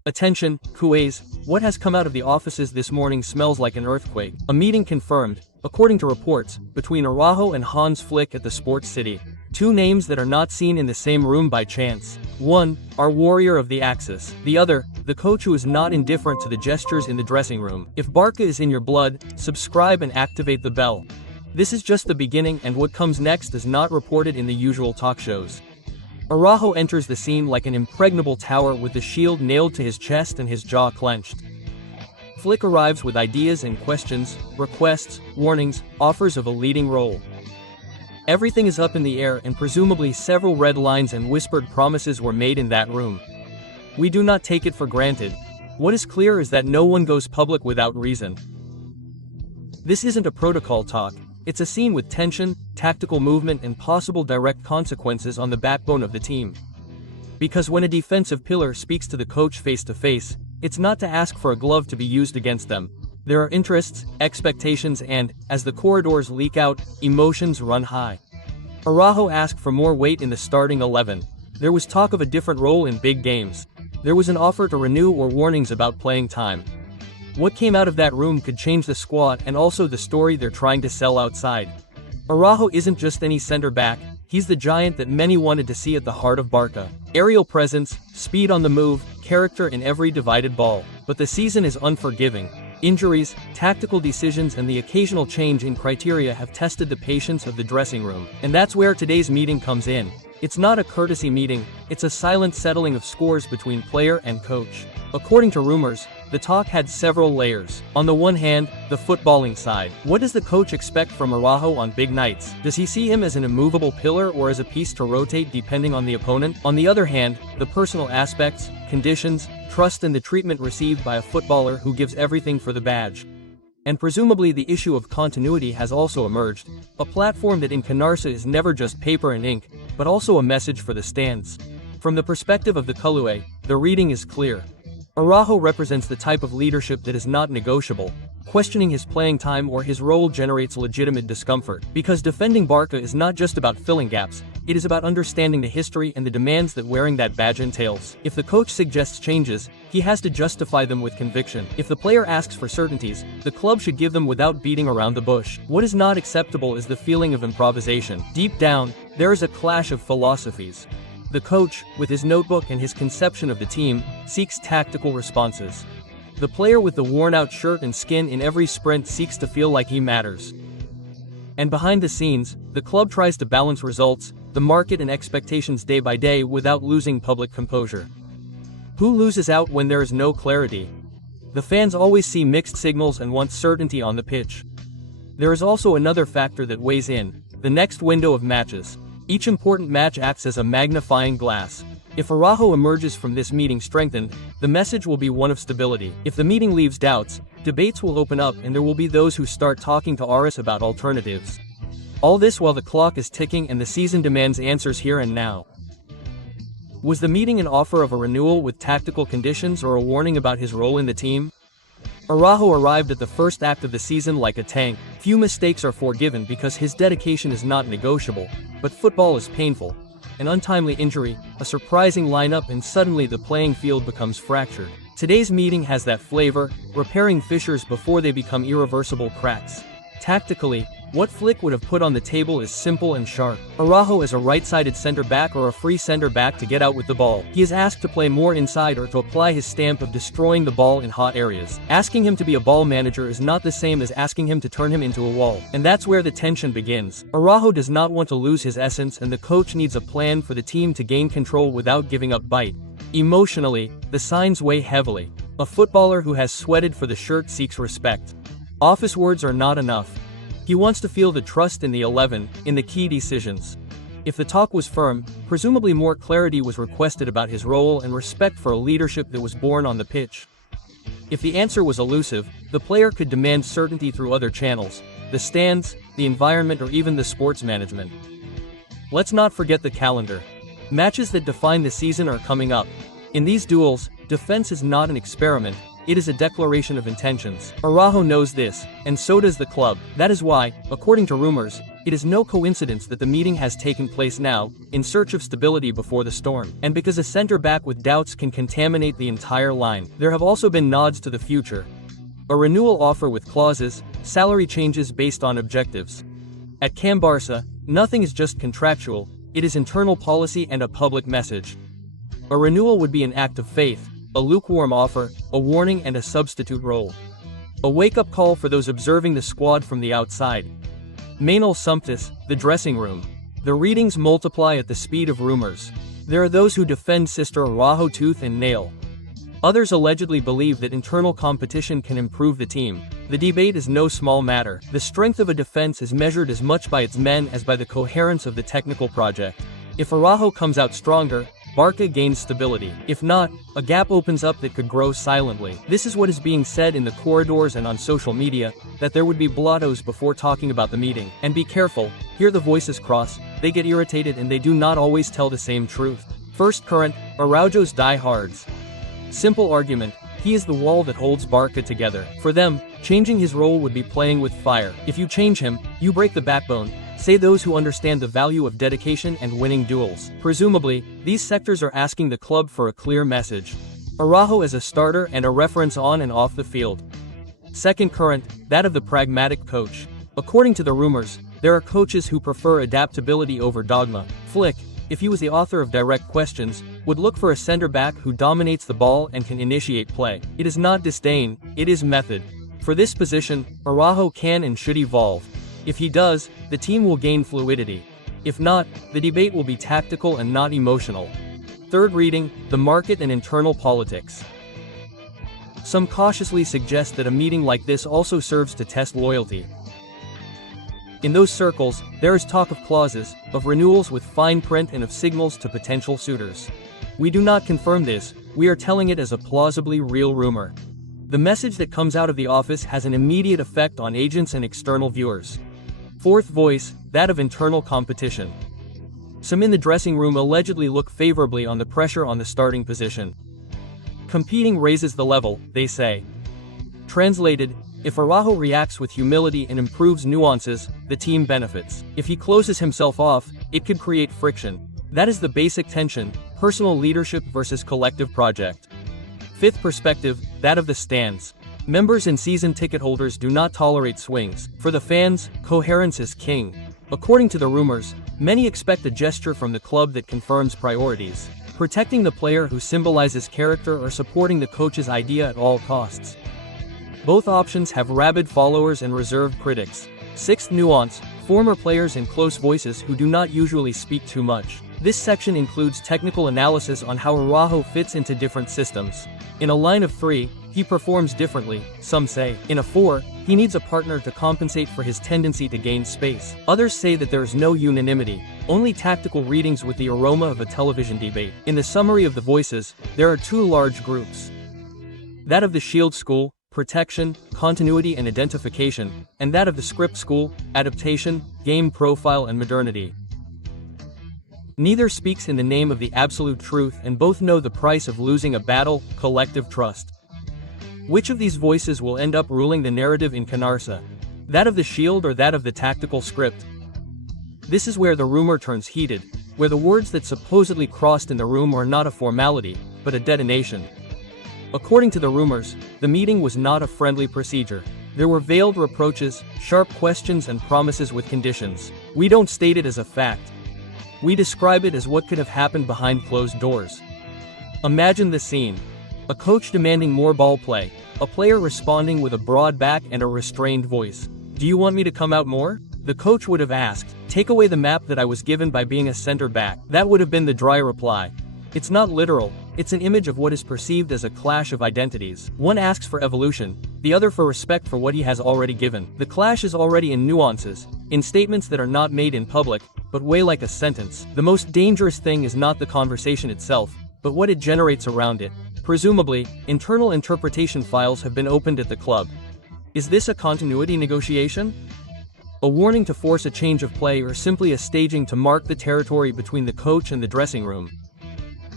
Attention, Kuways, what has come out of the offices this morning smells like an earthquake. A meeting confirmed, according to reports, between Araújo and Hansi Flick at the Sports City. Two names that are not seen in the same room by chance. One, our warrior of the Axis. The other, the coach who is not indifferent to the gestures in the dressing room. If BARCA is in your blood, subscribe and activate the bell. This is just the beginning, and what comes next is not reported in the usual talk shows. Araújo enters the scene like an impregnable tower with the shield nailed to his chest and his jaw clenched. Flick arrives with ideas and questions, requests, warnings, offers of a leading role. Everything is up in the air, and presumably several red lines and whispered promises were made in that room. We do not take it for granted. What is clear is that no one goes public without reason. This isn't a protocol talk. It's a scene with tension, tactical movement, and possible direct consequences on the backbone of the team. Because when a defensive pillar speaks to the coach face to face, it's not to ask for a glove to be used against them. There are interests, expectations, and, as the corridors leak out, emotions run high. Araújo asked for more weight in the starting 11. There was talk of a different role in big games. There was an offer to renew or warnings about playing time. What came out of that room could change the squad and also the story they're trying to sell outside. Araújo isn't just any center back, he's the giant that many wanted to see at the heart of BARCA. Aerial presence, speed on the move, character in every divided ball. But the season is unforgiving. Injuries, tactical decisions, and the occasional change in criteria have tested the patience of the dressing room. And that's where today's meeting comes in. It's not a courtesy meeting, it's a silent settling of scores between player and coach. According to rumors, the talk had several layers. On the one hand, the footballing side. What does the coach expect from Araújo on big nights? Does he see him as an immovable pillar or as a piece to rotate depending on the opponent? On the other hand, the personal aspects, conditions, trust, and the treatment received by a footballer who gives everything for the badge. And presumably the issue of continuity has also emerged, a platform that in Canarsa is never just paper and ink, but also a message for the stands. From the perspective of the Culue, the reading is clear. Araújo represents the type of leadership that is not negotiable. Questioning his playing time or his role generates legitimate discomfort, because defending BARCA is not just about filling gaps, it is about understanding the history and the demands that wearing that badge entails. If the coach suggests changes, he has to justify them with conviction. If the player asks for certainties, the club should give them without beating around the bush. What is not acceptable is the feeling of improvisation. Deep down, there is a clash of philosophies. The coach, with his notebook and his conception of the team, seeks tactical responses. The player with the worn-out shirt and skin in every sprint seeks to feel like he matters. And behind the scenes, the club tries to balance results, the market, and expectations day by day without losing public composure. Who loses out when there is no clarity? The fans always see mixed signals and want certainty on the pitch. There is also another factor that weighs in: the next window of matches. Each important match acts as a magnifying glass. If Araújo emerges from this meeting strengthened, the message will be one of stability. If the meeting leaves doubts, debates will open up and there will be those who start talking to Aris about alternatives. All this while the clock is ticking and the season demands answers here and now. Was the meeting an offer of a renewal with tactical conditions or a warning about his role in the team? Araújo arrived at the first act of the season like a tank. Few mistakes are forgiven because his dedication is not negotiable, but football is painful. An untimely injury, a surprising lineup, and suddenly the playing field becomes fractured. Today's meeting has that flavor, repairing fissures before they become irreversible cracks. Tactically, what Flick would have put on the table is simple and sharp. Araújo as a right-sided center-back or a free center-back to get out with the ball. He is asked to play more inside or to apply his stamp of destroying the ball in hot areas. Asking him to be a ball manager is not the same as asking him to turn him into a wall. And that's where the tension begins. Araújo does not want to lose his essence, and the coach needs a plan for the team to gain control without giving up bite. Emotionally, the signs weigh heavily. A footballer who has sweated for the shirt seeks respect. Office words are not enough. He wants to feel the trust in the 11, in the key decisions. If the talk was firm, presumably more clarity was requested about his role and respect for a leadership that was born on the pitch. If the answer was elusive, the player could demand certainty through other channels: the stands, the environment, or even the sports management. Let's not forget the calendar. Matches that define the season are coming up. In these duels, defense is not an experiment, it is a declaration of intentions. Araújo knows this, and so does the club. That is why, according to rumors, It is no coincidence that the meeting has taken place now, in search of stability before the storm, and because a center-back with doubts can contaminate the entire line. There have also been nods to the future. A renewal offer with clauses, salary changes based on objectives. At Camp Barça, nothing is just contractual, it is internal policy and a public message. A renewal would be an act of faith, a lukewarm offer, a warning and a substitute role. A wake-up call for those observing the squad from the outside. Manuel Sumptis, the dressing room. The readings multiply at the speed of rumors. There are those who defend Sister Araújo tooth and nail. Others allegedly believe that internal competition can improve the team. The debate is no small matter. The strength of a defense is measured as much by its men as by the coherence of the technical project. If Araújo comes out stronger, BARCA gains stability. If not, a gap opens up that could grow silently. This is what is being said in the corridors and on social media, that there would be blottos before talking about the meeting. And be careful, here the voices cross, they get irritated and they do not always tell the same truth. First current, Araújo's diehards. Simple argument, he is the wall that holds BARCA together. For them, changing his role would be playing with fire. If you change him, you break the backbone, say those who understand the value of dedication and winning duels. Presumably, these sectors are asking the club for a clear message. Araújo as a starter and a reference on and off the field. Second current, that of the pragmatic coach. According to the rumors, there are coaches who prefer adaptability over dogma. Flick, if he was the author of direct questions, would look for a center-back who dominates the ball and can initiate play. It is not disdain, it is method. For this position, Araújo can and should evolve. If he does, the team will gain fluidity. If not, the debate will be tactical and not emotional. Third reading, the market and internal politics. Some cautiously suggest that a meeting like this also serves to test loyalty. In those circles, there is talk of clauses, of renewals with fine print and of signals to potential suitors. We do not confirm this, we are telling it as a plausibly real rumor. The message that comes out of the office has an immediate effect on agents and external viewers. Fourth voice, that of internal competition. Some in the dressing room allegedly look favorably on the pressure on the starting position. Competing raises the level, they say. Translated, if Araújo reacts with humility and improves nuances, the team benefits. If he closes himself off, it could create friction. That is the basic tension, personal leadership versus collective project. Fifth perspective, that of the stands. Members and season ticket holders do not tolerate swings. For the fans, coherence is king. According to the rumors, many expect a gesture from the club that confirms priorities. Protecting the player who symbolizes character or supporting the coach's idea at all costs. Both options have rabid followers and reserved critics. Sixth nuance, former players and close voices who do not usually speak too much. This section includes technical analysis on how Araújo fits into different systems. In a line of 3, he performs differently, some say. In a 4, he needs a partner to compensate for his tendency to gain space. Others say that there is no unanimity, only tactical readings with the aroma of a television debate. In the summary of the voices, there are 2 large groups. That of the Shield School, protection, continuity and identification, and that of the Script School, adaptation, game profile and modernity. Neither speaks in the name of the absolute truth and both know the price of losing a battle, collective trust. Which of these voices will end up ruling the narrative in Canarsa? That of the Shield or that of the tactical script? This is where the rumor turns heated, where the words that supposedly crossed in the room are not a formality, but a detonation. According to the rumors, the meeting was not a friendly procedure. There were veiled reproaches, sharp questions and promises with conditions. We don't state it as a fact. We describe it as what could have happened behind closed doors. Imagine the scene. A coach demanding more ball play, a player responding with a broad back and a restrained voice. Do you want me to come out more? The coach would have asked, take away the map that I was given by being a center back. That would have been the dry reply. It's not literal, it's an image of what is perceived as a clash of identities. One asks for evolution, the other for respect for what he has already given. The clash is already in nuances, in statements that are not made in public, but weigh like a sentence. The most dangerous thing is not the conversation itself, but what it generates around it. Presumably, internal interpretation files have been opened at the club. Is this a continuity negotiation? A warning to force a change of play or simply a staging to mark the territory between the coach and the dressing room?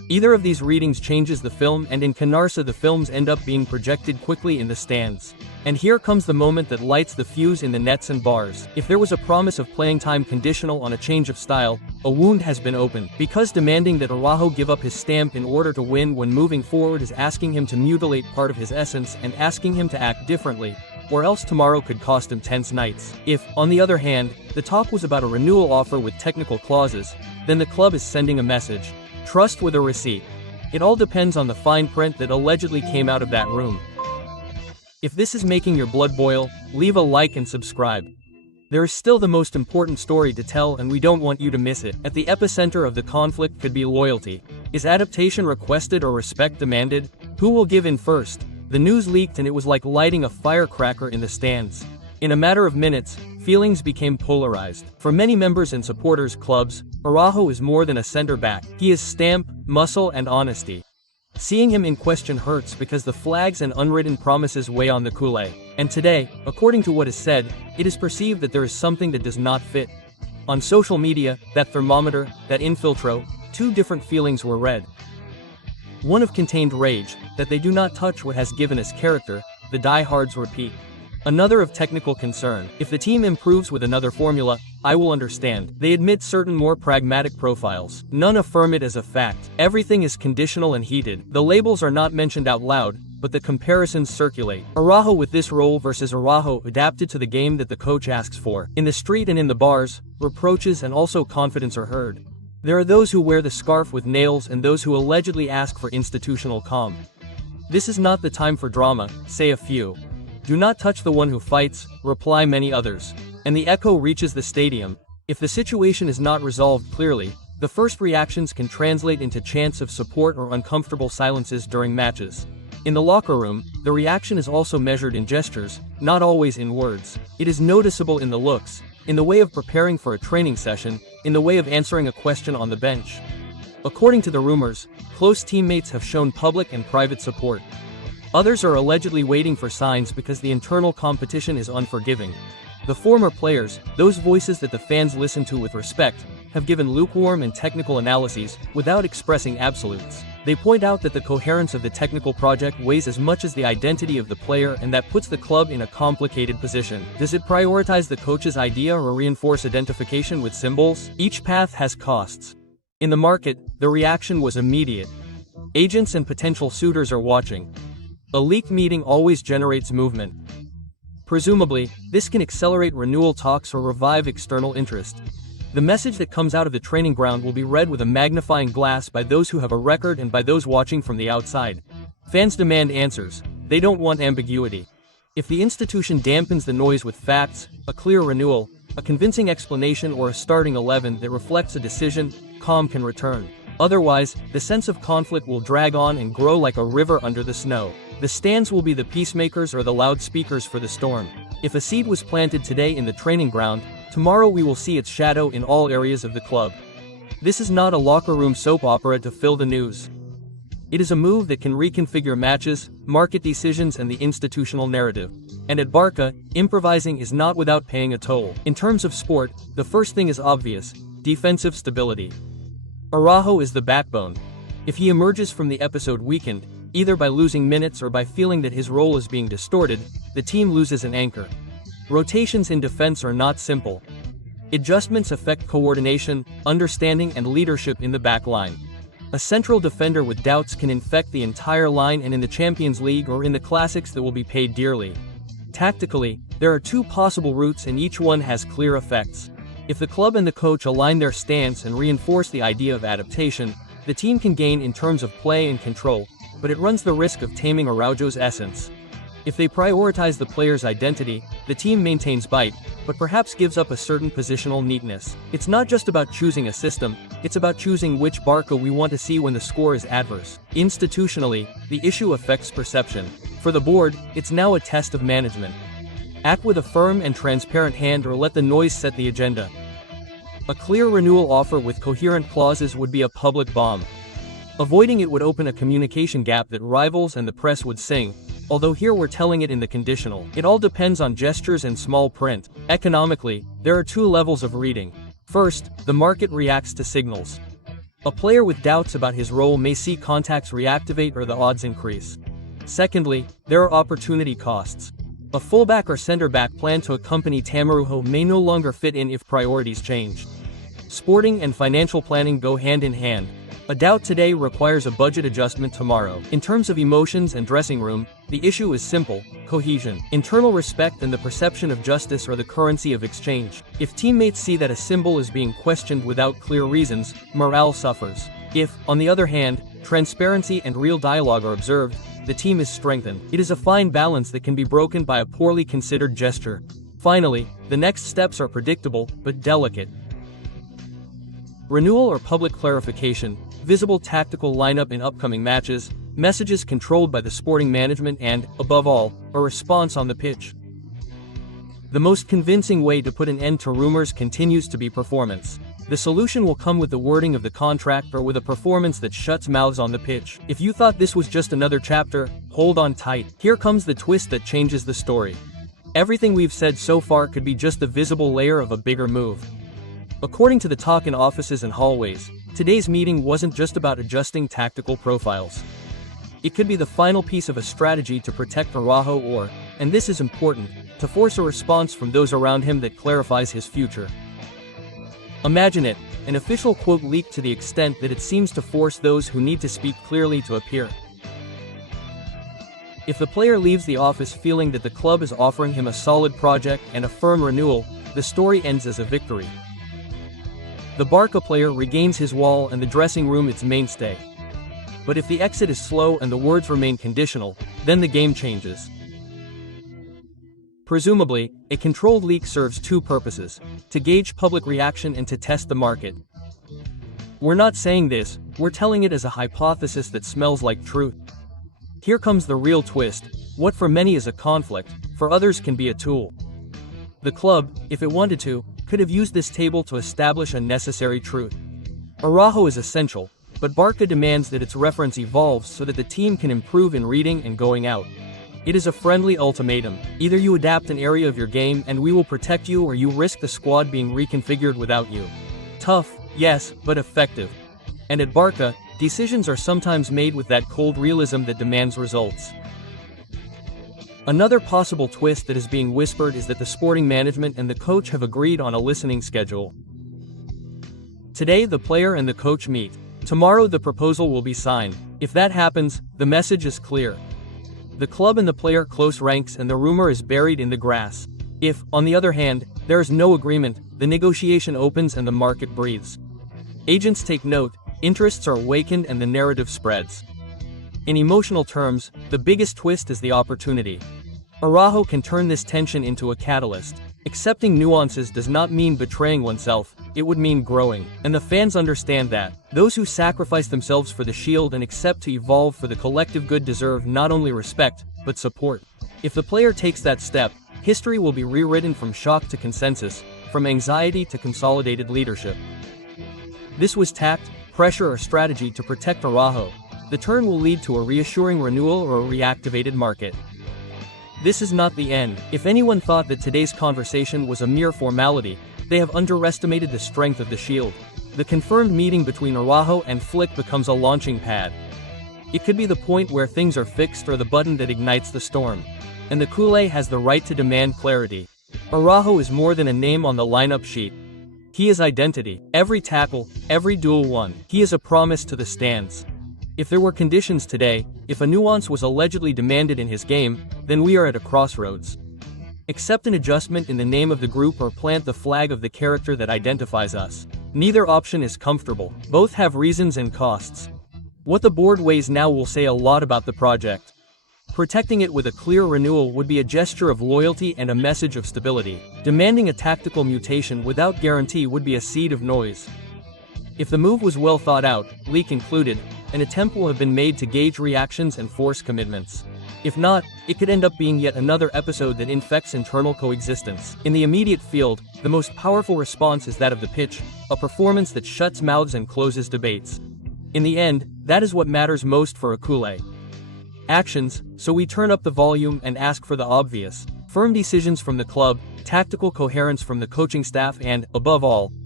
Either of these readings changes the film, and in Canarsa the films end up being projected quickly in the stands. And here comes the moment that lights the fuse in the nets and bars. If there was a promise of playing time conditional on a change of style, a wound has been opened. Because demanding that Araujo give up his stamp in order to win when moving forward is asking him to mutilate part of his essence and asking him to act differently, or else tomorrow could cost him tense nights. If, on the other hand, the talk was about a renewal offer with technical clauses, then the club is sending a message. Trust with a receipt. It all depends on the fine print that allegedly came out of that room. If this is making your blood boil, leave a like and subscribe. There is still the most important story to tell, and we don't want you to miss it. At the epicenter of the conflict could be loyalty. Is adaptation requested or respect demanded? Who will give in first? The news leaked and it was like lighting a firecracker in the stands. In a matter of minutes, feelings became polarized. For many members and supporters clubs, Araujo is more than a center-back. He is stamp, muscle and honesty. Seeing him in question hurts because the flags and unwritten promises weigh on the culé. And today, according to what is said, it is perceived that there is something that does not fit. On social media, that thermometer, that infiltro, two different feelings were read. One of contained rage, that they do not touch what has given us character, the diehards repeat. Another of technical concern. If the team improves with another formula, I will understand. They admit certain more pragmatic profiles. None affirm it as a fact. Everything is conditional and heated. The labels are not mentioned out loud, but the comparisons circulate. Araujo with this role versus Araujo adapted to the game that the coach asks for. In the street and in the bars, reproaches and also confidence are heard. There are those who wear the scarf with nails and those who allegedly ask for institutional calm. This is not the time for drama, say a few. Do not touch the one who fights, reply many others. And the echo reaches the stadium. If the situation is not resolved clearly, the first reactions can translate into chants of support or uncomfortable silences during matches. In the locker room, the reaction is also measured in gestures, not always in words. It is noticeable in the looks, in the way of preparing for a training session, in the way of answering a question on the bench. According to the rumors, close teammates have shown public and private support. Others are allegedly waiting for signs because the internal competition is unforgiving. The former players, those voices that the fans listen to with respect, have given lukewarm and technical analyses, without expressing absolutes. They point out that the coherence of the technical project weighs as much as the identity of the player, and that puts the club in a complicated position. Does it prioritize the coach's idea or reinforce identification with symbols? Each path has costs. In the market, the reaction was immediate. Agents and potential suitors are watching. A leaked meeting always generates movement. Presumably, this can accelerate renewal talks or revive external interest. The message that comes out of the training ground will be read with a magnifying glass by those who have a record and by those watching from the outside. Fans demand answers. They don't want ambiguity. If the institution dampens the noise with facts, a clear renewal, a convincing explanation or a starting 11 that reflects a decision, calm can return. Otherwise, the sense of conflict will drag on and grow like a river under the snow. The stands will be the peacemakers or the loudspeakers for the storm. If a seed was planted today in the training ground, tomorrow we will see its shadow in all areas of the club. This is not a locker room soap opera to fill the news. It is a move that can reconfigure matches, market decisions and the institutional narrative. And at BARCA, improvising is not without paying a toll. In terms of sport, the first thing is obvious: defensive stability. Araujo is the backbone. If he emerges from the episode weakened, either by losing minutes or by feeling that his role is being distorted, the team loses an anchor. Rotations in defense are not simple. Adjustments affect coordination, understanding and leadership in the back line. A central defender with doubts can infect the entire line, and in the Champions League or in the classics that will be paid dearly. Tactically, there are two possible routes and each one has clear effects. If the club and the coach align their stance and reinforce the idea of adaptation, the team can gain in terms of play and control, but it runs the risk of taming Araujo's essence. If they prioritize the player's identity, the team maintains bite, but perhaps gives up a certain positional neatness. It's not just about choosing a system, it's about choosing which BARCA we want to see when the score is adverse. Institutionally, the issue affects perception. For the board, it's now a test of management. Act with a firm and transparent hand or let the noise set the agenda. A clear renewal offer with coherent clauses would be a public bomb. Avoiding it would open a communication gap that rivals and the press would sing, although here we're telling it in the conditional. It all depends on gestures and small print. Economically, there are two levels of reading. First, the market reacts to signals. A player with doubts about his role may see contacts reactivate or the odds increase. Secondly, there are opportunity costs. A fullback or center-back planned to accompany Araújo may no longer fit in if priorities change. Sporting and financial planning go hand in hand. A doubt today requires a budget adjustment tomorrow. In terms of emotions and dressing room, the issue is simple: cohesion. Internal respect and the perception of justice are the currency of exchange. If teammates see that a symbol is being questioned without clear reasons, morale suffers. If, on the other hand, transparency and real dialogue are observed, the team is strengthened. It is a fine balance that can be broken by a poorly considered gesture. Finally, the next steps are predictable, but delicate. Renewal or public clarification, visible tactical lineup in upcoming matches, messages controlled by the sporting management and, above all, a response on the pitch. The most convincing way to put an end to rumors continues to be performance. The solution will come with the wording of the contract or with a performance that shuts mouths on the pitch. If you thought this was just another chapter, hold on tight. Here comes the twist that changes the story. Everything we've said so far could be just the visible layer of a bigger move. According to the talk in offices and hallways, today's meeting wasn't just about adjusting tactical profiles. It could be the final piece of a strategy to protect Araújo or, and this is important, to force a response from those around him that clarifies his future. Imagine it, an official quote leaked to the extent that it seems to force those who need to speak clearly to appear. If the player leaves the office feeling that the club is offering him a solid project and a firm renewal, the story ends as a victory. The BARCA player regains his wall and the dressing room its mainstay. But if the exit is slow and the words remain conditional, then the game changes. Presumably, a controlled leak serves two purposes: to gauge public reaction and to test the market. We're not saying this, we're telling it as a hypothesis that smells like truth. Here comes the real twist: what for many is a conflict, for others can be a tool. The club, if it wanted to, could have used this table to establish a necessary truth. Araújo is essential, but BARCA demands that its reference evolves so that the team can improve in reading and going out. It is a friendly ultimatum: either you adapt an area of your game and we will protect you, or you risk the squad being reconfigured without you. Tough, yes, but effective. And at BARCA, decisions are sometimes made with that cold realism that demands results. Another possible twist that is being whispered is that the sporting management and the coach have agreed on a listening schedule. Today the player and the coach meet. Tomorrow the proposal will be signed. If that happens, the message is clear. The club and the player close ranks and the rumor is buried in the grass. If, on the other hand, there is no agreement, the negotiation opens and the market breathes. Agents take note, interests are awakened and the narrative spreads. In emotional terms, the biggest twist is the opportunity. Araújo can turn this tension into a catalyst. Accepting nuances does not mean betraying oneself, it would mean growing. And the fans understand that. Those who sacrifice themselves for the shield and accept to evolve for the collective good deserve not only respect, but support. If the player takes that step, history will be rewritten from shock to consensus, from anxiety to consolidated leadership. This was tact, pressure or strategy to protect Araújo. The turn will lead to a reassuring renewal or a reactivated market. This is not the end. If anyone thought that today's conversation was a mere formality, they have underestimated the strength of the shield. The confirmed meeting between Araújo and Flick becomes a launching pad. It could be the point where things are fixed or the button that ignites the storm. And the culé has the right to demand clarity. Araújo is more than a name on the lineup sheet. He is identity. Every tackle, every duel won. He is a promise to the stands. If there were conditions today, if a nuance was allegedly demanded in his game, then we are at a crossroads. Accept an adjustment in the name of the group or plant the flag of the character that identifies us. Neither option is comfortable. Both have reasons and costs. What the board weighs now will say a lot about the project. Protecting it with a clear renewal would be a gesture of loyalty and a message of stability. Demanding a tactical mutation without guarantee would be a seed of noise. If the move was well thought out, leak included, an attempt will have been made to gauge reactions and force commitments. If not, it could end up being yet another episode that infects internal coexistence. In the immediate field, the most powerful response is that of the pitch, a performance that shuts mouths and closes debates. In the end, that is what matters most for a culé. Actions, so we turn up the volume and ask for the obvious. Firm decisions from the club, tactical coherence from the coaching staff and, above all,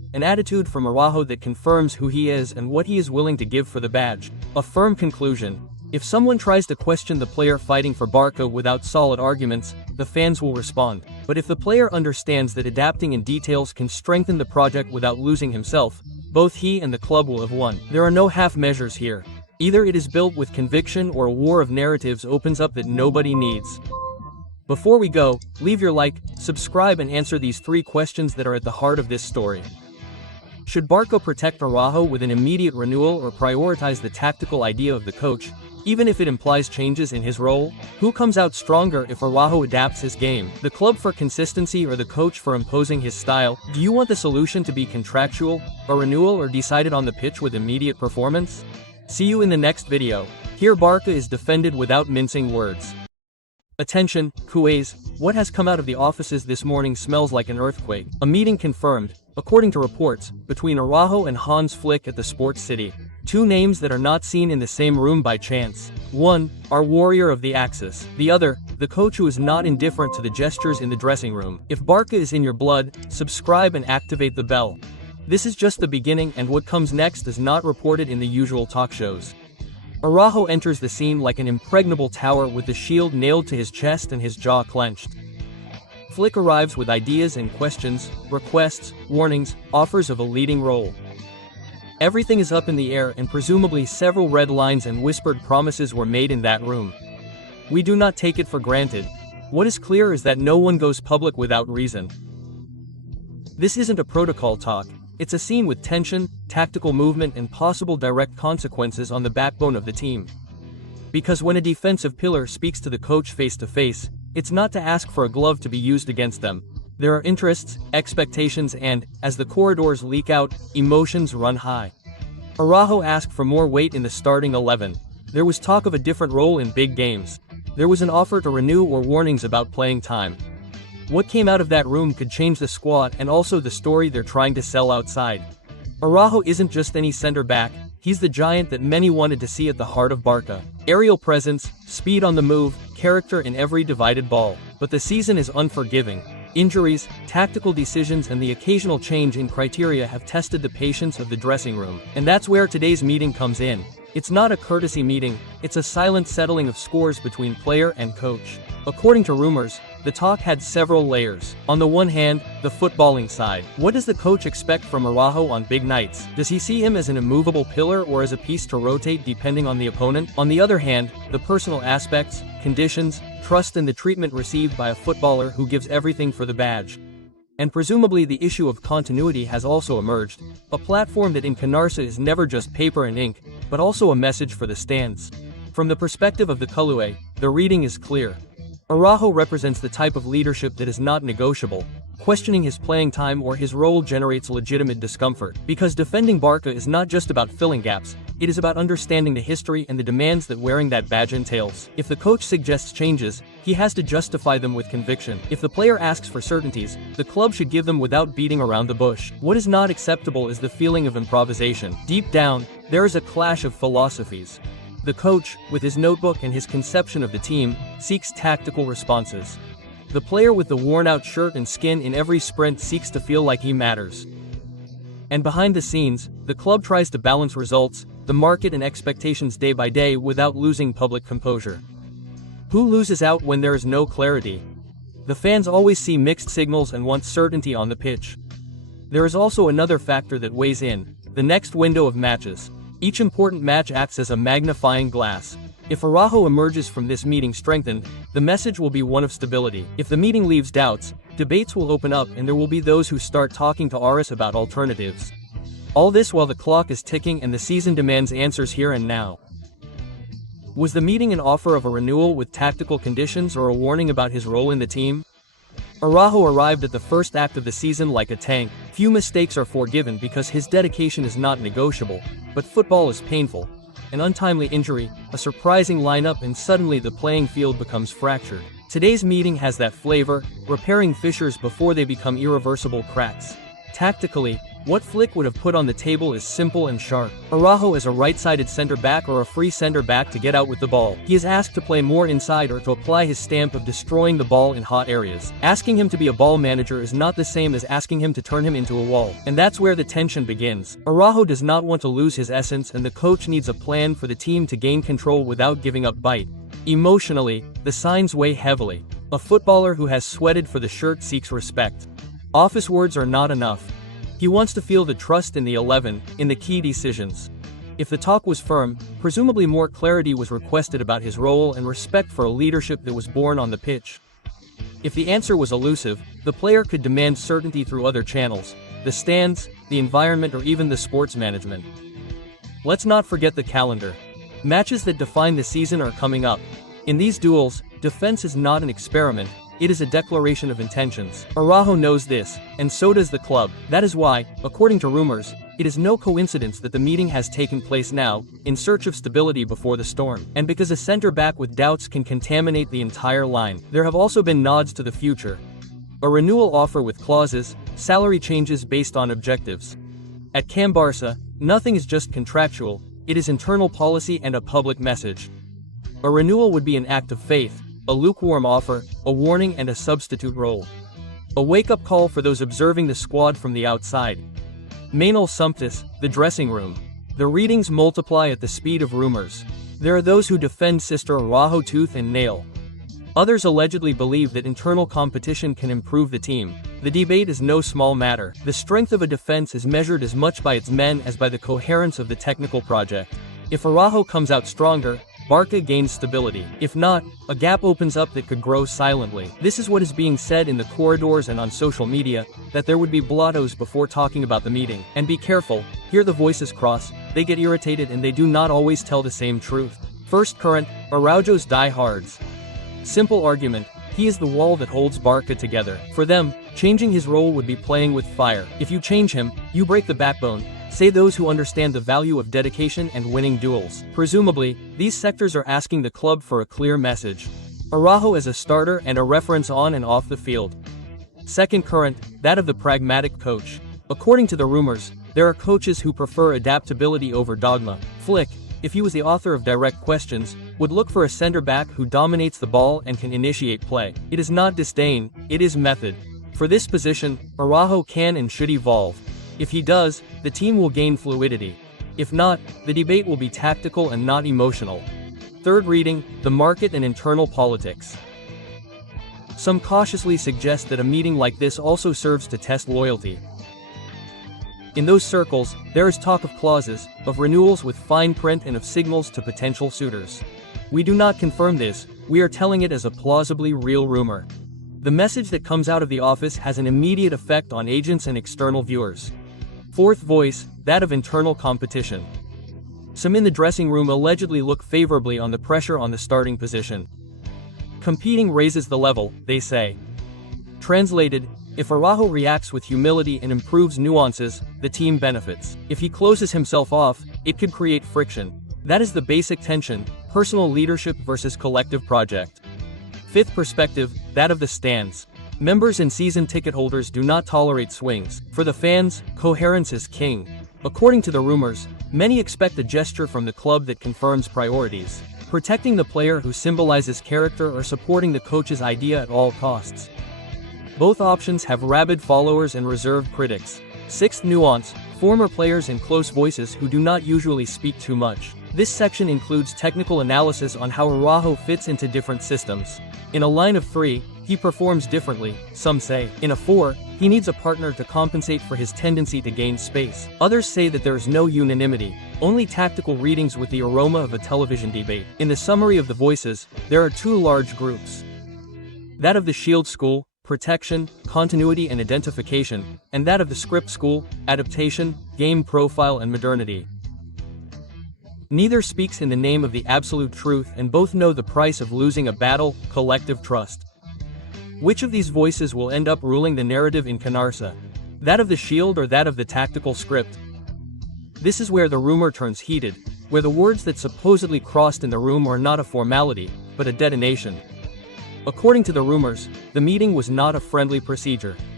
an attitude from Araujo that confirms who he is and what he is willing to give for the badge. A firm conclusion. If someone tries to question the player fighting for Barca without solid arguments, the fans will respond. But if the player understands that adapting in details can strengthen the project without losing himself, both he and the club will have won. There are no half measures here. Either it is built with conviction or a war of narratives opens up that nobody needs. Before we go, leave your like, subscribe and answer these 3 questions that are at the heart of this story. Should Barca protect Araujo with an immediate renewal or prioritize the tactical idea of the coach, even if it implies changes in his role? Who comes out stronger if Araujo adapts his game? The club for consistency or the coach for imposing his style? Do you want the solution to be contractual, a renewal, or decided on the pitch with immediate performance? See you in the next video. Here Barca is defended without mincing words. Attention, Kuways, what has come out of the offices this morning smells like an earthquake. A meeting confirmed, according to reports, between Araujo and Hansi Flick at the Sports City. 2 names that are not seen in the same room by chance. One, our warrior of the Axis. The other, the coach who is not indifferent to the gestures in the dressing room. If Barca is in your blood, subscribe and activate the bell. This is just the beginning, and what comes next is not reported in the usual talk shows. Araujo enters the scene like an impregnable tower with the shield nailed to his chest and his jaw clenched. Flick arrives with ideas and questions, requests, warnings, offers of a leading role. Everything is up in the air, and presumably several red lines and whispered promises were made in that room. We do not take it for granted. What is clear is that no one goes public without reason. This isn't a protocol talk. It's a scene with tension, tactical movement and possible direct consequences on the backbone of the team. Because when a defensive pillar speaks to the coach face to face, it's not to ask for a glove to be used against them. There are interests, expectations and, as the corridors leak out, emotions run high. Araujo asked for more weight in the starting 11. There was talk of a different role in big games. There was an offer to renew or warnings about playing time. What came out of that room could change the squad and also the story they're trying to sell outside. Araujo isn't just any center back, he's the giant that many wanted to see at the heart of Barca. Aerial presence, speed on the move, character in every divided ball. But the season is unforgiving. Injuries, tactical decisions and the occasional change in criteria have tested the patience of the dressing room. And that's where today's meeting comes in. It's not a courtesy meeting, it's a silent settling of scores between player and coach. According to rumors, the talk had several layers. On the one hand, the footballing side. What does the coach expect from Araujo on big nights? Does he see him as an immovable pillar or as a piece to rotate depending on the opponent? On the other hand, the personal aspects, conditions, trust and the treatment received by a footballer who gives everything for the badge. And presumably the issue of continuity has also emerged, a platform that in Canarsa is never just paper and ink, but also a message for the stands. From the perspective of the Culue, the reading is clear. Araujo represents the type of leadership that is not negotiable. Questioning his playing time or his role generates legitimate discomfort. Because defending Barca is not just about filling gaps, it is about understanding the history and the demands that wearing that badge entails. If the coach suggests changes, he has to justify them with conviction. If the player asks for certainties, the club should give them without beating around the bush. What is not acceptable is the feeling of improvisation. Deep down, there is a clash of philosophies. The coach, with his notebook and his conception of the team, seeks tactical responses. The player with the worn-out shirt and skin in every sprint seeks to feel like he matters. And behind the scenes, the club tries to balance results, the market and expectations day by day without losing public composure. Who loses out when there is no clarity? The fans always see mixed signals and want certainty on the pitch. There is also another factor that weighs in, the next window of matches. Each important match acts as a magnifying glass. If Araujo emerges from this meeting strengthened, the message will be one of stability. If the meeting leaves doubts, debates will open up and there will be those who start talking to Aris about alternatives. All this while the clock is ticking and the season demands answers here and now. Was the meeting an offer of a renewal with tactical conditions or a warning about his role in the team? Araujo arrived at the first act of the season like a tank. Few mistakes are forgiven because his dedication is not negotiable, but football is painful. An untimely injury, a surprising lineup and suddenly the playing field becomes fractured. Today's meeting has that flavor, repairing fissures before they become irreversible cracks. Tactically, What Flick would have put on the table is simple and sharp. Araújo is a right-sided center-back or a free center-back to get out with the ball. He is asked to play more inside or to apply his stamp of destroying the ball in hot areas. Asking him to be a ball manager is not the same as asking him to turn him into a wall. And that's where the tension begins. Araújo does not want to lose his essence, and the coach needs a plan for the team to gain control without giving up bite. Emotionally, the signs weigh heavily. A footballer who has sweated for the shirt seeks respect. Office words are not enough. He wants to feel the trust in the 11, in the key decisions. If the talk was firm, presumably more clarity was requested about his role and respect for a leadership that was born on the pitch. If the answer was elusive, the player could demand certainty through other channels, the stands, the environment, or even the sports management. Let's not forget the calendar. Matches that define the season are coming up. In these duels, defense is not an experiment. It is a declaration of intentions. Araújo knows this, and so does the club. That is why, according to rumors, it is no coincidence that the meeting has taken place now, in search of stability before the storm. And because a center-back with doubts can contaminate the entire line, there have also been nods to the future. A renewal offer with clauses, salary changes based on objectives. At Camp Barça, nothing is just contractual, it is internal policy and a public message. A renewal would be an act of faith, a lukewarm offer, a warning, and a substitute role. A wake-up call for those observing the squad from the outside. Manuel Sumptis, the dressing room. The readings multiply at the speed of rumors. There are those who defend Sister Araújo tooth and nail. Others allegedly believe that internal competition can improve the team. The debate is no small matter. The strength of a defense is measured as much by its men as by the coherence of the technical project. If Araújo comes out stronger, BARCA gains stability. If not, a gap opens up that could grow silently. This is what is being said in the corridors and on social media, that there would be blottos before talking about the meeting. And be careful, here the voices cross, they get irritated and they do not always tell the same truth. First current, Araújo's diehards. Simple argument, he is the wall that holds BARCA together. For them, changing his role would be playing with fire. If you change him, you break the backbone. Say those who understand the value of dedication and winning duels. Presumably, these sectors are asking the club for a clear message. Araújo as a starter and a reference on and off the field. Second current, that of the pragmatic coach. According to the rumors, there are coaches who prefer adaptability over dogma. Flick, if he was the author of direct questions, would look for a center-back who dominates the ball and can initiate play. It is not disdain, it is method. For this position, Araújo can and should evolve. If he does, the team will gain fluidity. If not, the debate will be tactical and not emotional. Third reading, the market and internal politics. Some cautiously suggest that a meeting like this also serves to test loyalty. In those circles, there is talk of clauses, of renewals with fine print, and of signals to potential suitors. We do not confirm this, we are telling it as a plausibly real rumor. The message that comes out of the office has an immediate effect on agents and external viewers. Fourth voice, that of internal competition. Some in the dressing room allegedly look favorably on the pressure on the starting position. Competing raises the level, they say. Translated, if Araújo reacts with humility and improves nuances, the team benefits. If he closes himself off, it could create friction. That is the basic tension, personal leadership versus collective project. Fifth perspective, that of the stands. Members and season ticket holders do not tolerate swings. For the fans, coherence is king. According to the rumors, many expect a gesture from the club that confirms priorities. Protecting the player who symbolizes character or supporting the coach's idea at all costs. Both options have rabid followers and reserved critics. Sixth nuance, former players and close voices who do not usually speak too much. This section includes technical analysis on how Araújo fits into different systems. In a line of 3, he performs differently, some say. In a 4, he needs a partner to compensate for his tendency to gain space. Others say that there is no unanimity, only tactical readings with the aroma of a television debate. In the summary of the voices, there are 2 large groups. That of the Shield school, protection, continuity and identification, and that of the Script school, adaptation, game profile and modernity. Neither speaks in the name of the absolute truth, and both know the price of losing a battle, collective trust. Which of these voices will end up ruling the narrative in Canarsa? That of the Shield or that of the tactical Script? This is where the rumor turns heated, where the words that supposedly crossed in the room are not a formality, but a detonation. According to the rumors, the meeting was not a friendly procedure.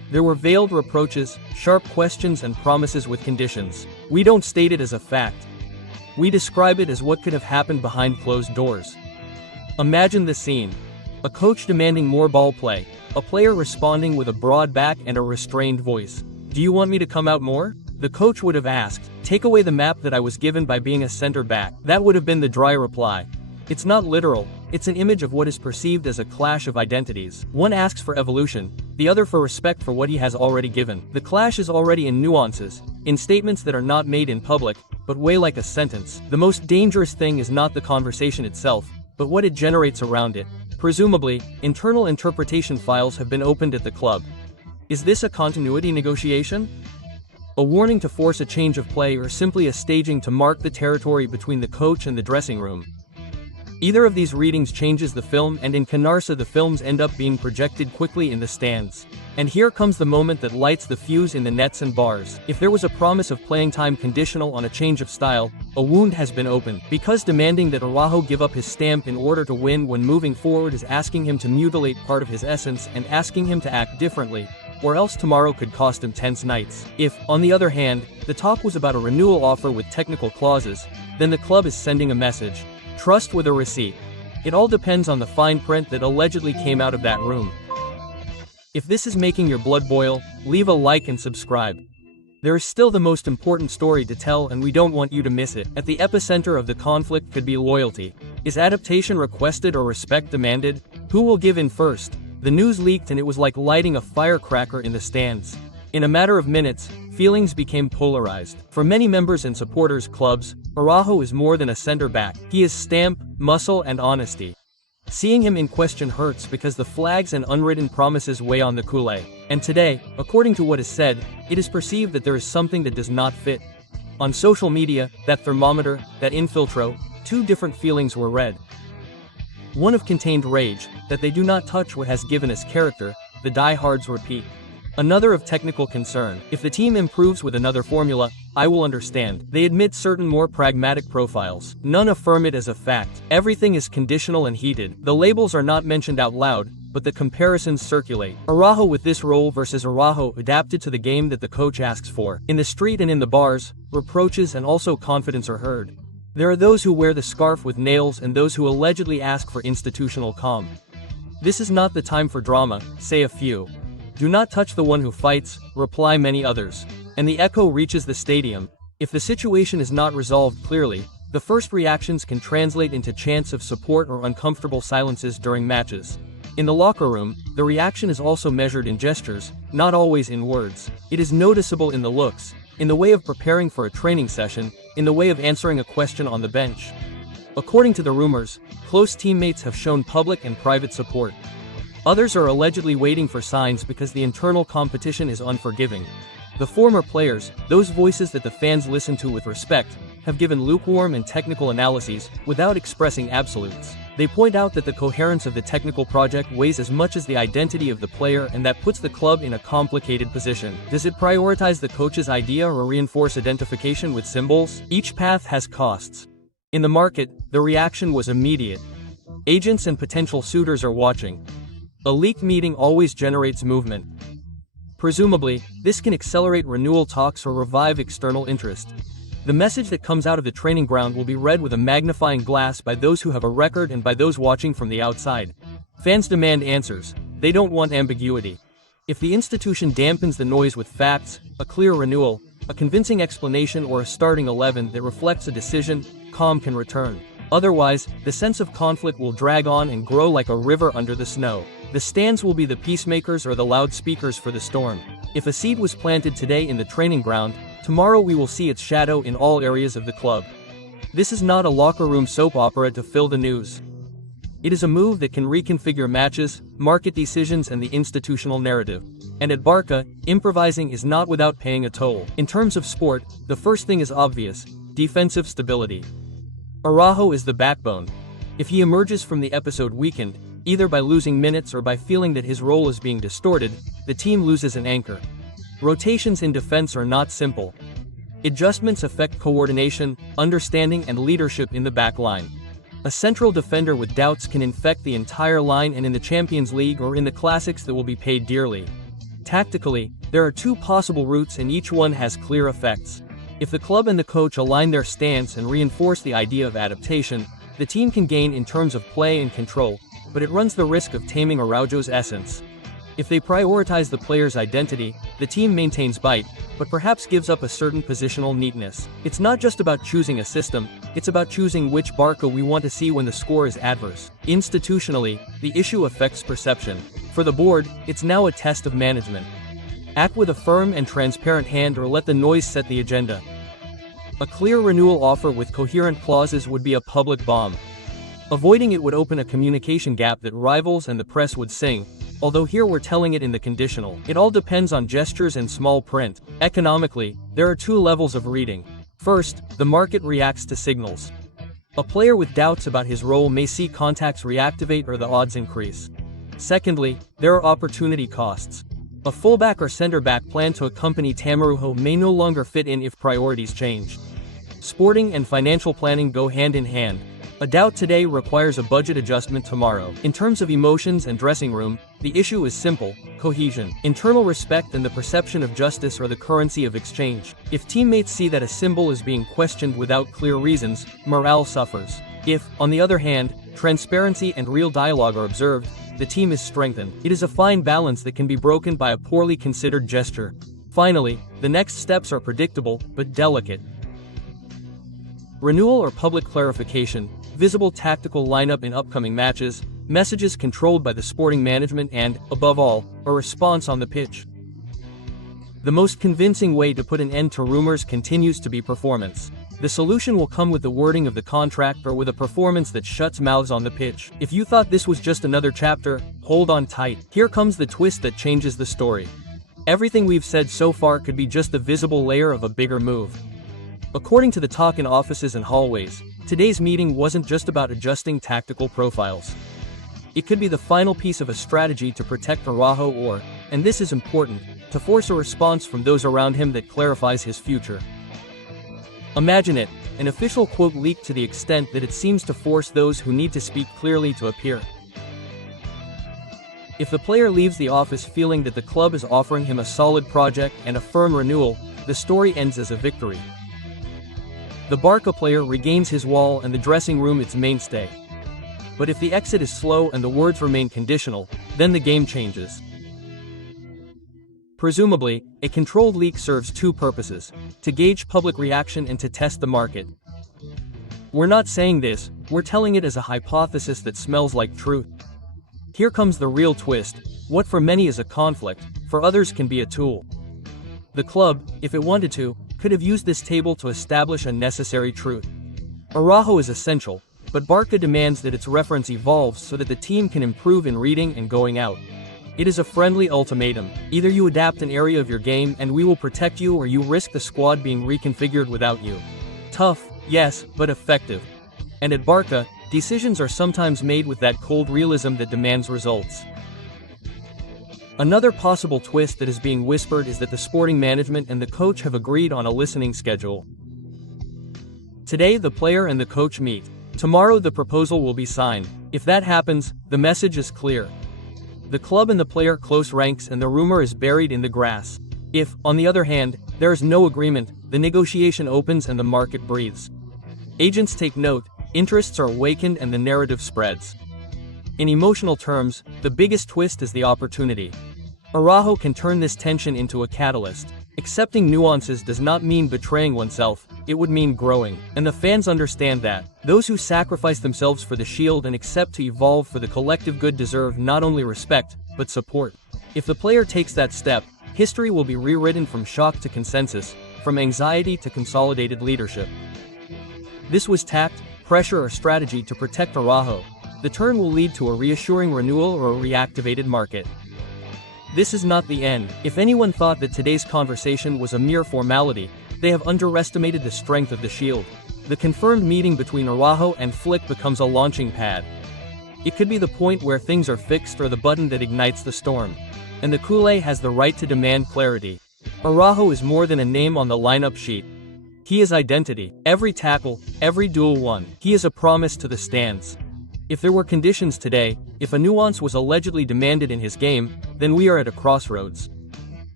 There were veiled reproaches, sharp questions and promises with conditions. We don't state it as a fact. We describe it as what could have happened behind closed doors. Imagine the scene. A coach demanding more ball play, a player responding with a broad back and a restrained voice. Do you want me to come out more? The coach would have asked, take away the map that I was given by being a center back. That would have been the dry reply. It's not literal, it's an image of what is perceived as a clash of identities. One asks for evolution, the other for respect for what he has already given. The clash is already in nuances, in statements that are not made in public, but weigh like a sentence. The most dangerous thing is not the conversation itself, but what it generates around it. Presumably, internal interpretation files have been opened at the club. Is this a continuity negotiation? A warning to force a change of play, or simply a staging to mark the territory between the coach and the dressing room? Either of these readings changes the film, and in Canarsa the films end up being projected quickly in the stands. And here comes the moment that lights the fuse in the nets and bars. If there was a promise of playing time conditional on a change of style, a wound has been opened. Because demanding that Araújo give up his stamp in order to win when moving forward is asking him to mutilate part of his essence and asking him to act differently, or else tomorrow could cost him tense nights. If, on the other hand, the talk was about a renewal offer with technical clauses, then the club is sending a message. Trust with a receipt. It all depends on the fine print that allegedly came out of that room. If this is making your blood boil, leave a like and subscribe. There is still the most important story to tell, and we don't want you to miss it. At the epicenter of the conflict could be loyalty. Is adaptation requested or respect demanded? Who will give in first? The news leaked and it was like lighting a firecracker in the stands. In a matter of minutes, feelings became polarized. For many members and supporters clubs, Araújo is more than a center back. He is stamp, muscle and honesty. Seeing him in question hurts because the flags and unwritten promises weigh on the culé. And today, according to what is said, it is perceived that there is something that does not fit. On social media, that thermometer, that infiltro, two different feelings were read. One of contained rage, that they do not touch what has given us character, the diehards repeat. Another of technical concern. If the team improves with another formula, I will understand. They admit certain more pragmatic profiles. None affirm it as a fact. Everything is conditional and heated. The labels are not mentioned out loud, but the comparisons circulate. Araújo with this role versus Araújo adapted to the game that the coach asks for. In the street and in the bars, reproaches and also confidence are heard. There are those who wear the scarf with nails and those who allegedly ask for institutional calm. This is not the time for drama, say a few. Do not touch the one who fights, reply many others. And the echo reaches the stadium. If the situation is not resolved clearly, the first reactions can translate into chants of support or uncomfortable silences during matches. In the locker room, the reaction is also measured in gestures, not always in words. It is noticeable in the looks, in the way of preparing for a training session, in the way of answering a question on the bench. According to the rumors, close teammates have shown public and private support. Others are allegedly waiting for signs because the internal competition is unforgiving. The former players, those voices that the fans listen to with respect, have given lukewarm and technical analyses, without expressing absolutes. They point out that the coherence of the technical project weighs as much as the identity of the player, and that puts the club in a complicated position. Does it prioritize the coach's idea or reinforce identification with symbols? Each path has costs. In the market, the reaction was immediate. Agents and potential suitors are watching. A leaked meeting always generates movement. Presumably, this can accelerate renewal talks or revive external interest. The message that comes out of the training ground will be read with a magnifying glass by those who have a record and by those watching from the outside. Fans demand answers. They don't want ambiguity. If the institution dampens the noise with facts, a clear renewal, a convincing explanation or a starting 11 that reflects a decision, calm can return. Otherwise, the sense of conflict will drag on and grow like a river under the snow. The stands will be the peacemakers or the loudspeakers for the storm. If a seed was planted today in the training ground, tomorrow we will see its shadow in all areas of the club. This is not a locker room soap opera to fill the news. It is a move that can reconfigure matches, market decisions and the institutional narrative. And at BARCA, improvising is not without paying a toll. In terms of sport, the first thing is obvious: defensive stability. Araújo is the backbone. If he emerges from the episode weakened, either by losing minutes or by feeling that his role is being distorted, the team loses an anchor. Rotations in defense are not simple. Adjustments affect coordination, understanding and leadership in the back line. A central defender with doubts can infect the entire line, and in the Champions League or in the classics that will be paid dearly. Tactically, there are two possible routes and each one has clear effects. If the club and the coach align their stance and reinforce the idea of adaptation, the team can gain in terms of play and control, but it runs the risk of taming Araujo's essence. If they prioritize the player's identity, the team maintains bite, but perhaps gives up a certain positional neatness. It's not just about choosing a system, it's about choosing which Barca we want to see when the score is adverse. Institutionally, the issue affects perception. For the board, it's now a test of management. Act with a firm and transparent hand or let the noise set the agenda. A clear renewal offer with coherent clauses would be a public bomb. Avoiding it would open a communication gap that rivals and the press would sing, although here we're telling it in the conditional. It all depends on gestures and small print. Economically, there are two levels of reading. First, the market reacts to signals. A player with doubts about his role may see contacts reactivate or the odds increase. Secondly, there are opportunity costs. A fullback or center-back plan to accompany Tamarujo may no longer fit in if priorities change. Sporting and financial planning go hand in hand. A doubt today requires a budget adjustment tomorrow. In terms of emotions and dressing room, the issue is simple: cohesion. Internal respect and the perception of justice are the currency of exchange. If teammates see that a symbol is being questioned without clear reasons, morale suffers. If, on the other hand, transparency and real dialogue are observed, the team is strengthened. It is a fine balance that can be broken by a poorly considered gesture. Finally, the next steps are predictable, but delicate. Renewal or public clarification, visible tactical lineup in upcoming matches, messages controlled by the sporting management and, above all, a response on the pitch. The most convincing way to put an end to rumors continues to be performance. The solution will come with the wording of the contract or with a performance that shuts mouths on the pitch. If you thought this was just another chapter, hold on tight. Here comes the twist that changes the story. Everything we've said so far could be just the visible layer of a bigger move. According to the talk in offices and hallways, today's meeting wasn't just about adjusting tactical profiles. It could be the final piece of a strategy to protect Araujo or, and this is important, to force a response from those around him that clarifies his future. Imagine it, an official quote leaked to the extent that it seems to force those who need to speak clearly to appear. If the player leaves the office feeling that the club is offering him a solid project and a firm renewal, the story ends as a victory. The Barca player regains his wall and the dressing room its mainstay. But if the exit is slow and the words remain conditional, then the game changes. Presumably, a controlled leak serves two purposes: to gauge public reaction and to test the market. We're not saying this, we're telling it as a hypothesis that smells like truth. Here comes the real twist: what for many is a conflict, for others can be a tool. The club, if it wanted to, could have used this table to establish a necessary truth. Araujo is essential, but Barca demands that its reference evolves so that the team can improve in reading and going out. It is a friendly ultimatum: either you adapt an area of your game and we will protect you, or you risk the squad being reconfigured without you. Tough, yes, but effective. And at Barca, decisions are sometimes made with that cold realism that demands results. Another possible twist that is being whispered is that the sporting management and the coach have agreed on a listening schedule. Today the player and the coach meet. Tomorrow the proposal will be signed. If that happens, the message is clear. The club and the player close ranks and the rumor is buried in the grass. If, on the other hand, there is no agreement, the negotiation opens and the market breathes. Agents take note, interests are awakened and the narrative spreads. In emotional terms, the biggest twist is the opportunity. Araujo can turn this tension into a catalyst. Accepting nuances does not mean betraying oneself, it would mean growing. And the fans understand that. Those who sacrifice themselves for the shield and accept to evolve for the collective good deserve not only respect, but support. If the player takes that step, history will be rewritten from shock to consensus, from anxiety to consolidated leadership. This was tact, pressure or strategy to protect Araujo. The turn will lead to a reassuring renewal or a reactivated market. This is not the end. If anyone thought that today's conversation was a mere formality, they have underestimated the strength of the shield. The confirmed meeting between Araujo and Flick becomes a launching pad. It could be the point where things are fixed or the button that ignites the storm. And the Culé has the right to demand clarity. Araujo is more than a name on the lineup sheet. He is identity. Every tackle, every duel won. He is a promise to the stands. If there were conditions today, if a nuance was allegedly demanded in his game, then we are at a crossroads.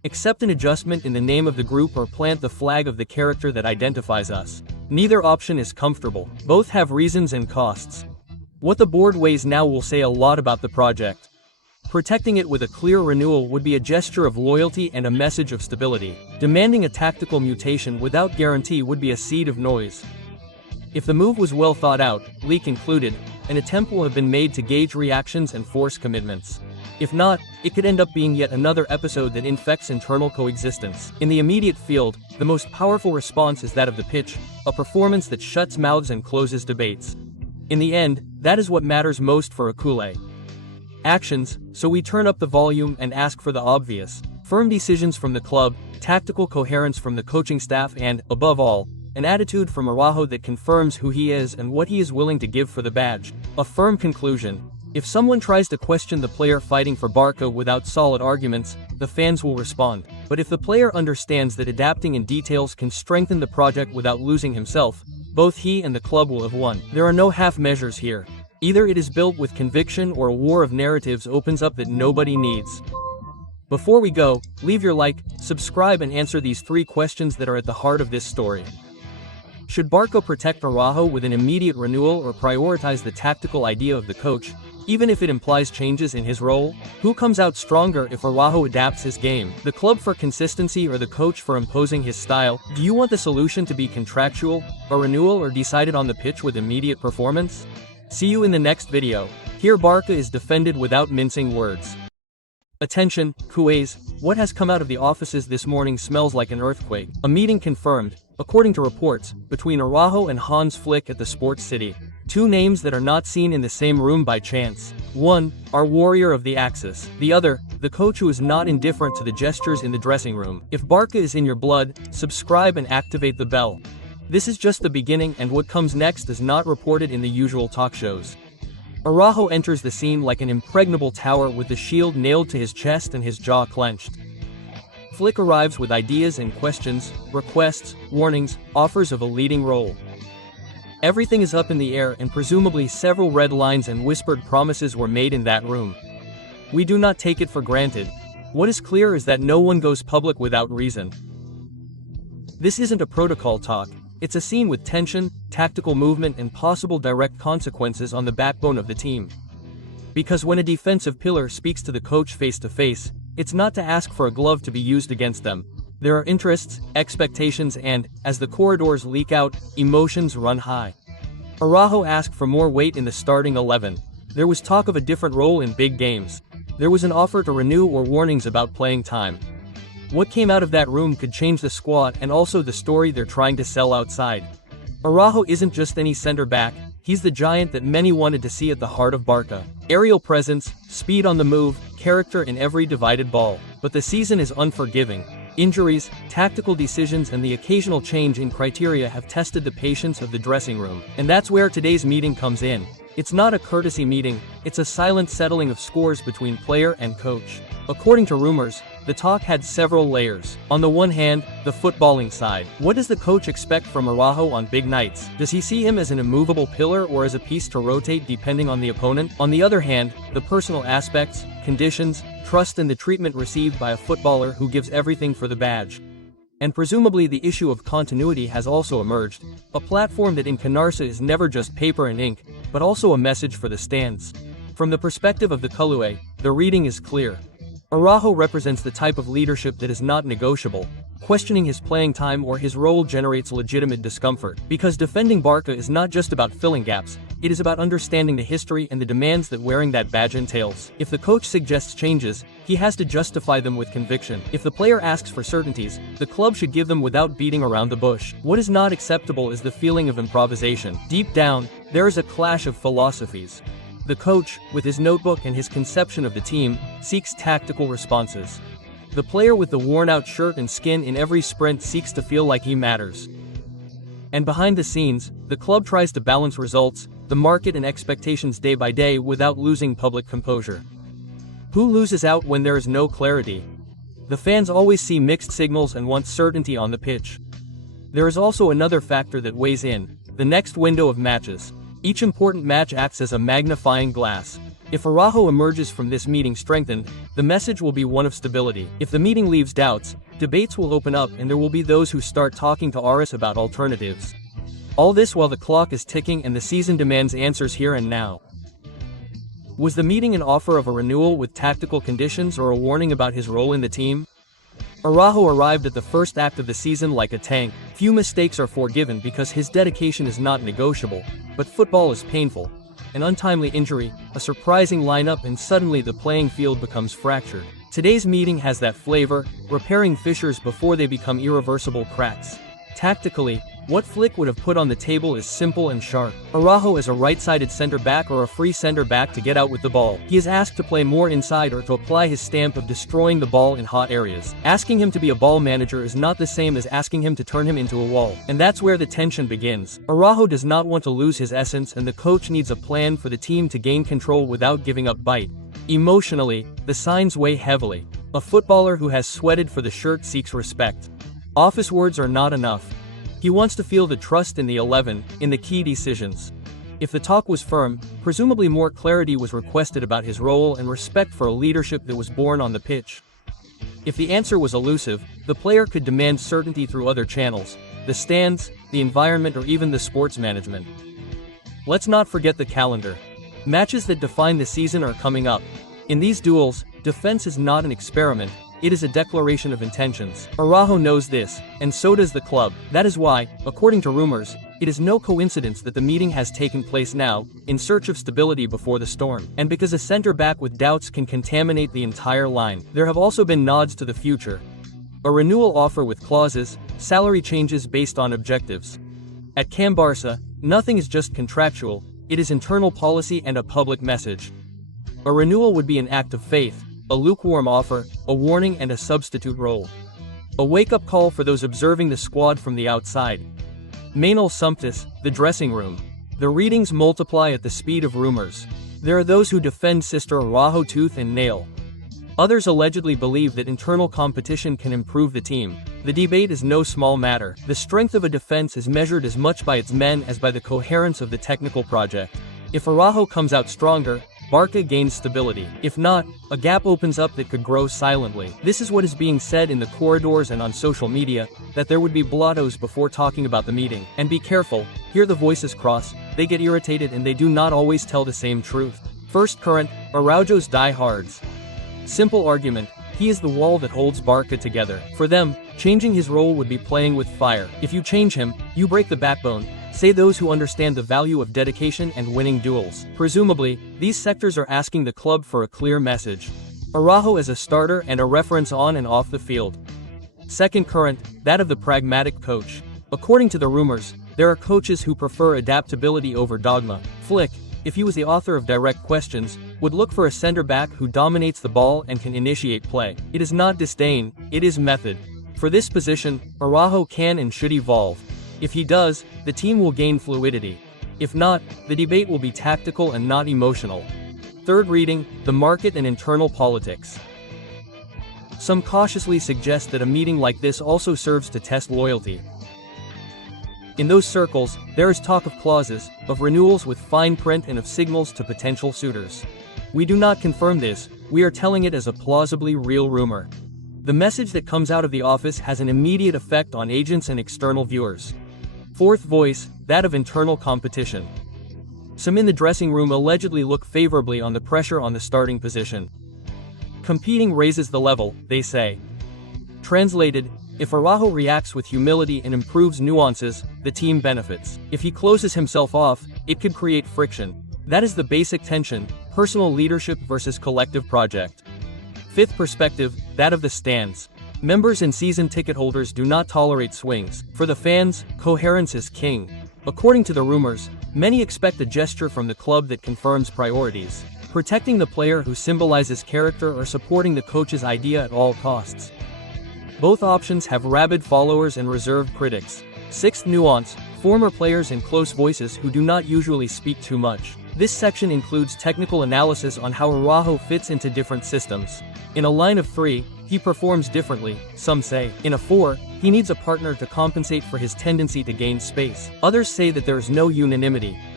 Accept an adjustment in the name of the group or plant the flag of the character that identifies us. Neither option is comfortable. Both have reasons and costs. What the board weighs now will say a lot about the project. Protecting it with a clear renewal would be a gesture of loyalty and a message of stability. Demanding a tactical mutation without guarantee would be a seed of noise. If the move was well thought out, Flick included, an attempt will have been made to gauge reactions and force commitments. If not, it could end up being yet another episode that infects internal coexistence. In the immediate field, the most powerful response is that of the pitch, a performance that shuts mouths and closes debates. In the end, that is what matters most for a culé. Actions, so we turn up the volume and ask for the obvious. Firm decisions from the club, tactical coherence from the coaching staff and, above all, an attitude from Araújo that confirms who he is and what he is willing to give for the badge. A firm conclusion. If someone tries to question the player fighting for Barca without solid arguments, the fans will respond. But if the player understands that adapting in details can strengthen the project without losing himself, both he and the club will have won. There are no half measures here. Either it is built with conviction or a war of narratives opens up that nobody needs. Before we go, leave your like, subscribe and answer these 3 questions that are at the heart of this story. Should Barca protect Araújo with an immediate renewal or prioritize the tactical idea of the coach, even if it implies changes in his role? Who comes out stronger if Araújo adapts his game? The club for consistency or the coach for imposing his style? Do you want the solution to be contractual, a renewal, or decided on the pitch with immediate performance? See you in the next video. Here Barca is defended without mincing words. Attention, culés, what has come out of the offices this morning smells like an earthquake. A meeting confirmed, according to reports, between Araújo and Hansi Flick at the Sports City. 2 names that are not seen in the same room by chance. One, our warrior of the Axis. The other, the coach who is not indifferent to the gestures in the dressing room. If Barca is in your blood, subscribe and activate the bell. This is just the beginning, and what comes next is not reported in the usual talk shows. Araújo enters the scene like an impregnable tower with the shield nailed to his chest and his jaw clenched. Flick arrives with ideas and questions, requests, warnings, offers of a leading role. Everything is up in the air, and presumably several red lines and whispered promises were made in that room. We do not take it for granted. What is clear is that no one goes public without reason. This isn't a protocol talk. It's a scene with tension, tactical movement and possible direct consequences on the backbone of the team. Because when a defensive pillar speaks to the coach face to face, it's not to ask for a glove to be used against them. There are interests, expectations and, as the corridors leak out, emotions run high. Araújo asked for more weight in the starting 11. There was talk of a different role in big games. There was an offer to renew or warnings about playing time. What came out of that room could change the squad and also the story they're trying to sell outside. Araújo isn't just any center back, he's the giant that many wanted to see at the heart of Barca. Aerial presence, speed on the move, character in every divided ball. But the season is unforgiving. Injuries, tactical decisions and the occasional change in criteria have tested the patience of the dressing room. And that's where today's meeting comes in. It's not a courtesy meeting, it's a silent settling of scores between player and coach. According to rumors, the talk had several layers. On the one hand, the footballing side. What does the coach expect from Araújo on big nights? Does he see him as an immovable pillar or as a piece to rotate depending on the opponent? On the other hand, the personal aspects, conditions, trust and the treatment received by a footballer who gives everything for the badge. And presumably the issue of continuity has also emerged, a platform that in Canarsa is never just paper and ink, but also a message for the stands. From the perspective of the culé, the reading is clear. Araújo represents the type of leadership that is not negotiable. Questioning his playing time or his role generates legitimate discomfort. Because defending Barca is not just about filling gaps, it is about understanding the history and the demands that wearing that badge entails. If the coach suggests changes, he has to justify them with conviction. If the player asks for certainties, the club should give them without beating around the bush. What is not acceptable is the feeling of improvisation. Deep down, there is a clash of philosophies. The coach, with his notebook and his conception of the team, seeks tactical responses. The player with the worn-out shirt and skin in every sprint seeks to feel like he matters. And behind the scenes, the club tries to balance results, the market and expectations day by day without losing public composure. Who loses out when there is no clarity? The fans always see mixed signals and want certainty on the pitch. There is also another factor that weighs in: the next window of matches. Each important match acts as a magnifying glass. If Araujo emerges from this meeting strengthened, the message will be one of stability. If the meeting leaves doubts, debates will open up and there will be those who start talking to Aris about alternatives. All this while the clock is ticking and the season demands answers here and now. Was the meeting an offer of a renewal with tactical conditions or a warning about his role in the team? Araujo arrived at the first act of the season like a tank. Few mistakes are forgiven because his dedication is not negotiable, but football is painful. An untimely injury, a surprising lineup, and suddenly the playing field becomes fractured. Today's meeting has that flavor, repairing fissures before they become irreversible cracks. Tactically, what Flick would have put on the table is simple and sharp. Araujo as a right-sided center-back or a free center-back to get out with the ball. He is asked to play more inside or to apply his stamp of destroying the ball in hot areas. Asking him to be a ball manager is not the same as asking him to turn him into a wall. And that's where the tension begins. Araujo does not want to lose his essence and the coach needs a plan for the team to gain control without giving up bite. Emotionally, the signs weigh heavily. A footballer who has sweated for the shirt seeks respect. Office words are not enough. He wants to feel the trust in the 11, in the key decisions. If the talk was firm, presumably more clarity was requested about his role and respect for a leadership that was born on the pitch. If the answer was elusive, the player could demand certainty through other channels, the stands, the environment, or even the sports management. Let's not forget the calendar. Matches that define the season are coming up. In these duels, defense is not an experiment. It is a declaration of intentions. Araujo knows this, and so does the club. That is why, according to rumors, it is no coincidence that the meeting has taken place now, in search of stability before the storm. And because a center-back with doubts can contaminate the entire line, there have also been nods to the future. A renewal offer with clauses, salary changes based on objectives. At Camp Barça, nothing is just contractual, it is internal policy and a public message. A renewal would be an act of faith, a lukewarm offer, a warning, and a substitute role. A wake-up call for those observing the squad from the outside. Manuel Sumptis, the dressing room. The readings multiply at the speed of rumors. There are those who defend Sister Araujo tooth and nail. Others allegedly believe that internal competition can improve the team. The debate is no small matter. The strength of a defense is measured as much by its men as by the coherence of the technical project. If Araujo comes out stronger, BARCA gains stability. If not, a gap opens up that could grow silently. This is what is being said in the corridors and on social media, that there would be blottos before talking about the meeting. And be careful, here the voices cross, they get irritated and they do not always tell the same truth. First current, Araujo's diehards. Simple argument, he is the wall that holds BARCA together. For them, changing his role would be playing with fire. If you change him, you break the backbone. Say those who understand the value of dedication and winning duels. Presumably, these sectors are asking the club for a clear message. Araujo as a starter and a reference on and off the field. Second current, that of the pragmatic coach. According to the rumors, there are coaches who prefer adaptability over dogma. Flick, if he was the author of direct questions, would look for a center-back who dominates the ball and can initiate play. It is not disdain, it is method. For this position, Araujo can and should evolve. If he does, the team will gain fluidity. If not, the debate will be tactical and not emotional. Third reading, the market and internal politics. Some cautiously suggest that a meeting like this also serves to test loyalty. In those circles, there is talk of clauses, of renewals with fine print and of signals to potential suitors. We do not confirm this, we are telling it as a plausibly real rumor. The message that comes out of the office has an immediate effect on agents and external viewers. Fourth voice, that of internal competition. Some in the dressing room allegedly look favorably on the pressure on the starting position. Competing raises the level, they say. Translated, if Araujo reacts with humility and improves nuances, the team benefits. If he closes himself off, it could create friction. That is the basic tension, personal leadership versus collective project. Fifth perspective, that of the stands. Members and season ticket holders do not tolerate swings. For the fans, coherence is king. According to the rumors, many expect a gesture from the club that confirms priorities. Protecting the player who symbolizes character or supporting the coach's idea at all costs. Both options have rabid followers and reserved critics. Sixth nuance, former players and close voices who do not usually speak too much. This section includes technical analysis on how Araujo fits into different systems. In a line of 3, he performs differently, some say. In a 4, he needs a partner to compensate for his tendency to gain space. Others say that there is no unanimity,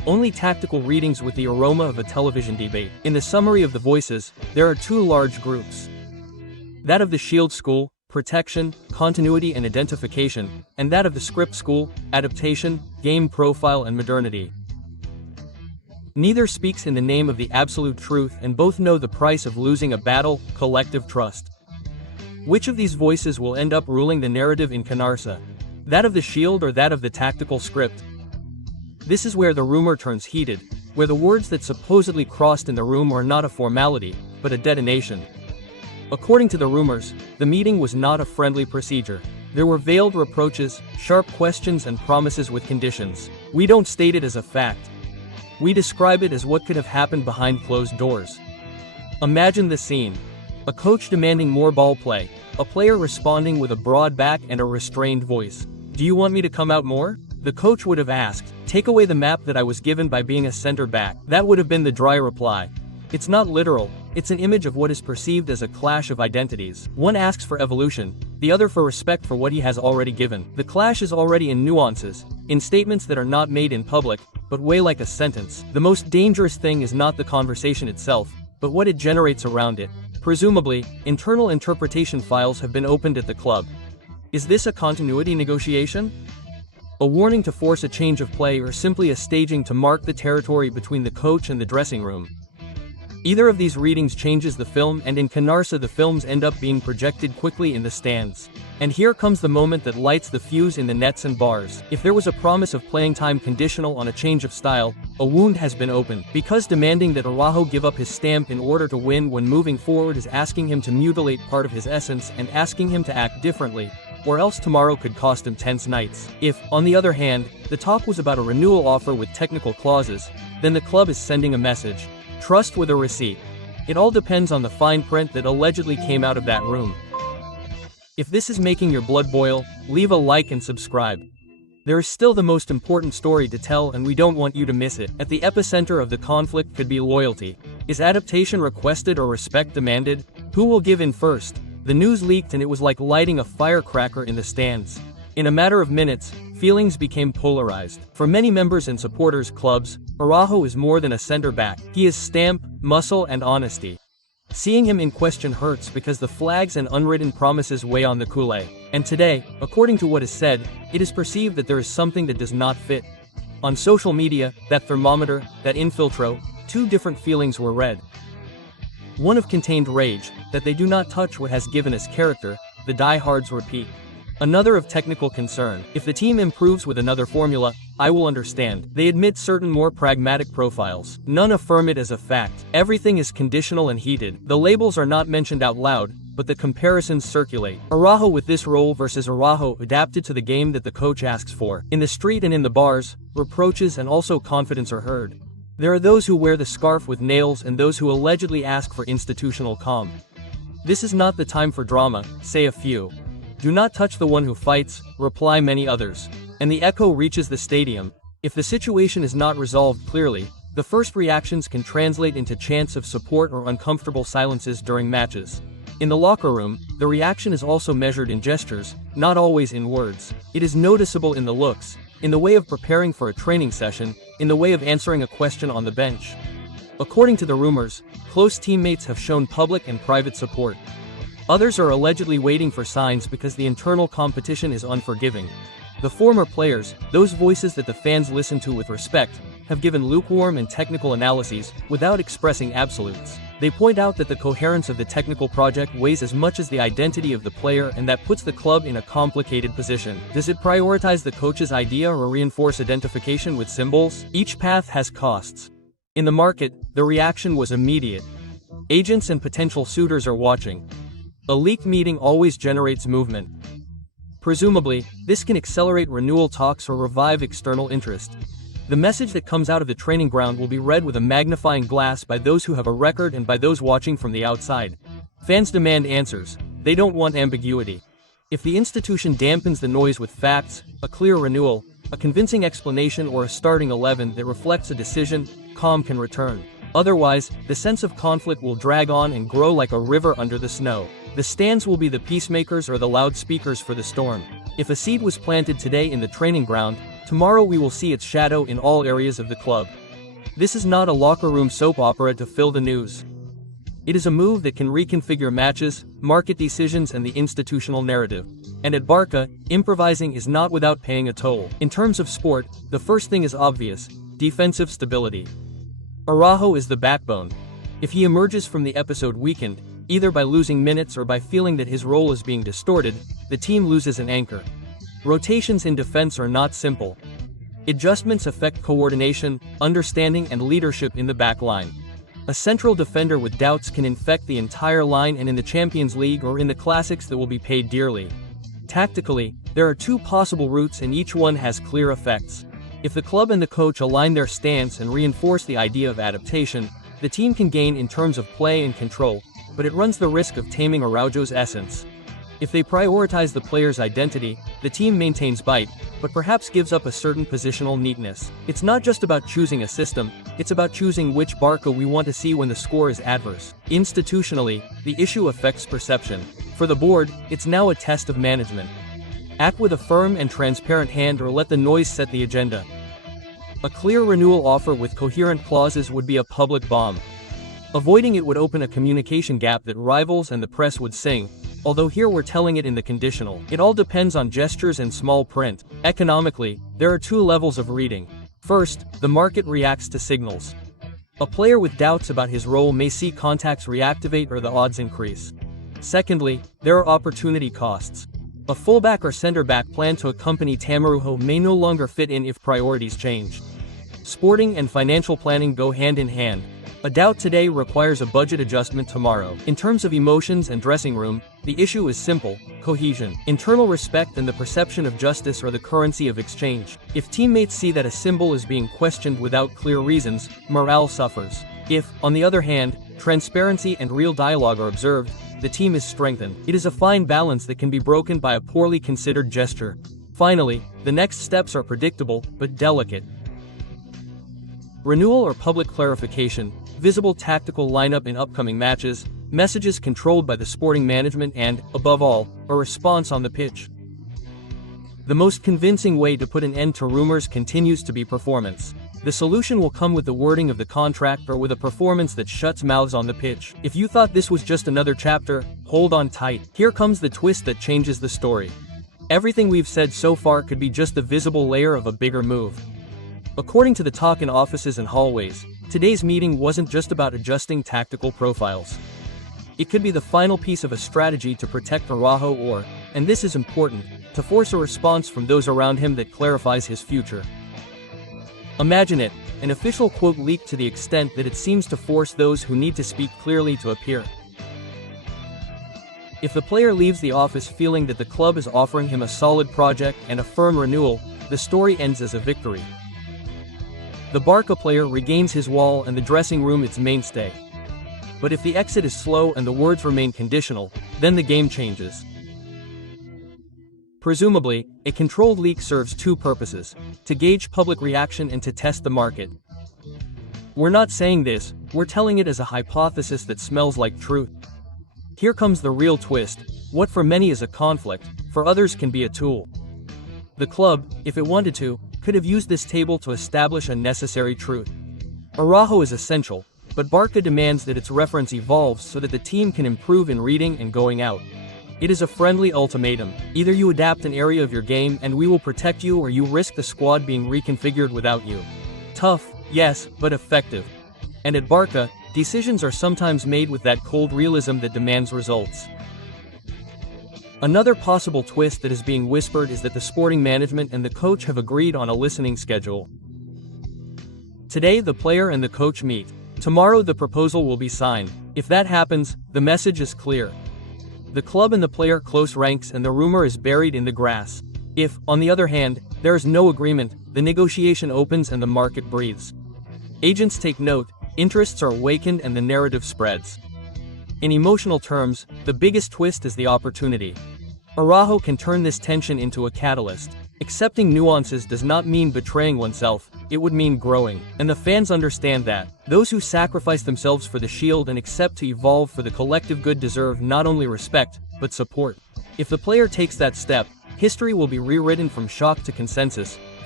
only tactical readings with the aroma of a television debate. In the summary of the voices, there are two large groups. That of the shield school, protection, continuity and identification, and that of the script school, adaptation, game profile and modernity. Neither speaks in the name of the absolute truth, and both know the price of losing a battle, collective trust. Which of these voices will end up ruling the narrative in Canarsa? That of the shield or that of the tactical script? This is where the rumor turns heated, where the words that supposedly crossed in the room are not a formality, but a detonation. According to the rumors, the meeting was not a friendly procedure. There were veiled reproaches, sharp questions and promises with conditions. We don't state it as a fact. We describe it as what could have happened behind closed doors. Imagine the scene. A coach demanding more ball play, a player responding with a broad back and a restrained voice. Do you want me to come out more? The coach would have asked, take away the map that I was given by being a center back. That would have been the dry reply. It's not literal, it's an image of what is perceived as a clash of identities. One asks for evolution, the other for respect for what he has already given. The clash is already in nuances, in statements that are not made in public, but weigh like a sentence. The most dangerous thing is not the conversation itself, but what it generates around it. Presumably, internal interpretation files have been opened at the club. Is this a continuity negotiation? A warning to force a change of play, or simply a staging to mark the territory between the coach and the dressing room? Either of these readings changes the film, and in Canarsa the films end up being projected quickly in the stands. And here comes the moment that lights the fuse in the nets and bars. If there was a promise of playing time conditional on a change of style, a wound has been opened. Because demanding that Araújo give up his stamp in order to win when moving forward is asking him to mutilate part of his essence and asking him to act differently, or else tomorrow could cost him tense nights. If, on the other hand, the talk was about a renewal offer with technical clauses, then the club is sending a message. Trust with a receipt. It all depends on the fine print that allegedly came out of that room. If this is making your blood boil, leave a like and subscribe. There is still the most important story to tell, and we don't want you to miss it. At the epicenter of the conflict could be loyalty. Is adaptation requested or respect demanded? Who will give in first? The news leaked and it was like lighting a firecracker in the stands. In a matter of minutes, feelings became polarized. For many members and supporters clubs, Araújo is more than a center back. He is stamp, muscle and honesty. Seeing him in question hurts because the flags and unwritten promises weigh on the culé. And today, according to what is said, it is perceived that there is something that does not fit. On social media, that thermometer, that infiltro, two different feelings were read. One of contained rage, that they do not touch what has given us character, the diehards repeat. Another of technical concern. If the team improves with another formula, I will understand. They admit certain more pragmatic profiles. None affirm it as a fact. Everything is conditional and heated. The labels are not mentioned out loud, but the comparisons circulate. Araújo with this role versus Araújo adapted to the game that the coach asks for. In the street and in the bars, reproaches and also confidence are heard. There are those who wear the scarf with nails and those who allegedly ask for institutional calm. This is not the time for drama, say a few. Do not touch the one who fights, reply many others. And the echo reaches the stadium. If the situation is not resolved clearly, the first reactions can translate into chants of support or uncomfortable silences during matches. In the locker room, the reaction is also measured in gestures, not always in words. It is noticeable in the looks, in the way of preparing for a training session, in the way of answering a question on the bench. According to the rumors, close teammates have shown public and private support. Others are allegedly waiting for signs because the internal competition is unforgiving. The former players, those voices that the fans listen to with respect, have given lukewarm and technical analyses, without expressing absolutes. They point out that the coherence of the technical project weighs as much as the identity of the player, and that puts the club in a complicated position. Does it prioritize the coach's idea or reinforce identification with symbols? Each path has costs. In the market, the reaction was immediate. Agents and potential suitors are watching. A leaked meeting always generates movement. Presumably, this can accelerate renewal talks or revive external interest. The message that comes out of the training ground will be read with a magnifying glass by those who have a record and by those watching from the outside. Fans demand answers. They don't want ambiguity. If the institution dampens the noise with facts, a clear renewal, a convincing explanation or a starting 11 that reflects a decision, calm can return. Otherwise, the sense of conflict will drag on and grow like a river under the snow. The stands will be the peacemakers or the loudspeakers for the storm. If a seed was planted today in the training ground, Tomorrow we will see its shadow in all areas of the club. This is not a locker room soap opera to fill the news. It is a move that can reconfigure matches, market decisions and the institutional narrative. And at Barca, improvising is not without paying a toll. In terms of sport, the first thing is obvious: defensive stability. Araujo is the backbone. If he emerges from the episode weakened, either by losing minutes or by feeling that his role is being distorted, the team loses an anchor. Rotations in defense are not simple. Adjustments affect coordination, understanding and leadership in the back line. A central defender with doubts can infect the entire line, and in the Champions League or in the classics that will be paid dearly. Tactically, there are two possible routes and each one has clear effects. If the club and the coach align their stance and reinforce the idea of adaptation, the team can gain in terms of play and control, but it runs the risk of taming Araujo's essence. If they prioritize the player's identity, the team maintains bite, but perhaps gives up a certain positional neatness. It's not just about choosing a system, it's about choosing which Barca we want to see when the score is adverse. Institutionally, the issue affects perception. For the board, it's now a test of management. Act with a firm and transparent hand or let the noise set the agenda. A clear renewal offer with coherent clauses would be a public bomb. Avoiding it would open a communication gap that rivals and the press would sing, although here we're telling it in the conditional. It all depends on gestures and small print. Economically, there are two levels of reading. First, the market reacts to signals. A player with doubts about his role may see contacts reactivate or the odds increase. Secondly, there are opportunity costs. A fullback or center-back planned to accompany Araujo may no longer fit in if priorities change. Sporting and financial planning go hand in hand. A doubt today requires a budget adjustment tomorrow. In terms of emotions and dressing room, the issue is simple: cohesion. Internal respect and the perception of justice are the currency of exchange. If teammates see that a symbol is being questioned without clear reasons, morale suffers. If, on the other hand, transparency and real dialogue are observed, the team is strengthened. It is a fine balance that can be broken by a poorly considered gesture. Finally, the next steps are predictable, but delicate. Renewal or public clarification, visible tactical lineup in upcoming matches, messages controlled by the sporting management and, above all, a response on the pitch. The most convincing way to put an end to rumors continues to be performance. The solution will come with the wording of the contract or with a performance that shuts mouths on the pitch. If you thought this was just another chapter, hold on tight. Here comes the twist that changes the story. Everything we've said so far could be just the visible layer of a bigger move. According to the talk in offices and hallways, today's meeting wasn't just about adjusting tactical profiles. It could be the final piece of a strategy to protect Araujo or, and this is important, to force a response from those around him that clarifies his future. Imagine it, an official quote leaked to the extent that it seems to force those who need to speak clearly to appear. If the player leaves the office feeling that the club is offering him a solid project and a firm renewal, the story ends as a victory. The Barca player regains his wall and the dressing room its mainstay. But if the exit is slow and the words remain conditional, then the game changes. Presumably, a controlled leak serves two purposes: to gauge public reaction and to test the market. We're not saying this, we're telling it as a hypothesis that smells like truth. Here comes the real twist: what for many is a conflict, for others can be a tool. The club, if it wanted to, could have used this table to establish a necessary truth. Araujo is essential, but Barca demands that its reference evolves so that the team can improve in reading and going out. It is a friendly ultimatum: either you adapt an area of your game and we will protect you, or you risk the squad being reconfigured without you. Tough, yes, but effective. And at Barca, decisions are sometimes made with that cold realism that demands results. Another possible twist that is being whispered is that the sporting management and the coach have agreed on a listening schedule. Today the player and the coach meet. Tomorrow the proposal will be signed. If that happens, the message is clear. The club and the player close ranks and the rumor is buried in the grass. If, on the other hand, there is no agreement, the negotiation opens and the market breathes. Agents take note, interests are awakened and the narrative spreads. In emotional terms, the biggest twist is the opportunity. Araujo can turn this tension into a catalyst. Accepting nuances does not mean betraying oneself, it would mean growing. And the fans understand that. Those who sacrifice themselves for the shield and accept to evolve for the collective good deserve not only respect, but support. If the player takes that step, history will be rewritten from shock to consensus,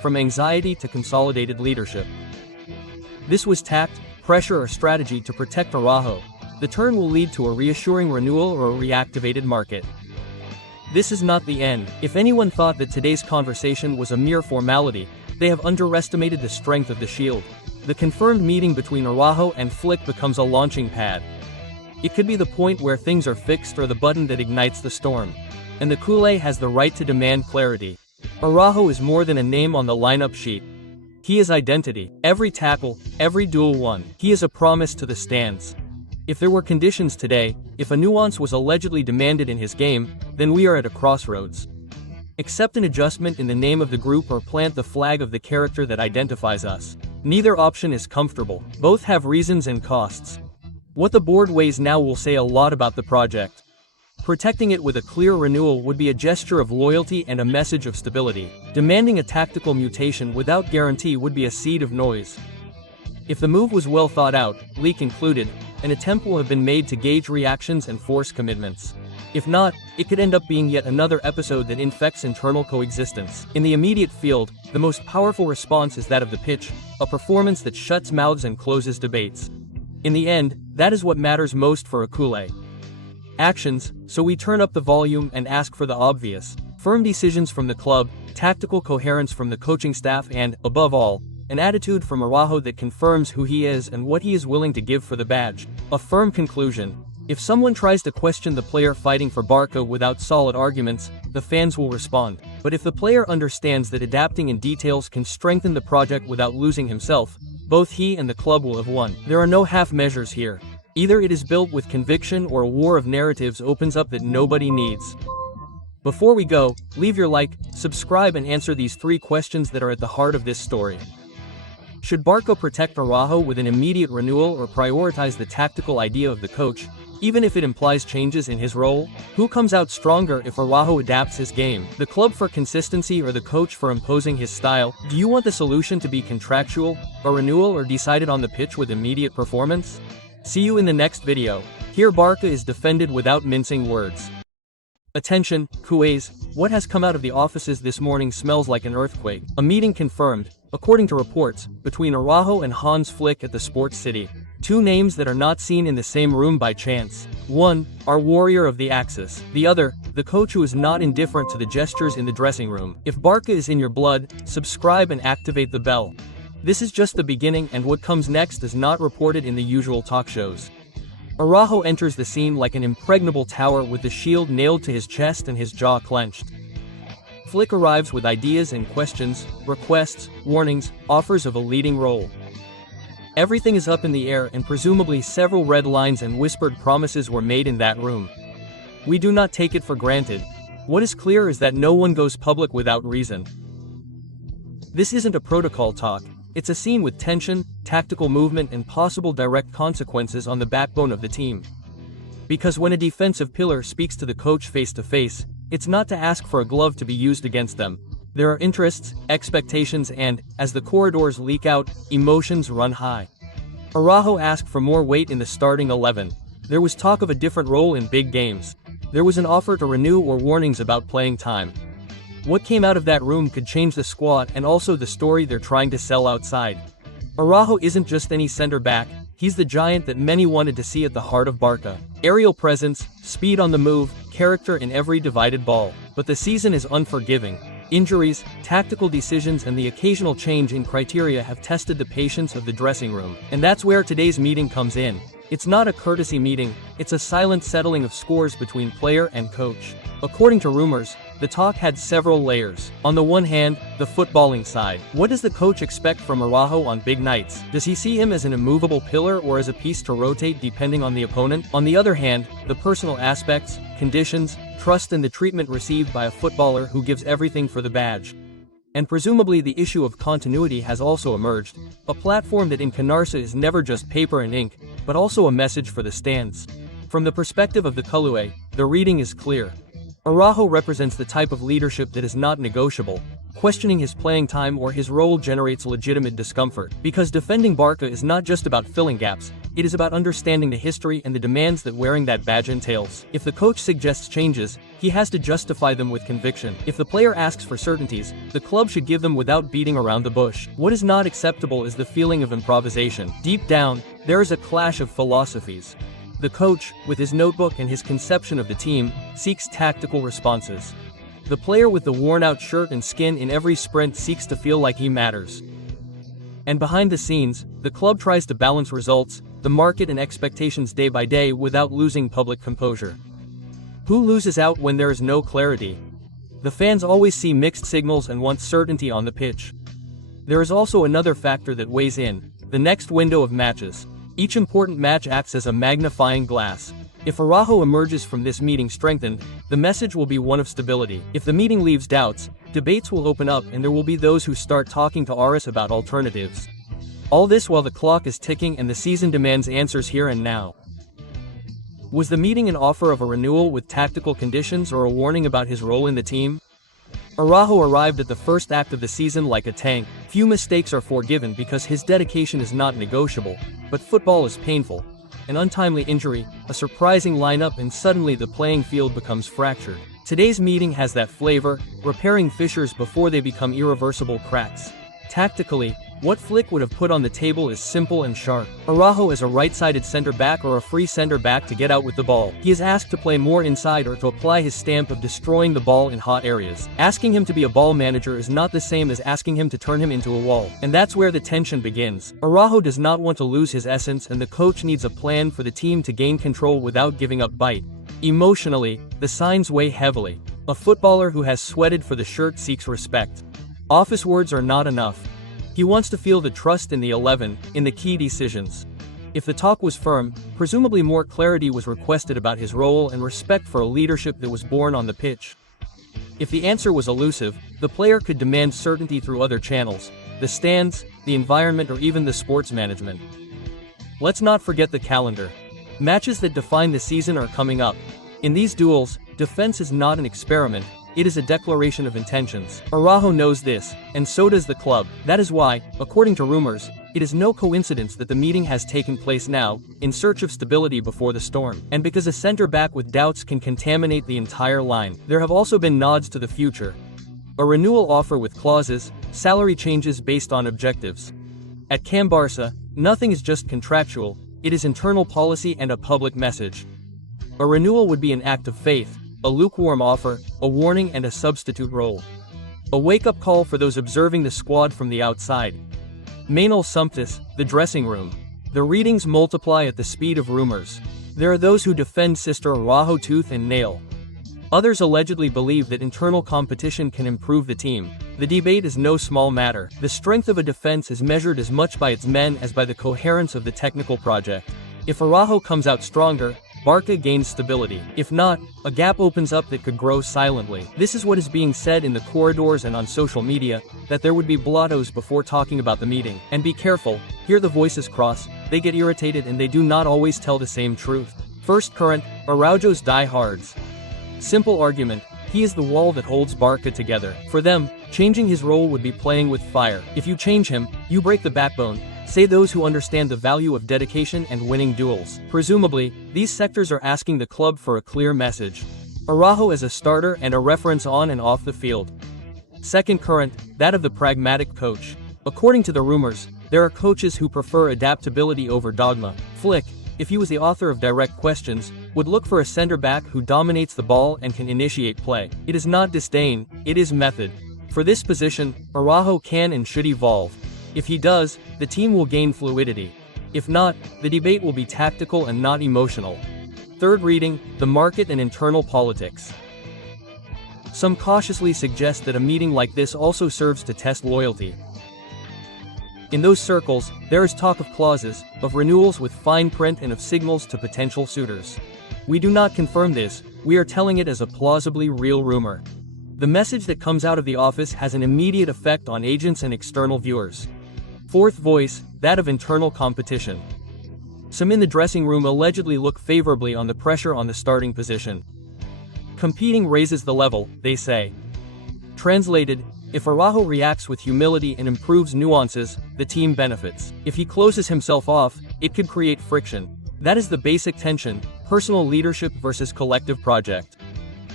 from anxiety to consolidated leadership. This was tact, pressure or strategy to protect Araújo. The turn will lead to a reassuring renewal or a reactivated market. This is not the end. If anyone thought that today's conversation was a mere formality, they have underestimated the strength of the shield. The confirmed meeting between Araújo and Flick becomes a launching pad. It could be the point where things are fixed or the button that ignites the storm. And the culé has the right to demand clarity. Araújo is more than a name on the lineup sheet. He is identity. Every tackle, every duel won. He is a promise to the stands. If there were conditions today, if a nuance was allegedly demanded in his game, then we are at a crossroads. Accept an adjustment in the name of the group or plant the flag of the character that identifies us. Neither option is comfortable. Both have reasons and costs. What the board weighs now will say a lot about the project. Protecting it with a clear renewal would be a gesture of loyalty and a message of stability. Demanding a tactical mutation without guarantee would be a seed of noise. If the move was well thought out, leak included, an attempt will have been made to gauge reactions and force commitments. If not, it could end up being yet another episode that infects internal coexistence. In the immediate field, the most powerful response is that of the pitch, a performance that shuts mouths and closes debates. In the end, that is what matters most for a culé. Actions, so we turn up the volume and ask for the obvious. Firm decisions from the club, tactical coherence from the coaching staff and, above all, an attitude from Araújo that confirms who he is and what he is willing to give for the badge. A firm conclusion. If someone tries to question the player fighting for Barca without solid arguments, the fans will respond. But if the player understands that adapting in details can strengthen the project without losing himself, both he and the club will have won. There are no half measures here. Either it is built with conviction or a war of narratives opens up that nobody needs. Before we go, leave your like, subscribe and answer these 3 questions that are at the heart of this story. Should Barca protect Araújo with an immediate renewal or prioritize the tactical idea of the coach, even if it implies changes in his role? Who comes out stronger if Araújo adapts his game? The club for consistency or the coach for imposing his style? Do you want the solution to be contractual, a renewal or decided on the pitch with immediate performance? See you in the next video. Here Barca is defended without mincing words. Attention, culés, what has come out of the offices this morning smells like an earthquake. A meeting confirmed, according to reports, between Araújo and Hansi Flick at the Sports City. 2 names that are not seen in the same room by chance. One, our warrior of the Axis. The other, the coach who is not indifferent to the gestures in the dressing room. If Barca is in your blood, subscribe and activate the bell. This is just the beginning and what comes next is not reported in the usual talk shows. Araújo enters the scene like an impregnable tower with the shield nailed to his chest and his jaw clenched. Flick arrives with ideas and questions, requests, warnings, offers of a leading role. Everything is up in the air and presumably several red lines and whispered promises were made in that room. We do not take it for granted. What is clear is that no one goes public without reason. This isn't a protocol talk. It's a scene with tension, tactical movement and possible direct consequences on the backbone of the team. Because when a defensive pillar speaks to the coach face to face, it's not to ask for a glove to be used against them. There are interests, expectations and, as the corridors leak out, emotions run high. Araújo asked for more weight in the starting 11. There was talk of a different role in big games. There was an offer to renew or warnings about playing time. What came out of that room could change the squad and also the story they're trying to sell outside. Araújo isn't just any center back, he's the giant that many wanted to see at the heart of Barca. Aerial presence, speed on the move, character in every divided ball. But the season is unforgiving. Injuries, tactical decisions and the occasional change in criteria have tested the patience of the dressing room. And that's where today's meeting comes in. It's not a courtesy meeting, it's a silent settling of scores between player and coach. According to rumors, the talk had several layers. On the one hand, the footballing side. What does the coach expect from Araújo on big nights? Does he see him as an immovable pillar or as a piece to rotate depending on the opponent? On the other hand, the personal aspects, conditions, trust and the treatment received by a footballer who gives everything for the badge. And presumably the issue of continuity has also emerged, a platform that in Canarsa is never just paper and ink, but also a message for the stands. From the perspective of the culé, the reading is clear. Araújo represents the type of leadership that is not negotiable. Questioning his playing time or his role generates legitimate discomfort. Because defending Barca is not just about filling gaps, it is about understanding the history and the demands that wearing that badge entails. If the coach suggests changes, he has to justify them with conviction. If the player asks for certainties, the club should give them without beating around the bush. What is not acceptable is the feeling of improvisation. Deep down, there is a clash of philosophies. The coach, with his notebook and his conception of the team, seeks tactical responses. The player with the worn-out shirt and skin in every sprint seeks to feel like he matters. And behind the scenes, the club tries to balance results, the market and expectations day by day without losing public composure. Who loses out when there is no clarity? The fans always see mixed signals and want certainty on the pitch. There is also another factor that weighs in: the next window of matches. Each important match acts as a magnifying glass. If Araújo emerges from this meeting strengthened, the message will be one of stability. If the meeting leaves doubts, debates will open up and there will be those who start talking to Aris about alternatives. All this while the clock is ticking and the season demands answers here and now. Was the meeting an offer of a renewal with tactical conditions or a warning about his role in the team? Araújo arrived at the first act of the season like a tank. Few mistakes are forgiven because his dedication is not negotiable, but football is painful. An untimely injury, a surprising lineup, and suddenly the playing field becomes fractured. Today's meeting has that flavor, repairing fissures before they become irreversible cracks. Tactically, what Flick would have put on the table is simple and sharp. Araújo is a right-sided center-back or a free center-back to get out with the ball. He is asked to play more inside or to apply his stamp of destroying the ball in hot areas. Asking him to be a ball manager is not the same as asking him to turn him into a wall. And that's where the tension begins. Araújo does not want to lose his essence and the coach needs a plan for the team to gain control without giving up bite. Emotionally, the signs weigh heavily. A footballer who has sweated for the shirt seeks respect. Office words are not enough. He wants to feel the trust in the 11, in the key decisions. If the talk was firm, presumably more clarity was requested about his role and respect for a leadership that was born on the pitch. If the answer was elusive, the player could demand certainty through other channels, the stands, the environment, or even the sports management. Let's not forget the calendar. Matches that define the season are coming up. In these duels, defense is not an experiment. It is a declaration of intentions. Araújo knows this, and so does the club. That is why, according to rumors, it is no coincidence that the meeting has taken place now, in search of stability before the storm. And because a center-back with doubts can contaminate the entire line, there have also been nods to the future. A renewal offer with clauses, salary changes based on objectives. At Camp Barça, nothing is just contractual, it is internal policy and a public message. A renewal would be an act of faith, a lukewarm offer, a warning, and a substitute role. A wake-up call for those observing the squad from the outside. Manuel Sumptis, the dressing room. The readings multiply at the speed of rumors. There are those who defend Sister Araújo tooth and nail. Others allegedly believe that internal competition can improve the team. The debate is no small matter. The strength of a defense is measured as much by its men as by the coherence of the technical project. If Araújo comes out stronger, BARCA gains stability. If not, a gap opens up that could grow silently. This is what is being said in the corridors and on social media, that there would be blottos before talking about the meeting. And be careful, here the voices cross, they get irritated and they do not always tell the same truth. First current, Araújo's diehards. Simple argument, he is the wall that holds BARCA together. For them, changing his role would be playing with fire. If you change him, you break the backbone. Say those who understand the value of dedication and winning duels. Presumably, these sectors are asking the club for a clear message. Araújo as a starter and a reference on and off the field. Second current, that of the pragmatic coach. According to the rumors, there are coaches who prefer adaptability over dogma. Flick, if he was the author of direct questions, would look for a center-back who dominates the ball and can initiate play. It is not disdain, it is method. For this position, Araújo can and should evolve. If he does, the team will gain fluidity. If not, the debate will be tactical and not emotional. Third reading, the market and internal politics. Some cautiously suggest that a meeting like this also serves to test loyalty. In those circles, there is talk of clauses, of renewals with fine print and of signals to potential suitors. We do not confirm this, we are telling it as a plausibly real rumor. The message that comes out of the office has an immediate effect on agents and external viewers. Fourth voice, that of internal competition. Some in the dressing room allegedly look favorably on the pressure on the starting position. Competing raises the level, they say. Translated, if Araújo reacts with humility and improves nuances, the team benefits. If he closes himself off, it could create friction. That is the basic tension, personal leadership versus collective project.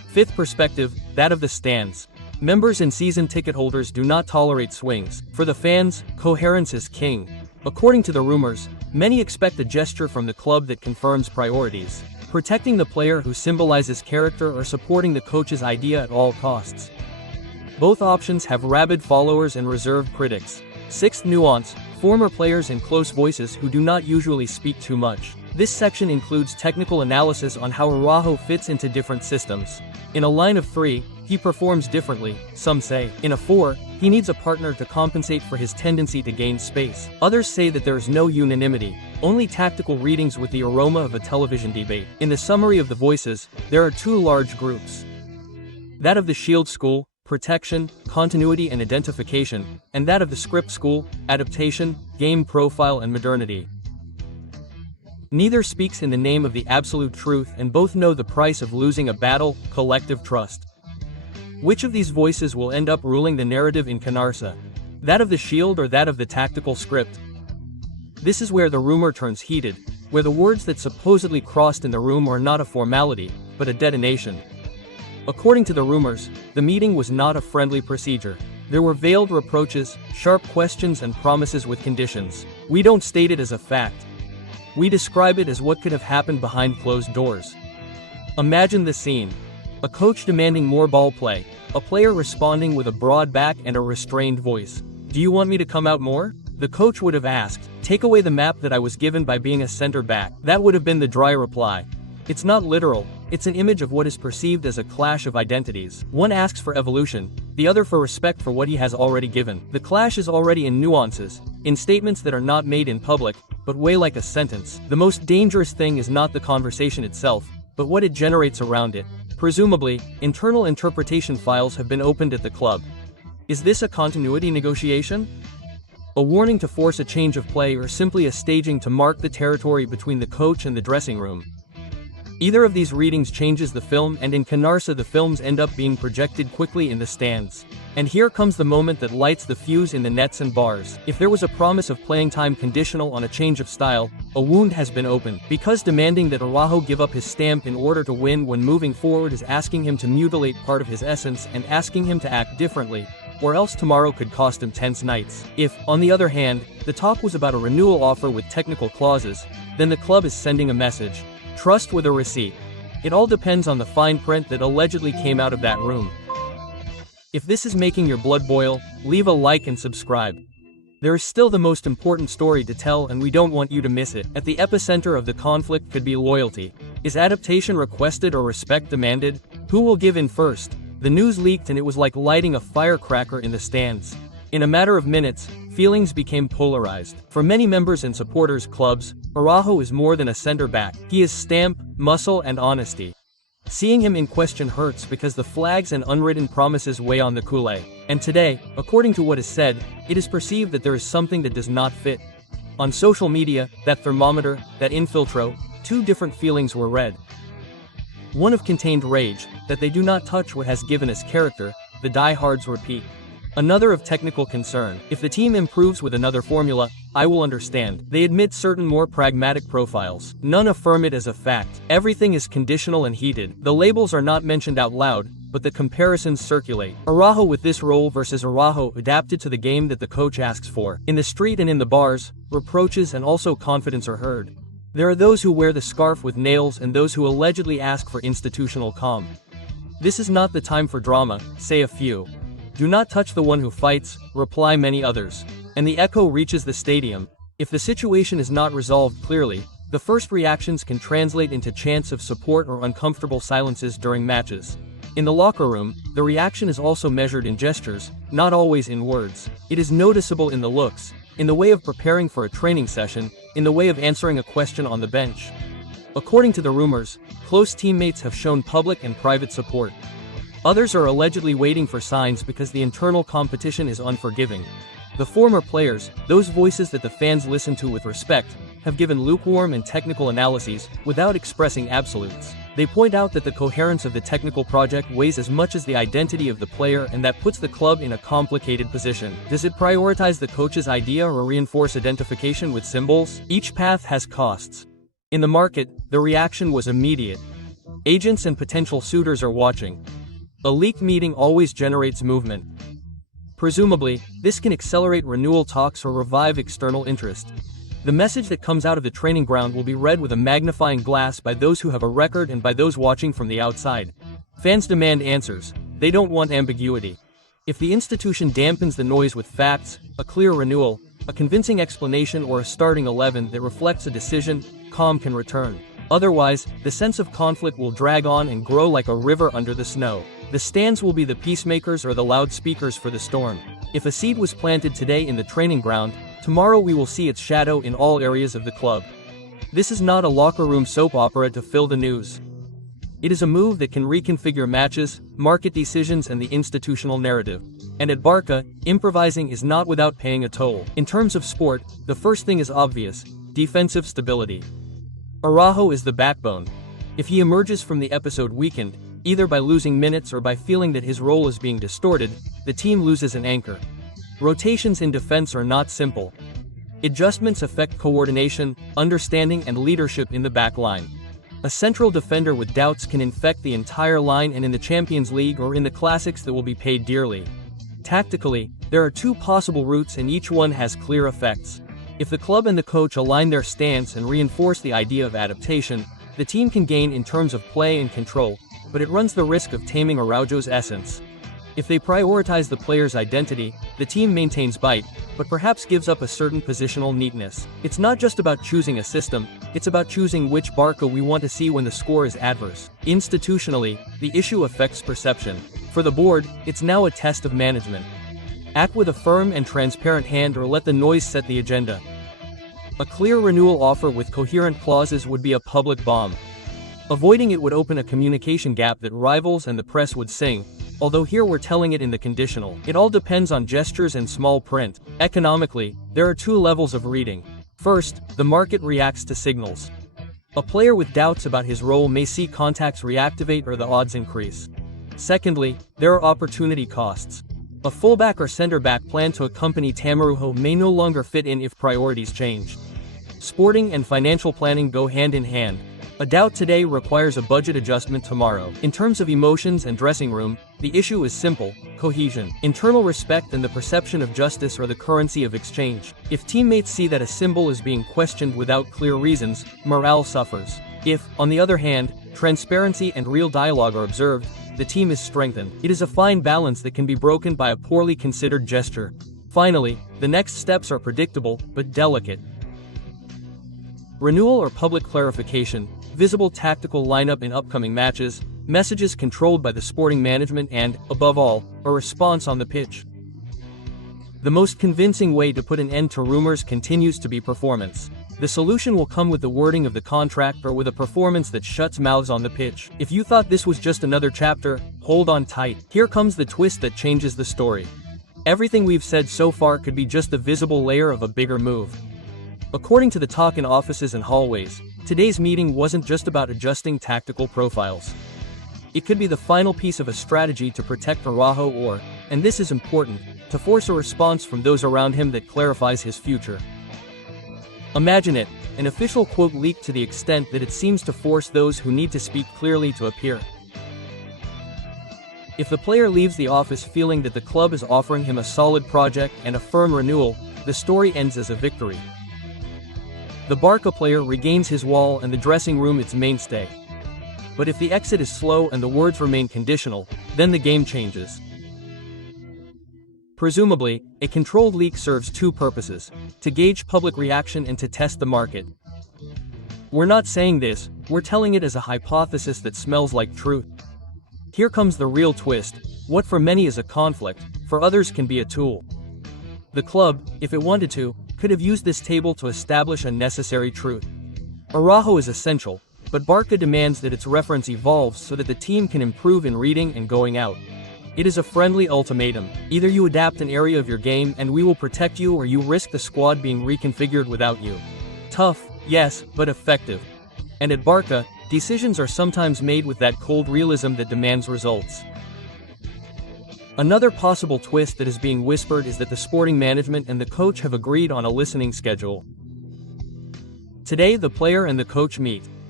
Fifth perspective, that of the stands. Members and season ticket holders do not tolerate swings. For the fans, coherence is king. According to the rumors, many expect a gesture from the club that confirms priorities. Protecting the player who symbolizes character or supporting the coach's idea at all costs. Both options have rabid followers and reserved critics. Sixth nuance, former players and close voices who do not usually speak too much. This section includes technical analysis on how Araújo fits into different systems. In a line of 3, he performs differently, some say. In a 4, he needs a partner to compensate for his tendency to gain space. Others say that there is no unanimity, only tactical readings with the aroma of a television debate. In the summary of the voices, there are 2 large groups. That of the Shield School, protection, continuity and identification, and that of the Script School, adaptation, game profile and modernity. Neither speaks in the name of the absolute truth and both know the price of losing a battle, collective trust. Which of these voices will end up ruling the narrative in Canarsa? That of the Shield or that of the tactical script? This is where the rumor turns heated, where the words that supposedly crossed in the room are not a formality, but a detonation. According to the rumors, the meeting was not a friendly procedure. There were veiled reproaches, sharp questions and promises with conditions. We don't state it as a fact. We describe it as what could have happened behind closed doors. Imagine the scene. A coach demanding more ball play, a player responding with a broad back and a restrained voice. Do you want me to come out more? The coach would have asked, take away the map that I was given by being a center back. That would have been the dry reply. It's not literal, it's an image of what is perceived as a clash of identities. One asks for evolution, the other for respect for what he has already given. The clash is already in nuances, in statements that are not made in public, but weigh like a sentence. The most dangerous thing is not the conversation itself, but what it generates around it. Presumably, internal interpretation files have been opened at the club. Is this a continuity negotiation? A warning to force a change of play or simply a staging to mark the territory between the coach and the dressing room? Either of these readings changes the film, and in Canarsa the films end up being projected quickly in the stands. And here comes the moment that lights the fuse in the nets and bars. If there was a promise of playing time conditional on a change of style, a wound has been opened. Because demanding that Araújo give up his stamp in order to win when moving forward is asking him to mutilate part of his essence and asking him to act differently, or else tomorrow could cost him tense nights. If, on the other hand, the talk was about a renewal offer with technical clauses, then the club is sending a message. Trust with a receipt. It all depends on the fine print that allegedly came out of that room. If this is making your blood boil, leave a like and subscribe. There is still the most important story to tell and we don't want you to miss it. At the epicenter of the conflict could be loyalty. Is adaptation requested or respect demanded? Who will give in first? The news leaked and it was like lighting a firecracker in the stands. In a matter of minutes, feelings became polarized. For many members and supporters clubs, Araújo is more than a center back. He is stamp, muscle and honesty. Seeing him in question hurts because the flags and unwritten promises weigh on the culé. And today, according to what is said, it is perceived that there is something that does not fit. On social media, that thermometer, that infiltro, 2 different feelings were read. One of contained rage, that they do not touch what has given us character, the diehards repeat. Another of technical concern. If the team improves with another formula, I will understand. They admit certain more pragmatic profiles. None affirm it as a fact. Everything is conditional and heated. The labels are not mentioned out loud, but the comparisons circulate. Araújo with this role versus Araújo adapted to the game that the coach asks for. In the street and in the bars, reproaches and also confidence are heard. There are those who wear the scarf with nails and those who allegedly ask for institutional calm. This is not the time for drama, say a few. Do not touch the one who fights, reply many others. And the echo reaches the stadium. If the situation is not resolved clearly, the first reactions can translate into chants of support or uncomfortable silences during matches. In the locker room, the reaction is also measured in gestures, not always in words. It is noticeable in the looks, in the way of preparing for a training session, in the way of answering a question on the bench. According to the rumors, close teammates have shown public and private support. Others are allegedly waiting for signs because the internal competition is unforgiving. The former players, those voices that the fans listen to with respect, have given lukewarm and technical analyses, without expressing absolutes. They point out that the coherence of the technical project weighs as much as the identity of the player, and that puts the club in a complicated position. Does it prioritize the coach's idea or reinforce identification with symbols? Each path has costs. In the market, the reaction was immediate. Agents and potential suitors are watching. A leaked meeting always generates movement. Presumably, this can accelerate renewal talks or revive external interest. The message that comes out of the training ground will be read with a magnifying glass by those who have a record and by those watching from the outside. Fans demand answers. They don't want ambiguity. If the institution dampens the noise with facts, a clear renewal, a convincing explanation or a starting 11 that reflects a decision, calm can return. Otherwise, the sense of conflict will drag on and grow like a river under the snow. The stands will be the peacemakers or the loudspeakers for the storm. If a seed was planted today in the training ground, tomorrow we will see its shadow in all areas of the club. This is not a locker room soap opera to fill the news. It is a move that can reconfigure matches, market decisions and the institutional narrative. And at BARCA, improvising is not without paying a toll. In terms of sport, the first thing is obvious: defensive stability. Araújo is the backbone. If he emerges from the episode weakened, either by losing minutes or by feeling that his role is being distorted, the team loses an anchor. Rotations in defense are not simple. Adjustments affect coordination, understanding and leadership in the back line. A central defender with doubts can infect the entire line, and in the Champions League or in the classics that will be paid dearly. Tactically, there are two possible routes and each one has clear effects. If the club and the coach align their stance and reinforce the idea of adaptation, the team can gain in terms of play and control, but it runs the risk of taming Araújo's essence. If they prioritize the player's identity, the team maintains bite, but perhaps gives up a certain positional neatness. It's not just about choosing a system, it's about choosing which BARCA we want to see when the score is adverse. Institutionally, the issue affects perception. For the board, it's now a test of management. Act with a firm and transparent hand or let the noise set the agenda. A clear renewal offer with coherent clauses would be a public bomb. Avoiding it would open a communication gap that rivals and the press would sing, although here we're telling it in the conditional. It all depends on gestures and small print. Economically, there are two levels of reading. First, the market reacts to signals. A player with doubts about his role may see contacts reactivate or the odds increase. Secondly, there are opportunity costs. A fullback or center-back planned to accompany Araújo may no longer fit in if priorities change. Sporting and financial planning go hand in hand. A doubt today requires a budget adjustment tomorrow. In terms of emotions and dressing room, the issue is simple: cohesion. Internal respect and the perception of justice are the currency of exchange. If teammates see that a symbol is being questioned without clear reasons, morale suffers. If, on the other hand, transparency and real dialogue are observed, the team is strengthened. It is a fine balance that can be broken by a poorly considered gesture. Finally, the next steps are predictable, but delicate. Renewal or public clarification, visible tactical lineup in upcoming matches, messages controlled by the sporting management and, above all, a response on the pitch. The most convincing way to put an end to rumors continues to be performance. The solution will come with the wording of the contract or with a performance that shuts mouths on the pitch. If you thought this was just another chapter, hold on tight. Here comes the twist that changes the story. Everything we've said so far could be just the visible layer of a bigger move. According to the talk in offices and hallways, today's meeting wasn't just about adjusting tactical profiles. It could be the final piece of a strategy to protect Araújo or, and this is important, to force a response from those around him that clarifies his future. Imagine it, an official quote leaked to the extent that it seems to force those who need to speak clearly to appear. If the player leaves the office feeling that the club is offering him a solid project and a firm renewal, the story ends as a victory. The BARCA player regains his wall and the dressing room its mainstay. But if the exit is slow and the words remain conditional, then the game changes. Presumably, a controlled leak serves two purposes: to gauge public reaction and to test the market. We're not saying this, we're telling it as a hypothesis that smells like truth. Here comes the real twist: what for many is a conflict, for others can be a tool. The club, if it wanted to, could have used this table to establish a necessary truth. Araújo is essential, but BARCA demands that its reference evolves so that the team can improve in reading and going out. It is a friendly ultimatum: either you adapt an area of your game and we will protect you, or you risk the squad being reconfigured without you. Tough, yes, but effective. And at BARCA, decisions are sometimes made with that cold realism that demands results. Another possible twist that is being whispered is that the sporting management and the coach have agreed on a listening schedule. Today the player and the coach meet.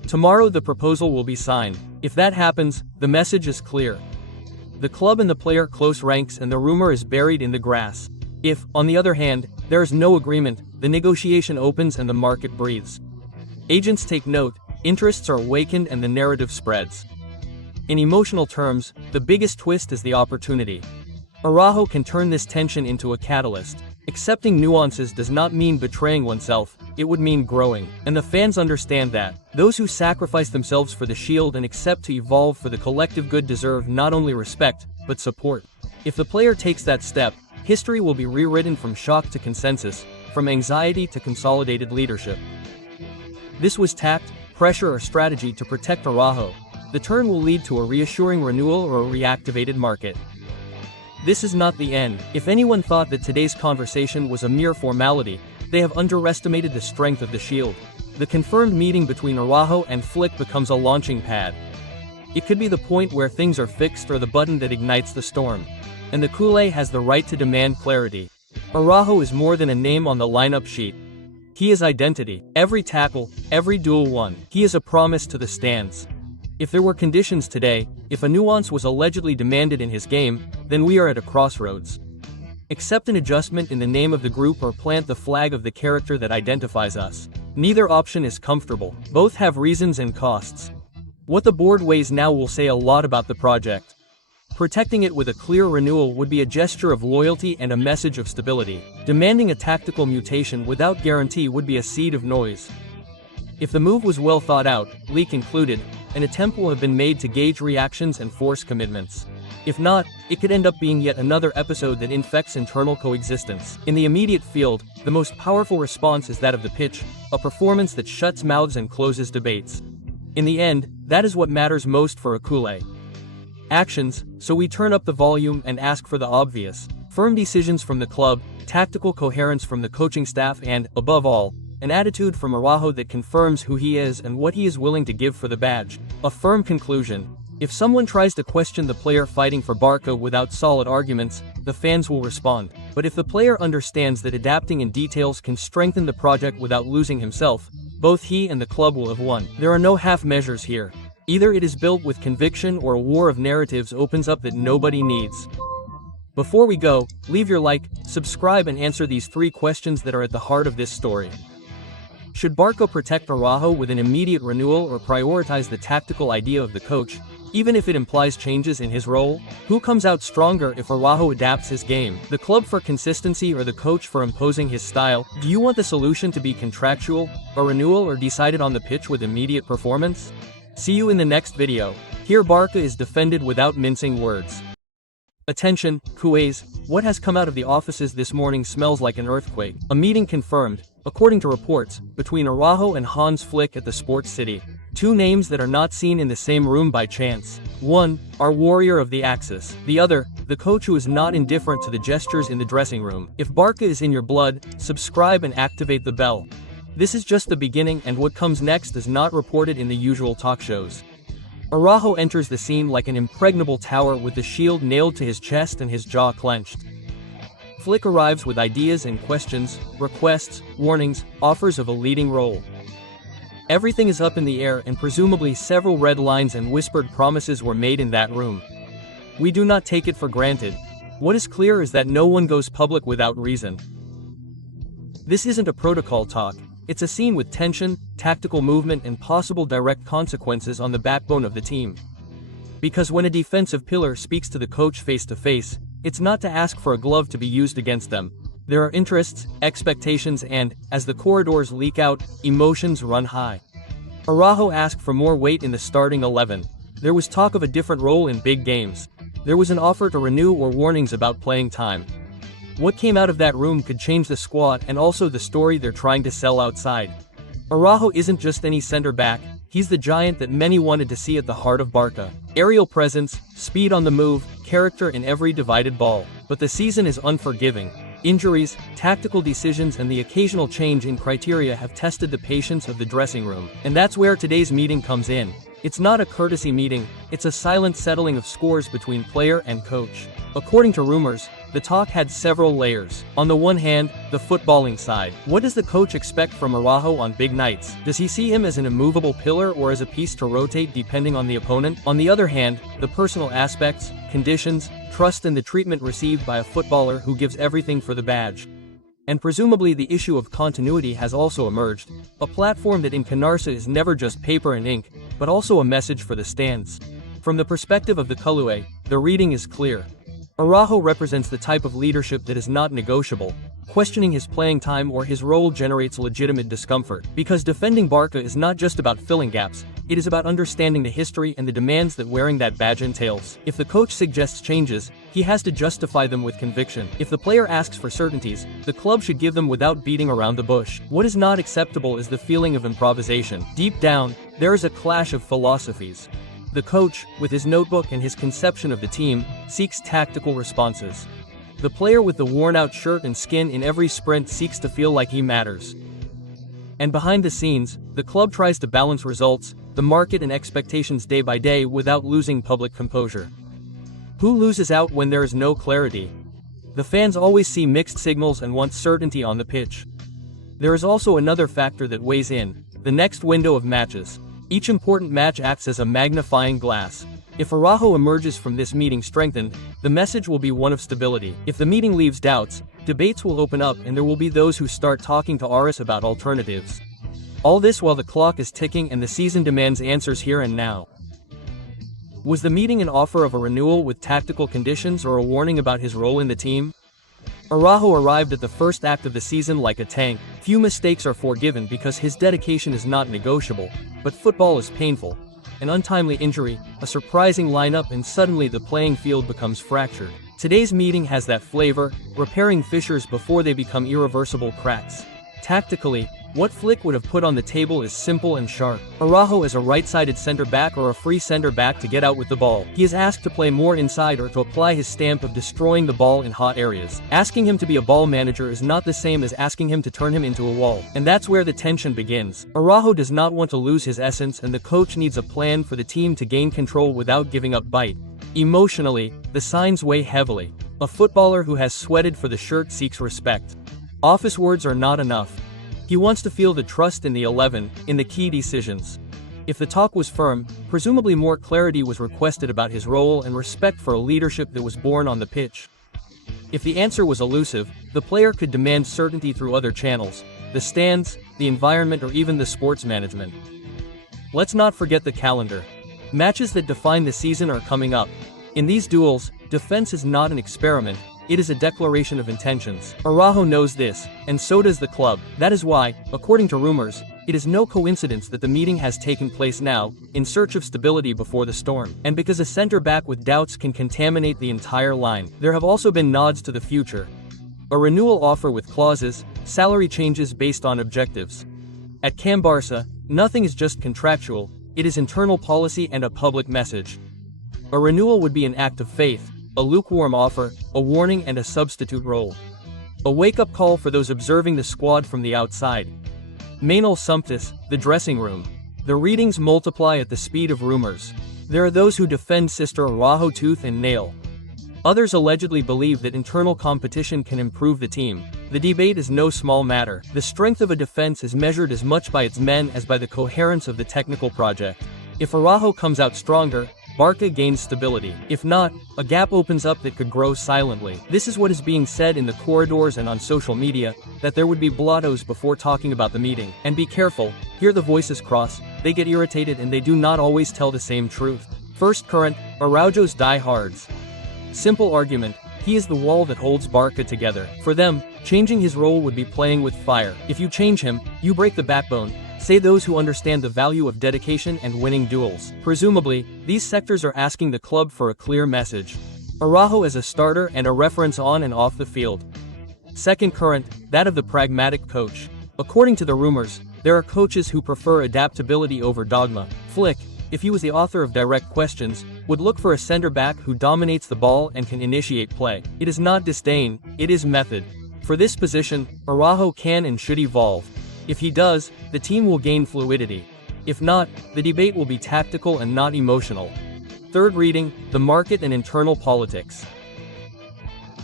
Tomorrow the proposal will be signed. If that happens, the message is clear. The club and the player close ranks and the rumor is buried in the grass. If, on the other hand, there is no agreement, the negotiation opens and the market breathes. Agents take note, interests are awakened and the narrative spreads. In emotional terms, the biggest twist is the opportunity. Araújo can turn this tension into a catalyst. Accepting nuances does not mean betraying oneself, it would mean growing. And the fans understand that. Those who sacrifice themselves for the shield and accept to evolve for the collective good deserve not only respect, but support. If the player takes that step, history will be rewritten from shock to consensus, from anxiety to consolidated leadership. This was tact, pressure or strategy to protect Araújo. The turn will lead to a reassuring renewal or a reactivated market. This is not the end. If anyone thought that today's conversation was a mere formality, they have underestimated the strength of the shield. The confirmed meeting between Araújo and Flick becomes a launching pad. It could be the point where things are fixed or the button that ignites the storm. And the culé has the right to demand clarity. Araújo is more than a name on the lineup sheet. He is identity. Every tackle, every duel won. He is a promise to the stands. If there were conditions today, if a nuance was allegedly demanded in his game, then we are at a crossroads. Accept an adjustment in the name of the group or plant the flag of the character that identifies us. Neither option is comfortable. Both have reasons and costs. What the board weighs now will say a lot about the project. Protecting it with a clear renewal would be a gesture of loyalty and a message of stability. Demanding a tactical mutation without guarantee would be a seed of noise. If the move was well thought out, leak included, an attempt will have been made to gauge reactions and force commitments. If not, it could end up being yet another episode that infects internal coexistence. In the immediate field, the most powerful response is that of the pitch, a performance that shuts mouths and closes debates. In the end, that is what matters most for a culé. Actions, so we turn up the volume and ask for the obvious. Firm decisions from the club, tactical coherence from the coaching staff and, above all, an attitude from Araújo that confirms who he is and what he is willing to give for the badge. A firm conclusion. If someone tries to question the player fighting for BARCA without solid arguments, the fans will respond. But if the player understands that adapting in details can strengthen the project without losing himself, both he and the club will have won. There are no half measures here. Either it is built with conviction or a war of narratives opens up that nobody needs. Before we go, leave your like, subscribe and answer these 3 questions that are at the heart of this story. Should BARCA protect Araújo with an immediate renewal or prioritize the tactical idea of the coach, even if it implies changes in his role? Who comes out stronger if Araújo adapts his game? The club for consistency or the coach for imposing his style? Do you want the solution to be contractual, a renewal or decided on the pitch with immediate performance? See you in the next video. Here BARCA is defended without mincing words. Attention, culés, what has come out of the offices this morning smells like an earthquake. A meeting confirmed, according to reports, between Araújo and Hansi Flick at the Sports City. 2 names that are not seen in the same room by chance. One, our warrior of the Axis. The other, the coach who is not indifferent to the gestures in the dressing room. If BARCA is in your blood, subscribe and activate the bell. This is just the beginning and what comes next is not reported in the usual talk shows. Araújo enters the scene like an impregnable tower with the shield nailed to his chest and his jaw clenched. Flick arrives with ideas and questions, requests, warnings, offers of a leading role. Everything is up in the air and presumably several red lines and whispered promises were made in that room. We do not take it for granted. What is clear is that no one goes public without reason. This isn't a protocol talk. It's a scene with tension, tactical movement and possible direct consequences on the backbone of the team. Because when a defensive pillar speaks to the coach face to face, it's not to ask for a glove to be used against them. There are interests, expectations and, as the corridors leak out, emotions run high. Araújo asked for more weight in the starting 11. There was talk of a different role in big games. There was an offer to renew or warnings about playing time. What came out of that room could change the squad and also the story they're trying to sell outside. Araújo isn't just any center back, he's the giant that many wanted to see at the heart of BARCA. Aerial presence, speed on the move, character in every divided ball. But the season is unforgiving. Injuries, tactical decisions and the occasional change in criteria have tested the patience of the dressing room. And that's where today's meeting comes in. It's not a courtesy meeting, it's a silent settling of scores between player and coach. According to rumors, the talk had several layers. On the one hand, the footballing side. What does the coach expect from Araújo on big nights? Does he see him as an immovable pillar or as a piece to rotate depending on the opponent? On the other hand, the personal aspects, conditions, trust and the treatment received by a footballer who gives everything for the badge. And presumably the issue of continuity has also emerged, a platform that in Canarsa is never just paper and ink, but also a message for the stands. From the perspective of the Culue, the reading is clear. Araújo represents the type of leadership that is not negotiable. Questioning his playing time or his role generates legitimate discomfort, because defending BARCA is not just about filling gaps, it is about understanding the history and the demands that wearing that badge entails. If the coach suggests changes, he has to justify them with conviction. If the player asks for certainties, the club should give them without beating around the bush. What is not acceptable is the feeling of improvisation. Deep down, there is a clash of philosophies. The coach, with his notebook and his conception of the team, seeks tactical responses. The player with the worn-out shirt and skin in every sprint seeks to feel like he matters. And behind the scenes, the club tries to balance results, the market and expectations day by day without losing public composure. Who loses out when there is no clarity? The fans always see mixed signals and want certainty on the pitch. There is also another factor that weighs in, the next window of matches. Each important match acts as a magnifying glass. If Araújo emerges from this meeting strengthened, the message will be one of stability. If the meeting leaves doubts, debates will open up and there will be those who start talking to Aris about alternatives. All this while the clock is ticking and the season demands answers here and now. Was the meeting an offer of a renewal with tactical conditions or a warning about his role in the team? Araújo arrived at the first act of the season like a tank. Few mistakes are forgiven because his dedication is not negotiable, but football is painful. An untimely injury, a surprising lineup and suddenly the playing field becomes fractured. Today's meeting has that flavor, repairing fissures before they become irreversible cracks. Tactically, what Flick would have put on the table is simple and sharp. Araújo is a right-sided center-back or a free center-back to get out with the ball. He is asked to play more inside or to apply his stamp of destroying the ball in hot areas. Asking him to be a ball manager is not the same as asking him to turn him into a wall. And that's where the tension begins. Araújo does not want to lose his essence and the coach needs a plan for the team to gain control without giving up bite. Emotionally, the signs weigh heavily. A footballer who has sweated for the shirt seeks respect. Office words are not enough. He wants to feel the trust in the 11, in the key decisions. If the talk was firm, presumably more clarity was requested about his role and respect for a leadership that was born on the pitch. If the answer was elusive, the player could demand certainty through other channels, the stands, the environment or even the sports management. Let's not forget the calendar. Matches that define the season are coming up. In these duels, defense is not an experiment, it is a declaration of intentions. Araújo knows this, and so does the club. That is why, according to rumors, it is no coincidence that the meeting has taken place now, in search of stability before the storm. And because a center-back with doubts can contaminate the entire line, there have also been nods to the future. A renewal offer with clauses, salary changes based on objectives. At Camp Barça, nothing is just contractual, it is internal policy and a public message. A renewal would be an act of faith, a lukewarm offer, a warning and a substitute role. A wake-up call for those observing the squad from the outside. Manuel Sumptis, the dressing room. The readings multiply at the speed of rumors. There are those who defend Sister Araújo tooth and nail. Others allegedly believe that internal competition can improve the team. The debate is no small matter. The strength of a defense is measured as much by its men as by the coherence of the technical project. If Araújo comes out stronger, BARCA gains stability. If not, a gap opens up that could grow silently. This is what is being said in the corridors and on social media, that there would be blottos before talking about the meeting. And be careful, here the voices cross, they get irritated and they do not always tell the same truth. First current, Araújo's diehards. Simple argument, he is the wall that holds BARCA together. For them, changing his role would be playing with fire. If you change him, you break the backbone, say those who understand the value of dedication and winning duels. Presumably, these sectors are asking the club for a clear message. Araújo as a starter and a reference on and off the field. Second current, that of the pragmatic coach. According to the rumors, there are coaches who prefer adaptability over dogma. Flick, if he was the author of direct questions, would look for a center-back who dominates the ball and can initiate play. It is not disdain, it is method. For this position, Araújo can and should evolve. If he does, the team will gain fluidity. If not, the debate will be tactical and not emotional. Third reading, the market and internal politics.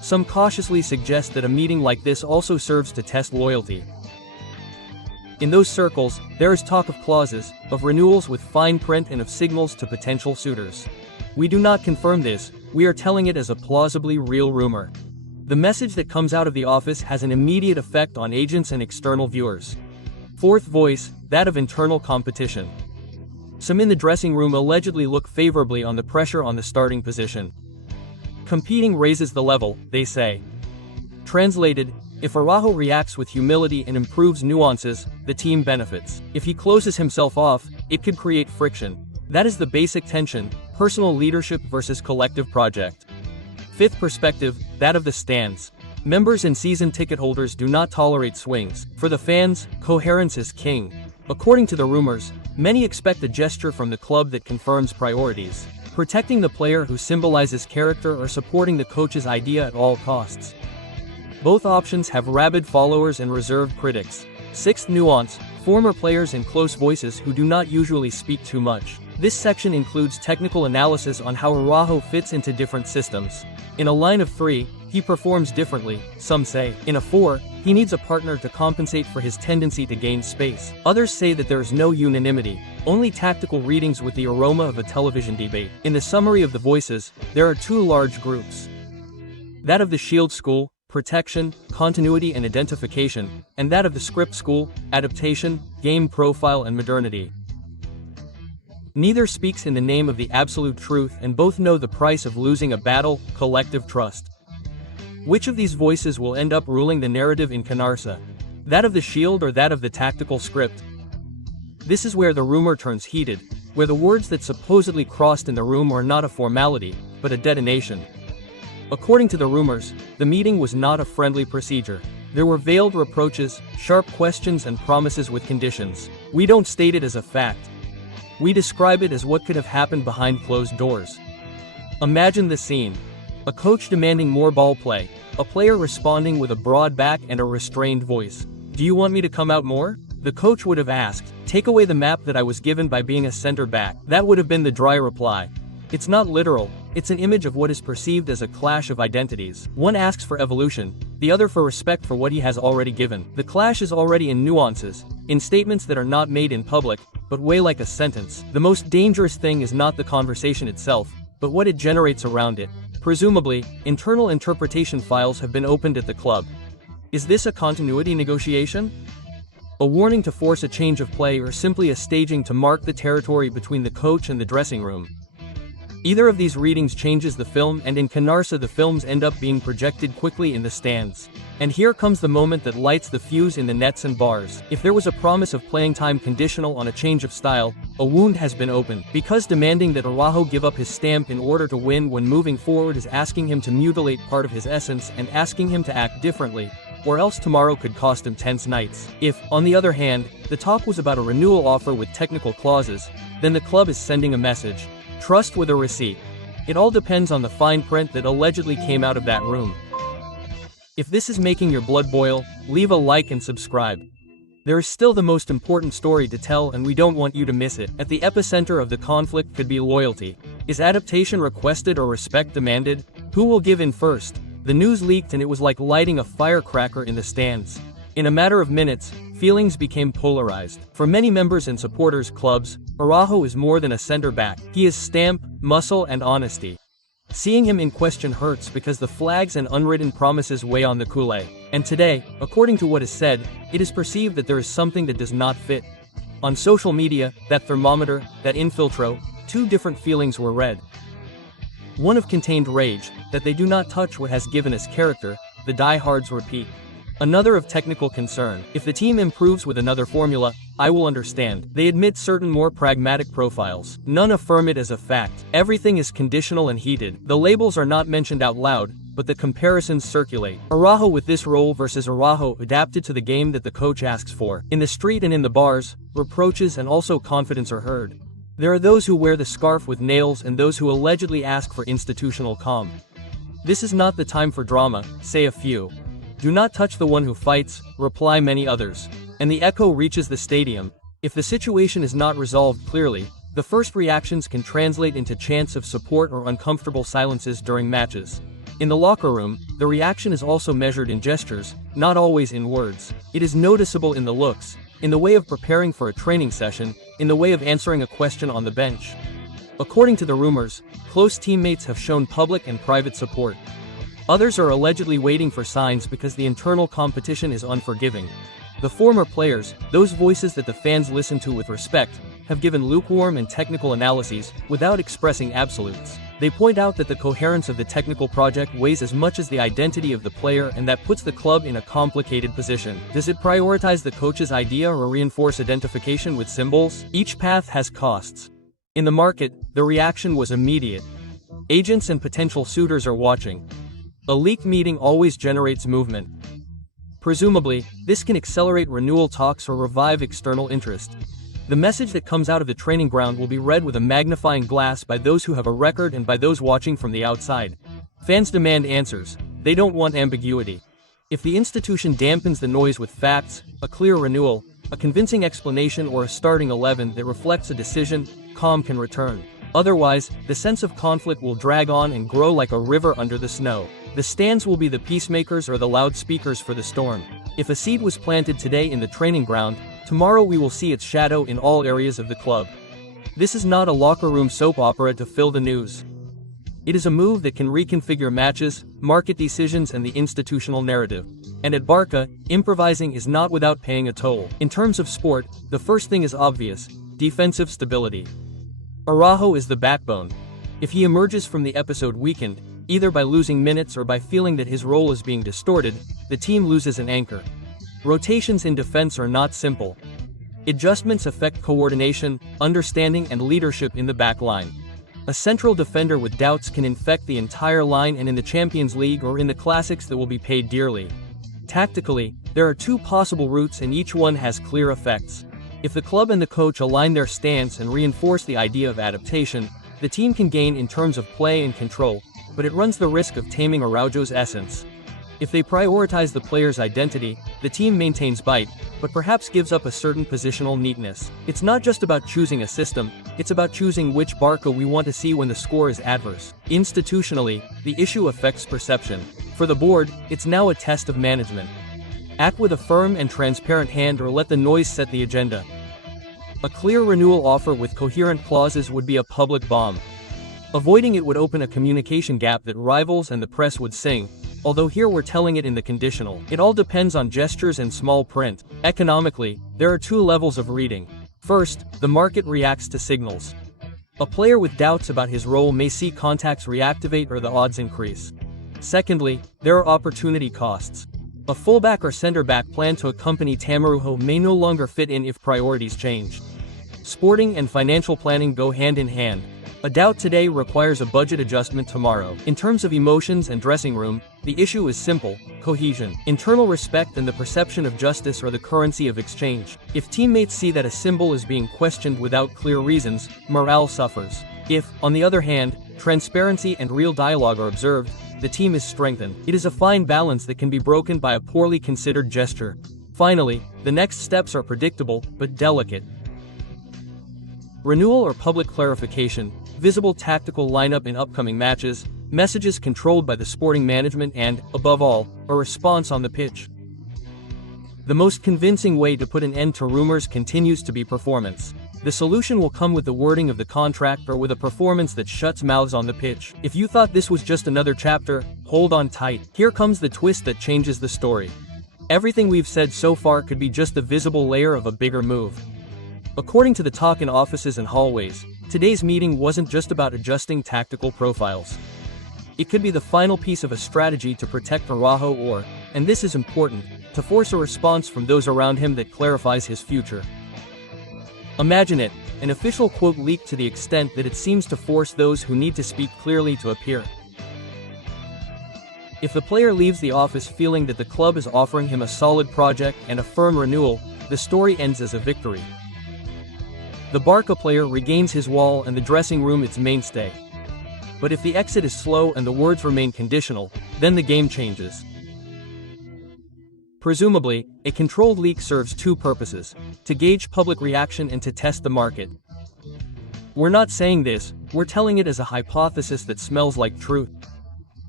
Some cautiously suggest that a meeting like this also serves to test loyalty. In those circles, there is talk of clauses, of renewals with fine print and of signals to potential suitors. We do not confirm this, we are telling it as a plausibly real rumor. The message that comes out of the office has an immediate effect on agents and external viewers. Fourth voice, that of internal competition. Some in the dressing room allegedly look favorably on the pressure on the starting position. Competing raises the level, they say. Translated, if Araújo reacts with humility and improves nuances, the team benefits. If he closes himself off, it could create friction. That is the basic tension, personal leadership versus collective project. Fifth perspective, that of the stands. Members and season ticket holders do not tolerate swings. For the fans, coherence is king. According to the rumors, many expect a gesture from the club that confirms priorities. Protecting the player who symbolizes character or supporting the coach's idea at all costs. Both options have rabid followers and reserved critics. Sixth nuance, former players and close voices who do not usually speak too much. This section includes technical analysis on how Araújo fits into different systems. In a line of 3, he performs differently, some say. In a 4, he needs a partner to compensate for his tendency to gain space. Others say that there is no unanimity, only tactical readings with the aroma of a television debate. In the summary of the voices, there are 2 large groups. That of the Shield school, protection, continuity and identification, and that of the Script school, adaptation, game profile and modernity. Neither speaks in the name of the absolute truth and both know the price of losing a battle, collective trust. Which of these voices will end up ruling the narrative in Canarsa? That of the Shield or that of the tactical Script? This is where the rumor turns heated, where the words that supposedly crossed in the room are not a formality, but a detonation. According to the rumors, the meeting was not a friendly procedure. There were veiled reproaches, sharp questions and promises with conditions. We don't state it as a fact. We describe it as what could have happened behind closed doors. Imagine the scene. A coach demanding more ball play, a player responding with a broad back and a restrained voice. Do you want me to come out more? The coach would have asked, take away the map that I was given by being a center back. That would have been the dry reply. It's not literal, it's an image of what is perceived as a clash of identities. One asks for evolution, the other for respect for what he has already given. The clash is already in nuances, in statements that are not made in public, but weigh like a sentence. The most dangerous thing is not the conversation itself, but what it generates around it. Presumably, internal interpretation files have been opened at the club. Is this a continuity negotiation? A warning to force a change of play or simply a staging to mark the territory between the coach and the dressing room? Either of these readings changes the film, and in Canarsa the films end up being projected quickly in the stands. And here comes the moment that lights the fuse in the nets and bars. If there was a promise of playing time conditional on a change of style, a wound has been opened. Because demanding that Araújo give up his stamp in order to win when moving forward is asking him to mutilate part of his essence and asking him to act differently, or else tomorrow could cost him tense nights. If, on the other hand, the talk was about a renewal offer with technical clauses, then the club is sending a message. Trust with a receipt. It all depends on the fine print that allegedly came out of that room. If this is making your blood boil, leave a like and subscribe. There is still the most important story to tell and we don't want you to miss it. At the epicenter of the conflict could be loyalty. Is adaptation requested or respect demanded? Who will give in first? The news leaked and it was like lighting a firecracker in the stands. In a matter of minutes, feelings became polarized. For many members and supporters clubs, Araújo is more than a center back. He is stamp, muscle and honesty. Seeing him in question hurts because the flags and unwritten promises weigh on the culé. And today, according to what is said, it is perceived that there is something that does not fit. On social media, that thermometer, that infiltro, 2 different feelings were read. One of contained rage, that they do not touch what has given us character, the diehards repeat. Another of technical concern. If the team improves with another formula, I will understand. They admit certain more pragmatic profiles. None affirm it as a fact. Everything is conditional and heated. The labels are not mentioned out loud, but the comparisons circulate. Araújo with this role versus Araújo adapted to the game that the coach asks for. In the street and in the bars, reproaches and also confidence are heard. There are those who wear the scarf with nails and those who allegedly ask for institutional calm. This is not the time for drama, say a few. Do not touch the one who fights, reply many others. And the echo reaches the stadium. If the situation is not resolved clearly, the first reactions can translate into chants of support or uncomfortable silences during matches. In the locker room, the reaction is also measured in gestures, not always in words. It is noticeable in the looks, in the way of preparing for a training session, in the way of answering a question on the bench. According to the rumors, close teammates have shown public and private support. Others are allegedly waiting for signs because the internal competition is unforgiving. The former players, those voices that the fans listen to with respect, have given lukewarm and technical analyses, without expressing absolutes. They point out that the coherence of the technical project weighs as much as the identity of the player, and that puts the club in a complicated position. Does it prioritize the coach's idea or reinforce identification with symbols? Each path has costs. In the market, the reaction was immediate. Agents and potential suitors are watching. A leaked meeting always generates movement. Presumably, this can accelerate renewal talks or revive external interest. The message that comes out of the training ground will be read with a magnifying glass by those who have a record and by those watching from the outside. Fans demand answers. They don't want ambiguity. If the institution dampens the noise with facts, a clear renewal, a convincing explanation, or a starting 11 that reflects a decision, calm can return. Otherwise, the sense of conflict will drag on and grow like a river under the snow. The stands will be the peacemakers or the loudspeakers for the storm. If a seed was planted today in the training ground, tomorrow we will see its shadow in all areas of the club. This is not a locker room soap opera to fill the news. It is a move that can reconfigure matches, market decisions, and the institutional narrative. And at BARCA, improvising is not without paying a toll. In terms of sport, the first thing is obvious: defensive stability. Araújo is the backbone. If he emerges from the episode weakened, either by losing minutes or by feeling that his role is being distorted, the team loses an anchor. Rotations in defense are not simple. Adjustments affect coordination, understanding, and leadership in the back line. A central defender with doubts can infect the entire line, and in the Champions League or in the classics that will be paid dearly. Tactically, there are two possible routes and each one has clear effects. If the club and the coach align their stance and reinforce the idea of adaptation, the team can gain in terms of play and control, but it runs the risk of taming Araújo's essence. If they prioritize the player's identity, the team maintains bite, but perhaps gives up a certain positional neatness. It's not just about choosing a system, it's about choosing which BARCA we want to see when the score is adverse. Institutionally, the issue affects perception. For the board, it's now a test of management. Act with a firm and transparent hand or let the noise set the agenda. A clear renewal offer with coherent clauses would be a public bomb. Avoiding it would open a communication gap that rivals and the press would sing, although here we're telling it in the conditional. It all depends on gestures and small print. Economically, there are two levels of reading. First, the market reacts to signals. A player with doubts about his role may see contacts reactivate or the odds increase. Secondly, there are opportunity costs. A fullback or center-back planned to accompany Araújo may no longer fit in if priorities change. Sporting and financial planning go hand in hand. A doubt today requires a budget adjustment tomorrow. In terms of emotions and dressing room, the issue is simple: cohesion. Internal respect and the perception of justice are the currency of exchange. If teammates see that a symbol is being questioned without clear reasons, morale suffers. If, on the other hand, transparency and real dialogue are observed, the team is strengthened. It is a fine balance that can be broken by a poorly considered gesture. Finally, the next steps are predictable, but delicate. Renewal or public clarification, visible tactical lineup in upcoming matches, messages controlled by the sporting management, and, above all, a response on the pitch. The most convincing way to put an end to rumors continues to be performance. The solution will come with the wording of the contract or with a performance that shuts mouths on the pitch. If you thought this was just another chapter, hold on tight. Here comes the twist that changes the story. Everything we've said so far could be just the visible layer of a bigger move. According to the talk in offices and hallways, today's meeting wasn't just about adjusting tactical profiles. It could be the final piece of a strategy to protect Araújo or, and this is important, to force a response from those around him that clarifies his future. Imagine it, an official quote leaked to the extent that it seems to force those who need to speak clearly to appear. If the player leaves the office feeling that the club is offering him a solid project and a firm renewal, the story ends as a victory. The BARCA player regains his wall and the dressing room its mainstay. But if the exit is slow and the words remain conditional, then the game changes. Presumably, a controlled leak serves two purposes: to gauge public reaction and to test the market. We're not saying this, we're telling it as a hypothesis that smells like truth.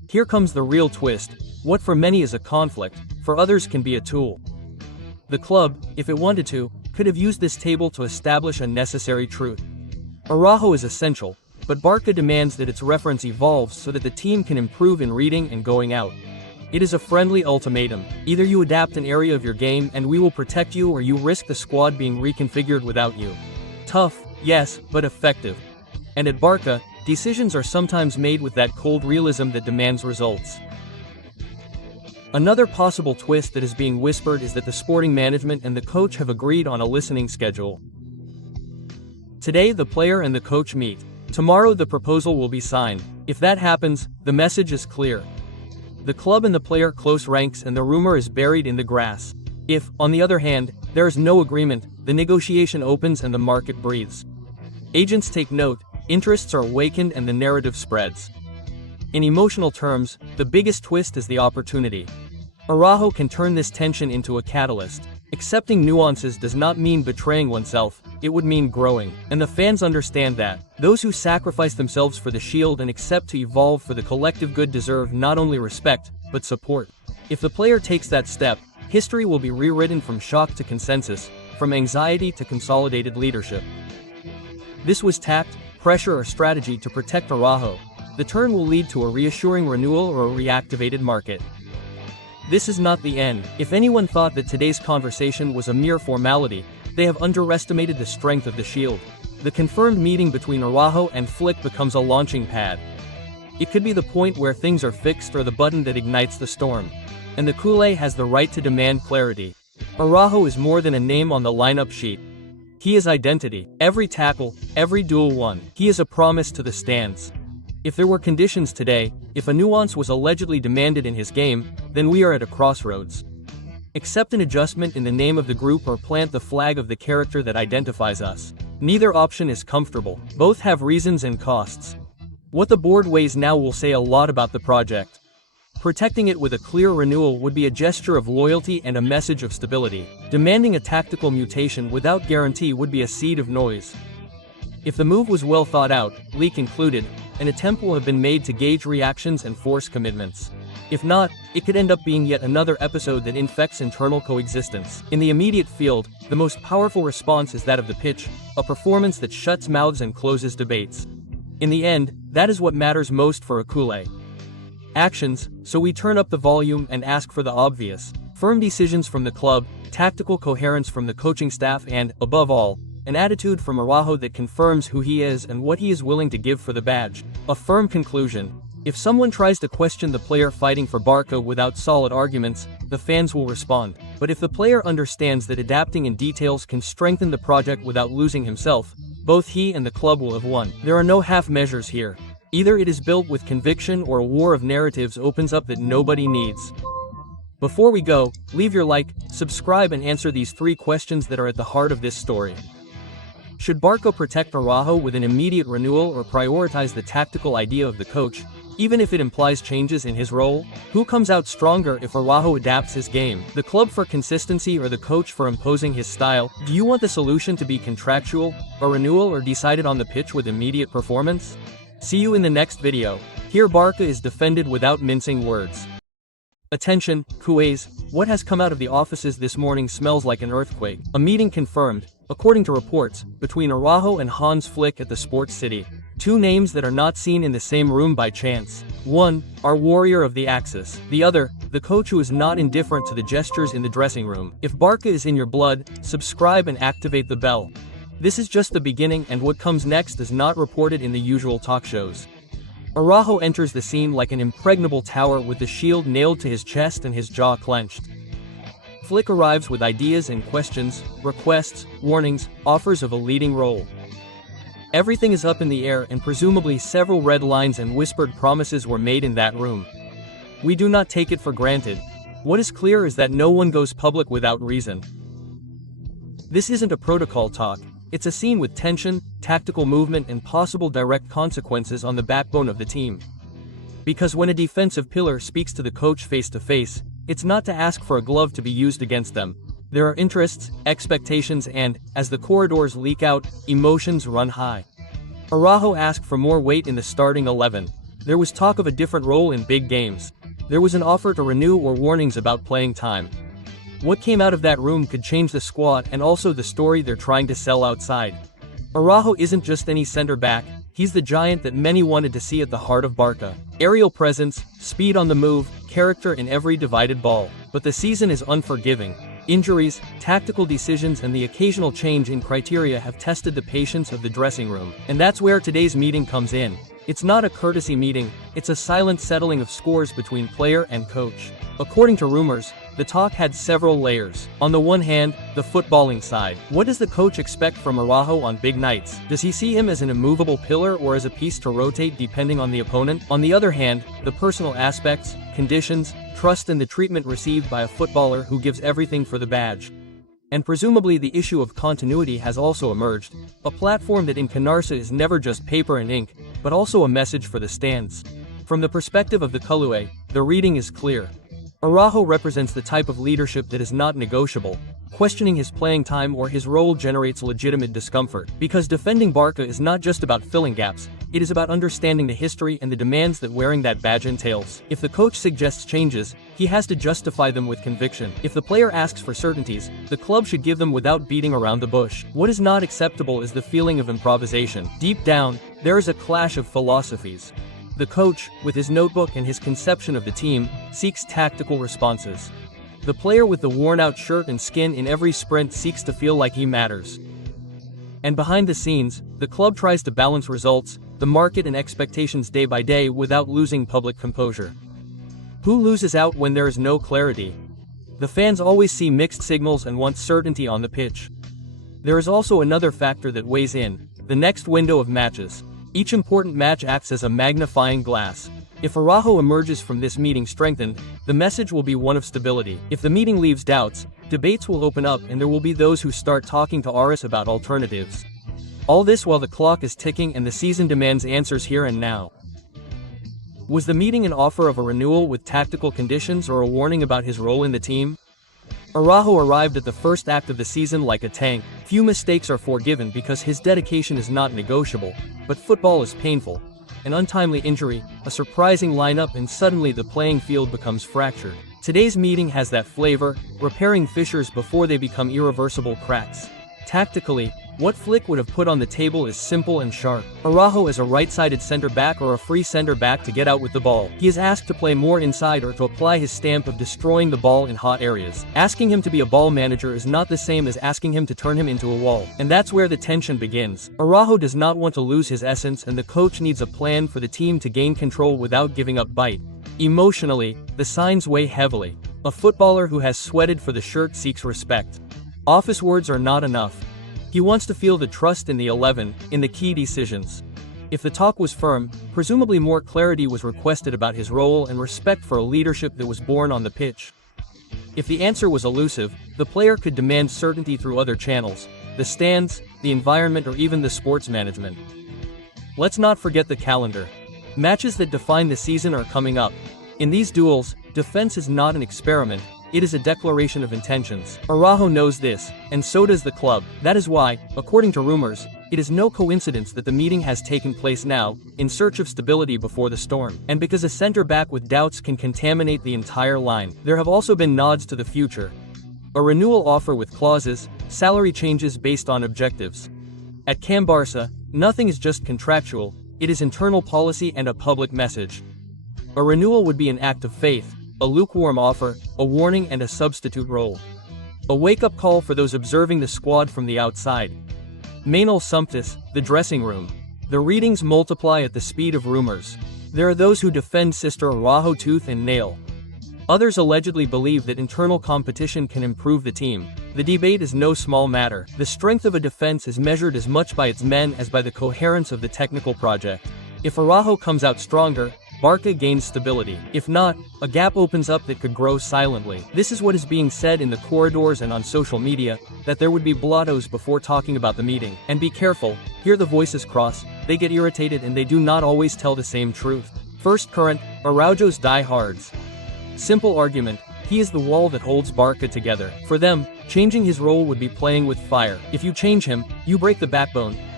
Here comes the real twist. What for many is a conflict, for others can be a tool. The club, if it wanted to, could have used this table to establish a necessary truth. Araújo is essential, but BARCA demands that its reference evolves so that the team can improve in reading and going out. It is a friendly ultimatum. Either you adapt an area of your game and we will protect you, or you risk the squad being reconfigured without you. Tough, yes, but effective. And at BARCA, decisions are sometimes made with that cold realism that demands results. Another possible twist that is being whispered is that the sporting management and the coach have agreed on a listening schedule. Today the player and the coach meet. Tomorrow the proposal will be signed. If that happens, the message is clear. The club and the player close ranks and the rumor is buried in the grass. If, on the other hand, there is no agreement, the negotiation opens and the market breathes. Agents take note, interests are awakened and the narrative spreads. In emotional terms, the biggest twist is the opportunity. Araújo can turn this tension into a catalyst. Accepting nuances does not mean betraying oneself, it would mean growing. And the fans understand that. Those who sacrifice themselves for the shield and accept to evolve for the collective good deserve not only respect, but support. If the player takes that step, history will be rewritten from shock to consensus, from anxiety to consolidated leadership. This was tact, pressure or strategy to protect Araújo. The turn will lead to a reassuring renewal or a reactivated market. This is not the end. If anyone thought that today's conversation was a mere formality, they have underestimated the strength of the shield. The confirmed meeting between Araújo and Flick becomes a launching pad. It could be the point where things are fixed or the button that ignites the storm. And the culé has the right to demand clarity. Araújo is more than a name on the lineup sheet. He is identity. Every tackle, every duel won. He is a promise to the stands. If there were conditions today, if a nuance was allegedly demanded in his game, then we are at a crossroads. Accept an adjustment in the name of the group or plant the flag of the character that identifies us. Neither option is comfortable. Both have reasons and costs. What the board weighs now will say a lot about the project. Protecting it with a clear renewal would be a gesture of loyalty and a message of stability. Demanding a tactical mutation without guarantee would be a seed of noise. If the move was well thought out, leak included, an attempt will have been made to gauge reactions and force commitments. If not, it could end up being yet another episode that infects internal coexistence. In the immediate field, the most powerful response is that of the pitch, a performance that shuts mouths and closes debates. In the end, that is what matters most for a culé. Actions, so we turn up the volume and ask for the obvious. Firm decisions from the club, tactical coherence from the coaching staff and, above all, an attitude from Araújo that confirms who he is and what he is willing to give for the badge. A firm conclusion. If someone tries to question the player fighting for BARCA without solid arguments, the fans will respond. But if the player understands that adapting in details can strengthen the project without losing himself, both he and the club will have won. There are no half measures here. Either it is built with conviction or a war of narratives opens up that nobody needs. Before we go, leave your like, subscribe and answer these 3 questions that are at the heart of this story. Should BARCA protect Araújo with an immediate renewal or prioritize the tactical idea of the coach, even if it implies changes in his role? Who comes out stronger if Araújo adapts his game? The club for consistency or the coach for imposing his style? Do you want the solution to be contractual, a renewal or decided on the pitch with immediate performance? See you in the next video. Here BARCA is defended without mincing words. Attention, culés, what has come out of the offices this morning smells like an earthquake. A meeting confirmed, according to reports, between Araújo and Hansi Flick at the Sports City. 2 names that are not seen in the same room by chance. One, our warrior of the Axis. The other, the coach who is not indifferent to the gestures in the dressing room. If BARCA is in your blood, subscribe and activate the bell. This is just the beginning and what comes next is not reported in the usual talk shows. Araújo enters the scene like an impregnable tower with the shield nailed to his chest and his jaw clenched. Flick arrives with ideas and questions, requests, warnings, offers of a leading role. Everything is up in the air and presumably several red lines and whispered promises were made in that room. We do not take it for granted. What is clear is that no one goes public without reason. This isn't a protocol talk. It's a scene with tension, tactical movement and possible direct consequences on the backbone of the team. Because when a defensive pillar speaks to the coach face to face, it's not to ask for a glove to be used against them. There are interests, expectations and, as the corridors leak out, emotions run high. Araújo asked for more weight in the starting 11. There was talk of a different role in big games. There was an offer to renew or warnings about playing time. What came out of that room could change the squad and also the story they're trying to sell outside. Araújo isn't just any center back, he's the giant that many wanted to see at the heart of BARCA. Aerial presence, speed on the move, character in every divided ball. But the season is unforgiving. Injuries, tactical decisions and the occasional change in criteria have tested the patience of the dressing room. And that's where today's meeting comes in. It's not a courtesy meeting, it's a silent settling of scores between player and coach. According to rumors, the talk had several layers. On the one hand, the footballing side. What does the coach expect from Araújo on big nights? Does he see him as an immovable pillar or as a piece to rotate depending on the opponent? On the other hand, the personal aspects, conditions, trust and the treatment received by a footballer who gives everything for the badge. And presumably the issue of continuity has also emerged, a platform that in Canarsa is never just paper and ink, but also a message for the stands. From the perspective of the Culé, the reading is clear. Araújo represents the type of leadership that is not negotiable. Questioning his playing time or his role generates legitimate discomfort. Because defending BARCA is not just about filling gaps, it is about understanding the history and the demands that wearing that badge entails. If the coach suggests changes, he has to justify them with conviction. If the player asks for certainties, the club should give them without beating around the bush. What is not acceptable is the feeling of improvisation. Deep down, there is a clash of philosophies. The coach, with his notebook and his conception of the team, seeks tactical responses. The player with the worn-out shirt and skin in every sprint seeks to feel like he matters. And behind the scenes, the club tries to balance results, the market and expectations day by day without losing public composure. Who loses out when there is no clarity? The fans always see mixed signals and want certainty on the pitch. There is also another factor that weighs in, the next window of matches. Each important match acts as a magnifying glass. If Araújo emerges from this meeting strengthened, the message will be one of stability. If the meeting leaves doubts, debates will open up and there will be those who start talking to Aris about alternatives. All this while the clock is ticking and the season demands answers here and now. Was the meeting an offer of a renewal with tactical conditions or a warning about his role in the team? Araújo arrived at the first act of the season like a tank. Few mistakes are forgiven because his dedication is not negotiable, but football is painful. An untimely injury, a surprising lineup and suddenly the playing field becomes fractured. Today's meeting has that flavor, repairing fissures before they become irreversible cracks. Tactically, what Flick would have put on the table is simple and sharp. Araújo as a right-sided center-back or a free center-back to get out with the ball. He is asked to play more inside or to apply his stamp of destroying the ball in hot areas. Asking him to be a ball manager is not the same as asking him to turn him into a wall. And that's where the tension begins. Araújo does not want to lose his essence and the coach needs a plan for the team to gain control without giving up bite. Emotionally, the signs weigh heavily. A footballer who has sweated for the shirt seeks respect. Office words are not enough. He wants to feel the trust in the 11, in the key decisions. If the talk was firm, presumably more clarity was requested about his role and respect for a leadership that was born on the pitch. If the answer was elusive, the player could demand certainty through other channels, the stands, the environment or even the sports management. Let's not forget the calendar. Matches that define the season are coming up. In these duels, defense is not an experiment, it is a declaration of intentions. Araújo knows this, and so does the club. That is why, according to rumors, it is no coincidence that the meeting has taken place now, in search of stability before the storm. And because a center-back with doubts can contaminate the entire line, there have also been nods to the future. A renewal offer with clauses, salary changes based on objectives. At Can Barça, nothing is just contractual, it is internal policy and a public message. A renewal would be an act of faith, a lukewarm offer, a warning and a substitute role. A wake-up call for those observing the squad from the outside. Manuel Sumptis, the dressing room. The readings multiply at the speed of rumors. There are those who defend Sister Araújo tooth and nail. Others allegedly believe that internal competition can improve the team. The debate is no small matter. The strength of a defense is measured as much by its men as by the coherence of the technical project. If Araújo comes out stronger, BARCA gains stability. If not, a gap opens up that could grow silently. This is what is being said in the corridors and on social media, that there would be blottos before talking about the meeting. And be careful, here the voices cross, they get irritated and they do not always tell the same truth. First current, Araújo's diehards. Simple argument, he is the wall that holds BARCA together. For them, changing his role would be playing with fire. If you change him, you break the backbone,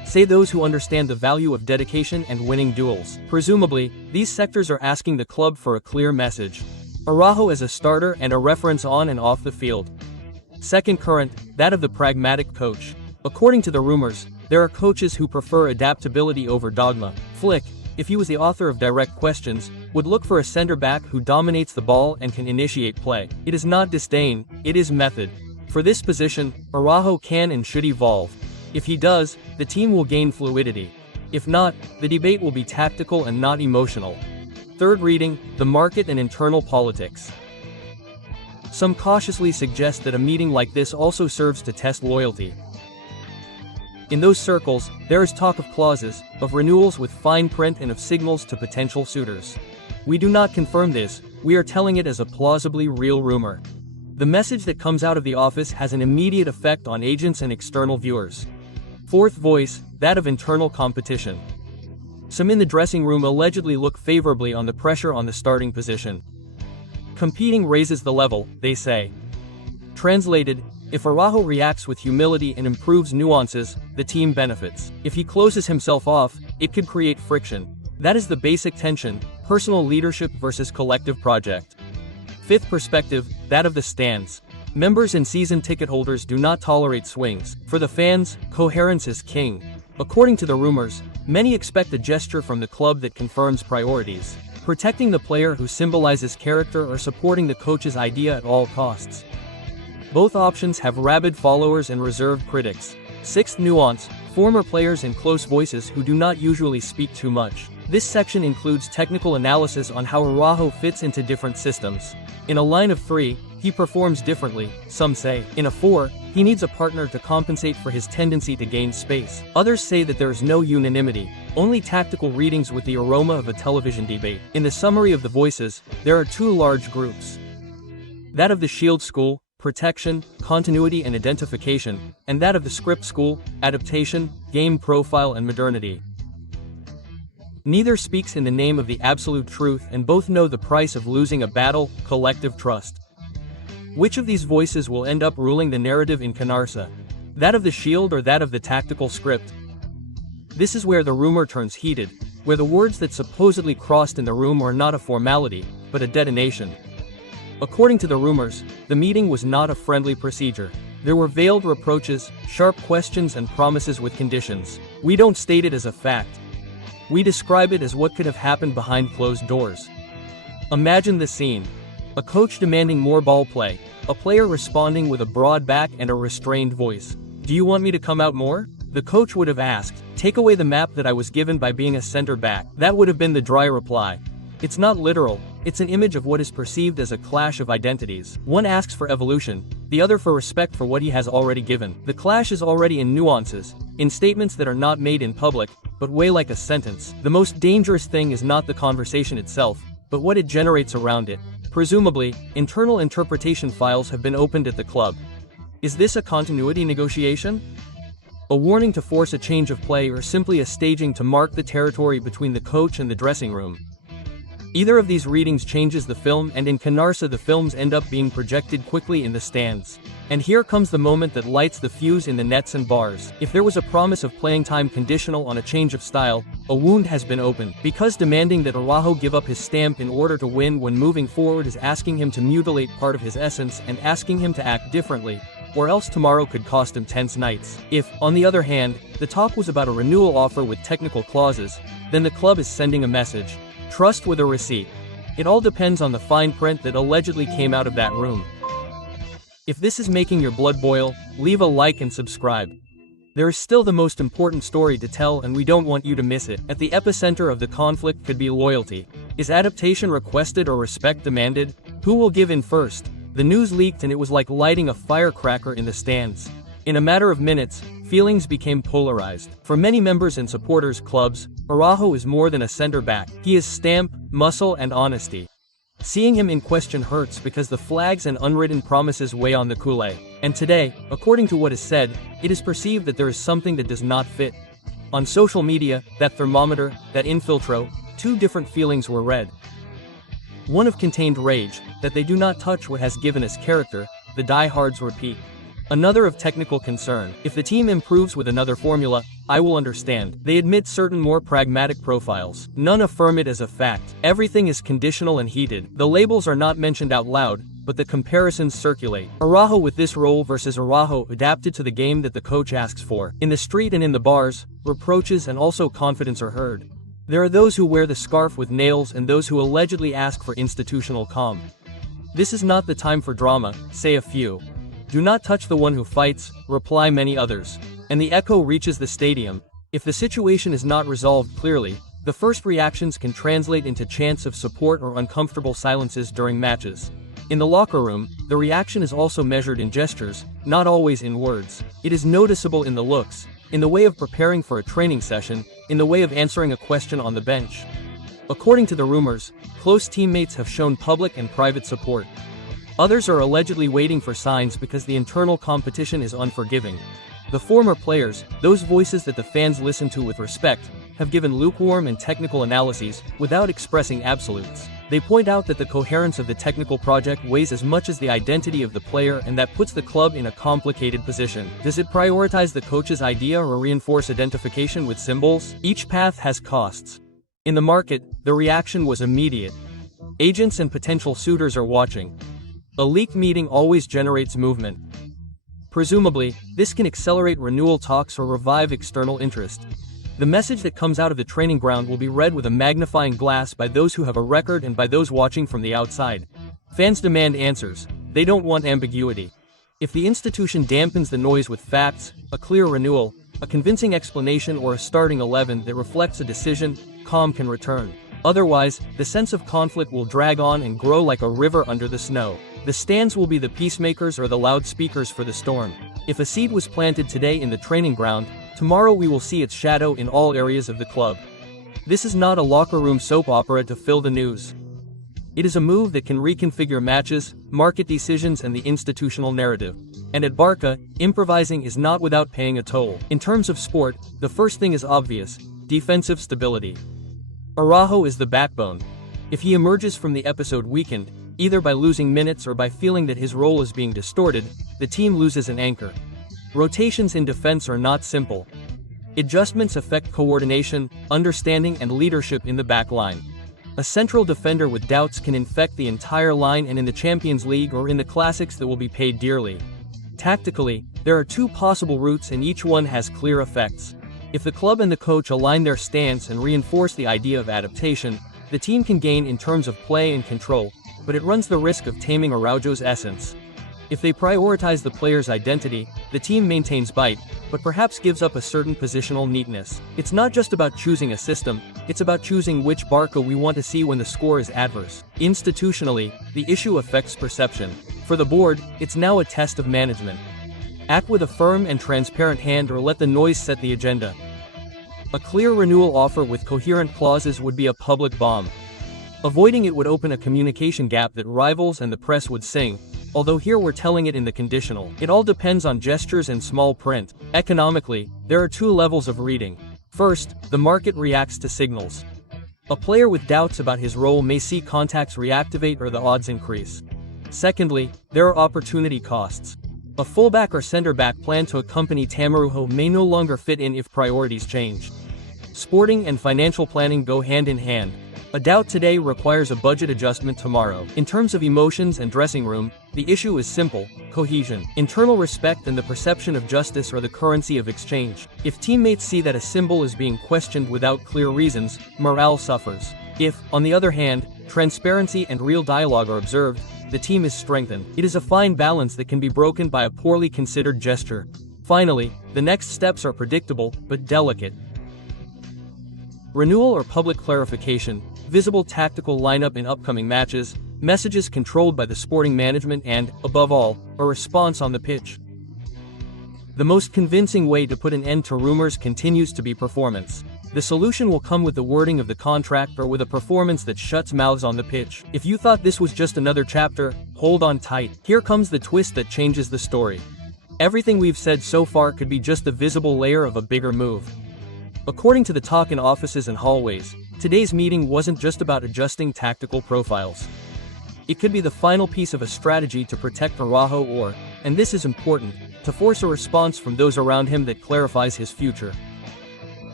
say those who understand the value of dedication and winning duels. Presumably, these sectors are asking the club for a clear message. Araújo as a starter and a reference on and off the field. Second current, that of the pragmatic coach. According to the rumors, there are coaches who prefer adaptability over dogma. Flick, if he was the author of direct questions, would look for a center-back who dominates the ball and can initiate play. It is not disdain, it is method. For this position, Araújo can and should evolve. If he does, the team will gain fluidity. If not, the debate will be tactical and not emotional. Third reading, the market and internal politics. Some cautiously suggest that a meeting like this also serves to test loyalty. In those circles, there is talk of clauses, of renewals with fine print and of signals to potential suitors. We do not confirm this, we are telling it as a plausibly real rumor. The message that comes out of the office has an immediate effect on agents and external viewers. Fourth voice, that of internal competition. Some in the dressing room allegedly look favorably on the pressure on the starting position. Competing raises the level, they say. Translated, if Araújo reacts with humility and improves nuances, the team benefits. If he closes himself off, it could create friction. That is the basic tension, personal leadership versus collective project. Fifth perspective, that of the stands. Members and season ticket holders do not tolerate swings. For the fans, coherence is king. According to the rumors, many expect a gesture from the club that confirms priorities. Protecting the player who symbolizes character or supporting the coach's idea at all costs. Both options have rabid followers and reserved critics. Sixth nuance, former players and close voices who do not usually speak too much. This section includes technical analysis on how Araújo fits into different systems. In a line of 3, he performs differently, some say. In a 4, he needs a partner to compensate for his tendency to gain space. Others say that there is no unanimity, only tactical readings with the aroma of a television debate. In the summary of the voices, there are 2 large groups. That of the Shield School, protection, continuity and identification, and that of the Script School, adaptation, game profile and modernity. Neither speaks in the name of the absolute truth and both know the price of losing a battle, collective trust. Which of these voices will end up ruling the narrative in Canarsa? That of the Shield or that of the tactical script? This is where the rumor turns heated, where the words that supposedly crossed in the room are not a formality, but a detonation. According to the rumors, the meeting was not a friendly procedure. There were veiled reproaches, sharp questions and promises with conditions. We don't state it as a fact. We describe it as what could have happened behind closed doors. Imagine the scene. A coach demanding more ball play, a player responding with a broad back and a restrained voice. Do you want me to come out more? The coach would have asked, take away the map that I was given by being a center back. That would have been the dry reply. It's not literal, it's an image of what is perceived as a clash of identities. One asks for evolution, the other for respect for what he has already given. The clash is already in nuances, in statements that are not made in public, but weigh like a sentence. The most dangerous thing is not the conversation itself, but what it generates around it. Presumably, internal interpretation files have been opened at the club. Is this a continuity negotiation? A warning to force a change of play or simply a staging to mark the territory between the coach and the dressing room? Either of these readings changes the film, and in Canarsa the films end up being projected quickly in the stands. And here comes the moment that lights the fuse in the nets and bars. If there was a promise of playing time conditional on a change of style, a wound has been opened. Because demanding that Araújo give up his stamp in order to win when moving forward is asking him to mutilate part of his essence and asking him to act differently, or else tomorrow could cost him tense nights. If, on the other hand, the talk was about a renewal offer with technical clauses, then the club is sending a message. Trust with a receipt. It all depends on the fine print that allegedly came out of that room. If this is making your blood boil, leave a like and subscribe. There is still the most important story to tell and we don't want you to miss it. At the epicenter of the conflict could be loyalty. Is adaptation requested or respect demanded? Who will give in first? The news leaked and it was like lighting a firecracker in the stands. In a matter of minutes, feelings became polarized. For many members and supporters clubs, Araújo is more than a center back. He is stamp, muscle and honesty. Seeing him in question hurts because the flags and unwritten promises weigh on the culé. And today, according to what is said, it is perceived that there is something that does not fit. On social media, that thermometer, that infiltro, 2 different feelings were read. One of contained rage, that they do not touch what has given us character, the diehards repeat. Another of technical concern. If the team improves with another formula, I will understand. They admit certain more pragmatic profiles. None affirm it as a fact. Everything is conditional and heated. The labels are not mentioned out loud, but the comparisons circulate. Araújo with this role versus Araújo adapted to the game that the coach asks for. In the street and in the bars, reproaches and also confidence are heard. There are those who wear the scarf with nails and those who allegedly ask for institutional calm. This is not the time for drama, say a few. Do not touch the one who fights, reply many others. And the echo reaches the stadium. If the situation is not resolved clearly, the first reactions can translate into chants of support or uncomfortable silences during matches. In the locker room, the reaction is also measured in gestures, not always in words. It is noticeable in the looks, in the way of preparing for a training session, in the way of answering a question on the bench. According to the rumors, close teammates have shown public and private support. Others are allegedly waiting for signs because the internal competition is unforgiving. The former players, those voices that the fans listen to with respect, have given lukewarm and technical analyses, without expressing absolutes. They point out that the coherence of the technical project weighs as much as the identity of the player, and that puts the club in a complicated position. Does it prioritize the coach's idea or reinforce identification with symbols? Each path has costs. In the market, the reaction was immediate. Agents and potential suitors are watching. A leaked meeting always generates movement. Presumably, this can accelerate renewal talks or revive external interest. The message that comes out of the training ground will be read with a magnifying glass by those who have a record and by those watching from the outside. Fans demand answers. They don't want ambiguity. If the institution dampens the noise with facts, a clear renewal, a convincing explanation or a starting 11 that reflects a decision, calm can return. Otherwise, the sense of conflict will drag on and grow like a river under the snow. The stands will be the peacemakers or the loudspeakers for the storm. If a seed was planted today in the training ground, tomorrow we will see its shadow in all areas of the club. This is not a locker room soap opera to fill the news. It is a move that can reconfigure matches, market decisions and the institutional narrative. And at BARCA, improvising is not without paying a toll. In terms of sport, the first thing is obvious: defensive stability. Araújo is the backbone. If he emerges from the episode weakened, either by losing minutes or by feeling that his role is being distorted, the team loses an anchor. Rotations in defense are not simple. Adjustments affect coordination, understanding and leadership in the back line. A central defender with doubts can infect the entire line, and in the Champions League or in the classics that will be paid dearly. Tactically, there are two possible routes and each one has clear effects. If the club and the coach align their stance and reinforce the idea of adaptation, the team can gain in terms of play and control, but it runs the risk of taming Araújo's essence. If they prioritize the player's identity, the team maintains bite, but perhaps gives up a certain positional neatness. It's not just about choosing a system, it's about choosing which BARCA we want to see when the score is adverse. Institutionally, the issue affects perception. For the board, it's now a test of management. Act with a firm and transparent hand or let the noise set the agenda. A clear renewal offer with coherent clauses would be a public bomb. Avoiding it would open a communication gap that rivals and the press would sing, although here we're telling it in the conditional. It all depends on gestures and small print. Economically, there are two levels of reading. First, the market reacts to signals. A player with doubts about his role may see contacts reactivate or the odds increase. Secondly, there are opportunity costs. A fullback or center-back planned to accompany Araújo may no longer fit in if priorities change. Sporting and financial planning go hand in hand. A doubt today requires a budget adjustment tomorrow. In terms of emotions and dressing room, the issue is simple: cohesion. Internal respect and the perception of justice are the currency of exchange. If teammates see that a symbol is being questioned without clear reasons, morale suffers. If, on the other hand, transparency and real dialogue are observed, the team is strengthened. It is a fine balance that can be broken by a poorly considered gesture. Finally, the next steps are predictable, but delicate. Renewal or public clarification, visible tactical lineup in upcoming matches, messages controlled by the sporting management and, above all, a response on the pitch. The most convincing way to put an end to rumors continues to be performance. The solution will come with the wording of the contract or with a performance that shuts mouths on the pitch. If you thought this was just another chapter, hold on tight. Here comes the twist that changes the story. Everything we've said so far could be just the visible layer of a bigger move. According to the talk in offices and hallways, today's meeting wasn't just about adjusting tactical profiles. It could be the final piece of a strategy to protect Araújo or, and this is important, to force a response from those around him that clarifies his future.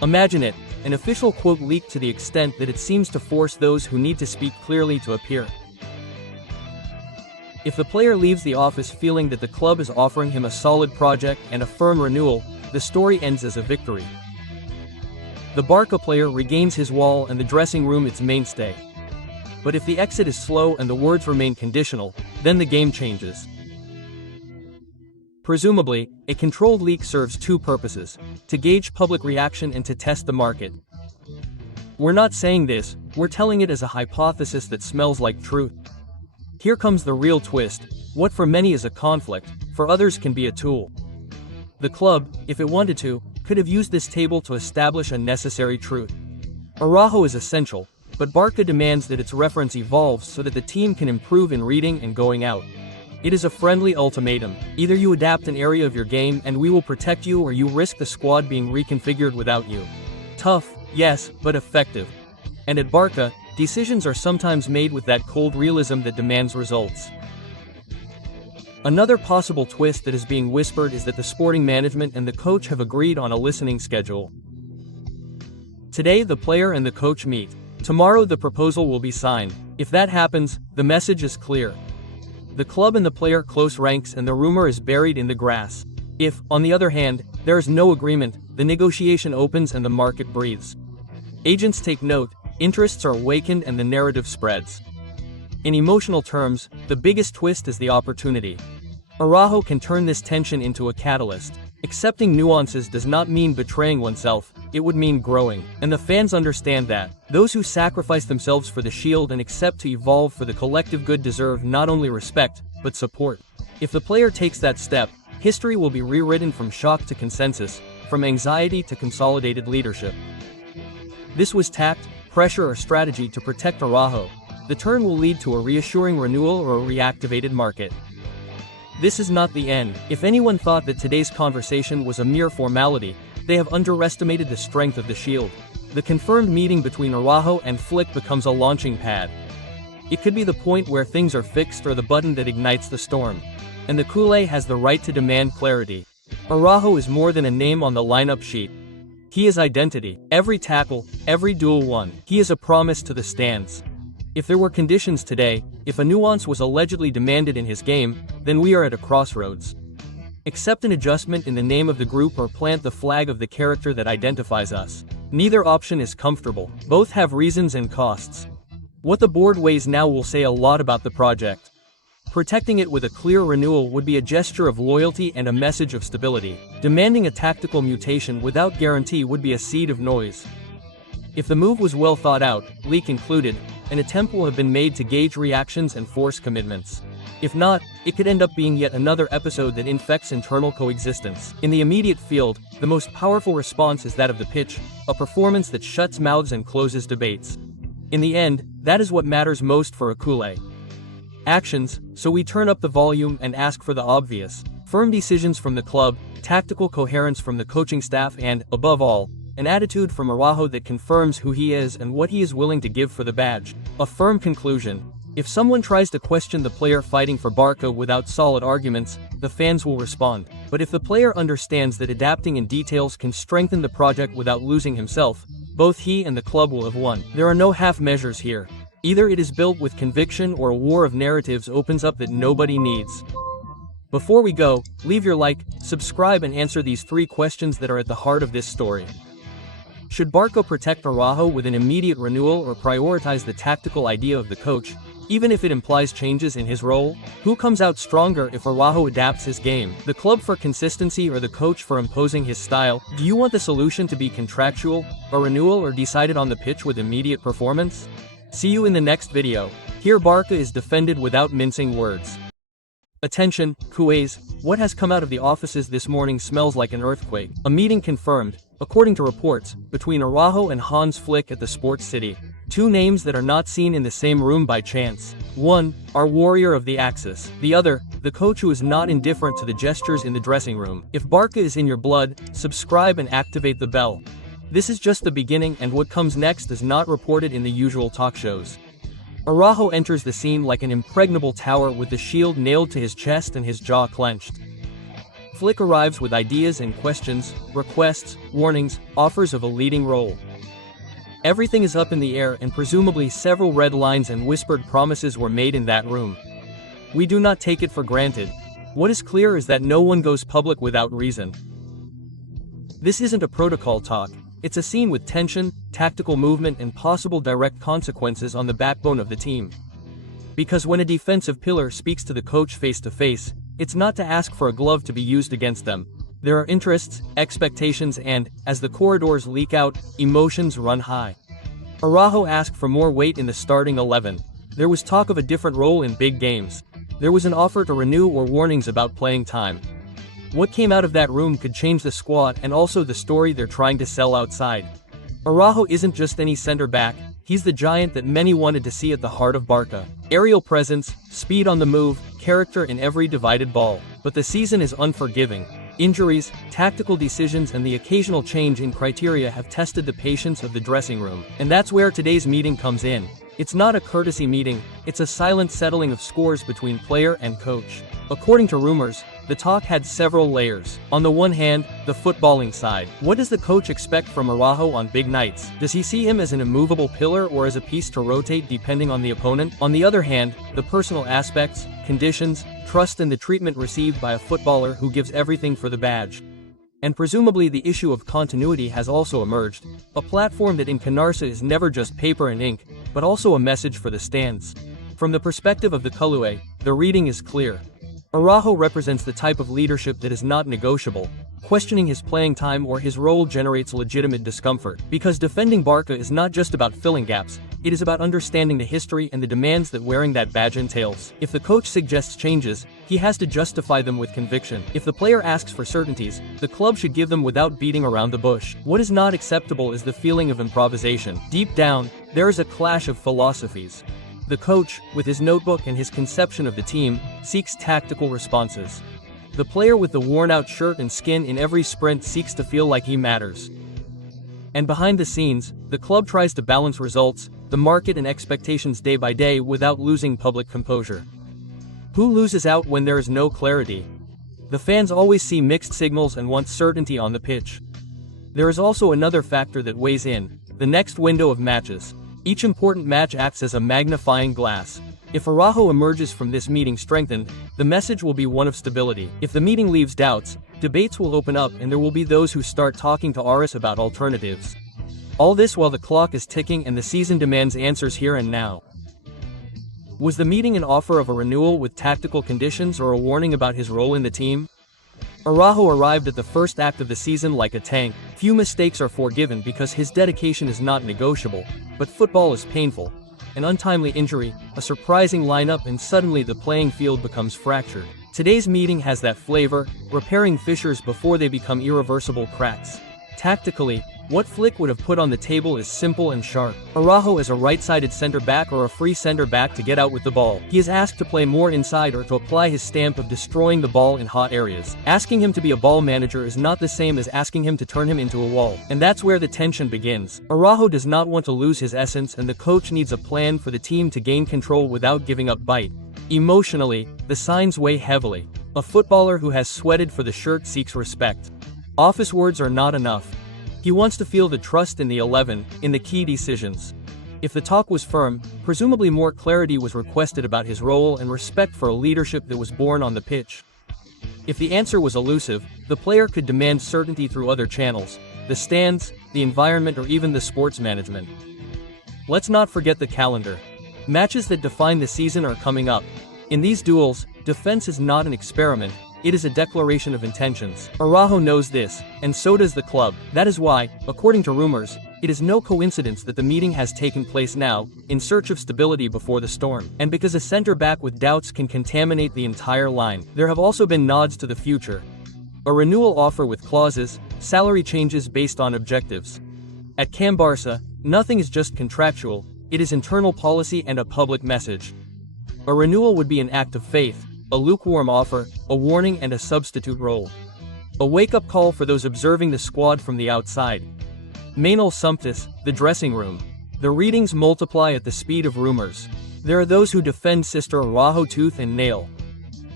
Imagine it, an official quote leaked to the extent that it seems to force those who need to speak clearly to appear. If the player leaves the office feeling that the club is offering him a solid project and a firm renewal, the story ends as a victory. The BARCA player regains his wall and the dressing room its mainstay. But if the exit is slow and the words remain conditional, then the game changes. Presumably, a controlled leak serves two purposes: to gauge public reaction and to test the market. We're not saying this, we're telling it as a hypothesis that smells like truth. Here comes the real twist: what for many is a conflict, for others can be a tool. The club, if it wanted to, could have used this table to establish a necessary truth. Araújo is essential, but BARCA demands that its reference evolves so that the team can improve in reading and going out. It is a friendly ultimatum: either you adapt an area of your game and we will protect you, or you risk the squad being reconfigured without you. Tough, yes, but effective. And at BARCA, decisions are sometimes made with that cold realism that demands results. Another possible twist that is being whispered is that the sporting management and the coach have agreed on a listening schedule. Today the player and the coach meet. Tomorrow the proposal will be signed. If that happens, the message is clear. The club and the player close ranks and the rumor is buried in the grass. If, on the other hand, there is no agreement, the negotiation opens and the market breathes. Agents take note, interests are awakened and the narrative spreads. In emotional terms, the biggest twist is the opportunity. Araújo can turn this tension into a catalyst. Accepting nuances does not mean betraying oneself, it would mean growing. And the fans understand that. Those who sacrifice themselves for the shield and accept to evolve for the collective good deserve not only respect, but support. If the player takes that step, history will be rewritten from shock to consensus, from anxiety to consolidated leadership. This was tact, pressure or strategy to protect Araújo. The turn will lead to a reassuring renewal or a reactivated market. This is not the end. If anyone thought that today's conversation was a mere formality, they have underestimated the strength of the shield. The confirmed meeting between Araújo and Flick becomes a launching pad. It could be the point where things are fixed or the button that ignites the storm. And the culé has the right to demand clarity. Araújo is more than a name on the lineup sheet. He is identity. Every tackle, every duel won. He is a promise to the stands. If there were conditions today, if a nuance was allegedly demanded in his game, then we are at a crossroads. Accept an adjustment in the name of the group or plant the flag of the character that identifies us. Neither option is comfortable. Both have reasons and costs. What the board weighs now will say a lot about the project. Protecting it with a clear renewal would be a gesture of loyalty and a message of stability. Demanding a tactical mutation without guarantee would be a seed of noise. If the move was well thought out, leak included, an attempt will have been made to gauge reactions and force commitments. If not, it could end up being yet another episode that infects internal coexistence. In the immediate field, the most powerful response is that of the pitch, a performance that shuts mouths and closes debates. In the end, that is what matters most for a culé. Actions, so we turn up the volume and ask for the obvious. Firm decisions from the club, tactical coherence from the coaching staff and, above all, an attitude from Araújo that confirms who he is and what he is willing to give for the badge. A firm conclusion. If someone tries to question the player fighting for BARCA without solid arguments, the fans will respond. But if the player understands that adapting in details can strengthen the project without losing himself, both he and the club will have won. There are no half measures here. Either it is built with conviction or a war of narratives opens up that nobody needs. Before we go, leave your like, subscribe and answer these 3 questions that are at the heart of this story. Should BARCA protect Araújo with an immediate renewal or prioritize the tactical idea of the coach, even if it implies changes in his role? Who comes out stronger if Araújo adapts his game? The club for consistency or the coach for imposing his style? Do you want the solution to be contractual, a renewal or decided on the pitch with immediate performance? See you in the next video. Here BARCA is defended without mincing words. Attention, culés, what has come out of the offices this morning smells like an earthquake. A meeting confirmed, according to reports, between Araújo and Hansi Flick at the sports city. 2 names that are not seen in the same room by chance. One, our warrior of the axis. The other, the coach who is not indifferent to the gestures in the dressing room. If BARCA is in your blood, subscribe and activate the bell. This is just the beginning and what comes next is not reported in the usual talk shows. Araújo enters the scene like an impregnable tower with the shield nailed to his chest and his jaw clenched. Flick arrives with ideas and questions, requests, warnings, offers of a leading role. Everything is up in the air, and presumably several red lines and whispered promises were made in that room. We do not take it for granted. What is clear is that no one goes public without reason. This isn't a protocol talk, it's a scene with tension, tactical movement and possible direct consequences on the backbone of the team. Because when a defensive pillar speaks to the coach face to face, it's not to ask for a glove to be used against them. There are interests, expectations and, as the corridors leak out, emotions run high. Araújo asked for more weight in the starting 11. There was talk of a different role in big games. There was an offer to renew or warnings about playing time. What came out of that room could change the squad and also the story they're trying to sell outside. Araújo isn't just any center back, he's the giant that many wanted to see at the heart of Barca. Aerial presence, speed on the move, character in every divided ball. But the season is unforgiving. Injuries, tactical decisions and the occasional change in criteria have tested the patience of the dressing room. And that's where today's meeting comes in. It's not a courtesy meeting, it's a silent settling of scores between player and coach. According to rumors, the talk had several layers. On the one hand, the footballing side. What does the coach expect from Araújo on big nights? Does he see him as an immovable pillar or as a piece to rotate depending on the opponent? On the other hand, the personal aspects, conditions, trust and the treatment received by a footballer who gives everything for the badge. And presumably the issue of continuity has also emerged, a platform that in Canarsa is never just paper and ink, but also a message for the stands. From the perspective of the Culé, the reading is clear. Araújo represents the type of leadership that is not negotiable. Questioning his playing time or his role generates legitimate discomfort, because defending Barca is not just about filling gaps, it is about understanding the history and the demands that wearing that badge entails. If the coach suggests changes, he has to justify them with conviction. If the player asks for certainties, the club should give them without beating around the bush. What is not acceptable is the feeling of improvisation. Deep down, there is a clash of philosophies. The coach, with his notebook and his conception of the team, seeks tactical responses. The player with the worn-out shirt and skin in every sprint seeks to feel like he matters. And behind the scenes, the club tries to balance results, the market and expectations day by day without losing public composure. Who loses out when there is no clarity? The fans always see mixed signals and want certainty on the pitch. There is also another factor that weighs in, the next window of matches. Each important match acts as a magnifying glass. If Araújo emerges from this meeting strengthened, the message will be one of stability. If the meeting leaves doubts, debates will open up and there will be those who start talking to Aris about alternatives. All this while the clock is ticking and the season demands answers here and now. Was the meeting an offer of a renewal with tactical conditions or a warning about his role in the team? Araújo arrived at the first act of the season like a tank. Few mistakes are forgiven because his dedication is not negotiable, but football is painful. An untimely injury, a surprising lineup and suddenly the playing field becomes fractured. Today's meeting has that flavor, repairing fissures before they become irreversible cracks. Tactically, what Flick would have put on the table is simple and sharp. Araújo is a right-sided center-back or a free center-back to get out with the ball. He is asked to play more inside or to apply his stamp of destroying the ball in hot areas. Asking him to be a ball manager is not the same as asking him to turn him into a wall. And that's where the tension begins. Araújo does not want to lose his essence and the coach needs a plan for the team to gain control without giving up bite. Emotionally, the signs weigh heavily. A footballer who has sweated for the shirt seeks respect. Office words are not enough. He wants to feel the trust in the 11, in the key decisions. If the talk was firm, presumably more clarity was requested about his role and respect for a leadership that was born on the pitch. If the answer was elusive, the player could demand certainty through other channels, the stands, the environment or even the sports management. Let's not forget the calendar. Matches that define the season are coming up. In these duels, defense is not an experiment. It is a declaration of intentions. Araújo knows this, and so does the club. That is why, according to rumors, it is no coincidence that the meeting has taken place now, in search of stability before the storm. And because a center-back with doubts can contaminate the entire line, there have also been nods to the future. A renewal offer with clauses, salary changes based on objectives. At Camp Barça, nothing is just contractual, it is internal policy and a public message. A renewal would be an act of faith, a lukewarm offer, a warning and a substitute role. A wake-up call for those observing the squad from the outside. Manuel Sumptis, the dressing room. The readings multiply at the speed of rumors. There are those who defend Sister Araújo tooth and nail.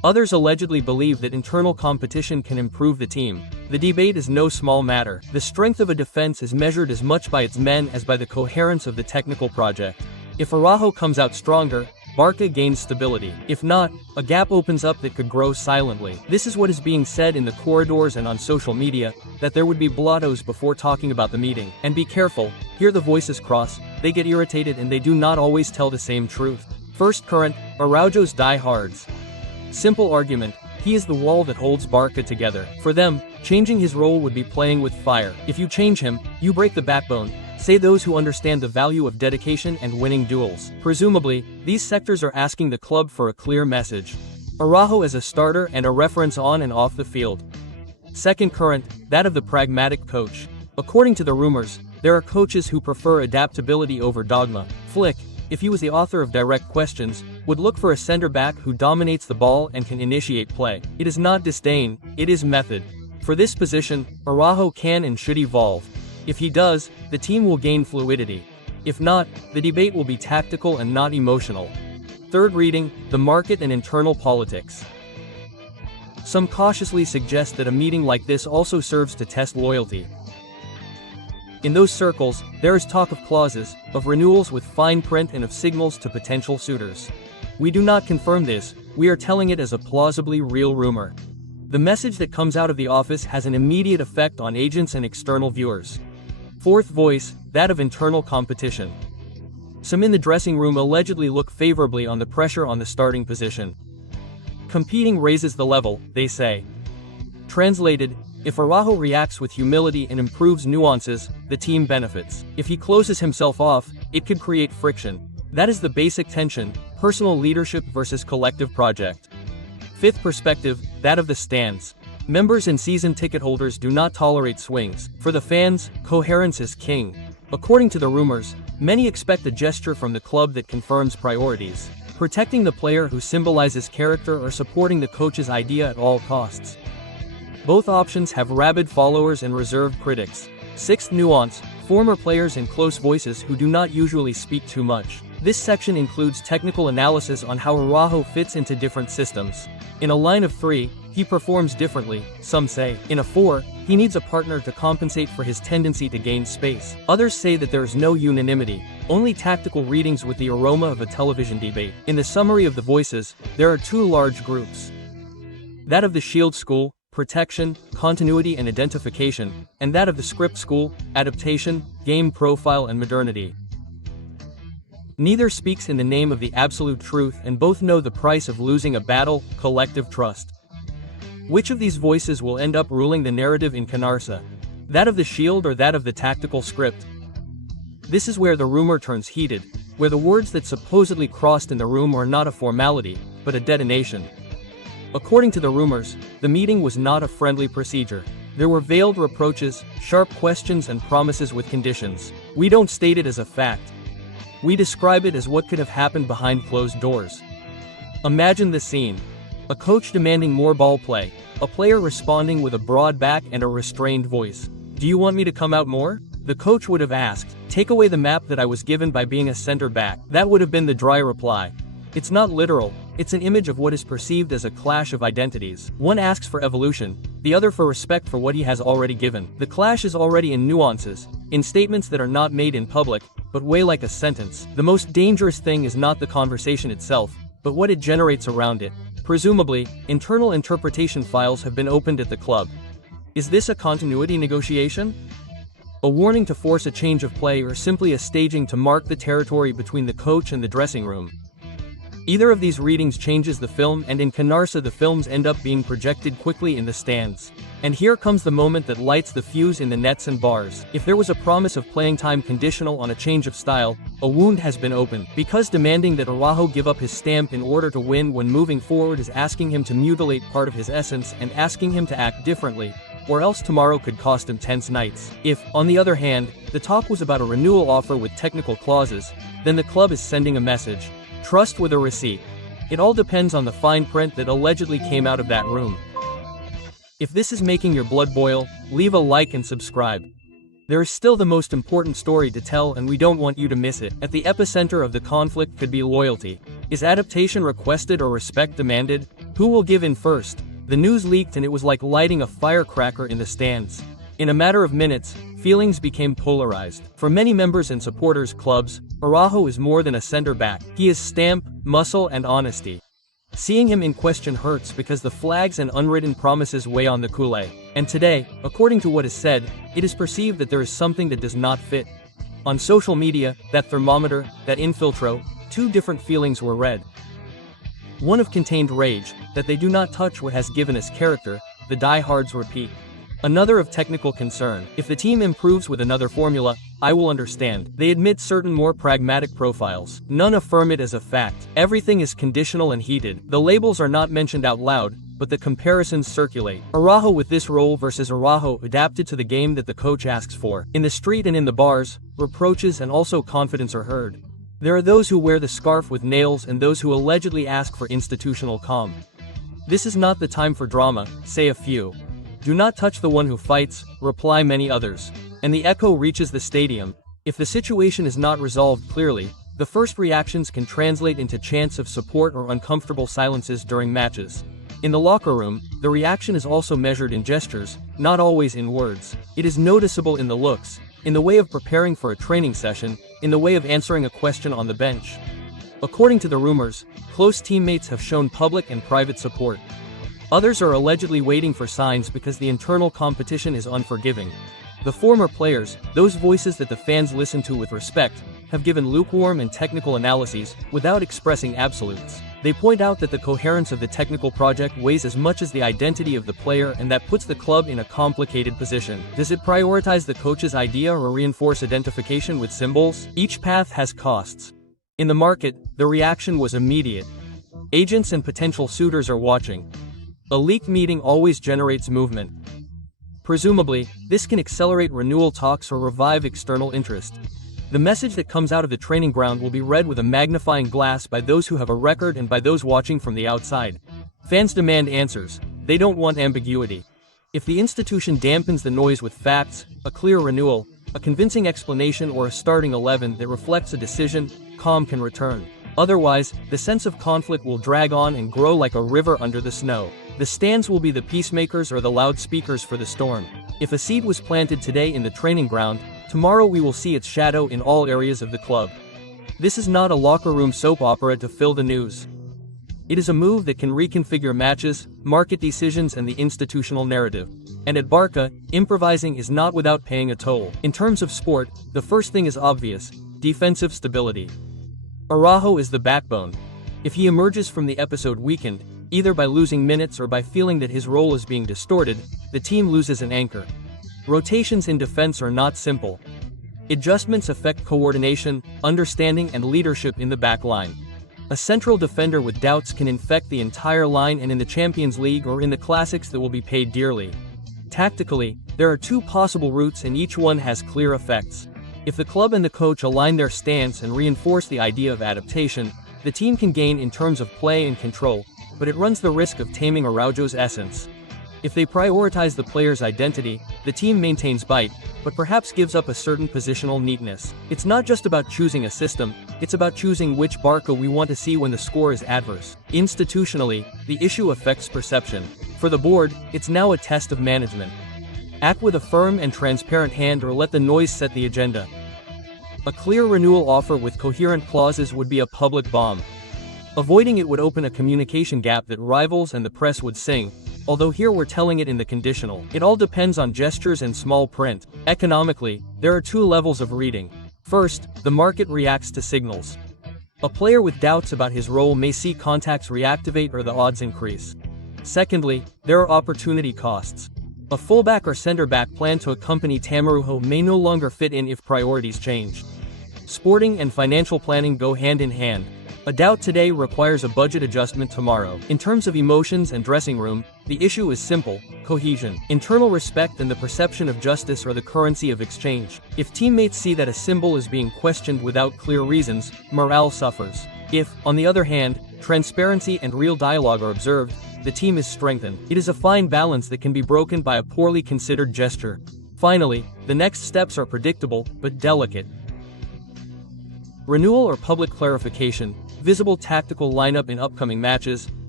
Others allegedly believe that internal competition can improve the team. The debate is no small matter. The strength of a defense is measured as much by its men as by the coherence of the technical project. If Araújo comes out stronger, BARCA gains stability. If not, a gap opens up that could grow silently. This is what is being said in the corridors and on social media, that there would be blottos before talking about the meeting. And be careful, here the voices cross, they get irritated and they do not always tell the same truth. First current, Araújo's die-hards. Simple argument, he is the wall that holds BARCA together. For them, changing his role would be playing with fire. If you change him, you break the backbone, say those who understand the value of dedication and winning duels. Presumably, these sectors are asking the club for a clear message. Araújo as a starter and a reference on and off the field. Second current, that of the pragmatic coach. According to the rumors, there are coaches who prefer adaptability over dogma. Flick, if he was the author of direct questions, would look for a center-back who dominates the ball and can initiate play. It is not disdain, it is method. For this position, Araújo can and should evolve. If he does, the team will gain fluidity. If not, the debate will be tactical and not emotional. Third reading, the market and internal politics. Some cautiously suggest that a meeting like this also serves to test loyalty. In those circles, there is talk of clauses, of renewals with fine print and of signals to potential suitors. We do not confirm this, we are telling it as a plausibly real rumor. The message that comes out of the office has an immediate effect on agents and external viewers. Fourth voice, that of internal competition. Some in the dressing room allegedly look favorably on the pressure on the starting position. Competing raises the level, they say. Translated, if Araújo reacts with humility and improves nuances, the team benefits. If he closes himself off, it could create friction. That is the basic tension, personal leadership versus collective project. Fifth perspective, that of the stands. Members and season ticket holders do not tolerate swings. For the fans, coherence is king. According to the rumors, many expect a gesture from the club that confirms priorities. Protecting the player who symbolizes character or supporting the coach's idea at all costs. Both options have rabid followers and reserved critics. Sixth nuance, former players and close voices who do not usually speak too much. This section includes technical analysis on how Araújo fits into different systems. In a line of 3, he performs differently, some say. In a 4, he needs a partner to compensate for his tendency to gain space. Others say that there is no unanimity, only tactical readings with the aroma of a television debate. In the summary of the voices, there are 2 large groups. That of the Shield school, protection, continuity and identification, and that of the Script school, adaptation, game profile and modernity. Neither speaks in the name of the absolute truth and both know the price of losing a battle, collective trust. Which of these voices will end up ruling the narrative in Canarsa? That of the Shield or that of the tactical Script? This is where the rumor turns heated, where the words that supposedly crossed in the room are not a formality, but a detonation. According to the rumors, the meeting was not a friendly procedure. There were veiled reproaches, sharp questions and promises with conditions. We don't state it as a fact. We describe it as what could have happened behind closed doors. Imagine the scene. A coach demanding more ball play, a player responding with a broad back and a restrained voice. Do you want me to come out more? The coach would have asked, take away the map that I was given by being a center back. That would have been the dry reply. It's not literal, it's an image of what is perceived as a clash of identities. One asks for evolution, the other for respect for what he has already given. The clash is already in nuances, in statements that are not made in public, but weigh like a sentence. The most dangerous thing is not the conversation itself, but what it generates around it. Presumably, internal interpretation files have been opened at the club. Is this a continuity negotiation? A warning to force a change of play or simply a staging to mark the territory between the coach and the dressing room? Either of these readings changes the film, and in Canarsa the films end up being projected quickly in the stands. And here comes the moment that lights the fuse in the nets and bars. If there was a promise of playing time conditional on a change of style, a wound has been opened. Because demanding that Araújo give up his stamp in order to win when moving forward is asking him to mutilate part of his essence and asking him to act differently, or else tomorrow could cost him tense nights. If, on the other hand, the talk was about a renewal offer with technical clauses, then the club is sending a message. Trust with a receipt. It all depends on the fine print that allegedly came out of that room. If this is making your blood boil, leave a like and subscribe. There is still the most important story to tell and we don't want you to miss it. At the epicenter of the conflict could be loyalty. Is adaptation requested or respect demanded? Who will give in first? The news leaked and it was like lighting a firecracker in the stands. In a matter of minutes, feelings became polarized. For many members and supporters clubs, Araújo is more than a center-back. He is stamp, muscle and honesty. Seeing him in question hurts because the flags and unwritten promises weigh on the culé. And today, according to what is said, it is perceived that there is something that does not fit. On social media, that thermometer, that infiltro, two different feelings were read. One of contained rage, that they do not touch what has given us character, the diehards repeat. Another of technical concern, if the team improves with another formula, I will understand. They admit certain more pragmatic profiles. None affirm it as a fact. Everything is conditional and heated. The labels are not mentioned out loud, but the comparisons circulate. Araújo with this role versus Araújo adapted to the game that the coach asks for. In the street and in the bars, reproaches and also confidence are heard. There are those who wear the scarf with nails and those who allegedly ask for institutional calm. This is not the time for drama, say a few. Do not touch the one who fights, reply many others. And the echo reaches the stadium. If the situation is not resolved clearly, the first reactions can translate into chants of support or uncomfortable silences during matches. In the locker room, the reaction is also measured in gestures, not always in words. It is noticeable in the looks, in the way of preparing for a training session, in the way of answering a question on the bench. According to the rumors, close teammates have shown public and private support. Others are allegedly waiting for signs because the internal competition is unforgiving. The former players, those voices that the fans listen to with respect, have given lukewarm and technical analyses, without expressing absolutes. They point out that the coherence of the technical project weighs as much as the identity of the player and that puts the club in a complicated position. Does it prioritize the coach's idea or reinforce identification with symbols? Each path has costs. In the market, the reaction was immediate. Agents and potential suitors are watching. A leaked meeting always generates movement. Presumably, this can accelerate renewal talks or revive external interest. The message that comes out of the training ground will be read with a magnifying glass by those who have a record and by those watching from the outside. Fans demand answers. They don't want ambiguity. If the institution dampens the noise with facts, a clear renewal, a convincing explanation or a starting 11 that reflects a decision, calm can return. Otherwise, the sense of conflict will drag on and grow like a river under the snow. The stands will be the peacemakers or the loudspeakers for the storm. If a seed was planted today in the training ground, tomorrow we will see its shadow in all areas of the club. This is not a locker room soap opera to fill the news. It is a move that can reconfigure matches, market decisions and the institutional narrative. And at BARCA, improvising is not without paying a toll. In terms of sport, the first thing is obvious: defensive stability. Araújo is the backbone. If he emerges from the episode weakened, either by losing minutes or by feeling that his role is being distorted, the team loses an anchor. Rotations in defense are not simple. Adjustments affect coordination, understanding and leadership in the back line. A central defender with doubts can infect the entire line, and in the Champions League or in the classics that will be paid dearly. Tactically, there are two possible routes and each one has clear effects. If the club and the coach align their stance and reinforce the idea of adaptation, the team can gain in terms of play and control, but it runs the risk of taming Araújo's essence. If they prioritize the player's identity, the team maintains bite, but perhaps gives up a certain positional neatness. It's not just about choosing a system, it's about choosing which BARCA we want to see when the score is adverse. Institutionally, the issue affects perception. For the board, it's now a test of management. Act with a firm and transparent hand or let the noise set the agenda. A clear renewal offer with coherent clauses would be a public bomb. Avoiding it would open a communication gap that rivals and the press would sing, although here we're telling it in the conditional. It all depends on gestures and small print. Economically, there are two levels of reading. First, the market reacts to signals. A player with doubts about his role may see contacts reactivate or the odds increase. Secondly, there are opportunity costs. A fullback or center-back planned to accompany Araújo may no longer fit in if priorities change. Sporting and financial planning go hand in hand. A doubt today requires a budget adjustment tomorrow. In terms of emotions and dressing room, the issue is simple: cohesion. Internal respect and the perception of justice are the currency of exchange. If teammates see that a symbol is being questioned without clear reasons, morale suffers. If, on the other hand, transparency and real dialogue are observed, the team is strengthened. It is a fine balance that can be broken by a poorly considered gesture. Finally, the next steps are predictable, but delicate. Renewal or public clarification, visible tactical lineup in upcoming matches,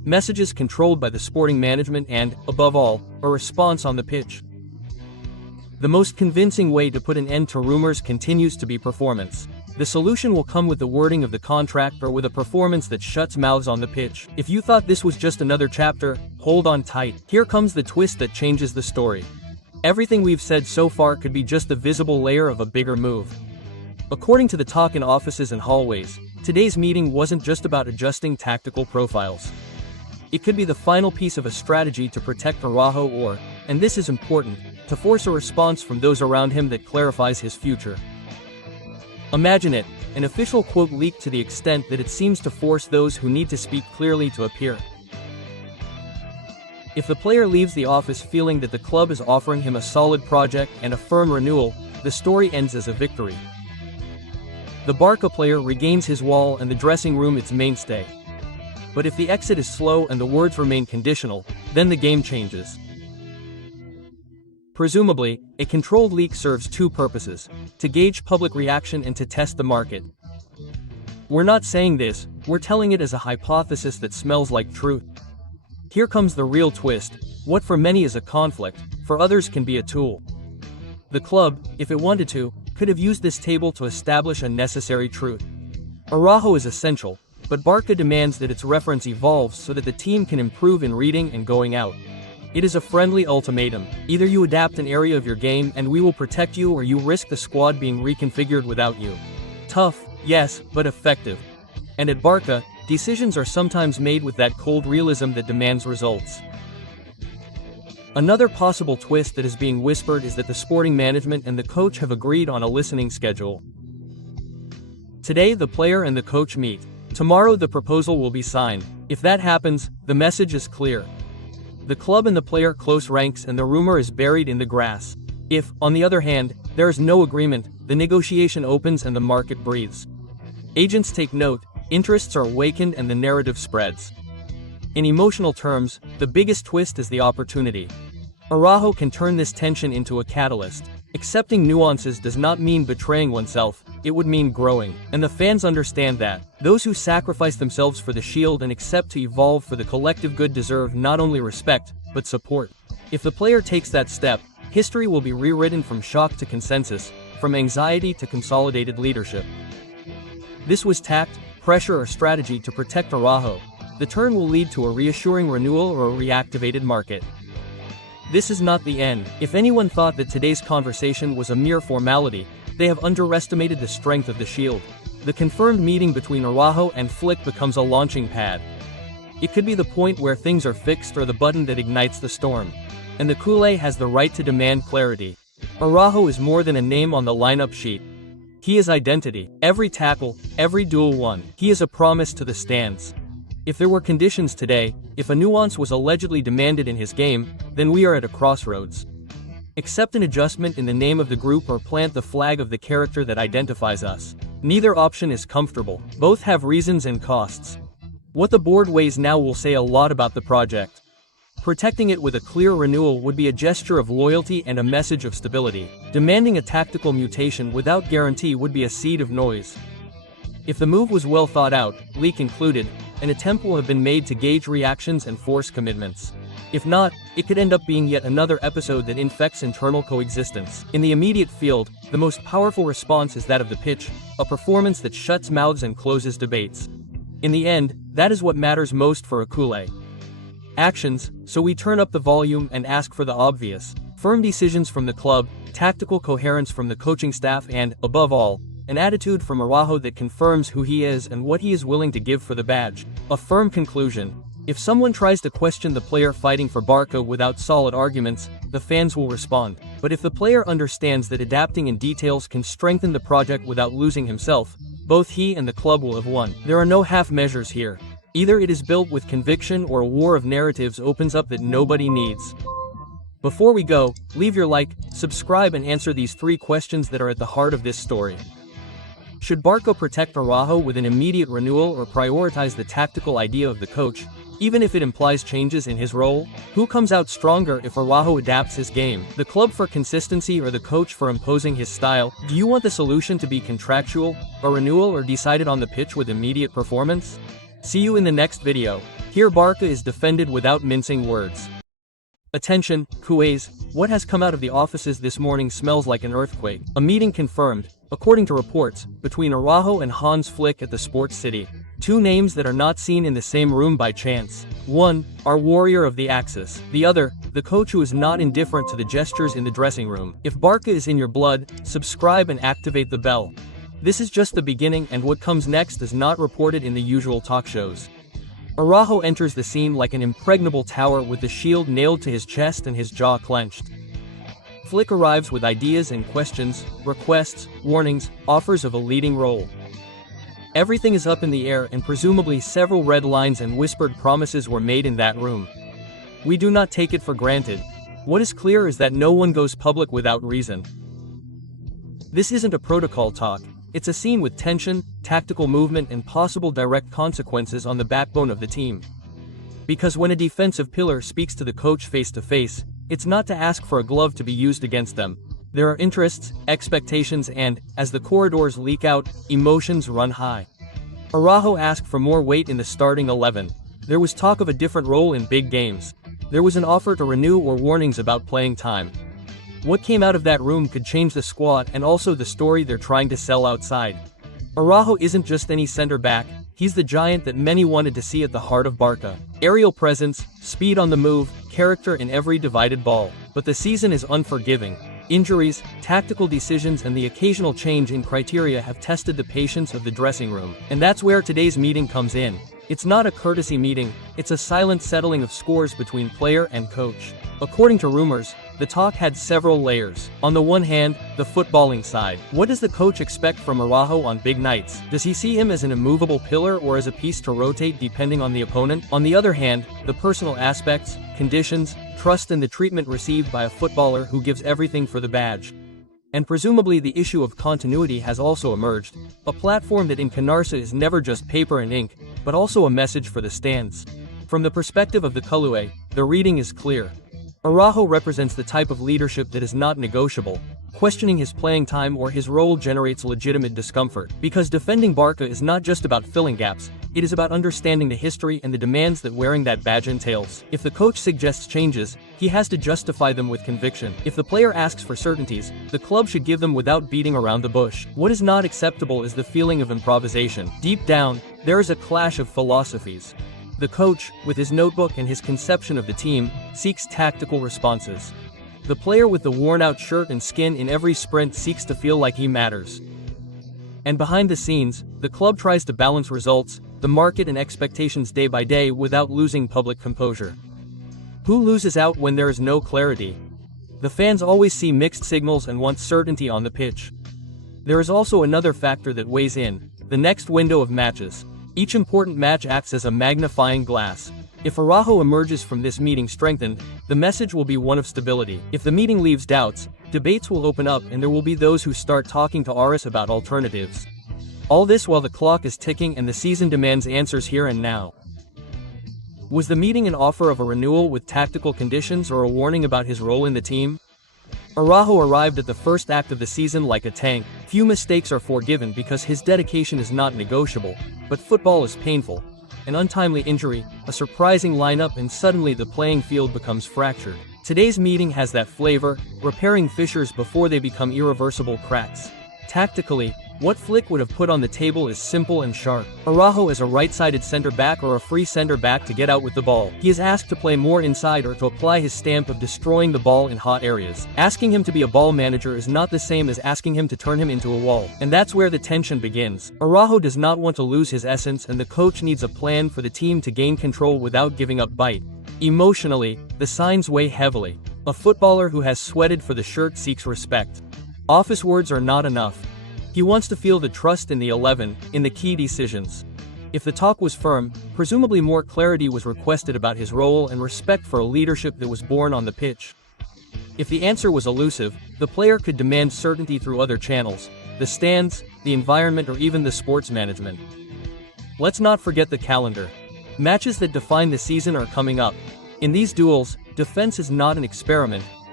messages controlled by the sporting management and, above all, a response on the pitch. The most convincing way to put an end to rumors continues to be performance. The solution will come with the wording of the contract or with a performance that shuts mouths on the pitch. If you thought this was just another chapter, hold on tight. Here comes the twist that changes the story. Everything we've said so far could be just the visible layer of a bigger move. According to the talk in offices and hallways, today's meeting wasn't just about adjusting tactical profiles. It could be the final piece of a strategy to protect Araújo or, and this is important, to force a response from those around him that clarifies his future. Imagine it, an official quote leaked to the extent that it seems to force those who need to speak clearly to appear. If the player leaves the office feeling that the club is offering him a solid project and a firm renewal, the story ends as a victory. The BARCA player regains his wall and the dressing room its mainstay. But if the exit is slow and the words remain conditional, then the game changes. Presumably, a controlled leak serves two purposes: to gauge public reaction and to test the market. We're not saying this, we're telling it as a hypothesis that smells like truth. Here comes the real twist: what for many is a conflict, for others can be a tool. The club, if it wanted to, could have used this table to establish a necessary truth. Araújo is essential, but BARCA demands that its reference evolves so that the team can improve in reading and going out. It is a friendly ultimatum: either you adapt an area of your game and we will protect you, or you risk the squad being reconfigured without you. Tough, yes, but effective. And at BARCA, decisions are sometimes made with that cold realism that demands results. Another possible twist that is being whispered is that the sporting management and the coach have agreed on a listening schedule. Today the player and the coach meet. Tomorrow the proposal will be signed. If that happens, the message is clear. The club and the player close ranks and the rumor is buried in the grass. If, on the other hand, there is no agreement, the negotiation opens and the market breathes. Agents take note, interests are awakened and the narrative spreads. In emotional terms, the biggest twist is the opportunity. Araújo can turn this tension into a catalyst. Accepting nuances does not mean betraying oneself, it would mean growing. And the fans understand that. Those who sacrifice themselves for the shield and accept to evolve for the collective good deserve not only respect, but support. If the player takes that step, history will be rewritten from shock to consensus, from anxiety to consolidated leadership. This was tact, pressure or strategy to protect Araújo. The turn will lead to a reassuring renewal or a reactivated market. This is not the end. If anyone thought that today's conversation was a mere formality, they have underestimated the strength of the shield. The confirmed meeting between Araújo and Flick becomes a launching pad. It could be the point where things are fixed or the button that ignites the storm. And the culé has the right to demand clarity. Araújo is more than a name on the lineup sheet. He is identity. Every tackle, every duel won. He is a promise to the stands. If there were conditions today, if a nuance was allegedly demanded in his game, then we are at a crossroads. Accept an adjustment in the name of the group or plant the flag of the character that identifies us. Neither option is comfortable. Both have reasons and costs. What the board weighs now will say a lot about the project. Protecting it with a clear renewal would be a gesture of loyalty and a message of stability. Demanding a tactical mutation without guarantee would be a seed of noise. If the move was well thought out, leak included, an attempt will have been made to gauge reactions and force commitments. If not, it could end up being yet another episode that infects internal coexistence. In the immediate field, the most powerful response is that of the pitch, a performance that shuts mouths and closes debates. In the end, that is what matters most for a culé. Actions, so we turn up the volume and ask for the obvious. Firm decisions from the club, tactical coherence from the coaching staff and, above all, an attitude from Araújo that confirms who he is and what he is willing to give for the badge. A firm conclusion. If someone tries to question the player fighting for BARCA without solid arguments, the fans will respond. But if the player understands that adapting in details can strengthen the project without losing himself, both he and the club will have won. There are no half measures here. Either it is built with conviction or a war of narratives opens up that nobody needs. Before we go, leave your like, subscribe and answer these 3 questions that are at the heart of this story. Should BARCA protect Araújo with an immediate renewal or prioritize the tactical idea of the coach, even if it implies changes in his role? Who comes out stronger if Araújo adapts his game? The club for consistency or the coach for imposing his style? Do you want the solution to be contractual, a renewal or decided on the pitch with immediate performance? See you in the next video. Here Barca is defended without mincing words. Attention, Kuwais, what has come out of the offices this morning smells like an earthquake. A meeting confirmed, according to reports, between Araújo and Hansi Flick at the Sports City. Two names that are not seen in the same room by chance. One, our warrior of the Axis. The other, the coach who is not indifferent to the gestures in the dressing room. If Barca is in your blood, subscribe and activate the bell. This is just the beginning, and what comes next is not reported in the usual talk shows. Araújo enters the scene like an impregnable tower with the shield nailed to his chest and his jaw clenched. Flick arrives with ideas and questions, requests, warnings, offers of a leading role. Everything is up in the air, and presumably several red lines and whispered promises were made in that room. We do not take it for granted. What is clear is that no one goes public without reason. This isn't a protocol talk. It's a scene with tension, tactical movement, and possible direct consequences on the backbone of the team. Because when a defensive pillar speaks to the coach face to face, it's not to ask for a glove to be used against them. There are interests, expectations, and, as the corridors leak out, emotions run high. Araújo asked for more weight in the starting 11. There was talk of a different role in big games. There was an offer to renew or warnings about playing time. What came out of that room could change the squad and also the story they're trying to sell outside. Araújo isn't just any center back, he's the giant that many wanted to see at the heart of Barca. Aerial presence, speed on the move, character in every divided ball. But the season is unforgiving. Injuries, tactical decisions, and the occasional change in criteria have tested the patience of the dressing room. And that's where today's meeting comes in. It's not a courtesy meeting, it's a silent settling of scores between player and coach. According to rumors, the talk had several layers. On the one hand, the footballing side. What does the coach expect from Araújo on big nights? Does he see him as an immovable pillar or as a piece to rotate depending on the opponent? On the other hand, the personal aspects, conditions, trust, and the treatment received by a footballer who gives everything for the badge. And presumably the issue of continuity has also emerged, a platform that in Canarsa is never just paper and ink, but also a message for the stands. From the perspective of the Culé, the reading is clear. Araújo represents the type of leadership that is not negotiable. Questioning his playing time or his role generates legitimate discomfort. Because defending Barca is not just about filling gaps, it is about understanding the history and the demands that wearing that badge entails. If the coach suggests changes, he has to justify them with conviction. If the player asks for certainties, the club should give them without beating around the bush. What is not acceptable is the feeling of improvisation. Deep down, there is a clash of philosophies. The coach, with his notebook and his conception of the team, seeks tactical responses. The player with the worn-out shirt and skin in every sprint seeks to feel like he matters. And behind the scenes, the club tries to balance results, the market, and expectations day by day without losing public composure. Who loses out when there is no clarity? The fans always see mixed signals and want certainty on the pitch. There is also another factor that weighs in: the next window of matches. Each important match acts as a magnifying glass. If Araújo emerges from this meeting strengthened, the message will be one of stability. If the meeting leaves doubts, debates will open up and there will be those who start talking to Aris about alternatives. All this while the clock is ticking and the season demands answers here and now. Was the meeting an offer of a renewal with tactical conditions or a warning about his role in the team? Araújo arrived at the first act of the season like a tank. Few mistakes are forgiven because his dedication is not negotiable, but football is painful. An untimely injury, a surprising lineup, and suddenly the playing field becomes fractured. Today's meeting has that flavor, repairing fissures before they become irreversible cracks. Tactically, what Flick would have put on the table is simple and sharp. Araújo is a right-sided center-back or a free center-back to get out with the ball. He is asked to play more inside or to apply his stamp of destroying the ball in hot areas. Asking him to be a ball manager is not the same as asking him to turn him into a wall. And that's where the tension begins. Araújo does not want to lose his essence, and the coach needs a plan for the team to gain control without giving up bite. Emotionally, the signs weigh heavily. A footballer who has sweated for the shirt seeks respect. Office words are not enough. He wants to feel the trust in the 11, in the key decisions. If the talk was firm, presumably more clarity was requested about his role and respect for a leadership that was born on the pitch. If the answer was elusive, the player could demand certainty through other channels: the stands, the environment, or even the sports management. Let's not forget the calendar. Matches that define the season are coming up. In these duels, defense is not an experiment,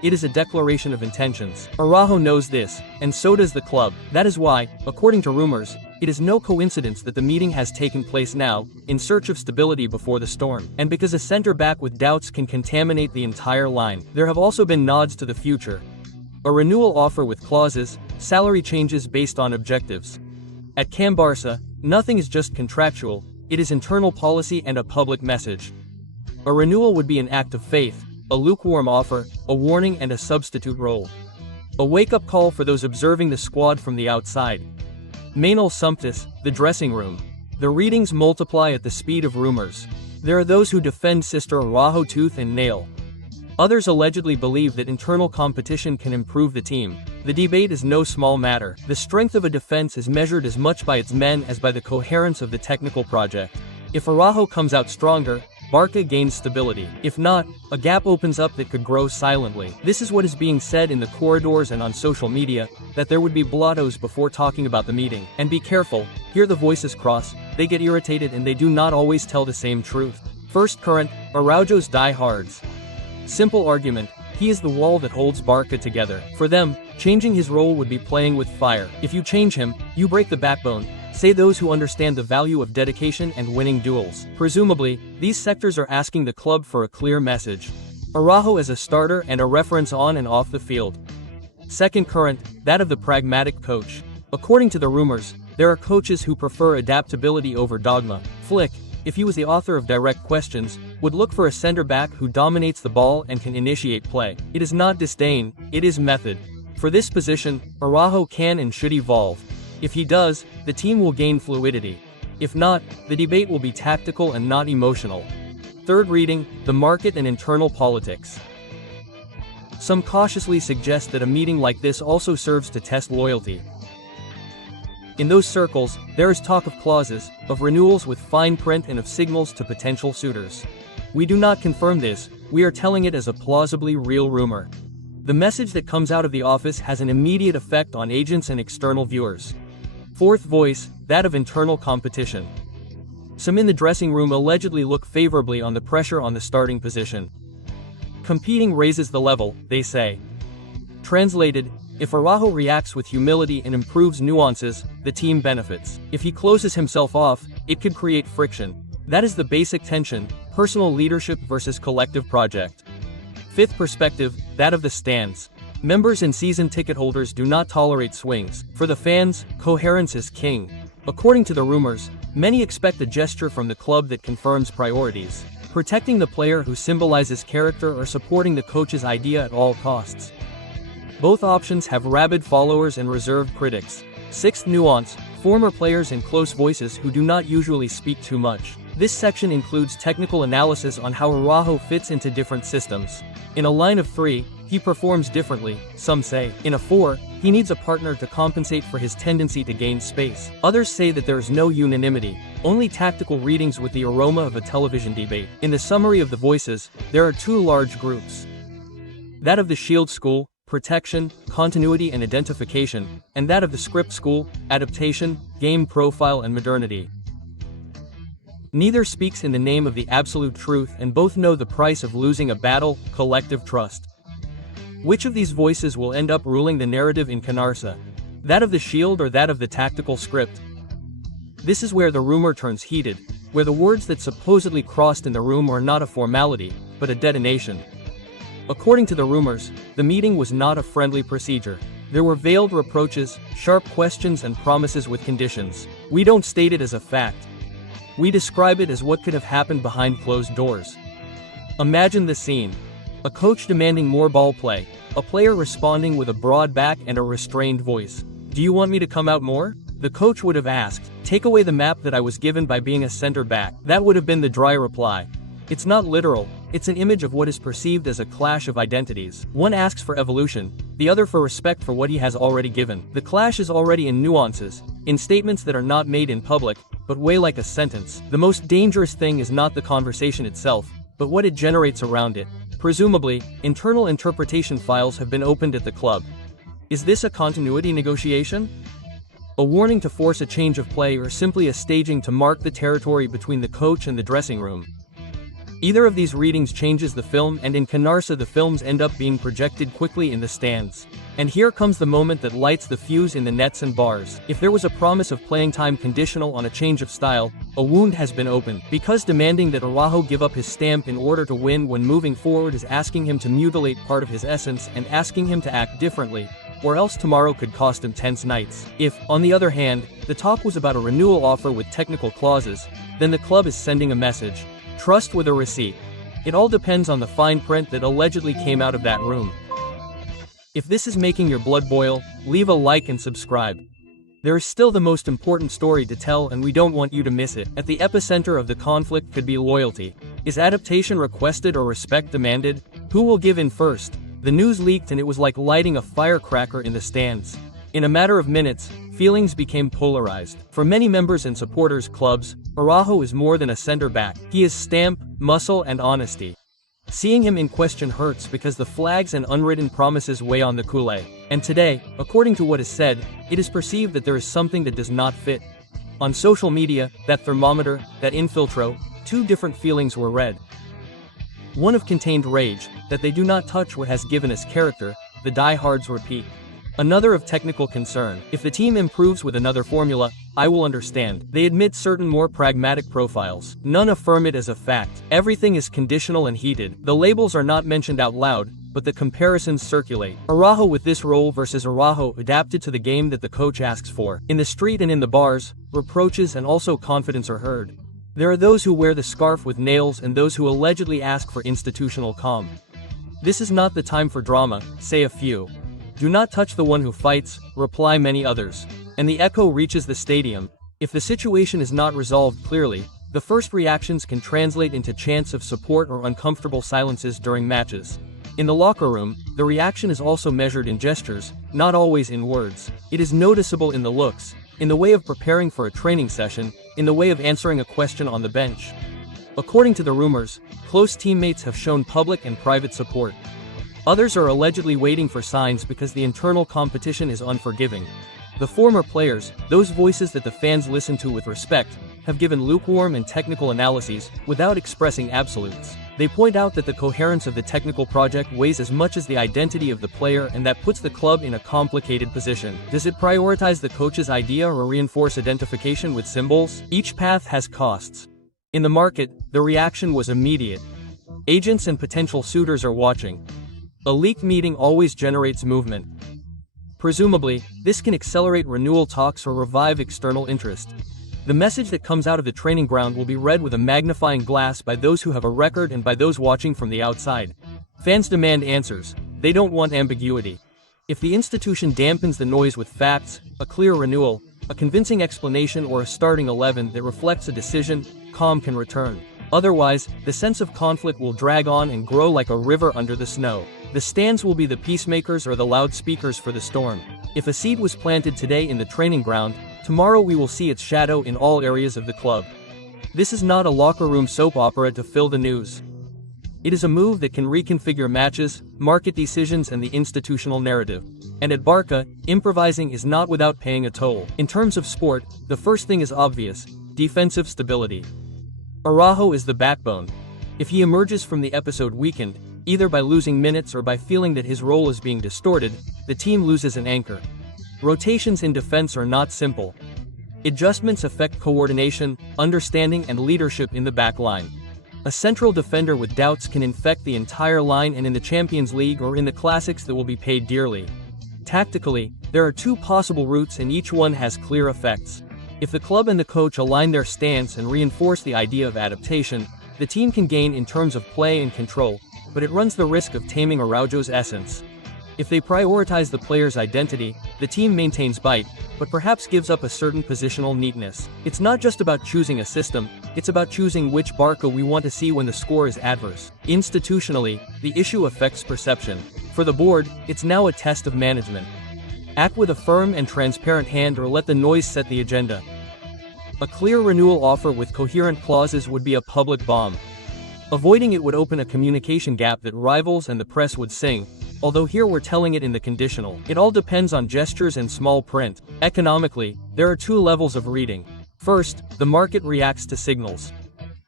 it is a declaration of intentions. Araújo knows this, and so does the club. That is why, according to rumors, it is no coincidence that the meeting has taken place now, in search of stability before the storm. And because a center-back with doubts can contaminate the entire line, there have also been nods to the future. A renewal offer with clauses, salary changes based on objectives. At Camp Barça, nothing is just contractual, it is internal policy and a public message. A renewal would be an act of faith, a lukewarm offer, a warning and a substitute role. A wake-up call for those observing the squad from the outside. Manuel Sumptis, the dressing room. The readings multiply at the speed of rumors. There are those who defend Sister Araújo tooth and nail. Others allegedly believe that internal competition can improve the team. The debate is no small matter. The strength of a defense is measured as much by its men as by the coherence of the technical project. If Araújo comes out stronger, BARCA gains stability. If not, a gap opens up that could grow silently. This is what is being said in the corridors and on social media, that there would be blottos before talking about the meeting. And be careful, here the voices cross, they get irritated and they do not always tell the same truth. First current, Araújo's diehards. Simple argument, he is the wall that holds BARCA together. For them, changing his role would be playing with fire. If you change him, you break the backbone, say those who understand the value of dedication and winning duels. Presumably, these sectors are asking the club for a clear message. Araújo as a starter and a reference on and off the field. Second current, that of the pragmatic coach. According to the rumors, there are coaches who prefer adaptability over dogma. Flick, if he was the author of direct questions, would look for a center-back who dominates the ball and can initiate play. It is not disdain, it is method. For this position, Araújo can and should evolve. If he does, the team will gain fluidity. If not, the debate will be tactical and not emotional. Third reading, the market and internal politics. Some cautiously suggest that a meeting like this also serves to test loyalty. In those circles, there is talk of clauses, of renewals with fine print and of signals to potential suitors. We do not confirm this, we are telling it as a plausibly real rumor. The message that comes out of the office has an immediate effect on agents and external viewers. Fourth voice, that of internal competition. Some in the dressing room allegedly look favorably on the pressure on the starting position. Competing raises the level, they say. Translated, if Araújo reacts with humility and improves nuances, the team benefits. If he closes himself off, it could create friction. That is the basic tension, personal leadership versus collective project. Fifth perspective, that of the stands. Members and season ticket holders do not tolerate swings. For the fans, coherence is king. According to the rumors, many expect a gesture from the club that confirms priorities. Protecting the player who symbolizes character or supporting the coach's idea at all costs. Both options have rabid followers and reserved critics. Sixth nuance, former players and close voices who do not usually speak too much. This section includes technical analysis on how Araújo fits into different systems. In a line of 3, he performs differently, some say. In a 4, he needs a partner to compensate for his tendency to gain space. Others say that there is no unanimity, only tactical readings with the aroma of a television debate. In the summary of the voices, there are 2 large groups. That of the Shield School, protection, continuity and identification, and that of the Script School, adaptation, game profile and modernity. Neither speaks in the name of the absolute truth and both know the price of losing a battle, collective trust. Which of these voices will end up ruling the narrative in Canarsa? That of the Shield or that of the tactical script? This is where the rumor turns heated, where the words that supposedly crossed in the room are not a formality, but a detonation. According to the rumors, the meeting was not a friendly procedure. There were veiled reproaches, sharp questions and promises with conditions. We don't state it as a fact. We describe it as what could have happened behind closed doors. Imagine the scene. A coach demanding more ball play, a player responding with a broad back and a restrained voice. Do you want me to come out more? The coach would have asked, take away the map that I was given by being a center back. That would have been the dry reply. It's not literal, it's an image of what is perceived as a clash of identities. One asks for evolution, the other for respect for what he has already given. The clash is already in nuances, in statements that are not made in public, but weigh like a sentence. The most dangerous thing is not the conversation itself, but what it generates around it. Presumably, internal interpretation files have been opened at the club. Is this a continuity negotiation? A warning to force a change of play or simply a staging to mark the territory between the coach and the dressing room? Either of these readings changes the film, and in Canarsa the films end up being projected quickly in the stands. And here comes the moment that lights the fuse in the nets and bars. If there was a promise of playing time conditional on a change of style, a wound has been opened. Because demanding that Araújo give up his stamp in order to win when moving forward is asking him to mutilate part of his essence and asking him to act differently, or else tomorrow could cost him tense nights. If, on the other hand, the talk was about a renewal offer with technical clauses, then the club is sending a message. Trust with a receipt. It all depends on the fine print that allegedly came out of that room. If this is making your blood boil, leave a like and subscribe. There is still the most important story to tell, and we don't want you to miss it. At the epicenter of the conflict could be loyalty. Is adaptation requested or respect demanded? Who will give in first? The news leaked and it was like lighting a firecracker in the stands. In a matter of minutes, feelings became polarized. For many members and supporters clubs, Araújo is more than a center-back. He is stamp, muscle and honesty. Seeing him in question hurts because the flags and unwritten promises weigh on the culé. And today, according to what is said, it is perceived that there is something that does not fit. On social media, that thermometer, that infiltro, two different feelings were read. One of contained rage, that they do not touch what has given us character, the diehards repeat. Another of technical concern. If the team improves with another formula, I will understand. They admit certain more pragmatic profiles. None affirm it as a fact. Everything is conditional and heated. The labels are not mentioned out loud, but the comparisons circulate. Araújo with this role versus Araújo adapted to the game that the coach asks for. In the street and in the bars, reproaches and also confidence are heard. There are those who wear the scarf with nails and those who allegedly ask for institutional calm. This is not the time for drama, say a few. Do not touch the one who fights, reply many others. And the echo reaches the stadium. If the situation is not resolved clearly, the first reactions can translate into chants of support or uncomfortable silences during matches. In the locker room, the reaction is also measured in gestures, not always in words. It is noticeable in the looks, in the way of preparing for a training session, in the way of answering a question on the bench. According to the rumors, close teammates have shown public and private support. Others are allegedly waiting for signs because the internal competition is unforgiving. The former players, those voices that the fans listen to with respect, have given lukewarm and technical analyses, without expressing absolutes. They point out that the coherence of the technical project weighs as much as the identity of the player, and that puts the club in a complicated position. Does it prioritize the coach's idea or reinforce identification with symbols? Each path has costs. In the market, the reaction was immediate. Agents and potential suitors are watching. A leaked meeting always generates movement. Presumably, this can accelerate renewal talks or revive external interest. The message that comes out of the training ground will be read with a magnifying glass by those who have a record and by those watching from the outside. Fans demand answers. They don't want ambiguity. If the institution dampens the noise with facts, a clear renewal, a convincing explanation or a starting 11 that reflects a decision, calm can return. Otherwise, the sense of conflict will drag on and grow like a river under the snow. The stands will be the peacemakers or the loudspeakers for the storm. If a seed was planted today in the training ground, tomorrow we will see its shadow in all areas of the club. This is not a locker room soap opera to fill the news. It is a move that can reconfigure matches, market decisions and the institutional narrative. And at BARCA, improvising is not without paying a toll. In terms of sport, the first thing is obvious: defensive stability. Araújo is the backbone. If he emerges from the episode weakened, either by losing minutes or by feeling that his role is being distorted, the team loses an anchor. Rotations in defense are not simple. Adjustments affect coordination, understanding and leadership in the back line. A central defender with doubts can infect the entire line, and in the Champions League or in the classics that will be paid dearly. Tactically, there are two possible routes and each one has clear effects. If the club and the coach align their stance and reinforce the idea of adaptation, the team can gain in terms of play and control, but it runs the risk of taming Araújo's essence. If they prioritize the player's identity, the team maintains bite, but perhaps gives up a certain positional neatness. It's not just about choosing a system, it's about choosing which BARCA we want to see when the score is adverse. Institutionally, the issue affects perception. For the board, it's now a test of management. Act with a firm and transparent hand or let the noise set the agenda. A clear renewal offer with coherent clauses would be a public bomb. Avoiding it would open a communication gap that rivals and the press would sing, although here we're telling it in the conditional. It all depends on gestures and small print. Economically, there are two levels of reading. First, the market reacts to signals.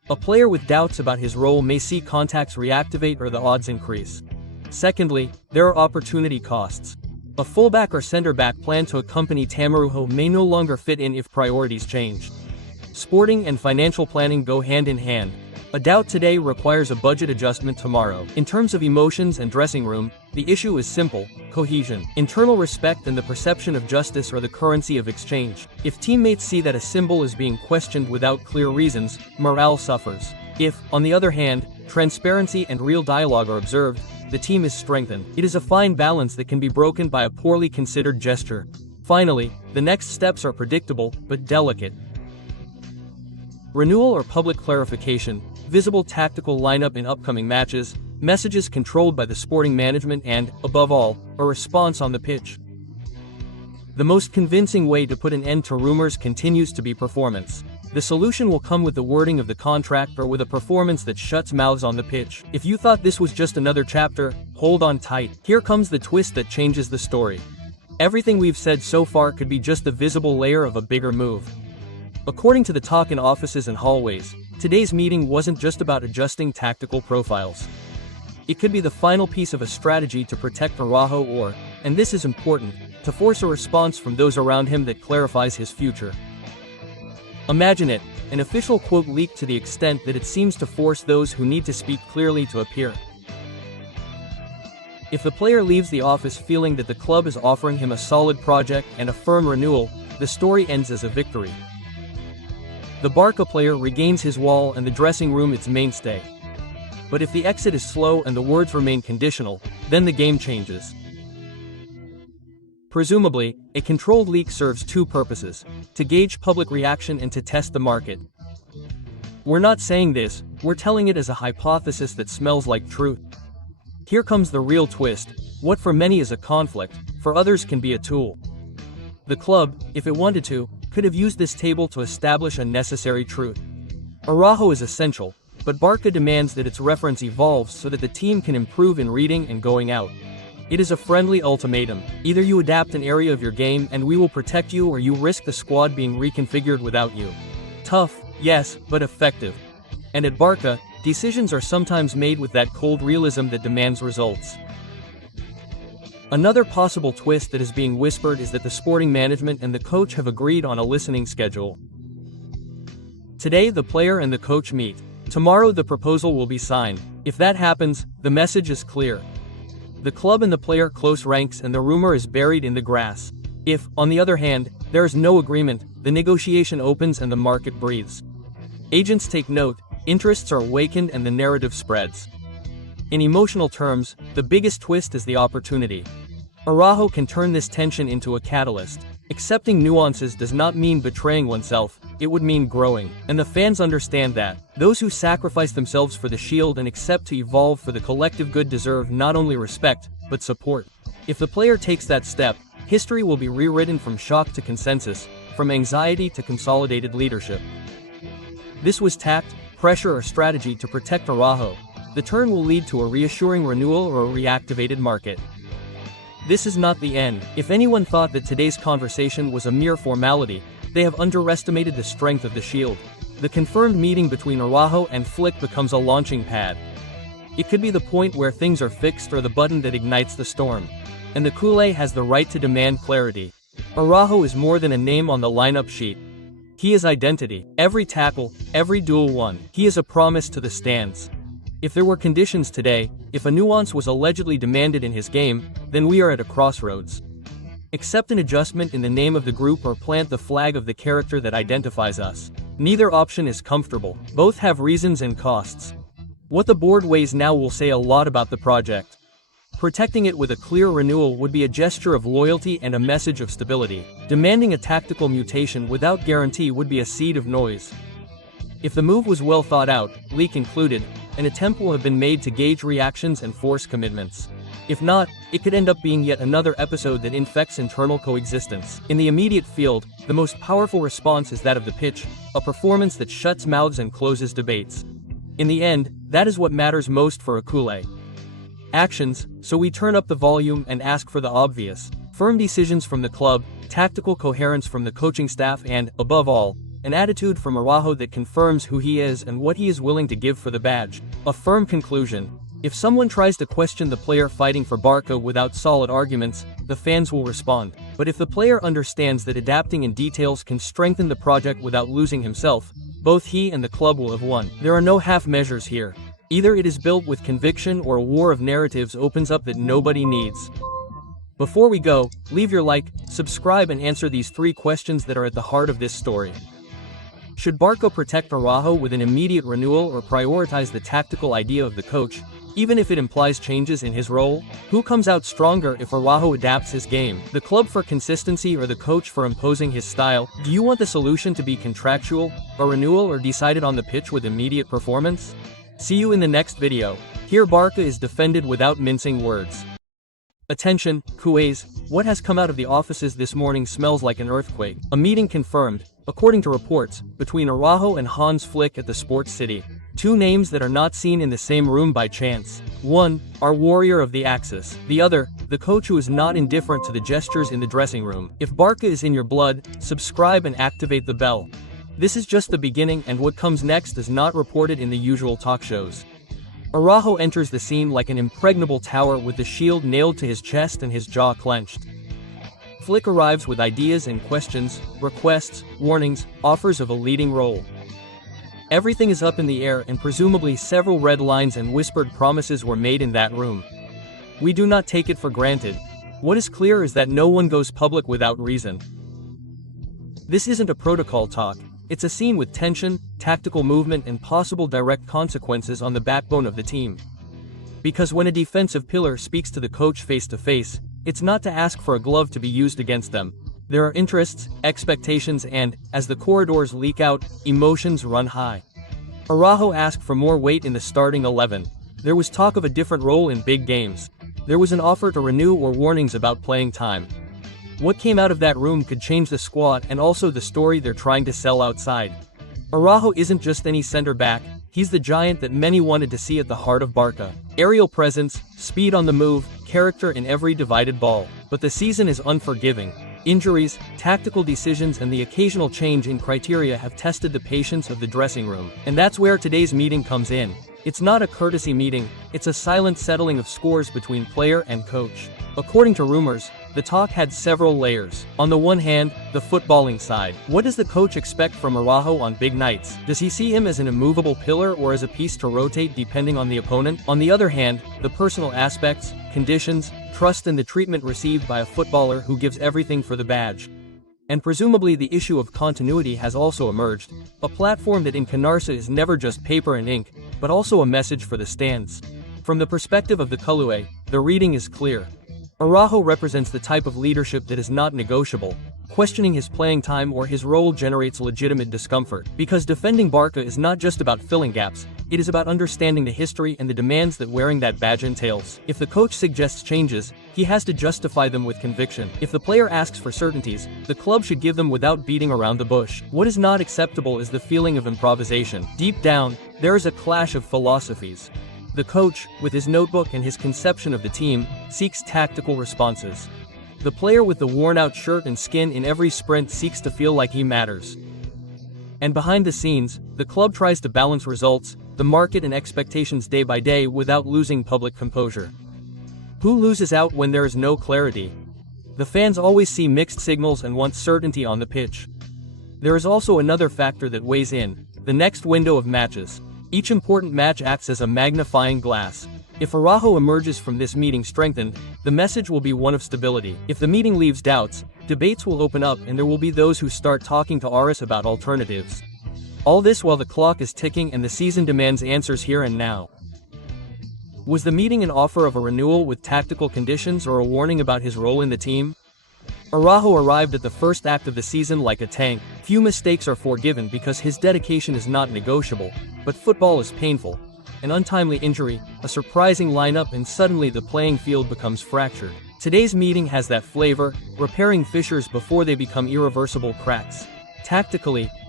A player with doubts about his role may see contacts reactivate or the odds increase. Secondly, there are opportunity costs. A fullback or center-back planned to accompany Araújo may no longer fit in if priorities change. Sporting and financial planning go hand in hand. A doubt today requires a budget adjustment tomorrow. In terms of emotions and dressing room, the issue is simple: cohesion. Internal respect and the perception of justice are the currency of exchange. If teammates see that a symbol is being questioned without clear reasons, morale suffers. If, on the other hand, transparency and real dialogue are observed, the team is strengthened. It is a fine balance that can be broken by a poorly considered gesture. Finally, the next steps are predictable, but delicate. Renewal or public clarification, visible tactical lineup in upcoming matches, messages controlled by the sporting management and, above all, a response on the pitch. The most convincing way to put an end to rumors continues to be performance. The solution will come with the wording of the contract or with a performance that shuts mouths on the pitch. If you thought this was just another chapter, hold on tight. Here comes the twist that changes the story. Everything we've said so far could be just the visible layer of a bigger move. According to the talk in offices and hallways, today's meeting wasn't just about adjusting tactical profiles. It could be the final piece of a strategy to protect Araújo or, and this is important, to force a response from those around him that clarifies his future. Imagine it, an official quote leaked to the extent that it seems to force those who need to speak clearly to appear. If the player leaves the office feeling that the club is offering him a solid project and a firm renewal, the story ends as a victory. The BARCA player regains his wall and the dressing room its mainstay. But if the exit is slow and the words remain conditional, then the game changes. Presumably, a controlled leak serves two purposes: to gauge public reaction and to test the market. We're not saying this, we're telling it as a hypothesis that smells like truth. Here comes the real twist: what for many is a conflict, for others can be a tool. The club, if it wanted to, could have used this table to establish a necessary truth. Araújo is essential, but BARCA demands that its reference evolves so that the team can improve in reading and going out. It is a friendly ultimatum: either you adapt an area of your game and we will protect you, or you risk the squad being reconfigured without you. Tough, yes, but effective. And at BARCA, decisions are sometimes made with that cold realism that demands results. Another possible twist that is being whispered is that the sporting management and the coach have agreed on a listening schedule. Today the player and the coach meet. Tomorrow the proposal will be signed. If that happens, the message is clear. The club and the player close ranks and the rumor is buried in the grass. If, on the other hand, there is no agreement, the negotiation opens and the market breathes. Agents take note, interests are awakened and the narrative spreads. In emotional terms, the biggest twist is the opportunity. Araújo can turn this tension into a catalyst. Accepting nuances does not mean betraying oneself, it would mean growing. And the fans understand that. Those who sacrifice themselves for the shield and accept to evolve for the collective good deserve not only respect, but support. If the player takes that step, history will be rewritten from shock to consensus, from anxiety to consolidated leadership. This was tact, pressure or strategy to protect Araújo. The turn will lead to a reassuring renewal or a reactivated market. This is not the end. If anyone thought that today's conversation was a mere formality, they have underestimated the strength of the shield. The confirmed meeting between Araújo and Flick becomes a launching pad. It could be the point where things are fixed or the button that ignites the storm. And the culé has the right to demand clarity. Araújo is more than a name on the lineup sheet. He is identity. Every tackle, every duel won. He is a promise to the stands. If there were conditions today, if a nuance was allegedly demanded in his game, then we are at a crossroads. Accept an adjustment in the name of the group or plant the flag of the character that identifies us. Neither option is comfortable. Both have reasons and costs. What the board weighs now will say a lot about the project. Protecting it with a clear renewal would be a gesture of loyalty and a message of stability. Demanding a tactical mutation without guarantee would be a seed of noise. If the move was well thought out, leak included, an attempt will have been made to gauge reactions and force commitments. If not, it could end up being yet another episode that infects internal coexistence. In the immediate field, the most powerful response is that of the pitch, a performance that shuts mouths and closes debates. In the end, that is what matters most for a culé. Actions, so we turn up the volume and ask for the obvious. Firm decisions from the club, tactical coherence from the coaching staff and, above all, an attitude from Araujo that confirms who he is and what he is willing to give for the badge. A firm conclusion. If someone tries to question the player fighting for Barca without solid arguments, the fans will respond. But if the player understands that adapting in details can strengthen the project without losing himself, both he and the club will have won. There are no half measures here. Either it is built with conviction or a war of narratives opens up that nobody needs. Before we go, leave your like, subscribe and answer these 3 questions that are at the heart of this story. Should Barca protect Araujo with an immediate renewal or prioritize the tactical idea of the coach, even if it implies changes in his role? Who comes out stronger if Araujo adapts his game? The club for consistency or the coach for imposing his style? Do you want the solution to be contractual, a renewal, or decided on the pitch with immediate performance? See you in the next video. Here Barca is defended without mincing words. Attention, Kuways, what has come out of the offices this morning smells like an earthquake. A meeting confirmed, according to reports, between Araujo and Hansi Flick at the Sports City. 2 names that are not seen in the same room by chance. One, our warrior of the Axis. The other, the coach who is not indifferent to the gestures in the dressing room. If Barca is in your blood, subscribe and activate the bell. This is just the beginning, and what comes next is not reported in the usual talk shows. Araujo enters the scene like an impregnable tower with the shield nailed to his chest and his jaw clenched. Flick arrives with ideas and questions, requests, warnings, offers of a leading role. Everything is up in the air, and presumably several red lines and whispered promises were made in that room. We do not take it for granted. What is clear is that no one goes public without reason. This isn't a protocol talk. It's a scene with tension, tactical movement and possible direct consequences on the backbone of the team. Because when a defensive pillar speaks to the coach face to face, it's not to ask for a glove to be used against them. There are interests, expectations and, as the corridors leak out, emotions run high. Araujo asked for more weight in the starting 11. There was talk of a different role in big games. There was an offer to renew or warnings about playing time. What came out of that room could change the squad and also the story they're trying to sell outside. Araujo isn't just any center back, he's the giant that many wanted to see at the heart of Barca. Aerial presence, speed on the move, character in every divided ball. But the season is unforgiving. Injuries, tactical decisions and the occasional change in criteria have tested the patience of the dressing room. And that's where today's meeting comes in. It's not a courtesy meeting, it's a silent settling of scores between player and coach. According to rumors, the talk had several layers. On the one hand, the footballing side. What does the coach expect from Araujo on big nights? Does he see him as an immovable pillar or as a piece to rotate depending on the opponent? On the other hand, the personal aspects, conditions, trust and the treatment received by a footballer who gives everything for the badge. And presumably the issue of continuity has also emerged, a platform that in Canarsa is never just paper and ink, but also a message for the stands. From the perspective of the Culé, the reading is clear. Araujo represents the type of leadership that is not negotiable. Questioning his playing time or his role generates legitimate discomfort. Because defending Barca is not just about filling gaps, it is about understanding the history and the demands that wearing that badge entails. If the coach suggests changes, he has to justify them with conviction. If the player asks for certainties, the club should give them without beating around the bush. What is not acceptable is the feeling of improvisation. Deep down, there is a clash of philosophies. The coach, with his notebook and his conception of the team, seeks tactical responses. The player with the worn-out shirt and skin in every sprint seeks to feel like he matters. And behind the scenes, the club tries to balance results, the market and expectations day by day without losing public composure. Who loses out when there is no clarity? The fans always see mixed signals and want certainty on the pitch. There is also another factor that weighs in, the next window of matches. Each important match acts as a magnifying glass. If Araujo emerges from this meeting strengthened, the message will be one of stability. If the meeting leaves doubts, debates will open up and there will be those who start talking to Aris about alternatives. All this while the clock is ticking and the season demands answers here and now. Was the meeting an offer of a renewal with tactical conditions or a warning about his role in the team? Araujo arrived at the first act of the season like a tank. Few mistakes are forgiven because his dedication is not negotiable, but football is painful. An untimely injury, a surprising lineup and suddenly the playing field becomes fractured. Today's meeting has that flavor, repairing fissures before they become irreversible cracks. Tactically,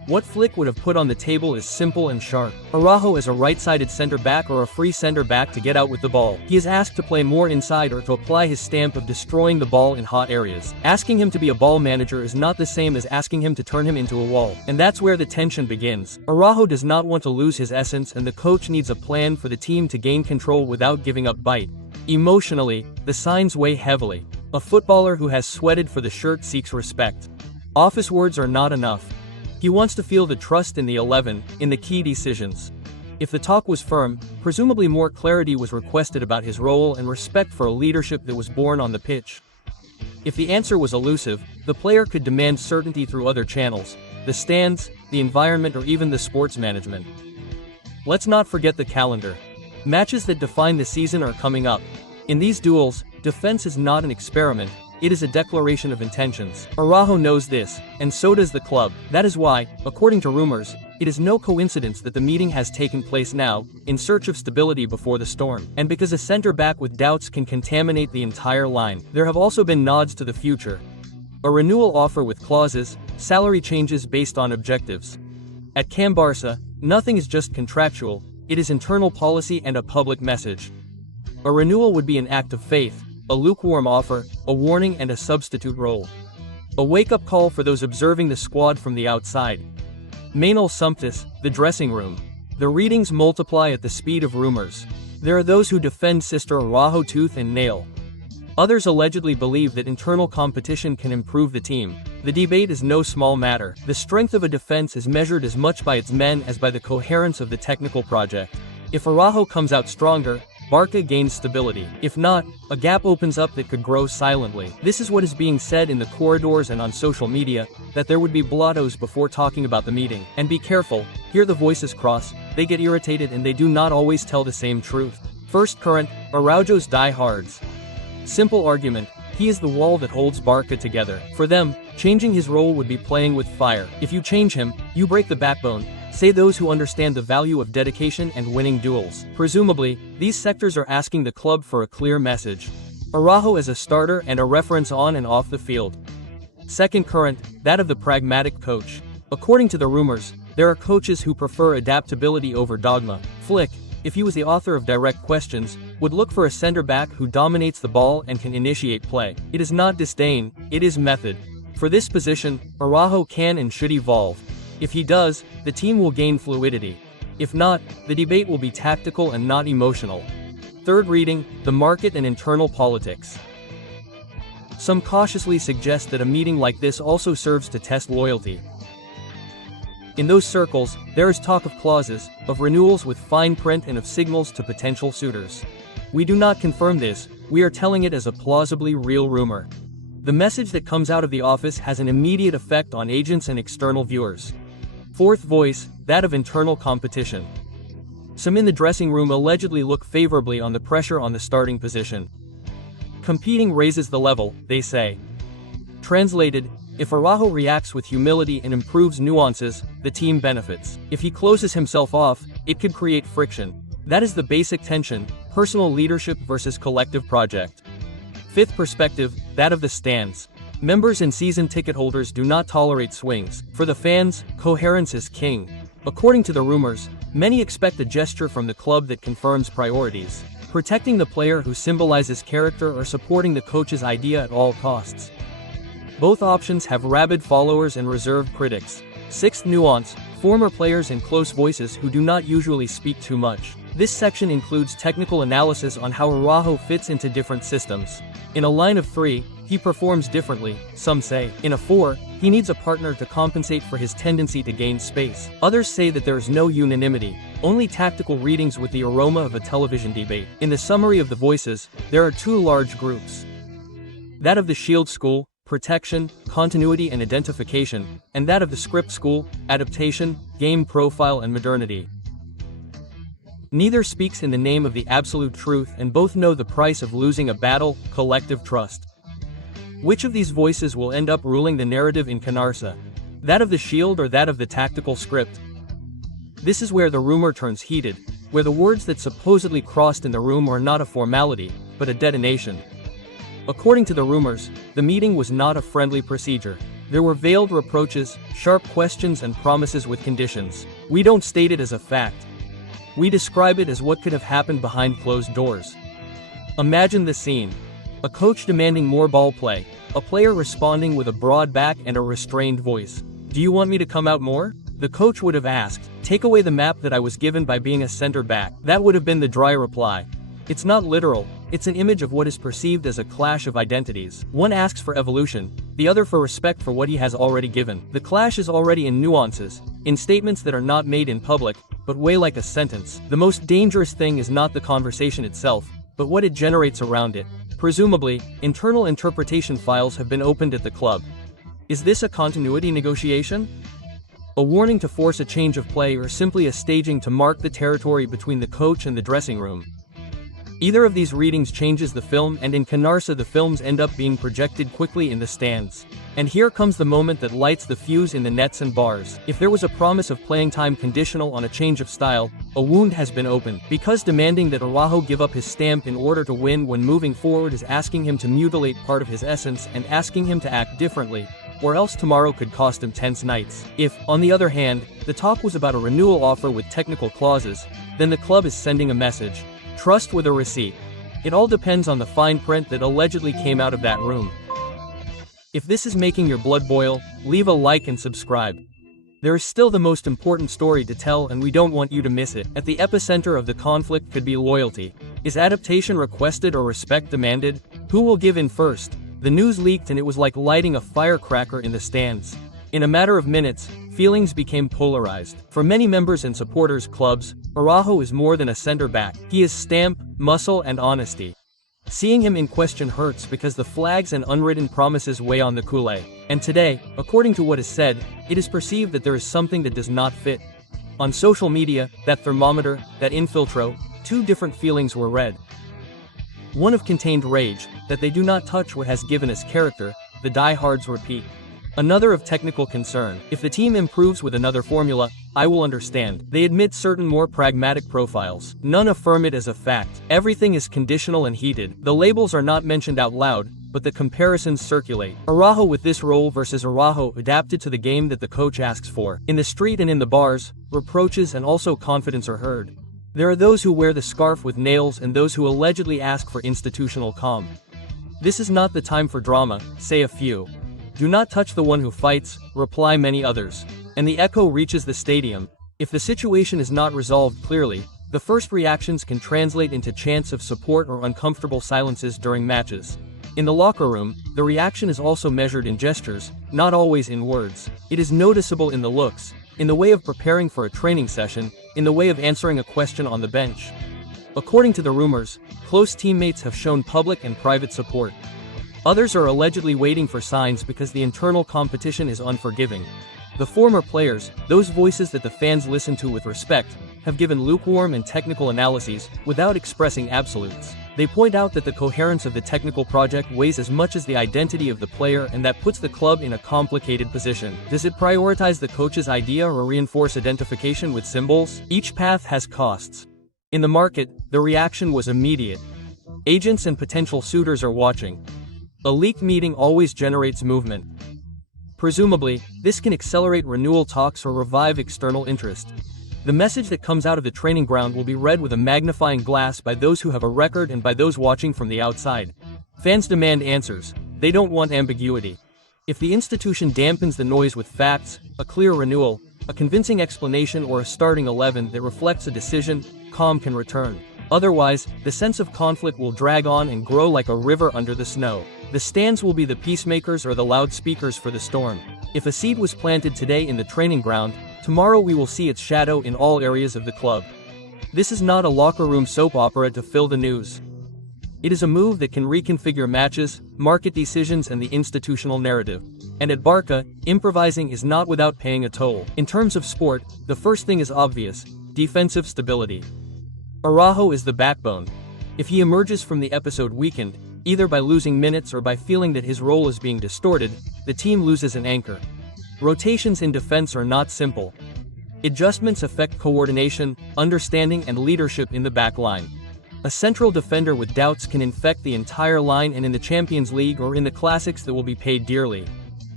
What Flick would have put on the table is simple and sharp. Araújo is a right-sided center-back or a free center-back to get out with the ball. He is asked to play more inside or to apply his stamp of destroying the ball in hot areas. Asking him to be a ball manager is not the same as asking him to turn him into a wall. And that's where the tension begins. Araújo does not want to lose his essence, and the coach needs a plan for the team to gain control without giving up bite. Emotionally, the signs weigh heavily. A footballer who has sweated for the shirt seeks respect. Office words are not enough. He wants to feel the trust in the 11, in the key decisions. If the talk was firm, presumably more clarity was requested about his role and respect for a leadership that was born on the pitch. If the answer was elusive, the player could demand certainty through other channels, the stands, the environment, or even the sports management. Let's not forget the calendar. Matches that define the season are coming up. In these duels, defense is not an experiment. It is a declaration of intentions. Araújo knows this, and so does the club. That is why, according to rumors, it is no coincidence that the meeting has taken place now, in search of stability before the storm. And because a center-back with doubts can contaminate the entire line, there have also been nods to the future. A renewal offer with clauses, salary changes based on objectives. At Camp Barça, nothing is just contractual, it is internal policy and a public message. A renewal would be an act of faith, a lukewarm offer, a warning, and a substitute role. A wake-up call for those observing the squad from the outside. Manuel Sumptis, the dressing room. The readings multiply at the speed of rumors. There are those who defend Sister Araújo tooth and nail. Others allegedly believe that internal competition can improve the team. The debate is no small matter. The strength of a defense is measured as much by its men as by the coherence of the technical project. If Araújo comes out stronger, BARCA gains stability. If not, a gap opens up that could grow silently. This is what is being said in the corridors and on social media, that there would be blottos before talking about the meeting. And be careful, here the voices cross, they get irritated and they do not always tell the same truth. First current, Araujo's diehards. Simple argument, he is the wall that holds BARCA together. For them, changing his role would be playing with fire. If you change him, you break the backbone, say those who understand the value of dedication and winning duels. Presumably, these sectors are asking the club for a clear message. Araújo as a starter and a reference on and off the field. Second current, that of the pragmatic coach. According to the rumors, there are coaches who prefer adaptability over dogma. Flick, if he was the author of direct questions, would look for a center-back who dominates the ball and can initiate play. It is not disdain, it is method. For this position, Araújo can and should evolve. If he does, the team will gain fluidity. If not, the debate will be tactical and not emotional. Third reading, the market and internal politics. Some cautiously suggest that a meeting like this also serves to test loyalty. In those circles, there is talk of clauses, of renewals with fine print, and of signals to potential suitors. We do not confirm this, we are telling it as a plausibly real rumor. The message that comes out of the office has an immediate effect on agents and external viewers. Fourth voice, that of internal competition. Some in the dressing room allegedly look favorably on the pressure on the starting position. Competing raises the level, they say. Translated, if Araújo reacts with humility and improves nuances, the team benefits. If he closes himself off, it could create friction. That is the basic tension, personal leadership versus collective project. Fifth perspective, that of the stands. Members and season ticket holders do not tolerate swings. For the fans, coherence is king. According to the rumors, many expect a gesture from the club that confirms priorities. Protecting the player who symbolizes character or supporting the coach's idea at all costs. Both options have rabid followers and reserved critics. Sixth nuance, former players and close voices who do not usually speak too much. This section includes technical analysis on how Araújo fits into different systems. In a line of 3, he performs differently, some say. In a 4, he needs a partner to compensate for his tendency to gain space. Others say that there is no unanimity, only tactical readings with the aroma of a television debate. In the summary of the voices, there are 2 large groups. That of the Shield School, protection, continuity and identification, and that of the Script School, adaptation, game profile and modernity. Neither speaks in the name of the absolute truth, and both know the price of losing a battle, collective trust. Which of these voices will end up ruling the narrative in Canarsa? That of the Shield or that of the tactical script? This is where the rumor turns heated, where the words that supposedly crossed in the room are not a formality, but a detonation. According to the rumors, the meeting was not a friendly procedure. There were veiled reproaches, sharp questions and promises with conditions. We don't state it as a fact. We describe it as what could have happened behind closed doors. Imagine the scene. A coach demanding more ball play, a player responding with a broad back and a restrained voice. Do you want me to come out more? The coach would have asked, take away the map that I was given by being a center back. That would have been the dry reply. It's not literal, it's an image of what is perceived as a clash of identities. One asks for evolution, the other for respect for what he has already given. The clash is already in nuances, in statements that are not made in public, but weigh like a sentence. The most dangerous thing is not the conversation itself, but what it generates around it. Presumably, internal interpretation files have been opened at the club. Is this a continuity negotiation? A warning to force a change of play, or simply a staging to mark the territory between the coach and the dressing room? Either of these readings changes the film, and in Canarsa the films end up being projected quickly in the stands. And here comes the moment that lights the fuse in the nets and bars. If there was a promise of playing time conditional on a change of style, a wound has been opened. Because demanding that Araújo give up his stamp in order to win when moving forward is asking him to mutilate part of his essence and asking him to act differently, or else tomorrow could cost him tense nights. If, on the other hand, the talk was about a renewal offer with technical clauses, then the club is sending a message. Trust with a receipt. It all depends on the fine print that allegedly came out of that room. If this is making your blood boil, leave a like and subscribe. There is still the most important story to tell, and we don't want you to miss it. At the epicenter of the conflict could be loyalty. Is adaptation requested or respect demanded? Who will give in first? The news leaked and it was like lighting a firecracker in the stands. In a matter of minutes, feelings became polarized. For many members and supporters clubs, Araújo is more than a center back. He is stamp, muscle and honesty. Seeing him in question hurts because the flags and unwritten promises weigh on the culé. And today, according to what is said, it is perceived that there is something that does not fit. On social media, that thermometer, that infiltro, two different feelings were read. One of contained rage, that they do not touch what has given us character, the diehards repeat. Another of technical concern. If the team improves with another formula, I will understand. They admit certain more pragmatic profiles. None affirm it as a fact. Everything is conditional and heated. The labels are not mentioned out loud, but the comparisons circulate. Araújo with this role versus Araújo adapted to the game that the coach asks for. In the street and in the bars, reproaches and also confidence are heard. There are those who wear the scarf with nails and those who allegedly ask for institutional calm. This is not the time for drama, say a few. Do not touch the one who fights, reply many others. And the echo reaches the stadium. If the situation is not resolved clearly, the first reactions can translate into chants of support or uncomfortable silences during matches. In the locker room, the reaction is also measured in gestures, not always in words. It is noticeable in the looks, in the way of preparing for a training session, in the way of answering a question on the bench. According to the rumors, close teammates have shown public and private support. Others are allegedly waiting for signs because the internal competition is unforgiving. The former players, those voices that the fans listen to with respect, have given lukewarm and technical analyses, without expressing absolutes. They point out that the coherence of the technical project weighs as much as the identity of the player, and that puts the club in a complicated position. Does it prioritize the coach's idea or reinforce identification with symbols? Each path has costs. In the market, the reaction was immediate. Agents and potential suitors are watching. A leaked meeting always generates movement. Presumably, this can accelerate renewal talks or revive external interest. The message that comes out of the training ground will be read with a magnifying glass by those who have a record and by those watching from the outside. Fans demand answers. They don't want ambiguity. If the institution dampens the noise with facts, a clear renewal, a convincing explanation or a starting 11 that reflects a decision, calm can return. Otherwise, the sense of conflict will drag on and grow like a river under the snow. The stands will be the peacemakers or the loudspeakers for the storm. If a seed was planted today in the training ground, tomorrow we will see its shadow in all areas of the club. This is not a locker room soap opera to fill the news. It is a move that can reconfigure matches, market decisions and the institutional narrative. And at BARCA, improvising is not without paying a toll. In terms of sport, the first thing is obvious: defensive stability. Araújo is the backbone. If he emerges from the episode weakened, either by losing minutes or by feeling that his role is being distorted, the team loses an anchor. Rotations in defense are not simple. Adjustments affect coordination, understanding and leadership in the back line. A central defender with doubts can infect the entire line, and in the Champions League or in the classics that will be paid dearly.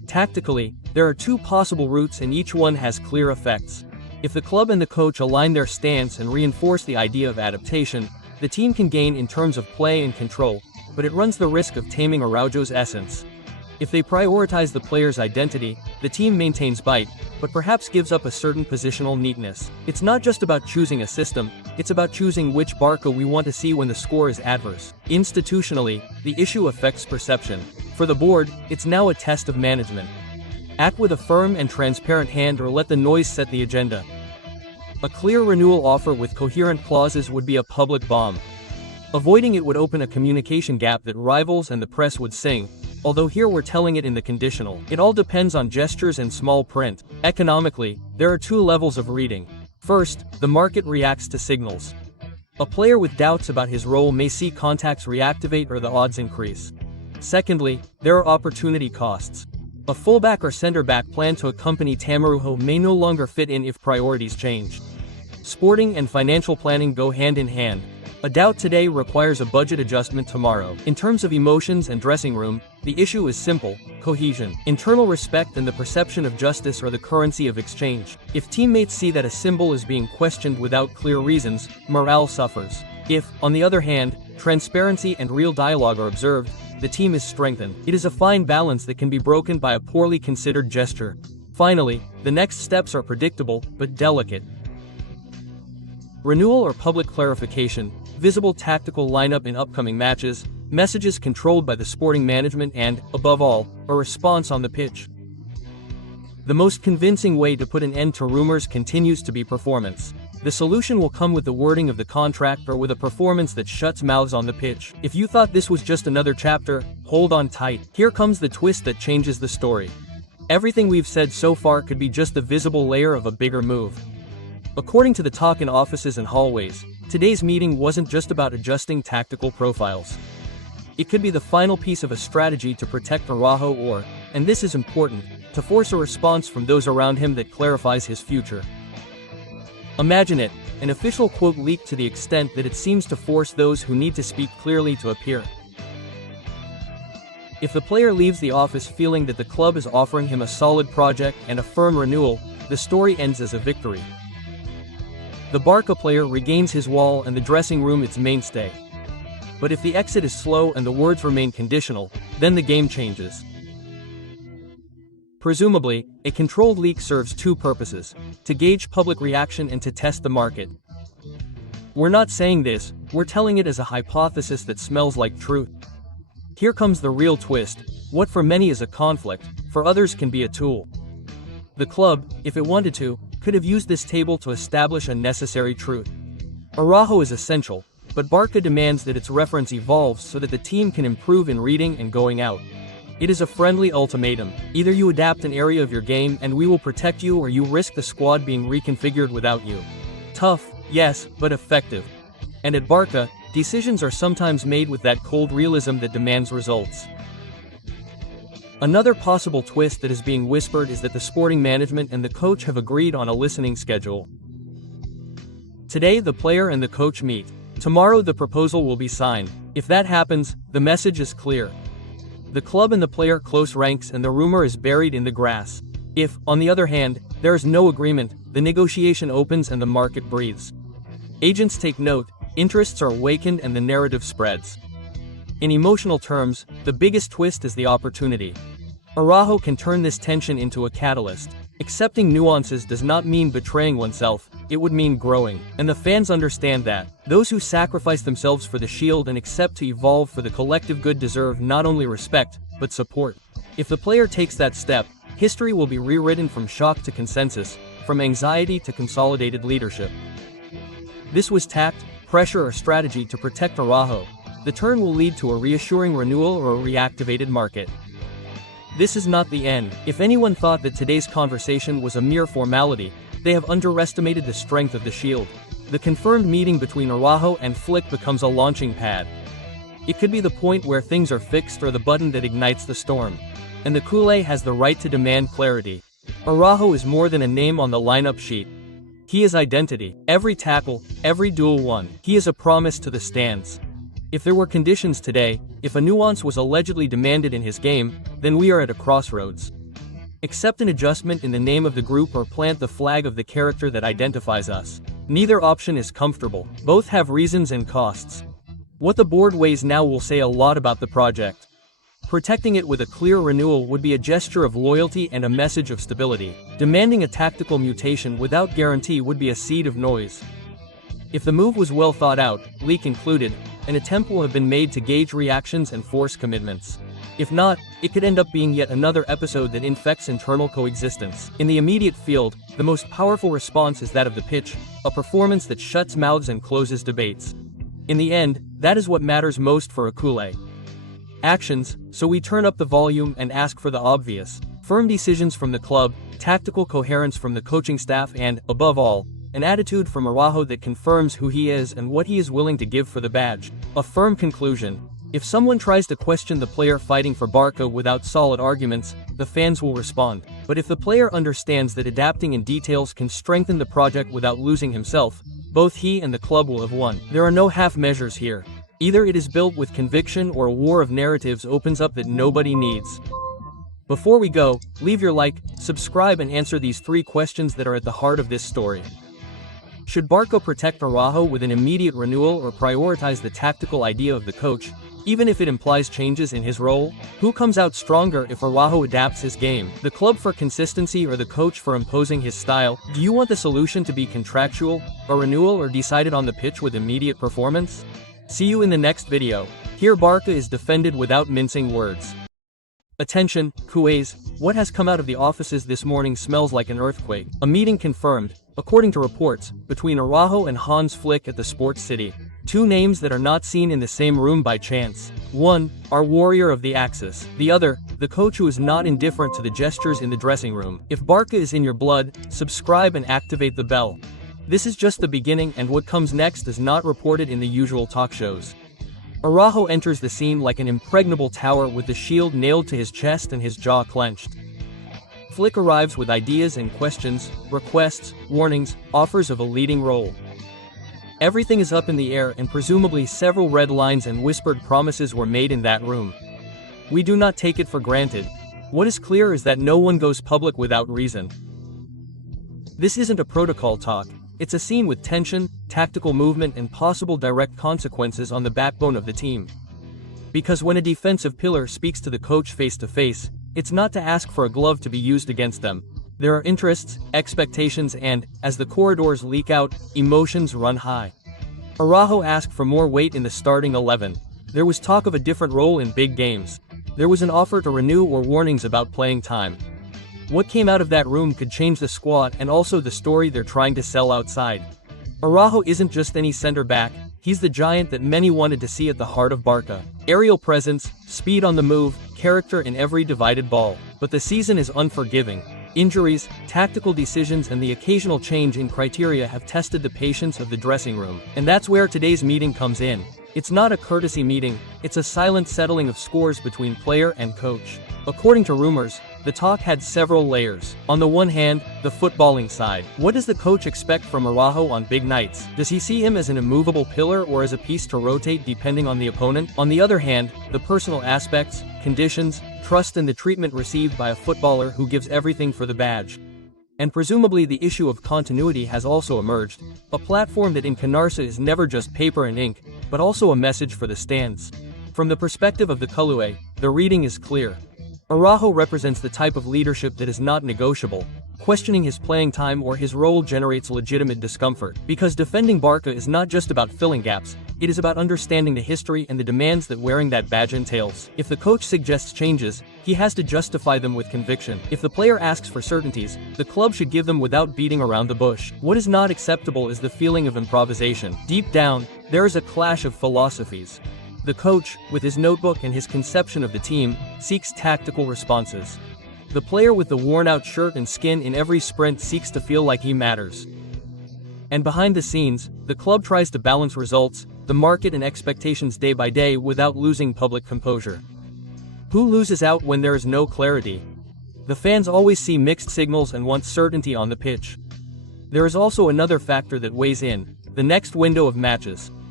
Tactically, there are two possible routes and each one has clear effects. If the club and the coach align their stance and reinforce the idea of adaptation, the team can gain in terms of play and control, but it runs the risk of taming Araujo's essence. If they prioritize the player's identity, the team maintains bite, but perhaps gives up a certain positional neatness. It's not just about choosing a system, it's about choosing which Barca we want to see when the score is adverse. Institutionally, the issue affects perception. For the board, it's now a test of management. Act with a firm and transparent hand or let the noise set the agenda. A clear renewal offer with coherent clauses would be a public bomb. Avoiding it would open a communication gap that rivals and the press would sing, although here we're telling it in the conditional. It all depends on gestures and small print. Economically, there are two levels of reading. First, the market reacts to signals. A player with doubts about his role may see contacts reactivate or the odds increase. Secondly, there are opportunity costs. A fullback or center-back plan to accompany Araújo may no longer fit in if priorities change. Sporting and financial planning go hand in hand. A doubt today requires a budget adjustment tomorrow. In terms of emotions and dressing room, the issue is simple: cohesion. Internal respect and the perception of justice are the currency of exchange. If teammates see that a symbol is being questioned without clear reasons, morale suffers. If, on the other hand, transparency and real dialogue are observed, the team is strengthened. It is a fine balance that can be broken by a poorly considered gesture. Finally, the next steps are predictable, but delicate. Renewal or public clarification, visible tactical lineup in upcoming matches, messages controlled by the sporting management and, above all, a response on the pitch. The most convincing way to put an end to rumors continues to be performance. The solution will come with the wording of the contract or with a performance that shuts mouths on the pitch. If you thought this was just another chapter, hold on tight. Here comes the twist that changes the story. Everything we've said so far could be just the visible layer of a bigger move. According to the talk in offices and hallways, today's meeting wasn't just about adjusting tactical profiles. It could be the final piece of a strategy to protect Araújo or, and this is important, to force a response from those around him that clarifies his future. Imagine it, an official quote leaked to the extent that it seems to force those who need to speak clearly to appear. If the player leaves the office feeling that the club is offering him a solid project and a firm renewal, the story ends as a victory. The Barca player regains his wall and the dressing room its mainstay. But if the exit is slow and the words remain conditional, then the game changes. Presumably, a controlled leak serves two purposes: to gauge public reaction and to test the market. We're not saying this, we're telling it as a hypothesis that smells like truth. Here comes the real twist: what for many is a conflict, for others can be a tool. The club, if it wanted to, could have used this table to establish a necessary truth. Araújo is essential, but Barca demands that its reference evolves so that the team can improve in reading and going out. It is a friendly ultimatum: either you adapt an area of your game and we will protect you, or you risk the squad being reconfigured without you. Tough, yes, but effective. And at Barca, decisions are sometimes made with that cold realism that demands results. Another possible twist that is being whispered is that the sporting management and the coach have agreed on a listening schedule. Today the player and the coach meet. Tomorrow the proposal will be signed. If that happens, the message is clear. The club and the player close ranks and the rumor is buried in the grass. If, on the other hand, there is no agreement, the negotiation opens and the market breathes. Agents take note, interests are awakened and the narrative spreads. In emotional terms, the biggest twist is the opportunity. Araújo can turn this tension into a catalyst. Accepting nuances does not mean betraying oneself, it would mean growing. And the fans understand that. Those who sacrifice themselves for the shield and accept to evolve for the collective good deserve not only respect, but support. If the player takes that step, history will be rewritten from shock to consensus, from anxiety to consolidated leadership. This was tact, pressure or strategy to protect Araújo. The turn will lead to a reassuring renewal or a reactivated market. This is not the end. If anyone thought that today's conversation was a mere formality, they have underestimated the strength of the shield. The confirmed meeting between Araújo and Flick becomes a launching pad. It could be the point where things are fixed or the button that ignites the storm. And the culé has the right to demand clarity. Araújo is more than a name on the lineup sheet. He is identity. Every tackle, every duel won. He is a promise to the stands. If there were conditions today, if a nuance was allegedly demanded in his game, then we are at a crossroads. Accept an adjustment in the name of the group or plant the flag of the character that identifies us. Neither option is comfortable. Both have reasons and costs. What the board weighs now will say a lot about the project. Protecting it with a clear renewal would be a gesture of loyalty and a message of stability. Demanding a tactical mutation without guarantee would be a seed of noise. If the move was well thought out, leak included, an attempt will have been made to gauge reactions and force commitments. If not, it could end up being yet another episode that infects internal coexistence. In the immediate field, the most powerful response is that of the pitch, a performance that shuts mouths and closes debates. In the end, that is what matters most for a culé. Actions, so we turn up the volume and ask for the obvious. Firm decisions from the club, tactical coherence from the coaching staff and, above all, an attitude from Araújo that confirms who he is and what he is willing to give for the badge. A firm conclusion. If someone tries to question the player fighting for Barca without solid arguments, the fans will respond. But if the player understands that adapting in details can strengthen the project without losing himself, both he and the club will have won. There are no half measures here. Either it is built with conviction or a war of narratives opens up that nobody needs. Before we go, leave your like, subscribe and answer these 3 questions that are at the heart of this story. Should Barca protect Araújo with an immediate renewal or prioritize the tactical idea of the coach, even if it implies changes in his role? Who comes out stronger if Araújo adapts his game? The club for consistency or the coach for imposing his style? Do you want the solution to be contractual, a renewal or decided on the pitch with immediate performance? See you in the next video. Here Barca is defended without mincing words. Attention, culés, what has come out of the offices this morning smells like an earthquake. A meeting confirmed, according to reports, between Araújo and Hansi Flick at the Sports City. 2 names that are not seen in the same room by chance. One, our warrior of the Axis. The other, the coach who is not indifferent to the gestures in the dressing room. If Barca is in your blood, subscribe and activate the bell. This is just the beginning and what comes next is not reported in the usual talk shows. Araújo enters the scene like an impregnable tower with the shield nailed to his chest and his jaw clenched. Flick arrives with ideas and questions, requests, warnings, offers of a leading role. Everything is up in the air and presumably several red lines and whispered promises were made in that room. We do not take it for granted. What is clear is that no one goes public without reason. This isn't a protocol talk. It's a scene with tension, tactical movement and possible direct consequences on the backbone of the team. Because when a defensive pillar speaks to the coach face to face, it's not to ask for a glove to be used against them. There are interests, expectations and, as the corridors leak out, emotions run high. Araújo asked for more weight in the starting 11. There was talk of a different role in big games. There was an offer to renew or warnings about playing time. What came out of that room could change the squad and also the story they're trying to sell outside. Araújo isn't just any center back, he's the giant that many wanted to see at the heart of Barca. Aerial presence, speed on the move, character in every divided ball. But the season is unforgiving. Injuries, tactical decisions and the occasional change in criteria have tested the patience of the dressing room. And that's where today's meeting comes in. It's not a courtesy meeting, it's a silent settling of scores between player and coach. According to rumors, the talk had several layers. On the one hand, the footballing side. What does the coach expect from Araújo on big nights? Does he see him as an immovable pillar or as a piece to rotate depending on the opponent? On the other hand, the personal aspects, conditions, trust and the treatment received by a footballer who gives everything for the badge. And presumably the issue of continuity has also emerged, a platform that in Canarsa is never just paper and ink, but also a message for the stands. From the perspective of the culé, the reading is clear. Araújo represents the type of leadership that is not negotiable. Questioning his playing time or his role generates legitimate discomfort. Because defending Barca is not just about filling gaps, it is about understanding the history and the demands that wearing that badge entails. If the coach suggests changes, he has to justify them with conviction. If the player asks for certainties, the club should give them without beating around the bush. What is not acceptable is the feeling of improvisation. Deep down, there is a clash of philosophies. The coach, with his notebook and his conception of the team, seeks tactical responses. The player with the worn-out shirt and skin in every sprint seeks to feel like he matters. And behind the scenes, the club tries to balance results, the market and expectations day by day without losing public composure. Who loses out when there is no clarity? The fans always see mixed signals and want certainty on the pitch. There is also another factor that weighs in, the next window of matches.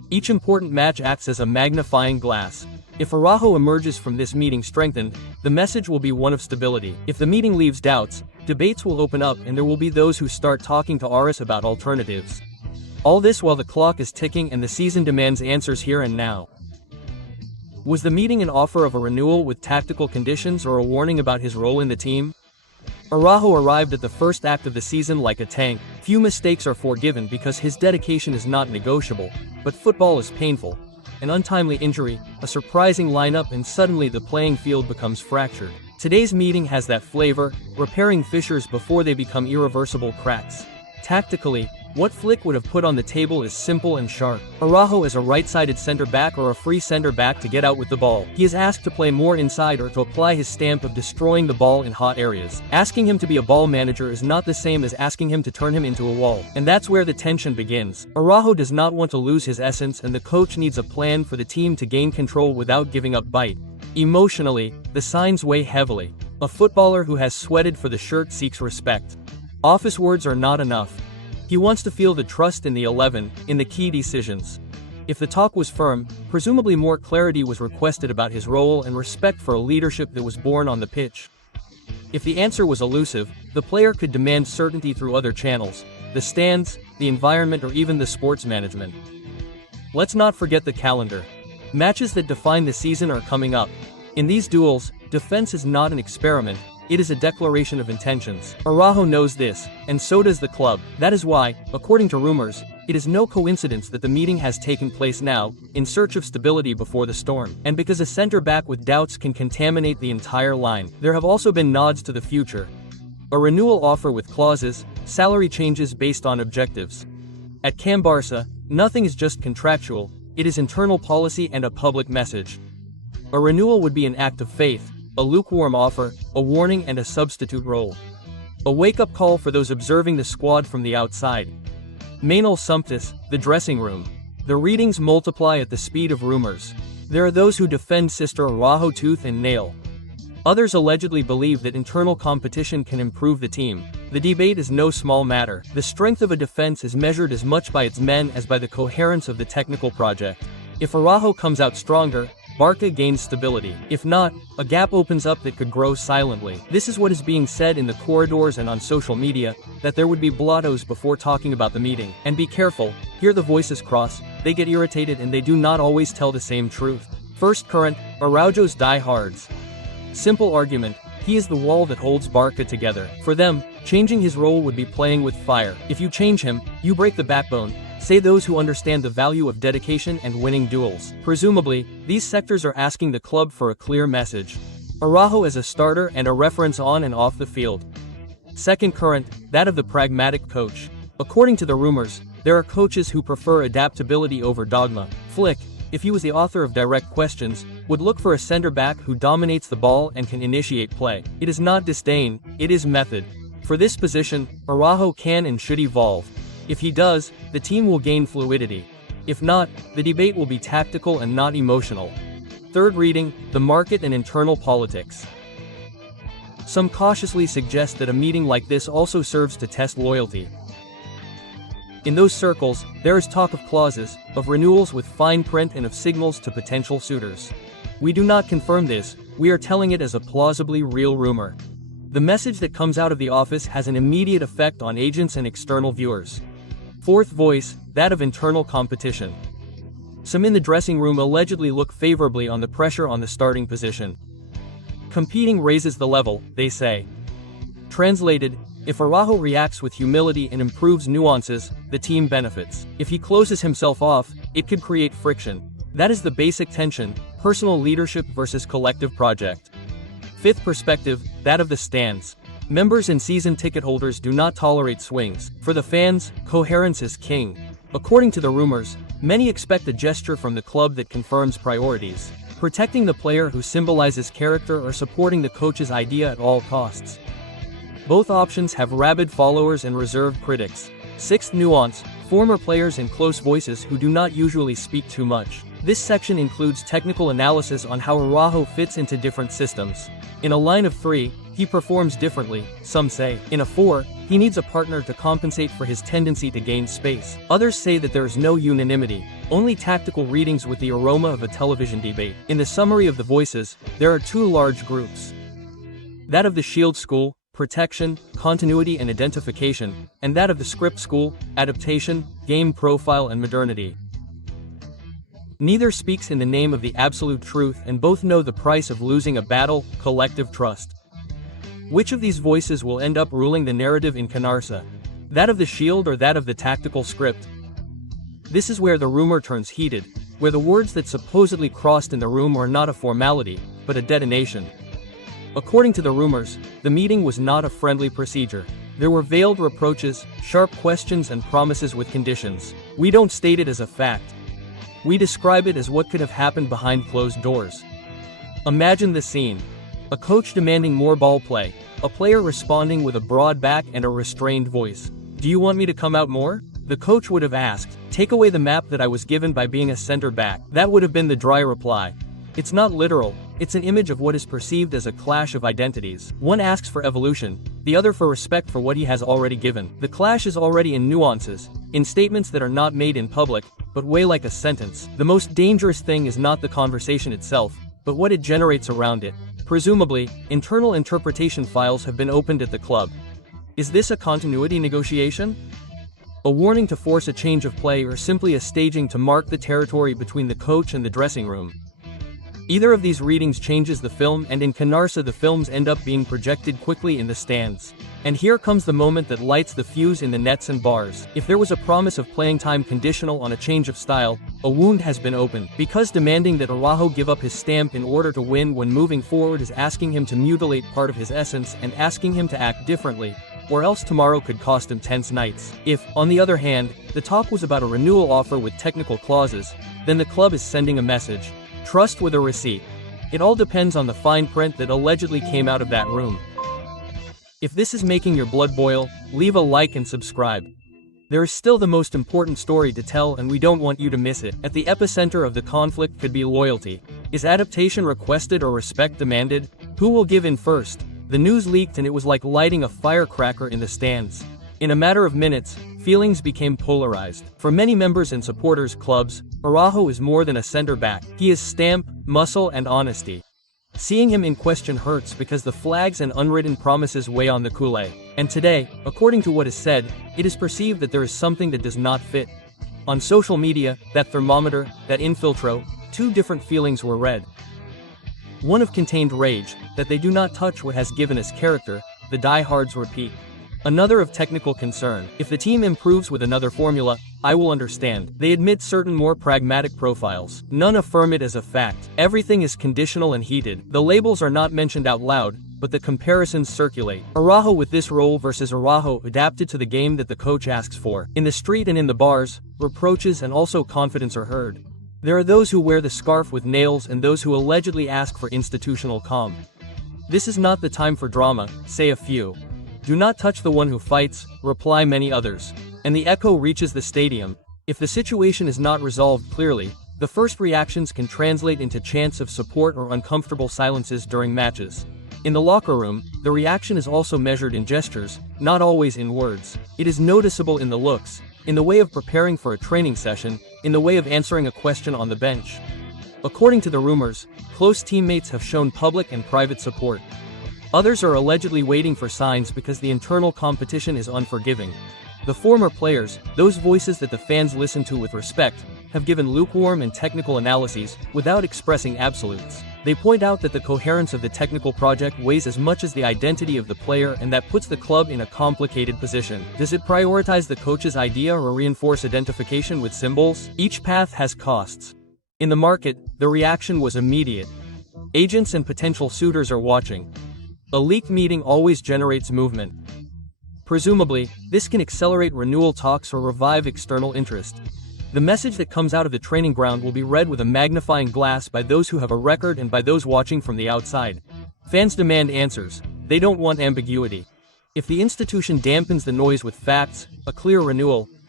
Each important match acts as a magnifying glass. If Araújo emerges from this meeting strengthened, the message will be one of stability. If the meeting leaves doubts, debates will open up and there will be those who start talking to Aris about alternatives. All this while the clock is ticking and the season demands answers here and now. Was the meeting an offer of a renewal with tactical conditions or a warning about his role in the team? Araújo arrived at the first act of the season like a tank. Few mistakes are forgiven because his dedication is not negotiable, but football is painful. An untimely injury, a surprising lineup, and suddenly the playing field becomes fractured. Today's meeting has that flavor, repairing fissures before they become irreversible cracks. Tactically, what Flick would have put on the table is simple and sharp. Araújo is a right-sided center-back or a free center-back to get out with the ball. He is asked to play more inside or to apply his stamp of destroying the ball in hot areas. Asking him to be a ball manager is not the same as asking him to turn him into a wall. And that's where the tension begins. Araújo does not want to lose his essence and the coach needs a plan for the team to gain control without giving up bite. Emotionally, the signs weigh heavily. A footballer who has sweated for the shirt seeks respect. Office words are not enough. He wants to feel the trust in the 11, in the key decisions. If the talk was firm, presumably more clarity was requested about his role and respect for a leadership that was born on the pitch. If the answer was elusive, the player could demand certainty through other channels, the stands, the environment, or even the sports management. Let's not forget the calendar. Matches that define the season are coming up. In these duels, defense is not an experiment. It is a declaration of intentions. Araújo knows this, and so does the club. That is why, according to rumors, it is no coincidence that the meeting has taken place now, in search of stability before the storm. And because a center-back with doubts can contaminate the entire line, there have also been nods to the future. A renewal offer with clauses, salary changes based on objectives. At Camp Barça, nothing is just contractual, it is internal policy and a public message. A renewal would be an act of faith, a lukewarm offer, a warning, and a substitute role. A wake-up call for those observing the squad from the outside. Manuel Sumptis, the dressing room. The readings multiply at the speed of rumors. There are those who defend Sister Araújo tooth and nail. Others allegedly believe that internal competition can improve the team. The debate is no small matter. The strength of a defense is measured as much by its men as by the coherence of the technical project. If Araújo comes out stronger, BARCA gains stability. If not, a gap opens up that could grow silently. This is what is being said in the corridors and on social media, that there would be blottos before talking about the meeting. And be careful, here the voices cross, they get irritated and they do not always tell the same truth. First current, Araújo's diehards. Simple argument, he is the wall that holds BARCA together. For them, changing his role would be playing with fire. If you change him, you break the backbone, say those who understand the value of dedication and winning duels. Presumably, these sectors are asking the club for a clear message. Araújo as a starter and a reference on and off the field. Second current, that of the pragmatic coach. According to the rumors, there are coaches who prefer adaptability over dogma. Flick, if he was the author of direct questions, would look for a center-back who dominates the ball and can initiate play. It is not disdain, it is method. For this position, Araújo can and should evolve. If he does, the team will gain fluidity. If not, the debate will be tactical and not emotional. Third reading, the market and internal politics. Some cautiously suggest that a meeting like this also serves to test loyalty. In those circles, there is talk of clauses, of renewals with fine print and of signals to potential suitors. We do not confirm this, we are telling it as a plausibly real rumor. The message that comes out of the office has an immediate effect on agents and external viewers. Fourth voice, that of internal competition. Some in the dressing room allegedly look favorably on the pressure on the starting position. Competing raises the level, they say. Translated, if Araújo reacts with humility and improves nuances, the team benefits. If he closes himself off, it could create friction. That is the basic tension, personal leadership versus collective project. Fifth perspective, that of the stands. Members and season ticket holders do not tolerate swings. For the fans, coherence is king. According to the rumors, many expect a gesture from the club that confirms priorities. Protecting the player who symbolizes character or supporting the coach's idea at all costs. Both options have rabid followers and reserved critics. Sixth nuance, former players and close voices who do not usually speak too much. This section includes technical analysis on how Araújo fits into different systems. In a line of 3, he performs differently, some say. In a 4, he needs a partner to compensate for his tendency to gain space. Others say that there is no unanimity, only tactical readings with the aroma of a television debate. In the summary of the voices, there are 2 large groups. That of the Shield School, protection, continuity and identification, and that of the Script School, adaptation, game profile and modernity. Neither speaks in the name of the absolute truth and both know the price of losing a battle, collective trust. Which of these voices will end up ruling the narrative in Canarsa? That of the Shield or that of the tactical script? This is where the rumor turns heated, where the words that supposedly crossed in the room are not a formality, but a detonation. According to the rumors, the meeting was not a friendly procedure. There were veiled reproaches, sharp questions and promises with conditions. We don't state it as a fact. We describe it as what could have happened behind closed doors. Imagine the scene. A coach demanding more ball play, a player responding with a broad back and a restrained voice. Do you want me to come out more? The coach would have asked, take away the map that I was given by being a center back. That would have been the dry reply. It's not literal, it's an image of what is perceived as a clash of identities. One asks for evolution, the other for respect for what he has already given. The clash is already in nuances, in statements that are not made in public, but weigh like a sentence. The most dangerous thing is not the conversation itself, but what it generates around it. Presumably, internal interpretation files have been opened at the club. Is this a continuity negotiation? A warning to force a change of play or simply a staging to mark the territory between the coach and the dressing room? Either of these readings changes the film, and in Canarsa the films end up being projected quickly in the stands. And here comes the moment that lights the fuse in the nets and bars. If there was a promise of playing time conditional on a change of style, a wound has been opened. Because demanding that Araújo give up his stamp in order to win when moving forward is asking him to mutilate part of his essence and asking him to act differently, or else tomorrow could cost him tense nights. If, on the other hand, the talk was about a renewal offer with technical clauses, then the club is sending a message. Trust with a receipt. It all depends on the fine print that allegedly came out of that room. If this is making your blood boil, leave a like and subscribe. There is still the most important story to tell and we don't want you to miss it. At the epicenter of the conflict could be loyalty. Is adaptation requested or respect demanded? Who will give in first? The news leaked and it was like lighting a firecracker in the stands. In a matter of minutes, feelings became polarized. For many members and supporters clubs, Araújo is more than a center back. He is stamp, muscle and honesty. Seeing him in question hurts because the flags and unwritten promises weigh on the culé. And today, according to what is said, it is perceived that there is something that does not fit. On social media, that thermometer, that infiltro, 2 different feelings were read. One of contained rage, that they do not touch what has given us character, the diehards repeat. Another of technical concern. If the team improves with another formula, I will understand. They admit certain more pragmatic profiles. None affirm it as a fact. Everything is conditional and heated. The labels are not mentioned out loud, but the comparisons circulate. Araújo with this role versus Araújo adapted to the game that the coach asks for. In the street and in the bars, reproaches and also confidence are heard. There are those who wear the scarf with nails and those who allegedly ask for institutional calm. This is not the time for drama, say a few. Do not touch the one who fights, reply many others. And the echo reaches the stadium. If the situation is not resolved clearly, the first reactions can translate into chants of support or uncomfortable silences during matches. In the locker room, the reaction is also measured in gestures, not always in words. It is noticeable in the looks, in the way of preparing for a training session, in the way of answering a question on the bench. According to the rumors, close teammates have shown public and private support. Others are allegedly waiting for signs because the internal competition is unforgiving. The former players, those voices that the fans listen to with respect, have given lukewarm and technical analyses, without expressing absolutes. They point out that the coherence of the technical project weighs as much as the identity of the player and that puts the club in a complicated position. Does it prioritize the coach's idea or reinforce identification with symbols? Each path has costs. In the market, the reaction was immediate. Agents and potential suitors are watching. A leaked meeting always generates movement. Presumably, this can accelerate renewal talks or revive external interest. The message that comes out of the training ground will be read with a magnifying glass by those who have a record and by those watching from the outside. Fans demand answers. They don't want ambiguity. If the institution dampens the noise with facts, a clear renewal,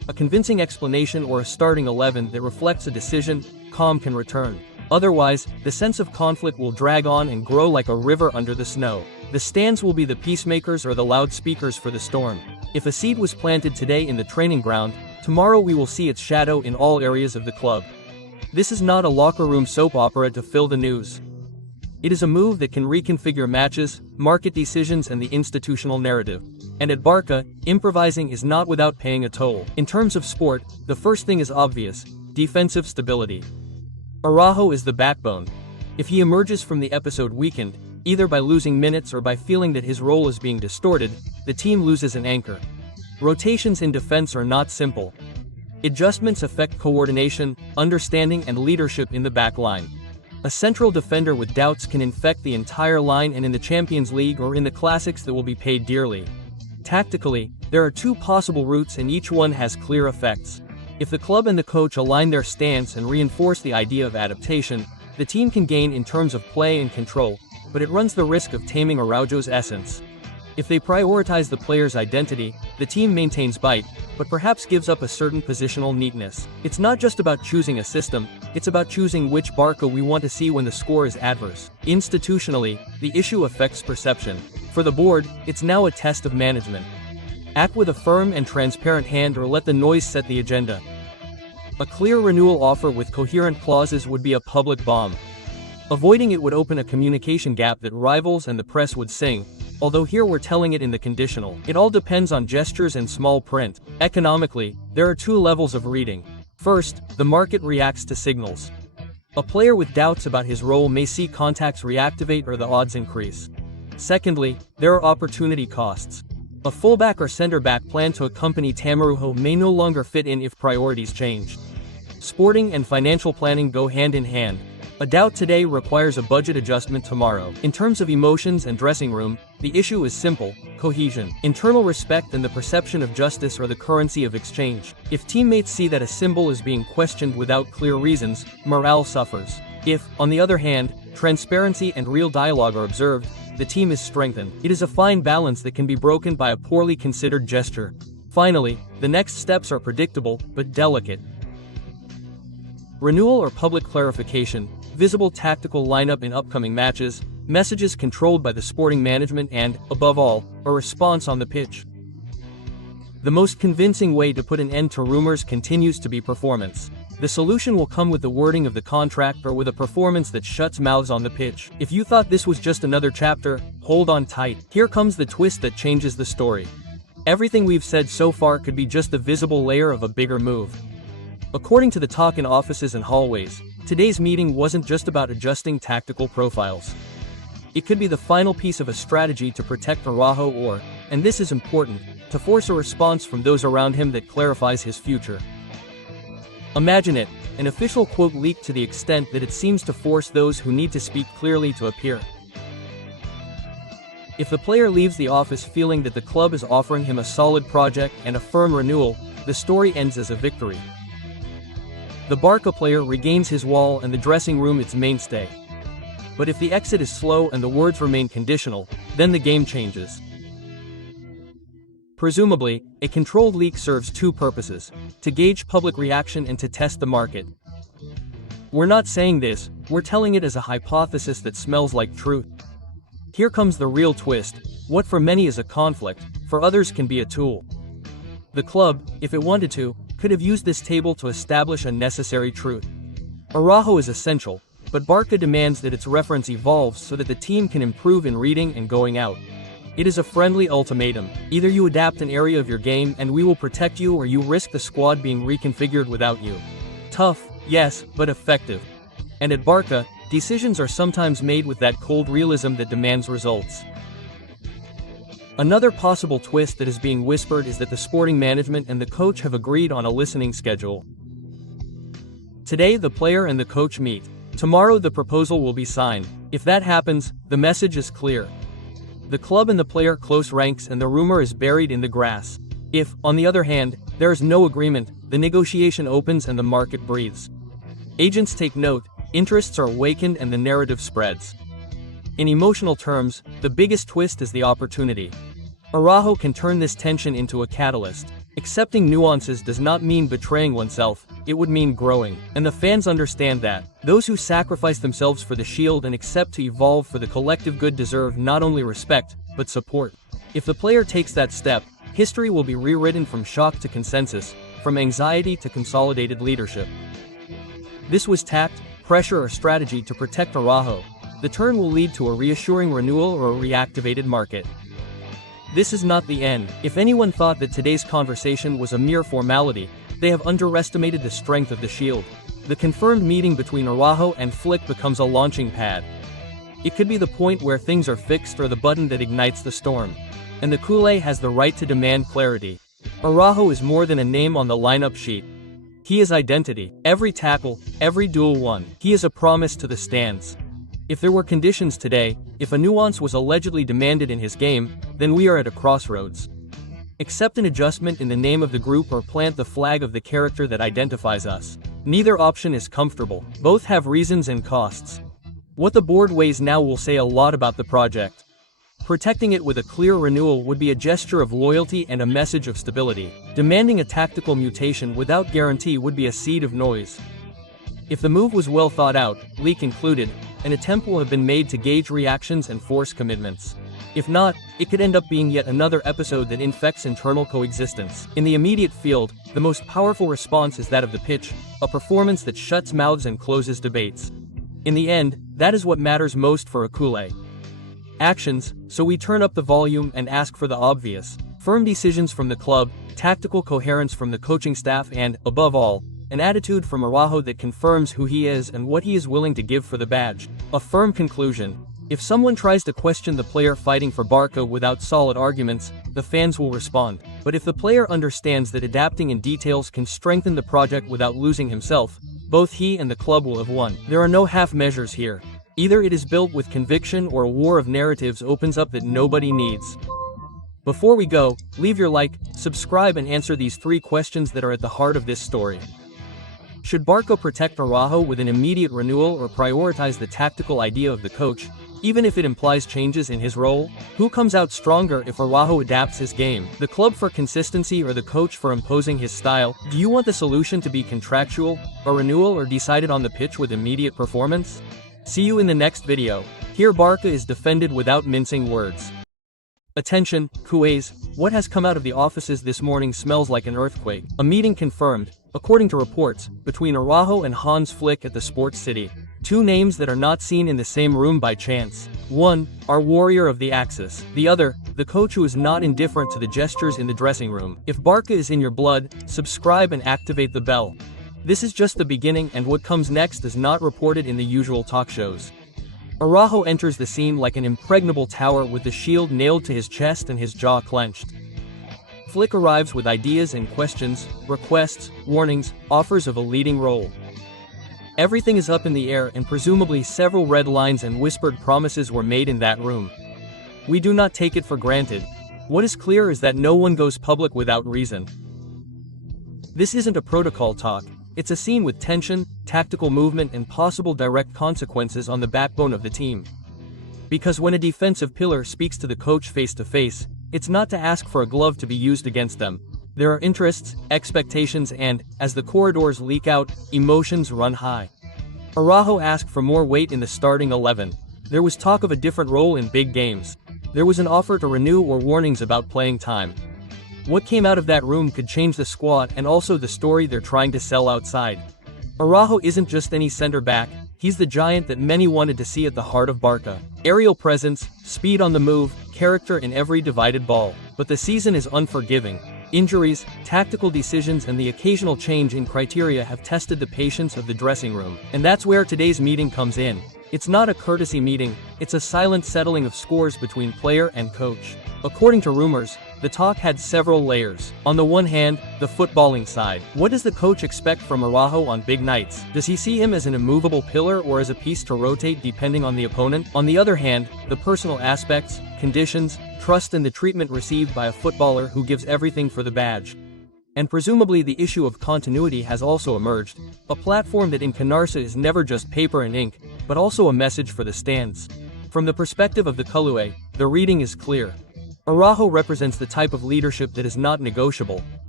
A convincing explanation or a starting 11 that reflects a decision, calm can return. Otherwise, the sense of conflict will drag on and grow like a river under the snow. The stands will be the peacemakers or the loudspeakers for the storm. If a seed was planted today in the training ground, tomorrow we will see its shadow in all areas of the club. This is not a locker room soap opera to fill the news. It is a move that can reconfigure matches, market decisions and the institutional narrative. And at BARCA, improvising is not without paying a toll. In terms of sport, the first thing is obvious: defensive stability. Araújo is the backbone. If he emerges from the episode weakened, either by losing minutes or by feeling that his role is being distorted, the team loses an anchor. Rotations in defense are not simple. Adjustments affect coordination, understanding and leadership in the back line. A central defender with doubts can infect the entire line, and in the Champions League or in the classics that will be paid dearly. Tactically, there are two possible routes and each one has clear effects. If the club and the coach align their stance and reinforce the idea of adaptation, the team can gain in terms of play and control, but it runs the risk of taming Araújo's essence. If they prioritize the player's identity, the team maintains bite, but perhaps gives up a certain positional neatness. It's not just about choosing a system, it's about choosing which BARCA we want to see when the score is adverse. Institutionally, the issue affects perception. For the board, it's now a test of management. Act with a firm and transparent hand or let the noise set the agenda. A clear renewal offer with coherent clauses would be a public bomb. Avoiding it would open a communication gap that rivals and the press would sing, although here we're telling it in the conditional. It all depends on gestures and small print. Economically, there are two levels of reading. First, the market reacts to signals. A player with doubts about his role may see contacts reactivate or the odds increase. Secondly, there are opportunity costs. A fullback or center-back plan to accompany Araújo may no longer fit in if priorities change. Sporting and financial planning go hand in hand. A doubt today requires a budget adjustment tomorrow. In terms of emotions and dressing room, the issue is simple: cohesion. Internal respect and the perception of justice are the currency of exchange. If teammates see that a symbol is being questioned without clear reasons, morale suffers. If, on the other hand, transparency and real dialogue are observed, the team is strengthened. It is a fine balance that can be broken by a poorly considered gesture. Finally, the next steps are predictable, but delicate. Renewal or public clarification, visible tactical lineup in upcoming matches, messages controlled by the sporting management and, above all, a response on the pitch. The most convincing way to put an end to rumors continues to be performance. The solution will come with the wording of the contract or with a performance that shuts mouths on the pitch. If you thought this was just another chapter, hold on tight. Here comes the twist that changes the story. Everything we've said so far could be just the visible layer of a bigger move. According to the talk in offices and hallways, today's meeting wasn't just about adjusting tactical profiles. It could be the final piece of a strategy to protect Araújo or, and this is important, to force a response from those around him that clarifies his future. Imagine it, an official quote leaked to the extent that it seems to force those who need to speak clearly to appear. If the player leaves the office feeling that the club is offering him a solid project and a firm renewal, the story ends as a victory. The BARCA player regains his wall and the dressing room its mainstay. But if the exit is slow and the words remain conditional, then the game changes. Presumably, a controlled leak serves two purposes: to gauge public reaction and to test the market. We're not saying this, we're telling it as a hypothesis that smells like truth. Here comes the real twist: what for many is a conflict, for others can be a tool. The club, if it wanted to, could have used this table to establish a necessary truth. Araújo is essential, but BARCA demands that its reference evolves so that the team can improve in reading and going out. It is a friendly ultimatum: either you adapt an area of your game and we will protect you, or you risk the squad being reconfigured without you. Tough, yes, but effective. And at BARCA, decisions are sometimes made with that cold realism that demands results. Another possible twist that is being whispered is that the sporting management and the coach have agreed on a listening schedule. Today the player and the coach meet. Tomorrow the proposal will be signed. If that happens, the message is clear. The club and the player close ranks and the rumor is buried in the grass. If, on the other hand, there is no agreement, the negotiation opens and the market breathes. Agents take note, interests are awakened and the narrative spreads. In emotional terms, the biggest twist is the opportunity. Araújo can turn this tension into a catalyst. Accepting nuances does not mean betraying oneself, it would mean growing, and the fans understand that. Those who sacrifice themselves for the shield and accept to evolve for the collective good deserve not only respect, but support. If the player takes that step, history will be rewritten from shock to consensus, from anxiety to consolidated leadership. This was tact, pressure or strategy to protect Araújo. The turn will lead to a reassuring renewal or a reactivated market. This is not the end. If anyone thought that today's conversation was a mere formality, they have underestimated the strength of the shield. The confirmed meeting between Araújo and Flick becomes a launching pad. It could be the point where things are fixed or the button that ignites the storm. And the culé has the right to demand clarity. Araújo is more than a name on the lineup sheet. He is identity. Every tackle, every duel won. He is a promise to the stands. If there were conditions today, if a nuance was allegedly demanded in his game, then we are at a crossroads. Accept an adjustment in the name of the group or plant the flag of the character that identifies us. Neither option is comfortable. Both have reasons and costs. What the board weighs now will say a lot about the project. Protecting it with a clear renewal would be a gesture of loyalty and a message of stability. Demanding a tactical mutation without guarantee would be a seed of noise. If the move was well thought out, leak included, an attempt will have been made to gauge reactions and force commitments. If not, it could end up being yet another episode that infects internal coexistence. In the immediate field, the most powerful response is that of the pitch, a performance that shuts mouths and closes debates. In the end, that is what matters most for a culé. Actions, so we turn up the volume and ask for the obvious. Firm decisions from the club, tactical coherence from the coaching staff and, above all, an attitude from Araújo that confirms who he is and what he is willing to give for the badge. A firm conclusion. If someone tries to question the player fighting for Barca without solid arguments, the fans will respond. But if the player understands that adapting in details can strengthen the project without losing himself, both he and the club will have won. There are no half measures here. Either it is built with conviction or a war of narratives opens up that nobody needs. Before we go, leave your like, subscribe and answer these 3 questions that are at the heart of this story. Should Barca protect Araújo with an immediate renewal or prioritize the tactical idea of the coach, even if it implies changes in his role? Who comes out stronger if Araújo adapts his game? The club for consistency or the coach for imposing his style? Do you want the solution to be contractual, a renewal or decided on the pitch with immediate performance? See you in the next video. Here Barca is defended without mincing words. Attention, culés, what has come out of the offices this morning smells like an earthquake. A meeting confirmed, according to reports, between Araújo and Hansi Flick at the Sports City. 2 names that are not seen in the same room by chance. One, our warrior of the Axis. The other, the coach who is not indifferent to the gestures in the dressing room. If Barca is in your blood, subscribe and activate the bell. This is just the beginning and what comes next is not reported in the usual talk shows. Araújo enters the scene like an impregnable tower with the shield nailed to his chest and his jaw clenched. Flick arrives with ideas and questions, requests, warnings, offers of a leading role. Everything is up in the air and presumably several red lines and whispered promises were made in that room. We do not take it for granted. What is clear is that no one goes public without reason. This isn't a protocol talk. It's a scene with tension, tactical movement and possible direct consequences on the backbone of the team. Because when a defensive pillar speaks to the coach face to face, it's not to ask for a glove to be used against them. There are interests, expectations and, as the corridors leak out, emotions run high. Araújo asked for more weight in the starting 11. There was talk of a different role in big games. There was an offer to renew or warnings about playing time. What came out of that room could change the squad and also the story they're trying to sell outside. Araújo isn't just any center back, he's the giant that many wanted to see at the heart of Barca. Aerial presence, speed on the move, character in every divided ball. But the season is unforgiving. Injuries, tactical decisions and the occasional change in criteria have tested the patience of the dressing room. And that's where today's meeting comes in. It's not a courtesy meeting, it's a silent settling of scores between player and coach. According to rumors, the talk had several layers. On the one hand, the footballing side. What does the coach expect from Araújo on big nights? Does he see him as an immovable pillar or as a piece to rotate depending on the opponent? On the other hand, the personal aspects, conditions, trust and the treatment received by a footballer who gives everything for the badge. And presumably the issue of continuity has also emerged, a platform that in Canarsa is never just paper and ink, but also a message for the stands. From the perspective of the culé, the reading is clear. Araújo represents the type of leadership that is not negotiable.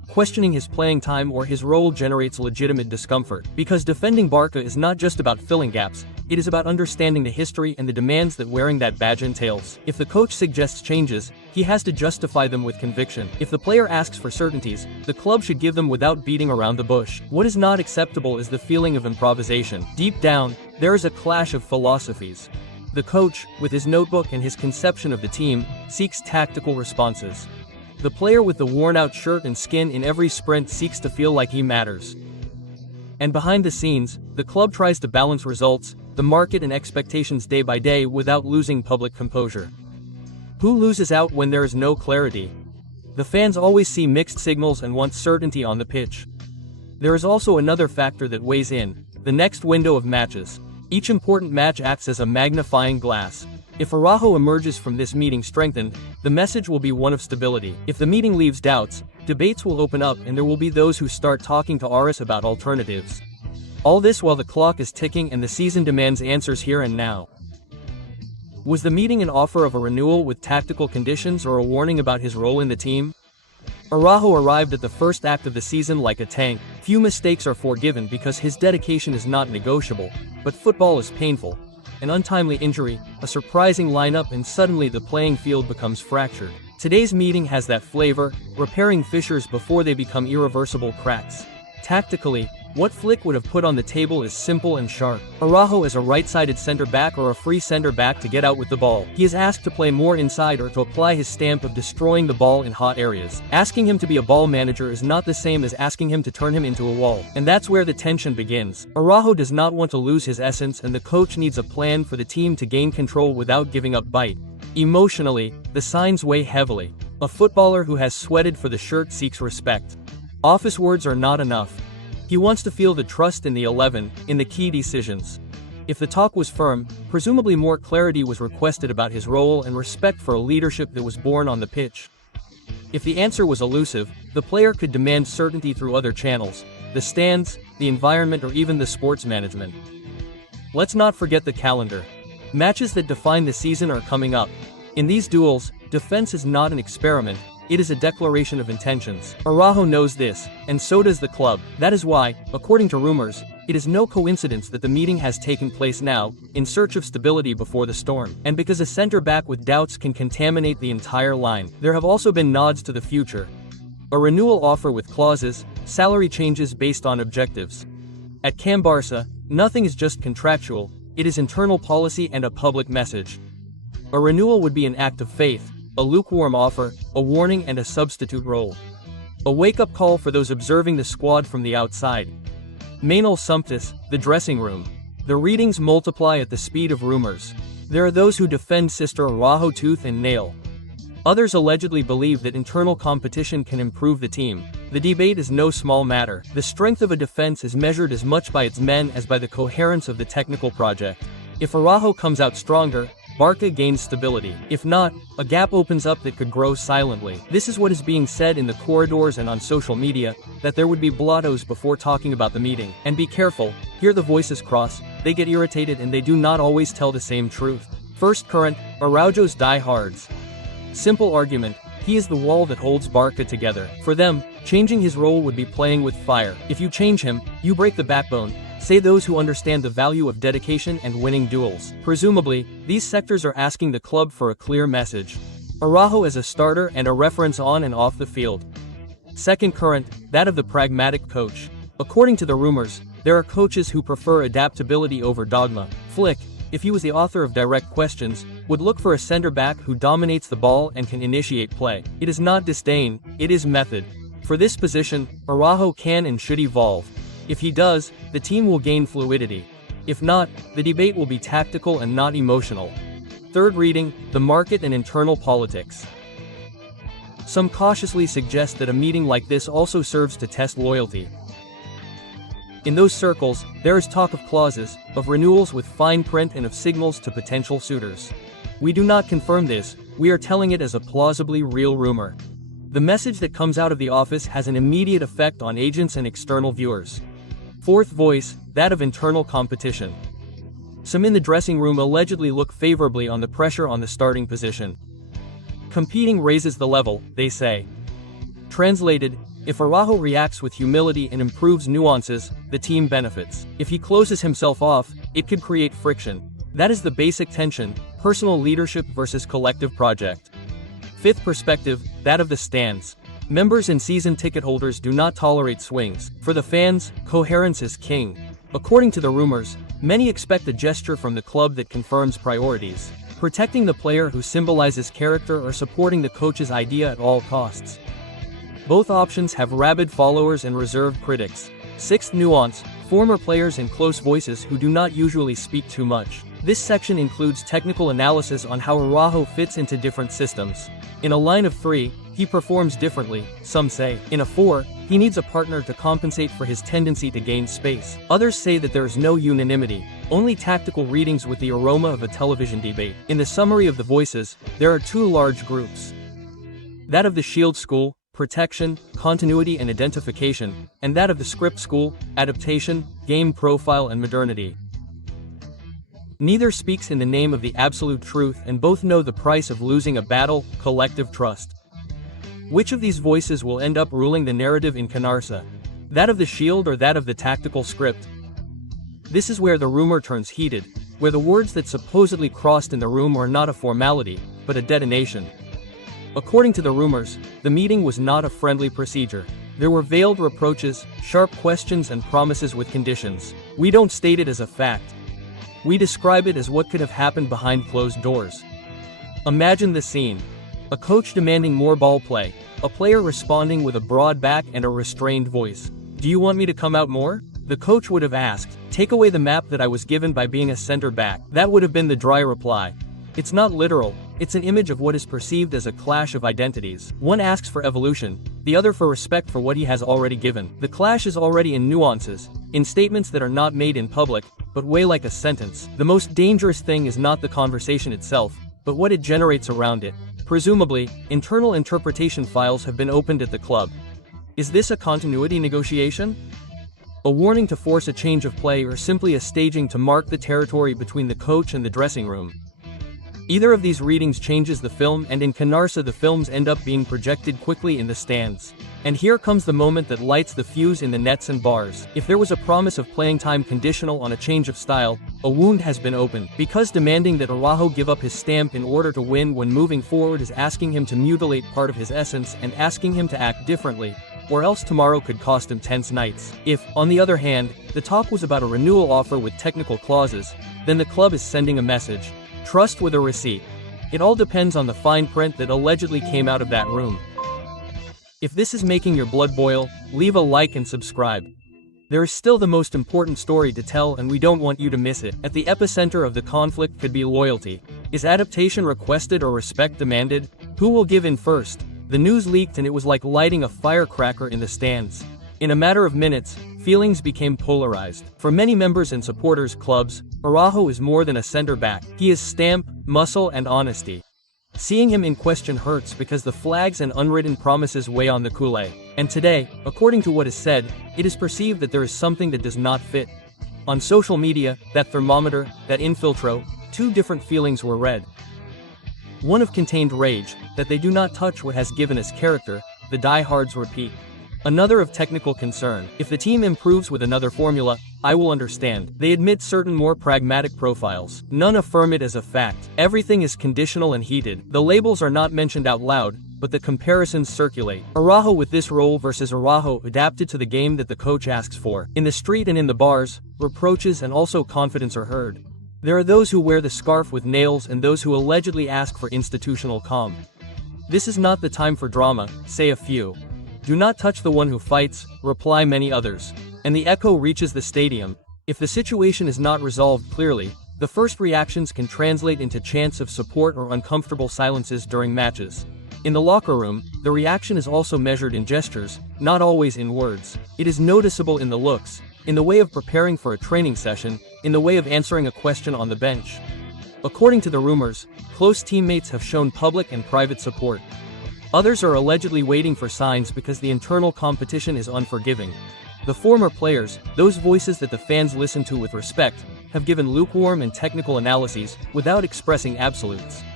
Questioning his playing time or his role generates legitimate discomfort, because defending Barca is not just about filling gaps, it is about understanding the history and the demands that wearing that badge entails. If the coach suggests changes, he has to justify them with conviction. If the player asks for certainties, the club should give them without beating around the bush. What is not acceptable is the feeling of improvisation. Deep down, there is a clash of philosophies. The coach, with his notebook and his conception of the team, seeks tactical responses. The player with the worn-out shirt and skin in every sprint seeks to feel like he matters. And behind the scenes, the club tries to balance results, the market and expectations day by day without losing public composure. Who loses out when there is no clarity? The fans always see mixed signals and want certainty on the pitch. There is also another factor that weighs in: the next window of matches. Each important match acts as a magnifying glass. If Araújo emerges from this meeting strengthened, the message will be one of stability. If the meeting leaves doubts, debates will open up and there will be those who start talking to Aris about alternatives. All this while the clock is ticking and the season demands answers here and now. Was the meeting an offer of a renewal with tactical conditions or a warning about his role in the team? Araújo arrived at the first act of the season like a tank. Few mistakes are forgiven because his dedication is not negotiable, but football is painful. An untimely injury, a surprising lineup, and suddenly the playing field becomes fractured. Today's meeting has that flavor, repairing fissures before they become irreversible cracks. Tactically, what Flick would have put on the table is simple and sharp. Araújo as a right-sided center-back or a free center-back to get out with the ball. He is asked to play more inside or to apply his stamp of destroying the ball in hot areas. Asking him to be a ball manager is not the same as asking him to turn him into a wall. And that's where the tension begins. Araújo does not want to lose his essence and the coach needs a plan for the team to gain control without giving up bite. Emotionally, the signs weigh heavily. A footballer who has sweated for the shirt seeks respect. Office words are not enough. He wants to feel the trust in the 11, in the key decisions. If the talk was firm, presumably more clarity was requested about his role and respect for a leadership that was born on the pitch. If the answer was elusive, the player could demand certainty through other channels, the stands, the environment, or even the sports management. Let's not forget the calendar. Matches that define the season are coming up. In these duels, defense is not an experiment. It is a declaration of intentions. Araújo knows this, and so does the club. That is why, according to rumors, it is no coincidence that the meeting has taken place now, in search of stability before the storm. And because a center-back with doubts can contaminate the entire line, there have also been nods to the future. A renewal offer with clauses, salary changes based on objectives. At Camp Barça, nothing is just contractual, it is internal policy and a public message. A renewal would be an act of faith, a lukewarm offer, a warning, and a substitute role. A wake-up call for those observing the squad from the outside. Manuel Sumptis, the dressing room. The readings multiply at the speed of rumors. There are those who defend Sister Araújo tooth and nail. Others allegedly believe that internal competition can improve the team. The debate is no small matter. The strength of a defense is measured as much by its men as by the coherence of the technical project. If Araújo comes out stronger, Barca gains stability. If not, a gap opens up that could grow silently. This is what is being said in the corridors and on social media, that there would be blottos before talking about the meeting. And be careful, here the voices cross, they get irritated and they do not always tell the same truth. First current, Araújo's diehards. Simple argument, he is the wall that holds Barca together. For them, changing his role would be playing with fire. If you change him, you break the backbone, say those who understand the value of dedication and winning duels. Presumably, these sectors are asking the club for a clear message. Araújo as a starter and a reference on and off the field. Second current, that of the pragmatic coach. According to the rumors, there are coaches who prefer adaptability over dogma. Flick, if he was the author of direct questions, would look for a center-back who dominates the ball and can initiate play. It is not disdain, it is method. For this position, Araújo can and should evolve. If he does, the team will gain fluidity. If not, the debate will be tactical and not emotional. Third reading, the market and internal politics. Some cautiously suggest that a meeting like this also serves to test loyalty. In those circles, there is talk of clauses, of renewals with fine print and of signals to potential suitors. We do not confirm this, we are telling it as a plausibly real rumor. The message that comes out of the office has an immediate effect on agents and external viewers. Fourth voice, that of internal competition. Some in the dressing room allegedly look favorably on the pressure on the starting position. Competing raises the level, they say. Translated, If Araújo reacts with humility and improves nuances, the team benefits. If he closes himself off, it could create friction. That is the basic tension, personal leadership versus collective project. Fifth perspective, that of the stands. Members and season ticket holders do not tolerate swings. For the fans, coherence is king. According to the rumors, many expect a gesture from the club that confirms priorities. Protecting the player who symbolizes character or supporting the coach's idea at all costs. Both options have rabid followers and reserved critics. Sixth nuance, former players and close voices who do not usually speak too much. This section includes technical analysis on how Araújo fits into different systems. In a line of 3, he performs differently, some say. In a 4, he needs a partner to compensate for his tendency to gain space. Others say that there is no unanimity, only tactical readings with the aroma of a television debate. In the summary of the voices, there are 2 large groups. That of the Shield School, protection, continuity and identification, and that of the Script School, adaptation, game profile and modernity. Neither speaks in the name of the absolute truth and both know the price of losing a battle, collective trust. Which of these voices will end up ruling the narrative in Canarsa? That of the Shield or that of the tactical script? This is where the rumor turns heated, where the words that supposedly crossed in the room are not a formality, but a detonation. According to the rumors, the meeting was not a friendly procedure. There were veiled reproaches, sharp questions and promises with conditions. We don't state it as a fact. We describe it as what could have happened behind closed doors. Imagine the scene. A coach demanding more ball play, a player responding with a broad back and a restrained voice. Do you want me to come out more? The coach would have asked, take away the map that I was given by being a center back. That would have been the dry reply. It's not literal, it's an image of what is perceived as a clash of identities. One asks for evolution, the other for respect for what he has already given. The clash is already in nuances, in statements that are not made in public, but weigh like a sentence. The most dangerous thing is not the conversation itself, but what it generates around it. Presumably, internal interpretation files have been opened at the club. Is this a continuity negotiation? A warning to force a change of play or simply a staging to mark the territory between the coach and the dressing room? Either of these readings changes the film, and in Canarsa the films end up being projected quickly in the stands. And here comes the moment that lights the fuse in the nets and bars. If there was a promise of playing time conditional on a change of style, a wound has been opened. Because demanding that Araújo give up his stamp in order to win when moving forward is asking him to mutilate part of his essence and asking him to act differently, or else tomorrow could cost him tense nights. If, on the other hand, the talk was about a renewal offer with technical clauses, then the club is sending a message. Trust with a receipt. It all depends on the fine print that allegedly came out of that room. If this is making your blood boil, leave a like and subscribe. There is still the most important story to tell and we don't want you to miss it. At the epicenter of the conflict could be loyalty. Is adaptation requested or respect demanded? Who will give in first? The news leaked and it was like lighting a firecracker in the stands. In a matter of minutes, feelings became polarized. For many members and supporters clubs, Araújo is more than a center back. He is stamp, muscle and honesty. Seeing him in question hurts because the flags and unwritten promises weigh on the culé. And today, according to what is said, it is perceived that there is something that does not fit. On social media, that thermometer, that infiltro, 2 different feelings were read. One of contained rage, that they do not touch what has given us character, the diehards repeat. Another of technical concern. If the team improves with another formula, I will understand. They admit certain more pragmatic profiles. None affirm it as a fact. Everything is conditional and heated. The labels are not mentioned out loud, but the comparisons circulate. Araújo with this role versus Araújo adapted to the game that the coach asks for. In the street and in the bars, reproaches and also confidence are heard. There are those who wear the scarf with nails and those who allegedly ask for institutional calm. This is not the time for drama, say a few. Do not touch the one who fights, reply many others. And the echo reaches the stadium. If the situation is not resolved clearly, the first reactions can translate into chants of support or uncomfortable silences during matches. In the locker room, the reaction is also measured in gestures, not always in words. It is noticeable in the looks, in the way of preparing for a training session, in the way of answering a question on the bench. According to the rumors, close teammates have shown public and private support. Others are allegedly waiting for signs because the internal competition is unforgiving. The former players, those voices that the fans listen to with respect, have given lukewarm and technical analyses, without expressing absolutes.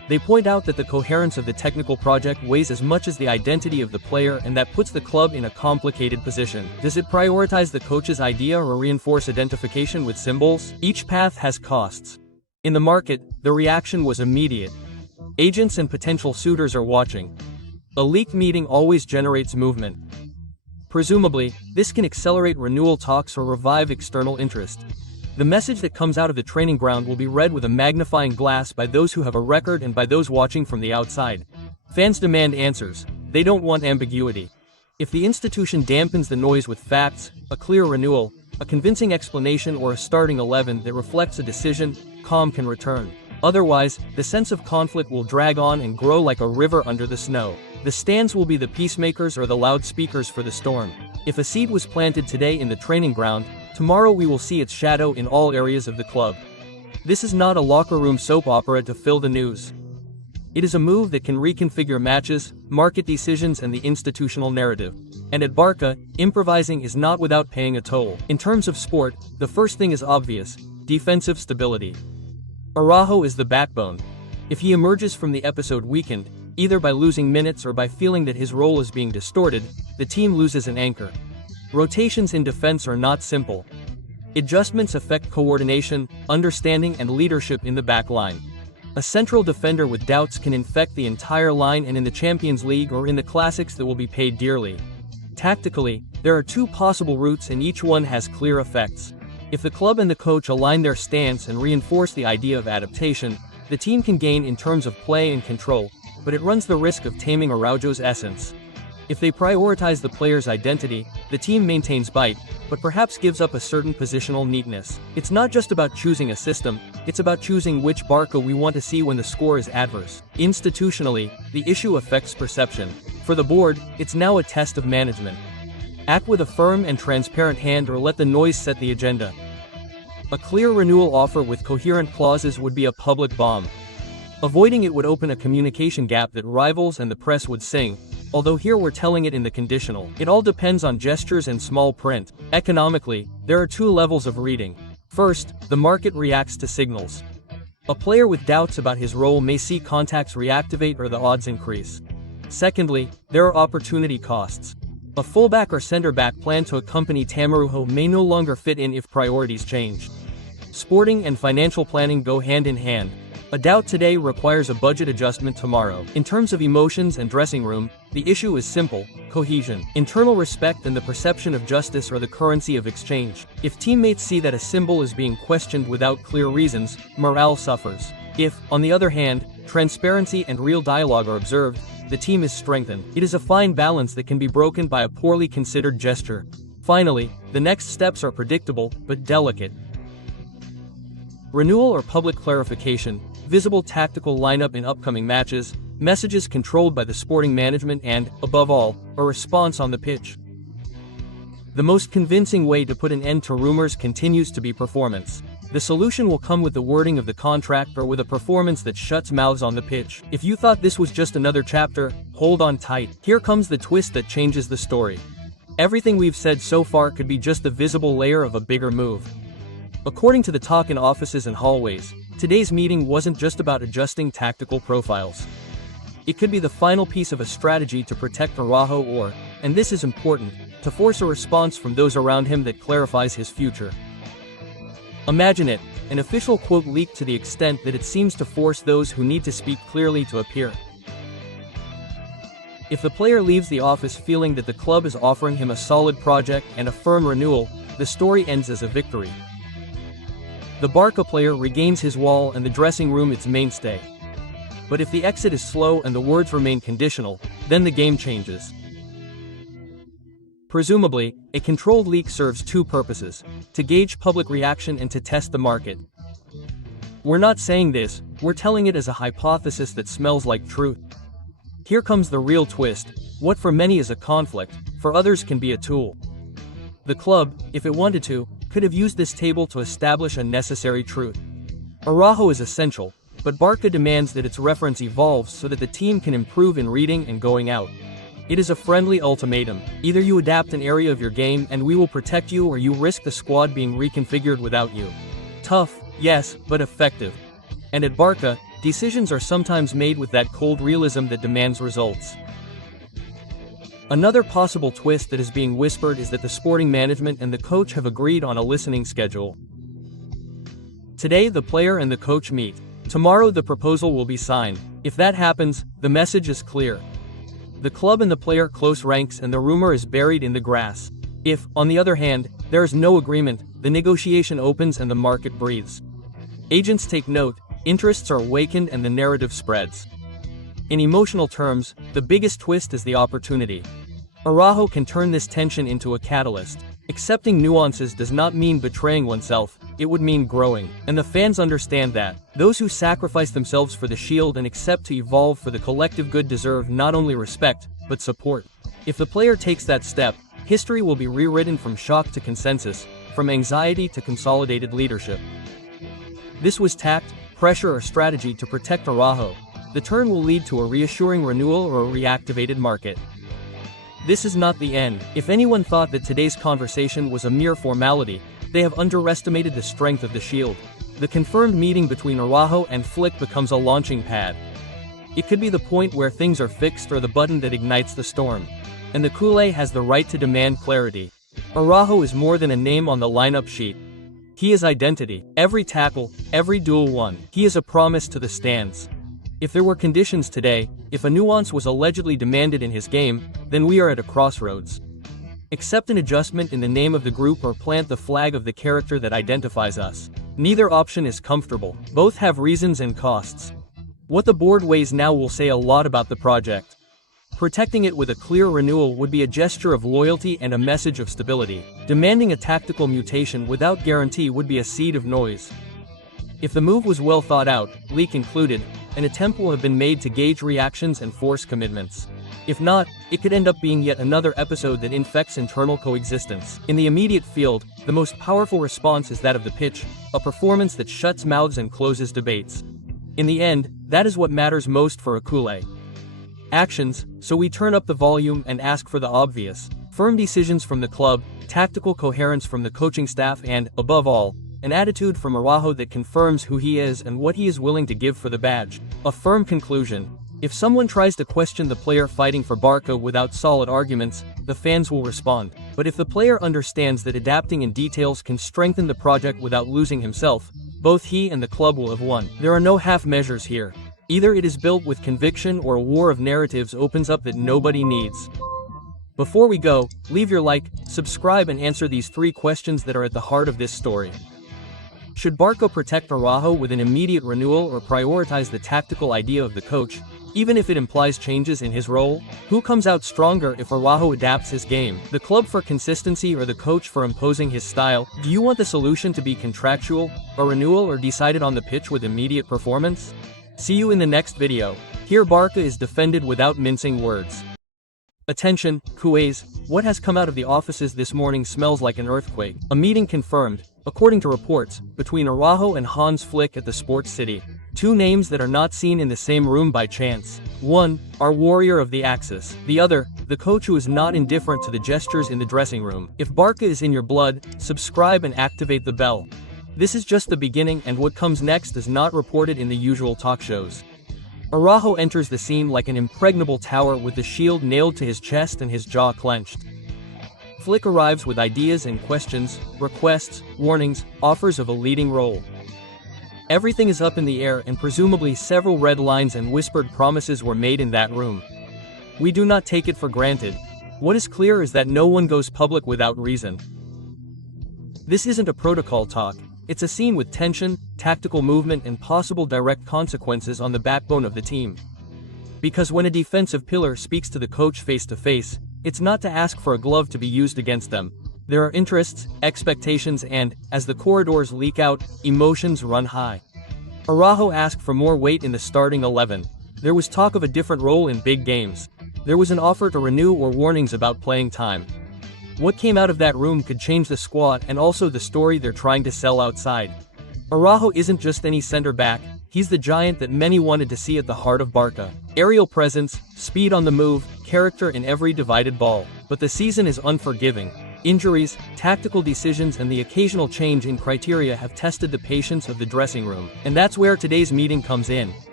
They point out that the coherence of the technical project weighs as much as the identity of the player, and that puts the club in a complicated position. Does it prioritize the coach's idea or reinforce identification with symbols? Each path has costs. In the market, the reaction was immediate. Agents and potential suitors are watching. A leaked meeting always generates movement. Presumably, this can accelerate renewal talks or revive external interest. The message that comes out of the training ground will be read with a magnifying glass by those who have a record and by those watching from the outside. Fans demand answers. They don't want ambiguity. If the institution dampens the noise with facts, a clear renewal, a convincing explanation, or a starting 11 that reflects a decision, calm can return. Otherwise, the sense of conflict will drag on and grow like a river under the snow. The stands will be the peacemakers or the loudspeakers for the storm. If a seed was planted today in the training ground, tomorrow we will see its shadow in all areas of the club. This is not a locker room soap opera to fill the news. It is a move that can reconfigure matches, market decisions, and the institutional narrative. And at BARCA, improvising is not without paying a toll. In terms of sport, the first thing is obvious: defensive stability. Araújo is the backbone. If he emerges from the episode weakened, either by losing minutes or by feeling that his role is being distorted, the team loses an anchor. Rotations in defense are not simple. Adjustments affect coordination, understanding, and leadership in the back line. A central defender with doubts can infect the entire line, and in the Champions League or in the classics that will be paid dearly. Tactically, there are two possible routes and each one has clear effects. If the club and the coach align their stance and reinforce the idea of adaptation, the team can gain in terms of play and control, but it runs the risk of taming Araújo's essence. If they prioritize the player's identity, the team maintains bite, but perhaps gives up a certain positional neatness. It's not just about choosing a system, it's about choosing which BARCA we want to see when the score is adverse. Institutionally, the issue affects perception. For the board, it's now a test of management. Act with a firm and transparent hand or let the noise set the agenda. A clear renewal offer with coherent clauses would be a public bomb. Avoiding it would open a communication gap that rivals and the press would sing, although here we're telling it in the conditional. It all depends on gestures and small print. Economically, there are two levels of reading. First, the market reacts to signals. A player with doubts about his role may see contacts reactivate or the odds increase. Secondly, there are opportunity costs. A fullback or center-back planned to accompany Araújo may no longer fit in if priorities change. Sporting and financial planning go hand in hand. A doubt today requires a budget adjustment tomorrow. In terms of emotions and dressing room, the issue is simple: cohesion. Internal respect and the perception of justice are the currency of exchange. If teammates see that a symbol is being questioned without clear reasons, morale suffers. If, on the other hand, transparency and real dialogue are observed, the team is strengthened. It is a fine balance that can be broken by a poorly considered gesture. Finally, the next steps are predictable, but delicate. Renewal or public clarification, visible tactical lineup in upcoming matches, messages controlled by the sporting management, and, above all, a response on the pitch. The most convincing way to put an end to rumors continues to be performance. The solution will come with the wording of the contract or with a performance that shuts mouths on the pitch. If you thought this was just another chapter, hold on tight. Here comes the twist that changes the story. Everything we've said so far could be just the visible layer of a bigger move. According to the talk in offices and hallways, today's meeting wasn't just about adjusting tactical profiles. It could be the final piece of a strategy to protect Araújo or, and this is important, to force a response from those around him that clarifies his future. Imagine it, an official quote leaked to the extent that it seems to force those who need to speak clearly to appear. If the player leaves the office feeling that the club is offering him a solid project and a firm renewal, the story ends as a victory. The BARCA player regains his wall and the dressing room its mainstay. But if the exit is slow and the words remain conditional, then the game changes. Presumably, a controlled leak serves two purposes: to gauge public reaction and to test the market. We're not saying this, we're telling it as a hypothesis that smells like truth. Here comes the real twist: what for many is a conflict, for others can be a tool. The club, if it wanted to, could have used this table to establish a necessary truth. Araújo is essential, but BARCA demands that its reference evolves so that the team can improve in reading and going out. It is a friendly ultimatum: either you adapt an area of your game and we will protect you, or you risk the squad being reconfigured without you. Tough, yes, but effective. And at BARCA, decisions are sometimes made with that cold realism that demands results. Another possible twist that is being whispered is that the sporting management and the coach have agreed on a listening schedule. Today the player and the coach meet. Tomorrow the proposal will be signed. If that happens, the message is clear. The club and the player close ranks and the rumor is buried in the grass. If, on the other hand, there is no agreement, the negotiation opens and the market breathes. Agents take note, interests are awakened and the narrative spreads. In emotional terms, the biggest twist is the opportunity. Araújo can turn this tension into a catalyst. Accepting nuances does not mean betraying oneself, it would mean growing. And the fans understand that. Those who sacrifice themselves for the shield and accept to evolve for the collective good deserve not only respect, but support. If the player takes that step, history will be rewritten from shock to consensus, from anxiety to consolidated leadership. This was tact, pressure or strategy to protect Araújo. The turn will lead to a reassuring renewal or a reactivated market. This is not the end. If anyone thought that today's conversation was a mere formality, they have underestimated the strength of the shield. The confirmed meeting between Araújo and Flick becomes a launching pad. It could be the point where things are fixed or the button that ignites the storm. And the culé has the right to demand clarity. Araújo is more than a name on the lineup sheet. He is identity. Every tackle, every duel won. He is a promise to the stands. If there were conditions today, if a nuance was allegedly demanded in his game, then we are at a crossroads. Accept an adjustment in the name of the group or plant the flag of the character that identifies us. Neither option is comfortable. Both have reasons and costs. What the board weighs now will say a lot about the project. Protecting it with a clear renewal would be a gesture of loyalty and a message of stability. Demanding a tactical mutation without guarantee would be a seed of noise. If the move was well thought out, Leak included, an attempt will have been made to gauge reactions and force commitments. If not, it could end up being yet another episode that infects internal coexistence. In the immediate field, the most powerful response is that of the pitch, a performance that shuts mouths and closes debates. In the end, that is what matters most for a culé. Actions, so we turn up the volume and ask for the obvious. Firm decisions from the club, tactical coherence from the coaching staff and, above all, an attitude from Araújo that confirms who he is and what he is willing to give for the badge. A firm conclusion. If someone tries to question the player fighting for BARCA without solid arguments, the fans will respond. But if the player understands that adapting in details can strengthen the project without losing himself, both he and the club will have won. There are no half measures here. Either it is built with conviction or a war of narratives opens up that nobody needs. Before we go, leave your like, subscribe and answer these 3 questions that are at the heart of this story. Should BARCA protect Araújo with an immediate renewal or prioritize the tactical idea of the coach, even if it implies changes in his role? Who comes out stronger if Araújo adapts his game? The club for consistency or the coach for imposing his style? Do you want the solution to be contractual, a renewal or decided on the pitch with immediate performance? See you in the next video. Here BARCA is defended without mincing words. Attention, culés, what has come out of the offices this morning smells like an earthquake. A meeting confirmed, according to reports, between Araújo and Hansi Flick at the Sports City. 2 names that are not seen in the same room by chance. One, our warrior of the Axis. The other, the coach who is not indifferent to the gestures in the dressing room. If BARCA is in your blood, subscribe and activate the bell. This is just the beginning and what comes next is not reported in the usual talk shows. Araújo enters the scene like an impregnable tower with the shield nailed to his chest and his jaw clenched. Flick arrives with ideas and questions, requests, warnings, offers of a leading role. Everything is up in the air and presumably several red lines and whispered promises were made in that room. We do not take it for granted. What is clear is that no one goes public without reason. This isn't a protocol talk. It's a scene with tension, tactical movement and possible direct consequences on the backbone of the team. Because when a defensive pillar speaks to the coach face to face, it's not to ask for a glove to be used against them. There are interests, expectations and, as the corridors leak out, emotions run high. Araújo asked for more weight in the starting 11. There was talk of a different role in big games. There was an offer to renew or warnings about playing time. What came out of that room could change the squad and also the story they're trying to sell outside. Araújo isn't just any center back, he's the giant that many wanted to see at the heart of BARCA. Aerial presence, speed on the move, character in every divided ball. But the season is unforgiving. Injuries, tactical decisions and the occasional change in criteria have tested the patience of the dressing room. And that's where today's meeting comes in.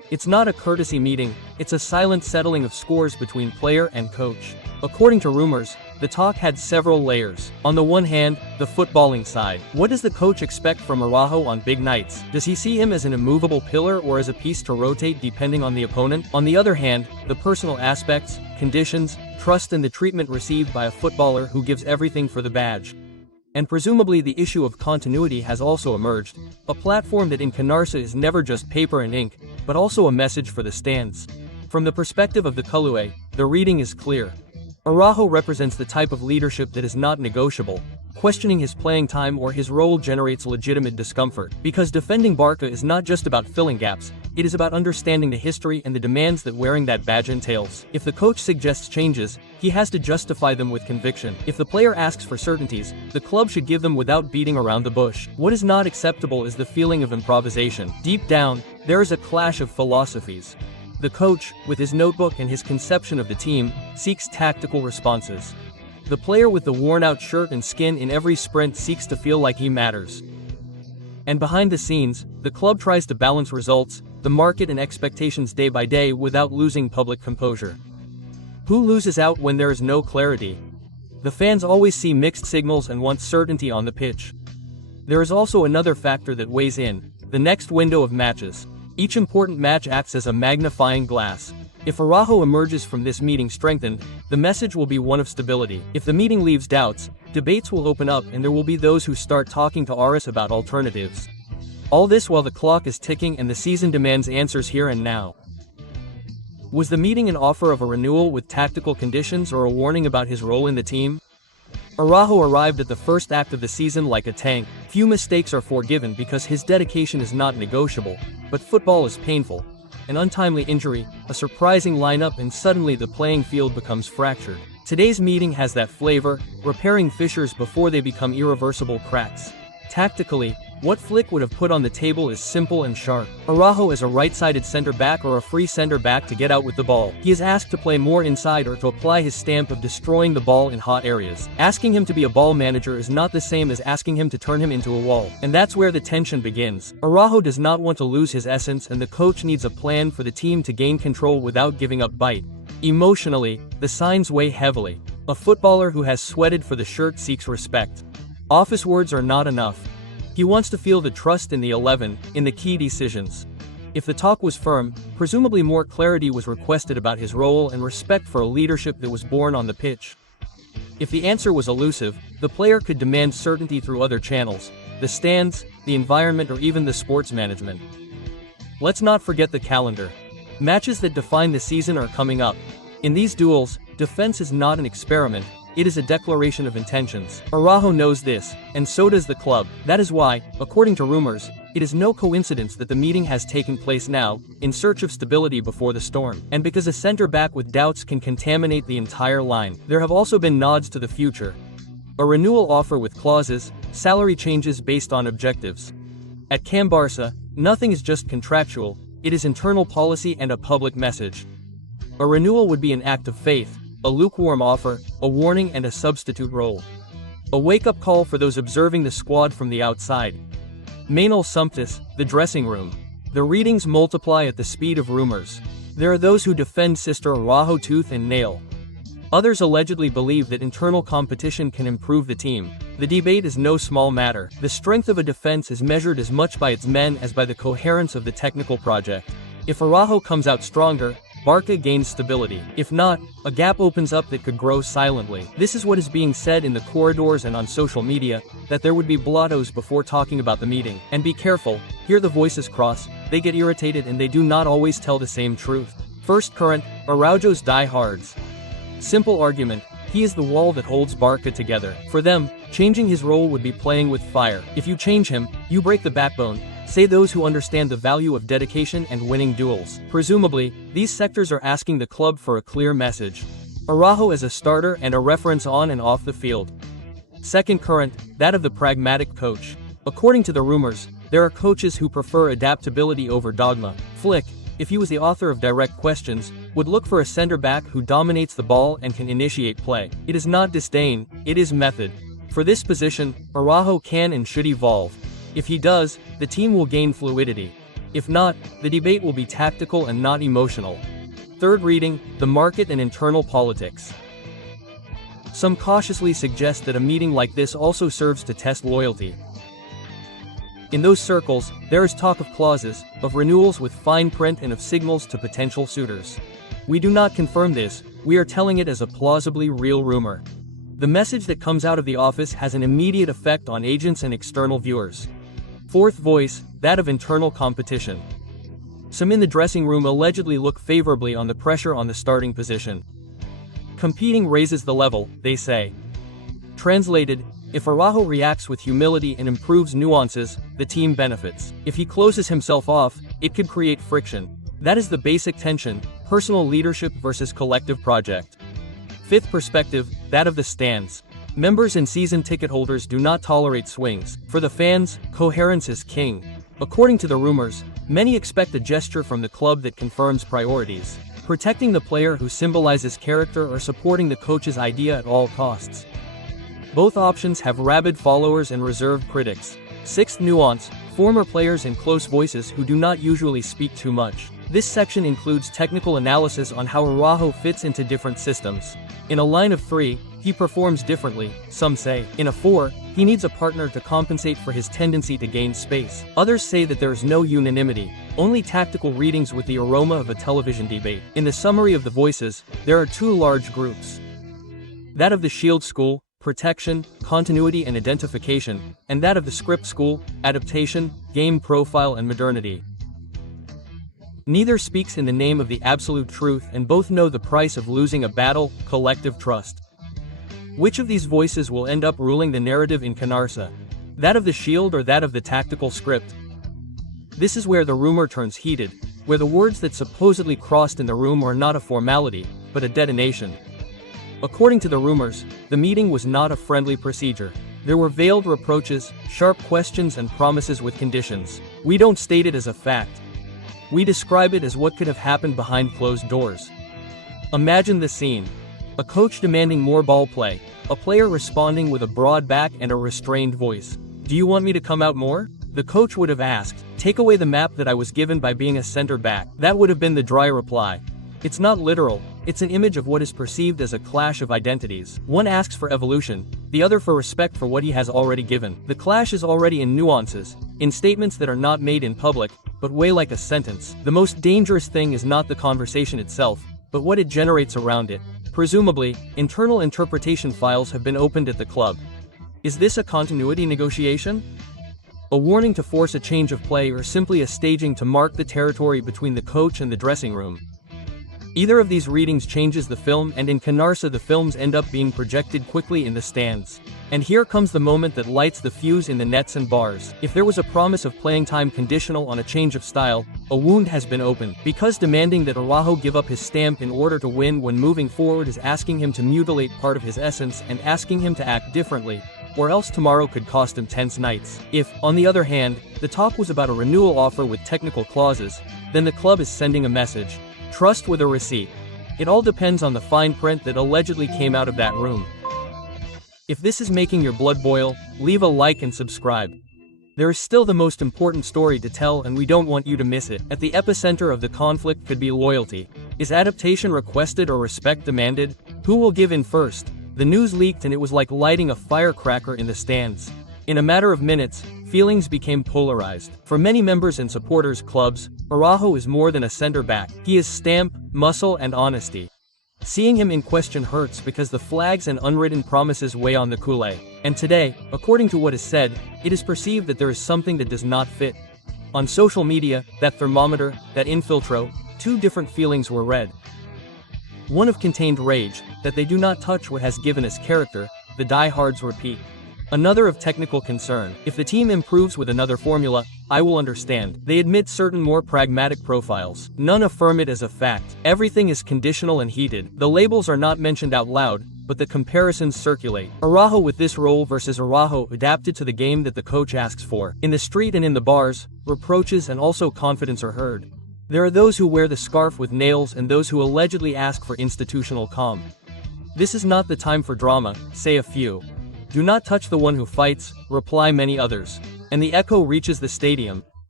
It's not a courtesy meeting, it's a silent settling of scores between player and coach. According to rumors, the talk had several layers. On the one hand, the footballing side. What does the coach expect from Araújo on big nights? Does he see him as an immovable pillar or as a piece to rotate depending on the opponent? On the other hand, the personal aspects, conditions, trust and the treatment received by a footballer who gives everything for the badge. And presumably the issue of continuity has also emerged, a platform that in Canarsa is never just paper and ink, but also a message for the stands. From the perspective of the Culue, the reading is clear. Araújo represents the type of leadership that is not negotiable. Questioning his playing time or his role generates legitimate discomfort, because defending BARCA is not just about filling gaps, it is about understanding the history and the demands that wearing that badge entails. If the coach suggests changes, he has to justify them with conviction. If the player asks for certainties, the club should give them without beating around the bush. What is not acceptable is the feeling of improvisation. Deep down, there is a clash of philosophies. The coach, with his notebook and his conception of the team, seeks tactical responses. The player with the worn-out shirt and skin in every sprint seeks to feel like he matters. And behind the scenes, the club tries to balance results, the market and expectations day by day without losing public composure. Who loses out when there is no clarity? The fans always see mixed signals and want certainty on the pitch. There is also another factor that weighs in, the next window of matches. Each important match acts as a magnifying glass. If Araújo emerges from this meeting strengthened, the message will be one of stability. If the meeting leaves doubts, debates will open up and there will be those who start talking to Aris about alternatives. All this while the clock is ticking and the season demands answers here and now. Was the meeting an offer of a renewal with tactical conditions or a warning about his role in the team? Araújo arrived at the first act of the season like a tank. Few mistakes are forgiven because his dedication is not negotiable, but football is painful. An untimely injury, a surprising lineup and suddenly the playing field becomes fractured. Today's meeting has that flavor, repairing fissures before they become irreversible cracks. Tactically, what Flick would have put on the table is simple and sharp. Araújo is a right-sided center-back or a free center-back to get out with the ball. He is asked to play more inside or to apply his stamp of destroying the ball in hot areas. Asking him to be a ball manager is not the same as asking him to turn him into a wall. And that's where the tension begins. Araújo does not want to lose his essence and the coach needs a plan for the team to gain control without giving up bite. Emotionally, the signs weigh heavily. A footballer who has sweated for the shirt seeks respect. Office words are not enough. He wants to feel the trust in the 11, in the key decisions. If the talk was firm, presumably more clarity was requested about his role and respect for a leadership that was born on the pitch. If the answer was elusive, the player could demand certainty through other channels, the stands, the environment or even the sports management. Let's not forget the calendar. Matches that define the season are coming up. In these duels, defense is not an experiment. It is a declaration of intentions. Araújo knows this, and so does the club. That is why, according to rumors, it is no coincidence that the meeting has taken place now, in search of stability before the storm. And because a center-back with doubts can contaminate the entire line, there have also been nods to the future. A renewal offer with clauses, salary changes based on objectives. At Can Barça, nothing is just contractual, it is internal policy and a public message. A renewal would be an act of faith, a lukewarm offer, a warning and a substitute role. A wake-up call for those observing the squad from the outside. Manuel Sumptis, the dressing room. The readings multiply at the speed of rumors. There are those who defend Sister Araújo tooth and nail. Others allegedly believe that internal competition can improve the team. The debate is no small matter. The strength of a defense is measured as much by its men as by the coherence of the technical project. If Araújo comes out stronger, BARCA gains stability. If not, a gap opens up that could grow silently. This is what is being said in the corridors and on social media, that there would be blottos before talking about the meeting. And be careful, here the voices cross, they get irritated and they do not always tell the same truth. First current, Araujo's diehards. Simple argument, he is the wall that holds BARCA together. For them, changing his role would be playing with fire. If you change him, you break the backbone. Say those who understand the value of dedication and winning duels. Presumably, these sectors are asking the club for a clear message. Araújo as a starter and a reference on and off the field. Second current, that of the pragmatic coach. According to the rumors, there are coaches who prefer adaptability over dogma. Flick, if he was the author of direct questions, would look for a center-back who dominates the ball and can initiate play. It is not disdain, it is method. For this position, Araújo can and should evolve. If he does, the team will gain fluidity. If not, the debate will be tactical and not emotional. Third reading, the market and internal politics. Some cautiously suggest that a meeting like this also serves to test loyalty. In those circles, there is talk of clauses, of renewals with fine print and of signals to potential suitors. We do not confirm this, we are telling it as a plausibly real rumor. The message that comes out of the office has an immediate effect on agents and external viewers. Fourth voice, that of internal competition. Some in the dressing room allegedly look favorably on the pressure on the starting position. Competing raises the level, they say. Translated, if Araújo reacts with humility and improves nuances, the team benefits. If he closes himself off, it could create friction. That is the basic tension, personal leadership versus collective project. Fifth perspective, that of the stands. Members and season ticket holders do not tolerate swings. For the fans, coherence is king. According to the rumors, many expect a gesture from the club that confirms priorities. Protecting the player who symbolizes character or supporting the coach's idea at all costs. Both options have rabid followers and reserved critics. Sixth nuance, former players and close voices who do not usually speak too much. This section includes technical analysis on how Araújo fits into different systems. In a line of 3, he performs differently, some say. In a 4, he needs a partner to compensate for his tendency to gain space. Others say that there is no unanimity, only tactical readings with the aroma of a television debate. In the summary of the voices, there are 2 large groups. That of the Shield school, protection, continuity and identification, and that of the Script school, adaptation, game profile and modernity. Neither speaks in the name of the absolute truth and both know the price of losing a battle, collective trust. Which of these voices will end up ruling the narrative in Canarsa? That of the Shield or that of the tactical Script? This is where the rumor turns heated, where the words that supposedly crossed in the room are not a formality, but a detonation. According to the rumors, the meeting was not a friendly procedure. There were veiled reproaches, sharp questions and promises with conditions. We don't state it as a fact. We describe it as what could have happened behind closed doors. Imagine the scene. A coach demanding more ball play, a player responding with a broad back and a restrained voice. Do you want me to come out more? The coach would have asked, take away the map that I was given by being a center back. That would have been the dry reply. It's not literal, it's an image of what is perceived as a clash of identities. One asks for evolution, the other for respect for what he has already given. The clash is already in nuances, in statements that are not made in public, but weigh like a sentence. The most dangerous thing is not the conversation itself, but what it generates around it. Presumably, internal interpretation files have been opened at the club. Is this a continuity negotiation? A warning to force a change of play or simply a staging to mark the territory between the coach and the dressing room? Either of these readings changes the film, and in Canarsa the films end up being projected quickly in the stands. And here comes the moment that lights the fuse in the nets and bars. If there was a promise of playing time conditional on a change of style, a wound has been opened. Because demanding that Araújo give up his stamp in order to win when moving forward is asking him to mutilate part of his essence and asking him to act differently, or else tomorrow could cost him tense nights. If, on the other hand, the talk was about a renewal offer with technical clauses, then the club is sending a message. Trust with a receipt. It all depends on the fine print that allegedly came out of that room. If this is making your blood boil, leave a like and subscribe. There is still the most important story to tell and we don't want you to miss it. At the epicenter of the conflict could be loyalty. Is adaptation requested or respect demanded? Who will give in first? The news leaked and it was like lighting a firecracker in the stands. In a matter of minutes, feelings became polarized. For many members and supporters clubs, Araújo is more than a center back. He is stamp, muscle and honesty. Seeing him in question hurts because the flags and unwritten promises weigh on the culé. And today, according to what is said, it is perceived that there is something that does not fit. On social media, that thermometer, that infiltro, 2 different feelings were read. One of contained rage, that they do not touch what has given us character, the diehards repeat. Another of technical concern. If the team improves with another formula, I will understand. They admit certain more pragmatic profiles. None affirm it as a fact. Everything is conditional and heated. The labels are not mentioned out loud, but the comparisons circulate. Araújo with this role versus Araújo adapted to the game that the coach asks for. In the street and in the bars, reproaches and also confidence are heard. There are those who wear the scarf with nails and those who allegedly ask for institutional calm. This is not the time for drama, say a few. Do not touch the one who fights, reply many others. And the echo reaches the stadium.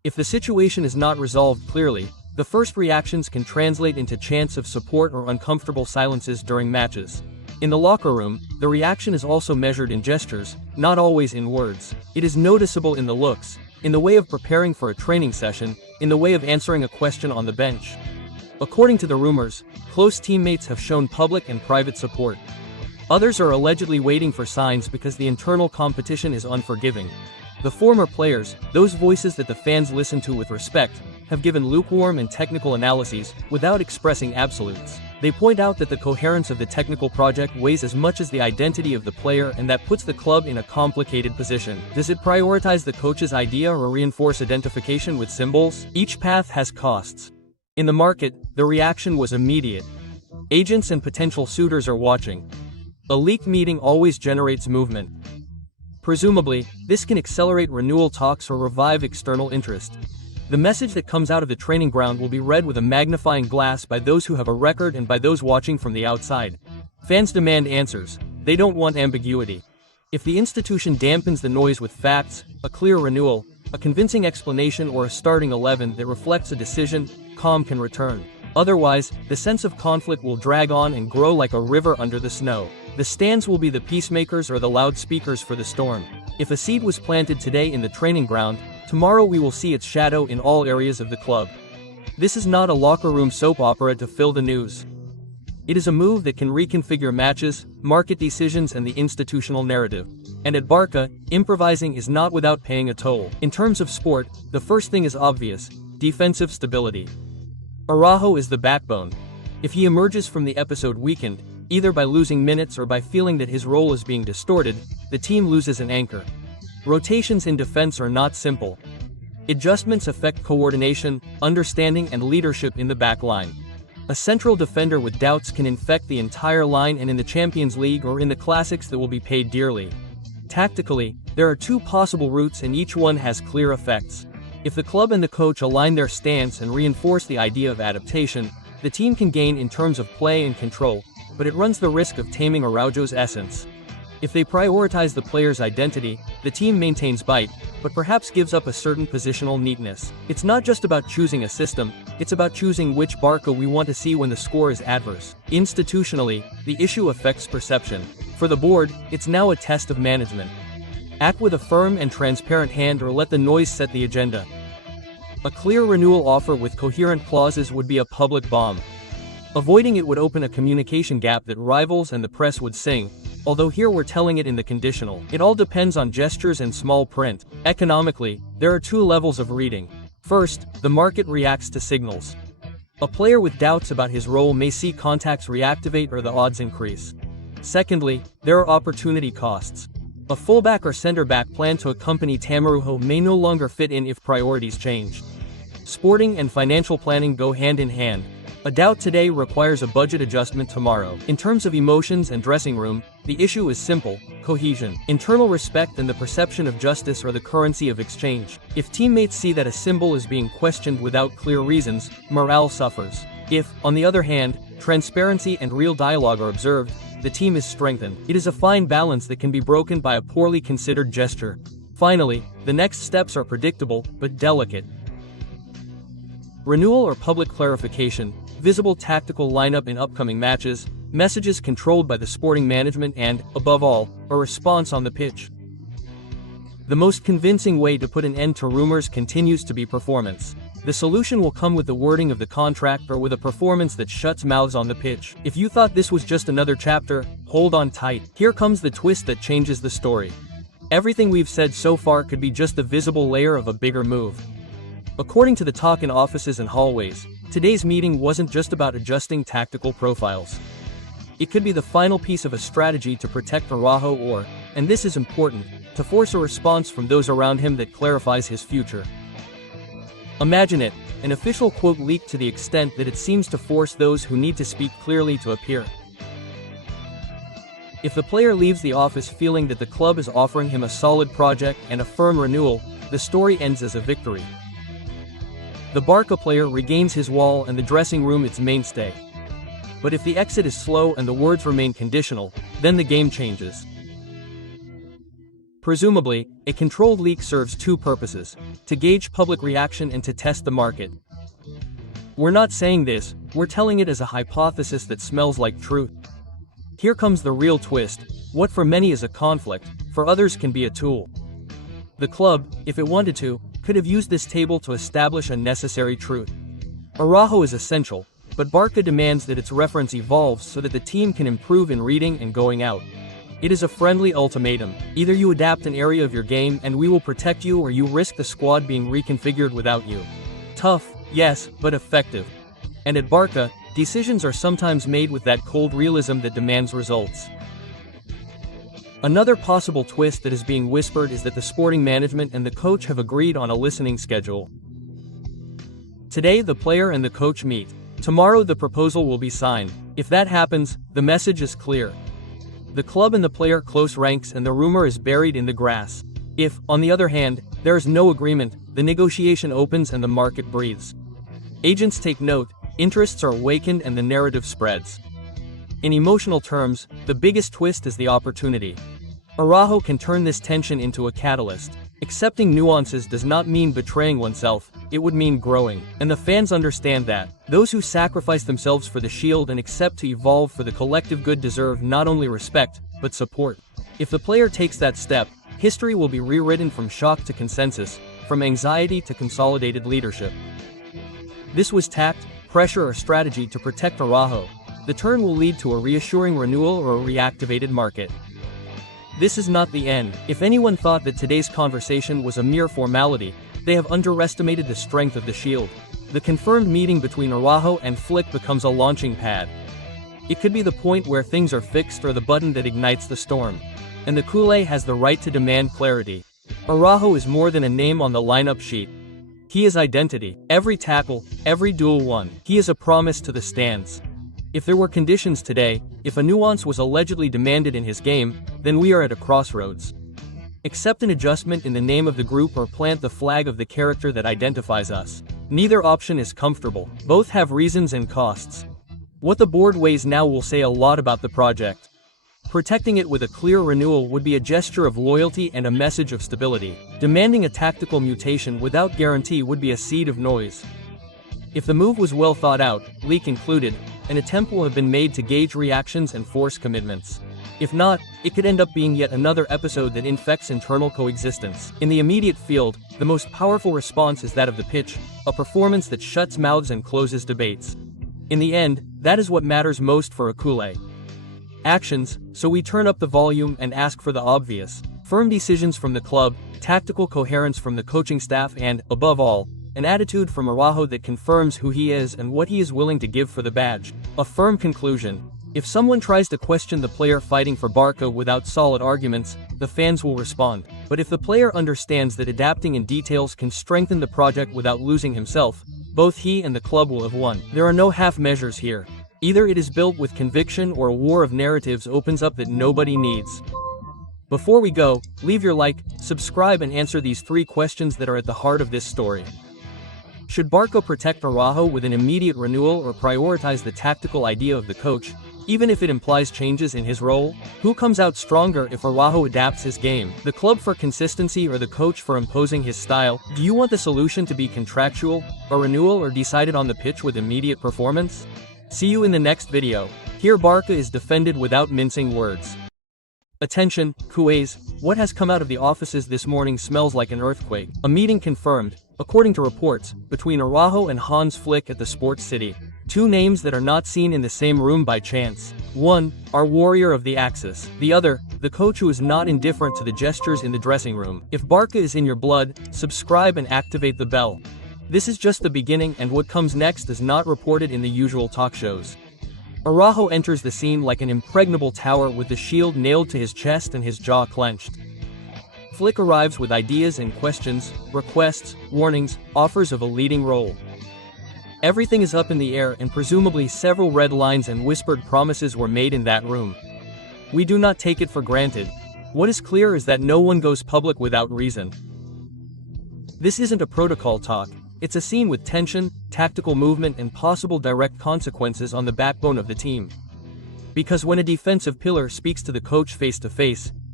If the situation is not resolved clearly, the first reactions can translate into chants of support or uncomfortable silences during matches. In the locker room, the reaction is also measured in gestures, not always in words. It is noticeable in the looks, in the way of preparing for a training session, in the way of answering a question on the bench. According to the rumors, close teammates have shown public and private support. Others are allegedly waiting for signs because the internal competition is unforgiving. The former players, those voices that the fans listen to with respect, have given lukewarm and technical analyses, without expressing absolutes. They point out that the coherence of the technical project weighs as much as the identity of the player, and that puts the club in a complicated position. Does it prioritize the coach's idea or reinforce identification with symbols? Each path has costs. In the market, the reaction was immediate. Agents and potential suitors are watching. A leaked meeting always generates movement. Presumably, this can accelerate renewal talks or revive external interest. The message that comes out of the training ground will be read with a magnifying glass by those who have a record and by those watching from the outside. Fans demand answers. They don't want ambiguity. If the institution dampens the noise with facts, a clear renewal, a convincing explanation, or a starting 11 that reflects a decision, calm can return. Otherwise, the sense of conflict will drag on and grow like a river under the snow. The stands will be the peacemakers or the loudspeakers for the storm. If a seed was planted today in the training ground, tomorrow we will see its shadow in all areas of the club. This is not a locker room soap opera to fill the news. It is a move that can reconfigure matches, market decisions, and the institutional narrative. And at BARCA, improvising is not without paying a toll. In terms of sport, the first thing is obvious: defensive stability. Araújo is the backbone. If he emerges from the episode weakened, either by losing minutes or by feeling that his role is being distorted, the team loses an anchor. Rotations in defense are not simple. Adjustments affect coordination, understanding, and leadership in the back line. A central defender with doubts can infect the entire line, and in the Champions League or in the classics that will be paid dearly. Tactically, there are two possible routes and each one has clear effects. If the club and the coach align their stance and reinforce the idea of adaptation, the team can gain in terms of play and control, but it runs the risk of taming Araújo's essence. If they prioritize the player's identity, the team maintains bite, but perhaps gives up a certain positional neatness. It's not just about choosing a system, it's about choosing which BARCA we want to see when the score is adverse. Institutionally, the issue affects perception. For the board, it's now a test of management. Act with a firm and transparent hand or let the noise set the agenda. A clear renewal offer with coherent clauses would be a public bomb. Avoiding it would open a communication gap that rivals and the press would sing, although here we're telling it in the conditional. It all depends on gestures and small print. Economically, there are two levels of reading. First, the market reacts to signals. A player with doubts about his role may see contacts reactivate or the odds increase. Secondly, there are opportunity costs. A fullback or center-back planned to accompany Araújo may no longer fit in if priorities change. Sporting and financial planning go hand in hand. A doubt today requires a budget adjustment tomorrow. In terms of emotions and dressing room, the issue is simple: cohesion. Internal respect and the perception of justice are the currency of exchange. If teammates see that a symbol is being questioned without clear reasons, morale suffers. If, on the other hand, transparency and real dialogue are observed, the team is strengthened. It is a fine balance that can be broken by a poorly considered gesture. Finally, the next steps are predictable, but delicate. Renewal or public clarification, visible tactical lineup in upcoming matches, messages controlled by the sporting management, and, above all, a response on the pitch. The most convincing way to put an end to rumors continues to be performance. The solution will come with the wording of the contract or with a performance that shuts mouths on the pitch. If you thought this was just another chapter, hold on tight. Here comes the twist that changes the story. Everything we've said so far could be just the visible layer of a bigger move. According to the talk in offices and hallways, today's meeting wasn't just about adjusting tactical profiles. It could be the final piece of a strategy to protect Araújo or, and this is important, to force a response from those around him that clarifies his future. Imagine it, an official quote leaked to the extent that it seems to force those who need to speak clearly to appear. If the player leaves the office feeling that the club is offering him a solid project and a firm renewal, the story ends as a victory. The BARCA player regains his wall and the dressing room its mainstay. But if the exit is slow and the words remain conditional, then the game changes. Presumably, a controlled leak serves two purposes: to gauge public reaction and to test the market. We're not saying this, we're telling it as a hypothesis that smells like truth. Here comes the real twist: what for many is a conflict, for others can be a tool. The club, if it wanted to, could have used this table to establish a necessary truth. Araújo is essential, but BARCA demands that its reference evolves so that the team can improve in reading and going out. It is a friendly ultimatum: either you adapt an area of your game and we will protect you, or you risk the squad being reconfigured without you. Tough, yes, but effective. And at BARCA, decisions are sometimes made with that cold realism that demands results. Another possible twist that is being whispered is that the sporting management and the coach have agreed on a listening schedule. Today the player and the coach meet. Tomorrow the proposal will be signed. If that happens, the message is clear. The club and the player close ranks and the rumor is buried in the grass. If, on the other hand, there is no agreement, the negotiation opens and the market breathes. Agents take note, interests are awakened and the narrative spreads. In emotional terms, the biggest twist is the opportunity. Araújo can turn this tension into a catalyst. Accepting nuances does not mean betraying oneself, it would mean growing, and the fans understand that. Those who sacrifice themselves for the shield and accept to evolve for the collective good deserve not only respect, but support. If the player takes that step, history will be rewritten from shock to consensus, from anxiety to consolidated leadership. This was tact, pressure, or strategy to protect Araújo. The turn will lead to a reassuring renewal or a reactivated market. This is not the end. If anyone thought that today's conversation was a mere formality, they have underestimated the strength of the shield. The confirmed meeting between Araújo and Flick becomes a launching pad. It could be the point where things are fixed or the button that ignites the storm. And the culé has the right to demand clarity. Araújo is more than a name on the lineup sheet. He is identity. Every tackle, every duel won. He is a promise to the stands. If there were conditions today, if a nuance was allegedly demanded in his game, then we are at a crossroads. Accept an adjustment in the name of the group or plant the flag of the character that identifies us. Neither option is comfortable. Both have reasons and costs. What the board weighs now will say a lot about the project. Protecting it with a clear renewal would be a gesture of loyalty and a message of stability. Demanding a tactical mutation without guarantee would be a seed of noise. If the move was well thought out, leak included, an attempt will have been made to gauge reactions and force commitments. If not, it could end up being yet another episode that infects internal coexistence. In the immediate field, the most powerful response is that of the pitch, a performance that shuts mouths and closes debates. In the end, that is what matters most for a culé. Actions, so we turn up the volume and ask for the obvious. Firm decisions from the club, tactical coherence from the coaching staff and, above all, an attitude from Araújo that confirms who he is and what he is willing to give for the badge. A firm conclusion. If someone tries to question the player fighting for BARCA without solid arguments, the fans will respond. But if the player understands that adapting in details can strengthen the project without losing himself, both he and the club will have won. There are no half measures here. Either it is built with conviction or a war of narratives opens up that nobody needs. Before we go, leave your like, subscribe and answer these 3 questions that are at the heart of this story. Should BARCA protect Araújo with an immediate renewal or prioritize the tactical idea of the coach, even if it implies changes in his role? Who comes out stronger if Araújo adapts his game? The club for consistency or the coach for imposing his style? Do you want the solution to be contractual, a renewal, or decided on the pitch with immediate performance? See you in the next video. Here BARCA is defended without mincing words. Attention, culés, what has come out of the offices this morning smells like an earthquake. A meeting confirmed, according to reports, between Araújo and Hansi Flick at the Sports City. 2 names that are not seen in the same room by chance. One, our warrior of the Axis. The other, the coach who is not indifferent to the gestures in the dressing room. If BARCA is in your blood, subscribe and activate the bell. This is just the beginning, and what comes next is not reported in the usual talk shows. Araújo enters the scene like an impregnable tower with the shield nailed to his chest and his jaw clenched. Flick arrives with ideas and questions, requests, warnings, offers of a leading role. Everything is up in the air, and presumably several red lines and whispered promises were made in that room. We do not take it for granted. What is clear is that no one goes public without reason. This isn't a protocol talk. It's a scene with tension, tactical movement and possible direct consequences on the backbone of the team. Because when a defensive pillar speaks to the coach face to face,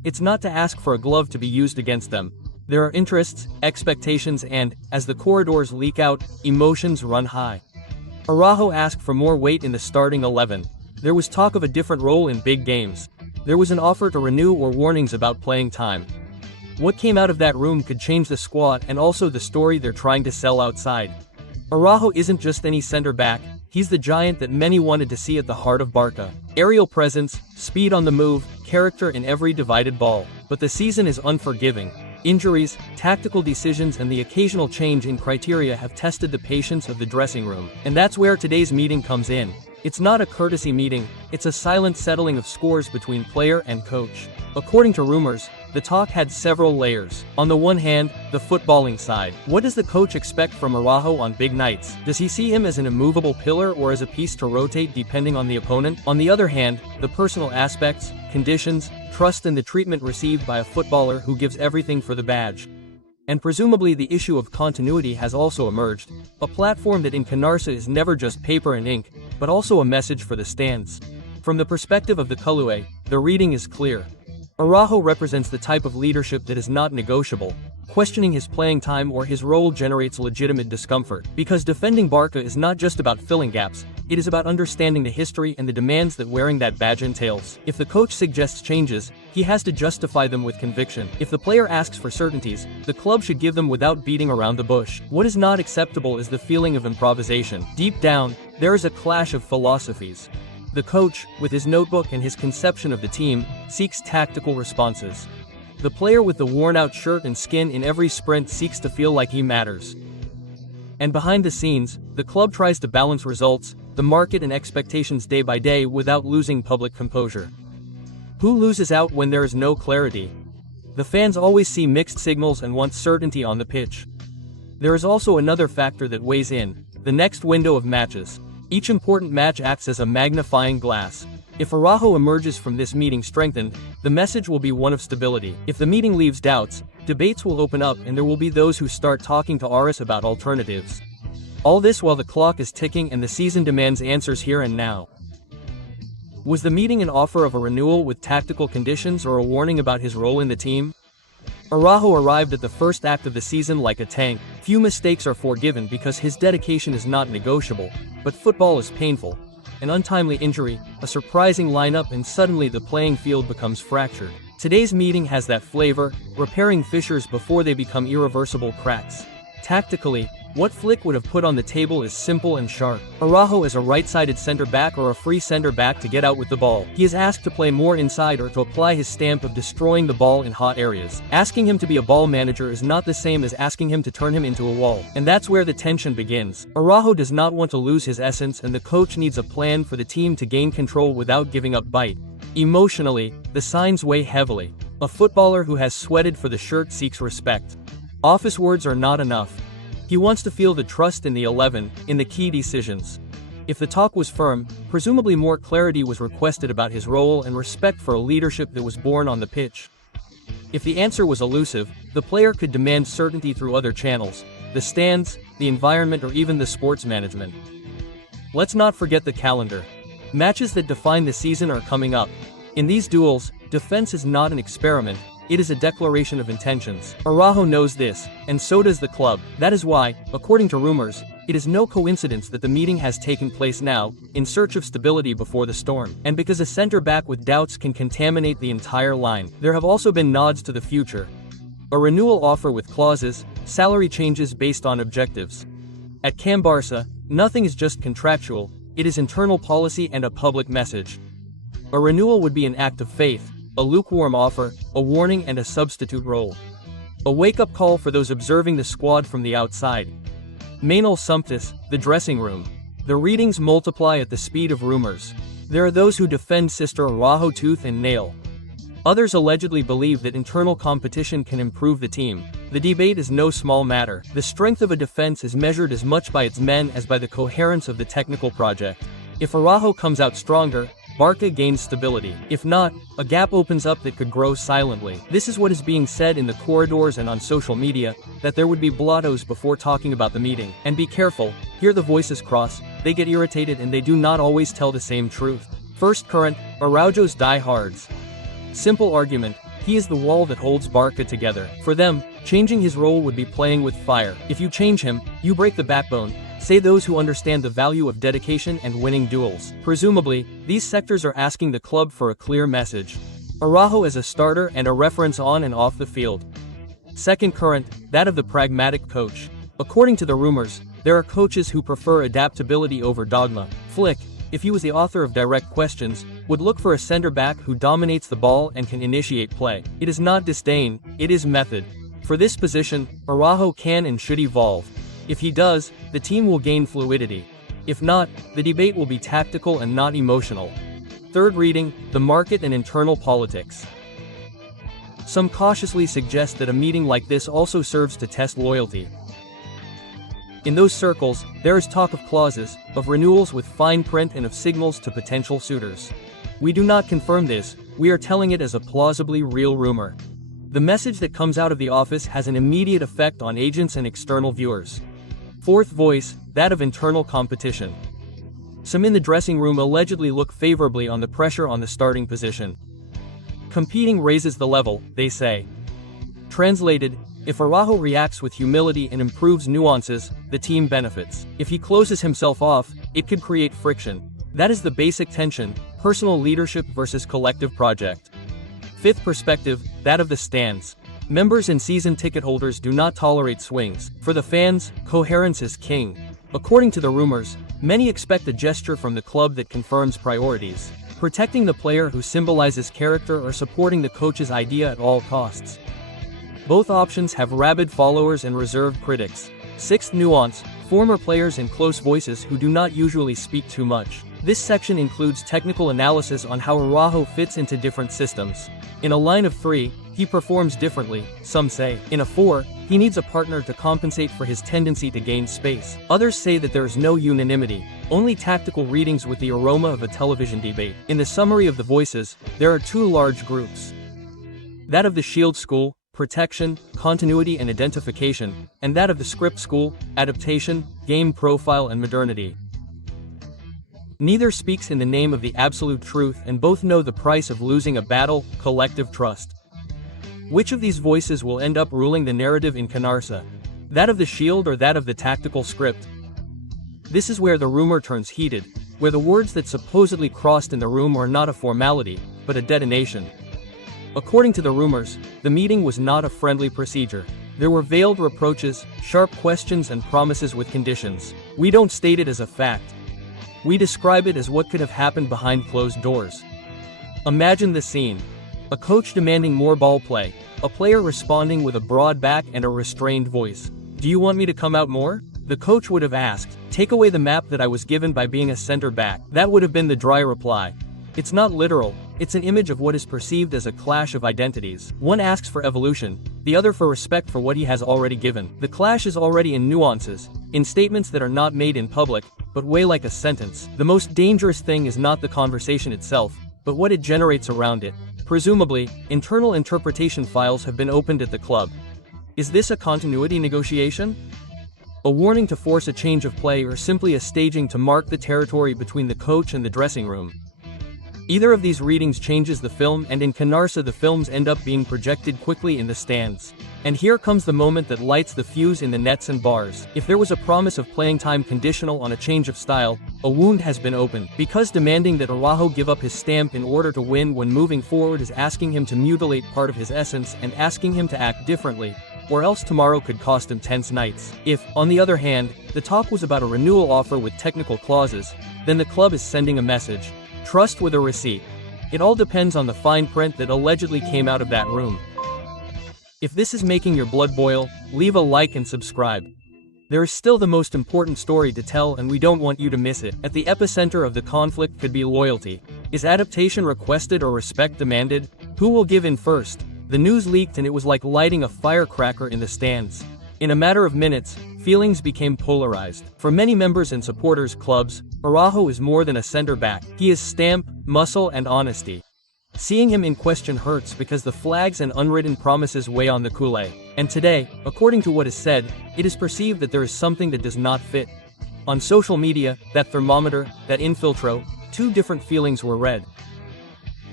It's not to ask for a glove to be used against them. There are interests, expectations and, as the corridors leak out, emotions run high. Araújo asked for more weight in the starting 11. There was talk of a different role in big games. There was an offer to renew or warnings about playing time. What came out of that room could change the squad and also the story they're trying to sell outside. Araújo isn't just any center back, he's the giant that many wanted to see at the heart of BARCA. Aerial presence, speed on the move, character in every divided ball. But the season is unforgiving. Injuries, tactical decisions and the occasional change in criteria have tested the patience of the dressing room. And that's where today's meeting comes in. It's not a courtesy meeting, it's a silent settling of scores between player and coach. According to rumors, the talk had several layers. On the one hand, the footballing side. What does the coach expect from Araújo on big nights? Does he see him as an immovable pillar or as a piece to rotate depending on the opponent? On the other hand, the personal aspects, conditions, trust and the treatment received by a footballer who gives everything for the badge. And presumably the issue of continuity has also emerged, a platform that in Canarsa is never just paper and ink, but also a message for the stands. From the perspective of the Culé, the reading is clear. Araújo represents the type of leadership that is not negotiable. Questioning his playing time or his role generates legitimate discomfort, because defending BARCA is not just about filling gaps, it is about understanding the history and the demands that wearing that badge entails. If the coach suggests changes, he has to justify them with conviction. If the player asks for certainties, the club should give them without beating around the bush. What is not acceptable is the feeling of improvisation. Deep down, there is a clash of philosophies. The coach, with his notebook and his conception of the team, seeks tactical responses. The player with the worn-out shirt and skin in every sprint seeks to feel like he matters. And behind the scenes, the club tries to balance results, the market and expectations day by day without losing public composure. Who loses out when there is no clarity? The fans always see mixed signals and want certainty on the pitch. There is also another factor that weighs in, the next window of matches. Each important match acts as a magnifying glass. If Araújo emerges from this meeting strengthened, the message will be one of stability. If the meeting leaves doubts, debates will open up and there will be those who start talking to Aris about alternatives. All this while the clock is ticking and the season demands answers here and now. Was the meeting an offer of a renewal with tactical conditions or a warning about his role in the team? Araújo arrived at the first act of the season like a tank. Few mistakes are forgiven because his dedication is not negotiable, but football is painful. An untimely injury, a surprising lineup and suddenly the playing field becomes fractured. Today's meeting has that flavor, repairing fissures before they become irreversible cracks. Tactically, what Flick would have put on the table is simple and sharp. Araújo is a right-sided center-back or a free center-back to get out with the ball. He is asked to play more inside or to apply his stamp of destroying the ball in hot areas. Asking him to be a ball manager is not the same as asking him to turn him into a wall. And that's where the tension begins. Araújo does not want to lose his essence and the coach needs a plan for the team to gain control without giving up bite. Emotionally, the signs weigh heavily. A footballer who has sweated for the shirt seeks respect. Office words are not enough. He wants to feel the trust in the 11, in the key decisions. If the talk was firm, presumably more clarity was requested about his role and respect for a leadership that was born on the pitch. If the answer was elusive, the player could demand certainty through other channels, the stands, the environment or even the sports management. Let's not forget the calendar. Matches that define the season are coming up. In these duels, defense is not an experiment. It is a declaration of intentions. Araújo knows this, and so does the club. That is why, according to rumors, it is no coincidence that the meeting has taken place now, in search of stability before the storm. And because a center-back with doubts can contaminate the entire line, there have also been nods to the future. A renewal offer with clauses, salary changes based on objectives. At Can Barça, nothing is just contractual, it is internal policy and a public message. A renewal would be an act of faith, a lukewarm offer, a warning and a substitute role. A wake-up call for those observing the squad from the outside. Manuel Sumptis, the dressing room. The readings multiply at the speed of rumors. There are those who defend Sister Araújo tooth and nail. Others allegedly believe that internal competition can improve the team. The debate is no small matter. The strength of a defense is measured as much by its men as by the coherence of the technical project. If Araújo comes out stronger, BARCA gains stability. If not, a gap opens up that could grow silently. This is what is being said in the corridors and on social media, that there would be blottos before talking about the meeting. And be careful, here the voices cross, they get irritated and they do not always tell the same truth. First current, Araújo's diehards. Simple argument, He is the wall that holds Barca together. For them, changing his role would be playing with fire. If you change him, you break the backbone, say those who understand the value of dedication and winning duels. Presumably, these sectors are asking the club for a clear message. Araújo as a starter and a reference on and off the field. Second current, that of the pragmatic coach. According to the rumors, there are coaches who prefer adaptability over dogma. Flick, if he was the author of direct questions, would look for a center-back who dominates the ball and can initiate play. It is not disdain, it is method. For this position, Araújo can and should evolve. If he does, the team will gain fluidity. If not, the debate will be tactical and not emotional. Third reading, the market and internal politics. Some cautiously suggest that a meeting like this also serves to test loyalty. In those circles, there is talk of clauses, of renewals with fine print and of signals to potential suitors. We do not confirm this, we are telling it as a plausibly real rumor. The message that comes out of the office has an immediate effect on agents and external viewers. Fourth voice, that of internal competition. Some in the dressing room allegedly look favorably on the pressure on the starting position. Competing raises the level, they say. Translated, if Araújo reacts with humility and improves nuances, the team benefits. If he closes himself off, it could create friction. That is the basic tension, personal leadership versus collective project. Fifth perspective, that of the stands. Members and season ticket holders do not tolerate swings. For the fans, coherence is king. According to the rumors, many expect a gesture from the club that confirms priorities. Protecting the player who symbolizes character or supporting the coach's idea at all costs. Both options have rabid followers and reserved critics. Sixth nuance, former players and close voices who do not usually speak too much. This section includes technical analysis on how Araújo fits into different systems. In a line of 3, he performs differently, some say. In a 4, he needs a partner to compensate for his tendency to gain space. Others say that there is no unanimity, only tactical readings with the aroma of a television debate. In the summary of the voices, there are 2 large groups. That of the Shield school, protection, continuity and identification, and that of the script school, adaptation, game profile and modernity. Neither speaks in the name of the absolute truth and both know the price of losing a battle, collective trust. Which of these voices will end up ruling the narrative in Canarsa? That of the Shield or that of the tactical script? This is where the rumor turns heated, where the words that supposedly crossed in the room are not a formality, but a detonation. According to the rumors, the meeting was not a friendly procedure. There were veiled reproaches, sharp questions and promises with conditions. We don't state it as a fact. We describe it as what could have happened behind closed doors. Imagine the scene. A coach demanding more ball play, a player responding with a broad back and a restrained voice. Do you want me to come out more? The coach would have asked, take away the map that I was given by being a center back. That would have been the dry reply. It's not literal, it's an image of what is perceived as a clash of identities. One asks for evolution, the other for respect for what he has already given. The clash is already in nuances, in statements that are not made in public, but weigh like a sentence. The most dangerous thing is not the conversation itself, but what it generates around it. Presumably, internal interpretation files have been opened at the club. Is this a continuity negotiation? A warning to force a change of play or simply a staging to mark the territory between the coach and the dressing room? Either of these readings changes the film, and in Canarsa the films end up being projected quickly in the stands. And here comes the moment that lights the fuse in the nets and bars. If there was a promise of playing time conditional on a change of style, a wound has been opened. Because demanding that Araújo give up his stamp in order to win when moving forward is asking him to mutilate part of his essence and asking him to act differently, or else tomorrow could cost him tense nights. If, on the other hand, the talk was about a renewal offer with technical clauses, then the club is sending a message. Trust with a receipt. It all depends on the fine print that allegedly came out of that room. If this is making your blood boil, leave a like and subscribe. There is still the most important story to tell and we don't want you to miss it. At the epicenter of the conflict could be loyalty. Is adaptation requested or respect demanded? Who will give in first? The news leaked and it was like lighting a firecracker in the stands. In a matter of minutes, feelings became polarized. For many members and supporters clubs, Araújo is more than a center-back. He is stamp, muscle and honesty. Seeing him in question hurts because the flags and unwritten promises weigh on the culé. And today, according to what is said, it is perceived that there is something that does not fit. On social media, that thermometer, that infiltro, 2 different feelings were read.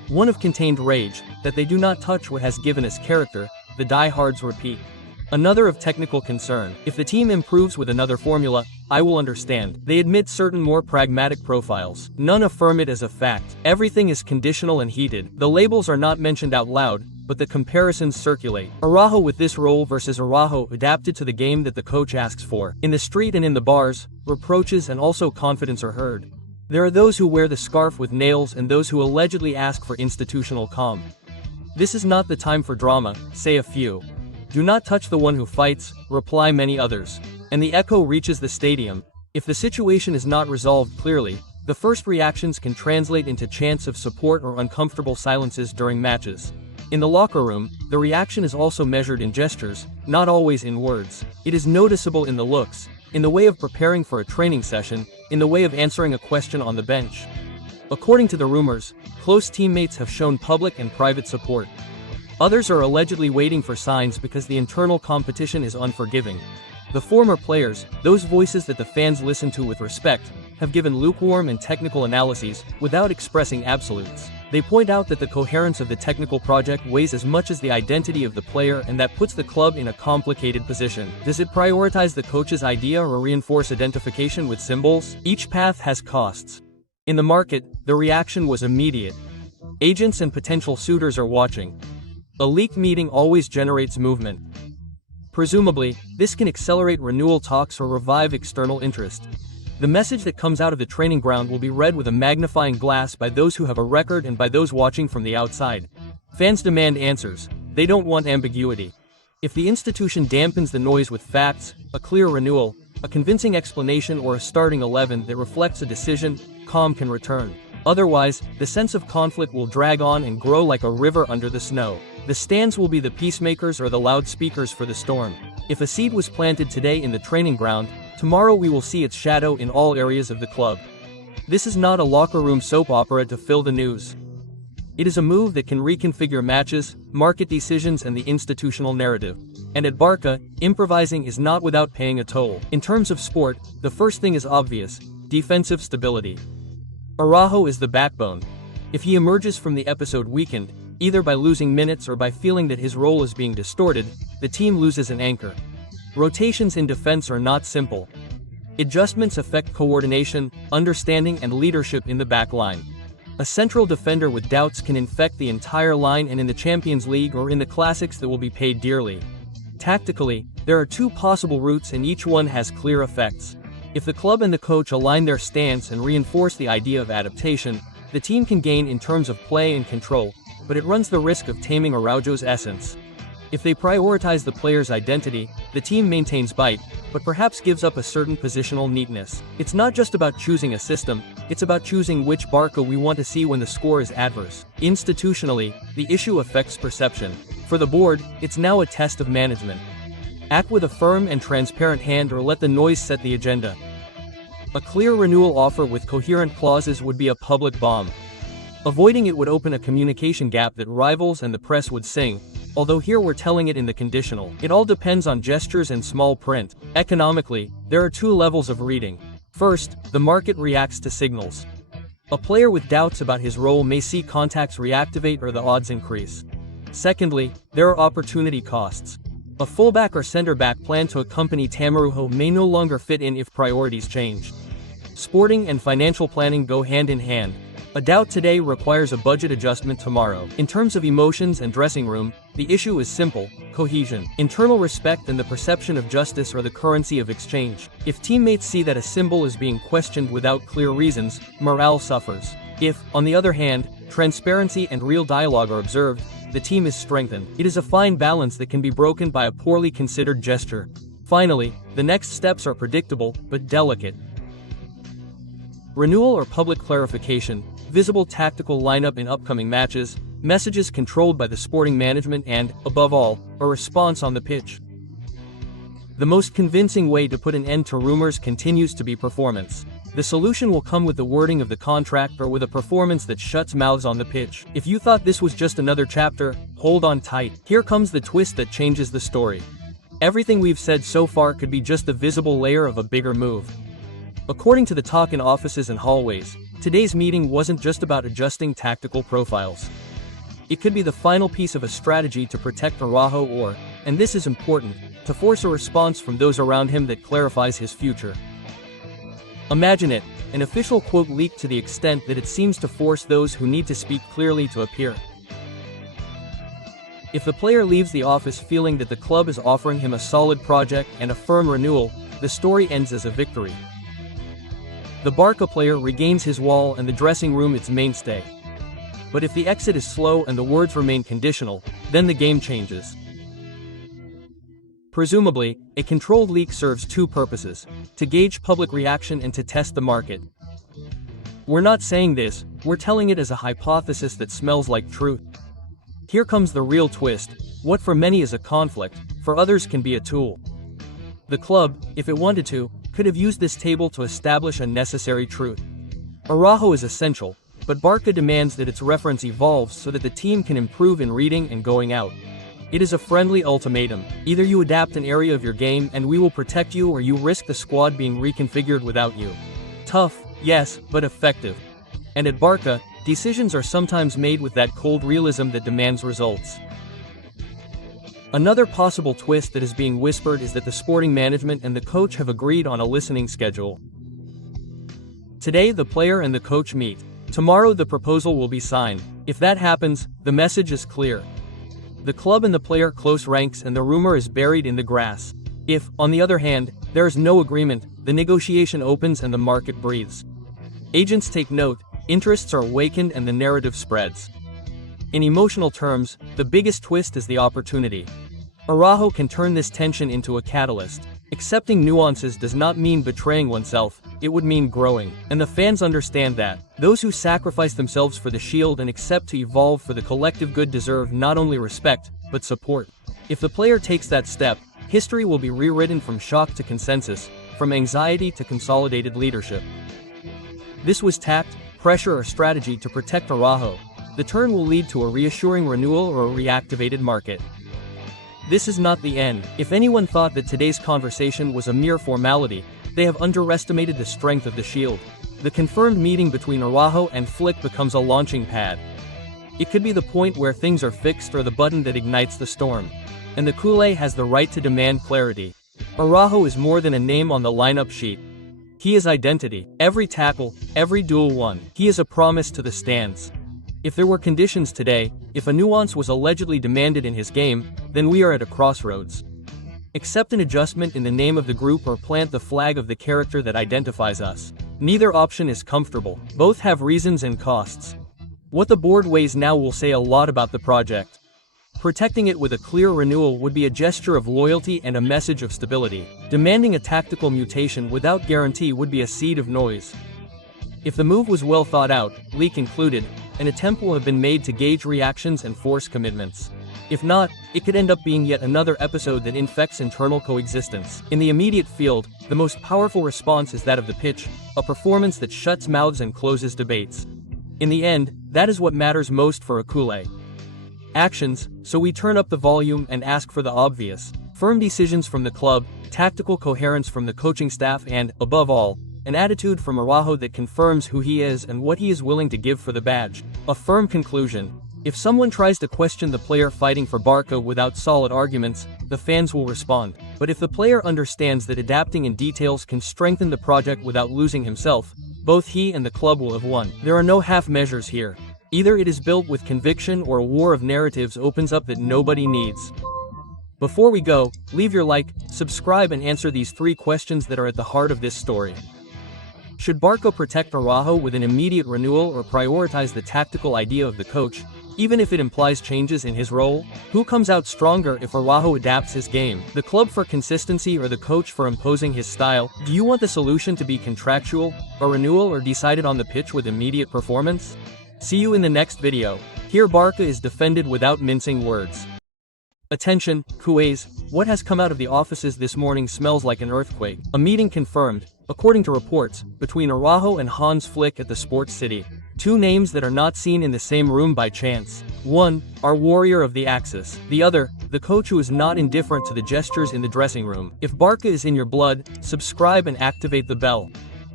One of contained rage, that they do not touch what has given us character, the diehards repeat. Another of technical concern, if the team improves with another formula, I will understand. They admit certain more pragmatic profiles. None affirm it as a fact. Everything is conditional and heated. The labels are not mentioned out loud, but the comparisons circulate. Araújo with this role versus Araújo adapted to the game that the coach asks for. In the street and in the bars, reproaches and also confidence are heard. There are those who wear the scarf with nails and those who allegedly ask for institutional calm. This is not the time for drama, say a few. Do not touch the one who fights, reply many others. And the echo reaches the stadium. If the situation is not resolved clearly, the first reactions can translate into chants of support or uncomfortable silences during matches. In the locker room, the reaction is also measured in gestures, not always in words. It is noticeable in the looks, in the way of preparing for a training session, in the way of answering a question on the bench. According to the rumors, close teammates have shown public and private support. Others are allegedly waiting for signs because the internal competition is unforgiving. The former players, those voices that the fans listen to with respect, have given lukewarm and technical analyses, without expressing absolutes. They point out that the coherence of the technical project weighs as much as the identity of the player, and that puts the club in a complicated position. Does it prioritize the coach's idea or reinforce identification with symbols? Each path has costs. In the market, the reaction was immediate. Agents and potential suitors are watching. A leaked meeting always generates movement. Presumably, this can accelerate renewal talks or revive external interest. The message that comes out of the training ground will be read with a magnifying glass by those who have a record and by those watching from the outside. Fans demand answers. They don't want ambiguity. If the institution dampens the noise with facts, a clear renewal, a convincing explanation or a starting 11 that reflects a decision, calm can return. Otherwise, the sense of conflict will drag on and grow like a river under the snow. The stands will be the peacemakers or the loudspeakers for the storm. If a seed was planted today in the training ground, tomorrow we will see its shadow in all areas of the club. This is not a locker room soap opera to fill the news. It is a move that can reconfigure matches, market decisions and the institutional narrative. And at BARCA, improvising is not without paying a toll. In terms of sport, the first thing is obvious: defensive stability. Araújo is the backbone. If he emerges from the episode weakened, either by losing minutes or by feeling that his role is being distorted, the team loses an anchor. Rotations in defense are not simple. Adjustments affect coordination, understanding and leadership in the back line. A central defender with doubts can infect the entire line, and in the Champions League or in the classics that will be paid dearly. Tactically, there are two possible routes and each one has clear effects. If the club and the coach align their stance and reinforce the idea of adaptation, the team can gain in terms of play and control, but it runs the risk of taming Araújo's essence. If they prioritize the player's identity, the team maintains bite, but perhaps gives up a certain positional neatness. It's not just about choosing a system, it's about choosing which BARCA we want to see when the score is adverse. Institutionally, the issue affects perception. For the board, it's now a test of management. Act with a firm and transparent hand or let the noise set the agenda. A clear renewal offer with coherent clauses would be a public bomb. Avoiding it would open a communication gap that rivals and the press would sing, although here we're telling it in the conditional. It all depends on gestures and small print. Economically, there are two levels of reading. First, the market reacts to signals. A player with doubts about his role may see contacts reactivate or the odds increase. Secondly, there are opportunity costs. A fullback or center-back planned to accompany Araújo may no longer fit in if priorities change. Sporting and financial planning go hand in hand. A doubt today requires a budget adjustment tomorrow. In terms of emotions and dressing room, the issue is simple: cohesion. Internal respect and the perception of justice are the currency of exchange. If teammates see that a symbol is being questioned without clear reasons, morale suffers. If, on the other hand, transparency and real dialogue are observed, the team is strengthened. It is a fine balance that can be broken by a poorly considered gesture. Finally, the next steps are predictable, but delicate. Renewal or public clarification, visible tactical lineup in upcoming matches, messages controlled by the sporting management and, above all, a response on the pitch. The most convincing way to put an end to rumors continues to be performance. The solution will come with the wording of the contract or with a performance that shuts mouths on the pitch. If you thought this was just another chapter, hold on tight. Here comes the twist that changes the story. Everything we've said so far could be just the visible layer of a bigger move. According to the talk in offices and hallways, today's meeting wasn't just about adjusting tactical profiles. It could be the final piece of a strategy to protect Araújo or, and this is important, to force a response from those around him that clarifies his future. Imagine it, an official quote leaked to the extent that it seems to force those who need to speak clearly to appear. If the player leaves the office feeling that the club is offering him a solid project and a firm renewal, the story ends as a victory. The BARCA player regains his wall and the dressing room its mainstay. But if the exit is slow and the words remain conditional, then the game changes. Presumably, a controlled leak serves two purposes: to gauge public reaction and to test the market. We're not saying this, we're telling it as a hypothesis that smells like truth. Here comes the real twist: what for many is a conflict, for others can be a tool. The club, if it wanted to, could have used this table to establish a necessary truth. Araújo is essential, but BARCA demands that its reference evolves so that the team can improve in reading and going out. It is a friendly ultimatum: either you adapt an area of your game and we will protect you, or you risk the squad being reconfigured without you. Tough, yes, but effective. And at BARCA, decisions are sometimes made with that cold realism that demands results. Another possible twist that is being whispered is that the sporting management and the coach have agreed on a listening schedule. Today the player and the coach meet. Tomorrow the proposal will be signed. If that happens, the message is clear. The club and the player close ranks and the rumor is buried in the grass. If, on the other hand, there is no agreement, the negotiation opens and the market breathes. Agents take note, interests are awakened and the narrative spreads. In emotional terms, the biggest twist is the opportunity. Araújo can turn this tension into a catalyst. Accepting nuances does not mean betraying oneself, it would mean growing. And the fans understand that. Those who sacrifice themselves for the shield and accept to evolve for the collective good deserve not only respect, but support. If the player takes that step, history will be rewritten from shock to consensus, from anxiety to consolidated leadership. This was tact, pressure or strategy to protect Araújo. The turn will lead to a reassuring renewal or a reactivated market. This is not the end. If anyone thought that today's conversation was a mere formality, they have underestimated the strength of the shield. The confirmed meeting between Araújo and Flick becomes a launching pad. It could be the point where things are fixed or the button that ignites the storm. And the culé has the right to demand clarity. Araújo is more than a name on the lineup sheet. He is identity. Every tackle, every duel won. He is a promise to the stands. If there were conditions today, if a nuance was allegedly demanded in his game, then we are at a crossroads. Accept an adjustment in the name of the group or plant the flag of the character that identifies us. Neither option is comfortable. Both have reasons and costs. What the board weighs now will say a lot about the project. Protecting it with a clear renewal would be a gesture of loyalty and a message of stability. Demanding a tactical mutation without guarantee would be a seed of noise. If the move was well thought out, leak included, an attempt will have been made to gauge reactions and force commitments. If not, it could end up being yet another episode that infects internal coexistence. In the immediate field, the most powerful response is that of the pitch, a performance that shuts mouths and closes debates. In the end, that is what matters most for a culé. Actions, so we turn up the volume and ask for the obvious. Firm decisions from the club, tactical coherence from the coaching staff and, above all, an attitude from Araújo that confirms who he is and what he is willing to give for the badge. A firm conclusion. If someone tries to question the player fighting for BARCA without solid arguments, the fans will respond. But if the player understands that adapting in details can strengthen the project without losing himself, both he and the club will have won. There are no half measures here. Either it is built with conviction or a war of narratives opens up that nobody needs. Before we go, leave your like, subscribe and answer these 3 questions that are at the heart of this story. Should BARCA protect Araújo with an immediate renewal or prioritize the tactical idea of the coach, even if it implies changes in his role? Who comes out stronger if Araújo adapts his game? The club for consistency or the coach for imposing his style? Do you want the solution to be contractual, a renewal or decided on the pitch with immediate performance? See you in the next video. Here BARCA is defended without mincing words. Attention, culés, what has come out of the offices this morning smells like an earthquake. A meeting confirmed, according to reports, between Araújo and Hansi Flick at the Sports City. 2 names that are not seen in the same room by chance. One, our warrior of the Axis. The other, the coach who is not indifferent to the gestures in the dressing room. If BARCA is in your blood, subscribe and activate the bell.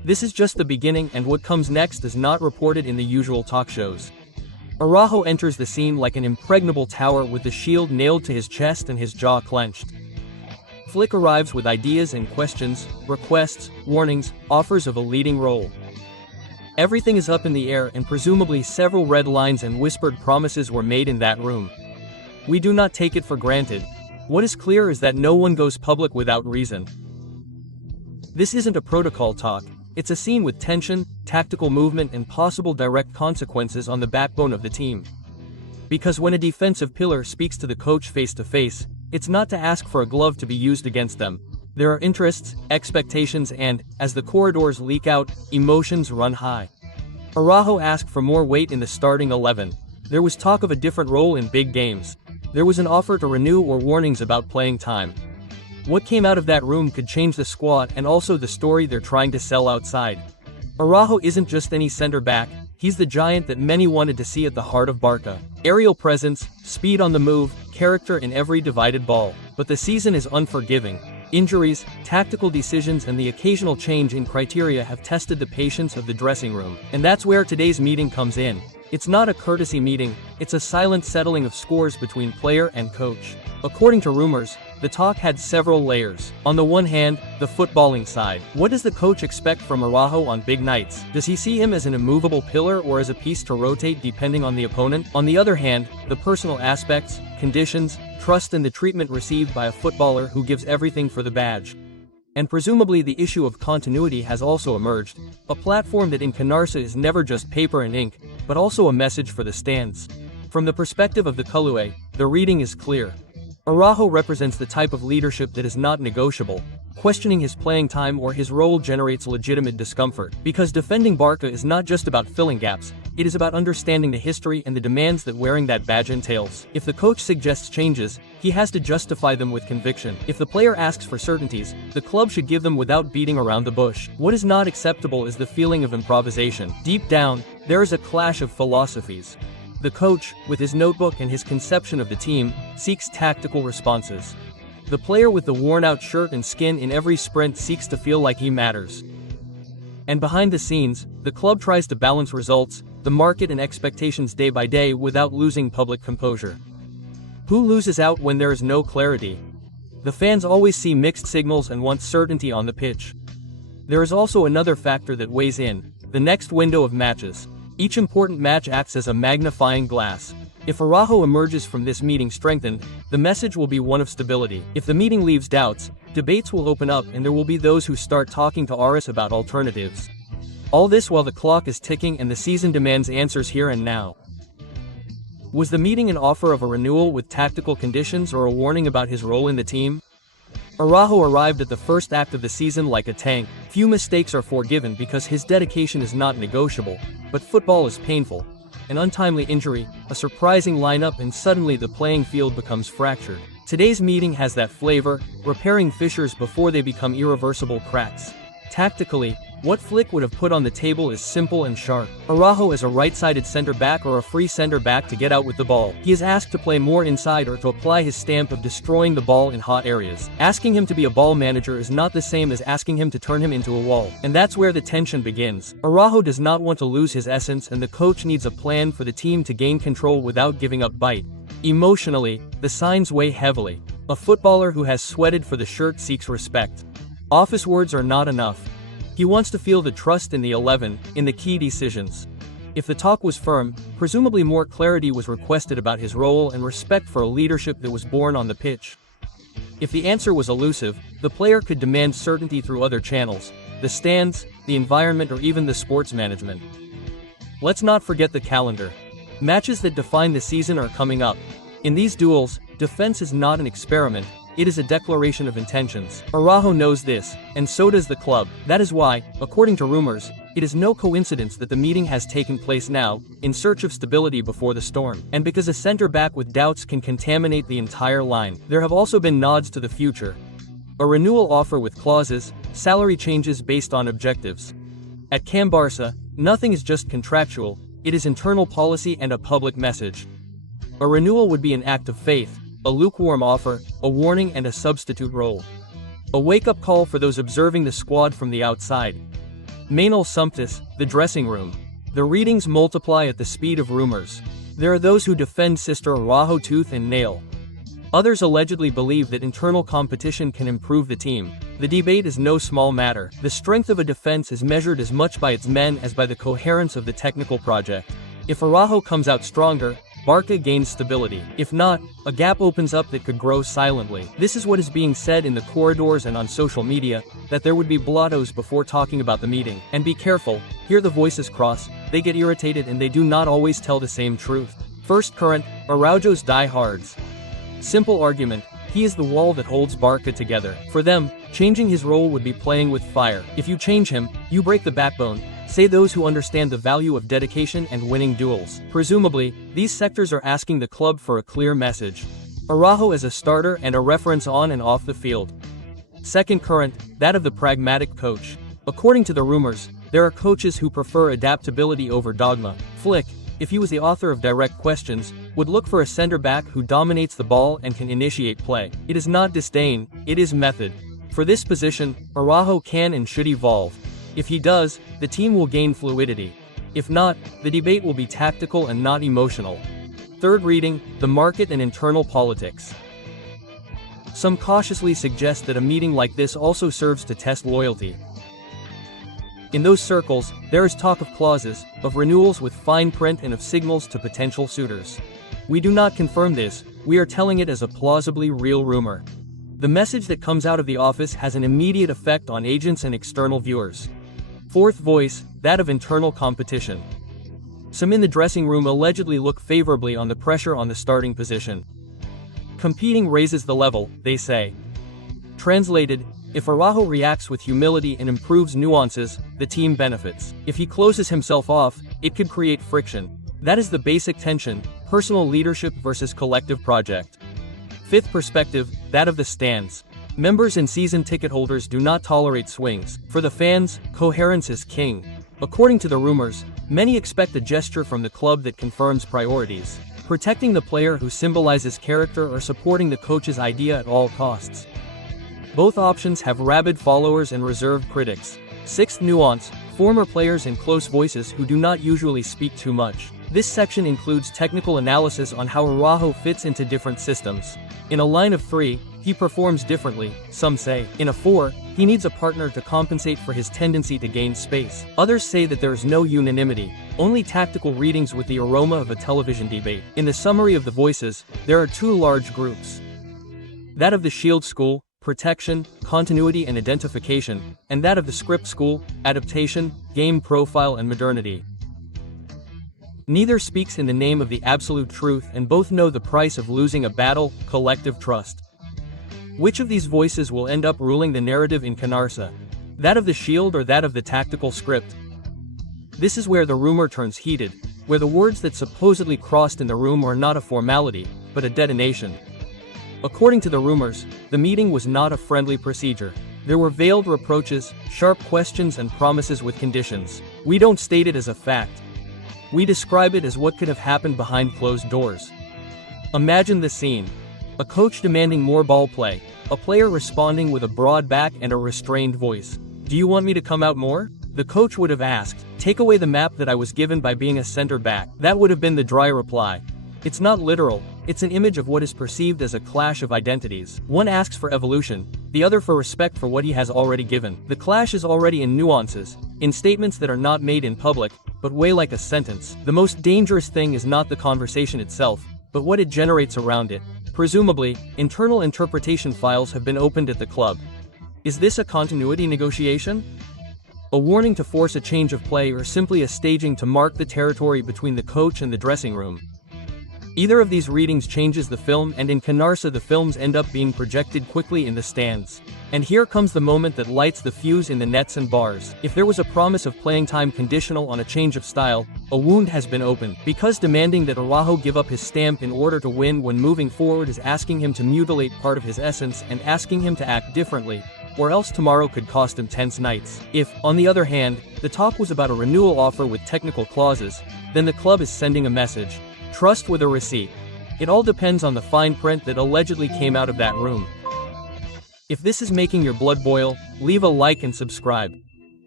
This is just the beginning, and what comes next is not reported in the usual talk shows. Araujo enters the scene like an impregnable tower with the shield nailed to his chest and his jaw clenched. Flick arrives with ideas and questions, requests, warnings, offers of a leading role. Everything is up in the air, and presumably several red lines and whispered promises were made in that room. We do not take it for granted. What is clear is that no one goes public without reason. This isn't a protocol talk. It's a scene with tension, tactical movement, and possible direct consequences on the backbone of the team. Because when a defensive pillar speaks to the coach face to face, it's not to ask for a glove to be used against them. There are interests, expectations, and, as the corridors leak out, emotions run high. Araujo asked for more weight in the starting 11. There was talk of a different role in big games. There was an offer to renew or warnings about playing time. What came out of that room could change the squad and also the story they're trying to sell outside. Araujo isn't just any center back, he's the giant that many wanted to see at the heart of Barca. Aerial presence, speed on the move, character in every divided ball. But the season is unforgiving. Injuries, tactical decisions, and the occasional change in criteria have tested the patience of the dressing room. And that's where today's meeting comes in. It's not a courtesy meeting, it's a silent settling of scores between player and coach. According to rumors, the talk had several layers. On the one hand, the footballing side. What does the coach expect from Araujo on big nights? Does he see him as an immovable pillar or as a piece to rotate depending on the opponent? On the other hand, the personal aspects, conditions, trust, and the treatment received by a footballer who gives everything for the badge. And presumably the issue of continuity has also emerged, a platform that in Canarsa is never just paper and ink, but also a message for the stands. From the perspective of the Culé, the reading is clear. Araujo represents the type of leadership that is not negotiable. Questioning his playing time or his role generates legitimate discomfort, because defending Barca is not just about filling gaps, it is about understanding the history and the demands that wearing that badge entails. If the coach suggests changes, he has to justify them with conviction. If the player asks for certainties, the club should give them without beating around the bush. What is not acceptable is the feeling of improvisation. Deep down, there is a clash of philosophies. The coach, with his notebook and his conception of the team, seeks tactical responses. The player with the worn-out shirt and skin in every sprint seeks to feel like he matters. And behind the scenes, the club tries to balance results, the market, and expectations day by day without losing public composure. Who loses out when there is no clarity? The fans always see mixed signals and want certainty on the pitch. There is also another factor that weighs in: the next window of matches. Each important match acts as a magnifying glass. If Araujo emerges from this meeting strengthened, the message will be one of stability. If the meeting leaves doubts, debates will open up and there will be those who start talking to Aris about alternatives. All this while the clock is ticking and the season demands answers here and now. Was the meeting an offer of a renewal with tactical conditions or a warning about his role in the team? Araujo arrived at the first act of the season like a tank. Few mistakes are forgiven because his dedication is not negotiable, but football is painful. An untimely injury, a surprising lineup, and suddenly the playing field becomes fractured. Today's meeting has that flavor, repairing fissures before they become irreversible cracks. Tactically, what Flick would have put on the table is simple and sharp. Araujo is a right-sided center-back or a free center-back to get out with the ball. He is asked to play more inside or to apply his stamp of destroying the ball in hot areas. Asking him to be a ball manager is not the same as asking him to turn him into a wall. And that's where the tension begins. Araujo does not want to lose his essence, and the coach needs a plan for the team to gain control without giving up bite. Emotionally, the signs weigh heavily. A footballer who has sweated for the shirt seeks respect. Office words are not enough. He wants to feel the trust in the 11, in the key decisions. If the talk was firm, presumably more clarity was requested about his role and respect for a leadership that was born on the pitch. If the answer was elusive, the player could demand certainty through other channels, the stands, the environment, or even the sports management. Let's not forget the calendar. Matches that define the season are coming up. In these duels, defense is not an experiment. It is a declaration of intentions. Araujo knows this, and so does the club. That is why, according to rumors, it is no coincidence that the meeting has taken place now, in search of stability before the storm. And because a center-back with doubts can contaminate the entire line, there have also been nods to the future. A renewal offer with clauses, salary changes based on objectives. At Camp Barça, nothing is just contractual, it is internal policy and a public message. A renewal would be an act of faith, a lukewarm offer, a warning, and a substitute role. A wake-up call for those observing the squad from the outside. Manuel Sumptis, the dressing room. The readings multiply at the speed of rumors. There are those who defend Sister Araujo tooth and nail. Others allegedly believe that internal competition can improve the team. The debate is no small matter. The strength of a defense is measured as much by its men as by the coherence of the technical project. If Araujo comes out stronger, BARCA gains stability. If not, a gap opens up that could grow silently. This is what is being said in the corridors and on social media, that there would be blottos before talking about the meeting. And be careful, here the voices cross, they get irritated and they do not always tell the same truth. First current, Araujo's die-hards. Simple argument, he is the wall that holds BARCA together. For them, changing his role would be playing with fire. If you change him, you break the backbone, say those who understand the value of dedication and winning duels. Presumably, these sectors are asking the club for a clear message. Araujo as a starter and a reference on and off the field. Second current, that of the pragmatic coach. According to the rumors, there are coaches who prefer adaptability over dogma. Flick, if he was the author of Direct Questions, would look for a center-back who dominates the ball and can initiate play. It is not disdain, it is method. For this position, Araujo can and should evolve. If he does, the team will gain fluidity. If not, the debate will be tactical and not emotional. Third reading, the market and internal politics. Some cautiously suggest that a meeting like this also serves to test loyalty. In those circles, there is talk of clauses, of renewals with fine print and of signals to potential suitors. We do not confirm this, we are telling it as a plausibly real rumor. The message that comes out of the office has an immediate effect on agents and external viewers. Fourth voice, that of internal competition. Some in the dressing room allegedly look favorably on the pressure on the starting position. Competing raises the level, they say. Translated, if Araujo reacts with humility and improves nuances, the team benefits. If he closes himself off, it could create friction. That is the basic tension, personal leadership versus collective project. Fifth perspective, that of the stands. Members and season ticket holders do not tolerate swings. For the fans, coherence is king. According to the rumors, many expect a gesture from the club that confirms priorities. Protecting the player who symbolizes character or supporting the coach's idea at all costs. Both options have rabid followers and reserved critics. Sixth nuance, former players and close voices who do not usually speak too much. This section includes technical analysis on how Araujo fits into different systems. In a line of 3, he performs differently, some say. In a 4, he needs a partner to compensate for his tendency to gain space. Others say that there is no unanimity, only tactical readings with the aroma of a television debate. In the summary of the voices, there are 2 large groups. That of the Shield School, protection, continuity and identification, and that of the Script School, adaptation, game profile and modernity. Neither speaks in the name of the absolute truth and both know the price of losing a battle, collective trust. Which of these voices will end up ruling the narrative in Canarsa? That of the Shield or that of the tactical script? This is where the rumor turns heated, where the words that supposedly crossed in the room are not a formality, but a detonation. According to the rumors, the meeting was not a friendly procedure. There were veiled reproaches, sharp questions and promises with conditions. We don't state it as a fact. We describe it as what could have happened behind closed doors. Imagine the scene. A coach demanding more ball play, a player responding with a broad back and a restrained voice. Do you want me to come out more? The coach would have asked, take away the map that I was given by being a center back. That would have been the dry reply. It's not literal, it's an image of what is perceived as a clash of identities. One asks for evolution, the other for respect for what he has already given. The clash is already in nuances, in statements that are not made in public, but weigh like a sentence. The most dangerous thing is not the conversation itself, but what it generates around it. Presumably, internal interpretation files have been opened at the club. Is this a continuity negotiation? A warning to force a change of play or simply a staging to mark the territory between the coach and the dressing room? Either of these readings changes the film, and in Canarsa the films end up being projected quickly in the stands. And here comes the moment that lights the fuse in the nets and bars. If there was a promise of playing time conditional on a change of style, a wound has been opened. Because demanding that Araujo give up his stamp in order to win when moving forward is asking him to mutilate part of his essence and asking him to act differently, or else tomorrow could cost him tense nights. If, on the other hand, the talk was about a renewal offer with technical clauses, then the club is sending a message. Trust with a receipt. It all depends on the fine print that allegedly came out of that room. If this is making your blood boil, leave a like and subscribe.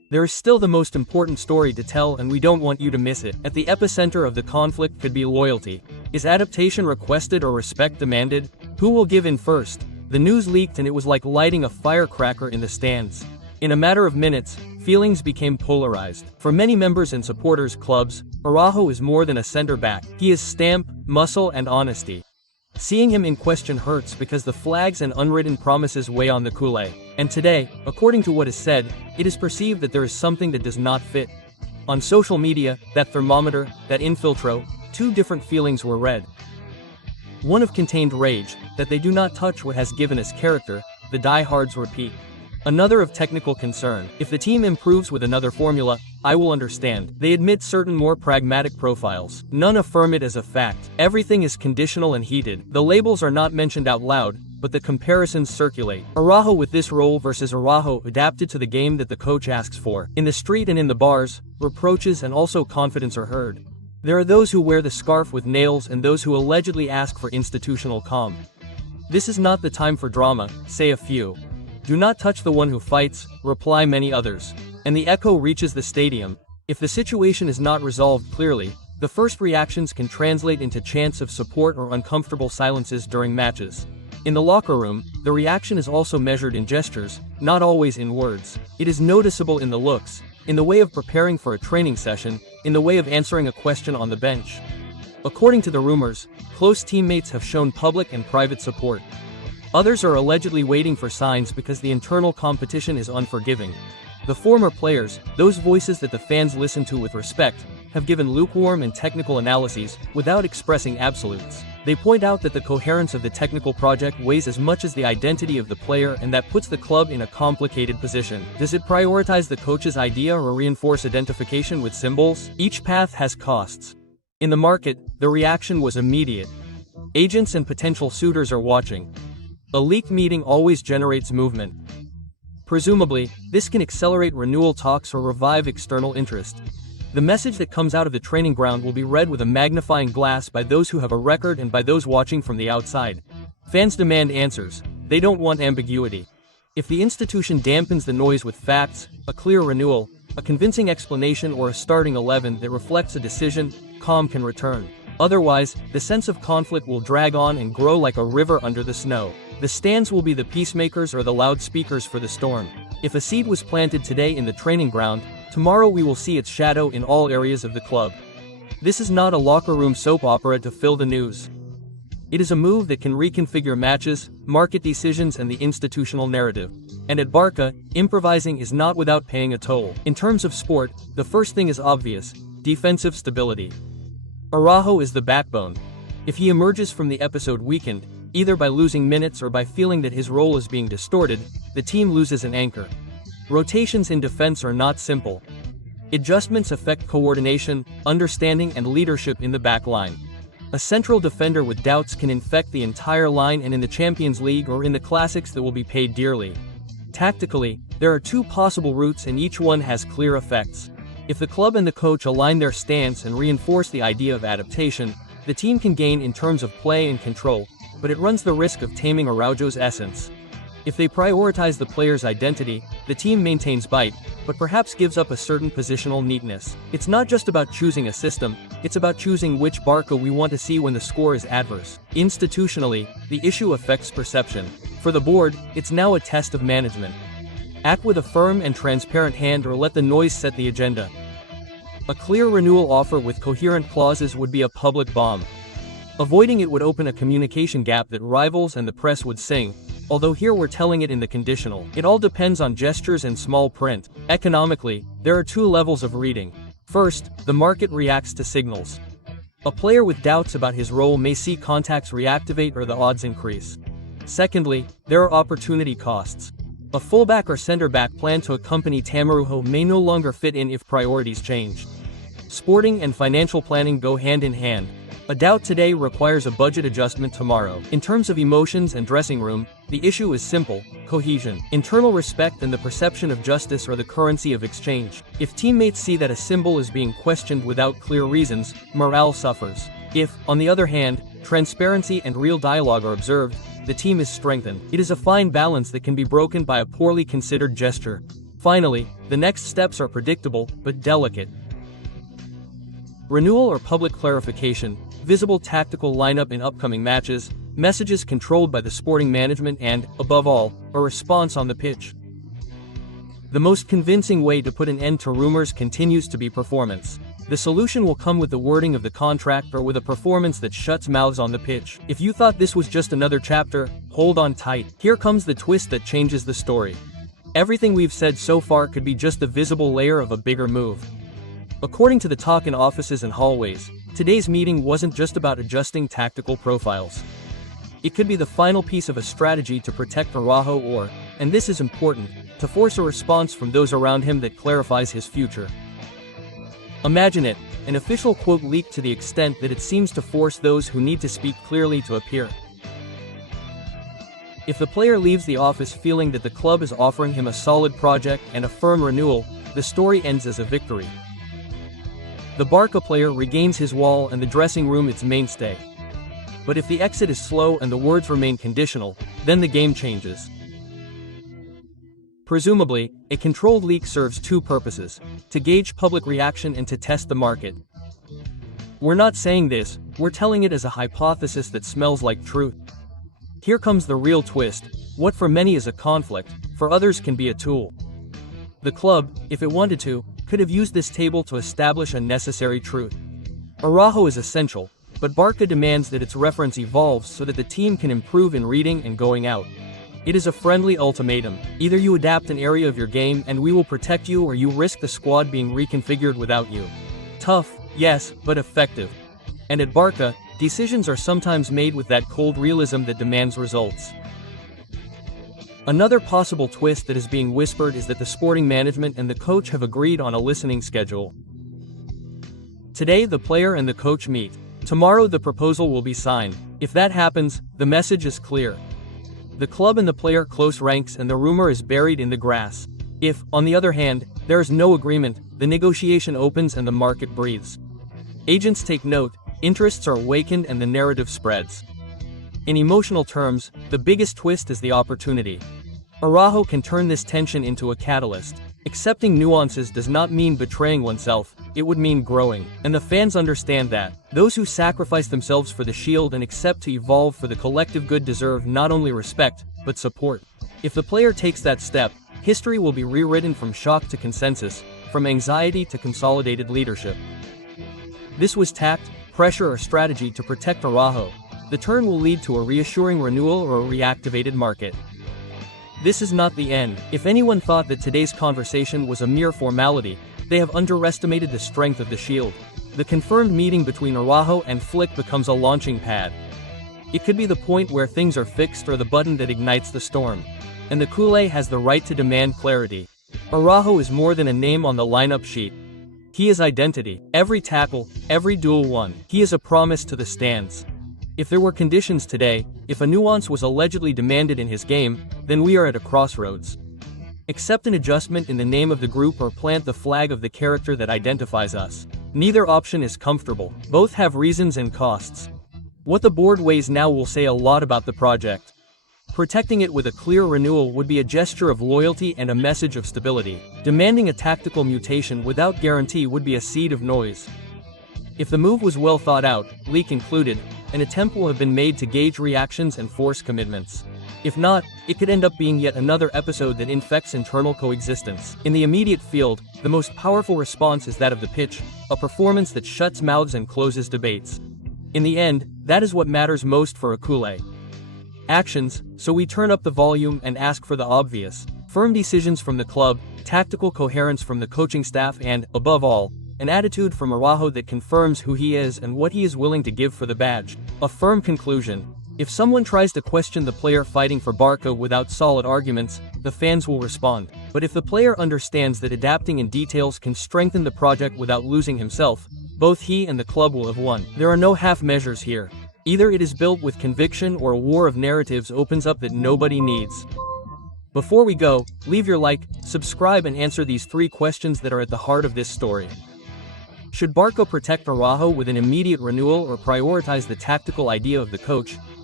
There is still the most important story to tell, and we don't want you to miss it. At the epicenter of the conflict could be loyalty. Is adaptation requested or respect demanded? Who will give in first? The news leaked and it was like lighting a firecracker in the stands. In a matter of minutes, feelings became polarized. For many members and supporters clubs, Araújo is more than a center-back. He is stamp, muscle and honesty. Seeing him in question hurts because the flags and unwritten promises weigh on the culé. And today, according to what is said, it is perceived that there is something that does not fit. On social media, that thermometer, that infiltro, two different feelings were read. One of contained rage, that they do not touch what has given us character, the diehards repeat. Another of technical concern. If the team improves with another formula, I will understand. They admit certain more pragmatic profiles. None affirm it as a fact. Everything is conditional and heated. The labels are not mentioned out loud, but the comparisons circulate. Araújo with this role versus Araújo adapted to the game that the coach asks for. In the street and in the bars, reproaches and also confidence are heard. There are those who wear the scarf with nails and those who allegedly ask for institutional calm. This is not the time for drama, say a few. Do not touch the one who fights, reply many others. And the echo reaches the stadium. If the situation is not resolved clearly, the first reactions can translate into chants of support or uncomfortable silences during matches. In the locker room, the reaction is also measured in gestures, not always in words. It is noticeable in the looks, in the way of preparing for a training session, in the way of answering a question on the bench. According to the rumors, close teammates have shown public and private support. Others are allegedly waiting for signs because the internal competition is unforgiving. The former players, those voices that the fans listen to with respect, have given lukewarm and technical analyses, without expressing absolutes. They point out that the coherence of the technical project weighs as much as the identity of the player, and that puts the club in a complicated position. Does it prioritize the coach's idea or reinforce identification with symbols? Each path has costs. In the market, the reaction was immediate. Agents and potential suitors are watching. A leaked meeting always generates movement. Presumably, this can accelerate renewal talks or revive external interest. The message that comes out of the training ground will be read with a magnifying glass by those who have a record and by those watching from the outside. Fans demand answers. They don't want ambiguity. If the institution dampens the noise with facts, a clear renewal, a convincing explanation or a starting 11 that reflects a decision, calm can return. Otherwise, the sense of conflict will drag on and grow like a river under the snow. The stands will be the peacemakers or the loudspeakers for the storm. If a seed was planted today in the training ground, tomorrow we will see its shadow in all areas of the club. This is not a locker room soap opera to fill the news. It is a move that can reconfigure matches, market decisions and the institutional narrative. And at BARCA, improvising is not without paying a toll. In terms of sport, the first thing is obvious: defensive stability. Araújo is the backbone. If he emerges from the episode weakened, either by losing minutes or by feeling that his role is being distorted, the team loses an anchor. Rotations in defense are not simple. Adjustments affect coordination, understanding and leadership in the back line. A central defender with doubts can infect the entire line, and in the Champions League or in the classics that will be paid dearly. Tactically, there are two possible routes and each one has clear effects. If the club and the coach align their stance and reinforce the idea of adaptation, the team can gain in terms of play and control, but it runs the risk of taming Araújo's essence. If they prioritize the player's identity, the team maintains bite, but perhaps gives up a certain positional neatness. It's not just about choosing a system, it's about choosing which BARCA we want to see when the score is adverse. Institutionally, the issue affects perception. For the board, it's now a test of management. Act with a firm and transparent hand or let the noise set the agenda. A clear renewal offer with coherent clauses would be a public bomb. Avoiding it would open a communication gap that rivals and the press would sing, although here we're telling it in the conditional. It all depends on gestures and small print. Economically, there are two levels of reading. First, the market reacts to signals. A player with doubts about his role may see contacts reactivate or the odds increase. Secondly, there are opportunity costs. A fullback or center-back planned to accompany Araújo may no longer fit in if priorities change. Sporting and financial planning go hand in hand. A doubt today requires a budget adjustment tomorrow. In terms of emotions and dressing room, the issue is simple: cohesion. Internal respect and the perception of justice are the currency of exchange. If teammates see that a symbol is being questioned without clear reasons, morale suffers. If, on the other hand, transparency and real dialogue are observed, the team is strengthened. It is a fine balance that can be broken by a poorly considered gesture. Finally, The next steps are predictable, but delicate. Renewal or public clarification, visible tactical lineup in upcoming matches, messages controlled by the sporting management and, above all, a response on the pitch. The most convincing way to put an end to rumors continues to be performance. The solution will come with the wording of the contract or with a performance that shuts mouths on the pitch. If you thought this was just another chapter, hold on tight. Here comes the twist that changes the story. Everything we've said so far could be just the visible layer of a bigger move. According to the talk in offices and hallways, today's meeting wasn't just about adjusting tactical profiles. It could be the final piece of a strategy to protect Araújo or, and this is important, to force a response from those around him that clarifies his future. Imagine it, an official quote leaked to the extent that it seems to force those who need to speak clearly to appear. If the player leaves the office feeling that the club is offering him a solid project and a firm renewal, the story ends as a victory. The BARCA player regains his wall and the dressing room its mainstay. But if the exit is slow and the words remain conditional, then the game changes. Presumably, a controlled leak serves two purposes: to gauge public reaction and to test the market. We're not saying this, we're telling it as a hypothesis that smells like truth. Here comes the real twist: what for many is a conflict, for others can be a tool. The club, if it wanted to, could have used this table to establish a necessary truth. Araújo is essential, but BARCA demands that its reference evolves so that the team can improve in reading and going out. It is a friendly ultimatum: either you adapt an area of your game and we will protect you, or you risk the squad being reconfigured without you. Tough, yes, but effective. And at BARCA, decisions are sometimes made with that cold realism that demands results. Another possible twist that is being whispered is that the sporting management and the coach have agreed on a listening schedule. Today the player and the coach meet. Tomorrow the proposal will be signed. If that happens, the message is clear. The club and the player close ranks and the rumor is buried in the grass. If, on the other hand, there is no agreement, the negotiation opens and the market breathes. Agents take note, interests are awakened and the narrative spreads. In emotional terms, the biggest twist is the opportunity. Araújo can turn this tension into a catalyst. Accepting nuances does not mean betraying oneself, it would mean growing. And the fans understand that. Those who sacrifice themselves for the shield and accept to evolve for the collective good deserve not only respect, but support. If the player takes that step, history will be rewritten from shock to consensus, from anxiety to consolidated leadership. This was tact, pressure or strategy to protect Araújo. The turn will lead to a reassuring renewal or a reactivated market. This is not the end. If anyone thought that today's conversation was a mere formality, they have underestimated the strength of the shield. The confirmed meeting between Araújo and Flick becomes a launching pad. It could be the point where things are fixed or the button that ignites the storm. And the culé has the right to demand clarity. Araújo is more than a name on the lineup sheet. He is identity. Every tackle, every duel won. He is a promise to the stands. If there were conditions today, if a nuance was allegedly demanded in his game, then we are at a crossroads. Accept an adjustment in the name of the group or plant the flag of the character that identifies us. Neither option is comfortable. Both have reasons and costs. What the board weighs now will say a lot about the project. Protecting it with a clear renewal would be a gesture of loyalty and a message of stability. Demanding a tactical mutation without guarantee would be a seed of noise. If the move was well thought out, leak included, an attempt will have been made to gauge reactions and force commitments. If not, it could end up being yet another episode that infects internal coexistence. In the immediate field, the most powerful response is that of the pitch, a performance that shuts mouths and closes debates. In the end, that is what matters most for a culé. Actions, so we turn up the volume and ask for the obvious. Firm decisions from the club, tactical coherence from the coaching staff and, above all, an attitude from Araújo that confirms who he is and what he is willing to give for the badge. A firm conclusion. If someone tries to question the player fighting for BARCA without solid arguments, the fans will respond. But if the player understands that adapting in details can strengthen the project without losing himself, both he and the club will have won. There are no half measures here. Either it is built with conviction or a war of narratives opens up that nobody needs. Before we go, leave your like, subscribe and answer these 3 questions that are at the heart of this story. Should BARCA protect Araújo with an immediate renewal or prioritize the tactical idea of the coach?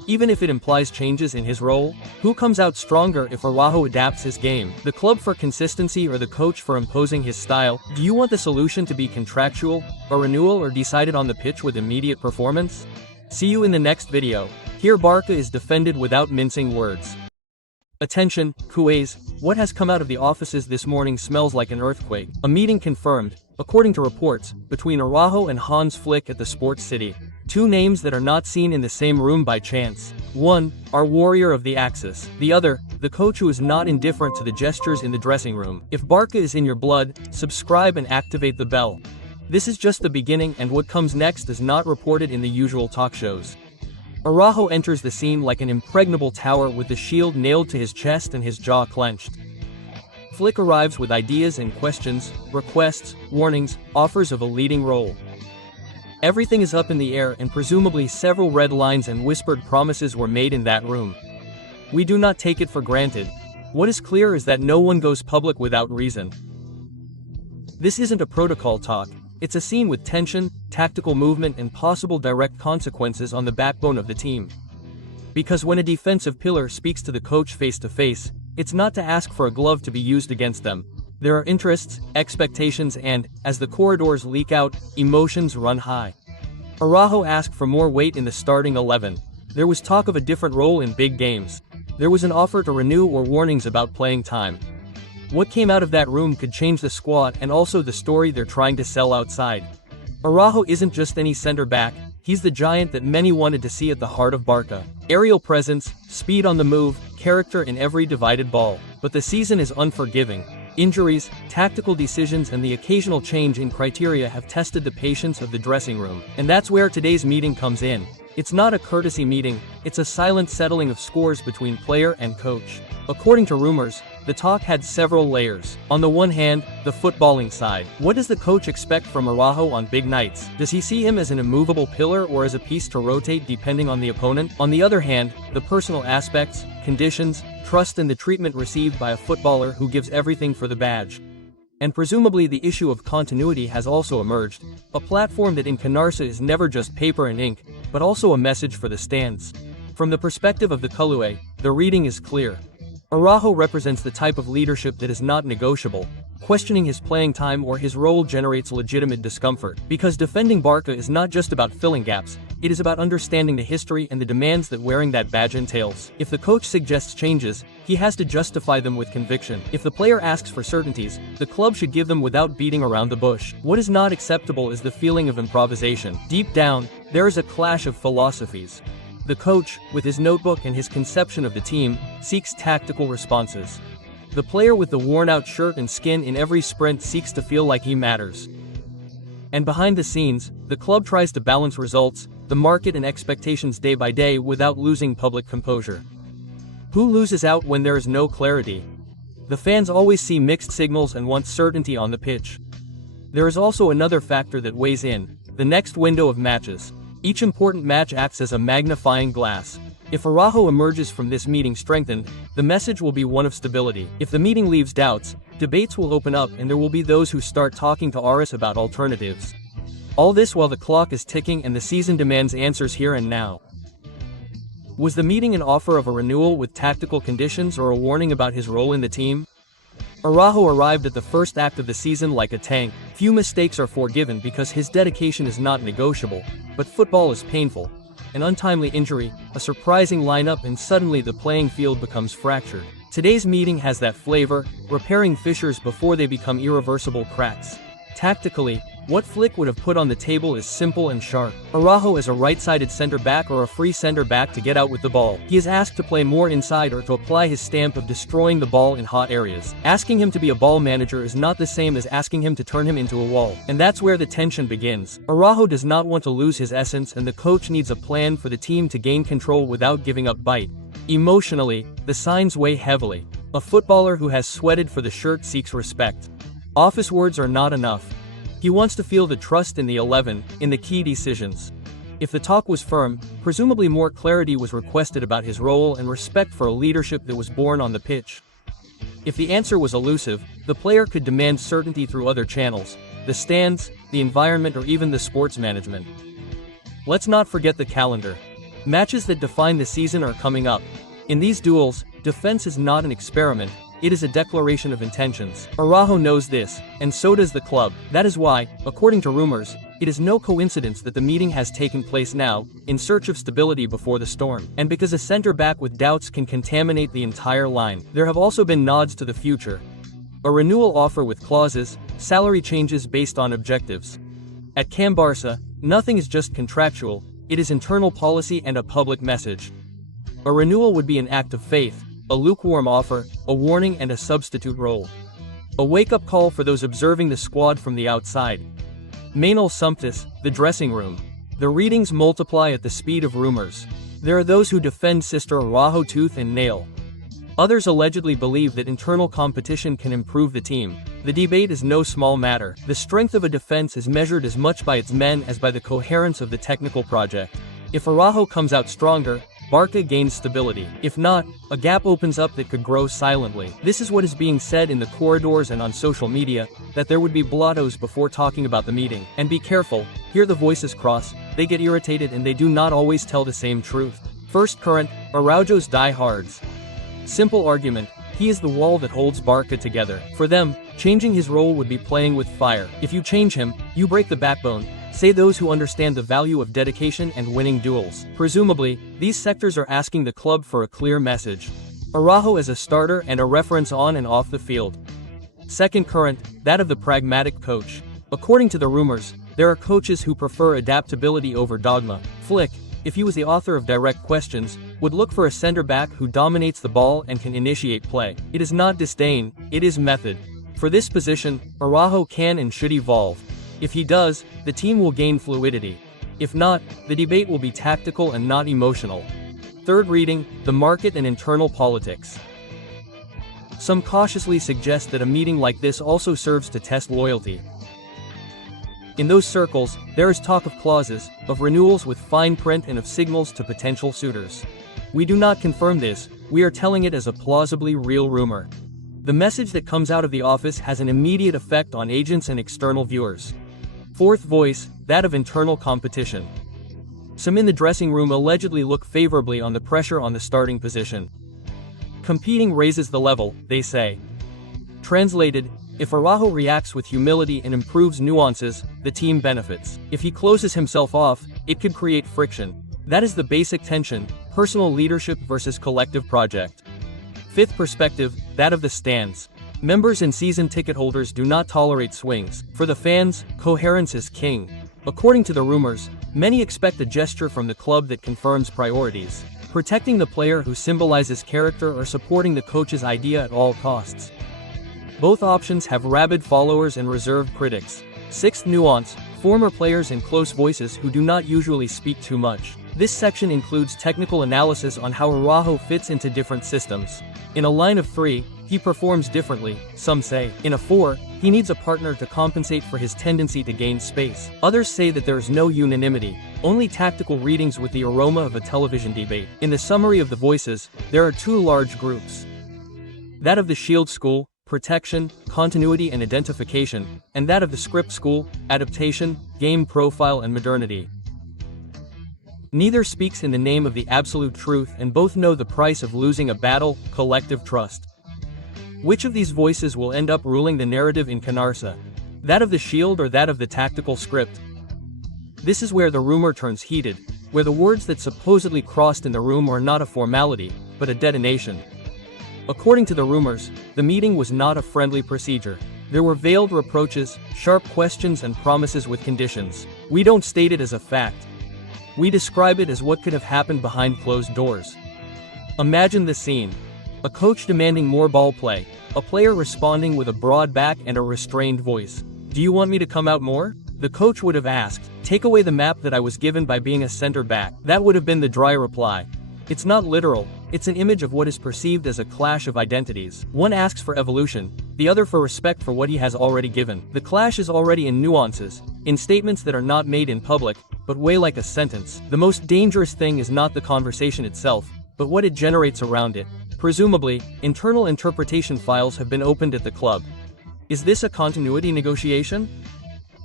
even if it implies changes in his role? Who comes out stronger if Araújo adapts his game? The club for consistency or the coach for imposing his style? Do you want the solution to be contractual, a renewal, or decided on the pitch with immediate performance? See you in the next video. Here BARCA is defended without mincing words. Attention, Kuwais, what has come out of the offices this morning smells like an earthquake. A meeting confirmed, according to reports, between Araújo and Hansi Flick at the Sports City. Two names that are not seen in the same room by chance. One, our warrior of the Axis. The other, the coach who is not indifferent to the gestures in the dressing room. If BARCA is in your blood, subscribe and activate the bell. This is just the beginning, and what comes next is not reported in the usual talk shows. Araújo enters the scene like an impregnable tower with the shield nailed to his chest and his jaw clenched. Flick arrives with ideas and questions, requests, warnings, offers of a leading role. Everything is up in the air, and presumably several red lines and whispered promises were made in that room. We do not take it for granted. What is clear is that no one goes public without reason. This isn't a protocol talk. It's a scene with tension, tactical movement, and possible direct consequences on the backbone of the team. Because when a defensive pillar speaks to the coach face to face, it's not to ask for a glove to be used against them. There are interests, expectations, and, as the corridors leak out, emotions run high. Araújo asked for more weight in the starting 11. There was talk of a different role in big games. There was an offer to renew or warnings about playing time. What came out of that room could change the squad and also the story they're trying to sell outside. Araújo isn't just any center back, he's the giant that many wanted to see at the heart of BARCA. Aerial presence, speed on the move, character in every divided ball. But the season is unforgiving. Injuries, tactical decisions, and the occasional change in criteria have tested the patience of the dressing room. And that's where today's meeting comes in. It's not a courtesy meeting, it's a silent settling of scores between player and coach. According to rumors, the talk had several layers. On the one hand, the footballing side. What does the coach expect from Araújo on big nights? Does he see him as an immovable pillar or as a piece to rotate depending on the opponent? On the other hand, the personal aspects, conditions, trust, and the treatment received by a footballer who gives everything for the badge. And presumably the issue of continuity has also emerged, a platform that in Canarsa is never just paper and ink, but also a message for the stands. From the perspective of the Culé, the reading is clear. Araújo represents the type of leadership that is not negotiable. Questioning his playing time or his role generates legitimate discomfort, because defending BARCA is not just about filling gaps, it is about understanding the history and the demands that wearing that badge entails. If the coach suggests changes, he has to justify them with conviction. If the player asks for certainties, the club should give them without beating around the bush. What is not acceptable is the feeling of improvisation. Deep down, there is a clash of philosophies. The coach, with his notebook and his conception of the team, seeks tactical responses. The player with the worn-out shirt and skin in every sprint seeks to feel like he matters. And behind the scenes, the club tries to balance results, the market, and expectations day by day without losing public composure. Who loses out when there is no clarity? The fans always see mixed signals and want certainty on the pitch. There is also another factor that weighs in: the next window of matches. Each important match acts as a magnifying glass. If Araújo emerges from this meeting strengthened, the message will be one of stability. If the meeting leaves doubts, debates will open up and there will be those who start talking to Aris about alternatives. All this while the clock is ticking and the season demands answers here and now. Was the meeting an offer of a renewal with tactical conditions or a warning about his role in the team? Araújo arrived at the first act of the season like a tank. Few mistakes are forgiven because his dedication is not negotiable, but football is painful. An untimely injury, a surprising lineup, and suddenly the playing field becomes fractured. Today's meeting has that flavor, repairing fissures before they become irreversible cracks. Tactically, what Flick would have put on the table is simple and sharp. Araújo is a right-sided center-back or a free center-back to get out with the ball. He is asked to play more inside or to apply his stamp of destroying the ball in hot areas. Asking him to be a ball manager is not the same as asking him to turn him into a wall. And that's where the tension begins. Araújo does not want to lose his essence, and the coach needs a plan for the team to gain control without giving up bite. Emotionally, the signs weigh heavily. A footballer who has sweated for the shirt seeks respect. Office words are not enough. He wants to feel the trust in the 11, in the key decisions. If the talk was firm, presumably more clarity was requested about his role and respect for a leadership that was born on the pitch. If the answer was elusive, the player could demand certainty through other channels: the stands, the environment, or even the sports management. Let's not forget the calendar. Matches that define the season are coming up. In these duels, defense is not an experiment, it is a declaration of intentions. Araújo knows this, and so does the club. That is why, according to rumors, it is no coincidence that the meeting has taken place now, in search of stability before the storm. And because a center-back with doubts can contaminate the entire line, there have also been nods to the future. A renewal offer with clauses, salary changes based on objectives. At Camp Barça, nothing is just contractual, it is internal policy and a public message. A renewal would be an act of faith, a lukewarm offer, a warning and a substitute role. A wake-up call for those observing the squad from the outside. Manuel Sumptis, the dressing room. The readings multiply at the speed of rumors. There are those who defend Sister Araújo tooth and nail. Others allegedly believe that internal competition can improve the team. The debate is no small matter. The strength of a defense is measured as much by its men as by the coherence of the technical project. If Araújo comes out stronger, BARCA gains stability. If not, a gap opens up that could grow silently. This is what is being said in the corridors and on social media, that there would be blottos before talking about the meeting. And be careful, here the voices cross, they get irritated and they do not always tell the same truth. First current, Araújo's diehards. Simple argument, he is the wall that holds BARCA together. For them, changing his role would be playing with fire. If you change him, you break the backbone, say those who understand the value of dedication and winning duels. Presumably, these sectors are asking the club for a clear message. Araújo as a starter and a reference on and off the field. Second current, that of the pragmatic coach. According to the rumors, there are coaches who prefer adaptability over dogma. Flick, if he was the author of Direct Questions, would look for a center-back who dominates the ball and can initiate play. It is not disdain, it is method. For this position, Araújo can and should evolve. If he does, the team will gain fluidity. If not, the debate will be tactical and not emotional. Third reading, the market and internal politics. Some cautiously suggest that a meeting like this also serves to test loyalty. In those circles, there is talk of clauses, of renewals with fine print and of signals to potential suitors. We do not confirm this, we are telling it as a plausibly real rumor. The message that comes out of the office has an immediate effect on agents and external viewers. Fourth voice, that of internal competition. Some in the dressing room allegedly look favorably on the pressure on the starting position. Competing raises the level, they say. Translated, if Araújo reacts with humility and improves nuances, the team benefits. If he closes himself off, it could create friction. That is the basic tension, personal leadership versus collective project. Fifth perspective, that of the stands. Members and season ticket holders do not tolerate swings. For the fans, coherence is king. According to the rumors, many expect a gesture from the club that confirms priorities. Protecting the player who symbolizes character or supporting the coach's idea at all costs. Both options have rabid followers and reserved critics. Sixth nuance, former players and close voices who do not usually speak too much. This section includes technical analysis on how Araújo fits into different systems. In a line of 3, he performs differently, some say. In a 4, he needs a partner to compensate for his tendency to gain space. Others say that there is no unanimity, only tactical readings with the aroma of a television debate. In the summary of the voices, there are 2 large groups. That of the Shield school, protection, continuity and identification, and that of the script school, adaptation, game profile and modernity. Neither speaks in the name of the absolute truth and both know the price of losing a battle, collective trust. Which of these voices will end up ruling the narrative in Canarsa? That of the Shield or that of the tactical script? This is where the rumor turns heated, where the words that supposedly crossed in the room are not a formality, but a detonation. According to the rumors, the meeting was not a friendly procedure. There were veiled reproaches, sharp questions and promises with conditions. We don't state it as a fact. We describe it as what could have happened behind closed doors. Imagine the scene. A coach demanding more ball play, a player responding with a broad back and a restrained voice. Do you want me to come out more? The coach would have asked, take away the map that I was given by being a center back. That would have been the dry reply. It's not literal, it's an image of what is perceived as a clash of identities. One asks for evolution, the other for respect for what he has already given. The clash is already in nuances, in statements that are not made in public, but weigh like a sentence. The most dangerous thing is not the conversation itself, but what it generates around it. Presumably, internal interpretation files have been opened at the club. Is this a continuity negotiation?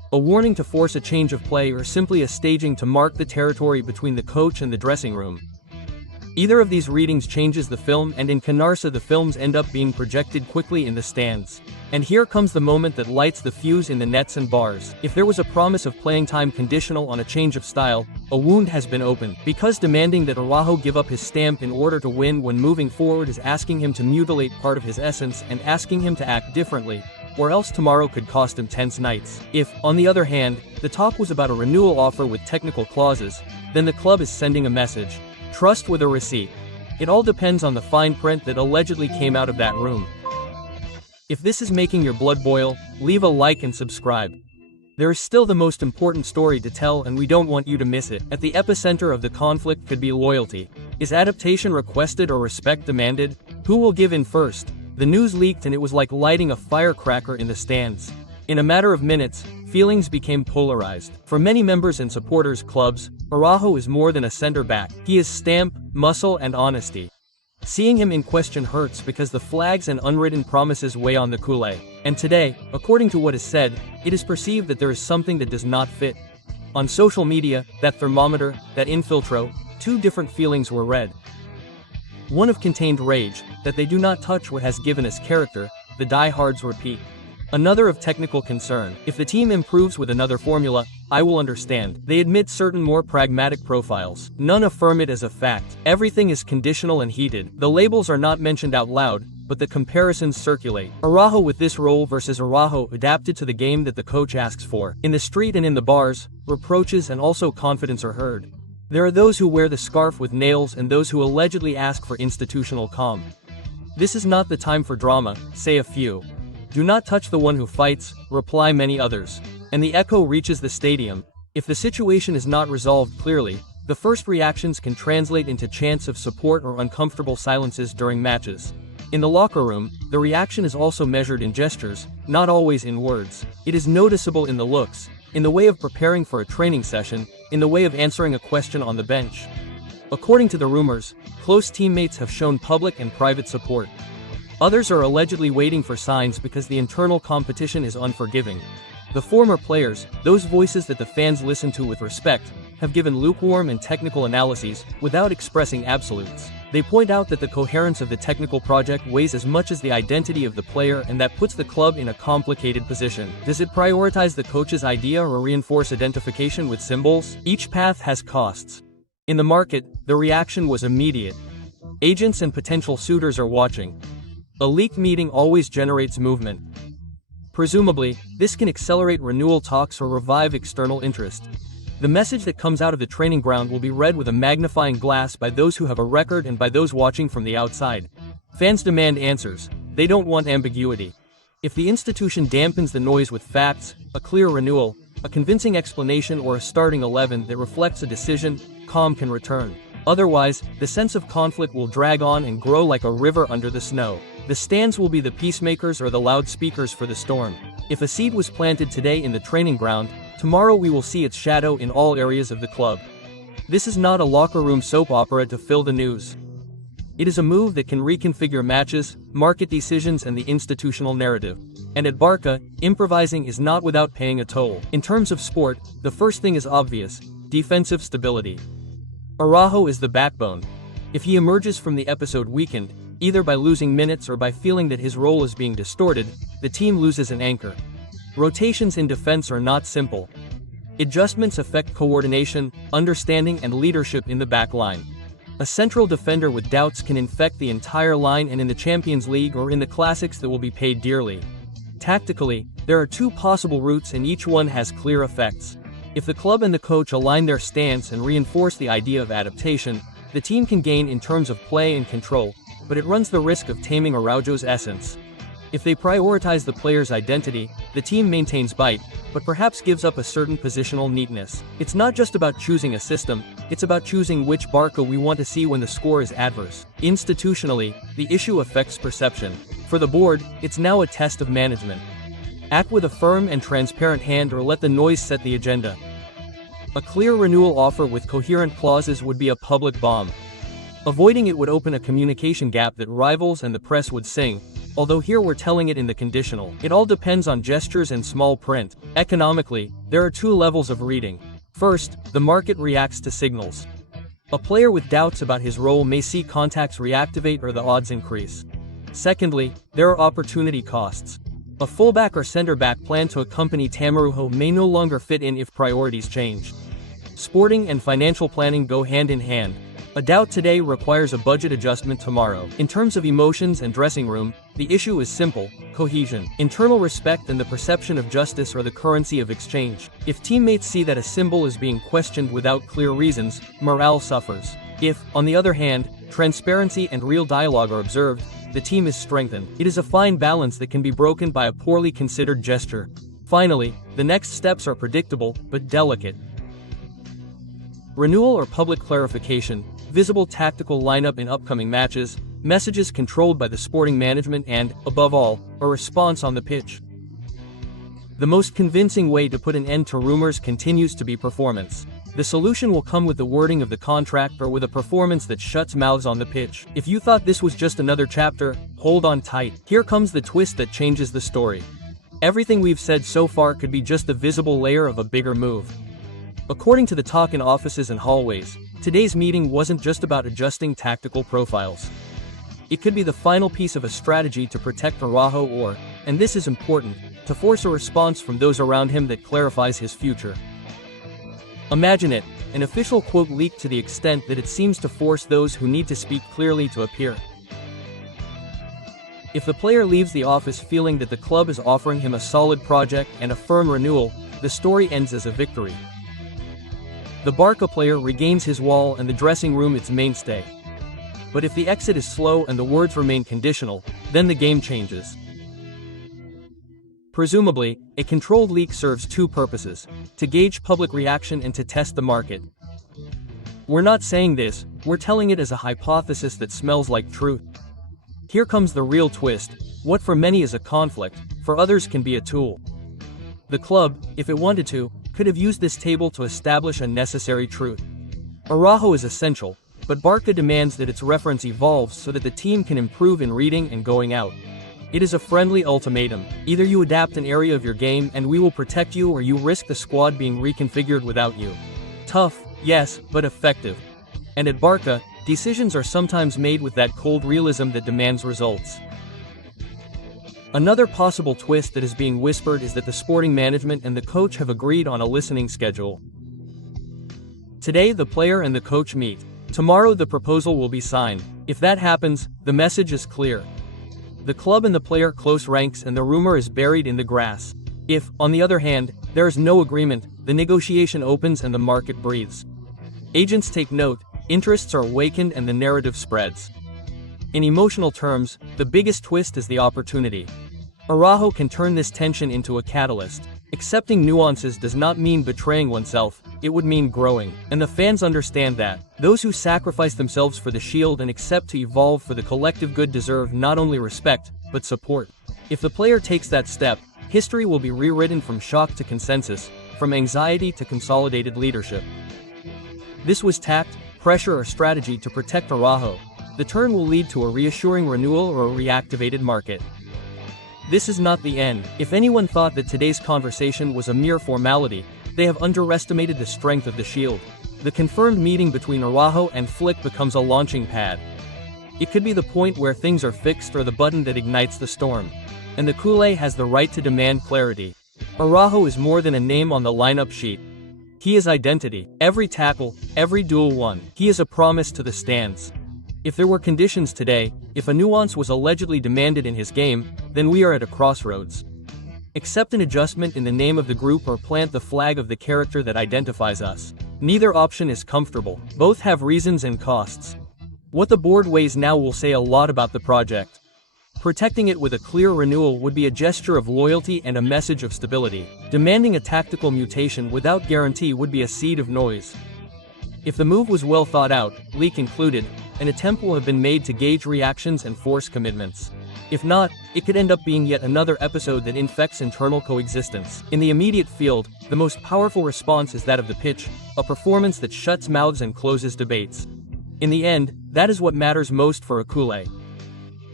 A warning to force a change of play, or simply a staging to mark the territory between the coach and the dressing room. Either of these readings changes the film, and in Canarsa the films end up being projected quickly in the stands. And here comes the moment that lights the fuse in the nets and bars. If there was a promise of playing time conditional on a change of style, a wound has been opened, because demanding that Araújo give up his stamp in order to win when moving forward is asking him to mutilate part of his essence and asking him to act differently, or else tomorrow could cost him tense nights. If, on the other hand, the talk was about a renewal offer with technical clauses, then the club is sending a message. Trust with a receipt. It all depends on the fine print that allegedly came out of that room. If this is making your blood boil, leave a like and subscribe. There is still the most important story to tell, and we don't want you to miss it. At the epicenter of the conflict could be loyalty. Is adaptation requested or respect demanded? Who will give in first? The news leaked and it was like lighting a firecracker in the stands. In a matter of minutes, feelings became polarized. For many members and supporters clubs, Araújo is more than a center-back. He is stamp, muscle and honesty. Seeing him in question hurts because the flags and unwritten promises weigh on the culé. And today, according to what is said, it is perceived that there is something that does not fit. On social media, that thermometer, that infiltro, two different feelings were read. One of contained rage, that they do not touch what has given us character, the diehards repeat. Another of technical concern. If the team improves with another formula, I will understand. They admit certain more pragmatic profiles. None affirm it as a fact. Everything is conditional and heated. The labels are not mentioned out loud, but the comparisons circulate. Araújo with this role versus Araújo adapted to the game that the coach asks for. In the street and in the bars, reproaches and also confidence are heard. There are those who wear the scarf with nails and those who allegedly ask for institutional calm. This is not the time for drama, say a few. Do not touch the one who fights, reply many others. And the echo reaches the stadium. If the situation is not resolved clearly, the first reactions can translate into chants of support or uncomfortable silences during matches. In the locker room, the reaction is also measured in gestures, not always in words. It is noticeable in the looks, in the way of preparing for a training session, in the way of answering a question on the bench. According to the rumors, close teammates have shown public and private support. Others are allegedly waiting for signs because the internal competition is unforgiving. The former players, those voices that the fans listen to with respect, have given lukewarm and technical analyses, without expressing absolutes. They point out that the coherence of the technical project weighs as much as the identity of the player, and that puts the club in a complicated position. Does it prioritize the coach's idea or reinforce identification with symbols? Each path has costs. In the market, the reaction was immediate. Agents and potential suitors are watching. A leaked meeting always generates movement. Presumably, this can accelerate renewal talks or revive external interest. The message that comes out of the training ground will be read with a magnifying glass by those who have a record and by those watching from the outside. Fans demand answers. They don't want ambiguity. If the institution dampens the noise with facts, a clear renewal, a convincing explanation or a starting 11 that reflects a decision, calm can return. Otherwise, the sense of conflict will drag on and grow like a river under the snow. The stands will be the peacemakers or the loudspeakers for the storm. If a seed was planted today in the training ground, tomorrow we will see its shadow in all areas of the club. This is not a locker room soap opera to fill the news. It is a move that can reconfigure matches, market decisions and the institutional narrative. And at BARCA, improvising is not without paying a toll. In terms of sport, the first thing is obvious: defensive stability. Araújo is the backbone. If he emerges from the episode weakened, either by losing minutes or by feeling that his role is being distorted, the team loses an anchor. Rotations in defense are not simple. Adjustments affect coordination, understanding and leadership in the back line. A central defender with doubts can infect the entire line, and in the Champions League or in the classics that will be paid dearly. Tactically, there are two possible routes and each one has clear effects. If the club and the coach align their stance and reinforce the idea of adaptation, the team can gain in terms of play and control, but it runs the risk of taming Araújo's essence. If they prioritize the player's identity, the team maintains bite, but perhaps gives up a certain positional neatness. It's not just about choosing a system, it's about choosing which BARCA we want to see when the score is adverse. Institutionally, the issue affects perception. For the board, it's now a test of management. Act with a firm and transparent hand or let the noise set the agenda. A clear renewal offer with coherent clauses would be a public bomb. Avoiding it would open a communication gap that rivals and the press would sing, although here we're telling it in the conditional. It all depends on gestures and small print. Economically, there are two levels of reading. First, the market reacts to signals. A player with doubts about his role may see contacts reactivate or the odds increase. Secondly, there are opportunity costs. A fullback or center-back planned to accompany Araújo may no longer fit in if priorities change. Sporting and financial planning go hand in hand. A doubt today requires a budget adjustment tomorrow. In terms of emotions and dressing room, the issue is simple: cohesion. Internal respect and the perception of justice are the currency of exchange. If teammates see that a symbol is being questioned without clear reasons, morale suffers. If, on the other hand, transparency and real dialogue are observed, the team is strengthened. It is a fine balance that can be broken by a poorly considered gesture. Finally, the next steps are predictable, but delicate. Renewal or public clarification, visible tactical lineup in upcoming matches, messages controlled by the sporting management and, above all, a response on the pitch. The most convincing way to put an end to rumors continues to be performance. The solution will come with the wording of the contract or with a performance that shuts mouths on the pitch. If you thought this was just another chapter, hold on tight. Here comes the twist that changes the story. Everything we've said so far could be just the visible layer of a bigger move. According to the talk in offices and hallways, today's meeting wasn't just about adjusting tactical profiles. It could be the final piece of a strategy to protect Araújo or, and this is important, to force a response from those around him that clarifies his future. Imagine it, an official quote leaked to the extent that it seems to force those who need to speak clearly to appear. If the player leaves the office feeling that the club is offering him a solid project and a firm renewal, the story ends as a victory. The BARCA player regains his wall and the dressing room its mainstay. But if the exit is slow and the words remain conditional, then the game changes. Presumably, a controlled leak serves two purposes: to gauge public reaction and to test the market. We're not saying this, we're telling it as a hypothesis that smells like truth. Here comes the real twist: what for many is a conflict, for others can be a tool. The club, if it wanted to, could have used this table to establish a necessary truth. Araújo is essential, but BARCA demands that its reference evolves so that the team can improve in reading and going out. It is a friendly ultimatum: either you adapt an area of your game and we will protect you, or you risk the squad being reconfigured without you. Tough, yes, but effective. And at BARCA, decisions are sometimes made with that cold realism that demands results. Another possible twist that is being whispered is that the sporting management and the coach have agreed on a listening schedule. Today the player and the coach meet. Tomorrow the proposal will be signed. If that happens, the message is clear. The club and the player close ranks and the rumor is buried in the grass. If, on the other hand, there is no agreement, the negotiation opens and the market breathes. Agents take note, interests are awakened and the narrative spreads. In emotional terms, the biggest twist is the opportunity. Araújo can turn this tension into a catalyst. Accepting nuances does not mean betraying oneself, it would mean growing. And the fans understand that. Those who sacrifice themselves for the shield and accept to evolve for the collective good deserve not only respect, but support. If the player takes that step, history will be rewritten from shock to consensus, from anxiety to consolidated leadership. This was tact, pressure or strategy to protect Araújo. The turn will lead to a reassuring renewal or a reactivated market. This is not the end. If anyone thought that today's conversation was a mere formality, they have underestimated the strength of the shield. The confirmed meeting between Araújo and Flick becomes a launching pad. It could be the point where things are fixed or the button that ignites the storm. And the culé has the right to demand clarity. Araújo is more than a name on the lineup sheet. He is identity. Every tackle, every duel won. He is a promise to the stands. If there were conditions today, if a nuance was allegedly demanded in his game, then we are at a crossroads. Accept an adjustment in the name of the group or plant the flag of the character that identifies us. Neither option is comfortable. Both have reasons and costs. What the board weighs now will say a lot about the project. Protecting it with a clear renewal would be a gesture of loyalty and a message of stability. Demanding a tactical mutation without guarantee would be a seed of noise. If the move was well thought out, leak included, an attempt will have been made to gauge reactions and force commitments. If not, it could end up being yet another episode that infects internal coexistence. In the immediate field, the most powerful response is that of the pitch, a performance that shuts mouths and closes debates. In the end, that is what matters most for a culé.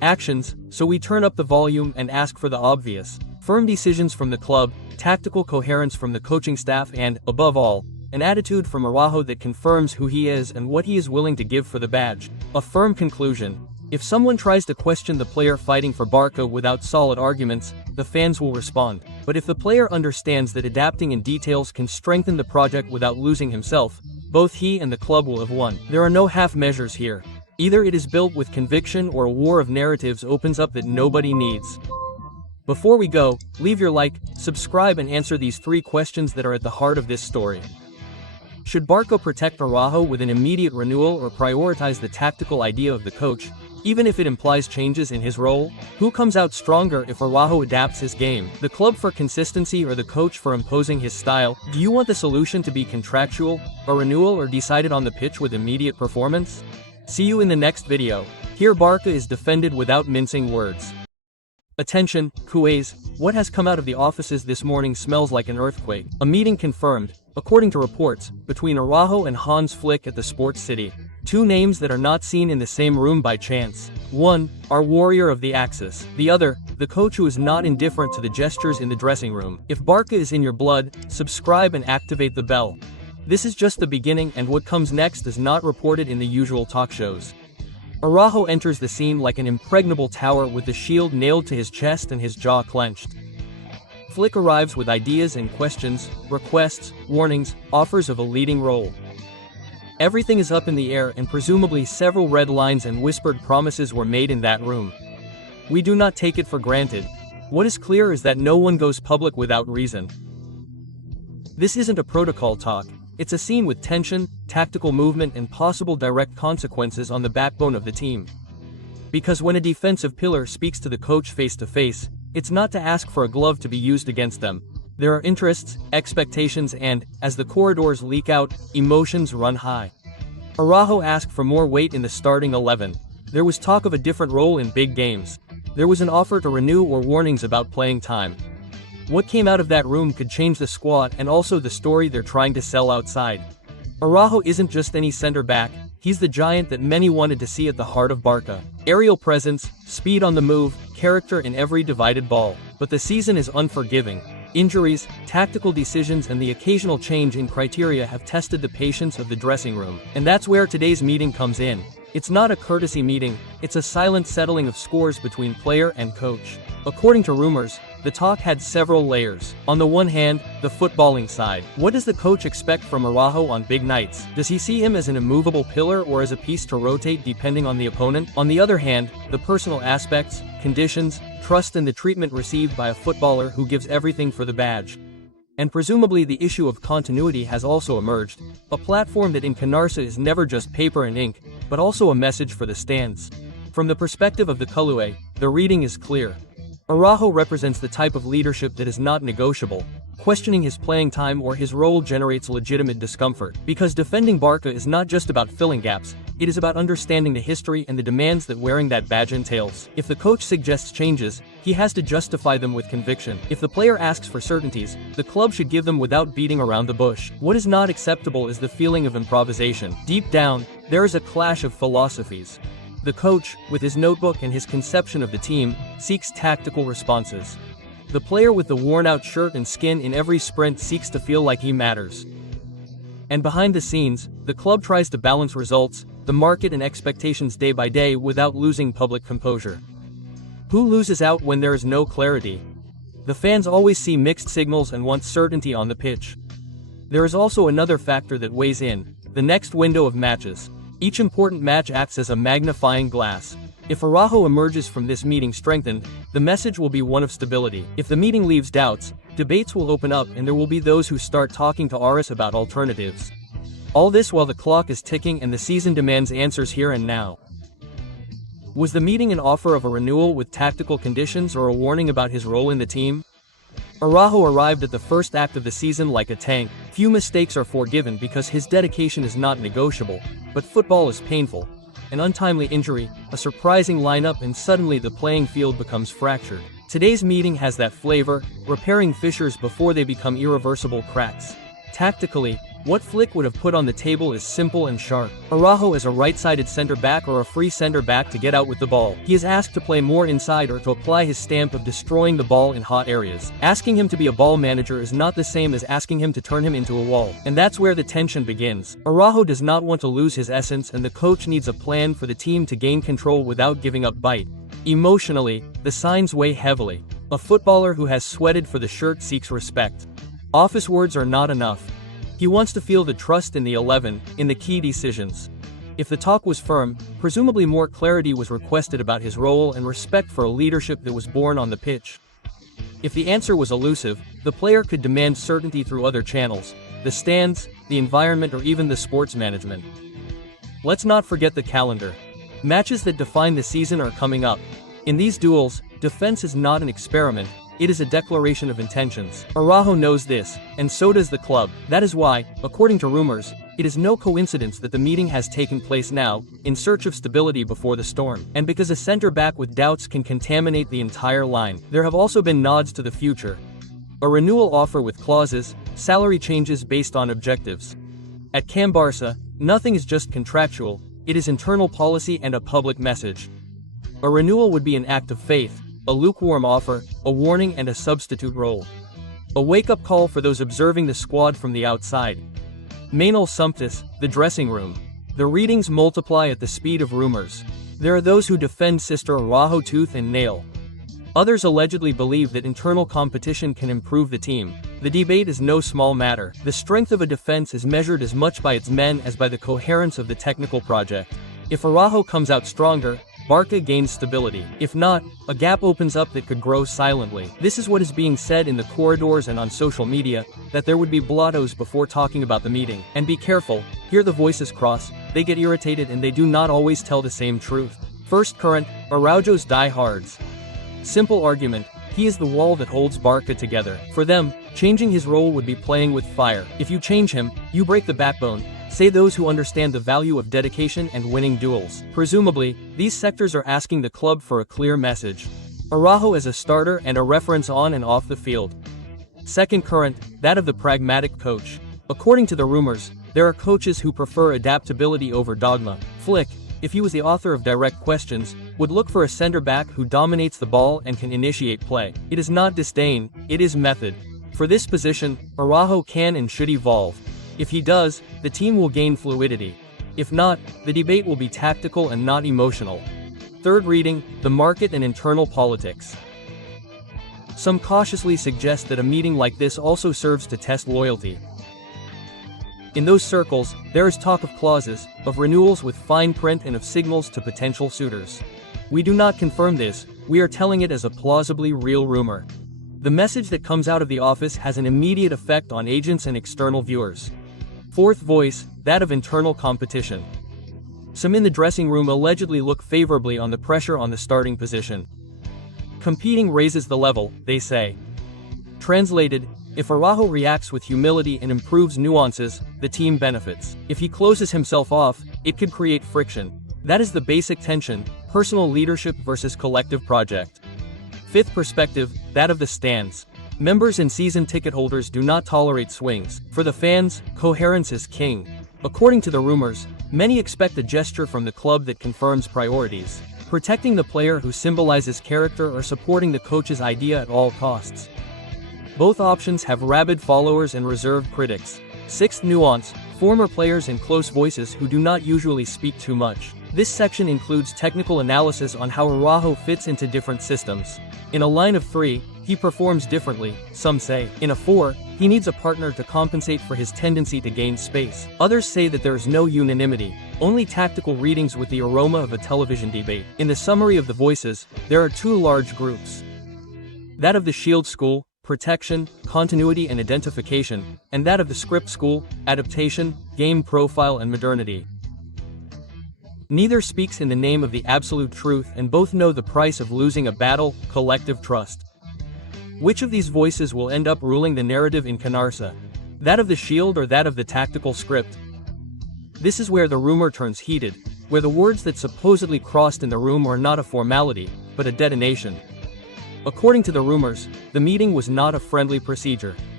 actions, so we turn up the volume and ask for the obvious. Firm decisions from the club, tactical coherence from the coaching staff and, above all, an attitude from Araújo that confirms who he is and what he is willing to give for the badge. A firm conclusion. If someone tries to question the player fighting for Barca without solid arguments, the fans will respond. But if the player understands that adapting in details can strengthen the project without losing himself, both he and the club will have won. There are no half measures here. Either it is built with conviction or a war of narratives opens up that nobody needs. Before we go, leave your like, subscribe and answer these 3 questions that are at the heart of this story. Should Barca protect Araújo with an immediate renewal or prioritize the tactical idea of the coach, even if it implies changes in his role? Who comes out stronger if Araújo adapts his game? The club for consistency or the coach for imposing his style? Do you want the solution to be contractual, a renewal or decided on the pitch with immediate performance? See you in the next video. Here Barca is defended without mincing words. Attention, Kuwais, what has come out of the offices this morning smells like an earthquake. A meeting confirmed, according to reports, between Araújo and Hansi Flick at the Sports City. 2 names that are not seen in the same room by chance. One, our warrior of the Axis. The other, the coach who is not indifferent to the gestures in the dressing room. If Barca is in your blood, subscribe and activate the bell. This is just the beginning and what comes next is not reported in the usual talk shows. Araújo enters the scene like an impregnable tower with the shield nailed to his chest and his jaw clenched. Flick arrives with ideas and questions, requests, warnings, offers of a leading role. Everything is up in the air and presumably several red lines and whispered promises were made in that room. We do not take it for granted. What is clear is that no one goes public without reason. This isn't a protocol talk. It's a scene with tension, tactical movement and possible direct consequences on the backbone of the team. Because when a defensive pillar speaks to the coach face to face, it's not to ask for a glove to be used against them. There are interests, expectations and, as the corridors leak out, emotions run high. Araújo asked for more weight in the starting 11. There was talk of a different role in big games. There was an offer to renew or warnings about playing time. What came out of that room could change the squad and also the story they're trying to sell outside. Araújo isn't just any center back, he's the giant that many wanted to see at the heart of Barca. Aerial presence, speed on the move, character in every divided ball. But the season is unforgiving. Injuries, tactical decisions and the occasional change in criteria have tested the patience of the dressing room. And that's where today's meeting comes in. It's not a courtesy meeting, it's a silent settling of scores between player and coach. According to rumors, the talk had several layers. On the one hand, the footballing side. What does the coach expect from Araújo on big nights? Does he see him as an immovable pillar or as a piece to rotate depending on the opponent? On the other hand, the personal aspects, conditions, trust and the treatment received by a footballer who gives everything for the badge. And presumably the issue of continuity has also emerged, a platform that in Canarsa is never just paper and ink, but also a message for the stands. From the perspective of the Culé, the reading is clear. Araújo represents the type of leadership that is not negotiable. Questioning his playing time or his role generates legitimate discomfort. Because defending Barca is not just about filling gaps, it is about understanding the history and the demands that wearing that badge entails. If the coach suggests changes, he has to justify them with conviction. If the player asks for certainties, the club should give them without beating around the bush. What is not acceptable is the feeling of improvisation. Deep down, there is a clash of philosophies. The coach, with his notebook and his conception of the team, seeks tactical responses. The player with the worn-out shirt and skin in every sprint seeks to feel like he matters. And behind the scenes, the club tries to balance results, the market and expectations day by day without losing public composure. Who loses out when there is no clarity? The fans always see mixed signals and want certainty on the pitch. There is also another factor that weighs in, the next window of matches. Each important match acts as a magnifying glass. If Araújo emerges from this meeting strengthened, the message will be one of stability. If the meeting leaves doubts, debates will open up and there will be those who start talking to Aris about alternatives. All this while the clock is ticking and the season demands answers here and now. Was the meeting an offer of a renewal with tactical conditions or a warning about his role in the team? Araújo arrived at the first act of the season like a tank. Few mistakes are forgiven because his dedication is not negotiable, but football is painful. An untimely injury, a surprising lineup and suddenly the playing field becomes fractured. Today's meeting has that flavor, repairing fissures before they become irreversible cracks. Tactically, What Flick would have put on the table is simple and sharp. Araújo as a right-sided center-back or a free center-back to get out with the ball. He is asked to play more inside or to apply his stamp of destroying the ball in hot areas. Asking him to be a ball manager is not the same as asking him to turn him into a wall. And that's where the tension begins. Araújo does not want to lose his essence, and the coach needs a plan for the team to gain control without giving up bite. Emotionally, the signs weigh heavily. A footballer who has sweated for the shirt seeks respect. Office words are not enough. He wants to feel the trust in the 11, in the key decisions. If the talk was firm, presumably more clarity was requested about his role and respect for a leadership that was born on the pitch. If the answer was elusive, the player could demand certainty through other channels, the stands, the environment, or even the sports management. Let's not forget the calendar. Matches that define the season are coming up. In these duels, defense is not an experiment, it is a declaration of intentions. Araújo knows this, and so does the club. That is why, according to rumors, it is no coincidence that the meeting has taken place now, in search of stability before the storm. And because a center-back with doubts can contaminate the entire line, there have also been nods to the future. A renewal offer with clauses, salary changes based on objectives. At Camp Barça, nothing is just contractual, it is internal policy and a public message. A renewal would be an act of faith, a lukewarm offer, a warning, and a substitute role. A wake-up call for those observing the squad from the outside. Manuel Sumptis, the dressing room. The readings multiply at the speed of rumors. There are those who defend Sister Araújo tooth and nail. Others allegedly believe that internal competition can improve the team. The debate is no small matter. The strength of a defense is measured as much by its men as by the coherence of the technical project. If Araújo comes out stronger, BARCA gains stability. If not, a gap opens up that could grow silently. This is what is being said in the corridors and on social media, that there would be blottos before talking about the meeting. And be careful, here the voices cross, they get irritated and they do not always tell the same truth. First current, Araújo's diehards. Simple argument, he is the wall that holds BARCA together. For them, changing his role would be playing with fire. If you change him, you break the backbone, say those who understand the value of dedication and winning duels. Presumably, these sectors are asking the club for a clear message. Araújo as a starter and a reference on and off the field. Second current, that of the pragmatic coach. According to the rumors, there are coaches who prefer adaptability over dogma. Flick, if he was the author of direct questions, would look for a center-back who dominates the ball and can initiate play. It is not disdain, it is method. For this position, Araújo can and should evolve. If he does, the team will gain fluidity. If not, the debate will be tactical and not emotional. Third reading, the market and internal politics. Some cautiously suggest that a meeting like this also serves to test loyalty. In those circles, there is talk of clauses, of renewals with fine print, and of signals to potential suitors. We do not confirm this, we are telling it as a plausibly real rumor. The message that comes out of the office has an immediate effect on agents and external viewers. Fourth voice, that of internal competition. Some in the dressing room allegedly look favorably on the pressure on the starting position. Competing raises the level, they say. Translated, if Araújo reacts with humility and improves nuances, the team benefits. If he closes himself off, it could create friction. That is the basic tension, personal leadership versus collective project. Fifth perspective, that of the stands. Members and season ticket holders do not tolerate swings. For the fans, coherence is king. According to the rumors, many expect a gesture from the club that confirms priorities. Protecting the player who symbolizes character or supporting the coach's idea at all costs. Both options have rabid followers and reserved critics. Sixth nuance, former players and close voices who do not usually speak too much. This section includes technical analysis on how Araújo fits into different systems. In a line of 3, he performs differently, some say. In a 4, he needs a partner to compensate for his tendency to gain space. Others say that there is no unanimity, only tactical readings with the aroma of a television debate. In the summary of the voices, there are 2 large groups. That of the Shield School, protection, continuity and identification, and that of the Script School, adaptation, game profile and modernity. Neither speaks in the name of the absolute truth, and both know the price of losing a battle, collective trust. Which of these voices will end up ruling the narrative in Canarsa? That of the Shield or that of the tactical script? This is where the rumor turns heated, where the words that supposedly crossed in the room are not a formality, but a detonation. According to the rumors, the meeting was not a friendly procedure.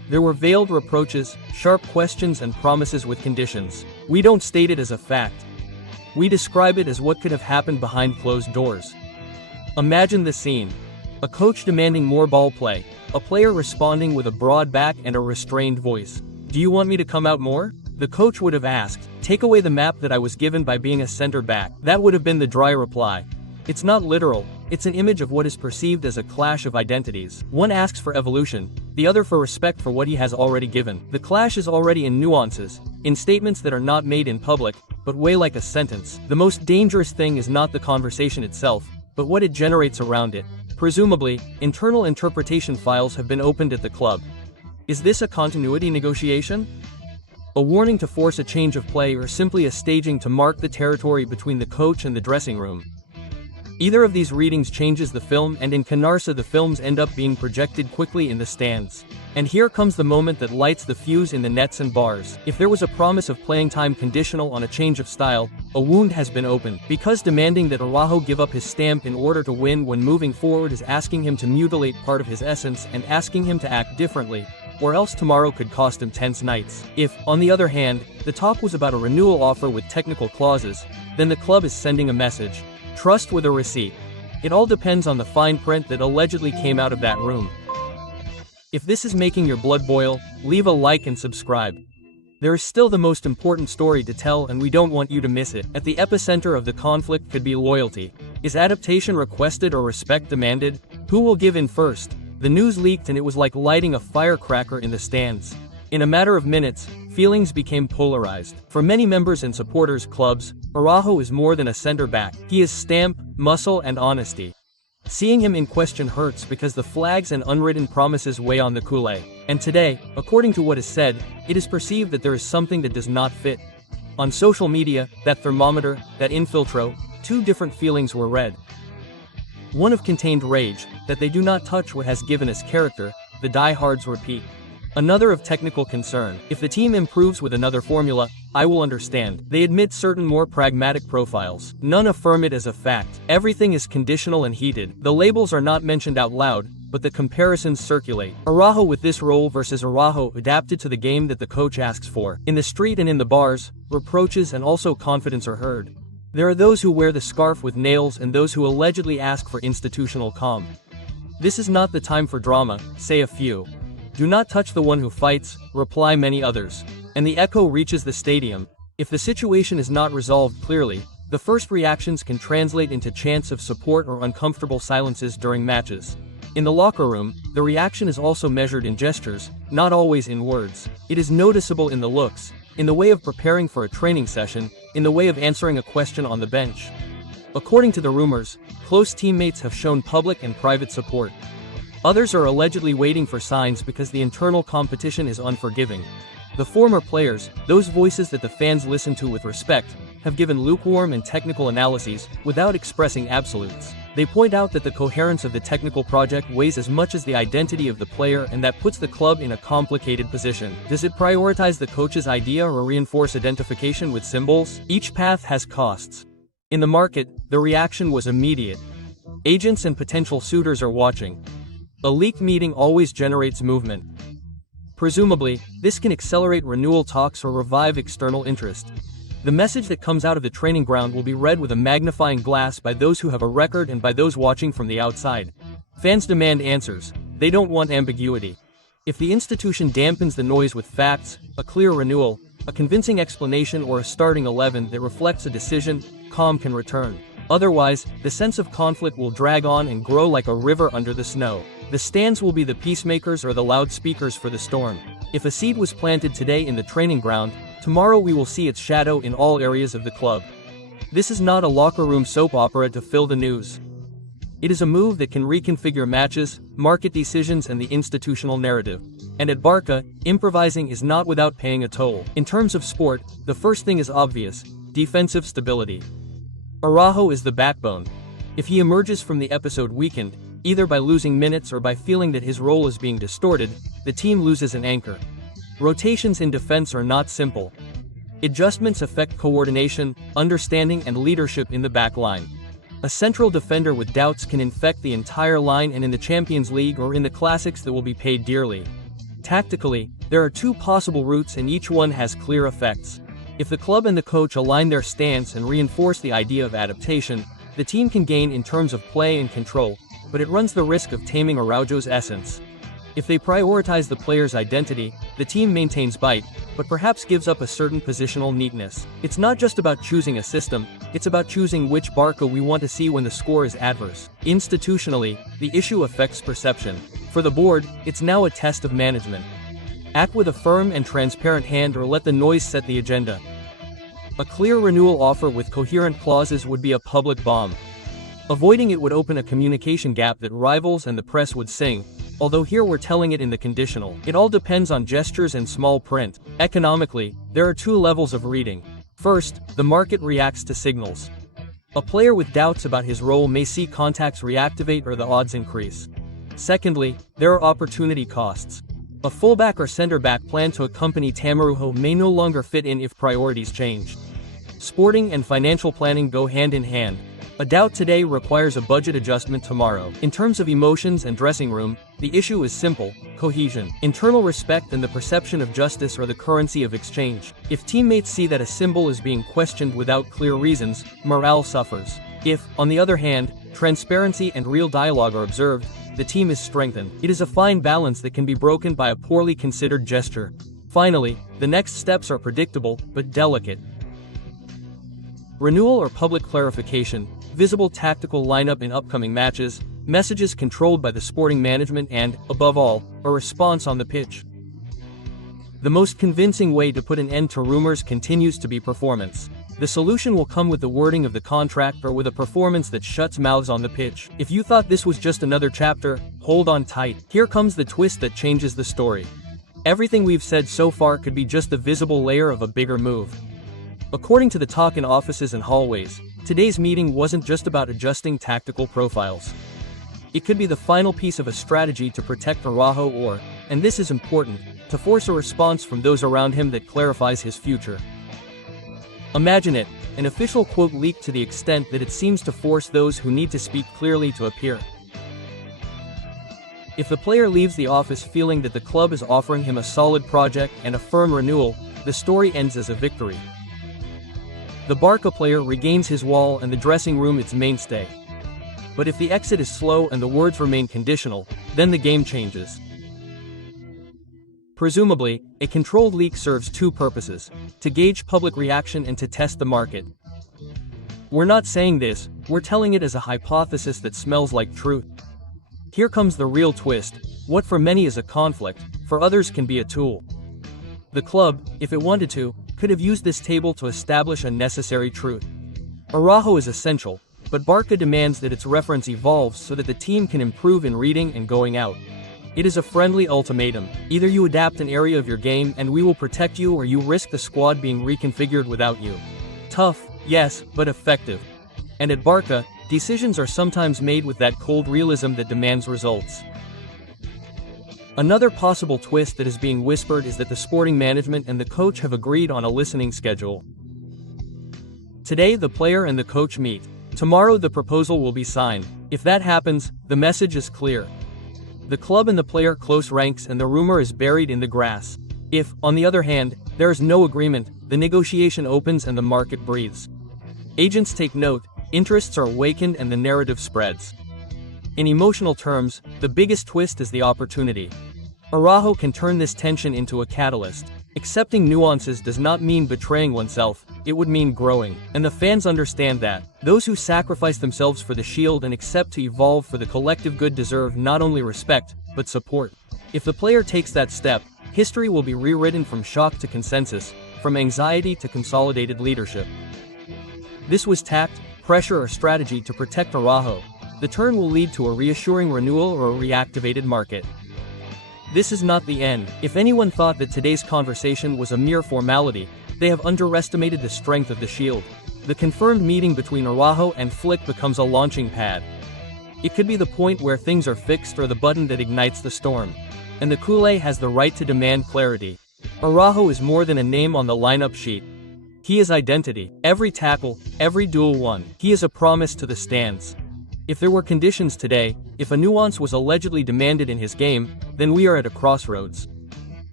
There were veiled reproaches, sharp questions and promises with conditions. We don't state it as a fact. We describe it as what could have happened behind closed doors. Imagine the scene. A coach demanding more ball play, a player responding with a broad back and a restrained voice. Do you want me to come out more? The coach would have asked, take away the map that I was given by being a center back. That would have been the dry reply. It's not literal, it's an image of what is perceived as a clash of identities. One asks for evolution, the other for respect for what he has already given. The clash is already in nuances, in statements that are not made in public, but weigh like a sentence. The most dangerous thing is not the conversation itself, but what it generates around it. Presumably, internal interpretation files have been opened at the club. Is this a continuity negotiation? A warning to force a change of play, or simply a staging to mark the territory between the coach and the dressing room? Either of these readings changes the film, and in Canarsa the films end up being projected quickly in the stands. And here comes the moment that lights the fuse in the nets and bars. If there was a promise of playing time conditional on a change of style, a wound has been opened. Because demanding that Araújo give up his stamp in order to win when moving forward is asking him to mutilate part of his essence and asking him to act differently, or else tomorrow could cost him tense nights. If, on the other hand, the talk was about a renewal offer with technical clauses, then the club is sending a message. Trust with a receipt. It all depends on the fine print that allegedly came out of that room. If this is making your blood boil, leave a like and subscribe. There is still the most important story to tell, and we don't want you to miss it. At the epicenter of the conflict could be loyalty. Is adaptation requested or respect demanded? Who will give in first? The news leaked and it was like lighting a firecracker in the stands. In a matter of minutes, feelings became polarized. For many members and supporters clubs, Araújo is more than a center back. He is stamp, muscle and honesty. Seeing him in question hurts because the flags and unwritten promises weigh on the culé. And today, according to what is said, it is perceived that there is something that does not fit. On social media, that thermometer, that infiltro, two different feelings were read. One of contained rage, that they do not touch what has given us character, the diehards repeat. Another of technical concern. If the team improves with another formula, I will understand. They admit certain more pragmatic profiles. None affirm it as a fact. Everything is conditional and heated. The labels are not mentioned out loud, but the comparisons circulate. Araújo with this role versus Araújo adapted to the game that the coach asks for. In the street and in the bars, reproaches and also confidence are heard. There are those who wear the scarf with nails and those who allegedly ask for institutional calm. This is not the time for drama, say a few. Do not touch the one who fights, reply many others. And the echo reaches the stadium. If the situation is not resolved clearly, the first reactions can translate into chants of support or uncomfortable silences during matches. In the locker room, the reaction is also measured in gestures, not always in words. It is noticeable in the looks, in the way of preparing for a training session, in the way of answering a question on the bench. According to the rumors, close teammates have shown public and private support. Others are allegedly waiting for signs because the internal competition is unforgiving. The former players, those voices that the fans listen to with respect, have given lukewarm and technical analyses, without expressing absolutes. They point out that the coherence of the technical project weighs as much as the identity of the player, and that puts the club in a complicated position. Does it prioritize the coach's idea or reinforce identification with symbols? Each path has costs. In the market, the reaction was immediate. Agents and potential suitors are watching. A leaked meeting always generates movement. Presumably, this can accelerate renewal talks or revive external interest. The message that comes out of the training ground will be read with a magnifying glass by those who have a record and by those watching from the outside. Fans demand answers. They don't want ambiguity. If the institution dampens the noise with facts, a clear renewal, a convincing explanation or a starting 11 that reflects a decision, calm can return. Otherwise, the sense of conflict will drag on and grow like a river under the snow. The stands will be the peacemakers or the loudspeakers for the storm. If a seed was planted today in the training ground, tomorrow we will see its shadow in all areas of the club. This is not a locker room soap opera to fill the news. It is a move that can reconfigure matches, market decisions and the institutional narrative. And at BARCA, improvising is not without paying a toll. In terms of sport, the first thing is obvious: defensive stability. Araújo is the backbone. If he emerges from the episode weakened, either by losing minutes or by feeling that his role is being distorted, the team loses an anchor. Rotations in defense are not simple. Adjustments affect coordination, understanding and leadership in the back line. A central defender with doubts can infect the entire line, and in the Champions League or in the classics that will be paid dearly. Tactically, there are two possible routes and each one has clear effects. If the club and the coach align their stance and reinforce the idea of adaptation, the team can gain in terms of play and control, but it runs the risk of taming Araujo's essence. If they prioritize the player's identity, the team maintains bite, but perhaps gives up a certain positional neatness. It's not just about choosing a system, it's about choosing which Barca we want to see when the score is adverse. Institutionally, the issue affects perception. For the board, it's now a test of management. Act with a firm and transparent hand or let the noise set the agenda. A clear renewal offer with coherent clauses would be a public bomb. Avoiding it would open a communication gap that rivals and the press would sing, although here we're telling it in the conditional. It all depends on gestures and small print. Economically, there are two levels of reading. First, the market reacts to signals. A player with doubts about his role may see contacts reactivate or the odds increase. Secondly, there are opportunity costs. A fullback or center-back planned to accompany Tamarujo may no longer fit in if priorities change. Sporting and financial planning go hand in hand. A doubt today requires a budget adjustment tomorrow. In terms of emotions and dressing room, the issue is simple: cohesion. Internal respect and the perception of justice are the currency of exchange. If teammates see that a symbol is being questioned without clear reasons, morale suffers. If, on the other hand, transparency and real dialogue are observed, the team is strengthened. It is a fine balance that can be broken by a poorly considered gesture. Finally, the next steps are predictable, but delicate. Renewal or public clarification, visible tactical lineup in upcoming matches, messages controlled by the sporting management and, above all, a response on the pitch. The most convincing way to put an end to rumors continues to be performance. The solution will come with the wording of the contract or with a performance that shuts mouths on the pitch. If you thought this was just another chapter, hold on tight. Here comes the twist that changes the story. Everything we've said so far could be just the visible layer of a bigger move. According to the talk in offices and hallways, today's meeting wasn't just about adjusting tactical profiles. It could be the final piece of a strategy to protect Araujo or, and this is important, to force a response from those around him that clarifies his future. Imagine it, an official quote leaked to the extent that it seems to force those who need to speak clearly to appear. If the player leaves the office feeling that the club is offering him a solid project and a firm renewal, the story ends as a victory. The Barca player regains his wall and the dressing room its mainstay. But if the exit is slow and the words remain conditional, then the game changes. Presumably, a controlled leak serves two purposes: to gauge public reaction and to test the market. We're not saying this, we're telling it as a hypothesis that smells like truth. Here comes the real twist: what for many is a conflict, for others can be a tool. The club, if it wanted to, could have used this table to establish a necessary truth. Araujo is essential, but Barca demands that its reference evolves so that the team can improve in reading and going out. It is a friendly ultimatum: either you adapt an area of your game and we will protect you, or you risk the squad being reconfigured without you. Tough, yes, but effective. And at Barca, decisions are sometimes made with that cold realism that demands results. Another possible twist that is being whispered is that the sporting management and the coach have agreed on a listening schedule. Today the player and the coach meet. Tomorrow the proposal will be signed. If that happens, the message is clear. The club and the player close ranks and the rumor is buried in the grass. If, on the other hand, there is no agreement, the negotiation opens and the market breathes. Agents take note, interests are awakened and the narrative spreads. In emotional terms, the biggest twist is the opportunity. Araujo can turn this tension into a catalyst. Accepting nuances does not mean betraying oneself, it would mean growing. And the fans understand that. Those who sacrifice themselves for the shield and accept to evolve for the collective good deserve not only respect, but support. If the player takes that step, history will be rewritten from shock to consensus, from anxiety to consolidated leadership. This was tact, pressure or strategy to protect Araujo. The turn will lead to a reassuring renewal or a reactivated market. This is not the end. If anyone thought that today's conversation was a mere formality, they have underestimated the strength of the shield. The confirmed meeting between Araujo and Flick becomes a launching pad. It could be the point where things are fixed or the button that ignites the storm. And the culé has the right to demand clarity. Araujo is more than a name on the lineup sheet. He is identity. Every tackle, every duel won. He is a promise to the stands. If there were conditions today, if a nuance was allegedly demanded in his game, then we are at a crossroads.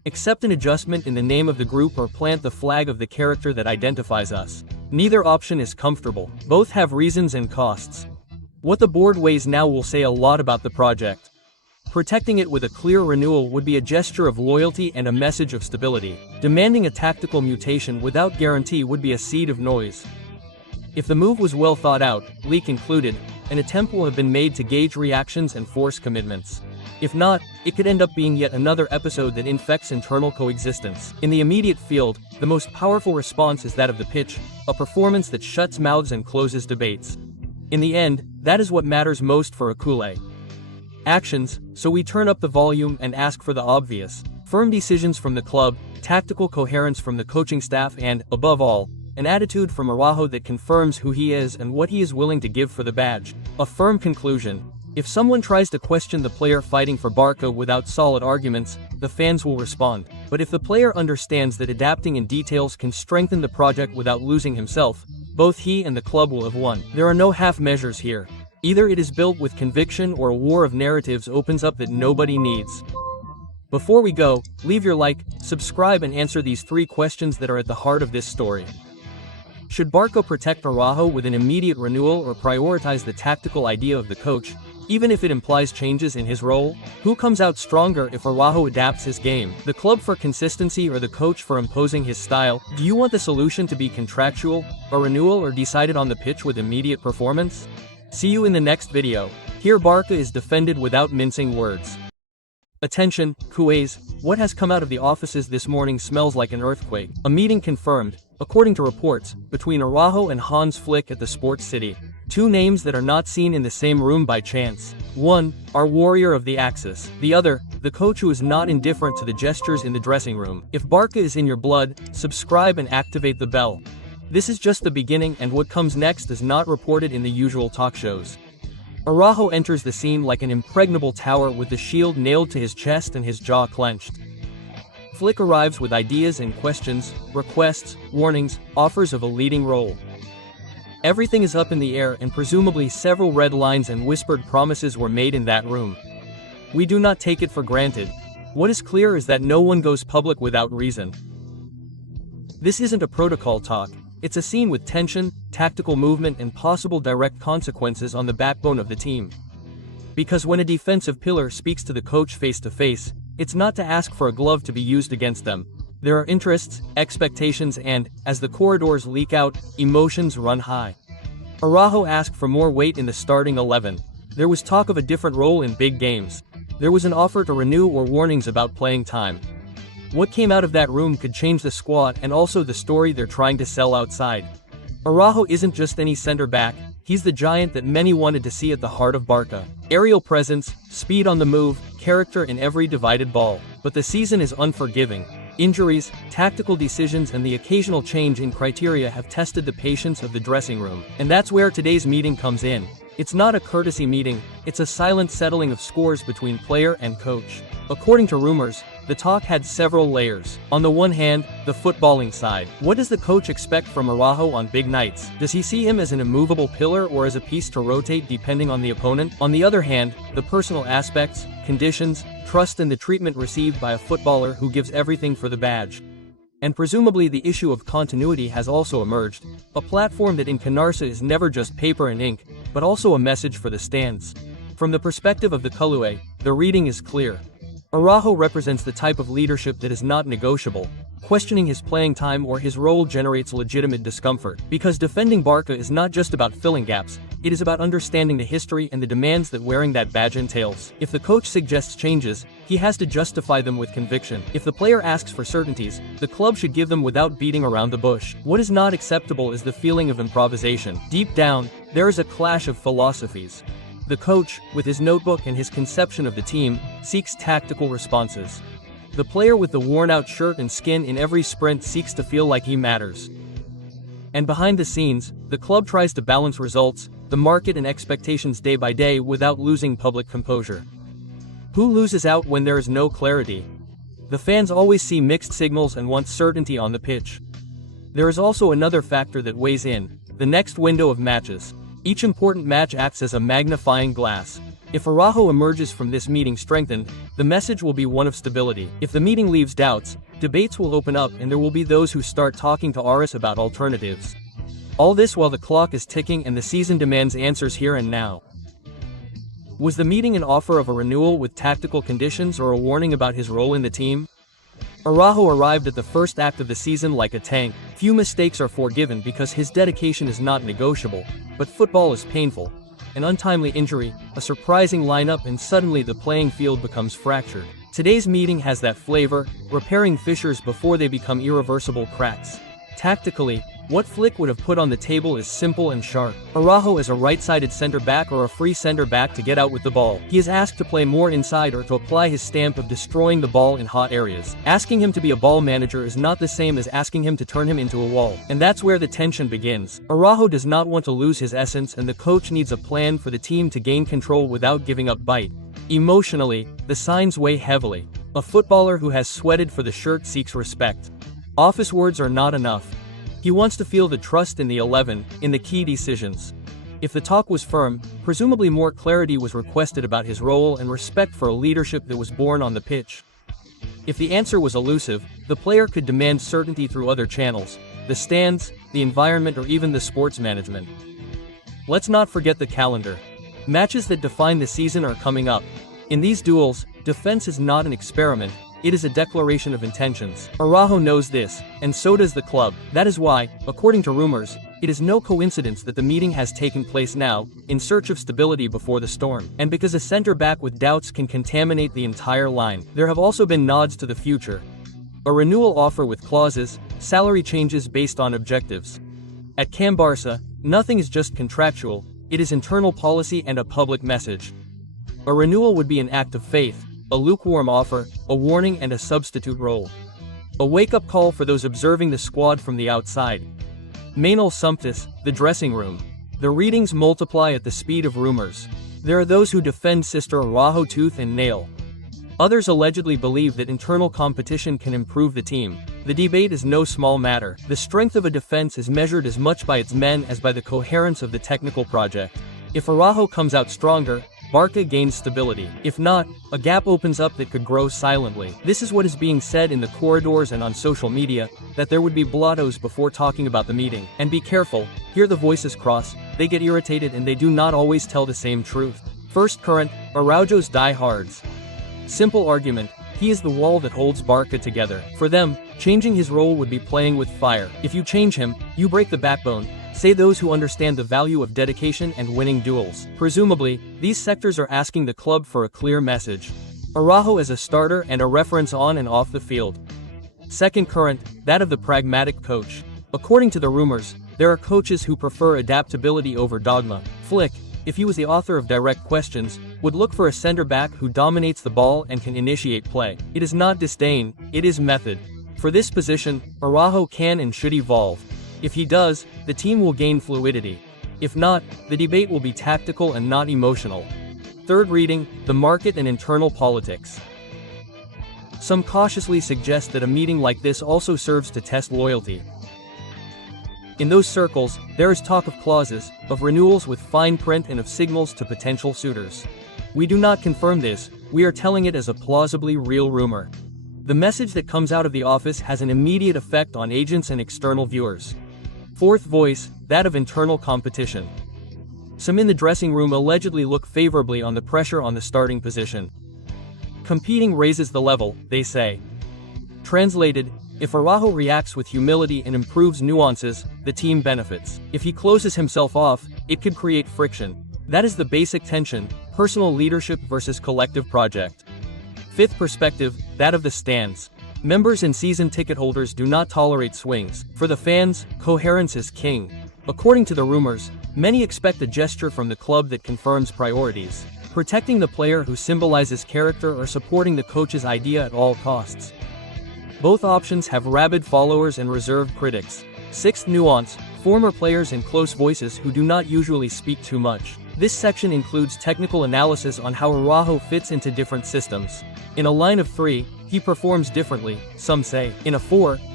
Accept an adjustment in the name of the group or plant the flag of the character that identifies us. Neither option is comfortable. Both have reasons and costs. What the board weighs now will say a lot about the project. Protecting it with a clear renewal would be a gesture of loyalty and a message of stability. Demanding a tactical mutation without guarantee would be a seed of noise. If the move was well thought out, Flick included, an attempt will have been made to gauge reactions and force commitments. If not, it could end up being yet another episode that infects internal coexistence. In the immediate field, the most powerful response is that of the pitch, a performance that shuts mouths and closes debates. In the end, that is what matters most for a culé. Actions, so we turn up the volume and ask for the obvious. Firm decisions from the club, tactical coherence from the coaching staff and, above all, an attitude from Araújo that confirms who he is and what he is willing to give for the badge. A firm conclusion. If someone tries to question the player fighting for BARCA without solid arguments, the fans will respond. But if the player understands that adapting in details can strengthen the project without losing himself, both he and the club will have won. There are no half measures here. Either it is built with conviction or a war of narratives opens up that nobody needs. Before we go, leave your like, subscribe and answer these 3 questions that are at the heart of this story. Should BARCA protect Araújo with an immediate renewal or prioritize the tactical idea of the coach, even if it implies changes in his role? Who comes out stronger if Araújo adapts his game? The club for consistency or the coach for imposing his style? Do you want the solution to be contractual, a renewal or decided on the pitch with immediate performance? See you in the next video. Here BARCA is defended without mincing words. Attention, culés, what has come out of the offices this morning smells like an earthquake. A meeting confirmed, according to reports, between Araújo and Hansi Flick at the sports city. 2 names that are not seen in the same room by chance. One, our warrior of the axis. The other, the coach who is not indifferent to the gestures in the dressing room. If BARCA is in your blood, subscribe and activate the bell. This is just the beginning and what comes next is not reported in the usual talk shows. Araújo enters the scene like an impregnable tower with the shield nailed to his chest and his jaw clenched. Flick arrives with ideas and questions, requests, warnings, offers of a leading role. Everything is up in the air and presumably several red lines and whispered promises were made in that room. We do not take it for granted. What is clear is that no one goes public without reason. This isn't a protocol talk. It's a scene with tension, tactical movement and possible direct consequences on the backbone of the team. Because when a defensive pillar speaks to the coach face to face, it's not to ask for a glove to be used against them. There are interests, expectations and, as the corridors leak out, emotions run high. Araújo asked for more weight in the starting 11. There was talk of a different role in big games. There was an offer to renew or warnings about playing time. What came out of that room could change the squad and also the story they're trying to sell outside. Araújo isn't just any center back, he's the giant that many wanted to see at the heart of BARCA. Aerial presence, speed on the move, character in every divided ball. But the season is unforgiving. Injuries, tactical decisions and the occasional change in criteria have tested the patience of the dressing room. And that's where today's meeting comes in. It's not a courtesy meeting, it's a silent settling of scores between player and coach. According to rumors, the talk had several layers. On the one hand, the footballing side. What does the coach expect from Araújo on big nights? Does he see him as an immovable pillar or as a piece to rotate depending on the opponent? On the other hand, the personal aspects, conditions, trust and the treatment received by a footballer who gives everything for the badge. And presumably the issue of continuity has also emerged, a platform that in Canarsa is never just paper and ink, but also a message for the stands. From the perspective of the culé, the reading is clear. Araújo represents the type of leadership that is not negotiable. Questioning his playing time or his role generates legitimate discomfort. Because defending BARCA is not just about filling gaps, it is about understanding the history and the demands that wearing that badge entails. If the coach suggests changes, he has to justify them with conviction. If the player asks for certainties, the club should give them without beating around the bush. What is not acceptable is the feeling of improvisation. Deep down, there is a clash of philosophies. The coach, with his notebook and his conception of the team, seeks tactical responses. The player with the worn-out shirt and skin in every sprint seeks to feel like he matters. And behind the scenes, the club tries to balance results, the market and expectations day by day without losing public composure. Who loses out when there is no clarity? The fans always see mixed signals and want certainty on the pitch. There is also another factor that weighs in, the next window of matches. Each important match acts as a magnifying glass. If Araujo emerges from this meeting strengthened, the message will be one of stability. If the meeting leaves doubts, debates will open up and there will be those who start talking to Aris about alternatives. All this while the clock is ticking and the season demands answers here and now. Was the meeting an offer of a renewal with tactical conditions or a warning about his role in the team? Araujo arrived at the first act of the season like a tank. Few mistakes are forgiven because his dedication is not negotiable, but football is painful. An untimely injury, a surprising lineup, and suddenly the playing field becomes fractured. Today's meeting has that flavor, repairing fissures before they become irreversible cracks. Tactically, what Flick would have put on the table is simple and sharp. Araujo is a right-sided center-back or a free center-back to get out with the ball. He is asked to play more inside or to apply his stamp of destroying the ball in hot areas. Asking him to be a ball manager is not the same as asking him to turn him into a wall. And that's where the tension begins. Araujo does not want to lose his essence and the coach needs a plan for the team to gain control without giving up bite. Emotionally, the signs weigh heavily. A footballer who has sweated for the shirt seeks respect. Office words are not enough. He wants to feel the trust in the 11, in the key decisions. If the talk was firm, presumably more clarity was requested about his role and respect for a leadership that was born on the pitch. If the answer was elusive, the player could demand certainty through other channels, the stands, the environment, or even the sports management. Let's not forget the calendar. Matches that define the season are coming up. In these duels, defense is not an experiment. It is a declaration of intentions. Araujo knows this, and so does the club. That is why, according to rumors, it is no coincidence that the meeting has taken place now, in search of stability before the storm. And because a center-back with doubts can contaminate the entire line, there have also been nods to the future. A renewal offer with clauses, salary changes based on objectives. At Camp Barça, nothing is just contractual, it is internal policy and a public message. A renewal would be an act of faith, a lukewarm offer, a warning, and a substitute role. A wake-up call for those observing the squad from the outside. Manuel Sumptis, the dressing room. The readings multiply at the speed of rumors. There are those who defend Sister Araujo tooth and nail. Others allegedly believe that internal competition can improve the team. The debate is no small matter. The strength of a defense is measured as much by its men as by the coherence of the technical project. If Araujo comes out stronger, BARCA gains stability. If not, a gap opens up that could grow silently. This is what is being said in the corridors and on social media, that there would be blottos before talking about the meeting. And be careful, here the voices cross, they get irritated and they do not always tell the same truth. First current, Araujo's diehards. Simple argument, he is the wall that holds BARCA together. For them, changing his role would be playing with fire. If you change him, you break the backbone. Say those who understand the value of dedication and winning duels. Presumably, these sectors are asking the club for a clear message. Araujo as a starter and a reference on and off the field. Second current, that of the pragmatic coach. According to the rumors, there are coaches who prefer adaptability over dogma. Flick, if he was the author of direct questions, would look for a center-back who dominates the ball and can initiate play. It is not disdain, it is method. For this position, Araujo can and should evolve. If he does, the team will gain fluidity. If not, the debate will be tactical and not emotional. Third reading, the market and internal politics. Some cautiously suggest that a meeting like this also serves to test loyalty. In those circles, there is talk of clauses, of renewals with fine print and of signals to potential suitors. We do not confirm this, we are telling it as a plausibly real rumor. The message that comes out of the office has an immediate effect on agents and external viewers. Fourth voice, that of internal competition. Some in the dressing room allegedly look favorably on the pressure on the starting position. Competing raises the level, they say. Translated, if Araujo reacts with humility and improves nuances, the team benefits. If he closes himself off, it could create friction. That is the basic tension, personal leadership versus collective project. Fifth perspective, that of the stands. Members and season ticket holders do not tolerate swings. For the fans, coherence is king. According to the rumors, many expect a gesture from the club that confirms priorities. Protecting the player who symbolizes character or supporting the coach's idea at all costs. Both options have rabid followers and reserved critics. Sixth nuance, former players and close voices who do not usually speak too much. This section includes technical analysis on how Araujo fits into different systems. In a line of 3, he performs differently, some say. In a 4,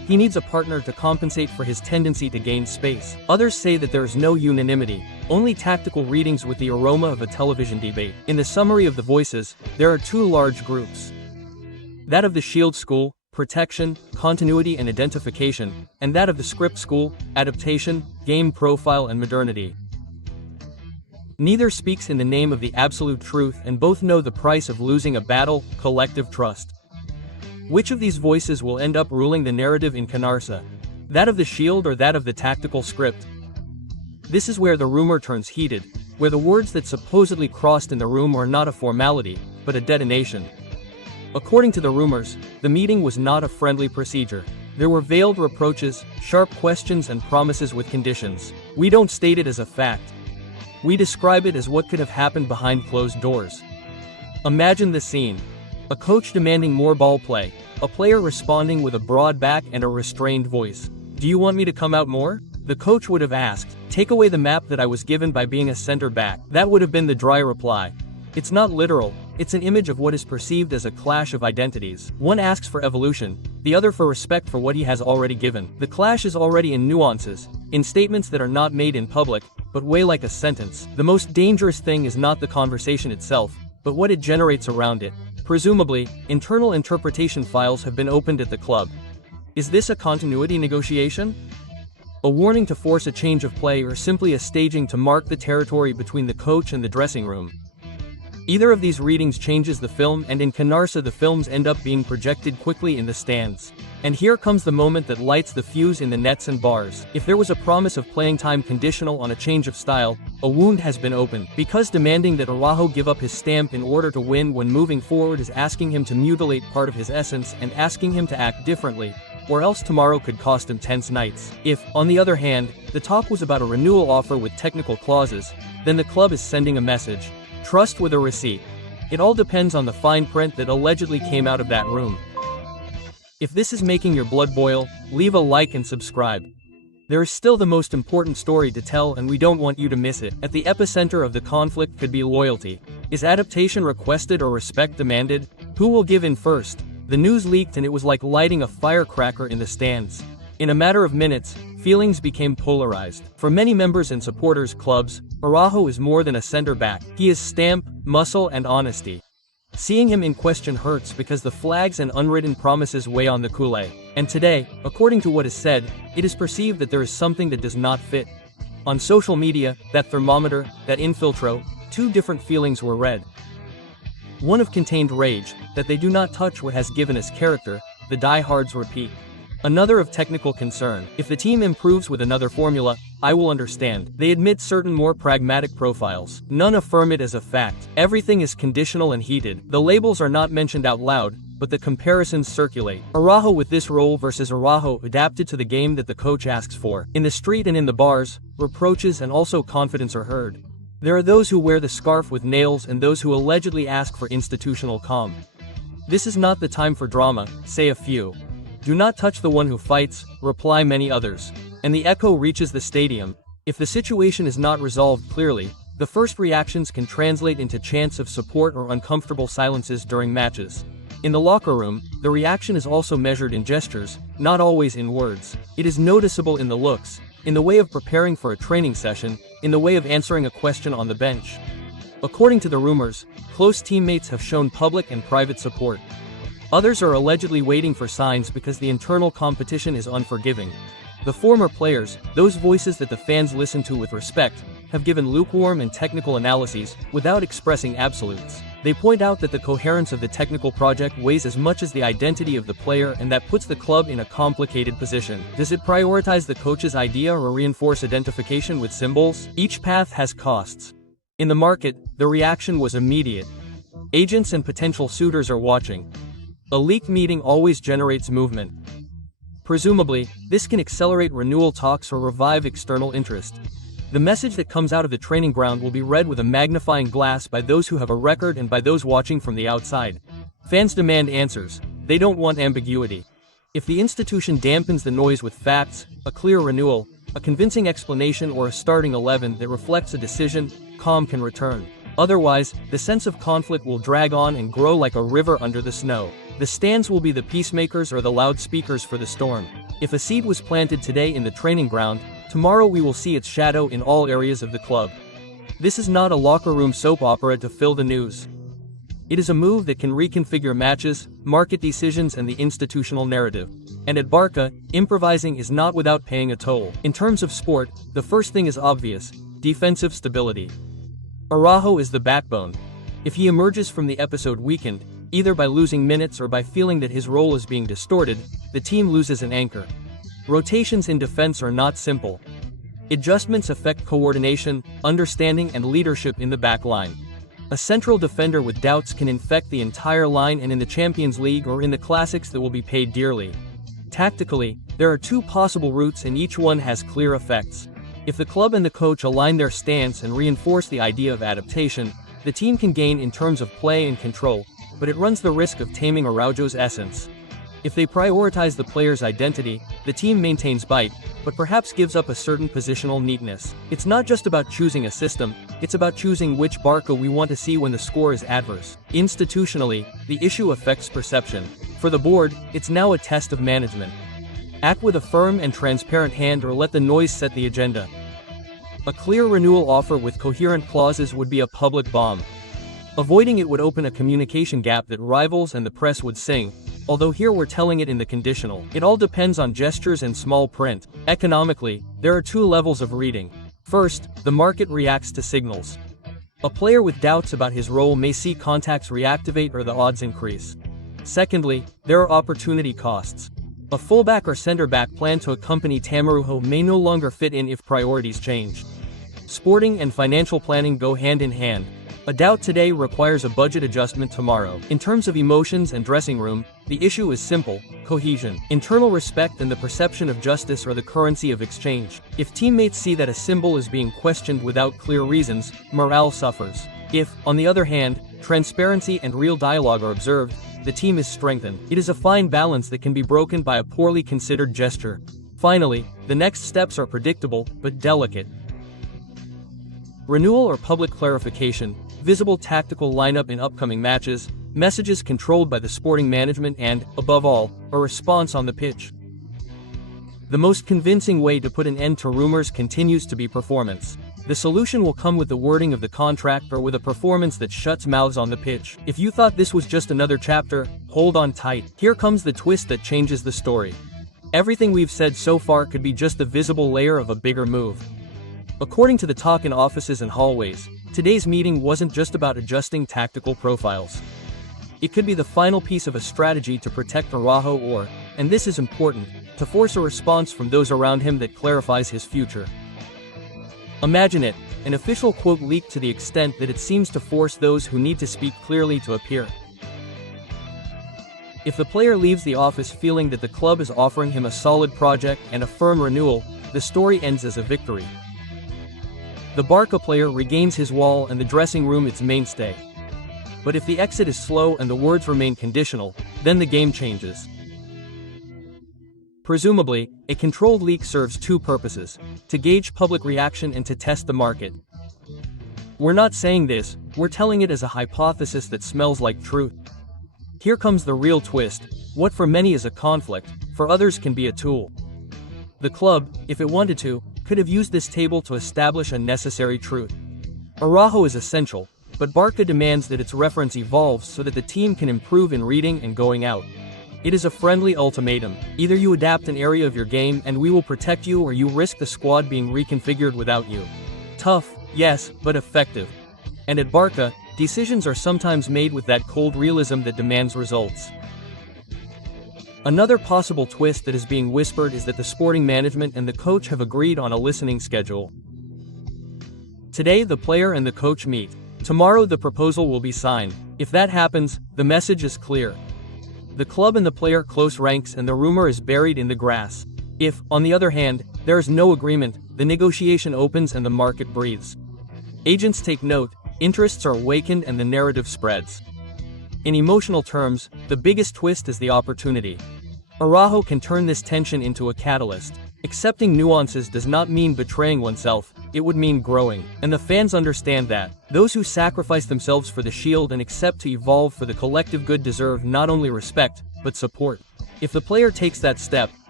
He needs a partner to compensate for his tendency to gain space. Others say that there is no unanimity, only tactical readings with the aroma of a television debate. In the summary of the voices, there are two large groups. That of the Shield School, protection, continuity and identification, and that of the Script School, adaptation, game profile and modernity. Neither speaks in the name of the absolute truth, and both know the price of losing a battle: collective trust. Which of these voices will end up ruling the narrative in Canarsa? That of the Shield or that of the tactical script? This is where the rumor turns heated, where the words that supposedly crossed in the room are not a formality, but a detonation. According to the rumors, the meeting was not a friendly procedure. There were veiled reproaches, sharp questions and promises with conditions. We don't state it as a fact. We describe it as what could have happened behind closed doors. Imagine the scene. A coach demanding more ball play, a player responding with a broad back and a restrained voice. Do you want me to come out more? The coach would have asked, take away the map that I was given by being a center back. That would have been the dry reply. It's not literal, it's an image of what is perceived as a clash of identities. One asks for evolution, the other for respect for what he has already given. The clash is already in nuances, in statements that are not made in public, but weigh like a sentence. The most dangerous thing is not the conversation itself, but what it generates around it. Presumably, internal interpretation files have been opened at the club. Is this a continuity negotiation? A warning to force a change of play, or simply a staging to mark the territory between the coach and the dressing room? Either of these readings changes the film, and in Canarsa the films end up being projected quickly in the stands. And here comes the moment that lights the fuse in the nets and bars. If there was a promise of playing time conditional on a change of style, a wound has been opened. Because demanding that Araújo give up his stamp in order to win when moving forward is asking him to mutilate part of his essence and asking him to act differently, or else tomorrow could cost him tense nights. If, on the other hand, the talk was about a renewal offer with technical clauses, then the club is sending a message. Trust with a receipt. It all depends on the fine print that allegedly came out of that room. If this is making your blood boil, leave a like and subscribe. There is still the most important story to tell, and we don't want you to miss it. At the epicenter of the conflict could be loyalty. Is adaptation requested or respect demanded? Who will give in first? The news leaked and it was like lighting a firecracker in the stands. In a matter of minutes, feelings became polarized. For many members and supporters clubs, Araújo is more than a center back. He is stamp, muscle and honesty. Seeing him in question hurts because the flags and unwritten promises weigh on the culé. And today, according to what is said, it is perceived that there is something that does not fit. On social media, that thermometer, that infiltro, two different feelings were read. One of contained rage, that they do not touch what has given us character, the diehards repeat. Another of technical concern. If the team improves with another formula, I will understand. They admit certain more pragmatic profiles. None affirm it as a fact. Everything is conditional and heated. The labels are not mentioned out loud, but the comparisons circulate. Araújo with this role versus Araújo adapted to the game that the coach asks for. In the street and in the bars, reproaches and also confidence are heard. There are those who wear the scarf with nails and those who allegedly ask for institutional calm. This is not the time for drama, say a few. Do not touch the one who fights, reply many others. And the echo reaches the stadium. If the situation is not resolved clearly, the first reactions can translate into chants of support or uncomfortable silences during matches. In the locker room, the reaction is also measured in gestures, not always in words. It is noticeable in the looks, in the way of preparing for a training session, in the way of answering a question on the bench. According to the rumors, close teammates have shown public and private support. Others are allegedly waiting for signs because the internal competition is unforgiving. The former players, those voices that the fans listen to with respect, have given lukewarm and technical analyses, without expressing absolutes. They point out that the coherence of the technical project weighs as much as the identity of the player, and that puts the club in a complicated position. Does it prioritize the coach's idea or reinforce identification with symbols? Each path has costs. In the market, the reaction was immediate. Agents and potential suitors are watching. A leaked meeting always generates movement. Presumably, this can accelerate renewal talks or revive external interest. The message that comes out of the training ground will be read with a magnifying glass by those who have a record and by those watching from the outside. Fans demand answers. They don't want ambiguity. If the institution dampens the noise with facts, a clear renewal, a convincing explanation or a starting 11 that reflects a decision, calm can return. Otherwise, the sense of conflict will drag on and grow like a river under the snow. The stands will be the peacemakers or the loudspeakers for the storm. If a seed was planted today in the training ground, tomorrow we will see its shadow in all areas of the club. This is not a locker room soap opera to fill the news. It is a move that can reconfigure matches, market decisions and the institutional narrative. And at BARCA, improvising is not without paying a toll. In terms of sport, the first thing is obvious: defensive stability. Araújo is the backbone. If he emerges from the episode weakened, either by losing minutes or by feeling that his role is being distorted, the team loses an anchor. Rotations in defense are not simple. Adjustments affect coordination, understanding and leadership in the back line. A central defender with doubts can infect the entire line, and in the Champions League or in the classics that will be paid dearly. Tactically, there are two possible routes and each one has clear effects. If the club and the coach align their stance and reinforce the idea of adaptation, the team can gain in terms of play and control, but it runs the risk of taming Araújo's essence. If they prioritize the player's identity, the team maintains bite, but perhaps gives up a certain positional neatness. It's not just about choosing a system, it's about choosing which BARCA we want to see when the score is adverse. Institutionally, the issue affects perception. For the board, it's now a test of management. Act with a firm and transparent hand or let the noise set the agenda. A clear renewal offer with coherent clauses would be a public bomb. Avoiding it would open a communication gap that rivals and the press would sing, although here we're telling it in the conditional. It all depends on gestures and small print. Economically, there are two levels of reading. First, the market reacts to signals. A player with doubts about his role may see contacts reactivate or the odds increase. Secondly, there are opportunity costs. A fullback or center-back planned to accompany Araújo may no longer fit in if priorities change. Sporting and financial planning go hand in hand. A doubt today requires a budget adjustment tomorrow. In terms of emotions and dressing room, the issue is simple: cohesion. Internal respect and the perception of justice are the currency of exchange. If teammates see that a symbol is being questioned without clear reasons, morale suffers. If, on the other hand, transparency and real dialogue are observed, the team is strengthened. It is a fine balance that can be broken by a poorly considered gesture. Finally, the next steps are predictable, but delicate. Renewal or public clarification, visible tactical lineup in upcoming matches, messages controlled by the sporting management and, above all, a response on the pitch. The most convincing way to put an end to rumors continues to be performance. The solution will come with the wording of the contract or with a performance that shuts mouths on the pitch. If you thought this was just another chapter, hold on tight. Here comes the twist that changes the story. Everything we've said so far could be just the visible layer of a bigger move. According to the talk in offices and hallways, today's meeting wasn't just about adjusting tactical profiles. It could be the final piece of a strategy to protect Araújo or, and this is important, to force a response from those around him that clarifies his future. Imagine it, an official quote leaked to the extent that it seems to force those who need to speak clearly to appear. If the player leaves the office feeling that the club is offering him a solid project and a firm renewal, the story ends as a victory. The BARCA player regains his wall and the dressing room its mainstay. But if the exit is slow and the words remain conditional, then the game changes. Presumably, a controlled leak serves two purposes: to gauge public reaction and to test the market. We're not saying this, we're telling it as a hypothesis that smells like truth. Here comes the real twist: what for many is a conflict, for others can be a tool. The club, if it wanted to, could have used this table to establish a necessary truth. Araújo is essential, but BARCA demands that its reference evolves so that the team can improve in reading and going out. It is a friendly ultimatum: either you adapt an area of your game and we will protect you, or you risk the squad being reconfigured without you. Tough, yes, but effective. And at BARCA, decisions are sometimes made with that cold realism that demands results. Another possible twist that is being whispered is that the sporting management and the coach have agreed on a listening schedule. Today the player and the coach meet. Tomorrow the proposal will be signed. If that happens, the message is clear. The club and the player close ranks and the rumor is buried in the grass. If, on the other hand, there is no agreement, the negotiation opens and the market breathes. Agents take note, interests are awakened and the narrative spreads. In emotional terms, the biggest twist is the opportunity. Araújo can turn this tension into a catalyst. Accepting nuances does not mean betraying oneself, it would mean growing. And the fans understand that. Those who sacrifice themselves for the shield and accept to evolve for the collective good deserve not only respect, but support. If the player takes that step,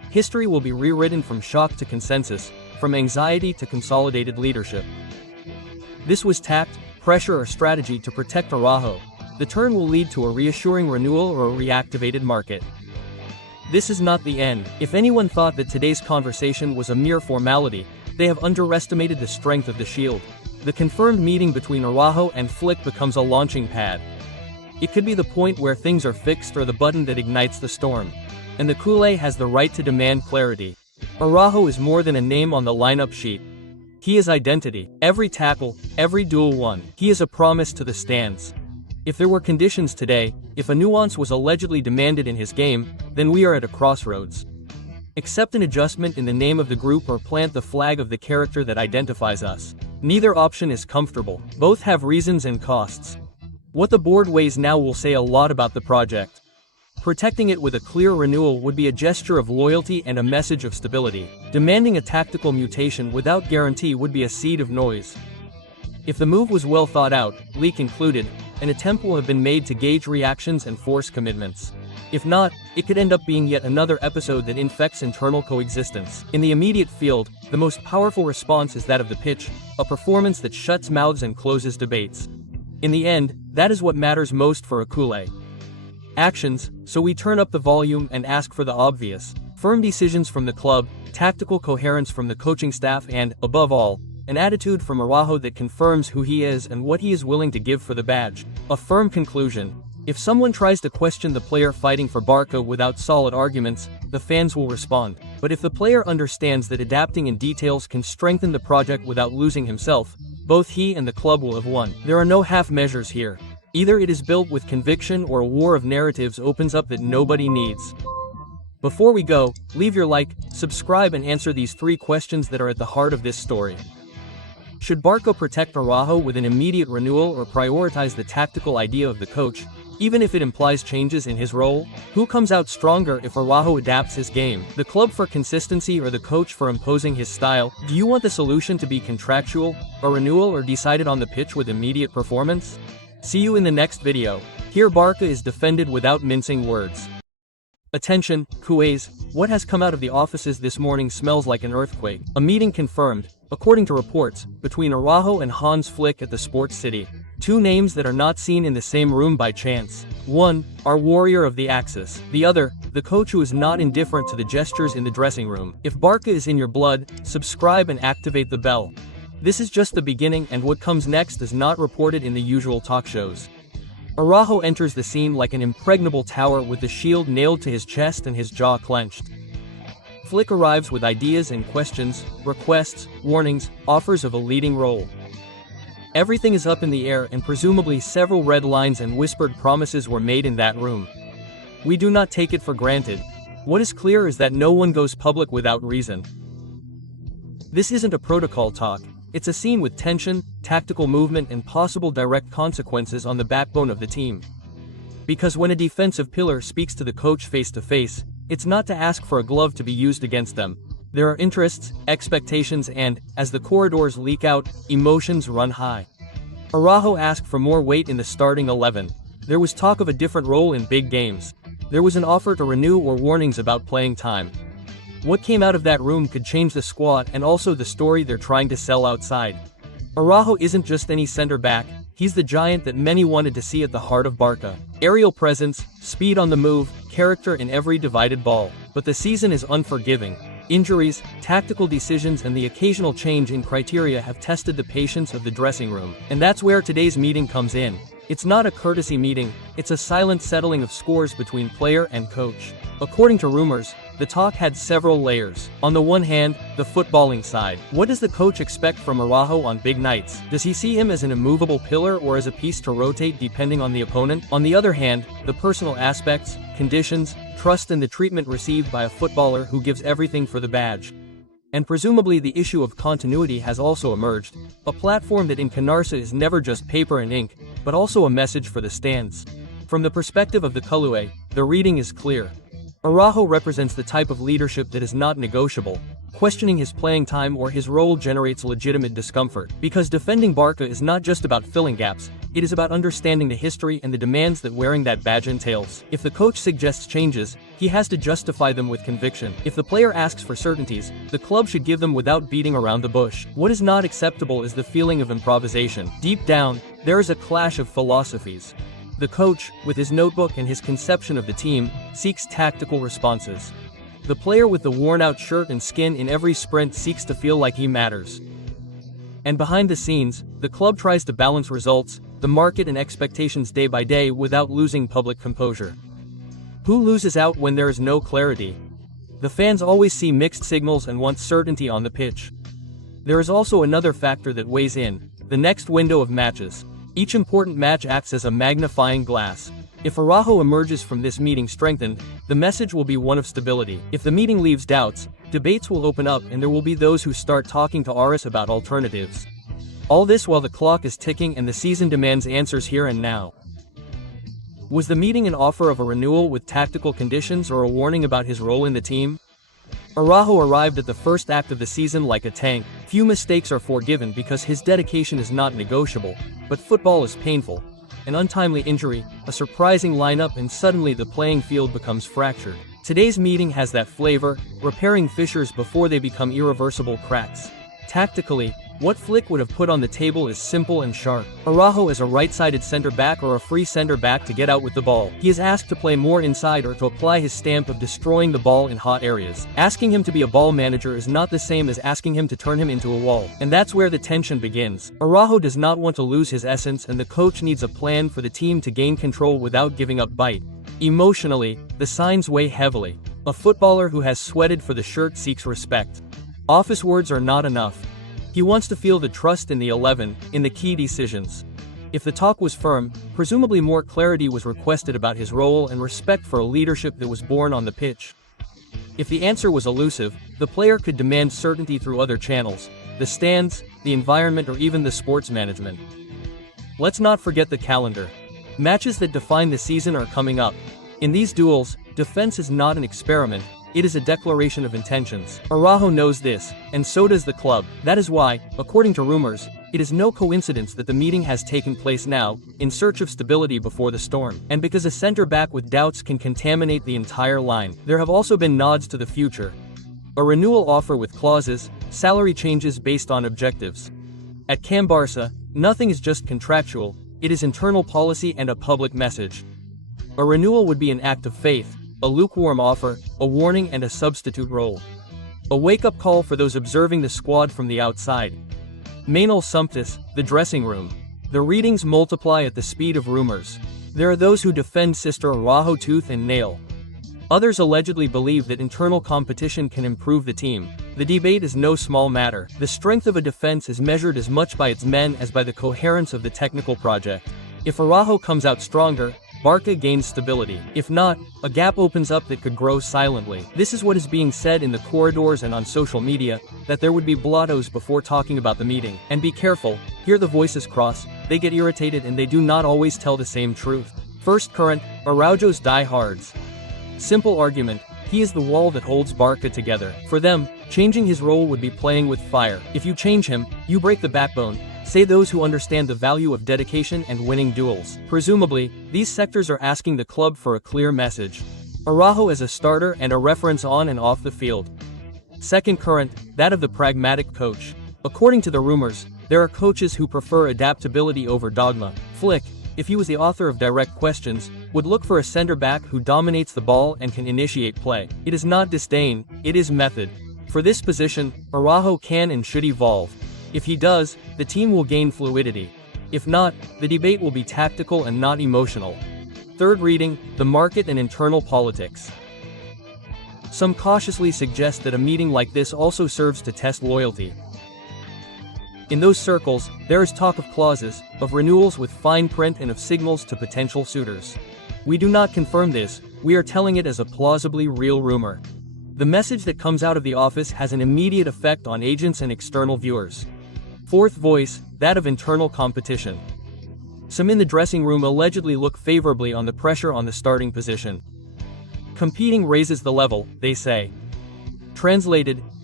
History will be rewritten from shock to consensus, from anxiety to consolidated leadership. This was tact, pressure or strategy to protect Araújo. The turn will lead to a reassuring renewal or a reactivated market. This is not the end. If anyone thought that today's conversation was a mere formality, they have underestimated the strength of the shield. The confirmed meeting between Araújo and Flick becomes a launching pad. It could be the point where things are fixed or the button that ignites the storm. And the culé has the right to demand clarity. Araújo is more than a name on the lineup sheet. He is identity. Every tackle, every duel won. He is a promise to the stands. If there were conditions today, if a nuance was allegedly demanded in his game, then we are at a crossroads. Accept an adjustment in the name of the group or plant the flag of the character that identifies us. Neither option is comfortable. Both have reasons and costs. What the board weighs now will say a lot about the project. Protecting it with a clear renewal would be a gesture of loyalty and a message of stability. Demanding a tactical mutation without guarantee would be a seed of noise. If the move was well thought out, leak included, an attempt will have been made to gauge reactions and force commitments. If not, it could end up being yet another episode that infects internal coexistence. In the immediate field, the most powerful response is that of the pitch, a performance that shuts mouths and closes debates. In the end, that is what matters most for a culé. Actions, so we turn up the volume and ask for the obvious. Firm decisions from the club, tactical coherence from the coaching staff and, above all, an attitude from Araújo that confirms who he is and what he is willing to give for the badge. A firm conclusion. If someone tries to question the player fighting for BARCA without solid arguments, the fans will respond. But if the player understands that adapting in details can strengthen the project without losing himself, both he and the club will have won. There are no half measures here. Either it is built with conviction or a war of narratives opens up that nobody needs. Before we go, leave your like, subscribe and answer these 3 questions that are at the heart of this story. Should BARCA protect Araújo with an immediate renewal or prioritize the tactical idea of the coach, even if it implies changes in his role? Who comes out stronger if Araújo adapts his game? The club for consistency or the coach for imposing his style? Do you want the solution to be contractual, a renewal or decided on the pitch with immediate performance? See you in the next video. Here BARCA is defended without mincing words. Attention, culés, what has come out of the offices this morning smells like an earthquake. A meeting confirmed, according to reports, between Araújo and Hansi Flick at the Sports City. 2 names that are not seen in the same room by chance. One, our warrior of the Axis. The other, the coach who is not indifferent to the gestures in the dressing room. If BARCA is in your blood, subscribe and activate the bell. This is just the beginning and what comes next is not reported in the usual talk shows. Araújo enters the scene like an impregnable tower with the shield nailed to his chest and his jaw clenched. Flick arrives with ideas and questions, requests, warnings, offers of a leading role. Everything is up in the air and presumably several red lines and whispered promises were made in that room. We do not take it for granted. What is clear is that no one goes public without reason. This isn't a protocol talk. It's a scene with tension, tactical movement and possible direct consequences on the backbone of the team. Because when a defensive pillar speaks to the coach face to face, it's not to ask for a glove to be used against them. There are interests, expectations and, as the corridors leak out, emotions run high. Araújo asked for more weight in the starting 11. There was talk of a different role in big games. There was an offer to renew or warnings about playing time. What came out of that room could change the squad and also the story they're trying to sell outside. Araújo isn't just any center back, he's the giant that many wanted to see at the heart of BARCA. Aerial presence, speed on the move, character in every divided ball. But the season is unforgiving. Injuries, tactical decisions and the occasional change in criteria have tested the patience of the dressing room. And that's where today's meeting comes in. It's not a courtesy meeting, it's a silent settling of scores between player and coach. According to rumors, the talk had several layers. On the one hand, the footballing side. What does the coach expect from Araújo on big nights? Does he see him as an immovable pillar or as a piece to rotate depending on the opponent? On the other hand, the personal aspects, conditions, trust and the treatment received by a footballer who gives everything for the badge. And presumably the issue of continuity has also emerged, a platform that in Canarsa is never just paper and ink, but also a message for the stands. From the perspective of the culé, the reading is clear. Araújo represents the type of leadership that is not negotiable, Questioning his playing time or his role generates legitimate discomfort, because defending Barca is not just about filling gaps, it is about understanding the history and the demands that wearing that badge entails. If the coach suggests changes, he has to justify them with conviction. If the player asks for certainties, the club should give them without beating around the bush. What is not acceptable is the feeling of improvisation. Deep down, there is a clash of philosophies. The coach, with his notebook and his conception of the team, seeks tactical responses. The player with the worn-out shirt and skin in every sprint seeks to feel like he matters. And behind the scenes, the club tries to balance results, the market and expectations day by day without losing public composure. Who loses out when there is no clarity? The fans always see mixed signals and want certainty on the pitch. There is also another factor that weighs in: the next window of matches. Each important match acts as a magnifying glass. If Araujo emerges from this meeting strengthened, the message will be one of stability. If the meeting leaves doubts, debates will open up and there will be those who start talking to Aris about alternatives. All this while the clock is ticking and the season demands answers here and now. Was the meeting an offer of a renewal with tactical conditions or a warning about his role in the team? Araujo arrived at the first act of the season like a tank. Few mistakes are forgiven because his dedication is not negotiable, but football is painful. An untimely injury, a surprising lineup, and suddenly the playing field becomes fractured. Today's meeting has that flavor, repairing fissures before they become irreversible cracks. Tactically, what Flick would have put on the table is simple and sharp. Araujo as a right-sided center-back or a free center-back to get out with the ball. He is asked to play more inside or to apply his stamp of destroying the ball in hot areas. Asking him to be a ball manager is not the same as asking him to turn him into a wall. And that's where the tension begins. Araujo does not want to lose his essence and the coach needs a plan for the team to gain control without giving up bite. Emotionally, the signs weigh heavily. A footballer who has sweated for the shirt seeks respect. Office words are not enough. He wants to feel the trust in the 11, in the key decisions. If the talk was firm, presumably more clarity was requested about his role and respect for a leadership that was born on the pitch. If the answer was elusive, the player could demand certainty through other channels, the stands, the environment, or even the sports management. Let's not forget the calendar. Matches that define the season are coming up. In these duels, defense is not an experiment. It is a declaration of intentions. Araujo knows this, and so does the club. That is why, according to rumors, it is no coincidence that the meeting has taken place now, in search of stability before the storm. And because a center-back with doubts can contaminate the entire line, there have also been nods to the future. A renewal offer with clauses, salary changes based on objectives. At Camp Barça, nothing is just contractual, it is internal policy and a public message. A renewal would be an act of faith, a lukewarm offer, a warning, and a substitute role. A wake-up call for those observing the squad from the outside. Manuel Sumptis, the dressing room. The readings multiply at the speed of rumors. There are those who defend Sister Araujo tooth and nail. Others allegedly believe that internal competition can improve the team. The debate is no small matter. The strength of a defense is measured as much by its men as by the coherence of the technical project. If Araujo comes out stronger, Barca gains stability. If not, a gap opens up that could grow silently. This is what is being said in the corridors and on social media, that there would be blottos before talking about the meeting. And be careful, here the voices cross, they get irritated and they do not always tell the same truth. First current, Araujo's diehards. Simple argument, he is the wall that holds Barca together. For them, changing his role would be playing with fire. If you change him, you break the backbone, say those who understand the value of dedication and winning duels. Presumably, these sectors are asking the club for a clear message. Araujo as a starter and a reference on and off the field. Second current, that of the pragmatic coach. According to the rumors, there are coaches who prefer adaptability over dogma. Flick, if he was the author of direct questions, would look for a center-back who dominates the ball and can initiate play. It is not disdain, it is method. For this position, Araujo can and should evolve. If he does, the team will gain fluidity. If not, the debate will be tactical and not emotional. Third reading, the market and internal politics. Some cautiously suggest that a meeting like this also serves to test loyalty. In those circles, there is talk of clauses, of renewals with fine print and of signals to potential suitors. We do not confirm this, we are telling it as a plausibly real rumor. The message that comes out of the office has an immediate effect on agents and external viewers. Fourth voice, that of internal competition. Some in the dressing room allegedly look favorably on the pressure on the starting position. Competing raises the level, they say. Translated,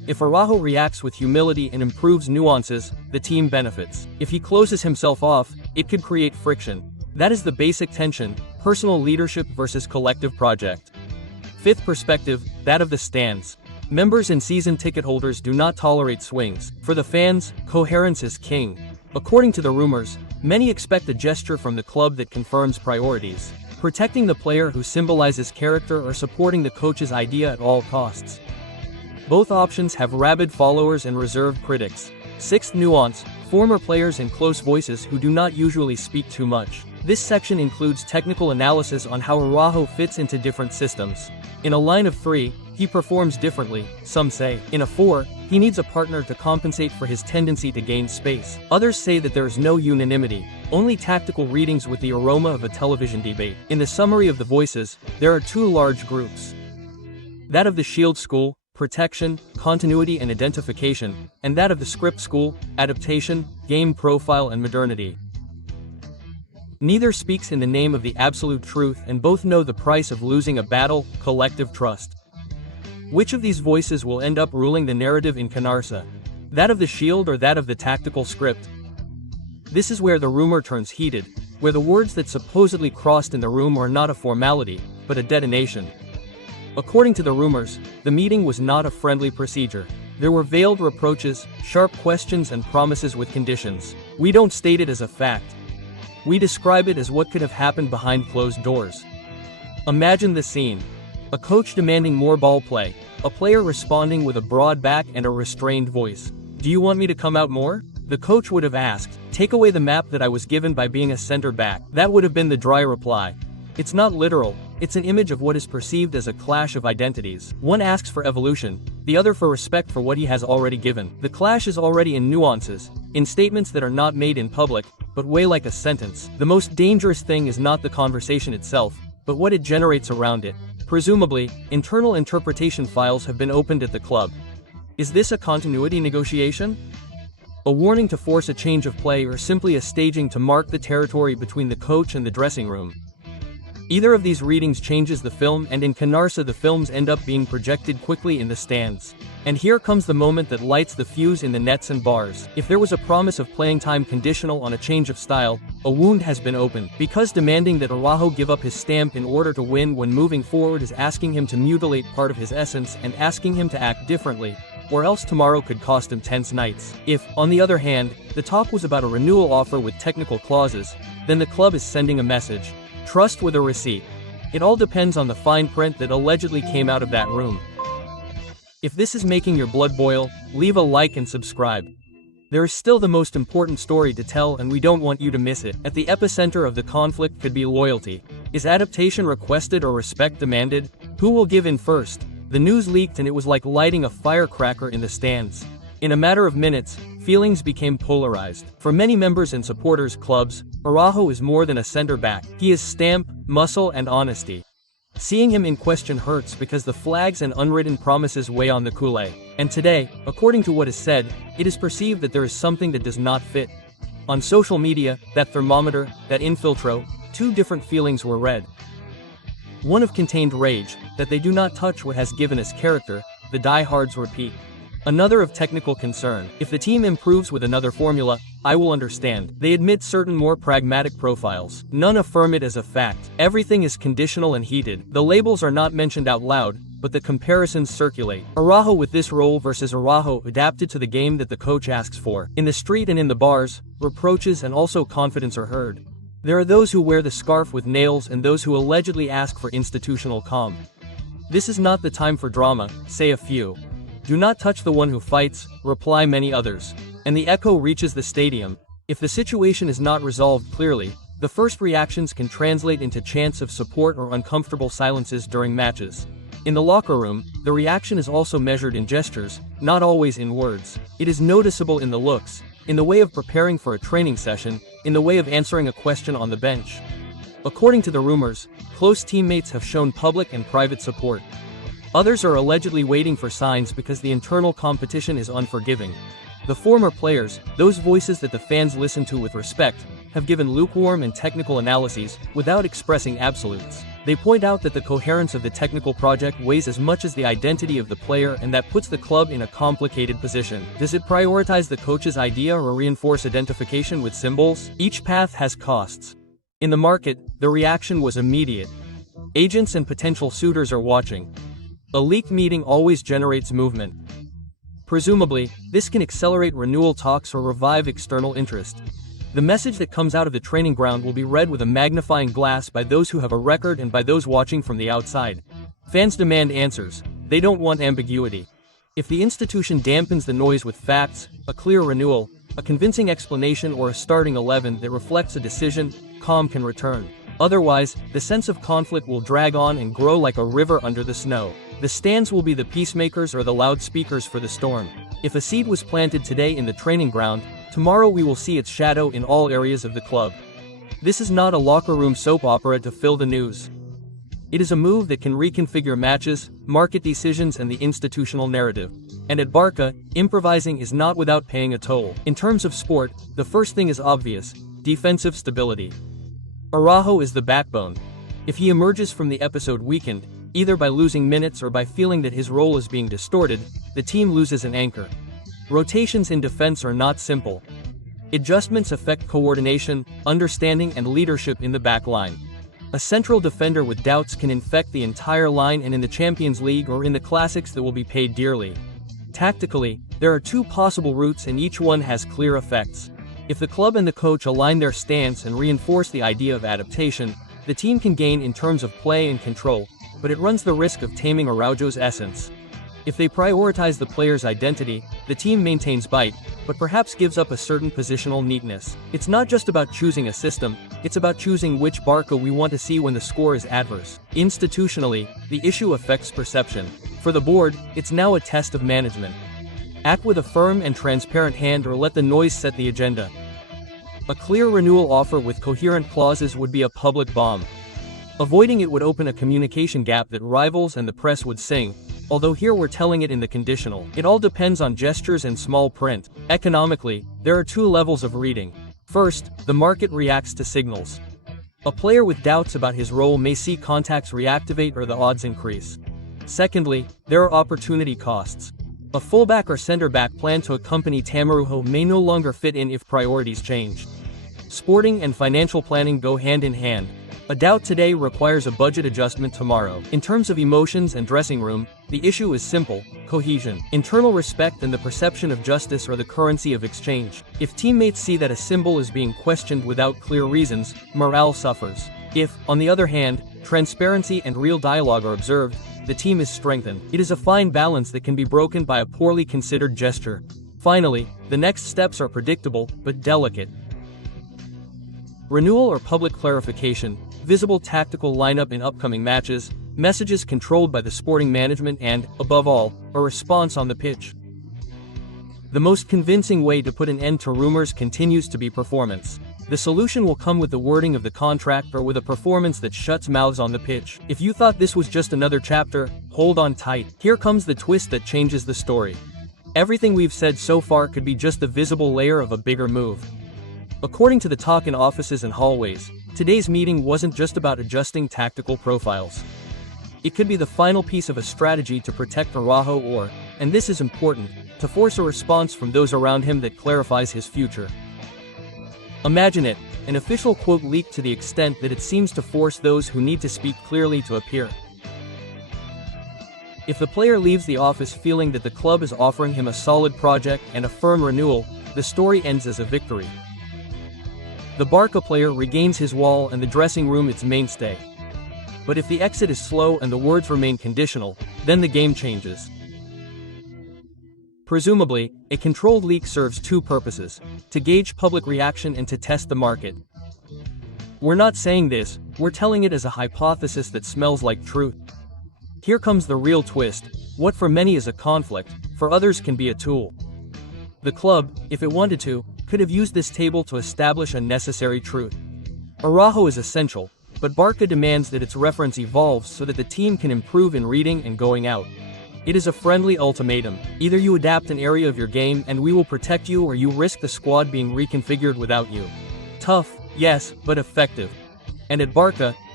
If Araújo reacts with humility and improves nuances, the team benefits. If he closes himself off, it could create friction. That is the basic tension, personal leadership versus collective project. Fifth perspective, that of the stands. Members and season ticket holders do not tolerate swings. For the fans, coherence is king. According to the rumors, many expect a gesture from the club that confirms priorities. Protecting the player who symbolizes character or supporting the coach's idea at all costs. Both options have rabid followers and reserved critics. Sixth nuance, former players and close voices who do not usually speak too much. This section includes technical analysis on how Araújo fits into different systems. In a line of 3, he performs differently, some say. In a 4, he needs a partner to compensate for his tendency to gain space. Others say that there is no unanimity, only tactical readings with the aroma of a television debate. In the summary of the voices, there are 2 large groups. That of the Shield school, protection, continuity and identification, and that of the script school, adaptation, game profile and modernity. Neither speaks in the name of the absolute truth and both know the price of losing a battle, collective trust. Which of these voices will end up ruling the narrative in Canarsa? That of the Shield or that of the tactical script? This is where the rumor turns heated, where the words that supposedly crossed in the room are not a formality, but a detonation. According to the rumors, the meeting was not a friendly procedure. There were veiled reproaches, sharp questions and promises with conditions. We don't state it as a fact. We describe it as what could have happened behind closed doors. Imagine the scene. A coach demanding more ball play, a player responding with a broad back and a restrained voice. Do you want me to come out more? The coach would have asked, take away the map that I was given by being a center back. That would have been the dry reply. It's not literal, it's an image of what is perceived as a clash of identities. One asks for evolution, the other for respect for what he has already given. The clash is already in nuances, in statements that are not made in public, but weigh like a sentence. The most dangerous thing is not the conversation itself, but what it generates around it. Presumably, internal interpretation files have been opened at the club. Is this a continuity negotiation? A warning to force a change of play or simply a staging to mark the territory between the coach and the dressing room? Either of these readings changes the film, and in Canarsa the films end up being projected quickly in the stands. And here comes the moment that lights the fuse in the nets and bars. If there was a promise of playing time conditional on a change of style, a wound has been opened. Because demanding that Araújo give up his stamp in order to win when moving forward is asking him to mutilate part of his essence and asking him to act differently, or else tomorrow could cost him tense nights. If, on the other hand, the talk was about a renewal offer with technical clauses, then the club is sending a message. Trust with a receipt. It all depends on the fine print that allegedly came out of that room. If this is making your blood boil, leave a like and subscribe. There is still the most important story to tell and we don't want you to miss it. At the epicenter of the conflict could be loyalty. Is adaptation requested or respect demanded? Who will give in first? The news leaked and it was like lighting a firecracker in the stands. In a matter of minutes, feelings became polarized. For many members and supporters clubs, Araújo is more than a center back. He is stamp, muscle and honesty. Seeing him in question hurts because the flags and unwritten promises weigh on the culé. And today, according to what is said, it is perceived that there is something that does not fit. On social media, that thermometer, that infiltro, 2 different feelings were read. One of contained rage, that they do not touch what has given us character, the diehards repeat. Another of technical concern. If the team improves with another formula, I will understand. They admit certain more pragmatic profiles. None affirm it as a fact. Everything is conditional and heated. The labels are not mentioned out loud, but the comparisons circulate. Araújo with this role versus Araújo adapted to the game that the coach asks for. In the street and in the bars, reproaches and also confidence are heard. There are those who wear the scarf with nails and those who allegedly ask for institutional calm. This is not the time for drama, say a few. Do not touch the one who fights, reply many others. And the echo reaches the stadium. If the situation is not resolved clearly, the first reactions can translate into chants of support or uncomfortable silences during matches. In the locker room, the reaction is also measured in gestures, not always in words. It is noticeable in the looks, in the way of preparing for a training session, in the way of answering a question on the bench. According to the rumors, close teammates have shown public and private support. Others are allegedly waiting for signs because the internal competition is unforgiving. The former players, those voices that the fans listen to with respect, have given lukewarm and technical analyses, without expressing absolutes. They point out that the coherence of the technical project weighs as much as the identity of the player, and that puts the club in a complicated position. Does it prioritize the coach's idea or reinforce identification with symbols? Each path has costs. In the market, the reaction was immediate. Agents and potential suitors are watching. A leaked meeting always generates movement. Presumably, this can accelerate renewal talks or revive external interest. The message that comes out of the training ground will be read with a magnifying glass by those who have a record and by those watching from the outside. Fans demand answers. They don't want ambiguity. If the institution dampens the noise with facts, a clear renewal, a convincing explanation, or a starting 11 that reflects a decision, calm can return. Otherwise, the sense of conflict will drag on and grow like a river under the snow. The stands will be the peacemakers or the loudspeakers for the storm. If a seed was planted today in the training ground, tomorrow we will see its shadow in all areas of the club. This is not a locker room soap opera to fill the news. It is a move that can reconfigure matches, market decisions, and the institutional narrative. And at BARCA, improvising is not without paying a toll. In terms of sport, the first thing is obvious: defensive stability. Araújo is the backbone. If he emerges from the episode weakened, either by losing minutes or by feeling that his role is being distorted, the team loses an anchor. Rotations in defense are not simple. Adjustments affect coordination, understanding, and leadership in the back line. A central defender with doubts can infect the entire line, and in the Champions League or in the classics that will be paid dearly. Tactically, there are two possible routes and each one has clear effects. If the club and the coach align their stance and reinforce the idea of adaptation, the team can gain in terms of play and control, but it runs the risk of taming Araújo's essence. If they prioritize the player's identity, the team maintains bite, but perhaps gives up a certain positional neatness. It's not just about choosing a system, it's about choosing which BARCA we want to see when the score is adverse. Institutionally, the issue affects perception. For the board, it's now a test of management. Act with a firm and transparent hand or let the noise set the agenda. A clear renewal offer with coherent clauses would be a public bomb. Avoiding it would open a communication gap that rivals and the press would sing, although here we're telling it in the conditional. It all depends on gestures and small print. Economically, there are two levels of reading. First, the market reacts to signals. A player with doubts about his role may see contacts reactivate or the odds increase. Secondly, there are opportunity costs. A fullback or center-back planned to accompany Araújo may no longer fit in if priorities change. Sporting and financial planning go hand in hand. A doubt today requires a budget adjustment tomorrow. In terms of emotions and dressing room, the issue is simple: cohesion. Internal respect and the perception of justice are the currency of exchange. If teammates see that a symbol is being questioned without clear reasons, morale suffers. If, on the other hand, transparency and real dialogue are observed, the team is strengthened. It is a fine balance that can be broken by a poorly considered gesture. Finally, the next steps are predictable, but delicate. Renewal or public clarification, visible tactical lineup in upcoming matches, messages controlled by the sporting management, and, above all, a response on the pitch. The most convincing way to put an end to rumors continues to be performance. The solution will come with the wording of the contract or with a performance that shuts mouths on the pitch. If you thought this was just another chapter, hold on tight. Here comes the twist that changes the story. Everything we've said so far could be just the visible layer of a bigger move. According to the talk in offices and hallways, today's meeting wasn't just about adjusting tactical profiles. It could be the final piece of a strategy to protect Araújo or, and this is important, to force a response from those around him that clarifies his future. Imagine it, an official quote leaked to the extent that it seems to force those who need to speak clearly to appear. If the player leaves the office feeling that the club is offering him a solid project and a firm renewal, the story ends as a victory. The BARCA player regains his wall and the dressing room its mainstay. But if the exit is slow and the words remain conditional, then the game changes. Presumably, a controlled leak serves two purposes: to gauge public reaction and to test the market. We're not saying this, we're telling it as a hypothesis that smells like truth. Here comes the real twist: what for many is a conflict, for others can be a tool. The club, if it wanted to, could have used this table to establish a necessary truth. Araújo is essential, but BARCA demands that its reference evolves so that the team can improve in reading and going out. It is a friendly ultimatum: either you adapt an area of your game and we will protect you, or you risk the squad being reconfigured without you. Tough, yes, but effective. And at BARCA,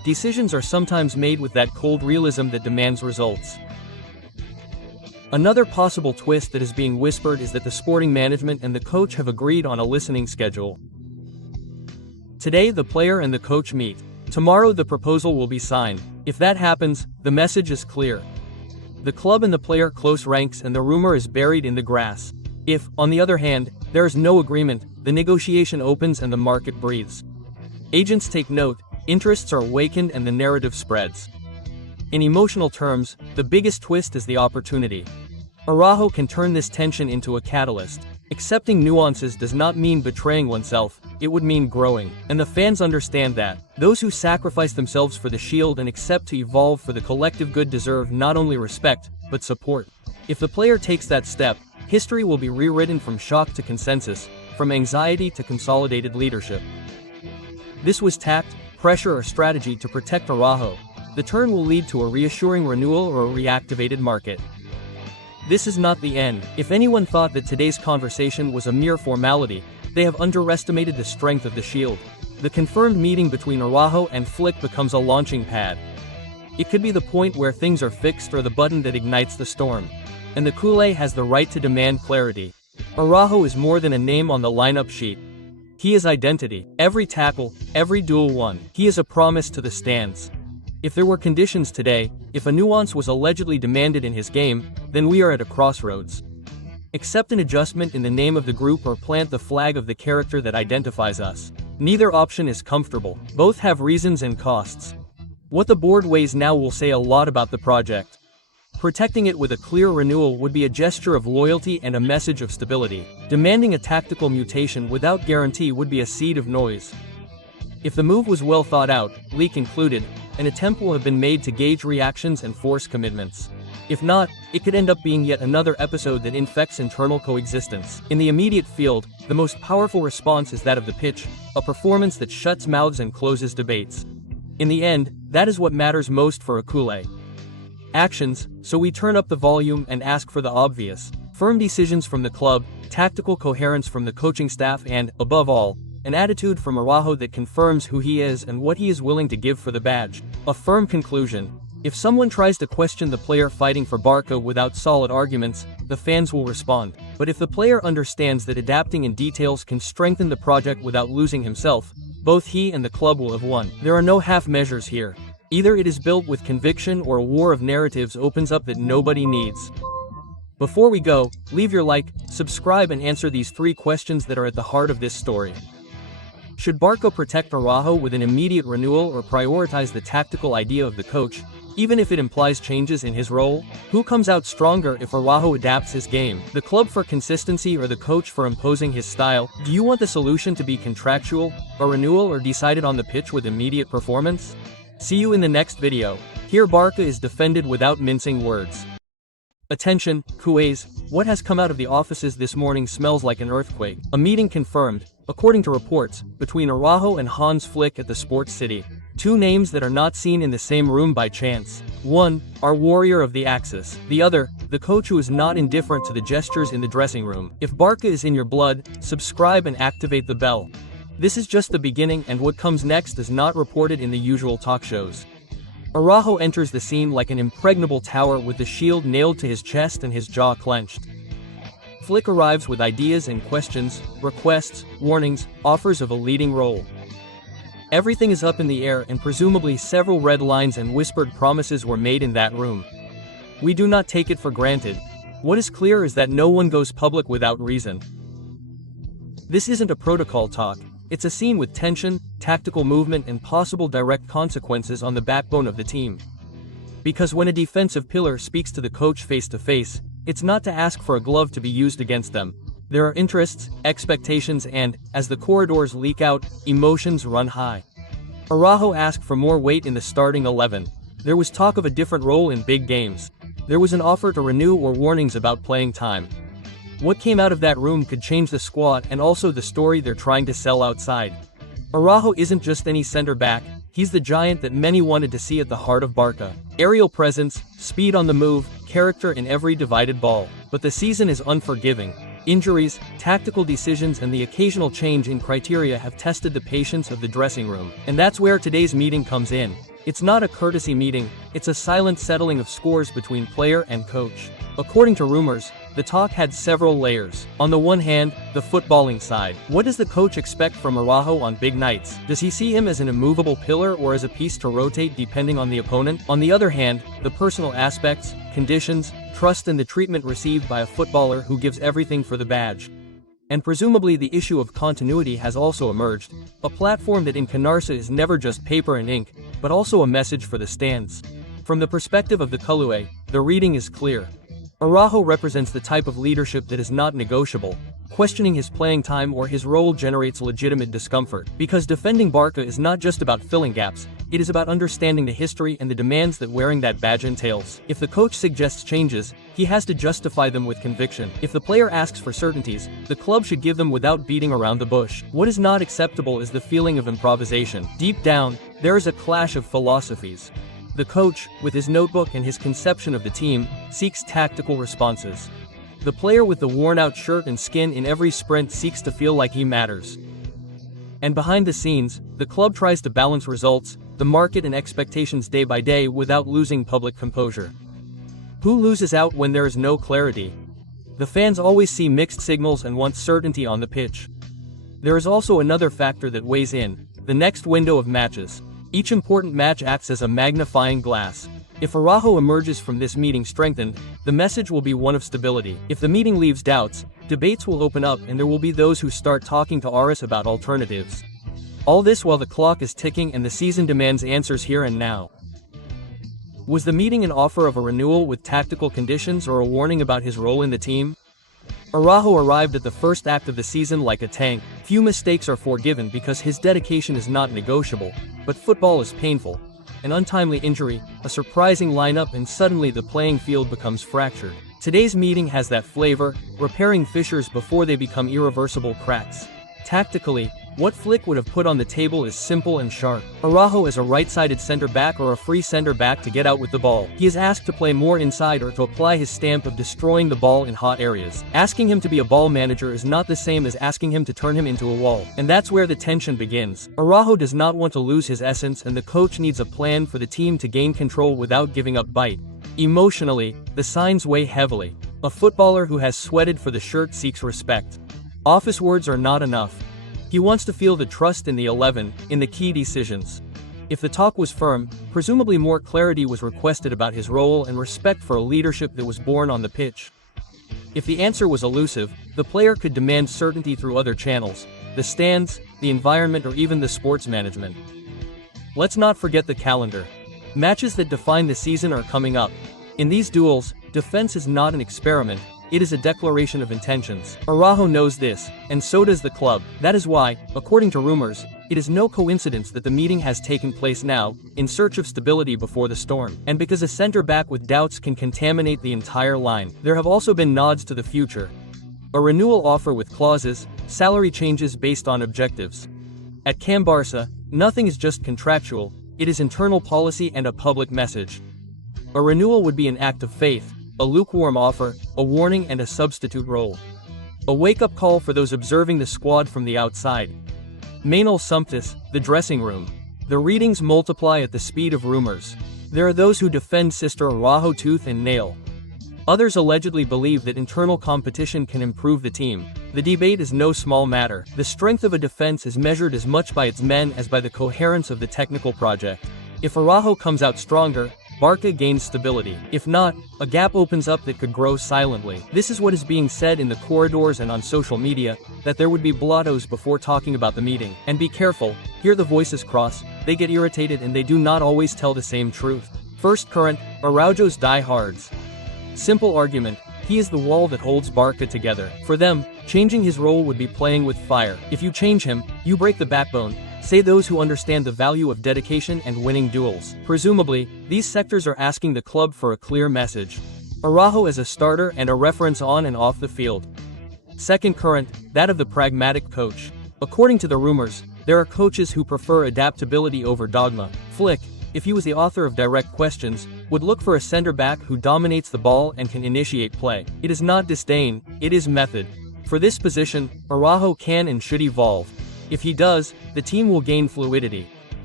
decisions are sometimes made with that cold realism that demands results. Another possible twist that is being whispered is that the sporting management and the coach have agreed on a listening schedule. Today the player and the coach meet. Tomorrow the proposal will be signed. If that happens, the message is clear. The club and the player close ranks and the rumor is buried in the grass. If, on the other hand, there is no agreement, the negotiation opens and the market breathes. Agents take note, interests are awakened and the narrative spreads. In emotional terms, the biggest twist is the opportunity. Araújo can turn this tension into a catalyst. Accepting nuances does not mean betraying oneself, it would mean growing. And the fans understand that. Those who sacrifice themselves for the shield and accept to evolve for the collective good deserve not only respect, but support. If the player takes that step, history will be rewritten from shock to consensus, from anxiety to consolidated leadership. This was tact, pressure or strategy to protect Araújo. The turn will lead to a reassuring renewal or a reactivated market. This is not the end. If anyone thought that today's conversation was a mere formality, they have underestimated the strength of the shield. The confirmed meeting between Araújo and Flick becomes a launching pad. It could be the point where things are fixed or the button that ignites the storm. And the culé has the right to demand clarity. Araújo is more than a name on the lineup sheet. He is identity. Every tackle, every duel won. He is a promise to the stands. If there were conditions today, if a nuance was allegedly demanded in his game, then we are at a crossroads. Accept an adjustment in the name of the group or plant the flag of the character that identifies us. Neither option is comfortable. Both have reasons and costs. What the board weighs now will say a lot about the project. Protecting it with a clear renewal would be a gesture of loyalty and a message of stability. Demanding a tactical mutation without guarantee would be a seed of noise. If the move was well thought out, leak included, an attempt will have been made to gauge reactions and force commitments. If not, it could end up being yet another episode that infects internal coexistence. In the immediate field, the most powerful response is that of the pitch, a performance that shuts mouths and closes debates. In the end, that is what matters most for a culé. Actions, so we turn up the volume and ask for the obvious. Firm decisions from the club, tactical coherence from the coaching staff and, above all, an attitude from Araújo that confirms who he is and what he is willing to give for the badge. A firm conclusion. If someone tries to question the player fighting for BARCA without solid arguments, the fans will respond. But if the player understands that adapting in details can strengthen the project without losing himself, both he and the club will have won. There are no half measures here. Either it is built with conviction or a war of narratives opens up that nobody needs. Before we go, leave your like, subscribe and answer these 3 questions that are at the heart of this story. Should BARCA protect Araújo with an immediate renewal or prioritize the tactical idea of the coach, even if it implies changes in his role? Who comes out stronger if Araújo adapts his game? The club for consistency or the coach for imposing his style? Do you want the solution to be contractual, a renewal or decided on the pitch with immediate performance? See you in the next video. Here BARCA is defended without mincing words. Attention, culés, what has come out of the offices this morning smells like an earthquake. A meeting confirmed, according to reports, between Araújo and Hansi Flick at the sports city. 2 names that are not seen in the same room by chance. One, our warrior of the Axis. The other, the coach who is not indifferent to the gestures in the dressing room. If BARCA is in your blood, subscribe and activate the bell. This is just the beginning and what comes next is not reported in the usual talk shows. Araújo enters the scene like an impregnable tower with the shield nailed to his chest and his jaw clenched. Flick arrives with ideas and questions, requests, warnings, offers of a leading role. Everything is up in the air and presumably several red lines and whispered promises were made in that room. We do not take it for granted. What is clear is that no one goes public without reason. This isn't a protocol talk. It's a scene with tension, tactical movement and possible direct consequences on the backbone of the team. Because when a defensive pillar speaks to the coach face to face, it's not to ask for a glove to be used against them. There are interests, expectations and, as the corridors leak out, emotions run high. Araújo asked for more weight in the starting 11. There was talk of a different role in big games. There was an offer to renew or warnings about playing time. What came out of that room could change the squad and also the story they're trying to sell outside. Araújo isn't just any center back, he's the giant that many wanted to see at the heart of BARCA. Aerial presence, speed on the move, character in every divided ball. But the season is unforgiving. Injuries, tactical decisions and the occasional change in criteria have tested the patience of the dressing room. And that's where today's meeting comes in. It's not a courtesy meeting, it's a silent settling of scores between player and coach. According to rumors, the talk had several layers. On the one hand, the footballing side. What does the coach expect from Araújo on big nights? Does he see him as an immovable pillar or as a piece to rotate depending on the opponent? On the other hand, the personal aspects, conditions, trust and the treatment received by a footballer who gives everything for the badge. And presumably the issue of continuity has also emerged, a platform that in Canarsa is never just paper and ink, but also a message for the stands. From the perspective of the Culé, the reading is clear. Araújo represents the type of leadership that is not negotiable. Questioning his playing time or his role generates legitimate discomfort, because defending Barca is not just about filling gaps, it is about understanding the history and the demands that wearing that badge entails. If the coach suggests changes, he has to justify them with conviction. If the player asks for certainties, the club should give them without beating around the bush. What is not acceptable is the feeling of improvisation. Deep down, there is a clash of philosophies. The coach, with his notebook and his conception of the team, seeks tactical responses. The player with the worn-out shirt and skin in every sprint seeks to feel like he matters. And behind the scenes, the club tries to balance results, the market and expectations day by day without losing public composure. Who loses out when there is no clarity? The fans always see mixed signals and want certainty on the pitch. There is also another factor that weighs in, the next window of matches. Each important match acts as a magnifying glass. If Araújo emerges from this meeting strengthened, the message will be one of stability. If the meeting leaves doubts, debates will open up and there will be those who start talking to Aris about alternatives. All this while the clock is ticking and the season demands answers here and now. Was the meeting an offer of a renewal with tactical conditions or a warning about his role in the team? Araújo arrived at the first act of the season like a tank. Few mistakes are forgiven because his dedication is not negotiable, but football is painful. An untimely injury, a surprising lineup and suddenly the playing field becomes fractured. Today's meeting has that flavor, repairing fissures before they become irreversible cracks. Tactically, what Flick would have put on the table is simple and sharp. Araújo is a right-sided center-back or a free center-back to get out with the ball. He is asked to play more inside or to apply his stamp of destroying the ball in hot areas. Asking him to be a ball manager is not the same as asking him to turn him into a wall. And that's where the tension begins. Araújo does not want to lose his essence and the coach needs a plan for the team to gain control without giving up bite. Emotionally, the signs weigh heavily. A footballer who has sweated for the shirt seeks respect. Office words are not enough. He wants to feel the trust in the 11, in the key decisions. If the talk was firm, presumably more clarity was requested about his role and respect for a leadership that was born on the pitch. If the answer was elusive, the player could demand certainty through other channels, the stands, the environment or even the sports management. Let's not forget the calendar. Matches that define the season are coming up. In these duels, defense is not an experiment. It is a declaration of intentions. Araújo knows this, and so does the club. That is why, according to rumors, it is no coincidence that the meeting has taken place now, in search of stability before the storm. And because a center-back with doubts can contaminate the entire line, there have also been nods to the future. A renewal offer with clauses, salary changes based on objectives. At Can Barça, nothing is just contractual, it is internal policy and a public message. A renewal would be an act of faith, a lukewarm offer, a warning and a substitute role. A wake-up call for those observing the squad from the outside. Manuel Sumptis, the dressing room. The readings multiply at the speed of rumors. There are those who defend Sister Araújo tooth and nail. Others allegedly believe that internal competition can improve the team. The debate is no small matter. The strength of a defense is measured as much by its men as by the coherence of the technical project. If Araújo comes out stronger, Barca gains stability. If not, a gap opens up that could grow silently. This is what is being said in the corridors and on social media, that there would be blottos before talking about the meeting. And be careful, here the voices cross, they get irritated and they do not always tell the same truth. First current, Araujo's diehards. Simple argument, he is the wall that holds Barca together. For them, changing his role would be playing with fire. If you change him, you break the backbone. Say those who understand the value of dedication and winning duels. Presumably, these sectors are asking the club for a clear message. Araújo as a starter and a reference on and off the field. Second current, that of the pragmatic coach. According to the rumors, there are coaches who prefer adaptability over dogma. Flick, if he was the author of direct questions, would look for a center-back who dominates the ball and can initiate play. It is not disdain, it is method. For this position, Araújo can and should evolve. If he does, the team will gain fluidity.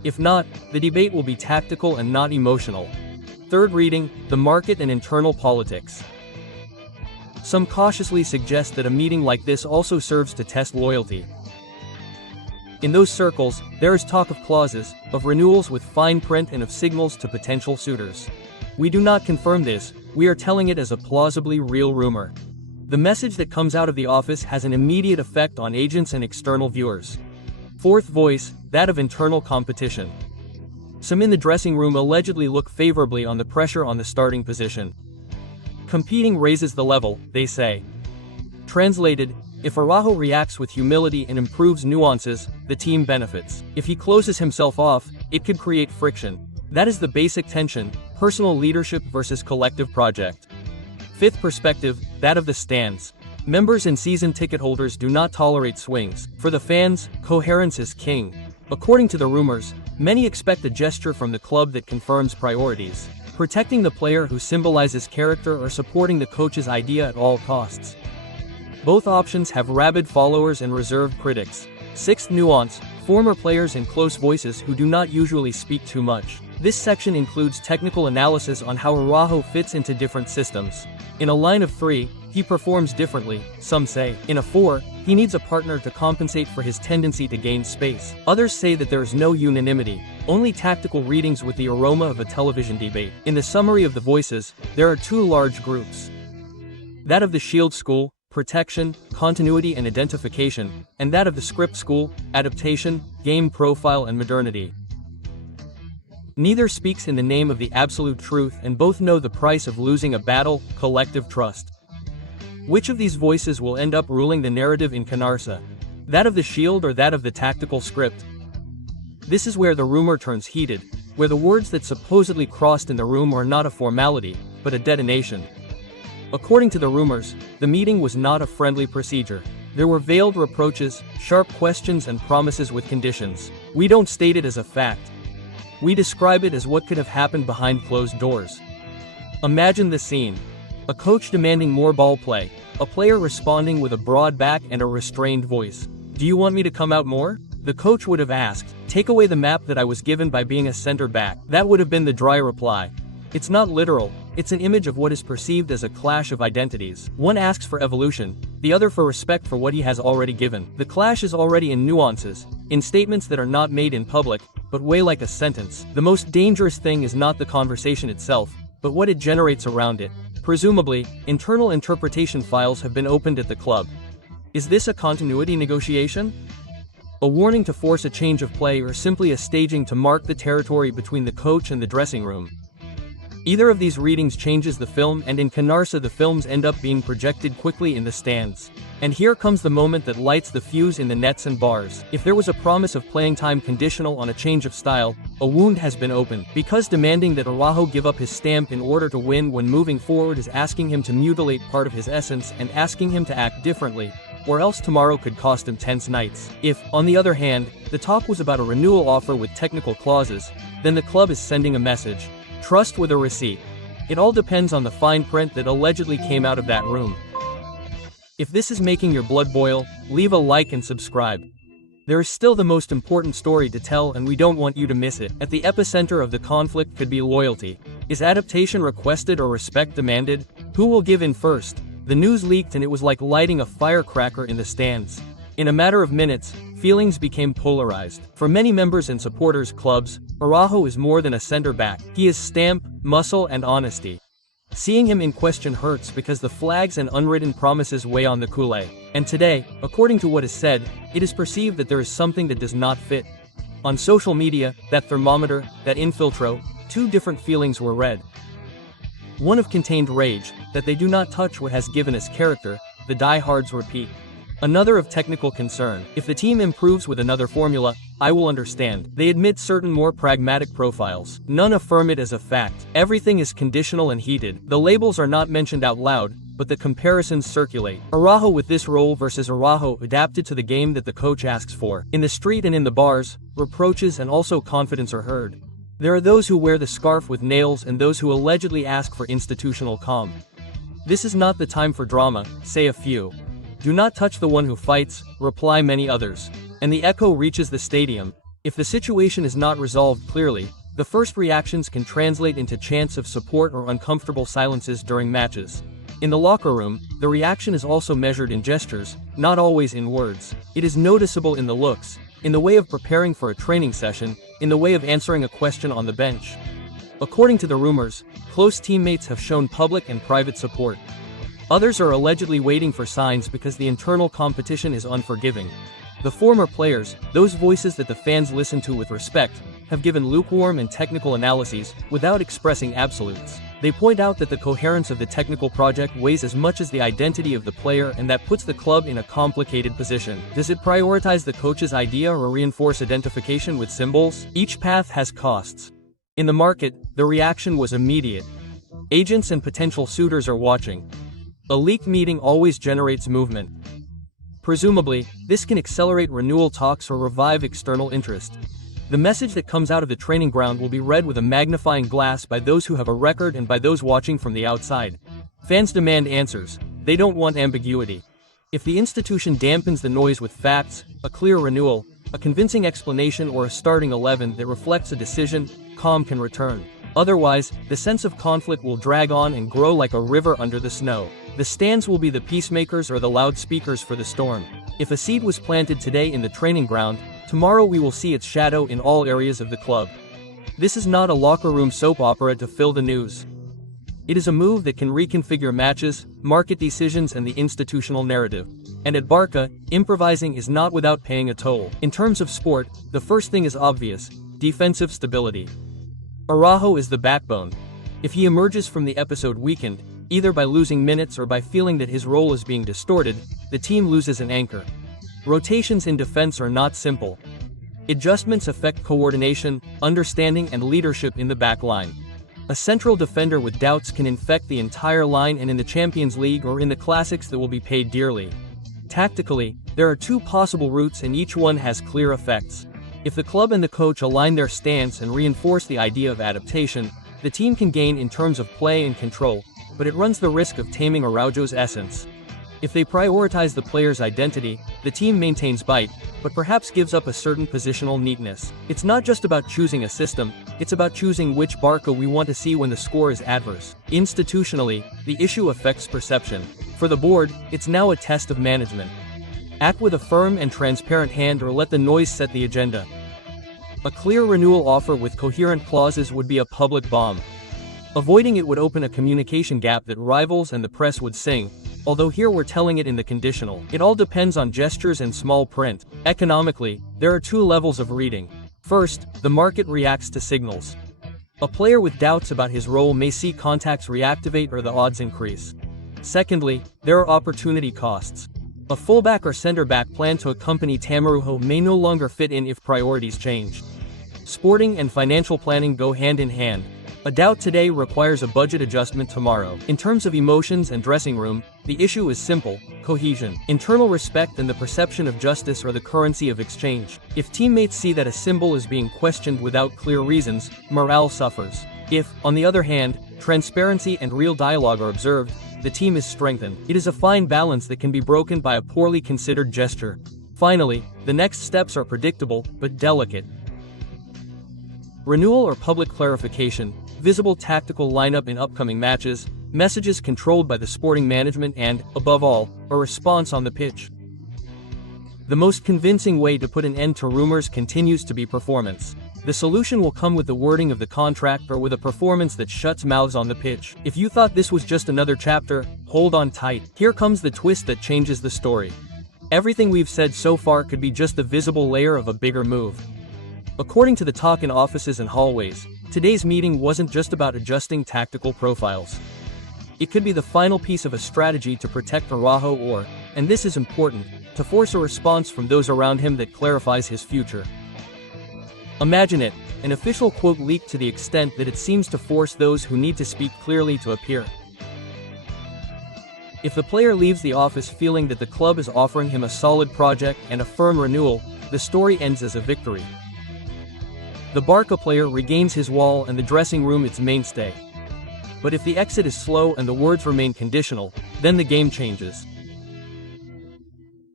If not, the debate will be tactical and not emotional. Third reading, the market and internal politics. Some cautiously suggest that a meeting like this also serves to test loyalty. In those circles, there is talk of clauses, of renewals with fine print and of signals to potential suitors. We do not confirm this, we are telling it as a plausibly real rumor. The message that comes out of the office has an immediate effect on agents and external viewers. Fourth voice, that of internal competition. Some in the dressing room allegedly look favorably on the pressure on the starting position. Competing raises the level, they say. Translated, if Araújo reacts with humility and improves nuances, the team benefits. If he closes himself off, it could create friction. That is the basic tension, personal leadership versus collective project. Fifth perspective, that of the stands. Members and season ticket holders do not tolerate swings. For the fans, coherence is king. According to the rumors, many expect a gesture from the club that confirms priorities. Protecting the player who symbolizes character or supporting the coach's idea at all costs. Both options have rabid followers and reserved critics. Sixth nuance, former players and close voices who do not usually speak too much. This section includes technical analysis on how Araújo fits into different systems. In a line of 3, he performs differently, some say. In a 4, he needs a partner to compensate for his tendency to gain space. Others say that there is no unanimity, only tactical readings with the aroma of a television debate. In the summary of the voices, there are 2 large groups. That of the Shield School, protection, continuity and identification, and that of the Script School, adaptation, game profile and modernity. Neither speaks in the name of the absolute truth and both know the price of losing a battle, collective trust. Which of these voices will end up ruling the narrative in Canarsa? That of the Shield or that of the tactical script? This is where the rumor turns heated, where the words that supposedly crossed in the room are not a formality, but a detonation. According to the rumors, the meeting was not a friendly procedure. There were veiled reproaches, sharp questions and promises with conditions. We don't state it as a fact. We describe it as what could have happened behind closed doors. Imagine the scene. A coach demanding more ball play, a player responding with a broad back and a restrained voice. Do you want me to come out more? The coach would have asked, take away the map that I was given by being a center back. That would have been the dry reply. It's not literal, it's an image of what is perceived as a clash of identities. One asks for evolution, the other for respect for what he has already given. The clash is already in nuances, in statements that are not made in public, but weigh like a sentence. The most dangerous thing is not the conversation itself, but what it generates around it. Presumably, internal interpretation files have been opened at the club. Is this a continuity negotiation? A warning to force a change of play or simply a staging to mark the territory between the coach and the dressing room? Either of these readings changes the film, and in Canarsa the films end up being projected quickly in the stands. And here comes the moment that lights the fuse in the nets and bars. If there was a promise of playing time conditional on a change of style, a wound has been opened. Because demanding that Araújo give up his stamp in order to win when moving forward is asking him to mutilate part of his essence and asking him to act differently, or else tomorrow could cost him tense nights. If, on the other hand, the talk was about a renewal offer with technical clauses, then the club is sending a message. Trust with a receipt. It all depends on the fine print that allegedly came out of that room. If this is making your blood boil, leave a like and subscribe. There is still the most important story to tell and we don't want you to miss it. At the epicenter of the conflict could be loyalty. Is adaptation requested or respect demanded? Who will give in first? The news leaked and it was like lighting a firecracker in the stands. In a matter of minutes, feelings became polarized. For many members and supporters clubs, Araújo is more than a center back. He is stamp, muscle and honesty. Seeing him in question hurts because the flags and unwritten promises weigh on the culé. And today, according to what is said, it is perceived that there is something that does not fit. On social media, that thermometer, that infiltro, 2 different feelings were read. One of contained rage, that they do not touch what has given us character, the diehards repeat. Another of technical concern. If the team improves with another formula, I will understand. They admit certain more pragmatic profiles. None affirm it as a fact. Everything is conditional and heated. The labels are not mentioned out loud, but the comparisons circulate. Araújo with this role versus Araújo adapted to the game that the coach asks for. In the street and in the bars, reproaches and also confidence are heard. There are those who wear the scarf with nails and those who allegedly ask for institutional calm. This is not the time for drama, say a few. Do not touch the one who fights, reply many others. And the echo reaches the stadium. If the situation is not resolved clearly, the first reactions can translate into chants of support or uncomfortable silences during matches. In the locker room, the reaction is also measured in gestures, not always in words. It is noticeable in the looks, in the way of preparing for a training session, in the way of answering a question on the bench. According to the rumors, close teammates have shown public and private support. Others are allegedly waiting for signs because the internal competition is unforgiving. The former players, those voices that the fans listen to with respect, have given lukewarm and technical analyses, without expressing absolutes. They point out that the coherence of the technical project weighs as much as the identity of the player, and that puts the club in a complicated position. Does it prioritize the coach's idea or reinforce identification with symbols? Each path has costs. In the market, the reaction was immediate. Agents and potential suitors are watching. A leaked meeting always generates movement. Presumably, this can accelerate renewal talks or revive external interest. The message that comes out of the training ground will be read with a magnifying glass by those who have a record and by those watching from the outside. Fans demand answers. They don't want ambiguity. If the institution dampens the noise with facts, a clear renewal, a convincing explanation, or a starting 11 that reflects a decision, calm can return. Otherwise, the sense of conflict will drag on and grow like a river under the snow. The stands will be the peacemakers or the loudspeakers for the storm. If a seed was planted today in the training ground, tomorrow we will see its shadow in all areas of the club. This is not a locker room soap opera to fill the news. It is a move that can reconfigure matches, market decisions, and the institutional narrative. And at BARCA, improvising is not without paying a toll. In terms of sport, the first thing is obvious: defensive stability. Araújo is the backbone. If he emerges from the episode weakened, either by losing minutes or by feeling that his role is being distorted, the team loses an anchor. Rotations in defense are not simple. Adjustments affect coordination, understanding, and leadership in the back line. A central defender with doubts can infect the entire line, and in the Champions League or in the classics that will be paid dearly. Tactically, there are two possible routes and each one has clear effects. If the club and the coach align their stance and reinforce the idea of adaptation, the team can gain in terms of play and control, but it runs the risk of taming Araújo's essence. If they prioritize the player's identity, the team maintains bite, but perhaps gives up a certain positional neatness. It's not just about choosing a system, it's about choosing which BARCA we want to see when the score is adverse. Institutionally, the issue affects perception. For the board, it's now a test of management. Act with a firm and transparent hand or let the noise set the agenda. A clear renewal offer with coherent clauses would be a public bomb. Avoiding it would open a communication gap that rivals and the press would sing, although here we're telling it in the conditional. It all depends on gestures and small print. Economically, there are two levels of reading. First, the market reacts to signals. A player with doubts about his role may see contacts reactivate or the odds increase. Secondly, there are opportunity costs. A fullback or center-back planned to accompany Araújo may no longer fit in if priorities change. Sporting and financial planning go hand in hand. A doubt today requires a budget adjustment tomorrow. In terms of emotions and dressing room, the issue is simple: cohesion. Internal respect and the perception of justice are the currency of exchange. If teammates see that a symbol is being questioned without clear reasons, morale suffers. If, on the other hand, transparency and real dialogue are observed, the team is strengthened. It is a fine balance that can be broken by a poorly considered gesture. Finally, the next steps are predictable, but delicate. Renewal or public clarification, visible tactical lineup in upcoming matches, messages controlled by the sporting management, and, above all, a response on the pitch. The most convincing way to put an end to rumors continues to be performance. The solution will come with the wording of the contract or with a performance that shuts mouths on the pitch. If you thought this was just another chapter, hold on tight. Here comes the twist that changes the story. Everything we've said so far could be just the visible layer of a bigger move. According to the talk in offices and hallways, today's meeting wasn't just about adjusting tactical profiles. It could be the final piece of a strategy to protect Araújo or, and this is important, to force a response from those around him that clarifies his future. Imagine it, an official quote leaked to the extent that it seems to force those who need to speak clearly to appear. If the player leaves the office feeling that the club is offering him a solid project and a firm renewal, the story ends as a victory. The BARCA player regains his wall and the dressing room its mainstay. But if the exit is slow and the words remain conditional, then the game changes.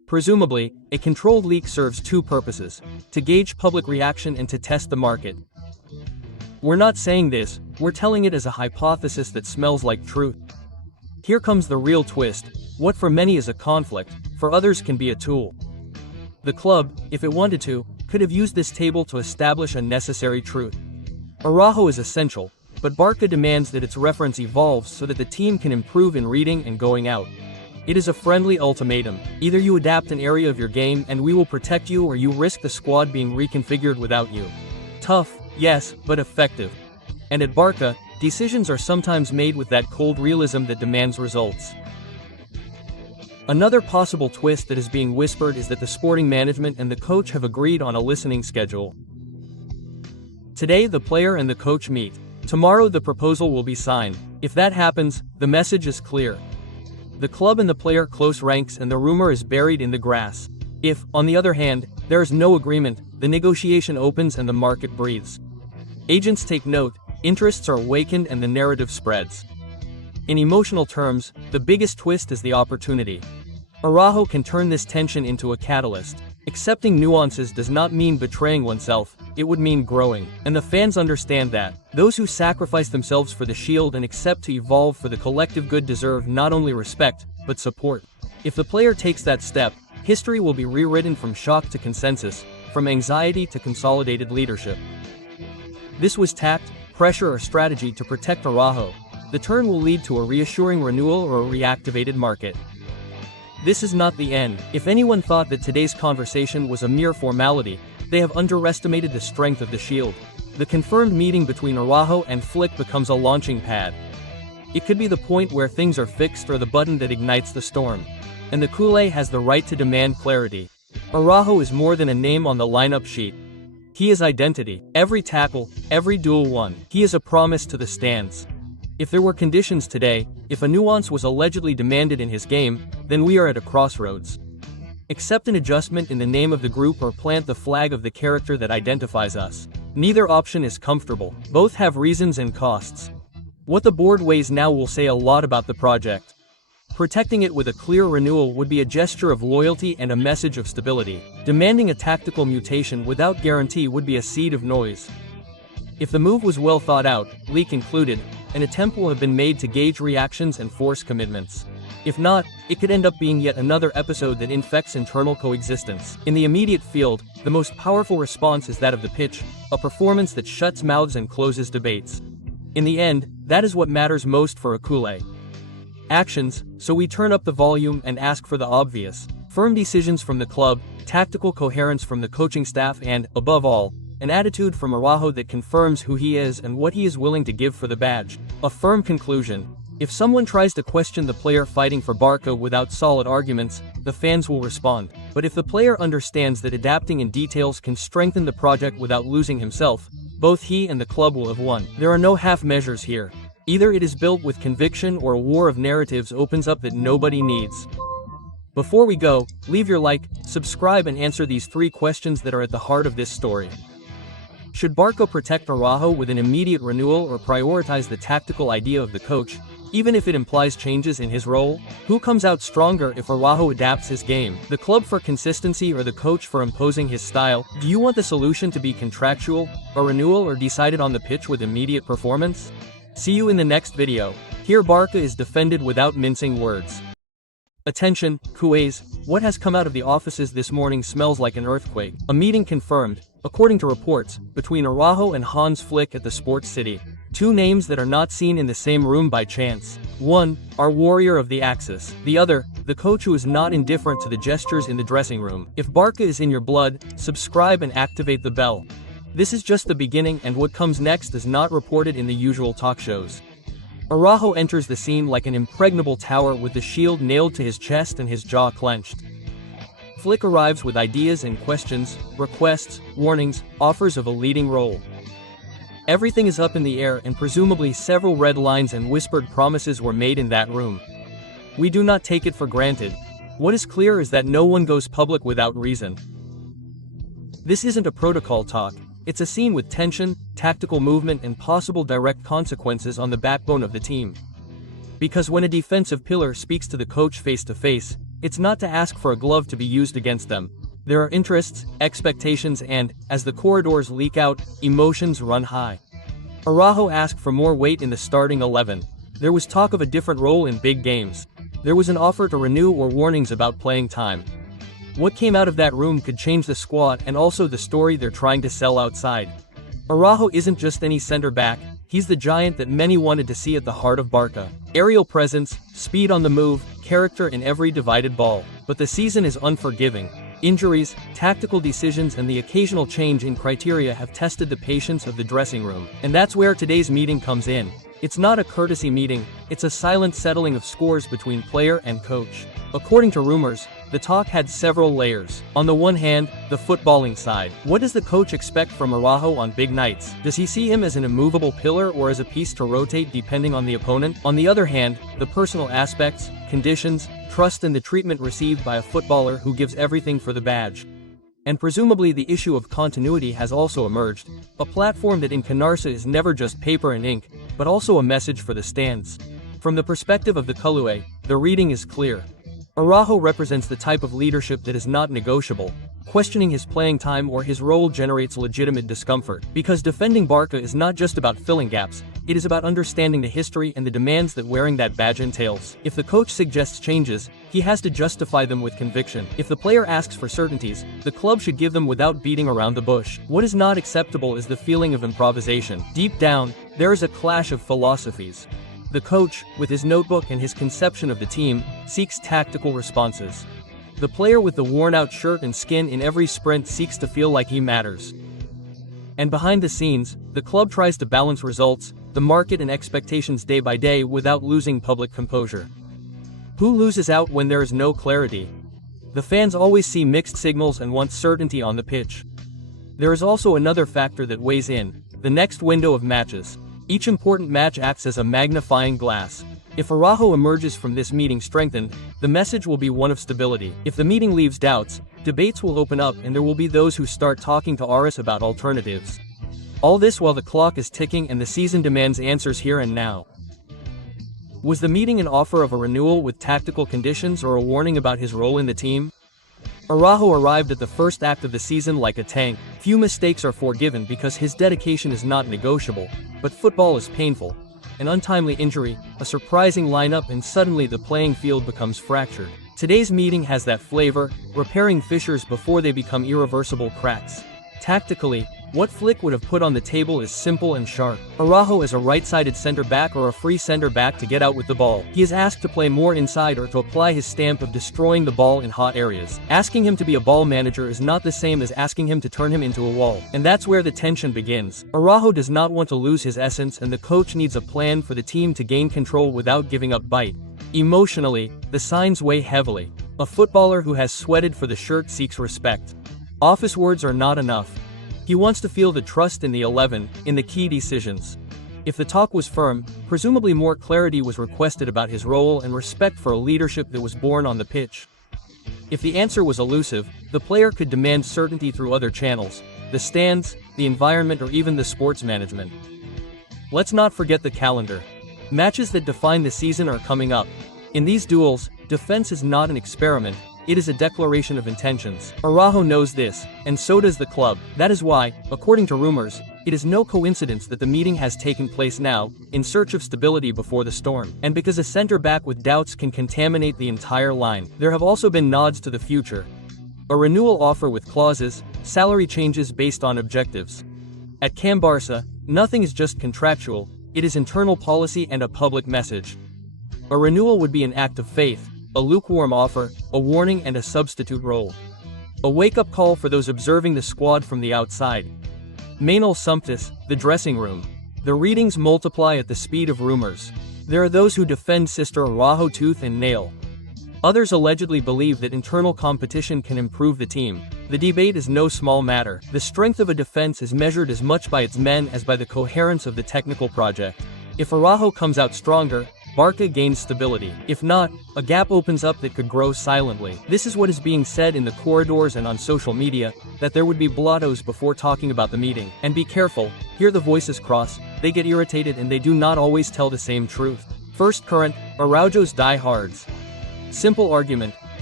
Presumably, a controlled leak serves two purposes: to gauge public reaction and to test the market. We're not saying this, we're telling it as a hypothesis that smells like truth. Here comes the real twist: what for many is a conflict, for others can be a tool. The club, if it wanted to, could have used this table to establish a necessary truth. Araújo is essential, but BARCA demands that its reference evolves so that the team can improve in reading and going out. It is a friendly ultimatum: either you adapt an area of your game and we will protect you, or you risk the squad being reconfigured without you. Tough, yes, but effective. And at BARCA, decisions are sometimes made with that cold realism that demands results. Another possible twist that is being whispered is that the sporting management and the coach have agreed on a listening schedule. Today the player and the coach meet. Tomorrow the proposal will be signed. If that happens, the message is clear. The club and the player close ranks and the rumor is buried in the grass. If, on the other hand, there is no agreement, the negotiation opens and the market breathes. Agents take note, interests are awakened and the narrative spreads. In emotional terms, the biggest twist is the opportunity. Araújo can turn this tension into a catalyst. Accepting nuances does not mean betraying oneself, it would mean growing. And the fans understand that. Those who sacrifice themselves for the shield and accept to evolve for the collective good deserve not only respect, but support. If the player takes that step, history will be rewritten from shock to consensus, from anxiety to consolidated leadership. This was tact, pressure or strategy to protect Araújo. The turn will lead to a reassuring renewal or a reactivated market. This is not the end. If anyone thought that today's conversation was a mere formality, they have underestimated the strength of the shield. The confirmed meeting between Araújo and Flick becomes a launching pad. It could be the point where things are fixed or the button that ignites the storm. And the culé has the right to demand clarity. Araújo is more than a name on the lineup sheet. He is identity. Every tackle, every duel won. He is a promise to the stands. If there were conditions today, if a nuance was allegedly demanded in his game, then we are at a crossroads. Accept an adjustment in the name of the group or plant the flag of the character that identifies us. Neither option is comfortable. Both have reasons and costs. What the board weighs now will say a lot about the project. Protecting it with a clear renewal would be a gesture of loyalty and a message of stability. Demanding a tactical mutation without guarantee would be a seed of noise. If the move was well thought out, leak included, an attempt will have been made to gauge reactions and force commitments. If not, it could end up being yet another episode that infects internal coexistence. In the immediate field, the most powerful response is that of the pitch, a performance that shuts mouths and closes debates. In the end, that is what matters most for a culé. Actions, so we turn up the volume and ask for the obvious. Firm decisions from the club, tactical coherence from the coaching staff and, above all, an attitude from Araújo that confirms who he is and what he is willing to give for the badge. A firm conclusion. If someone tries to question the player fighting for BARCA without solid arguments, the fans will respond. But if the player understands that adapting in details can strengthen the project without losing himself, both he and the club will have won. There are no half measures here. Either it is built with conviction or a war of narratives opens up that nobody needs. Before we go, leave your like, subscribe and answer these 3 questions that are at the heart of this story. Should BARCA protect Araújo with an immediate renewal or prioritize the tactical idea of the coach, even if it implies changes in his role? Who comes out stronger if Araújo adapts his game? The club for consistency or the coach for imposing his style? Do you want the solution to be contractual, a renewal or decided on the pitch with immediate performance? See you in the next video. Here BARCA is defended without mincing words. Attention, culés, what has come out of the offices this morning smells like an earthquake. A meeting confirmed, according to reports, between Araújo and Hansi Flick at the Sports City. 2 names that are not seen in the same room by chance. One, our warrior of the Axis. The other, the coach who is not indifferent to the gestures in the dressing room. If BARCA is in your blood, subscribe and activate the bell. This is just the beginning and what comes next is not reported in the usual talk shows. Araújo enters the scene like an impregnable tower with the shield nailed to his chest and his jaw clenched. Flick arrives with ideas and questions, requests, warnings, offers of a leading role. Everything is up in the air and presumably several red lines and whispered promises were made in that room. We do not take it for granted. What is clear is that no one goes public without reason. This isn't a protocol talk. It's a scene with tension, tactical movement and possible direct consequences on the backbone of the team. Because when a defensive pillar speaks to the coach face to face, It's not to ask for a glove to be used against them. There are interests, expectations and, as the corridors leak out, emotions run high. Araújo asked for more weight in the starting 11. There was talk of a different role in big games. There was an offer to renew or warnings about playing time. What came out of that room could change the squad and also the story they're trying to sell outside. Araújo isn't just any center back, he's the giant that many wanted to see at the heart of Barca. Aerial presence, speed on the move, character in every divided ball. But the season is unforgiving. Injuries, tactical decisions and the occasional change in criteria have tested the patience of the dressing room. And that's where today's meeting comes in. It's not a courtesy meeting, it's a silent settling of scores between player and coach. According to rumors, the talk had several layers. On the one hand, the footballing side. What does the coach expect from Araújo on big nights? Does he see him as an immovable pillar or as a piece to rotate depending on the opponent? On the other hand, the personal aspects, conditions, trust and the treatment received by a footballer who gives everything for the badge. And presumably the issue of continuity has also emerged, a platform that in Canarsa is never just paper and ink, but also a message for the stands. From the perspective of the Culé, the reading is clear. Araújo represents the type of leadership that is not negotiable. Questioning his playing time or his role generates legitimate discomfort, because defending Barca is not just about filling gaps, it is about understanding the history and the demands that wearing that badge entails. If the coach suggests changes, he has to justify them with conviction. If the player asks for certainties, the club should give them without beating around the bush. What is not acceptable is the feeling of improvisation. Deep down, there is a clash of philosophies. The coach, with his notebook and his conception of the team, seeks tactical responses. The player with the worn-out shirt and skin in every sprint seeks to feel like he matters. And behind the scenes, the club tries to balance results, the market and expectations day by day without losing public composure. Who loses out when there is no clarity? The fans always see mixed signals and want certainty on the pitch. There is also another factor that weighs in, the next window of matches. Each important match acts as a magnifying glass. If Araújo emerges from this meeting strengthened, the message will be one of stability. If the meeting leaves doubts, debates will open up and there will be those who start talking to Aris about alternatives. All this while the clock is ticking and the season demands answers here and now. Was the meeting an offer of a renewal with tactical conditions or a warning about his role in the team? Araújo arrived at the first act of the season like a tank. Few mistakes are forgiven because his dedication is not negotiable, but football is painful. An untimely injury, a surprising lineup and suddenly the playing field becomes fractured. Today's meeting has that flavor, repairing fissures before they become irreversible cracks. Tactically, what Flick would have put on the table is simple and sharp. Araújo is a right-sided center-back or a free center-back to get out with the ball. He is asked to play more inside or to apply his stamp of destroying the ball in hot areas. Asking him to be a ball manager is not the same as asking him to turn him into a wall. And that's where the tension begins. Araújo does not want to lose his essence and the coach needs a plan for the team to gain control without giving up bite. Emotionally, the signs weigh heavily. A footballer who has sweated for the shirt seeks respect. Office words are not enough. He wants to feel the trust in the 11, in the key decisions. If the talk was firm, presumably more clarity was requested about his role and respect for a leadership that was born on the pitch. If the answer was elusive, the player could demand certainty through other channels, the stands, the environment or even the sports management. Let's not forget the calendar. Matches that define the season are coming up. In these duels, defense is not an experiment. It is a declaration of intentions. Araújo knows this, and so does the club. That is why, according to rumors, it is no coincidence that the meeting has taken place now, in search of stability before the storm. And because a center-back with doubts can contaminate the entire line, there have also been nods to the future. A renewal offer with clauses, salary changes based on objectives. At Can Barça, nothing is just contractual, it is internal policy and a public message. A renewal would be an act of faith, a lukewarm offer, a warning and a substitute role. A wake-up call for those observing the squad from the outside. Manuel Sumptis, the dressing room. The readings multiply at the speed of rumors. There are those who defend Sister Araújo tooth and nail. Others allegedly believe that internal competition can improve the team. The debate is no small matter. The strength of a defense is measured as much by its men as by the coherence of the technical project. If Araújo comes out stronger, Barca gains stability. If not, a gap opens up that could grow silently. This is what is being said in the corridors and on social media, that there would be blottos before talking about the meeting. And be careful, here the voices cross, they get irritated and they do not always tell the same truth. First current, Araújo's diehards. Simple argument,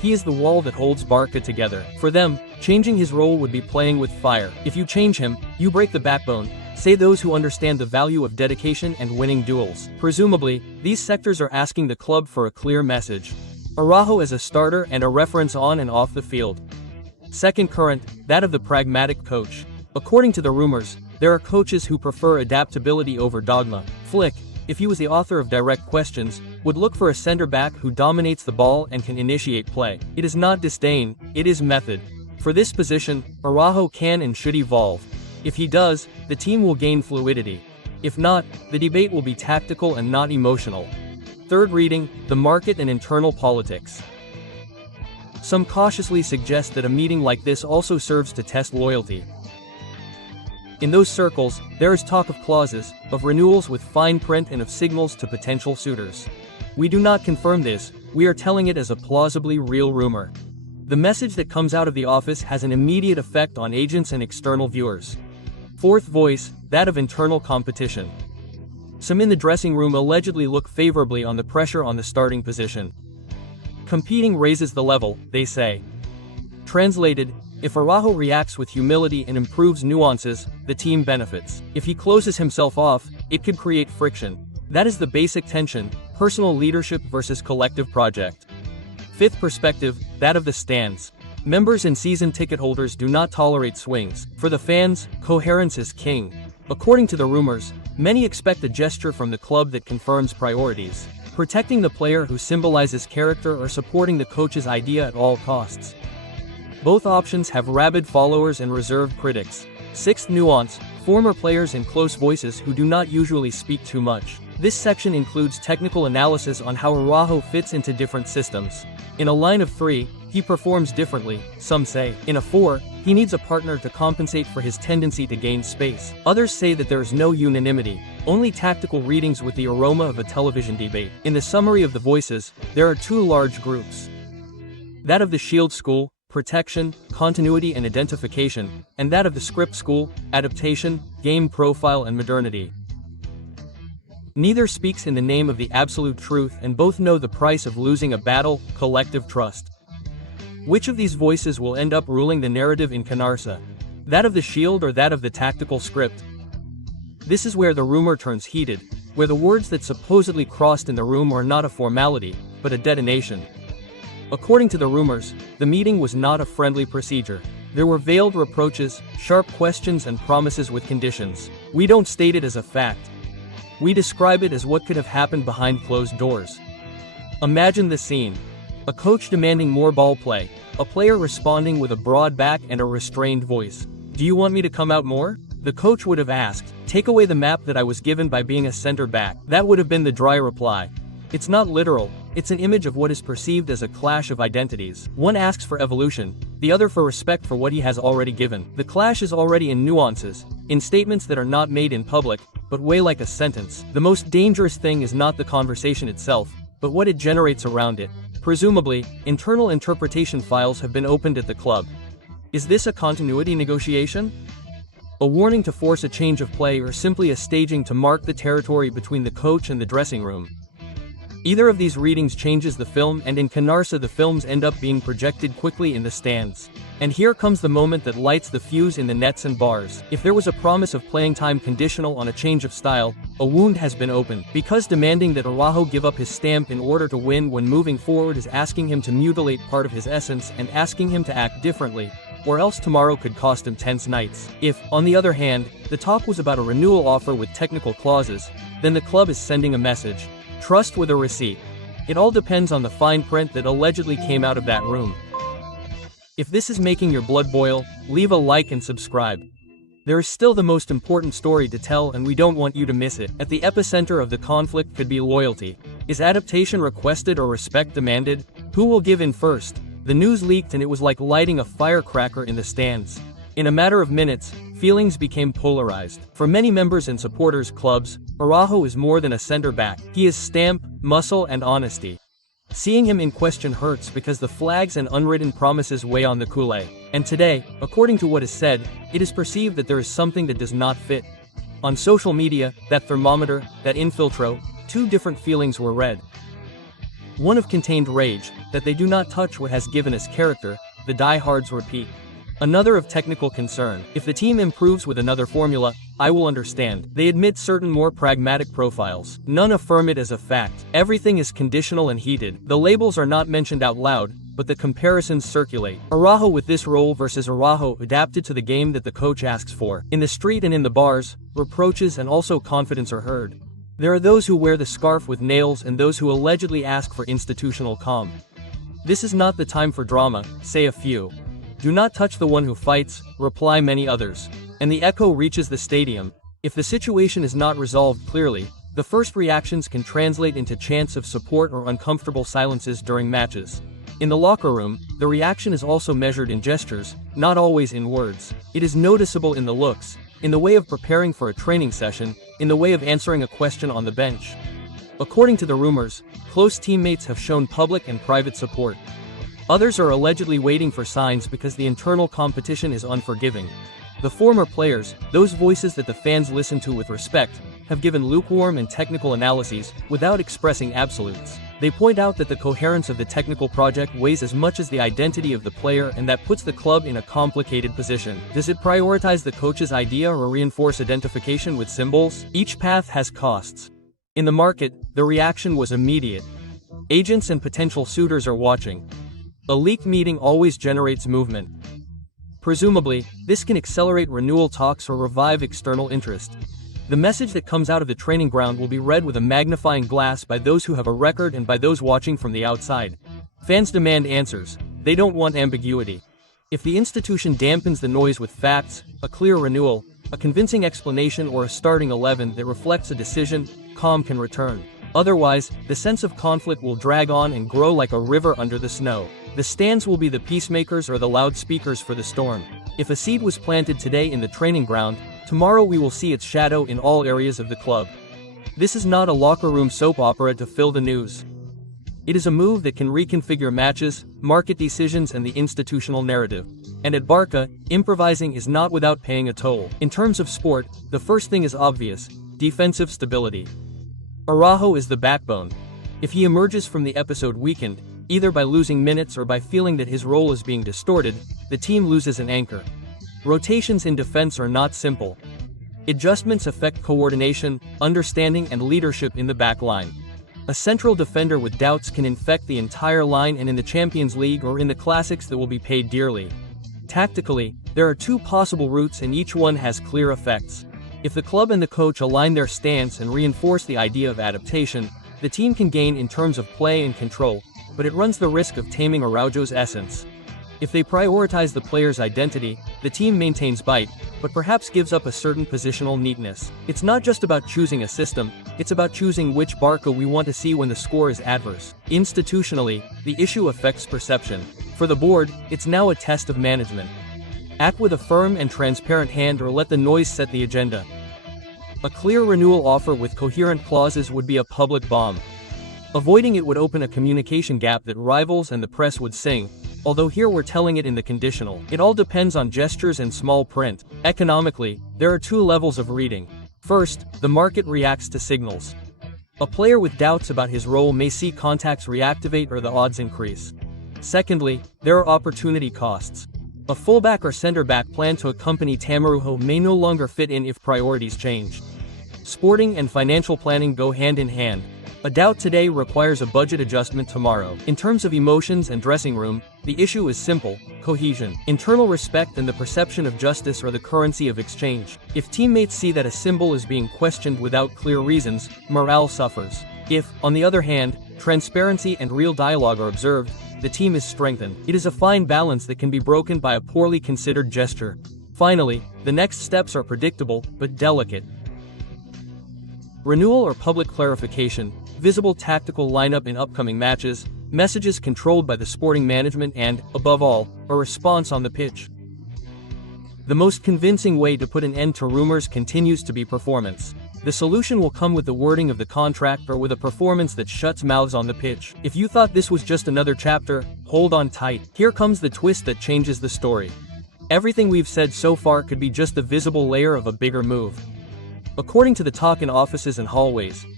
He is the wall that holds BARCA together. For them, changing his role would be playing with fire. If you change him, you break the backbone, say those who understand the value of dedication and winning duels. Presumably, these sectors are asking the club for a clear message. Araújo as a starter and a reference on and off the field. Second current, that of the pragmatic coach. According to the rumors, there are coaches who prefer adaptability over dogma. Flick, if he was the author of direct questions, would look for a center-back who dominates the ball and can initiate play. It is not disdain, it is method. For this position, Araújo can and should evolve. If he does, the team will gain fluidity. If not, the debate will be tactical and not emotional. Third reading, the market and internal politics. Some cautiously suggest that a meeting like this also serves to test loyalty. In those circles, there is talk of clauses, of renewals with fine print and of signals to potential suitors. We do not confirm this, we are telling it as a plausibly real rumor. The message that comes out of the office has an immediate effect on agents and external viewers. Fourth voice, that of internal competition. Some in the dressing room allegedly look favorably on the pressure on the starting position. Competing raises the level, they say. Translated, if Araújo reacts with humility and improves nuances, the team benefits. If he closes himself off, it could create friction. That is the basic tension, personal leadership versus collective project. Fifth perspective, that of the stands. Members and season ticket holders do not tolerate swings. For the fans, coherence is king. According to the rumors, many expect a gesture from the club that confirms priorities. Protecting the player who symbolizes character or supporting the coach's idea at all costs. Both options have rabid followers and reserved critics. Sixth nuance, former players and close voices who do not usually speak too much. This section includes technical analysis on how Araújo fits into different systems. In a line of 3, he performs differently, some say. In a 4, he needs a partner to compensate for his tendency to gain space. Others say that there is no unanimity, only tactical readings with the aroma of a television debate. In the summary of the voices, there are 2 large groups. That of the Shield school, protection, continuity and identification, and that of the script school, adaptation, game profile and modernity. Neither speaks in the name of the absolute truth and both know the price of losing a battle, collective trust. Which of these voices will end up ruling the narrative in Canarsa? That of the Shield or that of the tactical script? This is where the rumor turns heated, where the words that supposedly crossed in the room are not a formality, but a detonation. According to the rumors, the meeting was not a friendly procedure. There were veiled reproaches, sharp questions and promises with conditions. We don't state it as a fact. We describe it as what could have happened behind closed doors. Imagine the scene. A coach demanding more ball play, a player responding with a broad back and a restrained voice. Do you want me to come out more? The coach would have asked, take away the map that I was given by being a center back. That would have been the dry reply. It's not literal, it's an image of what is perceived as a clash of identities. One asks for evolution, the other for respect for what he has already given. The clash is already in nuances, in statements that are not made in public, but weigh like a sentence. The most dangerous thing is not the conversation itself, but what it generates around it. Presumably, internal interpretation files have been opened at the club. Is this a continuity negotiation? A warning to force a change of play or simply a staging to mark the territory between the coach and the dressing room? Either of these readings changes the film and in Canarsa the films end up being projected quickly in the stands. And here comes the moment that lights the fuse in the nets and bars. If there was a promise of playing time conditional on a change of style, a wound has been opened. Because demanding that Araújo give up his stamp in order to win when moving forward is asking him to mutilate part of his essence and asking him to act differently, or else tomorrow could cost him tense nights. If, on the other hand, the talk was about a renewal offer with technical clauses, then the club is sending a message. Trust with a receipt. It all depends on the fine print that allegedly came out of that room. If this is making your blood boil, leave a like and subscribe. There is still the most important story to tell and we don't want you to miss it. At the epicenter of the conflict could be loyalty. Is adaptation requested or respect demanded? Who will give in first? The news leaked and it was like lighting a firecracker in the stands. In a matter of minutes, feelings became polarized. For many members and supporters clubs, Araújo is more than a center back. He is stamp, muscle and honesty. Seeing him in question hurts because the flags and unwritten promises weigh on the culé. And today, according to what is said, it is perceived that there is something that does not fit. On social media, that thermometer, that infiltro, 2 different feelings were read. one of contained rage, that they do not touch what has given us character, the diehards repeat. Another of technical concern, if the team improves with another formula, I will understand. They admit certain more pragmatic profiles. None affirm it as a fact. Everything is conditional and heated. The labels are not mentioned out loud, but the comparisons circulate. Araújo with this role versus Araújo adapted to the game that the coach asks for. In the street and in the bars, reproaches and also confidence are heard. There are those who wear the scarf with nails and those who allegedly ask for institutional calm. This is not the time for drama, say a few. Do not touch the one who fights, reply many others. And the echo reaches the stadium. If the situation is not resolved clearly, the first reactions can translate into chants of support or uncomfortable silences during matches. In the locker room, the reaction is also measured in gestures, not always in words. It is noticeable in the looks, in the way of preparing for a training session, in the way of answering a question on the bench. According to the rumors, close teammates have shown public and private support. Others are allegedly waiting for signs because the internal competition is unforgiving. The former players, those voices that the fans listen to with respect, have given lukewarm and technical analyses, without expressing absolutes. They point out that the coherence of the technical project weighs as much as the identity of the player, and that puts the club in a complicated position. Does it prioritize the coach's idea or reinforce identification with symbols? Each path has costs. In the market, the reaction was immediate. Agents and potential suitors are watching. A leaked meeting always generates movement. Presumably, this can accelerate renewal talks or revive external interest. The message that comes out of the training ground will be read with a magnifying glass by those who have a record and by those watching from the outside. Fans demand answers. They don't want ambiguity. If the institution dampens the noise with facts, a clear renewal, a convincing explanation or a starting 11 that reflects a decision, calm can return. Otherwise, the sense of conflict will drag on and grow like a river under the snow. The stands will be the peacemakers or the loudspeakers for the storm. If a seed was planted today in the training ground, tomorrow we will see its shadow in all areas of the club. This is not a locker room soap opera to fill the news. It is a move that can reconfigure matches, market decisions and the institutional narrative. And at BARCA, improvising is not without paying a toll. In terms of sport, the first thing is obvious: defensive stability. Araújo is the backbone. If he emerges from the episode weakened, either by losing minutes or by feeling that his role is being distorted, the team loses an anchor. Rotations in defense are not simple. Adjustments affect coordination, understanding and leadership in the back line. A central defender with doubts can infect the entire line, and in the Champions League or in the classics that will be paid dearly. Tactically, there are two possible routes and each one has clear effects. If the club and the coach align their stance and reinforce the idea of adaptation, the team can gain in terms of play and control, but it runs the risk of taming Araújo's essence. If they prioritize the player's identity, the team maintains bite, but perhaps gives up a certain positional neatness. It's not just about choosing a system, it's about choosing which BARCA we want to see when the score is adverse. Institutionally, the issue affects perception. For the board, it's now a test of management. Act with a firm and transparent hand or let the noise set the agenda. A clear renewal offer with coherent clauses would be a public bomb. Avoiding it would open a communication gap that rivals and the press would sing, although here we're telling it in the conditional. It all depends on gestures and small print. Economically, there are two levels of reading. First, the market reacts to signals. A player with doubts about his role may see contacts reactivate or the odds increase. Secondly, there are opportunity costs. A fullback or center-back planned to accompany Araújo may no longer fit in if priorities change. Sporting and financial planning go hand in hand. A doubt today requires a budget adjustment tomorrow. In terms of emotions and dressing room, the issue is simple: cohesion. Internal respect and the perception of justice are the currency of exchange. If teammates see that a symbol is being questioned without clear reasons, morale suffers. If, on the other hand, transparency and real dialogue are observed, the team is strengthened. It is a fine balance that can be broken by a poorly considered gesture. Finally, the next steps are predictable, but delicate. Renewal or public clarification, visible tactical lineup in upcoming matches, messages controlled by the sporting management and, above all, a response on the pitch. The most convincing way to put an end to rumors continues to be performance. The solution will come with the wording of the contract or with a performance that shuts mouths on the pitch. If you thought this was just another chapter, hold on tight. Here comes the twist that changes the story. Everything we've said so far could be just the visible layer of a bigger move. According to the talk in offices and hallways,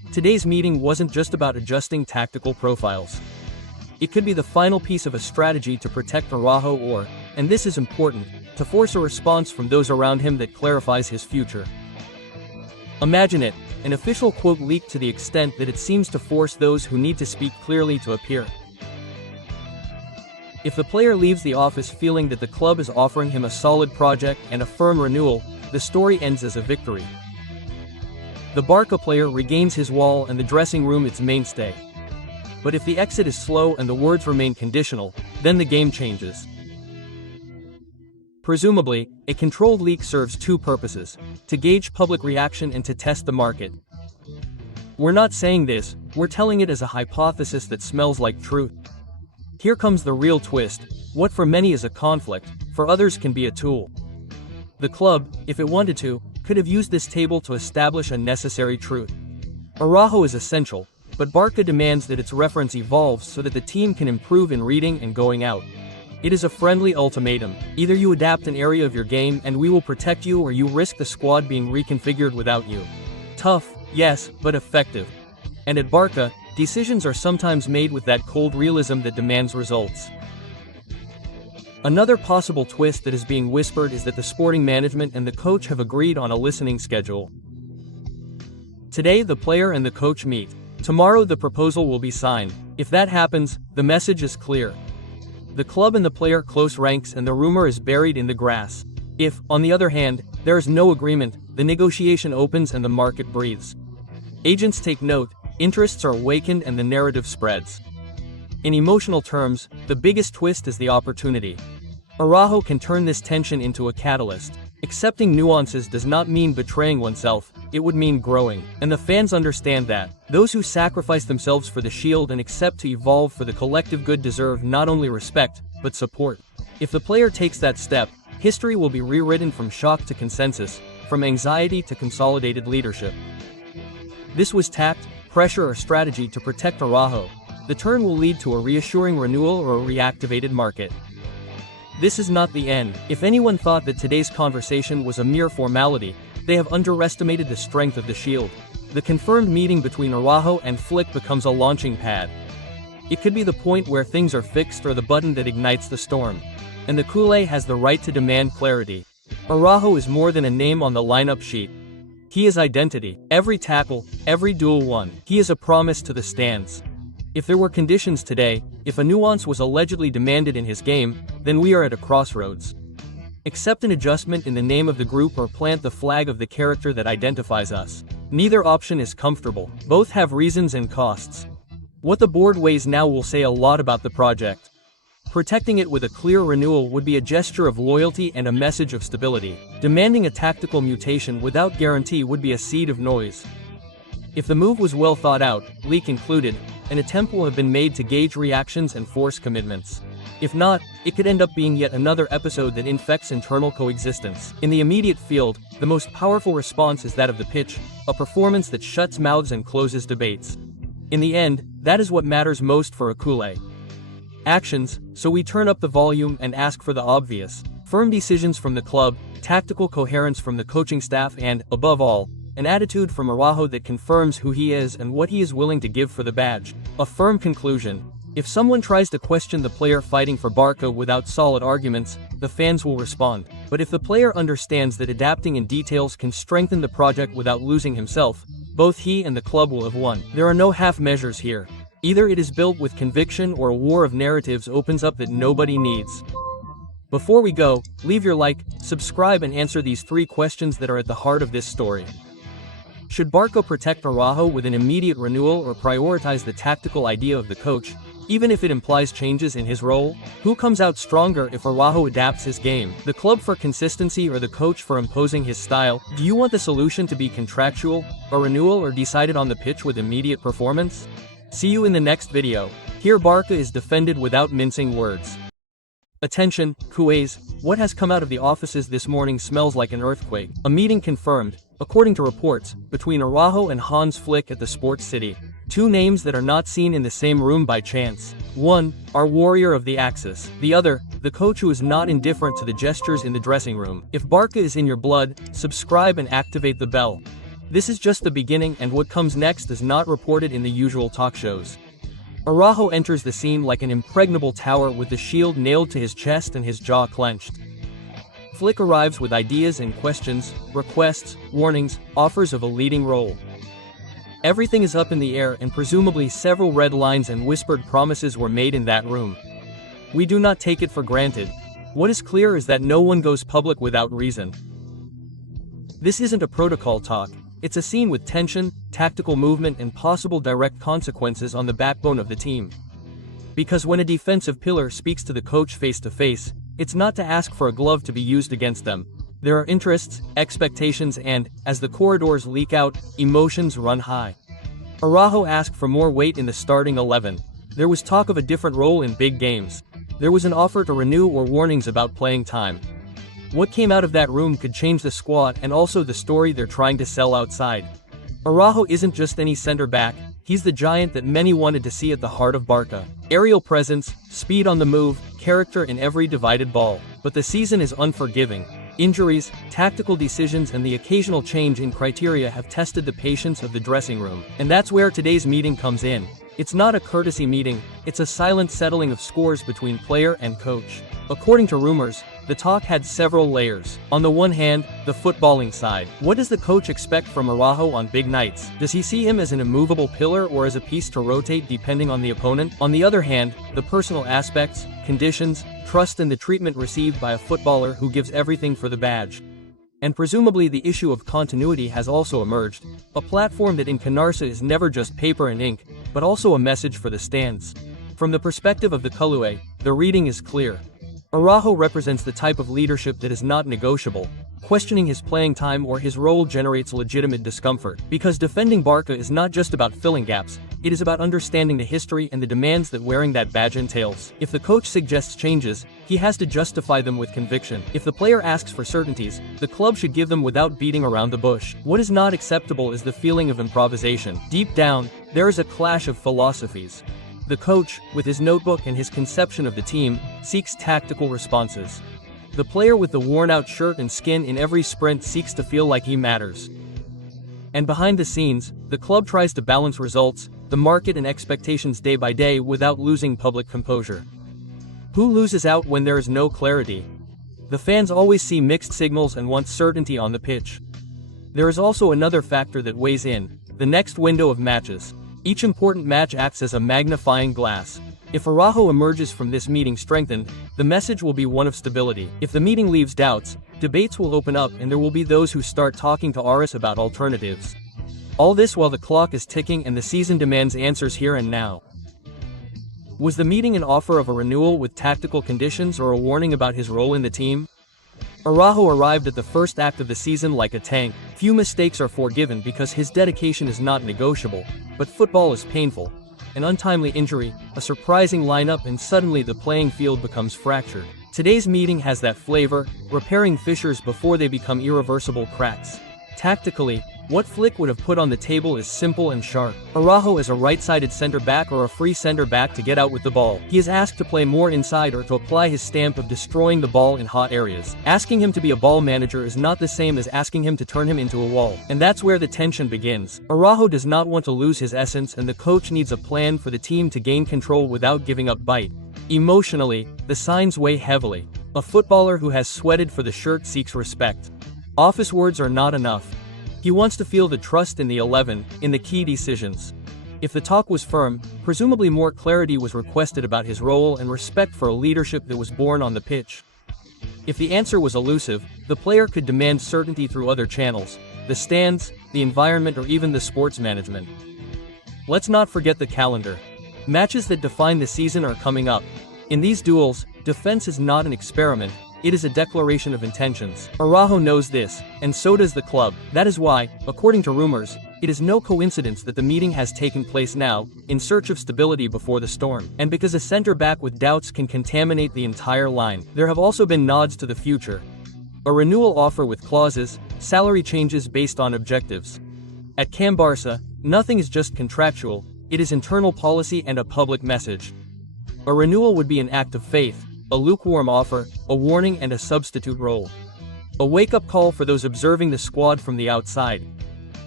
today's meeting wasn't just about adjusting tactical profiles. It could be the final piece of a strategy to protect Araújo or, and this is important, to force a response from those around him that clarifies his future. Imagine it, an official quote leaked to the extent that it seems to force those who need to speak clearly to appear. If the player leaves the office feeling that the club is offering him a solid project and a firm renewal, the story ends as a victory. The BARCA player regains his wall and the dressing room its mainstay. But if the exit is slow and the words remain conditional, then the game changes. Presumably, a controlled leak serves two purposes: to gauge public reaction and to test the market. We're not saying this, we're telling it as a hypothesis that smells like truth. Here comes the real twist: what for many is a conflict, for others can be a tool. The club, if it wanted to, could have used this table to establish a necessary truth. Araújo is essential, but BARCA demands that its reference evolves so that the team can improve in reading and going out. It is a friendly ultimatum: either you adapt an area of your game and we will protect you, or you risk the squad being reconfigured without you. Tough, yes, but effective. And at BARCA, decisions are sometimes made with that cold realism that demands results. Another possible twist that is being whispered is that the sporting management and the coach have agreed on a listening schedule. Today the player and the coach meet. Tomorrow the proposal will be signed. If that happens, the message is clear. The club and the player close ranks and the rumor is buried in the grass. If, on the other hand, there is no agreement, the negotiation opens and the market breathes. Agents take note, interests are awakened and the narrative spreads. In emotional terms, the biggest twist is the opportunity. Araújo can turn this tension into a catalyst. Accepting nuances does not mean betraying oneself, it would mean growing. And the fans understand that. Those who sacrifice themselves for the shield and accept to evolve for the collective good deserve not only respect, but support. If the player takes that step, history will be rewritten from shock to consensus, from anxiety to consolidated leadership. This was tact, pressure or strategy to protect Araújo. The turn will lead to a reassuring renewal or a reactivated market. This is not the end. If anyone thought that today's conversation was a mere formality, they have underestimated the strength of the shield. The confirmed meeting between Araújo and Flick becomes a launching pad. It could be the point where things are fixed or the button that ignites the storm. And the culé has the right to demand clarity. Araújo is more than a name on the lineup sheet. He is identity. Every tackle, every duel won. He is a promise to the stands. If there were conditions today, if a nuance was allegedly demanded in his game, then we are at a crossroads. Accept an adjustment in the name of the group or plant the flag of the character that identifies us. Neither option is comfortable. Both have reasons and costs. What the board weighs now will say a lot about the project. Protecting it with a clear renewal would be a gesture of loyalty and a message of stability. Demanding a tactical mutation without guarantee would be a seed of noise. If the move was well thought out, leak included, an attempt will have been made to gauge reactions and force commitments. If not, it could end up being yet another episode that infects internal coexistence. In the immediate field, the most powerful response is that of the pitch, a performance that shuts mouths and closes debates. In the end, that is what matters most for a culé. Actions, so we turn up the volume and ask for the obvious. Firm decisions from the club, tactical coherence from the coaching staff and, above all, an attitude from Araújo that confirms who he is and what he is willing to give for the badge. A firm conclusion. If someone tries to question the player fighting for BARCA without solid arguments, the fans will respond. But if the player understands that adapting in details can strengthen the project without losing himself, both he and the club will have won. There are no half measures here. Either it is built with conviction or a war of narratives opens up that nobody needs. Before we go, leave your like, subscribe and answer these 3 questions that are at the heart of this story. Should BARCA protect Araújo with an immediate renewal or prioritize the tactical idea of the coach, even if it implies changes in his role? Who comes out stronger if Araújo adapts his game? The club for consistency or the coach for imposing his style? Do you want the solution to be contractual, a renewal or decided on the pitch with immediate performance? See you in the next video. Here BARCA is defended without mincing words. Attention, culés, what has come out of the offices this morning smells like an earthquake. A meeting confirmed, according to reports, between Araújo and Hansi Flick at the Sports City. 2 names that are not seen in the same room by chance. One, our warrior of the Axis. The other, the coach who is not indifferent to the gestures in the dressing room. If BARCA is in your blood, subscribe and activate the bell. This is just the beginning, and what comes next is not reported in the usual talk shows. Araújo enters the scene like an impregnable tower with the shield nailed to his chest and his jaw clenched. Flick arrives with ideas and questions, requests, warnings, offers of a leading role. Everything is up in the air, and presumably several red lines and whispered promises were made in that room. We do not take it for granted. What is clear is that no one goes public without reason. This isn't a protocol talk. It's a scene with tension, tactical movement, and possible direct consequences on the backbone of the team. Because when a defensive pillar speaks to the coach face to face, it's not to ask for a glove to be used against them. There are interests, expectations, and, as the corridors leak out, emotions run high. Araújo asked for more weight in the starting 11. There was talk of a different role in big games. There was an offer to renew or warnings about playing time. What came out of that room could change the squad and also the story they're trying to sell outside. Araújo isn't just any center back, he's the giant that many wanted to see at the heart of BARCA. Aerial presence, speed on the move, character in every divided ball. But the season is unforgiving. Injuries, tactical decisions, and the occasional change in criteria have tested the patience of the dressing room. And that's where today's meeting comes in. It's not a courtesy meeting, it's a silent settling of scores between player and coach. According to rumors, the talk had several layers. On the one hand, the footballing side. What does the coach expect from Araújo on big nights? Does he see him as an immovable pillar or as a piece to rotate depending on the opponent? On the other hand, the personal aspects, conditions, trust, and the treatment received by a footballer who gives everything for the badge. And presumably the issue of continuity has also emerged, a platform that in Canarsa is never just paper and ink, but also a message for the stands. From the perspective of the Culé, the reading is clear. Araújo represents the type of leadership that is not negotiable. Questioning his playing time or his role generates legitimate discomfort, because defending BARCA is not just about filling gaps, it is about understanding the history and the demands that wearing that badge entails. If the coach suggests changes, he has to justify them with conviction. If the player asks for certainties, the club should give them without beating around the bush. What is not acceptable is the feeling of improvisation. Deep down, there is a clash of philosophies. The coach, with his notebook and his conception of the team, seeks tactical responses. The player with the worn-out shirt and skin in every sprint seeks to feel like he matters. And behind the scenes, the club tries to balance results, the market, and expectations day by day without losing public composure. Who loses out when there is no clarity? The fans always see mixed signals and want certainty on the pitch. There is also another factor that weighs in: the next window of matches. Each important match acts as a magnifying glass. If Araújo emerges from this meeting strengthened, the message will be one of stability. If the meeting leaves doubts, debates will open up and there will be those who start talking to Aris about alternatives. All this while the clock is ticking and the season demands answers here and now. Was the meeting an offer of a renewal with tactical conditions or a warning about his role in the team? Araújo arrived at the first act of the season like a tank. Few mistakes are forgiven because his dedication is not negotiable, but football is painful. An untimely injury, a surprising lineup, and suddenly the playing field becomes fractured. Today's meeting has that flavor, repairing fissures before they become irreversible cracks. Tactically, what Flick would have put on the table is simple and sharp. Araújo is a right-sided center-back or a free center-back to get out with the ball. He is asked to play more inside or to apply his stamp of destroying the ball in hot areas. Asking him to be a ball manager is not the same as asking him to turn him into a wall. And that's where the tension begins. Araújo does not want to lose his essence, and the coach needs a plan for the team to gain control without giving up bite. Emotionally, the signs weigh heavily. A footballer who has sweated for the shirt seeks respect. Office words are not enough. He wants to feel the trust in the 11, in the key decisions. If the talk was firm, presumably more clarity was requested about his role and respect for a leadership that was born on the pitch. If the answer was elusive, the player could demand certainty through other channels: the stands, the environment, or even the sports management. Let's not forget the calendar. Matches that define the season are coming up. In these duels, defense is not an experiment, it is a declaration of intentions. Araújo knows this, and so does the club. That is why, according to rumors, it is no coincidence that the meeting has taken place now, in search of stability before the storm. And because a center-back with doubts can contaminate the entire line, there have also been nods to the future. A renewal offer with clauses, salary changes based on objectives. At Can Barça, nothing is just contractual, it is internal policy and a public message. A renewal would be an act of faith, a lukewarm offer, a warning, and a substitute role. A wake-up call for those observing the squad from the outside.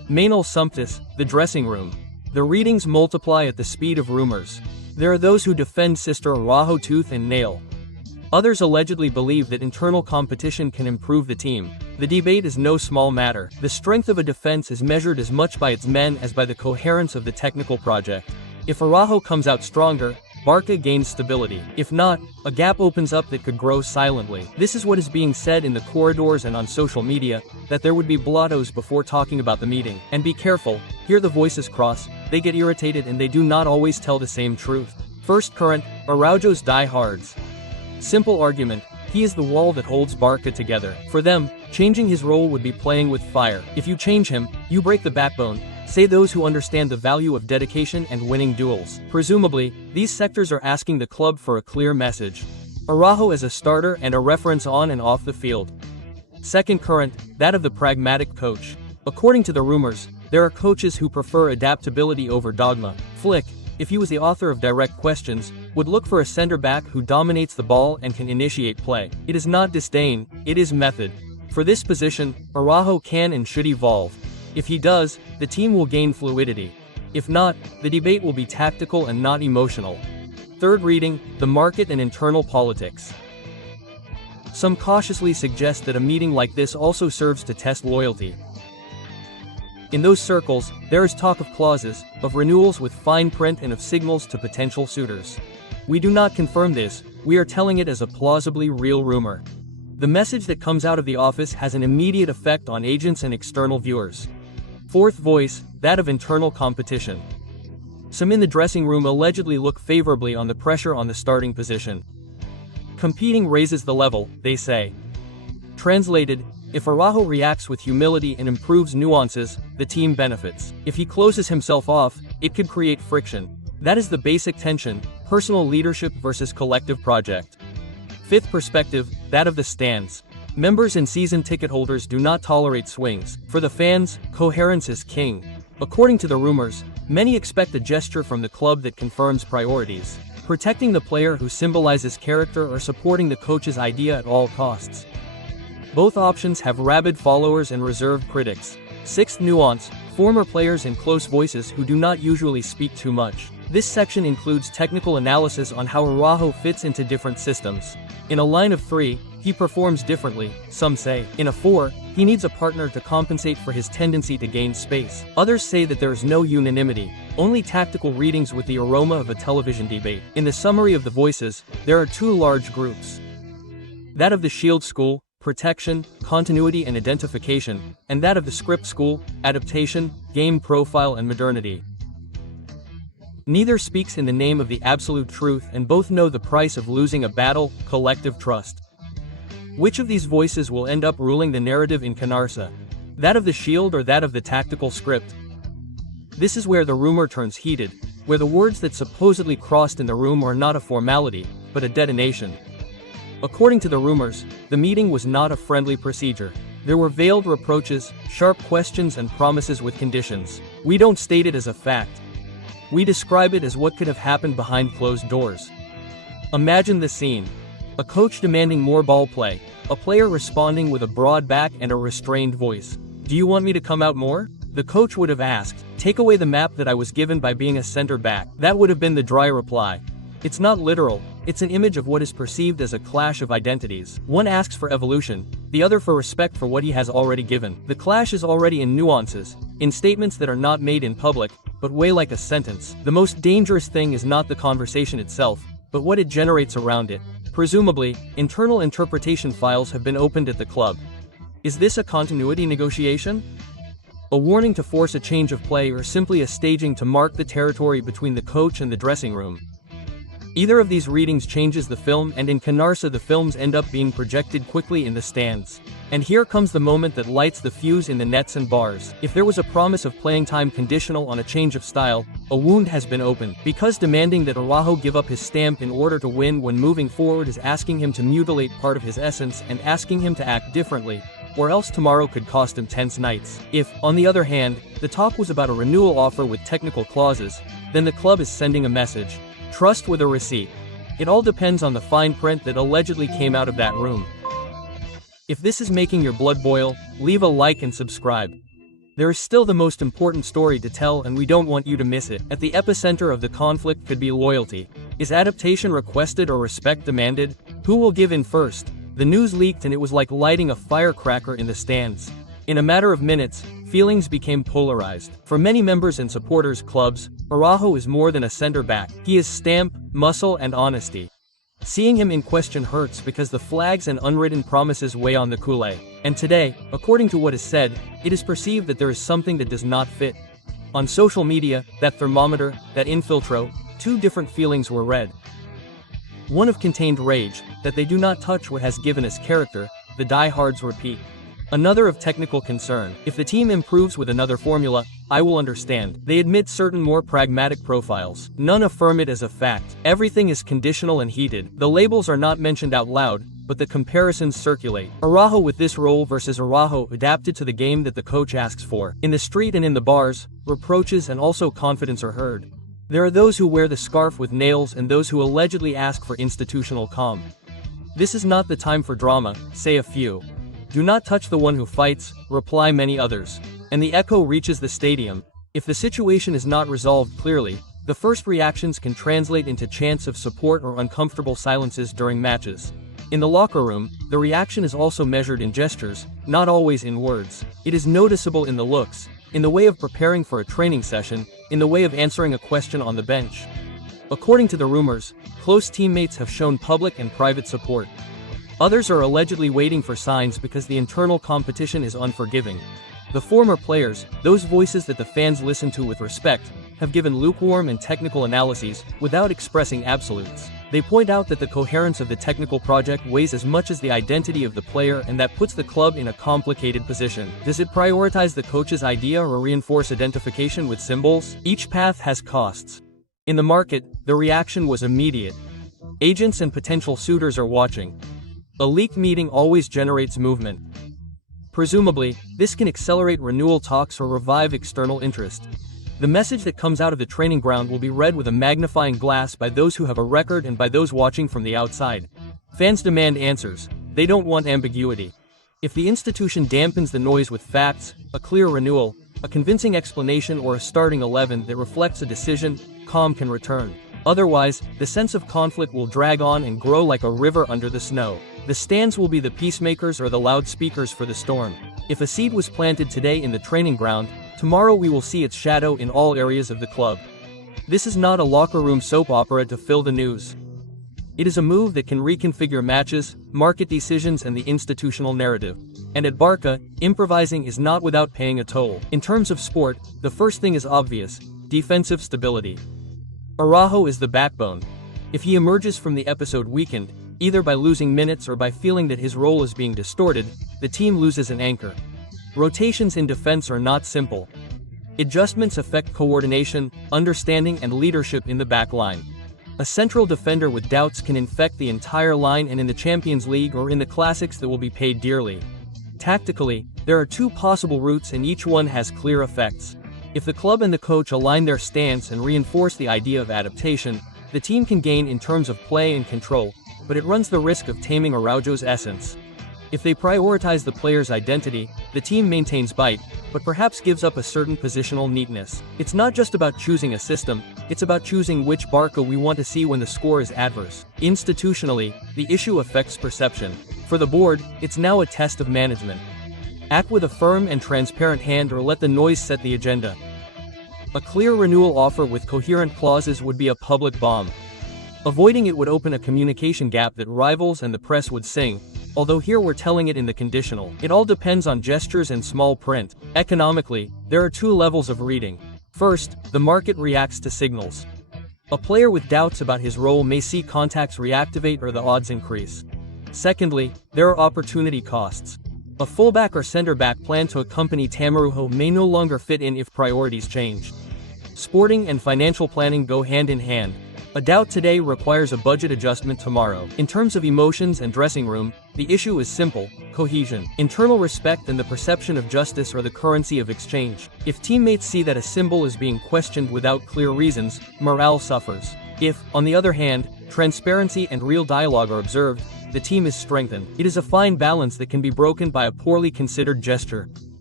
Manuel Sumptis, the dressing room. The readings multiply at the speed of rumors. There are those who defend Sister Araújo tooth and nail. Others allegedly believe that internal competition can improve the team. The debate is no small matter. The strength of a defense is measured as much by its men as by the coherence of the technical project. If Araújo comes out stronger, BARCA gains stability. If not, a gap opens up that could grow silently. This is what is being said in the corridors and on social media, that there would be blottos before talking about the meeting. And be careful, here the voices cross, they get irritated and they do not always tell the same truth. First current, Araújo's diehards. Simple argument, he is the wall that holds BARCA together. For them, changing his role would be playing with fire. If you change him, you break the backbone, say those who understand the value of dedication and winning duels. Presumably, these sectors are asking the club for a clear message. Araújo as a starter and a reference on and off the field. Second current, that of the pragmatic coach. According to the rumors, there are coaches who prefer adaptability over dogma. Flick, if he was the author of direct questions, would look for a center-back who dominates the ball and can initiate play. It is not disdain, it is method. For this position, Araújo can and should evolve. If he does, the team will gain fluidity. If not, the debate will be tactical and not emotional. Third reading, the market and internal politics. Some cautiously suggest that a meeting like this also serves to test loyalty. In those circles, there is talk of clauses, of renewals with fine print and of signals to potential suitors. We do not confirm this, we are telling it as a plausibly real rumor. The message that comes out of the office has an immediate effect on agents and external viewers. Fourth voice, that of internal competition. Some in the dressing room allegedly look favorably on the pressure on the starting position. Competing raises the level, they say. Translated, if Araújo reacts with humility and improves nuances, the team benefits. If he closes himself off, it could create friction. That is the basic tension, personal leadership versus collective project. Fifth perspective, that of the stands. Members and season ticket holders do not tolerate swings. For the fans, coherence is king. According to the rumors, many expect a gesture from the club that confirms priorities. Protecting the player who symbolizes character or supporting the coach's idea at all costs. Both options have rabid followers and reserved critics. Sixth nuance, former players and close voices who do not usually speak too much. This section includes technical analysis on how Araújo fits into different systems. In a line of 3, he performs differently, some say. In a 4, he needs a partner to compensate for his tendency to gain space. Others say that there is no unanimity, only tactical readings with the aroma of a television debate. In the summary of the voices, there are 2 large groups. That of the Shield School, protection, continuity and identification, and that of the Script School, adaptation, game profile and modernity. Neither speaks in the name of the absolute truth and both know the price of losing a battle, collective trust. Which of these voices will end up ruling the narrative in Canarsa? That of the Shield or that of the tactical script? This is where the rumor turns heated, where the words that supposedly crossed in the room are not a formality, but a detonation. According to the rumors, the meeting was not a friendly procedure. There were veiled reproaches, sharp questions and promises with conditions. We don't state it as a fact. We describe it as what could have happened behind closed doors. Imagine the scene. A coach demanding more ball play, a player responding with a broad back and a restrained voice. Do you want me to come out more? The coach would have asked, take away the map that I was given by being a center back. That would have been the dry reply. It's not literal, it's an image of what is perceived as a clash of identities. One asks for evolution, the other for respect for what he has already given. The clash is already in nuances, in statements that are not made in public, but weigh like a sentence. The most dangerous thing is not the conversation itself, but what it generates around it. Presumably, internal interpretation files have been opened at the club. Is this a continuity negotiation? A warning to force a change of play or simply a staging to mark the territory between the coach and the dressing room? Either of these readings changes the film, and in Canarsa the films end up being projected quickly in the stands. And here comes the moment that lights the fuse in the nets and bars. If there was a promise of playing time conditional on a change of style, a wound has been opened. Because demanding that Araújo give up his stamp in order to win when moving forward is asking him to mutilate part of his essence and asking him to act differently, or else tomorrow could cost him tense nights. If, on the other hand, the talk was about a renewal offer with technical clauses, then the club is sending a message. Trust with a receipt. It all depends on the fine print that allegedly came out of that room. If this is making your blood boil, leave a like and subscribe. There is still the most important story to tell, and we don't want you to miss it. At the epicenter of the conflict could be loyalty. Is adaptation requested or respect demanded? Who will give in first? The news leaked and it was like lighting a firecracker in the stands. In a matter of minutes, feelings became polarized. For many members and supporters clubs, Araújo is more than a center-back. He is stamp, muscle and honesty. Seeing him in question hurts because the flags and unwritten promises weigh on the culé. And today, according to what is said, it is perceived that there is something that does not fit. On social media, that thermometer, that infiltro, two different feelings were read. One of contained rage, that they do not touch what has given us character, the diehards repeat. Another of technical concern, if the team improves with another formula, I will understand. They admit certain more pragmatic profiles. None affirm it as a fact. Everything is conditional and heated. The labels are not mentioned out loud, but the comparisons circulate. Araújo with this role versus Araújo adapted to the game that the coach asks for. In the street and in the bars, reproaches and also confidence are heard. There are those who wear the scarf with nails and those who allegedly ask for institutional calm. This is not the time for drama, say a few. Do not touch the one who fights, reply many others. And the echo reaches the stadium. If the situation is not resolved clearly, the first reactions can translate into chants of support or uncomfortable silences during matches. In the locker room, the reaction is also measured in gestures, not always in words. It is noticeable in the looks, in the way of preparing for a training session, in the way of answering a question on the bench. According to the rumors, close teammates have shown public and private support. Others are allegedly waiting for signs because the internal competition is unforgiving. The former players, those voices that the fans listen to with respect, have given lukewarm and technical analyses, without expressing absolutes. They point out that the coherence of the technical project weighs as much as the identity of the player, and that puts the club in a complicated position. Does it prioritize the coach's idea or reinforce identification with symbols? Each path has costs. In the market, the reaction was immediate. Agents and potential suitors are watching. A leaked meeting always generates movement. Presumably, this can accelerate renewal talks or revive external interest. The message that comes out of the training ground will be read with a magnifying glass by those who have a record and by those watching from the outside. Fans demand answers. They don't want ambiguity. If the institution dampens the noise with facts, a clear renewal, a convincing explanation or a starting 11 that reflects a decision, calm can return. Otherwise, the sense of conflict will drag on and grow like a river under the snow. The stands will be the peacemakers or the loudspeakers for the storm. If a seed was planted today in the training ground, tomorrow we will see its shadow in all areas of the club. This is not a locker room soap opera to fill the news. It is a move that can reconfigure matches, market decisions and the institutional narrative. And at BARCA, improvising is not without paying a toll. In terms of sport, the first thing is obvious: defensive stability. Araújo is the backbone. If he emerges from the episode weakened, either by losing minutes or by feeling that his role is being distorted, the team loses an anchor. Rotations in defense are not simple. Adjustments affect coordination, understanding and leadership in the back line. A central defender with doubts can infect the entire line, and in the Champions League or in the classics that will be paid dearly. Tactically, there are two possible routes and each one has clear effects. If the club and the coach align their stance and reinforce the idea of adaptation, the team can gain in terms of play and control, but it runs the risk of taming Araújo's essence. If they prioritize the player's identity, the team maintains bite, but perhaps gives up a certain positional neatness. It's not just about choosing a system, it's about choosing which BARCA we want to see when the score is adverse. Institutionally, the issue affects perception. For the board, it's now a test of management. Act with a firm and transparent hand or let the noise set the agenda. A clear renewal offer with coherent clauses would be a public bomb. Avoiding it would open a communication gap that rivals and the press would sing, although here we're telling it in the conditional. It all depends on gestures and small print. Economically, there are two levels of reading. First, the market reacts to signals. A player with doubts about his role may see contacts reactivate or the odds increase. Secondly, there are opportunity costs. A fullback or center-back planned to accompany Araújo may no longer fit in if priorities change. Sporting and financial planning go hand in hand. A doubt today requires a budget adjustment tomorrow. In terms of emotions and dressing room, the issue is simple: cohesion. Internal respect and the perception of justice are the currency of exchange. If teammates see that a symbol is being questioned without clear reasons, morale suffers. If, on the other hand, transparency and real dialogue are observed, the team is strengthened. It is a fine balance that can be broken by a poorly considered gesture.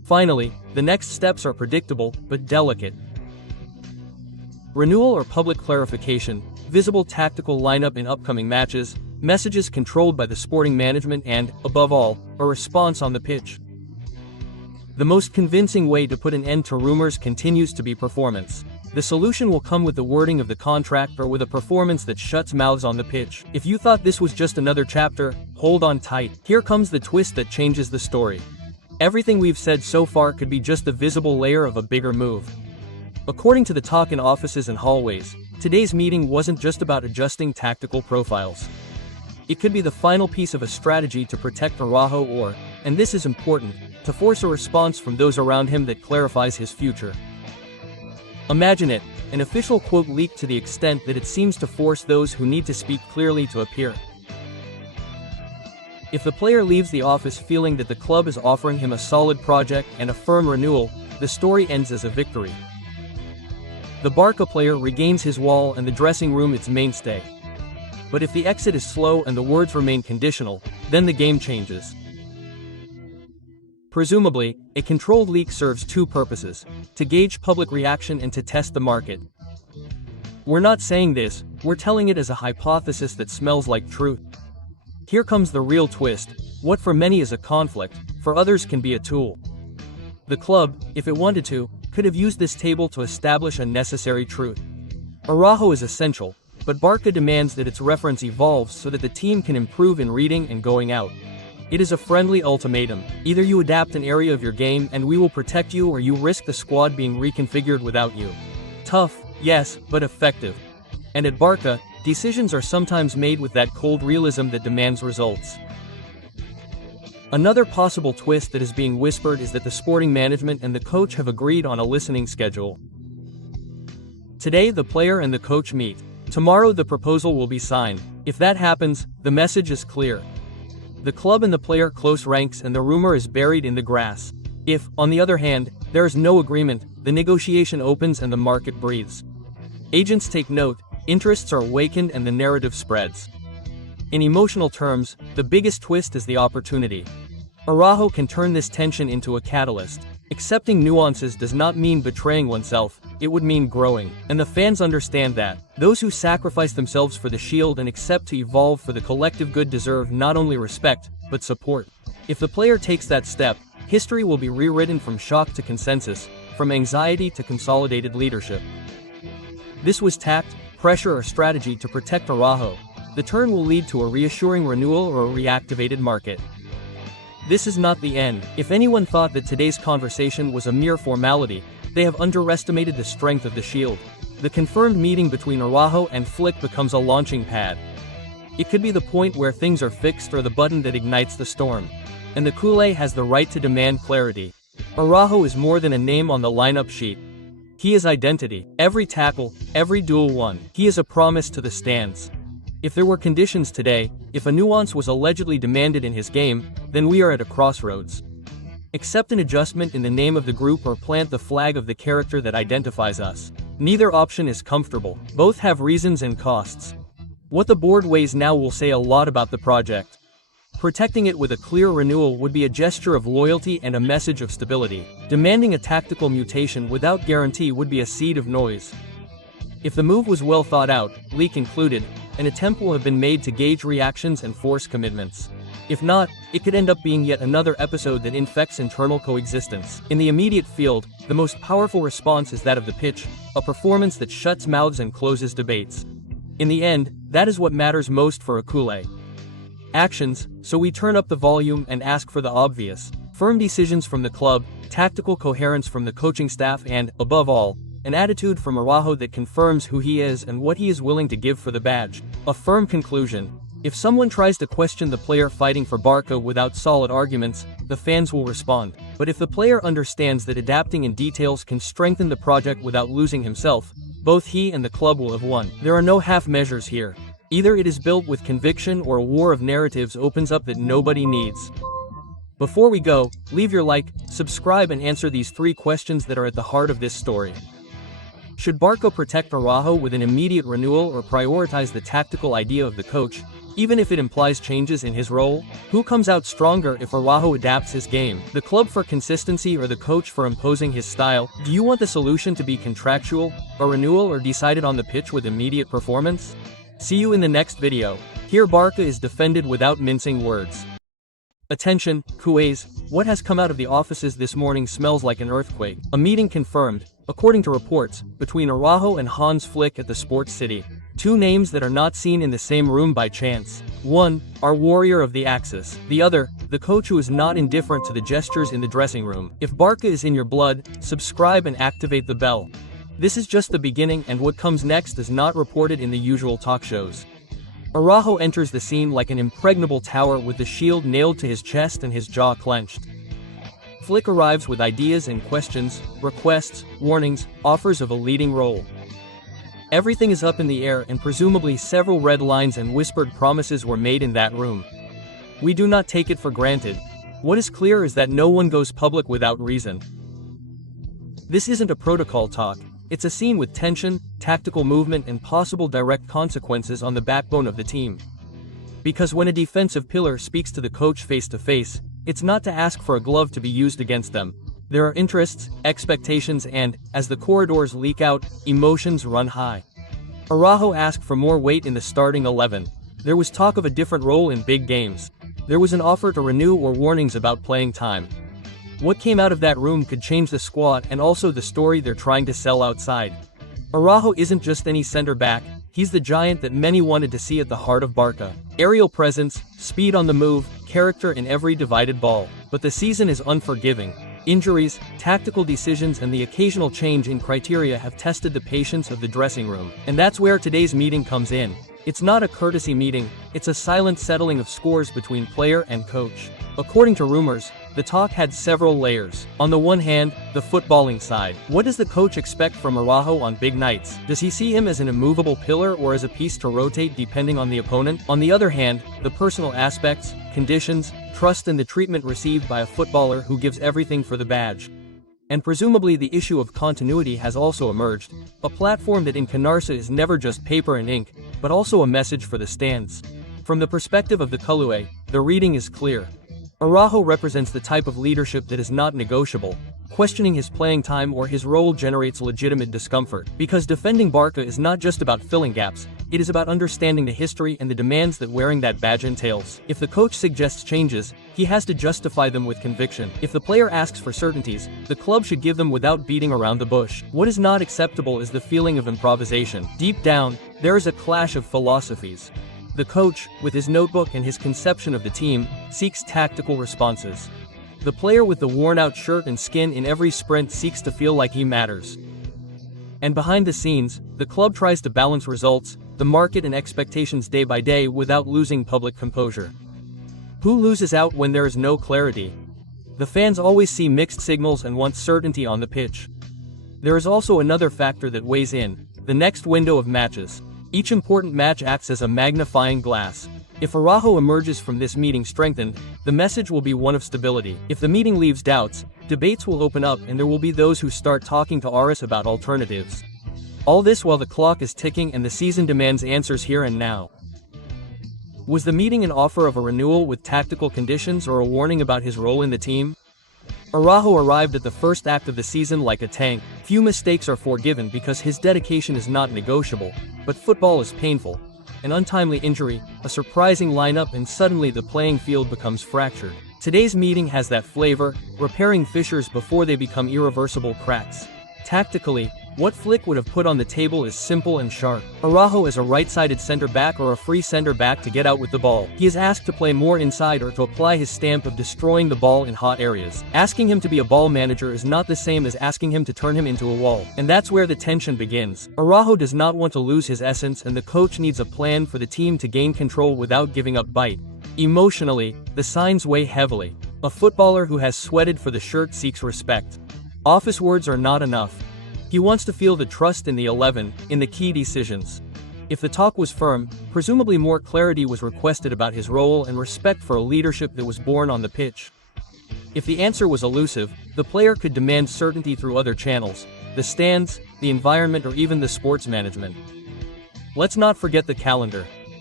Finally, the next steps are predictable, but delicate. Renewal or public clarification, visible tactical lineup in upcoming matches, messages controlled by the sporting management and, above all, a response on the pitch. The most convincing way to put an end to rumors continues to be performance. The solution will come with the wording of the contract or with a performance that shuts mouths on the pitch. If you thought this was just another chapter, hold on tight. Here comes the twist that changes the story. Everything we've said so far could be just the visible layer of a bigger move. According to the talk in offices and hallways, today's meeting wasn't just about adjusting tactical profiles. It could be the final piece of a strategy to protect Araújo or, and this is important, to force a response from those around him that clarifies his future. Imagine it, an official quote leaked to the extent that it seems to force those who need to speak clearly to appear. If the player leaves the office feeling that the club is offering him a solid project and a firm renewal, the story ends as a victory. The BARCA player regains his wall and the dressing room its mainstay. But if the exit is slow and the words remain conditional, then the game changes. Presumably, a controlled leak serves two purposes: to gauge public reaction and to test the market. We're not saying this, we're telling it as a hypothesis that smells like truth. Here comes the real twist: what for many is a conflict, for others can be a tool. The club, if it wanted to, could have used this table to establish a necessary truth. Araújo is essential, but BARCA demands that its reference evolves so that the team can improve in reading and going out. It is a friendly ultimatum: either you adapt an area of your game and we will protect you, or you risk the squad being reconfigured without you. Tough, yes, but effective. And at BARCA, decisions are sometimes made with that cold realism that demands results. Another possible twist that is being whispered is that the sporting management and the coach have agreed on a listening schedule. Today the player and the coach meet. Tomorrow the proposal will be signed. If that happens, the message is clear. The club and the player close ranks and the rumor is buried in the grass. If, on the other hand, there is no agreement, the negotiation opens and the market breathes. Agents take note, interests are awakened and the narrative spreads. In emotional terms, the biggest twist is the opportunity. Araújo can turn this tension into a catalyst. Accepting nuances does not mean betraying oneself, it would mean growing. And the fans understand that. Those who sacrifice themselves for the shield and accept to evolve for the collective good deserve not only respect, but support. If the player takes that step, history will be rewritten from shock to consensus, from anxiety to consolidated leadership. This was tact, pressure or strategy to protect Araújo. The turn will lead to a reassuring renewal or a reactivated market. This is not the end. If anyone thought that today's conversation was a mere formality, they have underestimated the strength of the shield. The confirmed meeting between Araújo and Flick becomes a launching pad. It could be the point where things are fixed or the button that ignites the storm. And the culé has the right to demand clarity. Araújo is more than a name on the lineup sheet. He is identity. Every tackle, every duel won. He is a promise to the stands. If there were conditions today, if a nuance was allegedly demanded in his game, then we are at a crossroads. Accept an adjustment in the name of the group or plant the flag of the character that identifies us. Neither option is comfortable. Both have reasons and costs. What the board weighs now will say a lot about the project. Protecting it with a clear renewal would be a gesture of loyalty and a message of stability. Demanding a tactical mutation without guarantee would be a seed of noise. If the move was well thought out, leak included, an attempt will have been made to gauge reactions and force commitments. If not, it could end up being yet another episode that infects internal coexistence. In the immediate field, the most powerful response is that of the pitch, a performance that shuts mouths and closes debates. In the end, that is what matters most for a culé. Actions, so we turn up the volume and ask for the obvious. Firm decisions from the club, tactical coherence from the coaching staff and, above all, an attitude from Araújo that confirms who he is and what he is willing to give for the badge. A firm conclusion. If someone tries to question the player fighting for BARCA without solid arguments, the fans will respond. But if the player understands that adapting in details can strengthen the project without losing himself, both he and the club will have won. There are no half measures here. Either it is built with conviction or a war of narratives opens up that nobody needs. Before we go, leave your like, subscribe and answer these 3 questions that are at the heart of this story. Should BARCA protect Araújo with an immediate renewal or prioritize the tactical idea of the coach, even if it implies changes in his role? Who comes out stronger if Araújo adapts his game? The club for consistency or the coach for imposing his style? Do you want the solution to be contractual, a renewal, or decided on the pitch with immediate performance? See you in the next video. Here BARCA is defended without mincing words. Attention, Kuways, what has come out of the offices this morning smells like an earthquake. A meeting confirmed, according to reports, between Araújo and Hansi Flick at the Sports City. Two names that are not seen in the same room by chance. One, our warrior of the Axis. The other, the coach who is not indifferent to the gestures in the dressing room. If BARCA is in your blood, subscribe and activate the bell. This is just the beginning, and what comes next is not reported in the usual talk shows. Araújo enters the scene like an impregnable tower with the shield nailed to his chest and his jaw clenched. Flick arrives with ideas and questions, requests, warnings, offers of a leading role. Everything is up in the air, and presumably several red lines and whispered promises were made in that room. We do not take it for granted. What is clear is that no one goes public without reason. This isn't a protocol talk. It's a scene with tension, tactical movement, and possible direct consequences on the backbone of the team. Because when a defensive pillar speaks to the coach face to face, it's not to ask for a glove to be used against them. There are interests, expectations, and, as the corridors leak out, emotions run high. Araújo asked for more weight in the starting 11. There was talk of a different role in big games. There was an offer to renew or warnings about playing time. What came out of that room could change the squad and also the story they're trying to sell outside. Araújo isn't just any center back, he's the giant that many wanted to see at the heart of BARCA. Aerial presence, speed on the move, character in every divided ball. But the season is unforgiving. Injuries, tactical decisions, and the occasional change in criteria have tested the patience of the dressing room. And that's where today's meeting comes in. It's not a courtesy meeting, it's a silent settling of scores between player and coach. According to rumors, the talk had several layers. On the one hand, the footballing side. What does the coach expect from Araújo on big nights? Does he see him as an immovable pillar or as a piece to rotate depending on the opponent? On the other hand, the personal aspects, conditions, trust, and the treatment received by a footballer who gives everything for the badge. And presumably the issue of continuity has also emerged, a platform that in Canarsa is never just paper and ink, but also a message for the stands. From the perspective of the Culue, the reading is clear. Araújo represents the type of leadership that is not negotiable. Questioning his playing time or his role generates legitimate discomfort. Because defending BARCA is not just about filling gaps, it is about understanding the history and the demands that wearing that badge entails. If the coach suggests changes, he has to justify them with conviction. If the player asks for certainties, the club should give them without beating around the bush. What is not acceptable is the feeling of improvisation. Deep down, there is a clash of philosophies. The coach, with his notebook and his conception of the team, seeks tactical responses. The player with the worn-out shirt and skin in every sprint seeks to feel like he matters. And behind the scenes, the club tries to balance results, the market, and expectations day by day without losing public composure. Who loses out when there is no clarity? The fans always see mixed signals and want certainty on the pitch. There is also another factor that weighs in: the next window of matches. Each important match acts as a magnifying glass. If Araújo emerges from this meeting strengthened, the message will be one of stability. If the meeting leaves doubts, debates will open up and there will be those who start talking to Aris about alternatives. All this while the clock is ticking and the season demands answers here and now. Was the meeting an offer of a renewal with tactical conditions or a warning about his role in the team? Araújo arrived at the first act of the season like a tank. Few mistakes are forgiven because his dedication is not negotiable, but football is painful. An untimely injury, a surprising lineup, and suddenly the playing field becomes fractured. Today's meeting has that flavor, repairing fissures before they become irreversible cracks. Tactically, what Flick would have put on the table is simple and sharp. Araújo is a right-sided center-back or a free center-back to get out with the ball. He is asked to play more inside or to apply his stamp of destroying the ball in hot areas. Asking him to be a ball manager is not the same as asking him to turn him into a wall. And that's where the tension begins. Araújo does not want to lose his essence, and the coach needs a plan for the team to gain control without giving up bite. Emotionally, the signs weigh heavily. A footballer who has sweated for the shirt seeks respect. Office words are not enough. He wants to feel the trust in the 11, in the key decisions. If the talk was firm, presumably more clarity was requested about his role and respect for a leadership that was born on the pitch. If the answer was elusive, the player could demand certainty through other channels: the stands, the environment, or even the sports management. Let's not forget the calendar.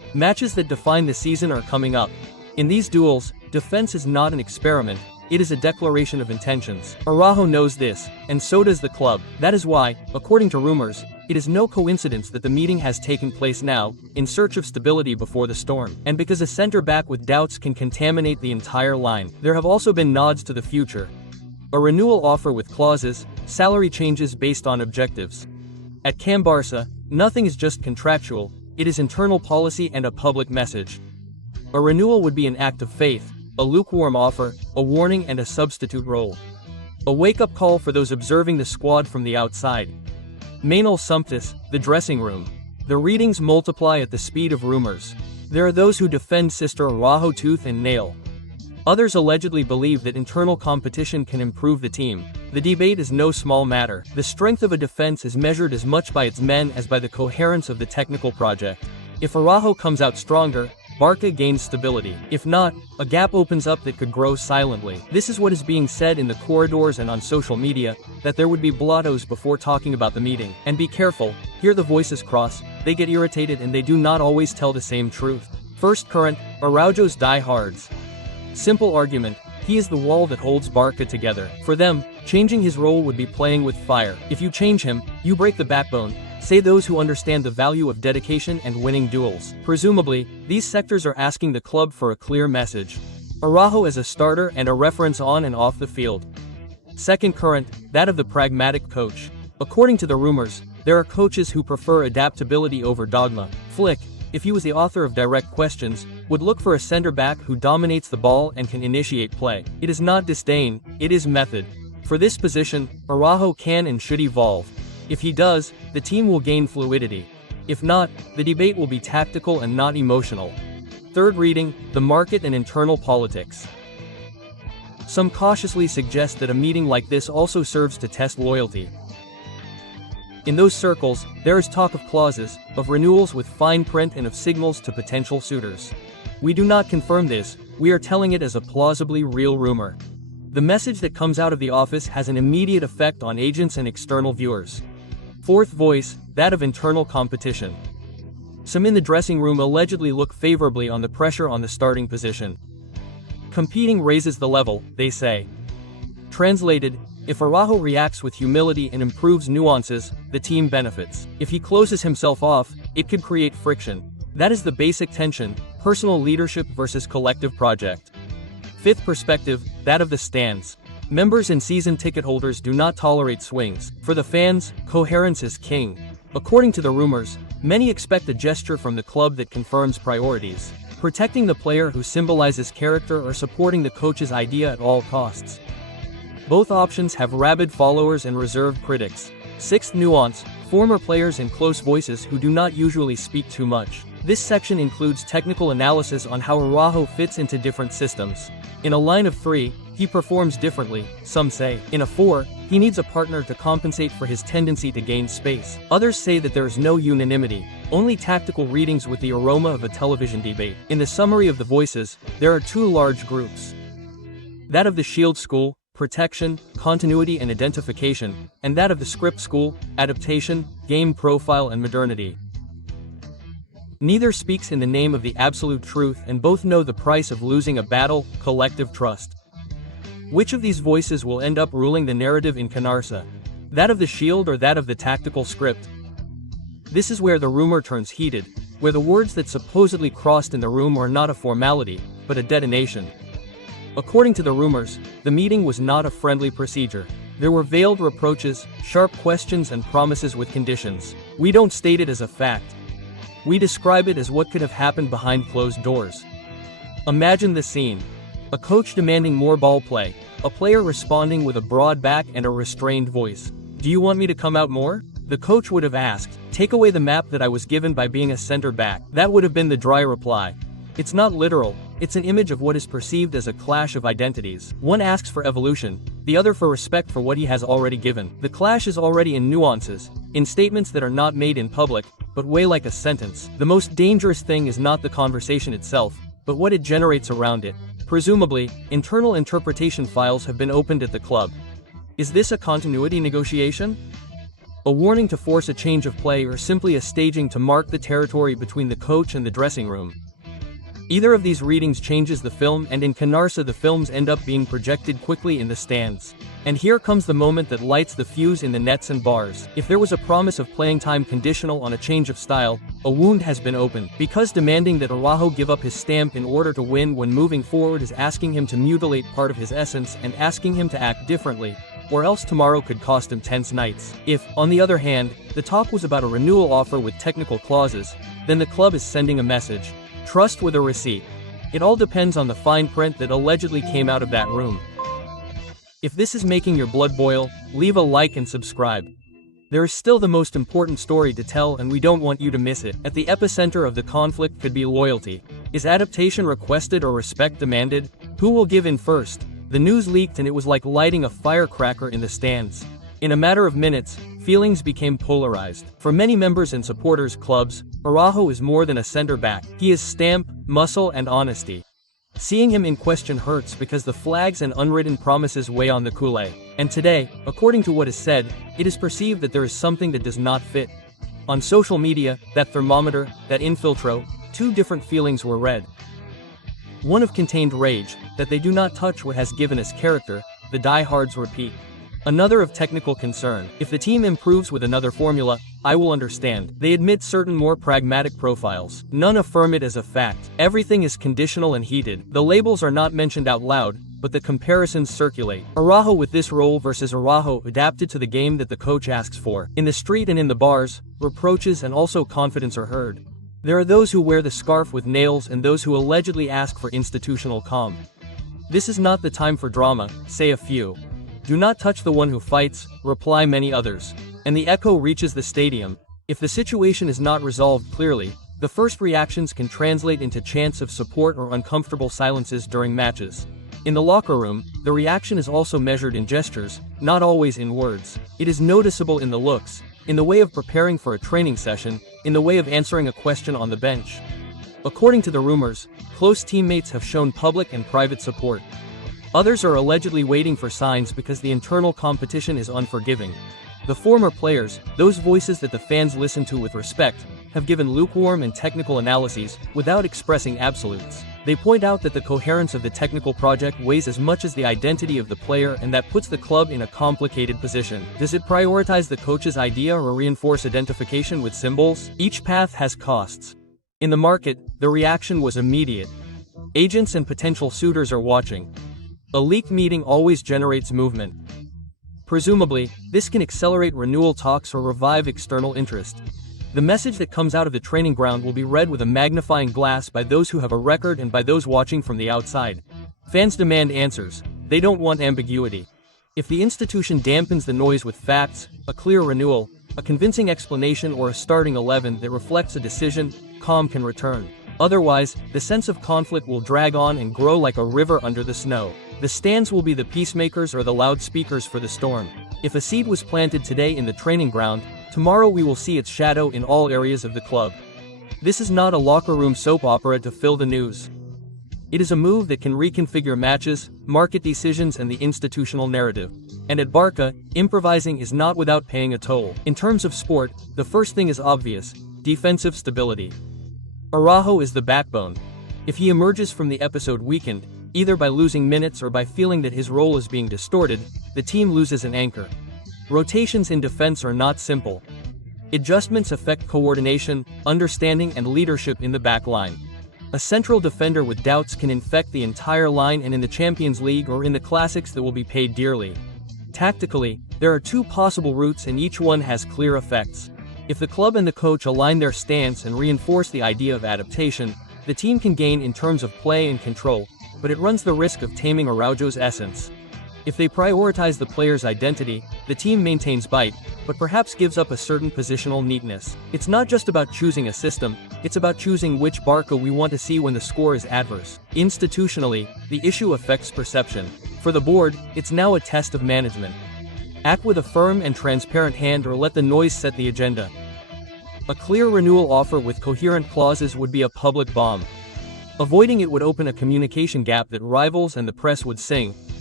Matches that define the season are coming up. In these duels, defense is not an experiment, it is a declaration of intentions. Araújo knows this, and so does the club. That is why, according to rumors, it is no coincidence that the meeting has taken place now, in search of stability before the storm. And because a center-back with doubts can contaminate the entire line, there have also been nods to the future. A renewal offer with clauses, salary changes based on objectives. At Camp Barça, nothing is just contractual, it is internal policy and a public message. A renewal would be an act of faith, a lukewarm offer, a warning and a substitute role. A wake-up call for those observing the squad from the outside. Manuel Sumptis, the dressing room. The readings multiply at the speed of rumors. There are those who defend Sister Araújo tooth and nail. Others allegedly believe that internal competition can improve the team. The debate is no small matter. The strength of a defense is measured as much by its men as by the coherence of the technical project. If Araújo comes out stronger, BARCA gains stability. If not, a gap opens up that could grow silently. This is what is being said in the corridors and on social media, that there would be blottos before talking about the meeting. And be careful, here the voices cross, they get irritated and they do not always tell the same truth. First current, Araújo's diehards. Simple argument, he is the wall that holds BARCA together. For them, changing his role would be playing with fire. If you change him, you break the backbone, say those who understand the value of dedication and winning duels. Presumably, these sectors are asking the club for a clear message. Araújo as a starter and a reference on and off the field. Second current, that of the pragmatic coach. According to the rumors, there are coaches who prefer adaptability over dogma. Flick, if he was the author of Direct Questions, would look for a center-back who dominates the ball and can initiate play. It is not disdain, it is method. For this position, Araújo can and should evolve. If he does, the team will gain fluidity. If not, the debate will be tactical and not emotional. Third reading, the market and internal politics. Some cautiously suggest that a meeting like this also serves to test loyalty. In those circles, there is talk of clauses, of renewals with fine print and of signals to potential suitors. We do not confirm this, we are telling it as a plausibly real rumor. The message that comes out of the office has an immediate effect on agents and external viewers. Fourth voice, that of internal competition. Some in the dressing room allegedly look favorably on the pressure on the starting position. Competing raises the level, they say. Translated, if Araújo reacts with humility and improves nuances, the team benefits. If he closes himself off, it could create friction. That is the basic tension, personal leadership versus collective project. Fifth perspective, that of the stands. Members and season ticket holders do not tolerate swings. For the fans, coherence is king. According to the rumors, many expect a gesture from the club that confirms priorities. Protecting the player who symbolizes character or supporting the coach's idea at all costs. Both options have rabid followers and reserved critics. Sixth nuance, former players and close voices who do not usually speak too much. This section includes technical analysis on how Araújo fits into different systems. In a line of 3, he performs differently, some say. In a 4, he needs a partner to compensate for his tendency to gain space. Others say that there is no unanimity, only tactical readings with the aroma of a television debate. In the summary of the voices, there are two large groups. That of the Shield School, protection, continuity and identification, and that of the Script School, adaptation, game profile and modernity. Neither speaks in the name of the absolute truth and both know the price of losing a battle, collective trust. Which of these voices will end up ruling the narrative in Canarsa? That of the Shield or that of the tactical script? This is where the rumor turns heated, where the words that supposedly crossed in the room are not a formality, but a detonation. According to the rumors, the meeting was not a friendly procedure. There were veiled reproaches, sharp questions and promises with conditions. We don't state it as a fact. We describe it as what could have happened behind closed doors. Imagine the scene. A coach demanding more ball play, a player responding with a broad back and a restrained voice. Do you want me to come out more? The coach would have asked, take away the map that I was given by being a center back. That would have been the dry reply. It's not literal, it's an image of what is perceived as a clash of identities. One asks for evolution, the other for respect for what he has already given. The clash is already in nuances, in statements that are not made in public, but weigh like a sentence. The most dangerous thing is not the conversation itself, but what it generates around it. Presumably, internal interpretation files have been opened at the club. Is this a continuity negotiation? a warning to force a change of play, or simply a staging to mark the territory between the coach and the dressing room. Either of these readings changes the film, and in Canarsa the films end up being projected quickly in the stands. And here comes the moment that lights the fuse in the nets and bars. If there was a promise of playing time conditional on a change of style, a wound has been opened, because demanding that Araújo give up his stamp in order to win when moving forward is asking him to mutilate part of his essence and asking him to act differently, or else tomorrow could cost him tense nights. If, on the other hand, the talk was about a renewal offer with technical clauses, then the club is sending a message. Trust with a receipt. It all depends on the fine print that allegedly came out of that room. If this is making your blood boil, leave a like and subscribe. There is still the most important story to tell, and we don't want you to miss it. At the epicenter of the conflict could be loyalty. Is adaptation requested or respect demanded? Who will give in first? The news leaked and it was like lighting a firecracker in the stands. In a matter of minutes, feelings became polarized. For many members and supporters clubs, Araújo is more than a center-back. He is stamp, muscle and honesty. Seeing him in question hurts because the flags and unwritten promises weigh on the culé. And today, according to what is said, it is perceived that there is something that does not fit. On social media, that thermometer, that infiltro, two different feelings were read. One of contained rage, that they do not touch what has given us character, the diehards repeat. Another of technical concern. If the team improves with another formula, I will understand. They admit certain more pragmatic profiles. None affirm it as a fact. Everything is conditional and heated. The labels are not mentioned out loud, but the comparisons circulate. Araújo with this role versus Araújo adapted to the game that the coach asks for. In the street and in the bars, reproaches and also confidence are heard. There are those who wear the scarf with nails and those who allegedly ask for institutional calm. This is not the time for drama, say a few. Do not touch the one who fights, reply many others. And the echo reaches the stadium. If the situation is not resolved clearly, the first reactions can translate into chants of support or uncomfortable silences during matches. In the locker room, the reaction is also measured in gestures, not always in words. It is noticeable in the looks, in the way of preparing for a training session, in the way of answering a question on the bench. According to the rumors, close teammates have shown public and private support. Others are allegedly waiting for signs because the internal competition is unforgiving. The former players, those voices that the fans listen to with respect, have given lukewarm and technical analyses, without expressing absolutes. They point out that the coherence of the technical project weighs as much as the identity of the player, and that puts the club in a complicated position. Does it prioritize the coach's idea or reinforce identification with symbols? Each path has costs. In the market, the reaction was immediate. Agents and potential suitors are watching. A leaked meeting always generates movement. Presumably, this can accelerate renewal talks or revive external interest. The message that comes out of the training ground will be read with a magnifying glass by those who have a record and by those watching from the outside. Fans demand answers. They don't want ambiguity. If the institution dampens the noise with facts, a clear renewal, a convincing explanation or a starting 11 that reflects a decision, calm can return. Otherwise, the sense of conflict will drag on and grow like a river under the snow. The stands will be the peacemakers or the loudspeakers for the storm. If a seed was planted today in the training ground, tomorrow we will see its shadow in all areas of the club. This is not a locker room soap opera to fill the news. It is a move that can reconfigure matches, market decisions and the institutional narrative. And at BARCA, improvising is not without paying a toll. In terms of sport, the first thing is obvious: defensive stability. Araújo is the backbone. If he emerges from the episode weakened, either by losing minutes or by feeling that his role is being distorted, the team loses an anchor. Rotations in defense are not simple. Adjustments affect coordination, understanding and leadership in the back line. A central defender with doubts can infect the entire line, and in the Champions League or in the classics that will be paid dearly. Tactically, there are two possible routes and each one has clear effects. If the club and the coach align their stance and reinforce the idea of adaptation, the team can gain in terms of play and control, but it runs the risk of taming Araújo's essence. If they prioritize the player's identity, the team maintains bite, but perhaps gives up a certain positional neatness. It's not just about choosing a system, it's about choosing which BARCA we want to see when the score is adverse. Institutionally, the issue affects perception. For the board, it's now a test of management. Act with a firm and transparent hand or let the noise set the agenda. A clear renewal offer with coherent clauses would be a public bomb. Avoiding it would open a communication gap that rivals and the press would sing,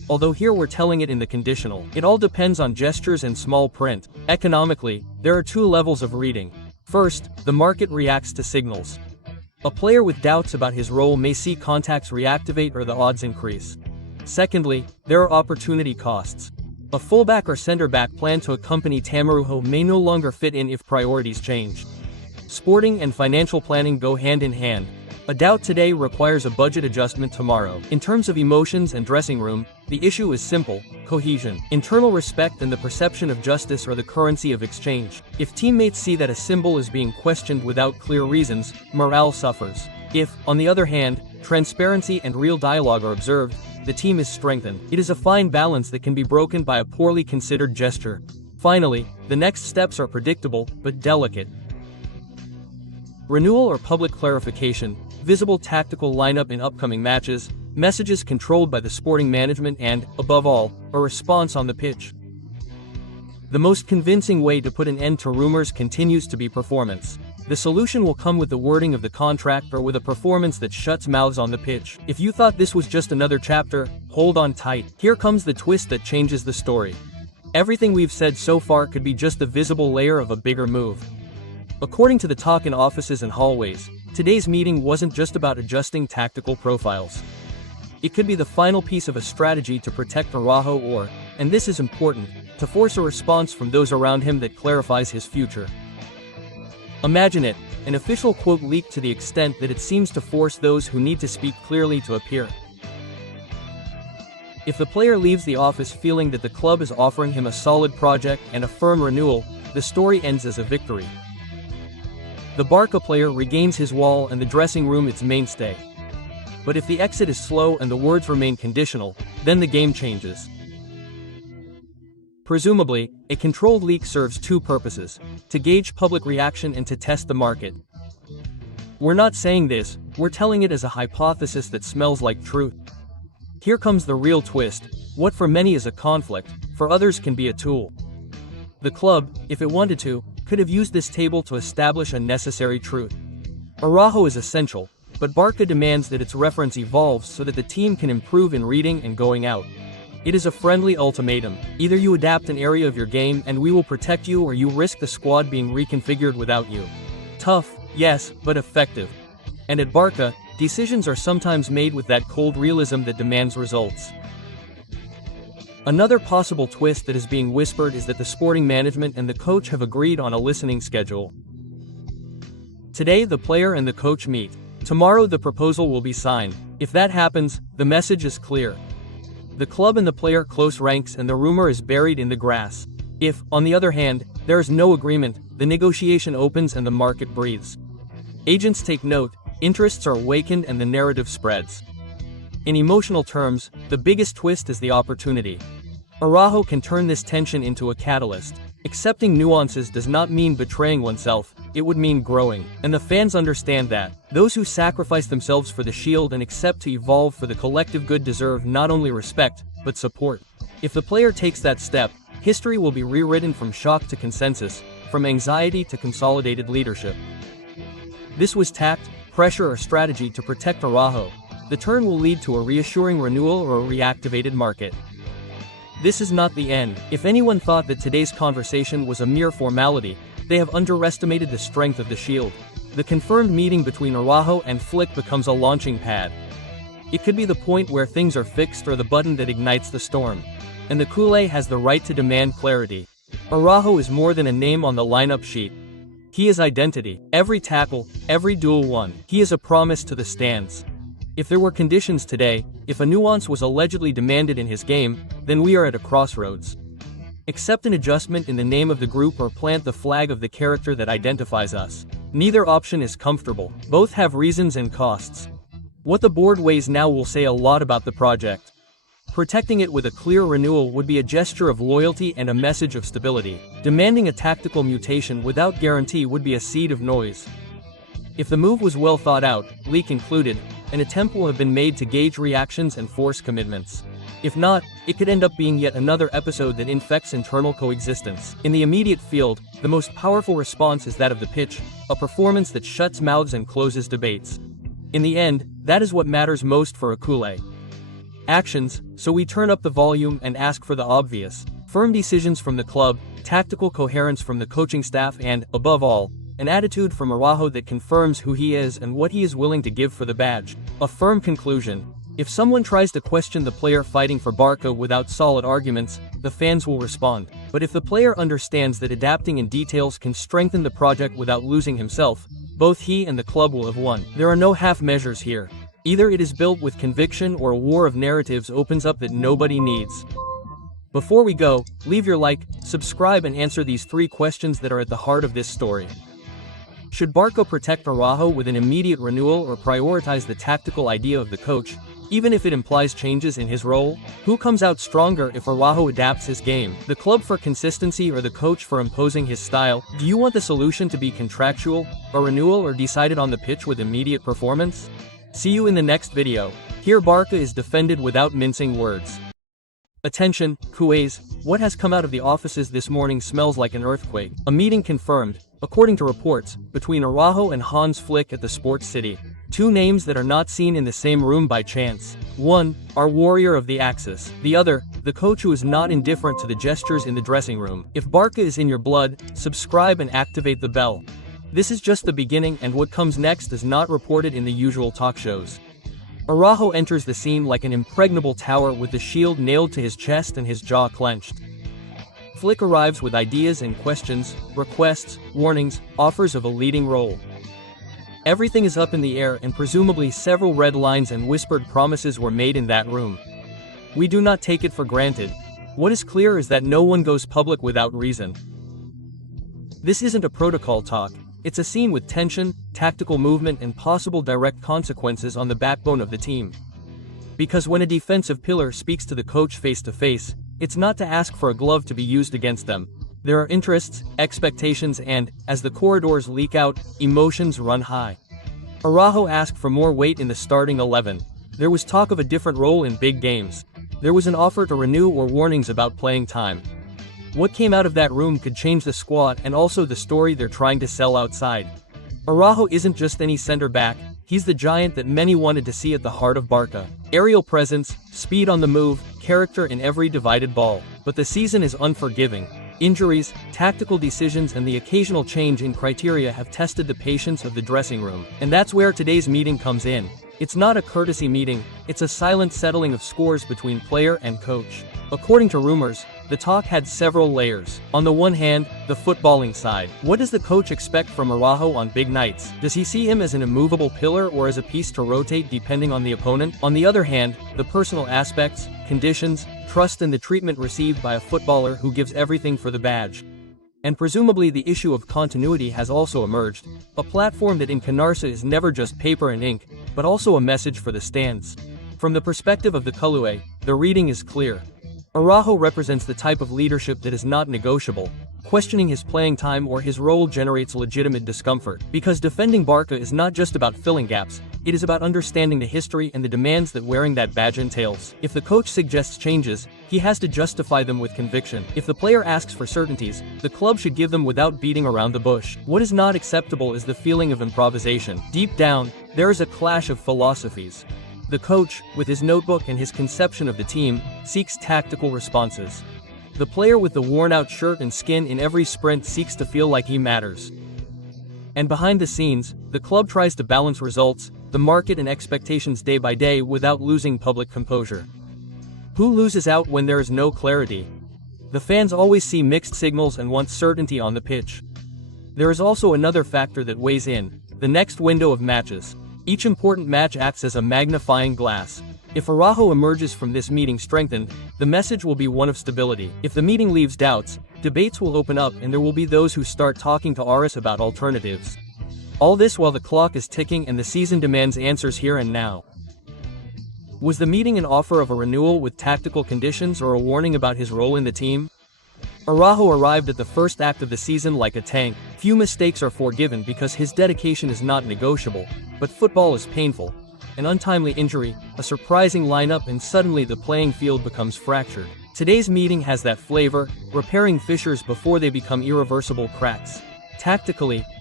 although here we're telling it in the conditional. It all depends on gestures and small print. Economically, there are two levels of reading. First, the market reacts to signals. A player with doubts about his role may see contacts reactivate or the odds increase. Secondly, there are opportunity costs. A fullback or center-back planned to accompany Araújo may no longer fit in if priorities change. Sporting and financial planning go hand in hand. A doubt today requires a budget adjustment tomorrow. In terms of emotions and dressing room, the issue is simple: cohesion. Internal respect and the perception of justice are the currency of exchange. If teammates see that a symbol is being questioned without clear reasons, morale suffers. If, on the other hand, transparency and real dialogue are observed, the team is strengthened. It is a fine balance that can be broken by a poorly considered gesture. Finally, the next steps are predictable, but delicate. Renewal or public clarification, visible tactical lineup in upcoming matches, messages controlled by the sporting management and, above all, a response on the pitch. The most convincing way to put an end to rumors continues to be performance. The solution will come with the wording of the contract or with a performance that shuts mouths on the pitch. If you thought this was just another chapter, hold on tight. Here comes the twist that changes the story. Everything we've said so far could be just the visible layer of a bigger move. According to the talk in offices and hallways, today's meeting wasn't just about adjusting tactical profiles. It could be the final piece of a strategy to protect Araújo or, and this is important, to force a response from those around him that clarifies his future. Imagine it, an official quote leaked to the extent that it seems to force those who need to speak clearly to appear. If the player leaves the office feeling that the club is offering him a solid project and a firm renewal, the story ends as a victory. The BARCA player regains his wall and the dressing room its mainstay. But if the exit is slow and the words remain conditional, then the game changes. Presumably, a controlled leak serves two purposes: to gauge public reaction and to test the market. We're not saying this, we're telling it as a hypothesis that smells like truth. Here comes the real twist: what for many is a conflict, for others can be a tool. The club, if it wanted to, could have used this table to establish a necessary truth. Araújo is essential, but BARCA demands that its reference evolves so that the team can improve in reading and going out. It is a friendly ultimatum: either you adapt an area of your game and we will protect you, or you risk the squad being reconfigured without you. Tough, yes, but effective. And at BARCA, decisions are sometimes made with that cold realism that demands results. Another possible twist that is being whispered is that the sporting management and the coach have agreed on a listening schedule. Today the player and the coach meet. Tomorrow the proposal will be signed. If that happens, the message is clear. The club and the player close ranks and the rumor is buried in the grass. If, on the other hand, there is no agreement, the negotiation opens and the market breathes. Agents take note, interests are awakened and the narrative spreads. In emotional terms, the biggest twist is the opportunity. Araújo can turn this tension into a catalyst. Accepting nuances does not mean betraying oneself, it would mean growing. And the fans understand that. Those who sacrifice themselves for the shield and accept to evolve for the collective good deserve not only respect, but support. If the player takes that step, history will be rewritten from shock to consensus, from anxiety to consolidated leadership. This was tact, pressure or strategy to protect Araújo. The turn will lead to a reassuring renewal or a reactivated market. This is not the end. If anyone thought that today's conversation was a mere formality, they have underestimated the strength of the shield. The confirmed meeting between Araújo and Flick becomes a launching pad. It could be the point where things are fixed or the button that ignites the storm. And the culé has the right to demand clarity. Araújo is more than a name on the lineup sheet. He is identity. Every tackle, every duel won. He is a promise to the stands. If there were conditions today, if a nuance was allegedly demanded in his game, then we are at a crossroads. Accept an adjustment in the name of the group or plant the flag of the character that identifies us. Neither option is comfortable. Both have reasons and costs. What the board weighs now will say a lot about the project. Protecting it with a clear renewal would be a gesture of loyalty and a message of stability. Demanding a tactical mutation without guarantee would be a seed of noise. If the move was well thought out, leak included, an attempt will have been made to gauge reactions and force commitments. If not, it could end up being yet another episode that infects internal coexistence. In the immediate field, the most powerful response is that of the pitch, a performance that shuts mouths and closes debates. In the end, that is what matters most for a culé. actions, so we turn up the volume and ask for the obvious. Firm decisions from the club, tactical coherence from the coaching staff and, above all, an attitude from Araújo that confirms who he is and what he is willing to give for the badge. A firm conclusion. If someone tries to question the player fighting for Barca without solid arguments, the fans will respond. But if the player understands that adapting in details can strengthen the project without losing himself, both he and the club will have won. There are no half measures here. Either it is built with conviction or a war of narratives opens up that nobody needs. Before we go, leave your like, subscribe and answer these 3 questions that are at the heart of this story. Should Barca protect Araújo with an immediate renewal or prioritize the tactical idea of the coach, even if it implies changes in his role? Who comes out stronger if Araújo adapts his game? The club for consistency or the coach for imposing his style? Do you want the solution to be contractual, a renewal, or decided on the pitch with immediate performance? See you in the next video. Here Barca is defended without mincing words. Attention, Kuwais, what has come out of the offices this morning smells like an earthquake. A meeting confirmed, according to reports, between Araújo and Hansi Flick at the Sports City. 2 names that are not seen in the same room by chance. One, our warrior of the Axis. The other, the coach who is not indifferent to the gestures in the dressing room. If Barca is in your blood, subscribe and activate the bell. This is just the beginning, and what comes next is not reported in the usual talk shows. Araújo enters the scene like an impregnable tower with the shield nailed to his chest and his jaw clenched. Flick arrives with ideas and questions, requests, warnings, offers of a leading role. Everything is up in the air, and presumably several red lines and whispered promises were made in that room. We do not take it for granted. What is clear is that no one goes public without reason. This isn't a protocol talk. It's a scene with tension, tactical movement and possible direct consequences on the backbone of the team. Because when a defensive pillar speaks to the coach face to face, it's not to ask for a glove to be used against them. There are interests, expectations and, as the corridors leak out, emotions run high. Araújo asked for more weight in the starting 11. There was talk of a different role in big games. There was an offer to renew or warnings about playing time. What came out of that room could change the squad and also the story they're trying to sell outside. Araújo isn't just any center back, he's the giant that many wanted to see at the heart of Barca. Aerial presence, speed on the move, character in every divided ball. But the season is unforgiving. Injuries, tactical decisions and the occasional change in criteria have tested the patience of the dressing room. And that's where today's meeting comes in. It's not a courtesy meeting, it's a silent settling of scores between player and coach. According to rumors, the talk had several layers. On the one hand, the footballing side. What does the coach expect from Araújo on big nights? Does he see him as an immovable pillar or as a piece to rotate depending on the opponent? On the other hand, the personal aspects, conditions, trust and the treatment received by a footballer who gives everything for the badge. And presumably the issue of continuity has also emerged, a platform that in Canarsa is never just paper and ink, but also a message for the stands. From the perspective of the Culé, the reading is clear. Araújo represents the type of leadership that is not negotiable. Questioning his playing time or his role generates legitimate discomfort. Because defending Barca is not just about filling gaps, it is about understanding the history and the demands that wearing that badge entails. If the coach suggests changes, he has to justify them with conviction. If the player asks for certainties, the club should give them without beating around the bush. What is not acceptable is the feeling of improvisation. Deep down, there is a clash of philosophies. The coach, with his notebook and his conception of the team, seeks tactical responses. The player with the worn-out shirt and skin in every sprint seeks to feel like he matters. And behind the scenes, the club tries to balance results, the market and expectations day by day without losing public composure. Who loses out when there is no clarity? The fans always see mixed signals and want certainty on the pitch. There is also another factor that weighs in: the next window of matches. Each important match acts as a magnifying glass. If Araújo emerges from this meeting strengthened, the message will be one of stability. If the meeting leaves doubts, debates will open up and there will be those who start talking to Aris about alternatives. All this while the clock is ticking and the season demands answers here and now. Was the meeting an offer of a renewal with tactical conditions or a warning about his role in the team? Araújo arrived at the first act of the season like a tank. Few mistakes are forgiven because his dedication is not negotiable, but football is painful. An untimely injury, a surprising lineup and suddenly the playing field becomes fractured. Today's meeting has that flavor, repairing fissures before they become irreversible cracks. Tactically,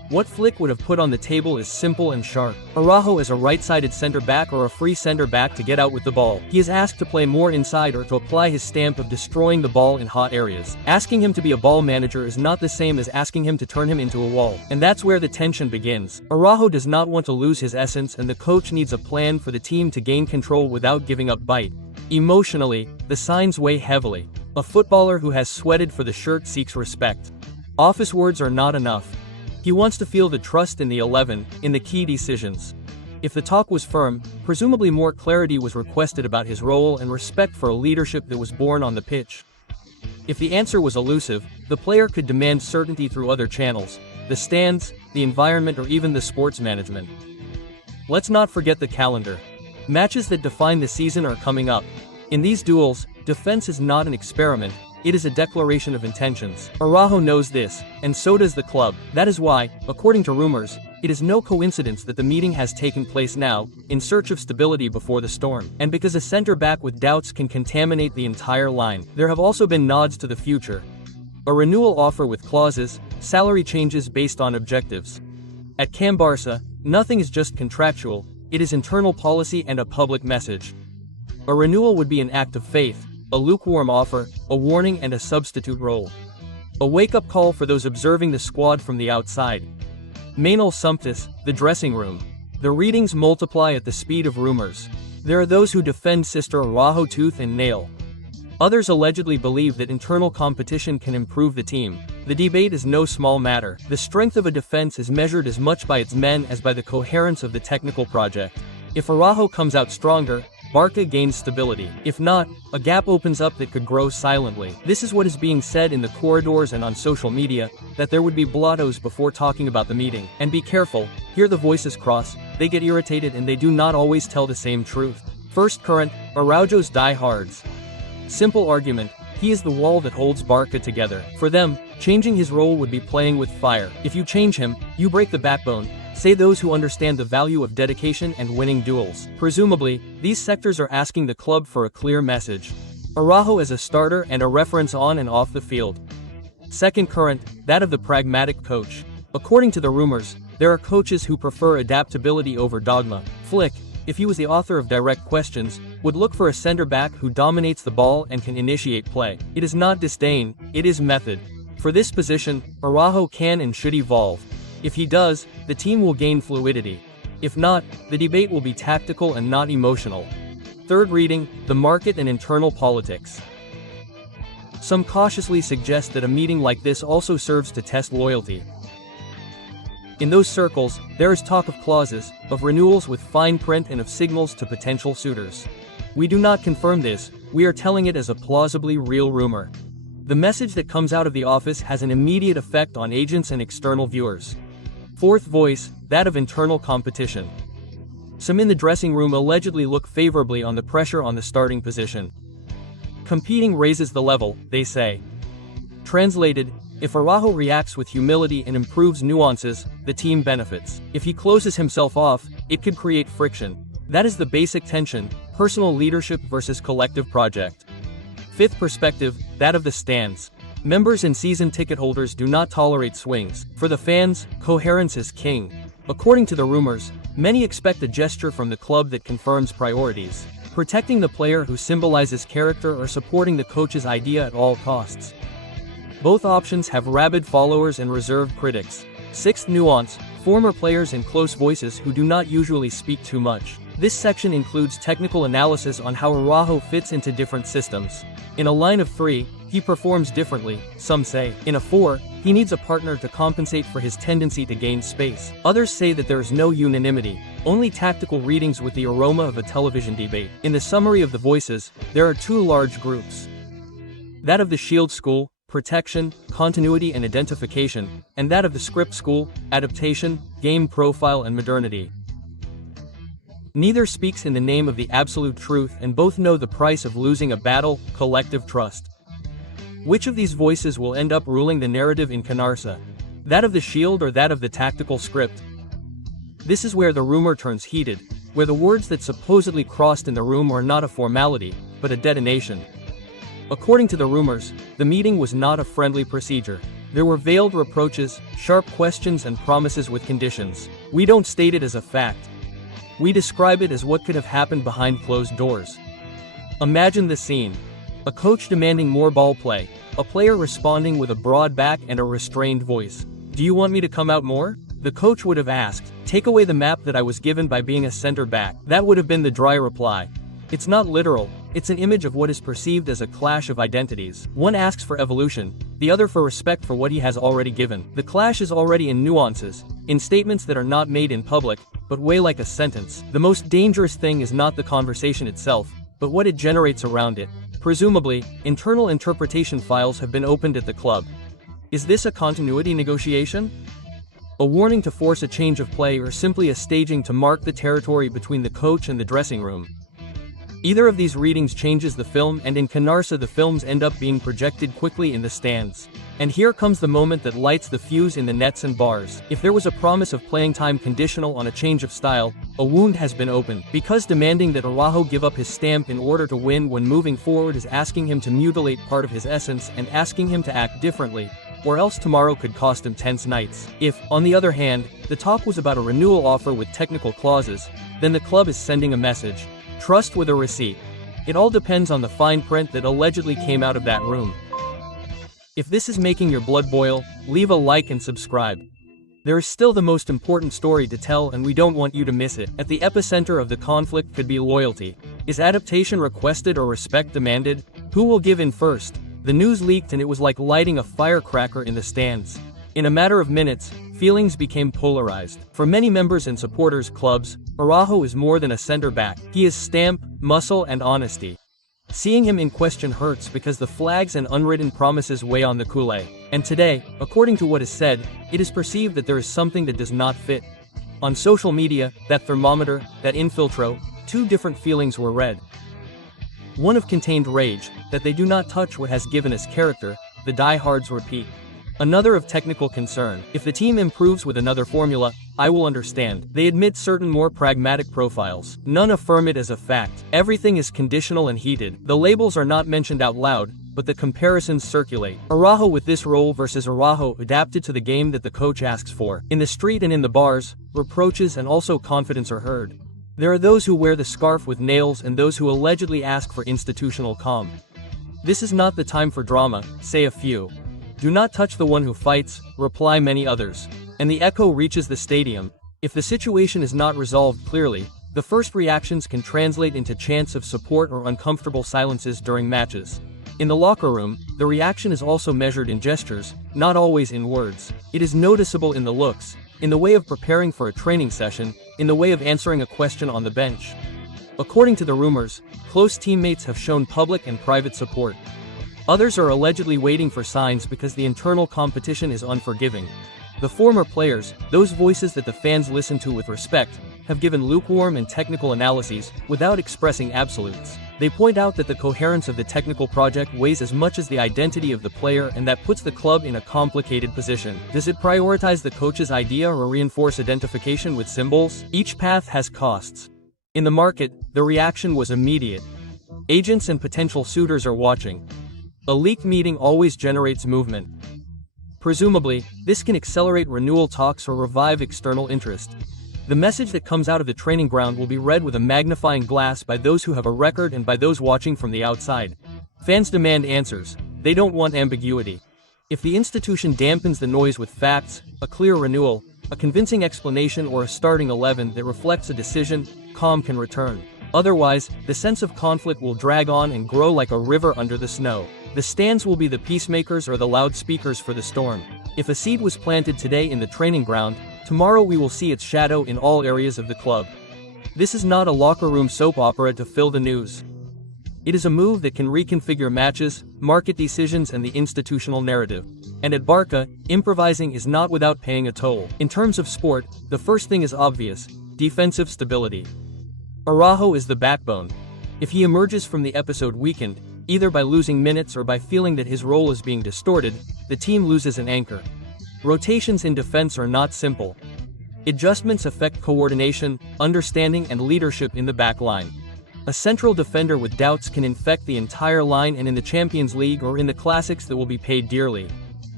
What Flick would have put on the table is simple and sharp. Araújo as a right-sided center-back or a free center-back to get out with the ball. He is asked to play more inside or to apply his stamp of destroying the ball in hot areas. Asking him to be a ball manager is not the same as asking him to turn him into a wall. And that's where the tension begins. Araújo does not want to lose his essence, and the coach needs a plan for the team to gain control without giving up bite. Emotionally, the signs weigh heavily. A footballer who has sweated for the shirt seeks respect. Office words are not enough. He wants to feel the trust in the 11, in the key decisions. If the talk was firm, presumably more clarity was requested about his role and respect for a leadership that was born on the pitch. If the answer was elusive, the player could demand certainty through other channels, the stands, the environment, or even the sports management. Let's not forget the calendar. Matches that define the season are coming up. In these duels, defense is not an experiment. It is a declaration of intentions. Araújo knows this, and so does the club. That is why, according to rumors, it is no coincidence that the meeting has taken place now, in search of stability before the storm. And because a center-back with doubts can contaminate the entire line, there have also been nods to the future. A renewal offer with clauses, salary changes based on objectives. At Camp Barça, nothing is just contractual, it is internal policy and a public message. A renewal would be an act of faith, a lukewarm offer, a warning, and a substitute role. A wake-up call for those observing the squad from the outside. Manuel Sumptis, the dressing room. The readings multiply at the speed of rumors. There are those who defend Sister Araújo tooth and nail. Others allegedly believe that internal competition can improve the team. The debate is no small matter. The strength of a defense is measured as much by its men as by the coherence of the technical project. If Araújo comes out stronger, BARCA gains stability. If not, a gap opens up that could grow silently. This is what is being said in the corridors and on social media, that there would be blottos before talking about the meeting. And be careful, here the voices cross, they get irritated and they do not always tell the same truth. First current, Araújo's diehards. Simple argument, he is the wall that holds BARCA together. For them, changing his role would be playing with fire. If you change him, you break the backbone, say those who understand the value of dedication and winning duels. Presumably, these sectors are asking the club for a clear message. Araújo as a starter and a reference on and off the field. Second current, that of the pragmatic coach. According to the rumors, there are coaches who prefer adaptability over dogma. Flick, if he was the author of direct questions, would look for a center-back who dominates the ball and can initiate play. It is not disdain, it is method. For this position, Araújo can and should evolve. If he does, the team will gain fluidity. If not, the debate will be tactical and not emotional. Third reading, the market and internal politics. Some cautiously suggest that a meeting like this also serves to test loyalty. In those circles, there is talk of clauses, of renewals with fine print, and of signals to potential suitors. We do not confirm this, we are telling it as a plausibly real rumor. The message that comes out of the office has an immediate effect on agents and external viewers. Fourth voice, that of internal competition. Some in the dressing room allegedly look favorably on the pressure on the starting position. Competing raises the level, they say. Translated, if Araújo reacts with humility and improves nuances, the team benefits. If he closes himself off, it could create friction. That is the basic tension, personal leadership versus collective project. Fifth perspective, that of the stands. Members and season ticket holders do not tolerate swings. For the fans, coherence is king. According to the rumors, many expect a gesture from the club that confirms priorities. Protecting the player who symbolizes character or supporting the coach's idea at all costs. Both options have rabid followers and reserved critics. Sixth nuance, former players and close voices who do not usually speak too much. This section includes technical analysis on how Araújo fits into different systems. In a line of 3, he performs differently, some say. In a 4, he needs a partner to compensate for his tendency to gain space. Others say that there is no unanimity, only tactical readings with the aroma of a television debate. In the summary of the voices, there are 2 large groups. That of the Shield school, protection, continuity and identification, and that of the script school, adaptation, game profile and modernity. Neither speaks in the name of the absolute truth, and both know the price of losing a battle, collective trust. Which of these voices will end up ruling the narrative in Canarsa? That of the Shield or that of the tactical script? This is where the rumor turns heated, where the words that supposedly crossed in the room are not a formality, but a detonation. According to the rumors, the meeting was not a friendly procedure. There were veiled reproaches, sharp questions and promises with conditions. We don't state it as a fact. We describe it as what could have happened behind closed doors. Imagine the scene. A coach demanding more ball play, a player responding with a broad back and a restrained voice. Do you want me to come out more? The coach would have asked, take away the map that I was given by being a center back. That would have been the dry reply. It's not literal, it's an image of what is perceived as a clash of identities. One asks for evolution, the other for respect for what he has already given. The clash is already in nuances, in statements that are not made in public, but weigh like a sentence. The most dangerous thing is not the conversation itself, but what it generates around it. Presumably, internal interpretation files have been opened at the club. Is this a continuity negotiation? A warning to force a change of play, or simply a staging to mark the territory between the coach and the dressing room? Either of these readings changes the film, and in Canarsa the films end up being projected quickly in the stands. And here comes the moment that lights the fuse in the nets and bars. If there was a promise of playing time conditional on a change of style, a wound has been opened. Because demanding that Araújo give up his stamp in order to win when moving forward is asking him to mutilate part of his essence and asking him to act differently, or else tomorrow could cost him tense nights. If, on the other hand, the talk was about a renewal offer with technical clauses, then the club is sending a message. Trust with a receipt. It all depends on the fine print that allegedly came out of that room. If this is making your blood boil, leave a like and subscribe. There is still the most important story to tell, and we don't want you to miss it. At the epicenter of the conflict could be loyalty. Is adaptation requested or respect demanded? Who will give in first? The news leaked and it was like lighting a firecracker in the stands. In a matter of minutes, feelings became polarized. For many members and supporters clubs, Araújo is more than a center back. He is stamp, muscle and honesty. Seeing him in question hurts because the flags and unwritten promises weigh on the culé. And today, according to what is said, it is perceived that there is something that does not fit. On social media, that thermometer, that infiltro, two different feelings were read. One of contained rage, that they do not touch what has given us character, the diehards repeat. Another of technical concern. If the team improves with another formula, I will understand. They admit certain more pragmatic profiles. None affirm it as a fact. Everything is conditional and heated. The labels are not mentioned out loud, but the comparisons circulate. Araújo with this role versus Araújo adapted to the game that the coach asks for. In the street and in the bars, reproaches and also confidence are heard. There are those who wear the scarf with nails and those who allegedly ask for institutional calm. This is not the time for drama, say a few. Do not touch the one who fights, reply many others. And the echo reaches the stadium. If the situation is not resolved clearly, the first reactions can translate into chants of support or uncomfortable silences during matches. In the locker room, the reaction is also measured in gestures, not always in words. It is noticeable in the looks, in the way of preparing for a training session, in the way of answering a question on the bench. According to the rumors, close teammates have shown public and private support. Others are allegedly waiting for signs because the internal competition is unforgiving. The former players, those voices that the fans listen to with respect, have given lukewarm and technical analyses, without expressing absolutes. They point out that the coherence of the technical project weighs as much as the identity of the player, and that puts the club in a complicated position. Does it prioritize the coach's idea or reinforce identification with symbols? Each path has costs. In the market, the reaction was immediate. Agents and potential suitors are watching. A leaked meeting always generates movement. Presumably, this can accelerate renewal talks or revive external interest. The message that comes out of the training ground will be read with a magnifying glass by those who have a record and by those watching from the outside. Fans demand answers. They don't want ambiguity. If the institution dampens the noise with facts, a clear renewal, a convincing explanation or a starting 11 that reflects a decision, calm can return. Otherwise, the sense of conflict will drag on and grow like a river under the snow. The stands will be the peacemakers or the loudspeakers for the storm. If a seed was planted today in the training ground, tomorrow we will see its shadow in all areas of the club. This is not a locker room soap opera to fill the news. It is a move that can reconfigure matches, market decisions and the institutional narrative. And at BARCA, improvising is not without paying a toll. In terms of sport, the first thing is obvious: defensive stability. Araújo is the backbone. If he emerges from the episode weakened, either by losing minutes or by feeling that his role is being distorted, the team loses an anchor. Rotations in defense are not simple. Adjustments affect coordination, understanding and leadership in the back line. A central defender with doubts can infect the entire line, and in the Champions League or in the classics that will be paid dearly.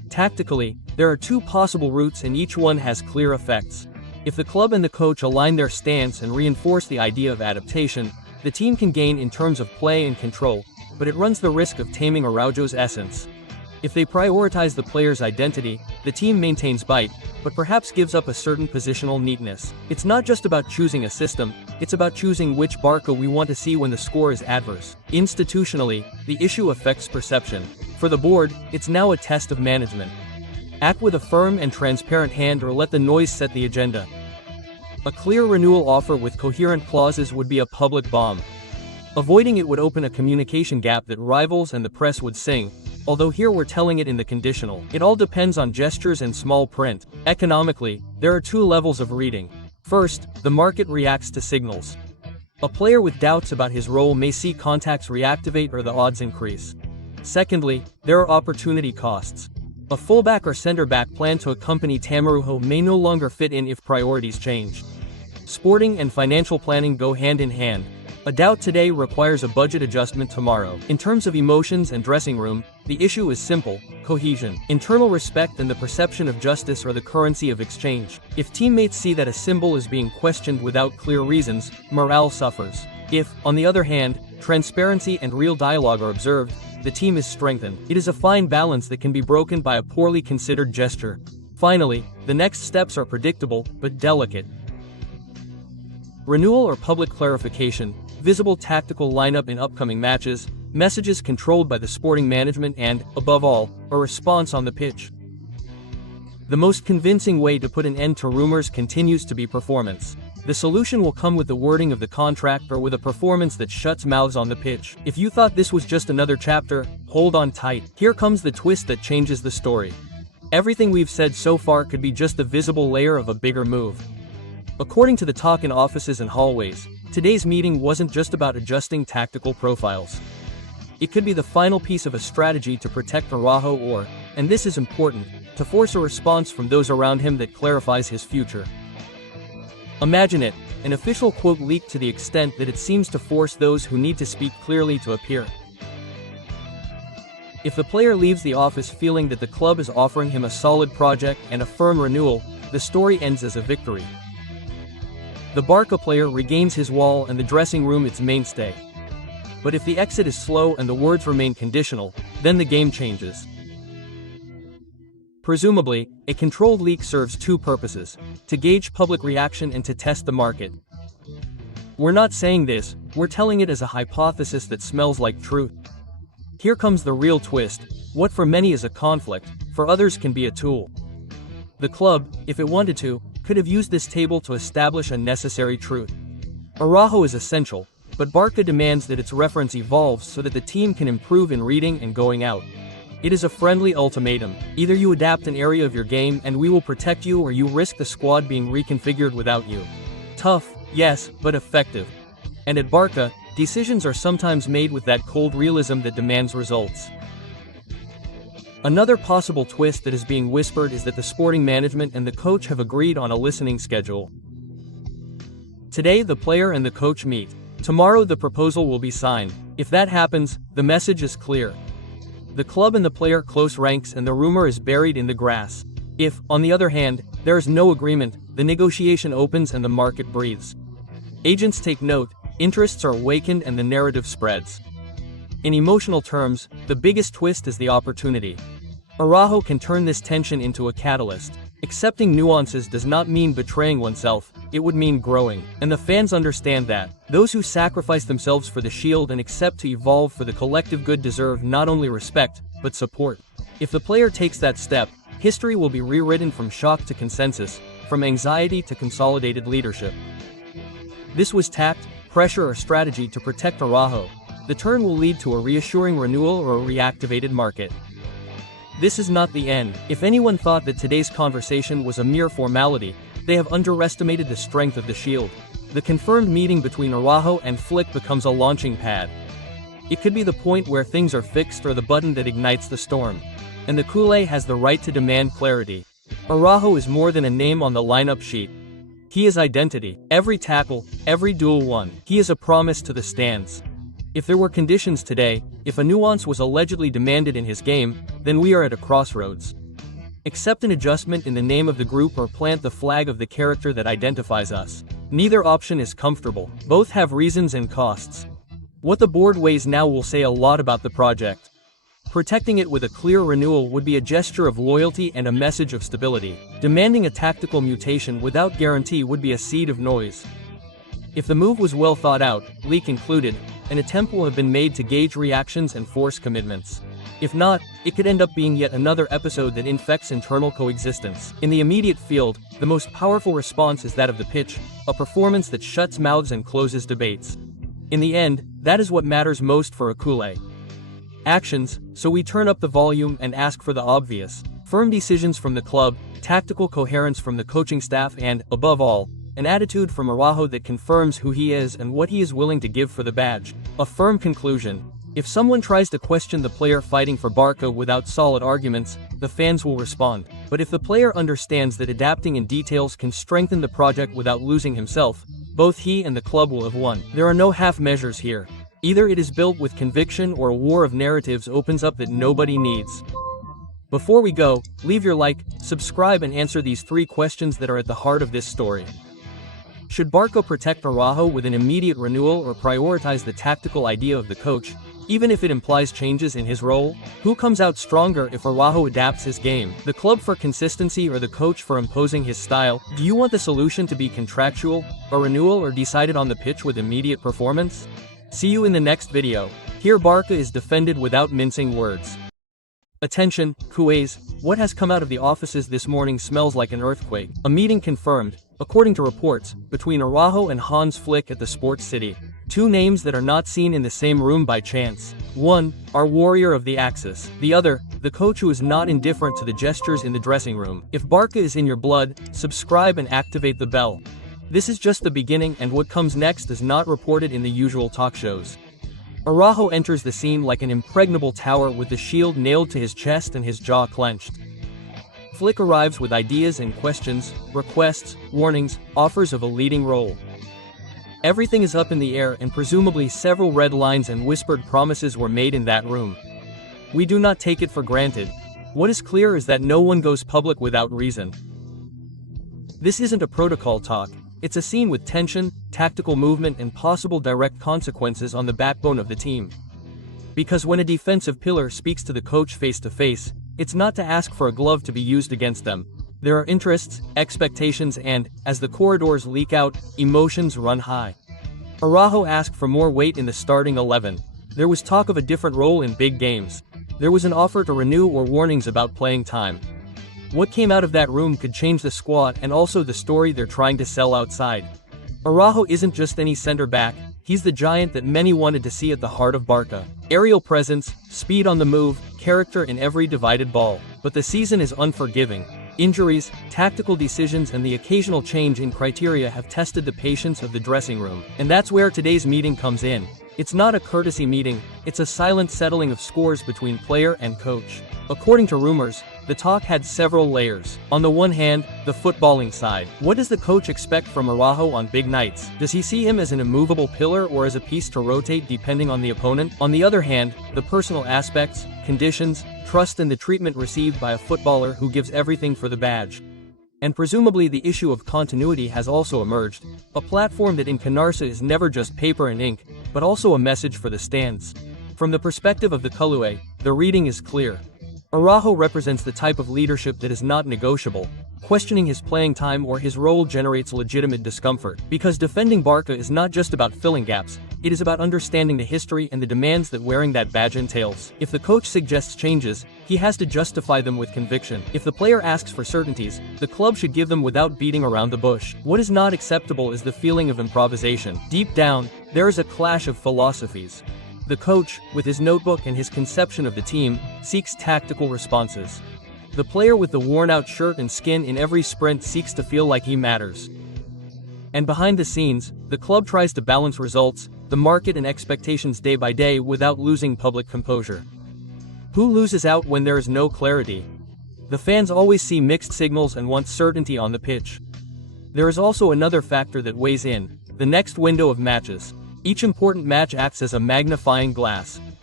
Tactically, there are two possible routes and each one has clear effects. If the club and the coach align their stance and reinforce the idea of adaptation, the team can gain in terms of play and control, but it runs the risk of taming Araujo's essence. If they prioritize the player's identity, the team maintains bite, but perhaps gives up a certain positional neatness. It's not just about choosing a system, it's about choosing which Barca we want to see when the score is adverse. Institutionally, the issue affects perception. For the board, it's now a test of management. Act with a firm and transparent hand or let the noise set the agenda. A clear renewal offer with coherent clauses would be a public bomb. Avoiding it would open a communication gap that rivals and the press would sing, although here we're telling it in the conditional. It all depends on gestures and small print. Economically, there are two levels of reading. First, the market reacts to signals. A player with doubts about his role may see contacts reactivate or the odds increase. Secondly, there are opportunity costs. A fullback or center-back planned to accompany Tamarujo may no longer fit in if priorities change. Sporting and financial planning go hand in hand. A doubt today requires a budget adjustment tomorrow. In terms of emotions and dressing room, the issue is simple: cohesion. Internal respect and the perception of justice are the currency of exchange. If teammates see that a symbol is being questioned without clear reasons, morale suffers. If, on the other hand, transparency and real dialogue are observed, the team is strengthened. It is a fine balance that can be broken by a poorly considered gesture. Finally, the next steps are predictable, but delicate. Renewal or public clarification, visible tactical lineup in upcoming matches, messages controlled by the sporting management and, above all, a response on the pitch. The most convincing way to put an end to rumors continues to be performance. The solution will come with the wording of the contract or with a performance that shuts mouths on the pitch. If you thought this was just another chapter, hold on tight. Here comes the twist that changes the story. Everything we've said so far could be just the visible layer of a bigger move. According to the talk in offices and hallways, today's meeting wasn't just about adjusting tactical profiles. It could be the final piece of a strategy to protect Araujo or, and this is important, to force a response from those around him that clarifies his future. Imagine it, an official quote leaked to the extent that it seems to force those who need to speak clearly to appear. If the player leaves the office feeling that the club is offering him a solid project and a firm renewal, the story ends as a victory. The Barca player regains his wall and the dressing room its mainstay. But if the exit is slow and the words remain conditional, then the game changes. Presumably, a controlled leak serves two purposes: to gauge public reaction and to test the market. We're not saying this, we're telling it as a hypothesis that smells like truth. Here comes the real twist: what for many is a conflict, for others can be a tool. The club, if it wanted to, could have used this table to establish a necessary truth. Araujo is essential, but Barca demands that its reference evolves so that the team can improve in reading and going out. It is a friendly ultimatum: either you adapt an area of your game and we will protect you, or you risk the squad being reconfigured without you. Tough, yes, but effective. And at Barca, decisions are sometimes made with that cold realism that demands results. Another possible twist that is being whispered is that the sporting management and the coach have agreed on a listening schedule. Today the player and the coach meet. Tomorrow the proposal will be signed. If that happens, the message is clear. The club and the player close ranks and the rumor is buried in the grass. If, on the other hand, there is no agreement, the negotiation opens and the market breathes. Agents take note, interests are awakened and the narrative spreads. In emotional terms, the biggest twist is the opportunity. Araujo can turn this tension into a catalyst. Accepting nuances does not mean betraying oneself, it would mean growing. And the fans understand that. Those who sacrifice themselves for the shield and accept to evolve for the collective good deserve not only respect, but support. If the player takes that step, history will be rewritten from shock to consensus, from anxiety to consolidated leadership. This was tact, pressure or strategy to protect Araujo. The turn will lead to a reassuring renewal or a reactivated market. This is not the end. If anyone thought that today's conversation was a mere formality, they have underestimated the strength of the shield. The confirmed meeting between Araujo and Flick becomes a launching pad. It could be the point where things are fixed or the button that ignites the storm. And the culé has the right to demand clarity. Araujo is more than a name on the lineup sheet. He is identity. Every tackle, every duel won. He is a promise to the stands. If there were conditions today, if a nuance was allegedly demanded in his game, then we are at a crossroads. accept an adjustment in the name of the group or plant the flag of the character that identifies us. Neither option is comfortable. Both have reasons and costs. What the board weighs now will say a lot about the project. Protecting it with a clear renewal would be a gesture of loyalty and a message of stability. Demanding a tactical mutation without guarantee would be a seed of noise. If the move was well thought out, leak included, an attempt will have been made to gauge reactions and force commitments. If not, it could end up being yet another episode that infects internal coexistence. In the immediate field, the most powerful response is that of the pitch, a performance that shuts mouths and closes debates. In the end, that is what matters most for a culé. Actions, so we turn up the volume and ask for the obvious. Firm decisions from the club, tactical coherence from the coaching staff and, above all, an attitude from Araújo that confirms who he is and what he is willing to give for the badge. A firm conclusion. If someone tries to question the player fighting for Barca without solid arguments, the fans will respond. But if the player understands that adapting in details can strengthen the project without losing himself, both he and the club will have won. There are no half measures here. Either it is built with conviction or a war of narratives opens up that nobody needs. Before we go, leave your like, subscribe and answer these 3 questions that are at the heart of this story. Should Barca protect Araújo with an immediate renewal or prioritize the tactical idea of the coach, even if it implies changes in his role? Who comes out stronger if Araújo adapts his game? The club for consistency or the coach for imposing his style? Do you want the solution to be contractual, a renewal or decided on the pitch with immediate performance? See you in the next video. Here Barca is defended without mincing words. Attention, culés, what has come out of the offices this morning smells like an earthquake. A meeting confirmed, according to reports, between Araújo and Hansi Flick at the Sports City. 2 names that are not seen in the same room by chance. One, our warrior of the Axis. The other, the coach who is not indifferent to the gestures in the dressing room. If Barca is in your blood, subscribe and activate the bell. This is just the beginning and what comes next is not reported in the usual talk shows. Araújo enters the scene like an impregnable tower with the shield nailed to his chest and his jaw clenched. Flick arrives with ideas and questions, requests, warnings, offers of a leading role. Everything is up in the air and presumably several red lines and whispered promises were made in that room. We do not take it for granted. What is clear is that no one goes public without reason. This isn't a protocol talk. It's a scene with tension, tactical movement and possible direct consequences on the backbone of the team. Because when a defensive pillar speaks to the coach face to face, it's not to ask for a glove to be used against them. There are interests, expectations and, as the corridors leak out, emotions run high. Araújo asked for more weight in the starting 11. There was talk of a different role in big games. There was an offer to renew or warnings about playing time. What came out of that room could change the squad and also the story they're trying to sell outside. Araújo isn't just any center back, he's the giant that many wanted to see at the heart of Barca. Aerial presence, speed on the move, character in every divided ball. But the season is unforgiving. Injuries, tactical decisions and the occasional change in criteria have tested the patience of the dressing room. And that's where today's meeting comes in. It's not a courtesy meeting, it's a silent settling of scores between player and coach. According to rumors, the talk had several layers. On the one hand, the footballing side. What does the coach expect from Araújo on big nights? Does he see him as an immovable pillar or as a piece to rotate depending on the opponent? On the other hand, the personal aspects, conditions, trust and the treatment received by a footballer who gives everything for the badge. And presumably the issue of continuity has also emerged, a platform that in Canarsa is never just paper and ink, but also a message for the stands. From the perspective of the culé, the reading is clear. Araújo represents the type of leadership that is not negotiable. Questioning his playing time or his role generates legitimate discomfort. Because defending Barca is not just about filling gaps, it is about understanding the history and the demands that wearing that badge entails. If the coach suggests changes, he has to justify them with conviction. If the player asks for certainties, the club should give them without beating around the bush. What is not acceptable is the feeling of improvisation. Deep down, there is a clash of philosophies. The coach, with his notebook and his conception of the team, seeks tactical responses. The player with the worn-out shirt and skin in every sprint seeks to feel like he matters. And behind the scenes, the club tries to balance results, the market and expectations day by day without losing public composure. Who loses out when there is no clarity? The fans always see mixed signals and want certainty on the pitch. There is also another factor that weighs in, the next window of matches. Each important match acts as a magnifying glass.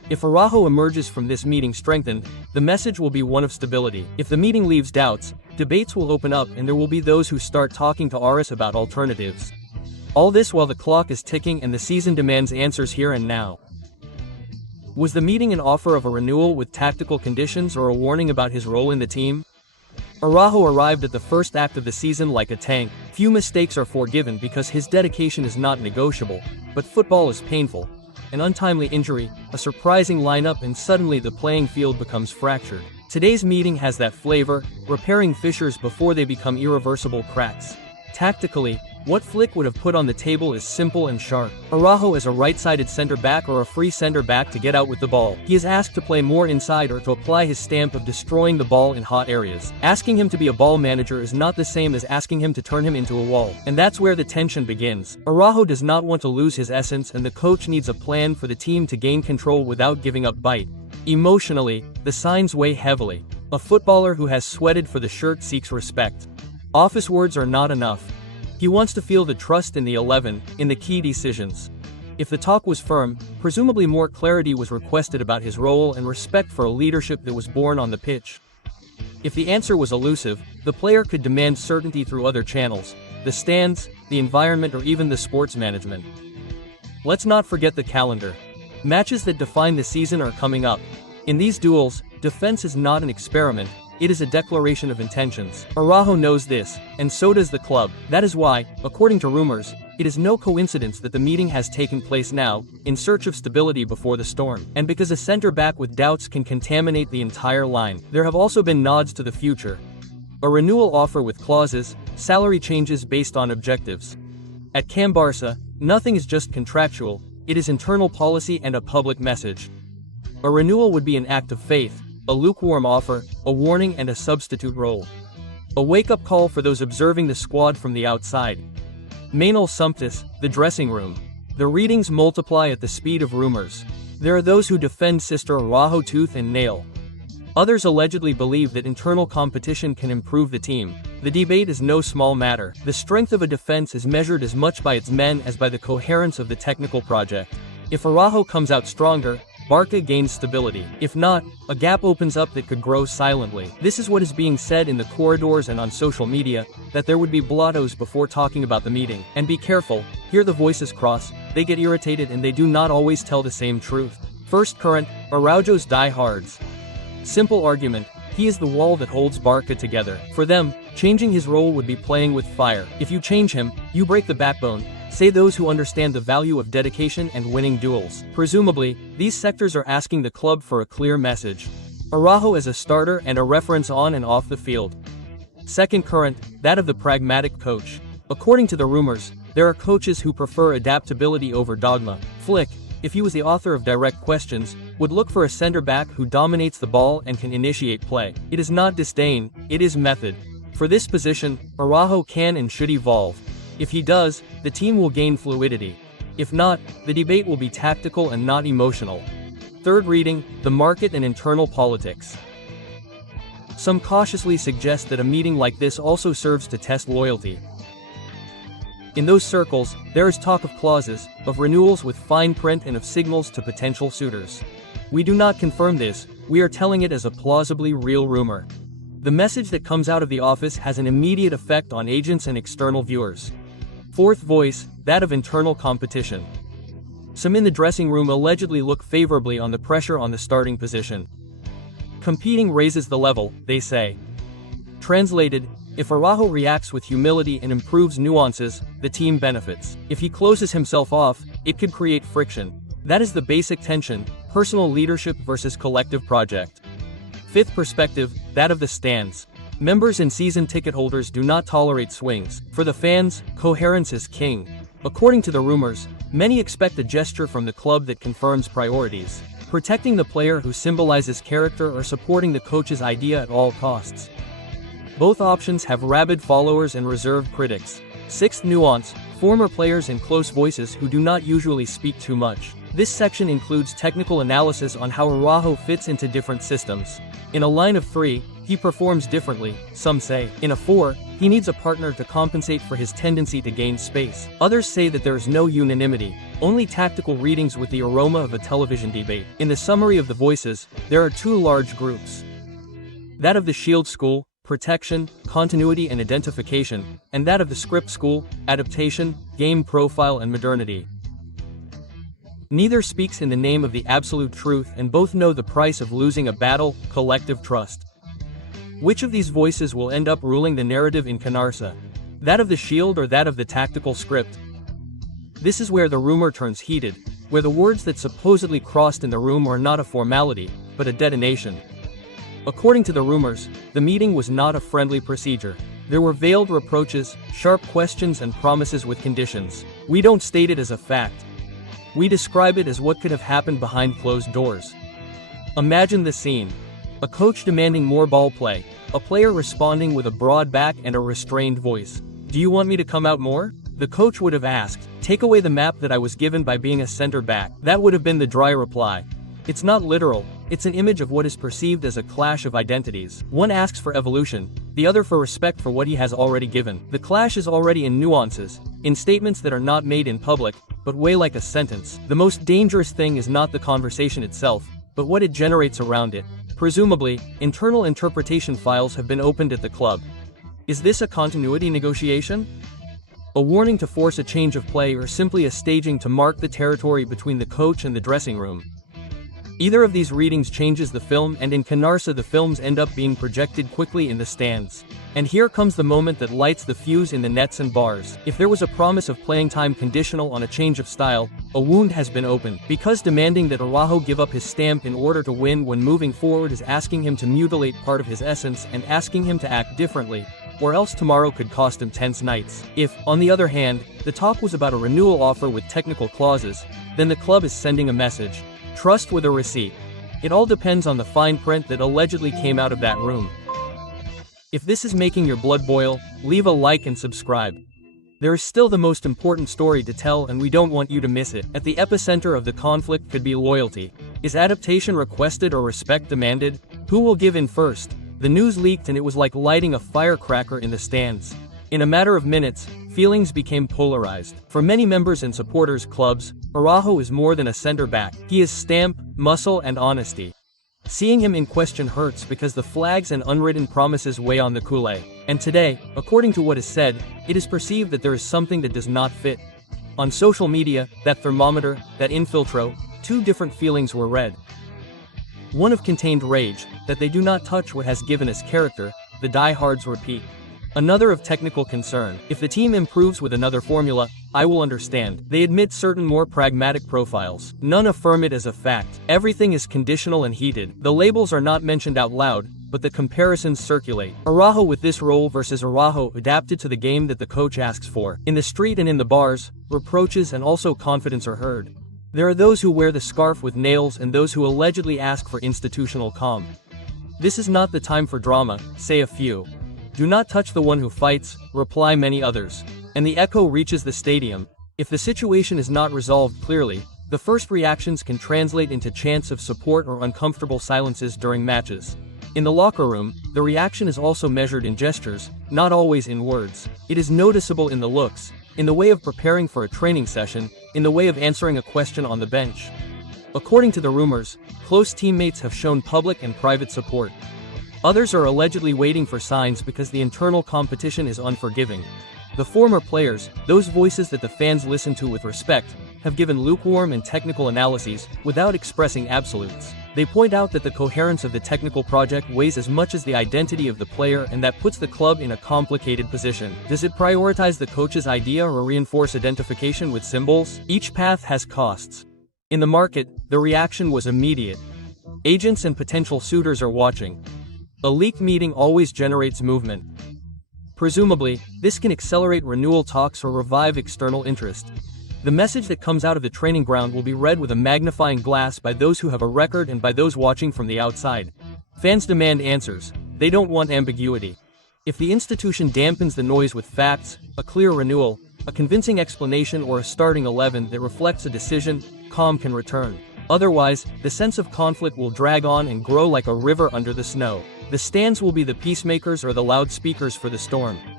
If Araújo emerges from this meeting strengthened, the message will be one of stability. If the meeting leaves doubts, debates will open up and there will be those who start talking to Aris about alternatives. All this while the clock is ticking and the season demands answers here and now. Was the meeting an offer of a renewal with tactical conditions or a warning about his role in the team? Araújo arrived at the first act of the season like a tank. Few mistakes are forgiven because his dedication is not negotiable, but football is painful. An untimely injury, a surprising lineup, and suddenly the playing field becomes fractured. Today's meeting has that flavor, repairing fissures before they become irreversible cracks. Tactically, what Flick would have put on the table is simple and sharp. Araújo as a right-sided center-back or a free center-back to get out with the ball. He is asked to play more inside or to apply his stamp of destroying the ball in hot areas. Asking him to be a ball manager is not the same as asking him to turn him into a wall. And that's where the tension begins. Araújo does not want to lose his essence and the coach needs a plan for the team to gain control without giving up bite. Emotionally, the signs weigh heavily. A footballer who has sweated for the shirt seeks respect. Office words are not enough. He wants to feel the trust in the 11, in the key decisions. If the talk was firm, presumably more clarity was requested about his role and respect for a leadership that was born on the pitch. If the answer was elusive, the player could demand certainty through other channels, the stands, the environment, or even the sports management. Let's not forget the calendar. Matches that define the season are coming up. In these duels, defense is not an experiment. It is a declaration of intentions. Araújo knows this, and so does the club. That is why, according to rumors, it is no coincidence that the meeting has taken place now, in search of stability before the storm. And because a center-back with doubts can contaminate the entire line, there have also been nods to the future. A renewal offer with clauses, salary changes based on objectives. At Camp Barça, nothing is just contractual, it is internal policy and a public message. A renewal would be an act of faith, a lukewarm offer, a warning, and a substitute role. A wake-up call for those observing the squad from the outside. Manuel Sumptis, the dressing room. The readings multiply at the speed of rumors. There are those who defend Sister Araújo tooth and nail. Others allegedly believe that internal competition can improve the team. The debate is no small matter. The strength of a defense is measured as much by its men as by the coherence of the technical project. If Araújo comes out stronger, BARCA gains stability. If not, a gap opens up that could grow silently. This is what is being said in the corridors and on social media, that there would be blottos before talking about the meeting. And be careful, here the voices cross, they get irritated and they do not always tell the same truth. First current, Araujo's diehards. Simple argument, he is the wall that holds BARCA together. For them, changing his role would be playing with fire. If you change him, you break the backbone. Say those who understand the value of dedication and winning duels. Presumably, these sectors are asking the club for a clear message. Araújo as a starter and a reference on and off the field. Second current, that of the pragmatic coach. According to the rumors, there are coaches who prefer adaptability over dogma. Flick, if he was the author of direct questions, would look for a center-back who dominates the ball and can initiate play. It is not disdain, it is method. For this position, Araújo can and should evolve. If he does, the team will gain fluidity. If not, the debate will be tactical and not emotional. Third reading, the market and internal politics. Some cautiously suggest that a meeting like this also serves to test loyalty. In those circles, there is talk of clauses, of renewals with fine print and of signals to potential suitors. We do not confirm this, we are telling it as a plausibly real rumor. The message that comes out of the office has an immediate effect on agents and external viewers. Fourth voice, that of internal competition. Some in the dressing room allegedly look favorably on the pressure on the starting position. Competing raises the level, they say. Translated, if Araújo reacts with humility and improves nuances, the team benefits. If he closes himself off, it could create friction. That is the basic tension, personal leadership versus collective project. Fifth perspective, that of the stands. Members and season ticket holders do not tolerate swings. For the fans, coherence is king. According to the rumors, many expect a gesture from the club that confirms priorities. Protecting the player who symbolizes character or supporting the coach's idea at all costs. Both options have rabid followers and reserved critics. Sixth nuance, former players and close voices who do not usually speak too much. This section includes technical analysis on how Araújo fits into different systems. In a line of 3, he performs differently, some say. In a 4, He needs a partner to compensate for his tendency to gain space. Others say that there is no unanimity, only tactical readings with the aroma of a television debate. In the summary of the voices, there are two large groups. That of the Shield School, protection, continuity and identification, and that of the Script School, adaptation, game profile and modernity. Neither speaks in the name of the absolute truth, and both know the price of losing a battle: collective trust. Which of these voices will end up ruling the narrative in Canarsa? That of the Shield or that of the tactical script? This is where the rumor turns heated, where the words that supposedly crossed in the room are not a formality, but a detonation. According to the rumors, the meeting was not a friendly procedure. There were veiled reproaches, sharp questions and promises with conditions. We don't state it as a fact. We describe it as what could have happened behind closed doors. Imagine the scene. A coach demanding more ball play, a player responding with a broad back and a restrained voice. Do you want me to come out more? The coach would have asked, take away the map that I was given by being a center back. That would have been the dry reply. It's not literal, it's an image of what is perceived as a clash of identities. One asks for evolution, the other for respect for what he has already given. The clash is already in nuances, in statements that are not made in public, but weigh like a sentence. The most dangerous thing is not the conversation itself, but what it generates around it. Presumably, internal interpretation files have been opened at the club. Is this a continuity negotiation? A warning to force a change of play, or simply a staging to mark the territory between the coach and the dressing room? Either of these readings changes the film, and in Canarsa the films end up being projected quickly in the stands. And here comes the moment that lights the fuse in the nets and bars. If there was a promise of playing time conditional on a change of style, a wound has been opened. Because demanding that Araújo give up his stamp in order to win when moving forward is asking him to mutilate part of his essence and asking him to act differently, or else tomorrow could cost him tense nights. If, on the other hand, the talk was about a renewal offer with technical clauses, then the club is sending a message. Trust with a receipt. It all depends on the fine print that allegedly came out of that room. If this is making your blood boil, leave a like and subscribe. There is still the most important story to tell, and we don't want you to miss it. At the epicenter of the conflict could be loyalty. Is adaptation requested or respect demanded? Who will give in first? The news leaked and it was like lighting a firecracker in the stands. In a matter of minutes, feelings became polarized. For many members and supporters clubs, Araújo is more than a center back. He is stamp, muscle and honesty. Seeing him in question hurts because the flags and unwritten promises weigh on the culé. And today, according to what is said, it is perceived that there is something that does not fit. On social media, that thermometer, that infiltro, two different feelings were read. One of contained rage, that they do not touch what has given us character, the diehards repeat. Another of technical concern. If the team improves with another formula, I will understand. They admit certain more pragmatic profiles. None affirm it as a fact. Everything is conditional and heated. The labels are not mentioned out loud, but the comparisons circulate. Araújo with this role versus Araújo adapted to the game that the coach asks for. In the street and in the bars, reproaches and also confidence are heard. There are those who wear the scarf with nails and those who allegedly ask for institutional calm. This is not the time for drama, say a few. Do not touch the one who fights, reply many others. And the echo reaches the stadium. If the situation is not resolved clearly, the first reactions can translate into chants of support or uncomfortable silences during matches. In the locker room, the reaction is also measured in gestures, not always in words. It is noticeable in the looks, in the way of preparing for a training session, in the way of answering a question on the bench. According to the rumors, close teammates have shown public and private support. Others are allegedly waiting for signs because the internal competition is unforgiving. The former players, those voices that the fans listen to with respect, have given lukewarm and technical analyses, without expressing absolutes. They point out that the coherence of the technical project weighs as much as the identity of the player, and that puts the club in a complicated position. Does it prioritize the coach's idea or reinforce identification with symbols? Each path has costs. In the market, the reaction was immediate. Agents and potential suitors are watching. A leaked meeting always generates movement. Presumably, this can accelerate renewal talks or revive external interest. The message that comes out of the training ground will be read with a magnifying glass by those who have a record and by those watching from the outside. Fans demand answers. They don't want ambiguity. If the institution dampens the noise with facts, a clear renewal, a convincing explanation or a starting 11 that reflects a decision, calm can return. Otherwise, the sense of conflict will drag on and grow like a river under the snow. The stands will be the peacemakers or the loudspeakers for the storm.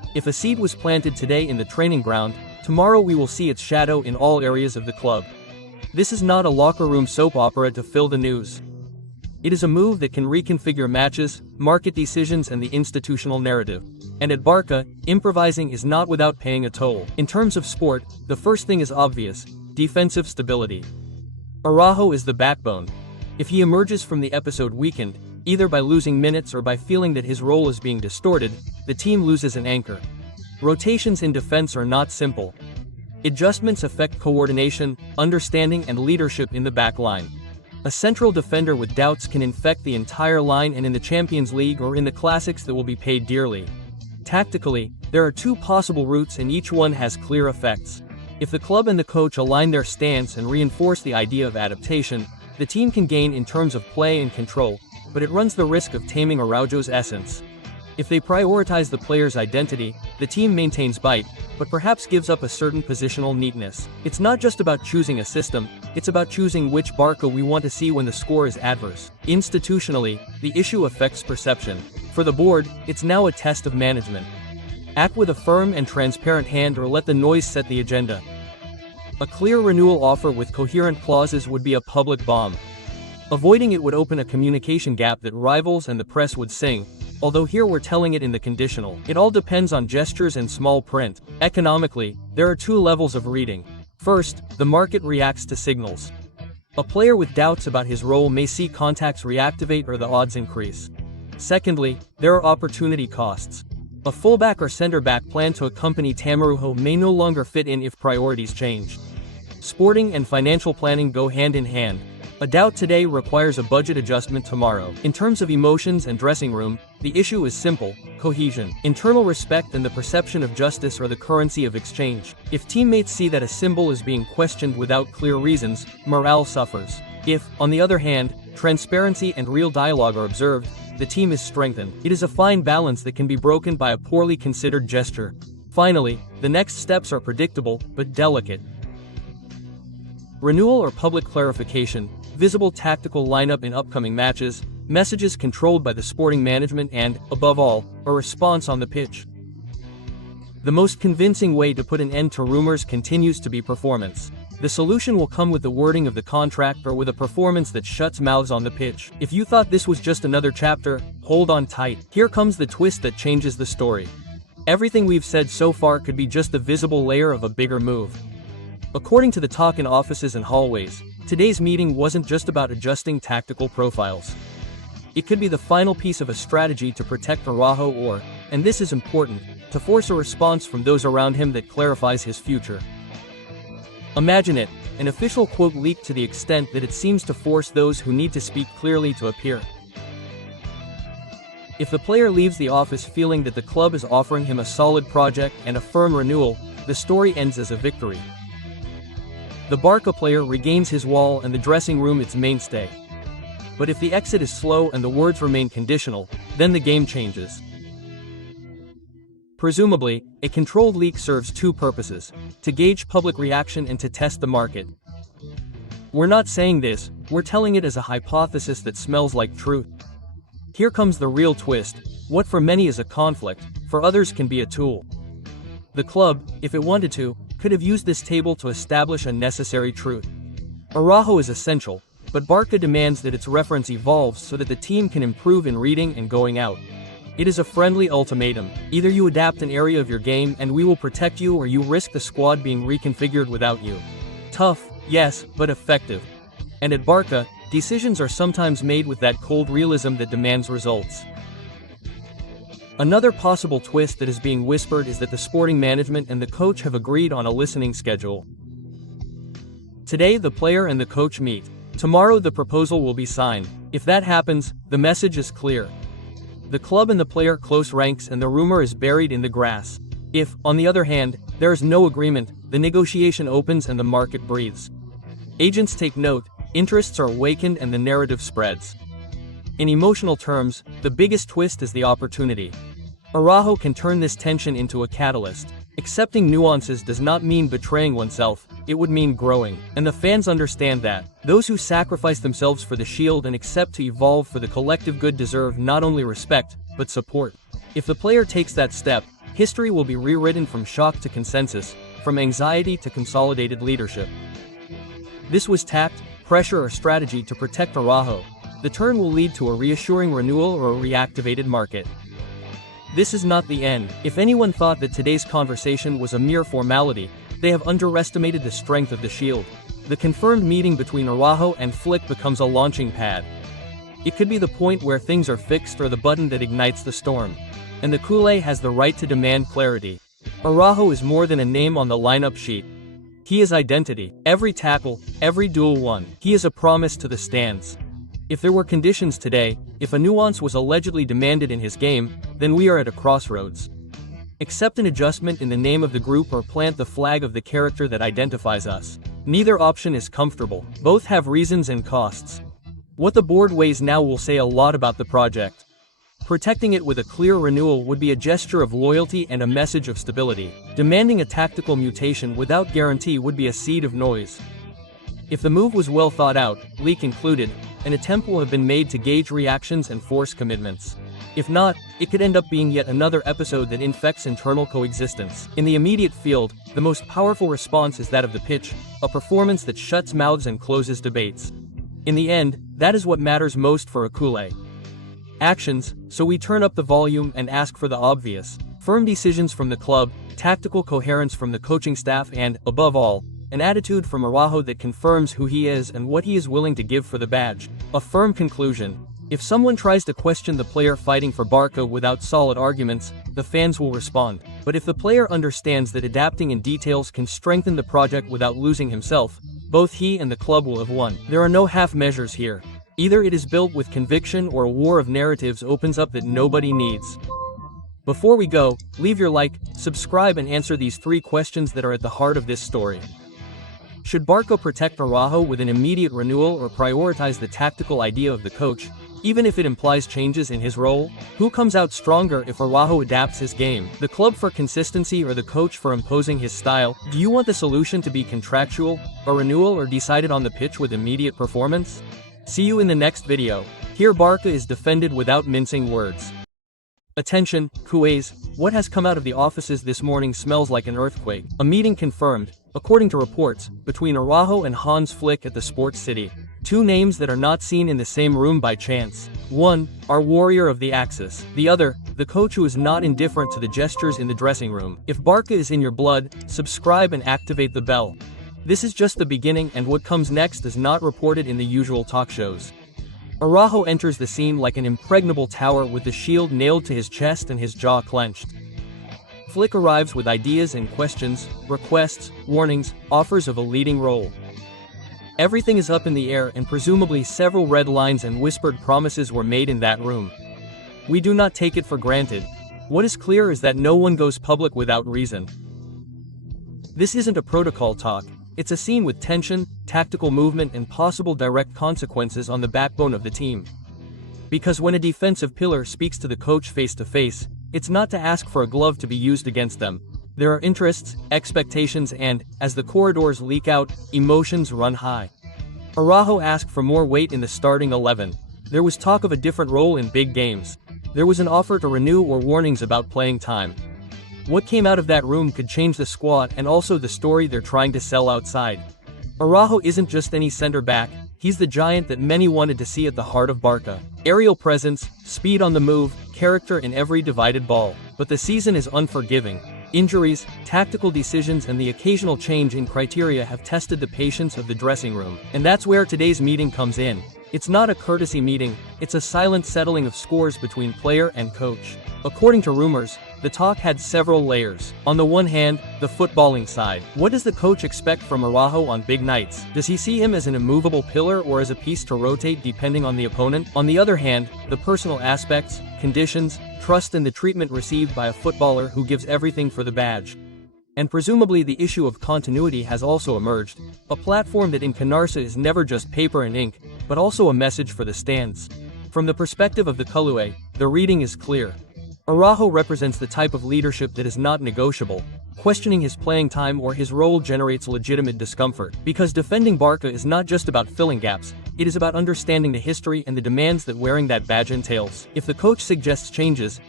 If a seed was planted today in the training ground, tomorrow we will see its shadow in all areas of the club. This is not a locker room soap opera to fill the news. It is a move that can reconfigure matches, market decisions and the institutional narrative. And at Barca, improvising is not without paying a toll. In terms of sport, the first thing is obvious: defensive stability. Araújo is the backbone. If he emerges from the episode weakened, either by losing minutes or by feeling that his role is being distorted, the team loses an anchor. Rotations in defense are not simple. Adjustments affect coordination, understanding and leadership in the back line. A central defender with doubts can infect the entire line, and in the Champions League or in the classics that will be paid dearly. Tactically, there are two possible routes and each one has clear effects. If the club and the coach align their stance and reinforce the idea of adaptation, the team can gain in terms of play and control, but it runs the risk of taming Araújo's essence. If they prioritize the player's identity, the team maintains bite, but perhaps gives up a certain positional neatness. It's not just about choosing a system, it's about choosing which Barca we want to see when the score is adverse. Institutionally, the issue affects perception. For the board, it's now a test of management. Act with a firm and transparent hand or let the noise set the agenda. A clear renewal offer with coherent clauses would be a public bomb. Avoiding it would open a communication gap that rivals and the press would sing, although here we're telling it in the conditional. It all depends on gestures and small print. Economically, there are two levels of reading. First, the market reacts to signals. A player with doubts about his role may see contacts reactivate or the odds increase. Secondly, there are opportunity costs. A fullback or center-back planned to accompany Araújo may no longer fit in if priorities change. Sporting and financial planning go hand in hand. A doubt today requires a budget adjustment tomorrow. In terms of emotions and dressing room, the issue is simple: cohesion. Internal respect and the perception of justice are the currency of exchange. If teammates see that a symbol is being questioned without clear reasons, morale suffers. If, on the other hand, transparency and real dialogue are observed, the team is strengthened. It is a fine balance that can be broken by a poorly considered gesture. Finally, the next steps are predictable, but delicate. Renewal or public clarification, visible tactical lineup in upcoming matches, messages controlled by the sporting management and, above all, a response on the pitch. The most convincing way to put an end to rumors continues to be performance. The solution will come with the wording of the contract or with a performance that shuts mouths on the pitch. If you thought this was just another chapter, hold on tight. Here comes the twist that changes the story. Everything we've said so far could be just the visible layer of a bigger move. According to the talk in offices and hallways, today's meeting wasn't just about adjusting tactical profiles. It could be the final piece of a strategy to protect Araújo or, and this is important, to force a response from those around him that clarifies his future. Imagine it, an official quote leaked to the extent that it seems to force those who need to speak clearly to appear. If the player leaves the office feeling that the club is offering him a solid project and a firm renewal, the story ends as a victory. The Barca player regains his wall and the dressing room its mainstay. But if the exit is slow and the words remain conditional, then the game changes. Presumably, a controlled leak serves two purposes: to gauge public reaction and to test the market. We're not saying this, we're telling it as a hypothesis that smells like truth. Here comes the real twist: what for many is a conflict, for others can be a tool. The club, if it wanted to, could have used this table to establish a necessary truth. Araújo is essential, but Barca demands that its reference evolves so that the team can improve in reading and going out. It is a friendly ultimatum: either you adapt an area of your game and we will protect you, or you risk the squad being reconfigured without you. Tough, yes, but effective. And at Barca, decisions are sometimes made with that cold realism that demands results. Another possible twist that is being whispered is that the sporting management and the coach have agreed on a listening schedule. Today the player and the coach meet. Tomorrow the proposal will be signed. If that happens, the message is clear. The club and the player close ranks and the rumor is buried in the grass. If, on the other hand, there is no agreement, the negotiation opens and the market breathes. Agents take note, interests are awakened and the narrative spreads. In emotional terms, the biggest twist is the opportunity. Araújo can turn this tension into a catalyst. Accepting nuances does not mean betraying oneself, it would mean growing. And the fans understand that. Those who sacrifice themselves for the shield and accept to evolve for the collective good deserve not only respect, but support. If the player takes that step, History will be rewritten from shock to consensus, from anxiety to consolidated leadership. This was tact, pressure or strategy to protect Araújo. The turn will lead to a reassuring renewal or a reactivated market. This is not the end. If anyone thought that today's conversation was a mere formality, they have underestimated the strength of the shield. The confirmed meeting between Araújo and Flick becomes a launching pad. It could be the point where things are fixed or the button that ignites the storm. And the culé has the right to demand clarity. Araújo is more than a name on the lineup sheet. He is identity. Every tackle, every duel won. He is a promise to the stands. If there were conditions today, if a nuance was allegedly demanded in his game, then we are at a crossroads. Accept an adjustment in the name of the group or plant the flag of the character that identifies us. Neither option is comfortable. Both have reasons and costs. What the board weighs now will say a lot about the project. Protecting it with a clear renewal would be a gesture of loyalty and a message of stability. Demanding a tactical mutation without guarantee would be a seed of noise. If the move was well thought out, leak included, an attempt will have been made to gauge reactions and force commitments. If not, it could end up being yet another episode that infects internal coexistence. In the immediate field, the most powerful response is that of the pitch, a performance that shuts mouths and closes debates. In the end, that is what matters most for a culé. Actions, so we turn up the volume and ask for the obvious. Firm decisions from the club, tactical coherence from the coaching staff and, above all, an attitude from Araújo that confirms who he is and what he is willing to give for the badge. A firm conclusion. If someone tries to question the player fighting for BARCA without solid arguments, the fans will respond. But if the player understands that adapting in details can strengthen the project without losing himself, both he and the club will have won. There are no half measures here. Either it is built with conviction or a war of narratives opens up that nobody needs. Before we go, leave your like, subscribe and answer these 3 questions that are at the heart of this story. Should BARCA protect Araújo with an immediate renewal or prioritize the tactical idea of the coach, even if it implies changes in his role? Who comes out stronger if Araújo adapts his game? The club for consistency or the coach for imposing his style? Do you want the solution to be contractual, a renewal or decided on the pitch with immediate performance? See you in the next video. Here BARCA is defended without mincing words. Attention, culés, what has come out of the offices this morning smells like an earthquake. A meeting confirmed, according to reports, between Araújo and Hansi Flick at the Sports City. 2 names that are not seen in the same room by chance. One, our warrior of the Axis. The other, the coach who is not indifferent to the gestures in the dressing room. If BARCA is in your blood, subscribe and activate the bell. This is just the beginning and what comes next is not reported in the usual talk shows. Araújo enters the scene like an impregnable tower with the shield nailed to his chest and his jaw clenched. Flick arrives with ideas and questions, requests, warnings, offers of a leading role. Everything is up in the air and presumably several red lines and whispered promises were made in that room. We do not take it for granted. What is clear is that no one goes public without reason. This isn't a protocol talk. It's a scene with tension, tactical movement and possible direct consequences on the backbone of the team. Because when a defensive pillar speaks to the coach face to face, it's not to ask for a glove to be used against them. There are interests, expectations and, as the corridors leak out, emotions run high. Araújo asked for more weight in the starting 11. There was talk of a different role in big games. There was an offer to renew or warnings about playing time. What came out of that room could change the squad and also the story they're trying to sell outside. Araújo isn't just any center back, he's the giant that many wanted to see at the heart of BARCA. Aerial presence, speed on the move, character in every divided ball. But the season is unforgiving. Injuries, tactical decisions and the occasional change in criteria have tested the patience of the dressing room. And that's where today's meeting comes in. It's not a courtesy meeting, it's a silent settling of scores between player and coach. According to rumors, the talk had several layers. On the one hand, the footballing side. What does the coach expect from Araújo on big nights? Does he see him as an immovable pillar or as a piece to rotate depending on the opponent? On the other hand, the personal aspects, conditions, trust and the treatment received by a footballer who gives everything for the badge. And presumably the issue of continuity has also emerged, a platform that in Canarsa is never just paper and ink, but also a message for the stands. From the perspective of the culé, the reading is clear. Araújo represents the type of leadership that is not negotiable. Questioning his playing time or his role generates legitimate discomfort. Because defending BARCA is not just about filling gaps, it is about understanding the history and the demands that wearing that badge entails. If the coach suggests changes,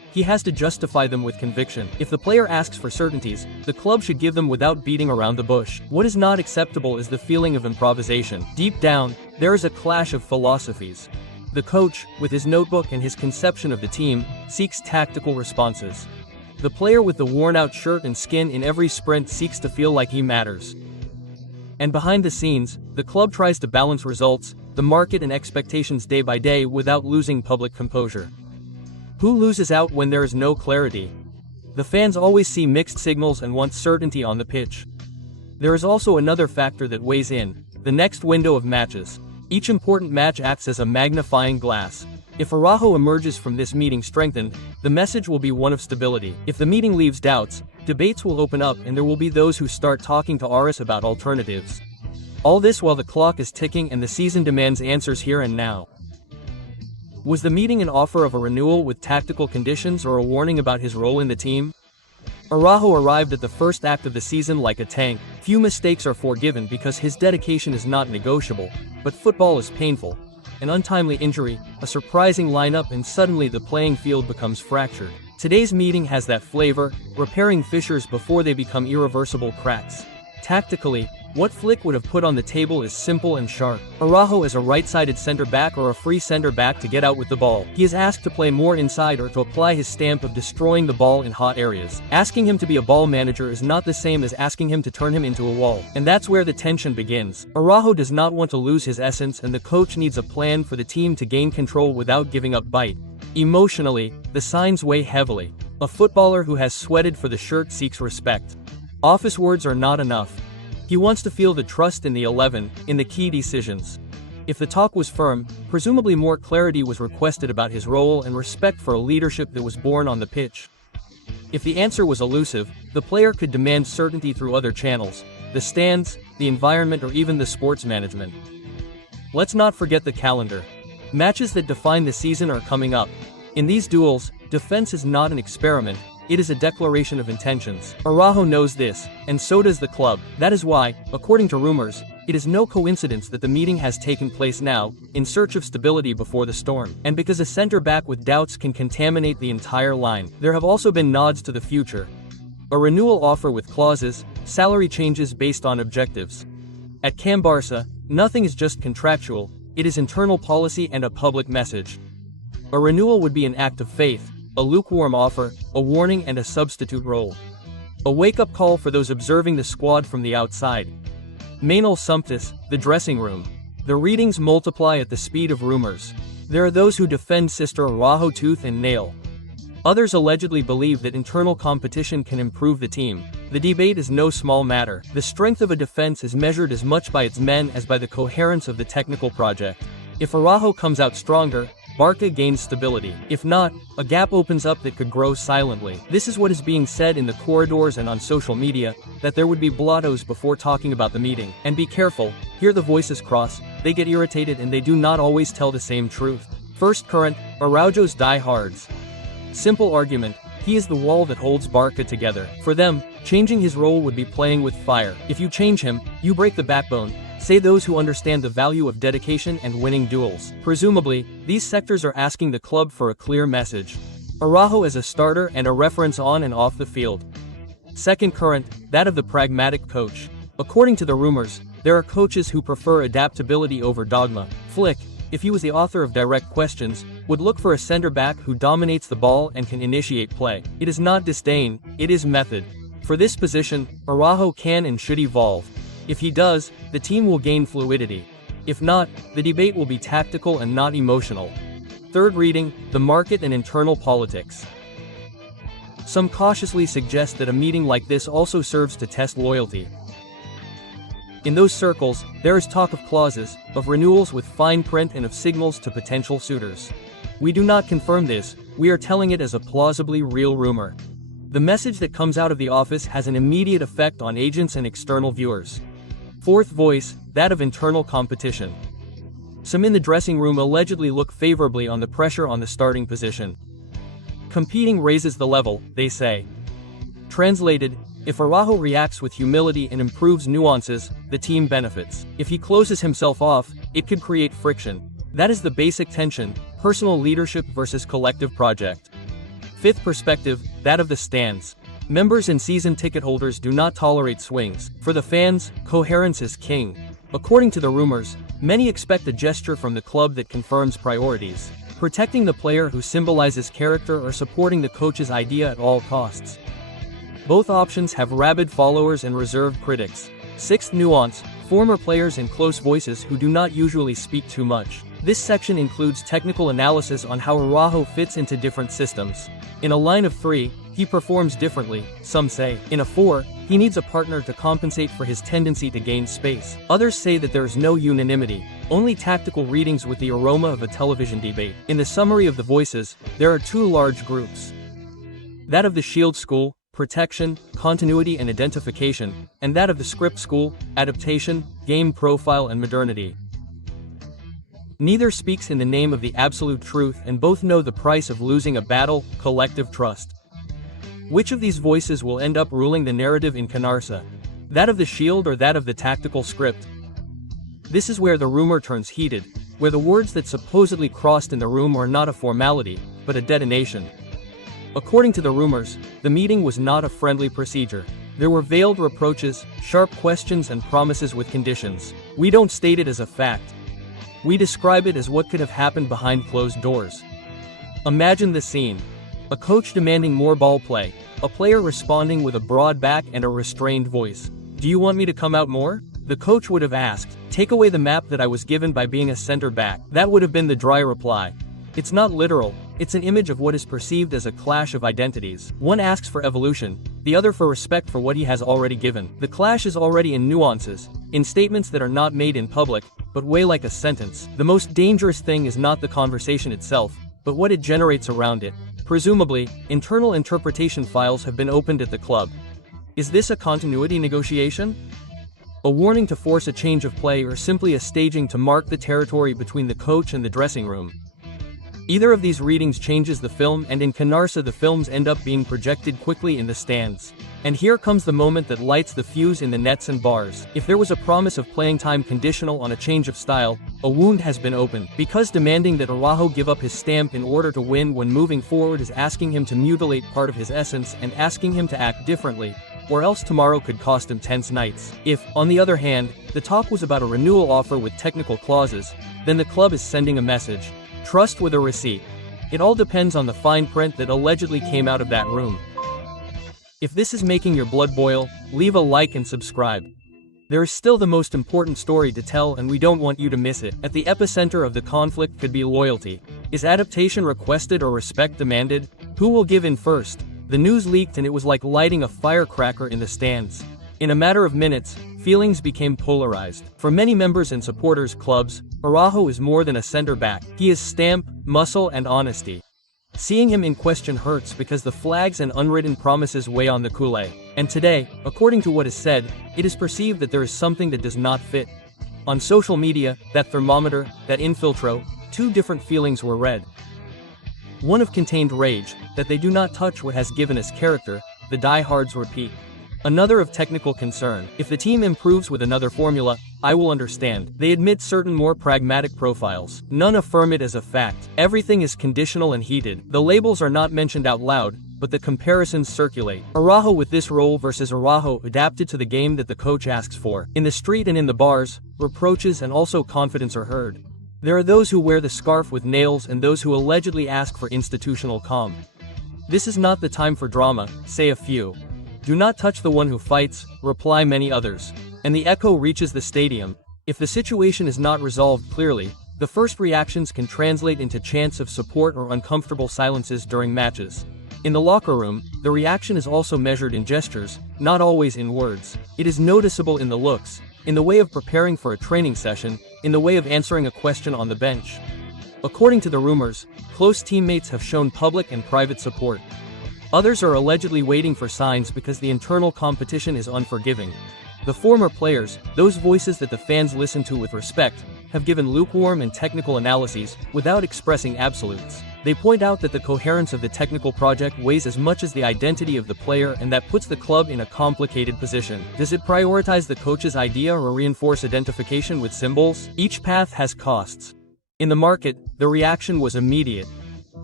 he has to justify them with conviction. If the player asks for certainties, the club should give them without beating around the bush. What is not acceptable is the feeling of improvisation. Deep down, there is a clash of philosophies. The coach, with his notebook and his conception of the team, seeks tactical responses. The player with the worn-out shirt and skin in every sprint seeks to feel like he matters. And behind the scenes, the club tries to balance results, the market and expectations day by day without losing public composure. Who loses out when there is no clarity? The fans always see mixed signals and want certainty on the pitch. There is also another factor that weighs in: the next window of matches. Each important match acts as a magnifying glass. If Araújo emerges from this meeting strengthened, the message will be one of stability. If the meeting leaves doubts, debates will open up and there will be those who start talking to Aris about alternatives. All this while the clock is ticking and the season demands answers here and now. Was the meeting an offer of a renewal with tactical conditions or a warning about his role in the team? Araújo arrived at the first act of the season like a tank. Few mistakes are forgiven because his dedication is not negotiable, but football is painful. An untimely injury, a surprising lineup, and suddenly the playing field becomes fractured. Today's meeting has that flavor, repairing fissures before they become irreversible cracks. Tactically, what Flick would have put on the table is simple and sharp. Araújo is a right-sided center-back or a free center-back to get out with the ball. He is asked to play more inside or to apply his stamp of destroying the ball in hot areas. Asking him to be a ball manager is not the same as asking him to turn him into a wall. And that's where the tension begins. Araújo does not want to lose his essence and the coach needs a plan for the team to gain control without giving up bite. Emotionally, the signs weigh heavily. A footballer who has sweated for the shirt seeks respect. Office words are not enough. He wants to feel the trust in the 11, in the key decisions. If the talk was firm, presumably more clarity was requested about his role and respect for a leadership that was born on the pitch. If the answer was elusive, the player could demand certainty through other channels: the stands, the environment, or even the sports management. Let's not forget the calendar. Matches that define the season are coming up. In these duels, defense is not an experiment. It is a declaration of intentions. Araújo knows this, and so does the club. That is why, according to rumors, it is no coincidence that the meeting has taken place now, in search of stability before the storm. And because a center-back with doubts can contaminate the entire line, there have also been nods to the future. A renewal offer with clauses, salary changes based on objectives. At Camp Barça, nothing is just contractual, it is internal policy and a public message. A renewal would be an act of faith, a lukewarm offer, a warning, and a substitute role. A wake-up call for those observing the squad from the outside. Manuel Sumptis, the dressing room. The readings multiply at the speed of rumors. There are those who defend Sister Araújo tooth and nail. Others allegedly believe that internal competition can improve the team. The debate is no small matter. The strength of a defense is measured as much by its men as by the coherence of the technical project. If Araújo comes out stronger, BARCA gains stability. If not, a gap opens up that could grow silently. This is what is being said in the corridors and on social media, that there would be blottos before talking about the meeting. And be careful, here the voices cross, they get irritated and they do not always tell the same truth. First current, Araújo's diehards. Simple argument, he is the wall that holds BARCA together. For them, changing his role would be playing with fire. If you change him, you break the backbone, say those who understand the value of dedication and winning duels. Presumably, these sectors are asking the club for a clear message. Araújo as a starter and a reference on and off the field. Second current, that of the pragmatic coach. According to the rumors, there are coaches who prefer adaptability over dogma. Flick, if he was the author of direct questions, would look for a center-back who dominates the ball and can initiate play. It is not disdain, it is method. For this position, Araújo can and should evolve. If he does, the team will gain fluidity. If not, the debate will be tactical and not emotional. Third reading, the market and internal politics. Some cautiously suggest that a meeting like this also serves to test loyalty. In those circles, there is talk of clauses, of renewals with fine print, and of signals to potential suitors. We do not confirm this, we are telling it as a plausibly real rumor. The message that comes out of the office has an immediate effect on agents and external viewers. Fourth voice, that of internal competition. Some in the dressing room allegedly look favorably on the pressure on the starting position. Competing raises the level, they say. Translated, if Araújo reacts with humility and improves nuances, the team benefits. If he closes himself off, it could create friction. That is the basic tension, personal leadership versus collective project. Fifth perspective, that of the stands. Members and season ticket holders do not tolerate swings. For the fans, coherence is king. According to the rumors, many expect a gesture from the club that confirms priorities. Protecting the player who symbolizes character or supporting the coach's idea at all costs. Both options have rabid followers and reserved critics. Sixth nuance, former players and close voices who do not usually speak too much. This section includes technical analysis on how Araújo fits into different systems. In a line of 3, he performs differently, some say. In a 4, he needs a partner to compensate for his tendency to gain space. Others say that there is no unanimity, only tactical readings with the aroma of a television debate. In the summary of the voices, there are 2 large groups. That of the Shield school, protection, continuity and identification, and that of the script school, adaptation, game profile and modernity. Neither speaks in the name of the absolute truth and both know the price of losing a battle, collective trust. Which of these voices will end up ruling the narrative in Canarsa? That of the Shield or that of the tactical script? This is where the rumor turns heated, where the words that supposedly crossed in the room are not a formality, but a detonation. According to the rumors, the meeting was not a friendly procedure. There were veiled reproaches, sharp questions and promises with conditions. We don't state it as a fact. We describe it as what could have happened behind closed doors. Imagine the scene. A coach demanding more ball play, a player responding with a broad back and a restrained voice. Do you want me to come out more? The coach would have asked, take away the map that I was given by being a center back. That would have been the dry reply. It's not literal, it's an image of what is perceived as a clash of identities. One asks for evolution, the other for respect for what he has already given. The clash is already in nuances, in statements that are not made in public, but weigh like a sentence. The most dangerous thing is not the conversation itself, but what it generates around it. Presumably, internal interpretation files have been opened at the club. Is this a continuity negotiation? A warning to force a change of play or simply a staging to mark the territory between the coach and the dressing room? Either of these readings changes the film, and in Canarsa the films end up being projected quickly in the stands. And here comes the moment that lights the fuse in the nets and bars. If there was a promise of playing time conditional on a change of style, a wound has been opened. Because demanding that Araújo give up his stamp in order to win when moving forward is asking him to mutilate part of his essence and asking him to act differently, or else tomorrow could cost him tense nights. If, on the other hand, the talk was about a renewal offer with technical clauses, then the club is sending a message. Trust with a receipt. It all depends on the fine print that allegedly came out of that room. If this is making your blood boil, leave a like and subscribe. There is still the most important story to tell and we don't want you to miss it. At the epicenter of the conflict could be loyalty. Is adaptation requested or respect demanded? Who will give in first? The news leaked and it was like lighting a firecracker in the stands. In a matter of minutes, feelings became polarized. For many members and supporters clubs, Araújo is more than a center back. He is stamp, muscle and honesty. Seeing him in question hurts because the flags and unwritten promises weigh on the culé. And today, according to what is said, it is perceived that there is something that does not fit. On social media, that thermometer, that infiltro, 2 different feelings were read. One of contained rage, that they do not touch what has given us character, the diehards repeat. Another of technical concern. If the team improves with another formula, I will understand. They admit certain more pragmatic profiles. None affirm it as a fact. Everything is conditional and heated. The labels are not mentioned out loud, but the comparisons circulate. Araújo with this role versus Araújo adapted to the game that the coach asks for. In the street and in the bars, reproaches and also confidence are heard. There are those who wear the scarf with nails and those who allegedly ask for institutional calm. This is not the time for drama, say a few. Do not touch the one who fights, reply many others. And the echo reaches the stadium. If the situation is not resolved clearly, the first reactions can translate into chants of support or uncomfortable silences during matches. In the locker room, the reaction is also measured in gestures, not always in words. It is noticeable in the looks, in the way of preparing for a training session, in the way of answering a question on the bench. According to the rumors, close teammates have shown public and private support. Others are allegedly waiting for signs because the internal competition is unforgiving. The former players, those voices that the fans listen to with respect, have given lukewarm and technical analyses, without expressing absolutes. They point out that the coherence of the technical project weighs as much as the identity of the player, and that puts the club in a complicated position. Does it prioritize the coach's idea or reinforce identification with symbols? Each path has costs. In the market, the reaction was immediate.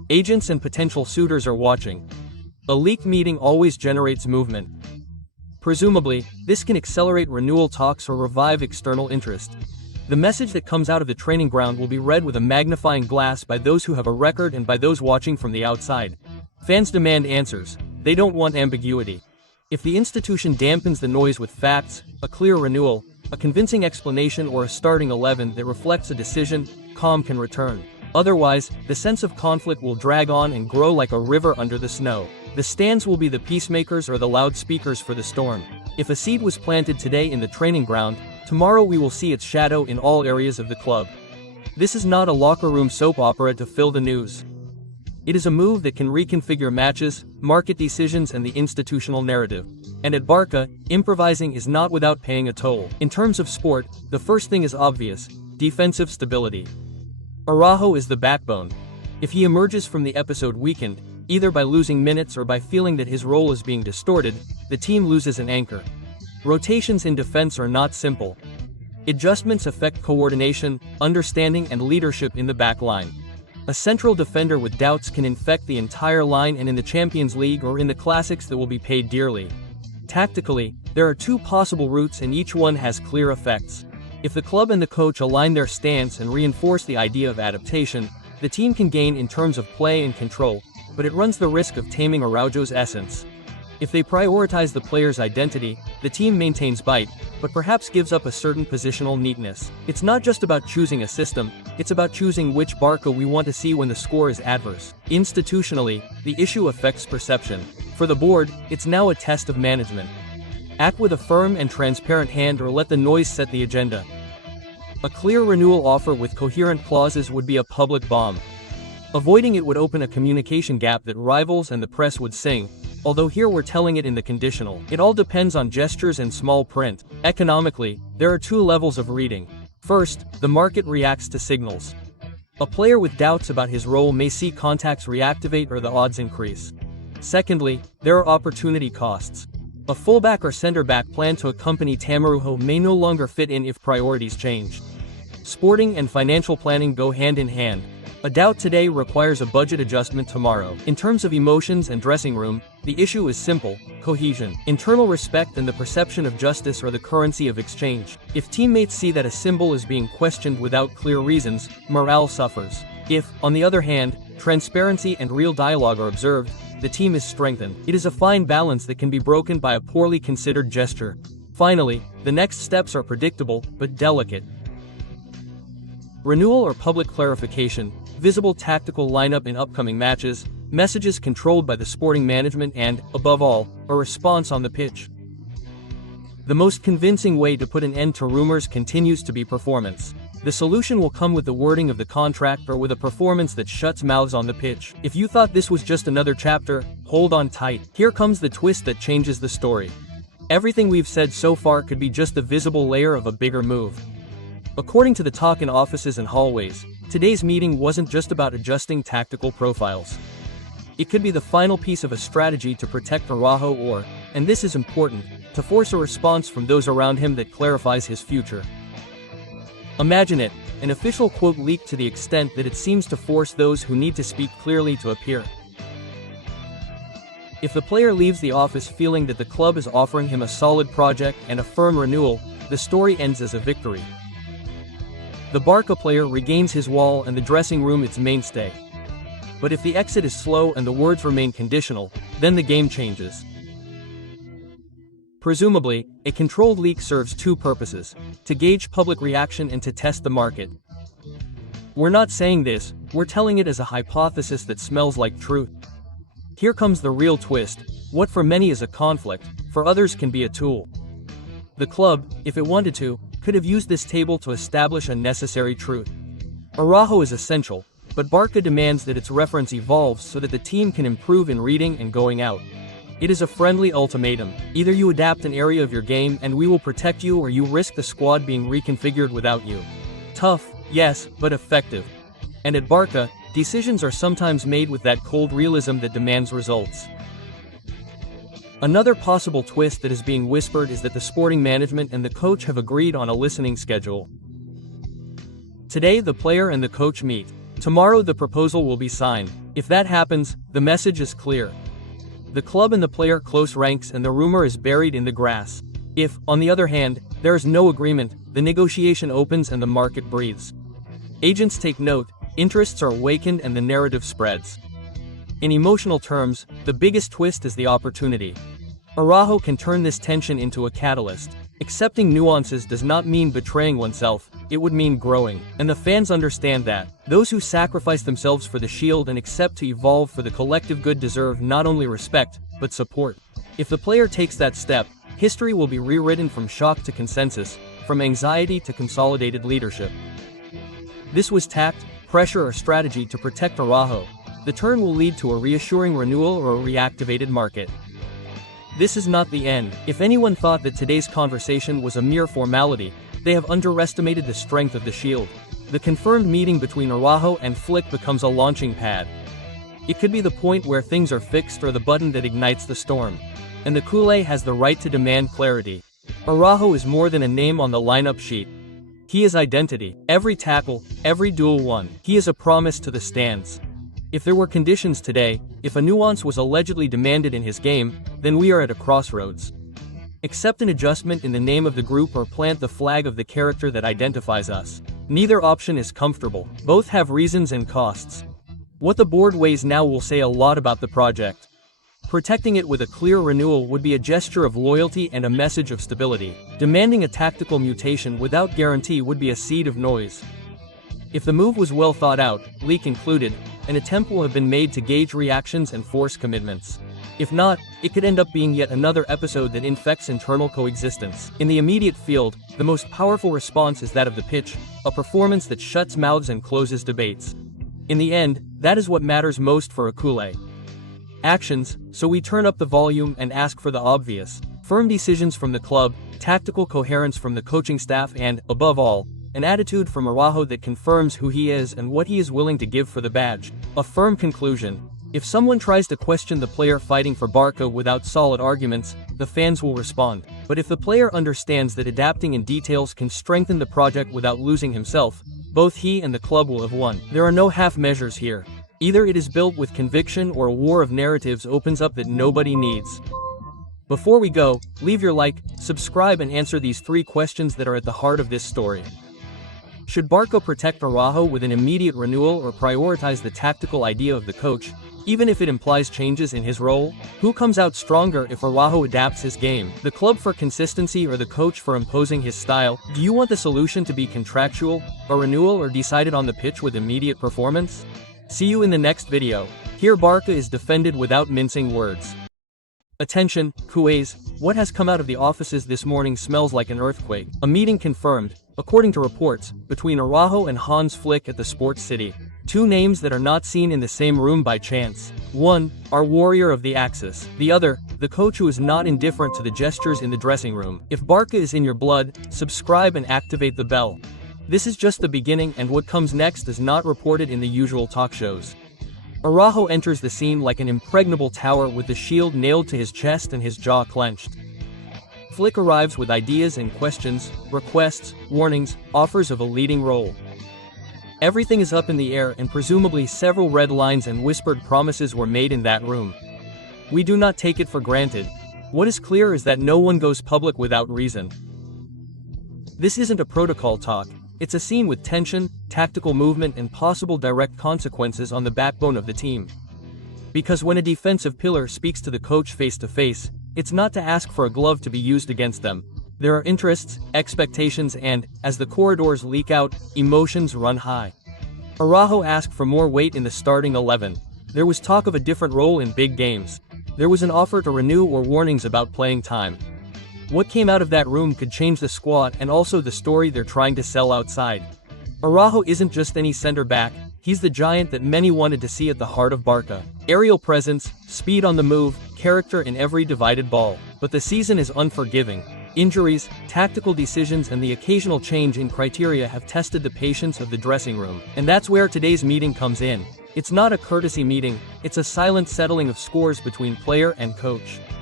Agents and potential suitors are watching. A leaked meeting always generates movement. Presumably, this can accelerate renewal talks or revive external interest. The message that comes out of the training ground will be read with a magnifying glass by those who have a record and by those watching from the outside. Fans demand answers. They don't want ambiguity. If the institution dampens the noise with facts, a clear renewal, a convincing explanation or a starting 11 that reflects a decision, calm can return. Otherwise, the sense of conflict will drag on and grow like a river under the snow. The stands will be the peacemakers or the loudspeakers for the storm. If a seed was planted today in the training ground, tomorrow we will see its shadow in all areas of the club. This is not a locker room soap opera to fill the news. It is a move that can reconfigure matches, market decisions and the institutional narrative. And at BARCA, improvising is not without paying a toll. In terms of sport, the first thing is obvious: defensive stability. Araújo is the backbone. If he emerges from the episode weakened, either by losing minutes or by feeling that his role is being distorted, the team loses an anchor. Rotations in defense are not simple. Adjustments affect coordination, understanding and leadership in the back line. A central defender with doubts can infect the entire line, and in the Champions League or in the classics that will be paid dearly. Tactically, there are two possible routes and each one has clear effects. If the club and the coach align their stance and reinforce the idea of adaptation, the team can gain in terms of play and control, but it runs the risk of taming Araújo's essence. If they prioritize the player's identity, the team maintains bite, but perhaps gives up a certain positional neatness. It's not just about choosing a system, it's about choosing which BARCA we want to see when the score is adverse. Institutionally, the issue affects perception. For the board, it's now a test of management. Act with a firm and transparent hand or let the noise set the agenda. A clear renewal offer with coherent clauses would be a public bomb. Avoiding it would open a communication gap that rivals and the press would sing, although here we're telling it in the conditional. It all depends on gestures and small print. Economically, there are two levels of reading. First, the market reacts to signals. A player with doubts about his role may see contacts reactivate or the odds increase. Secondly, there are opportunity costs. A fullback or center-back planned to accompany Araújo may no longer fit in if priorities change. Sporting and financial planning go hand in hand. A doubt today requires a budget adjustment tomorrow. In terms of emotions and dressing room, the issue is simple: cohesion. Internal respect and the perception of justice are the currency of exchange. If teammates see that a symbol is being questioned without clear reasons, morale suffers. If, on the other hand, transparency and real dialogue are observed, the team is strengthened. It is a fine balance that can be broken by a poorly considered gesture. Finally, the next steps are predictable, but delicate. Renewal or public clarification, visible tactical lineup in upcoming matches, messages controlled by the sporting management and, above all, a response on the pitch. The most convincing way to put an end to rumors continues to be performance. The solution will come with the wording of the contract or with a performance that shuts mouths on the pitch. If you thought this was just another chapter, hold on tight. Here comes the twist that changes the story. Everything we've said so far could be just the visible layer of a bigger move. According to the talk in offices and hallways, today's meeting wasn't just about adjusting tactical profiles. It could be the final piece of a strategy to protect Araújo or, and this is important, to force a response from those around him that clarifies his future. Imagine it, an official quote leaked to the extent that it seems to force those who need to speak clearly to appear. If the player leaves the office feeling that the club is offering him a solid project and a firm renewal, the story ends as a victory. The BARCA player regains his wall and the dressing room its mainstay. But if the exit is slow and the words remain conditional, then the game changes. Presumably, a controlled leak serves two purposes: to gauge public reaction and to test the market. We're not saying this, we're telling it as a hypothesis that smells like truth. Here comes the real twist: what for many is a conflict, for others can be a tool. The club, if it wanted to, could have used this table to establish a necessary truth. Araújo is essential, but BARCA demands that its reference evolves so that the team can improve in reading and going out. It is a friendly ultimatum: either you adapt an area of your game and we will protect you, or you risk the squad being reconfigured without you. Tough, yes, but effective. And at BARCA, decisions are sometimes made with that cold realism that demands results. Another possible twist that is being whispered is that the sporting management and the coach have agreed on a listening schedule. Today the player and the coach meet. Tomorrow the proposal will be signed. If that happens, the message is clear. The club and the player close ranks and the rumor is buried in the grass. If, on the other hand, there is no agreement, the negotiation opens and the market breathes. Agents take note, interests are awakened and the narrative spreads. In emotional terms, the biggest twist is the opportunity. Araújo can turn this tension into a catalyst. Accepting nuances does not mean betraying oneself, it would mean growing. And the fans understand that. Those who sacrifice themselves for the shield and accept to evolve for the collective good deserve not only respect, but support. If the player takes that step, history will be rewritten from shock to consensus, from anxiety to consolidated leadership. This was tact, pressure or strategy to protect Araújo. The turn will lead to a reassuring renewal or a reactivated market. This is not the end. If anyone thought that today's conversation was a mere formality, they have underestimated the strength of the shield. The confirmed meeting between Araújo and Flick becomes a launching pad. It could be the point where things are fixed or the button that ignites the storm. And the culé has the right to demand clarity. Araújo is more than a name on the lineup sheet. He is identity. Every tackle, every duel won. He is a promise to the stands. If there were conditions today, if a nuance was allegedly demanded in his game, then we are at a crossroads. Accept an adjustment in the name of the group or plant the flag of the character that identifies us. Neither option is comfortable. Both have reasons and costs. What the board weighs now will say a lot about the project. Protecting it with a clear renewal would be a gesture of loyalty and a message of stability. Demanding a tactical mutation without guarantee would be a seed of noise. If the move was well thought out, leak included, an attempt will have been made to gauge reactions and force commitments. If not, it could end up being yet another episode that infects internal coexistence. In the immediate field, the most powerful response is that of the pitch, a performance that shuts mouths and closes debates. In the end, that is what matters most for a culé. Actions, so we turn up the volume and ask for the obvious. Firm decisions from the club, tactical coherence from the coaching staff and, above all, an attitude from Araújo that confirms who he is and what he is willing to give for the badge. A firm conclusion. If someone tries to question the player fighting for Barca without solid arguments, the fans will respond. But if the player understands that adapting in details can strengthen the project without losing himself, both he and the club will have won. There are no half measures here. Either it is built with conviction or a war of narratives opens up that nobody needs. Before we go, leave your like, subscribe and answer these 3 questions that are at the heart of this story. Should Barca protect Araújo with an immediate renewal or prioritize the tactical idea of the coach, even if it implies changes in his role? Who comes out stronger if Araújo adapts his game? The club for consistency or the coach for imposing his style? Do you want the solution to be contractual, a renewal or decided on the pitch with immediate performance? See you in the next video. Here Barca is defended without mincing words. Attention, culés, what has come out of the offices this morning smells like an earthquake. A meeting confirmed, according to reports, between Araújo and Hansi Flick at the Sports City. 2 names that are not seen in the same room by chance. One, our warrior of the Axis. The other, the coach who is not indifferent to the gestures in the dressing room. If Barca is in your blood, subscribe and activate the bell. This is just the beginning and what comes next is not reported in the usual talk shows. Araújo enters the scene like an impregnable tower with the shield nailed to his chest and his jaw clenched. Flick arrives with ideas and questions, requests, warnings, offers of a leading role. Everything is up in the air and presumably several red lines and whispered promises were made in that room. We do not take it for granted. What is clear is that no one goes public without reason. This isn't a protocol talk. It's a scene with tension, tactical movement and possible direct consequences on the backbone of the team. Because when a defensive pillar speaks to the coach face to face, it's not to ask for a glove to be used against them. There are interests, expectations and, as the corridors leak out, emotions run high. Araújo asked for more weight in the starting 11. There was talk of a different role in big games. There was an offer to renew or warnings about playing time. What came out of that room could change the squad and also the story they're trying to sell outside. Araújo isn't just any center back, he's the giant that many wanted to see at the heart of Barca. Aerial presence, speed on the move, character in every divided ball. But the season is unforgiving. Injuries, tactical decisions and the occasional change in criteria have tested the patience of the dressing room. And that's where today's meeting comes in. It's not a courtesy meeting, it's a silent settling of scores between player and coach.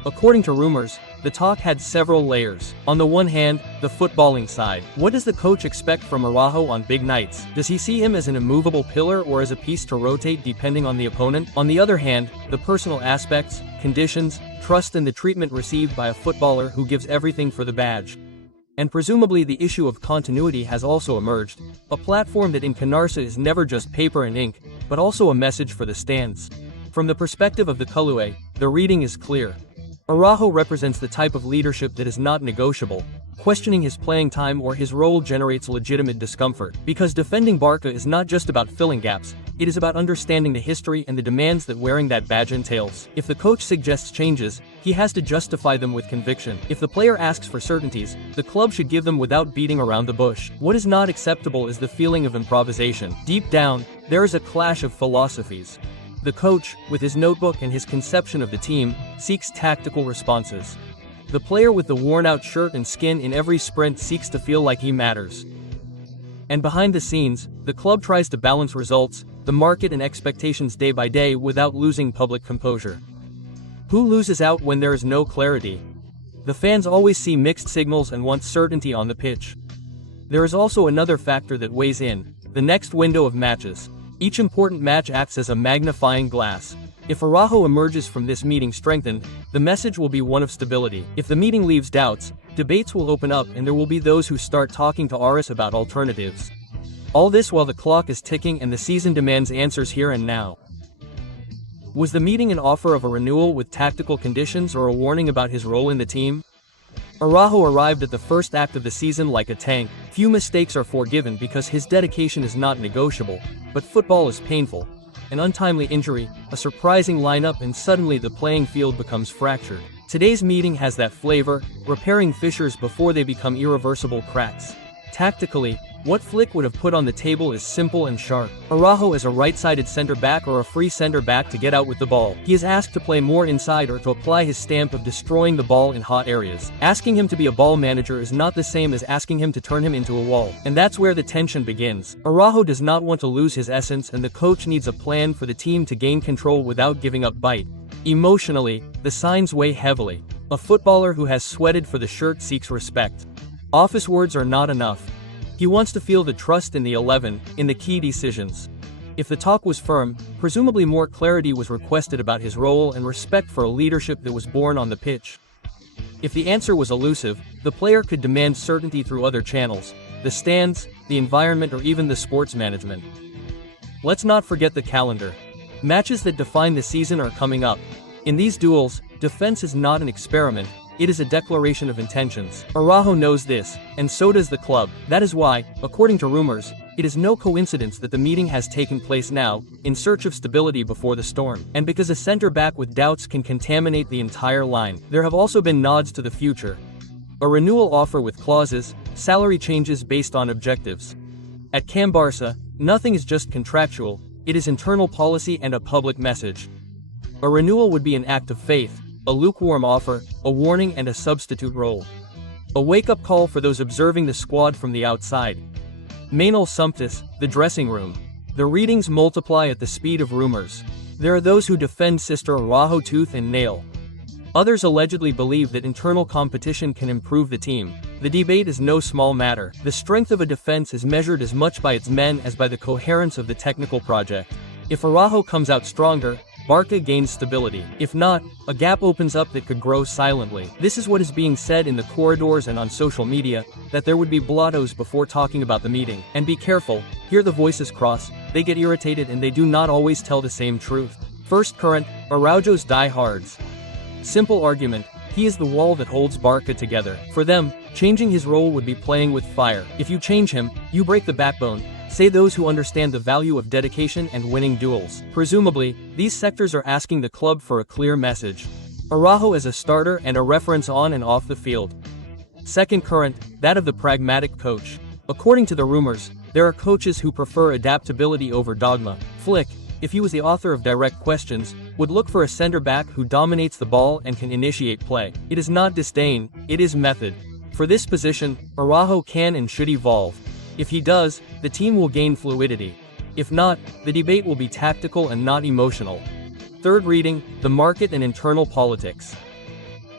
According to rumors, the talk had several layers. On the one hand, the footballing side. What does the coach expect from Araújo on big nights? Does he see him as an immovable pillar or as a piece to rotate depending on the opponent? On the other hand, the personal aspects, conditions, trust and the treatment received by a footballer who gives everything for the badge. And presumably the issue of continuity has also emerged, a platform that in Canarsa is never just paper and ink, but also a message for the stands. From the perspective of the Culé, the reading is clear. Araújo represents the type of leadership that is not negotiable. Questioning his playing time or his role generates legitimate discomfort, because defending Barca is not just about filling gaps, it is about understanding the history and the demands that wearing that badge entails. If the coach suggests changes, he has to justify them with conviction. If the player asks for certainties, the club should give them without beating around the bush. What is not acceptable is the feeling of improvisation. Deep down, there is a clash of philosophies. The coach, with his notebook and his conception of the team, seeks tactical responses. The player with the worn-out shirt and skin in every sprint seeks to feel like he matters. And behind the scenes, the club tries to balance results, the market and expectations day by day without losing public composure. Who loses out when there is no clarity? The fans always see mixed signals and want certainty on the pitch. There is also another factor that weighs in, the next window of matches. Each important match acts as a magnifying glass. If Araújo emerges from this meeting strengthened, the message will be one of stability. If the meeting leaves doubts, debates will open up and there will be those who start talking to Aris about alternatives. All this while the clock is ticking and the season demands answers here and now. Was the meeting an offer of a renewal with tactical conditions or a warning about his role in the team? Araújo arrived at the first act of the season like a tank. Few mistakes are forgiven because his dedication is not negotiable, but football is painful. An untimely injury, a surprising lineup and suddenly the playing field becomes fractured. Today's meeting has that flavor, repairing fissures before they become irreversible cracks. Tactically, what Flick would have put on the table is simple and sharp. Araújo as a right-sided center-back or a free center-back to get out with the ball. He is asked to play more inside or to apply his stamp of destroying the ball in hot areas. Asking him to be a ball manager is not the same as asking him to turn him into a wall. And that's where the tension begins. Araújo does not want to lose his essence and the coach needs a plan for the team to gain control without giving up bite. Emotionally, the signs weigh heavily. A footballer who has sweated for the shirt seeks respect. Office words are not enough. He wants to feel the trust in the 11, in the key decisions. If the talk was firm, presumably more clarity was requested about his role and respect for a leadership that was born on the pitch. If the answer was elusive, the player could demand certainty through other channels, the stands, the environment or even the sports management. Let's not forget the calendar. Matches that define the season are coming up. In these duels, defense is not an experiment, it is a declaration of intentions. Araújo knows this, and so does the club. That is why, according to rumors, it is no coincidence that the meeting has taken place now, in search of stability before the storm. And because a center-back with doubts can contaminate the entire line, there have also been nods to the future. A renewal offer with clauses, salary changes based on objectives. At Can Barça, nothing is just contractual, it is internal policy and a public message. A renewal would be an act of faith, a lukewarm offer, a warning and a substitute role. A wake-up call for those observing the squad from the outside. Manuel Sumptis, the dressing room. The readings multiply at the speed of rumors. There are those who defend Sister Araújo tooth and nail. Others allegedly believe that internal competition can improve the team. The debate is no small matter. The strength of a defense is measured as much by its men as by the coherence of the technical project. If Araújo comes out stronger, Barca gains stability. If not, a gap opens up that could grow silently. This is what is being said in the corridors and on social media, that there would be blottos before talking about the meeting. And be careful, here the voices cross, they get irritated and they do not always tell the same truth. First current, Araujo's diehards. Simple argument, he is the wall that holds Barca together. For them, changing his role would be playing with fire. If you change him, you break the backbone. Say those who understand the value of dedication and winning duels. Presumably, these sectors are asking the club for a clear message. Araújo as a starter and a reference on and off the field. Second current, that of the pragmatic coach. According to the rumors, there are coaches who prefer adaptability over dogma. Flick, if he was the author of direct questions, would look for a center-back who dominates the ball and can initiate play. It is not disdain, it is method. For this position, Araújo can and should evolve. If he does, the team will gain fluidity. If not, the debate will be tactical and not emotional. Third reading, the market and internal politics.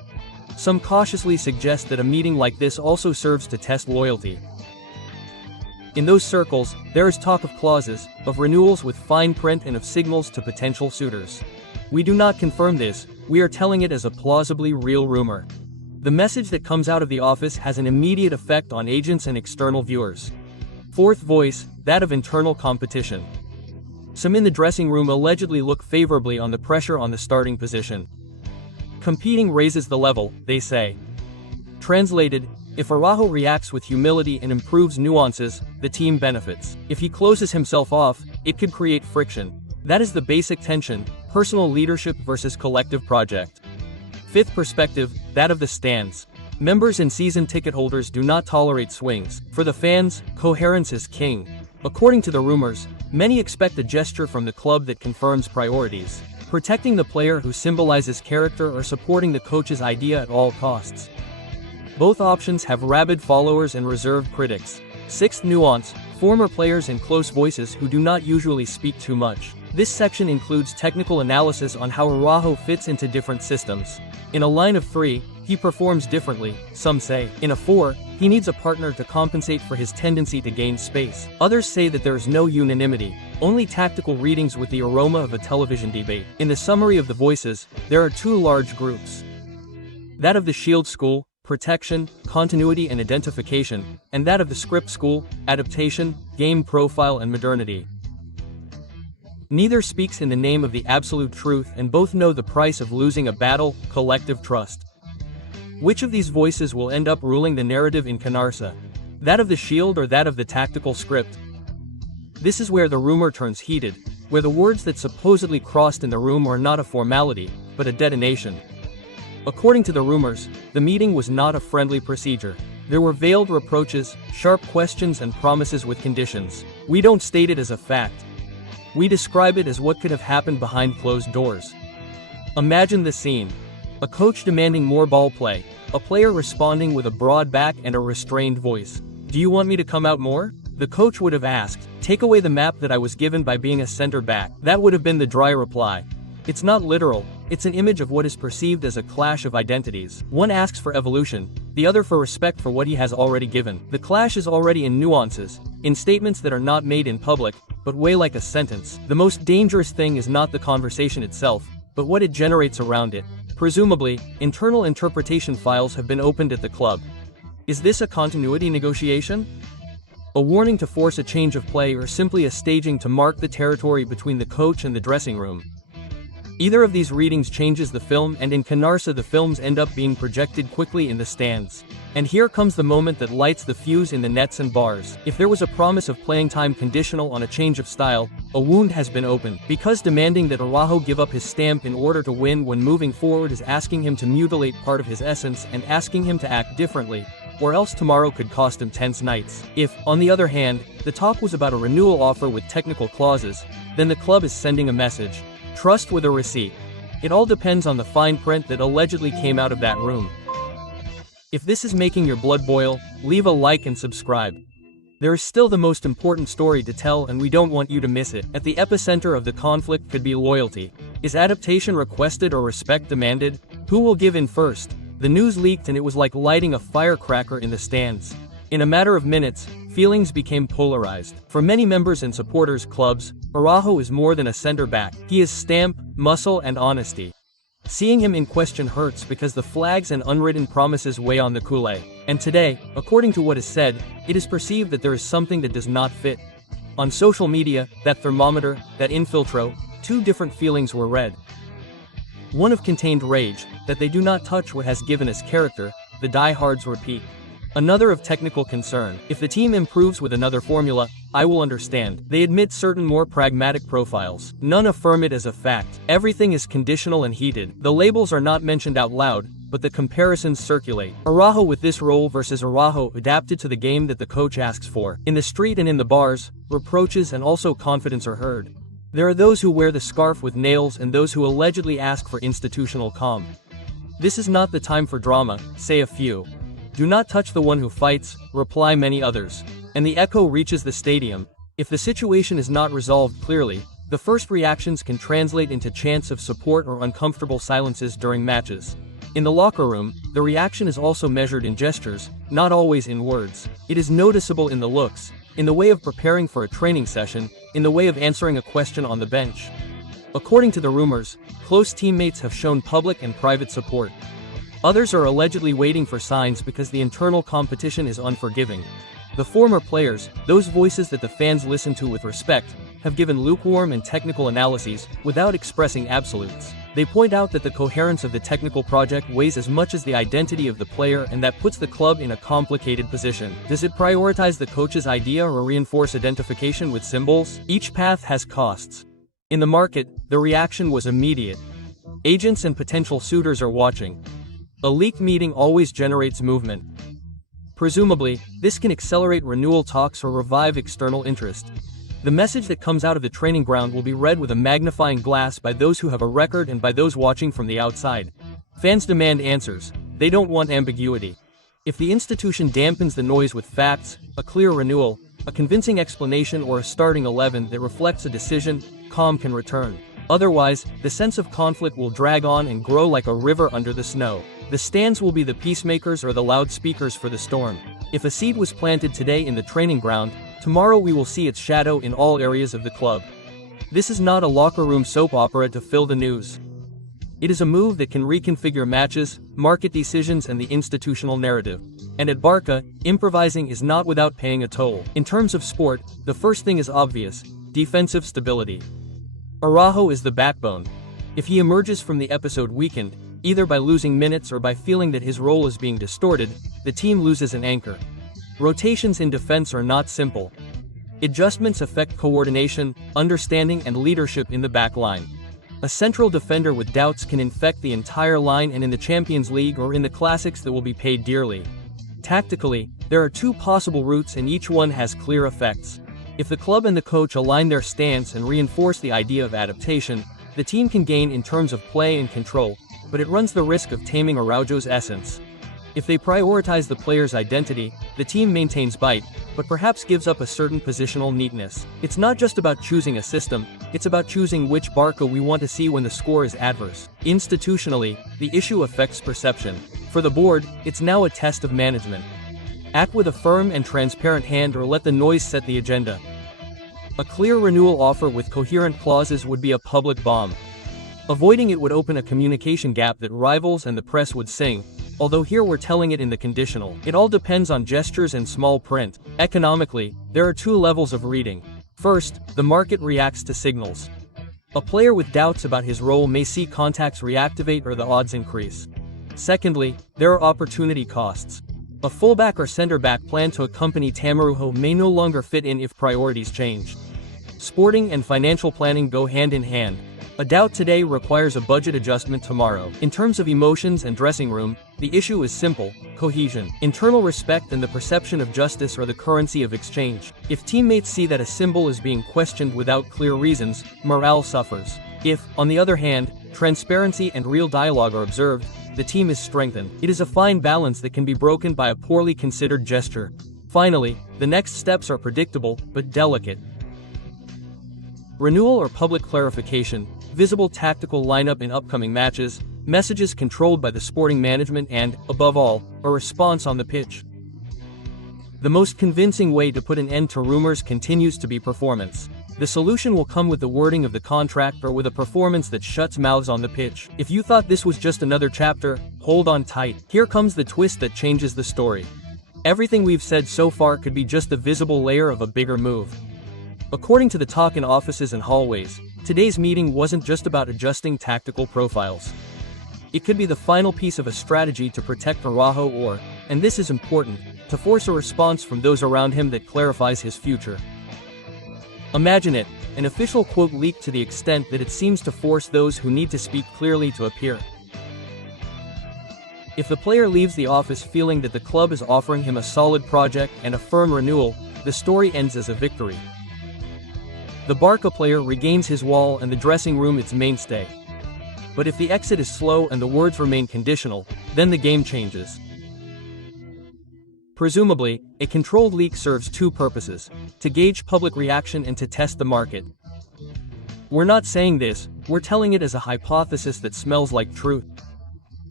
Some cautiously suggest that a meeting like this also serves to test loyalty. In those circles, there is talk of clauses, of renewals with fine print and of signals to potential suitors. We do not confirm this, we are telling it as a plausibly real rumor. The message that comes out of the office has an immediate effect on agents and external viewers. Fourth voice, that of internal competition. Some in the dressing room allegedly look favorably on the pressure on the starting position. Competing raises the level, they say. Translated, if Araújo reacts with humility and improves nuances, the team benefits. If he closes himself off, it could create friction. That is the basic tension, personal leadership versus collective project. Fifth perspective, that of the stands. Members and season ticket holders do not tolerate swings. For the fans, coherence is king. According to the rumors, many expect a gesture from the club that confirms priorities. Protecting the player who symbolizes character or supporting the coach's idea at all costs. Both options have rabid followers and reserved critics. Sixth nuance, former players and close voices who do not usually speak too much. This section includes technical analysis on how Araújo fits into different systems. In a line of 3, he performs differently, some say. In a 4, he needs a partner to compensate for his tendency to gain space. Others say that there is no unanimity, only tactical readings with the aroma of a television debate. In the summary of the voices, there are 2 large groups. That of the Shield School, protection, continuity and identification, and that of the Script School, adaptation, game profile and modernity. Neither speaks in the name of the absolute truth and both know the price of losing a battle, collective trust. Which of these voices will end up ruling the narrative in Canarsa? That of the Shield or that of the tactical script? This is where the rumor turns heated, where the words that supposedly crossed in the room are not a formality, but a detonation. According to the rumors, the meeting was not a friendly procedure. There were veiled reproaches, sharp questions and promises with conditions. We don't state it as a fact. We describe it as what could have happened behind closed doors. Imagine the scene. A coach demanding more ball play, a player responding with a broad back and a restrained voice. Do you want me to come out more? The coach would have asked, take away the map that I was given by being a center back. That would have been the dry reply. It's not literal, it's an image of what is perceived as a clash of identities. One asks for evolution, the other for respect for what he has already given. The clash is already in nuances, in statements that are not made in public, but weigh like a sentence. The most dangerous thing is not the conversation itself, but what it generates around it. Presumably, internal interpretation files have been opened at the club. Is this a continuity negotiation? A warning to force a change of play or simply a staging to mark the territory between the coach and the dressing room? Either of these readings changes the film, and in Canarsa the films end up being projected quickly in the stands. And here comes the moment that lights the fuse in the nets and bars. If there was a promise of playing time conditional on a change of style, a wound has been opened. Because demanding that Araújo give up his stamp in order to win when moving forward is asking him to mutilate part of his essence and asking him to act differently, or else tomorrow could cost him tense nights. If, on the other hand, the talk was about a renewal offer with technical clauses, then the club is sending a message. Trust with a receipt. It all depends on the fine print that allegedly came out of that room. If this is making your blood boil, leave a like and subscribe. There is still the most important story to tell and we don't want you to miss it. At the epicenter of the conflict could be loyalty. Is adaptation requested or respect demanded? Who will give in first? The news leaked and it was like lighting a firecracker in the stands. In a matter of minutes, feelings became polarized. For many members and supporters clubs, Araújo is more than a center back. He is stamp, muscle and honesty. Seeing him in question hurts because the flags and unwritten promises weigh on the culé. And today, according to what is said, it is perceived that there is something that does not fit. On social media, that thermometer, that infiltro, 2 different feelings were read. One of contained rage, that they do not touch what has given us character, the diehards repeat. Another of technical concern. If the team improves with another formula, I will understand. They admit certain more pragmatic profiles. None affirm it as a fact. Everything is conditional and heated. The labels are not mentioned out loud, but the comparisons circulate. Araújo with this role versus Araújo adapted to the game that the coach asks for. In the street and in the bars, reproaches and also confidence are heard. There are those who wear the scarf with nails and those who allegedly ask for institutional calm. This is not the time for drama, say a few. Do not touch the one who fights, reply many others. And the echo reaches the stadium. If the situation is not resolved clearly, the first reactions can translate into chants of support or uncomfortable silences during matches. In the locker room, the reaction is also measured in gestures, not always in words. It is noticeable in the looks, in the way of preparing for a training session, in the way of answering a question on the bench. According to the rumors, close teammates have shown public and private support. Others are allegedly waiting for signs because the internal competition is unforgiving. The former players, those voices that the fans listen to with respect, have given lukewarm and technical analyses, without expressing absolutes. They point out that the coherence of the technical project weighs as much as the identity of the player, and that puts the club in a complicated position. Does it prioritize the coach's idea or reinforce identification with symbols? Each path has costs. In the market, the reaction was immediate. Agents and potential suitors are watching. A leaked meeting always generates movement. Presumably, this can accelerate renewal talks or revive external interest. The message that comes out of the training ground will be read with a magnifying glass by those who have a record and by those watching from the outside. Fans demand answers. They don't want ambiguity. If the institution dampens the noise with facts, a clear renewal, a convincing explanation, or a starting 11 that reflects a decision, calm can return. Otherwise, the sense of conflict will drag on and grow like a river under the snow. The stands will be the peacemakers or the loudspeakers for the storm. If a seed was planted today in the training ground, tomorrow we will see its shadow in all areas of the club. This is not a locker room soap opera to fill the news. It is a move that can reconfigure matches, market decisions, and the institutional narrative. And at BARCA, improvising is not without paying a toll. In terms of sport, the first thing is obvious: defensive stability. Araújo is the backbone. If he emerges from the episode weakened, either by losing minutes or by feeling that his role is being distorted, the team loses an anchor. Rotations in defense are not simple. Adjustments affect coordination, understanding, and leadership in the back line. A central defender with doubts can infect the entire line, and in the Champions League or in the classics that will be paid dearly. Tactically, there are two possible routes and each one has clear effects. If the club and the coach align their stance and reinforce the idea of adaptation, the team can gain in terms of play and control, but it runs the risk of taming Araújo's essence. If they prioritize the player's identity, the team maintains bite, but perhaps gives up a certain positional neatness. It's not just about choosing a system, it's about choosing which BARCA we want to see when the score is adverse. Institutionally, the issue affects perception. For the board, it's now a test of management. Act with a firm and transparent hand or let the noise set the agenda. A clear renewal offer with coherent clauses would be a public bomb. Avoiding it would open a communication gap that rivals and the press would sing. Although here we're telling it in the conditional. It all depends on gestures and small print. Economically, there are two levels of reading. First, the market reacts to signals. A player with doubts about his role may see contacts reactivate or the odds increase. Secondly, there are opportunity costs. A fullback or center-back planned to accompany Araújo may no longer fit in if priorities change. Sporting and financial planning go hand in hand. A doubt today requires a budget adjustment tomorrow. In terms of emotions and dressing room, the issue is simple: cohesion. Internal respect and the perception of justice are the currency of exchange. If teammates see that a symbol is being questioned without clear reasons, morale suffers. If, on the other hand, transparency and real dialogue are observed, the team is strengthened. It is a fine balance that can be broken by a poorly considered gesture. Finally, the next steps are predictable, but delicate. Renewal or public clarification, visible tactical lineup in upcoming matches, messages controlled by the sporting management, and, above all, a response on the pitch. The most convincing way to put an end to rumors continues to be performance. The solution will come with the wording of the contract or with a performance that shuts mouths on the pitch. If you thought this was just another chapter, hold on tight. Here comes the twist that changes the story. Everything we've said so far could be just the visible layer of a bigger move. According to the talk in offices and hallways, today's meeting wasn't just about adjusting tactical profiles. It could be the final piece of a strategy to protect Araújo or, and this is important, to force a response from those around him that clarifies his future. Imagine it, an official quote leaked to the extent that it seems to force those who need to speak clearly to appear. If the player leaves the office feeling that the club is offering him a solid project and a firm renewal, the story ends as a victory. The BARCA player regains his wall and the dressing room its mainstay. But if the exit is slow and the words remain conditional, then the game changes. Presumably, a controlled leak serves two purposes: to gauge public reaction and to test the market. We're not saying this, we're telling it as a hypothesis that smells like truth.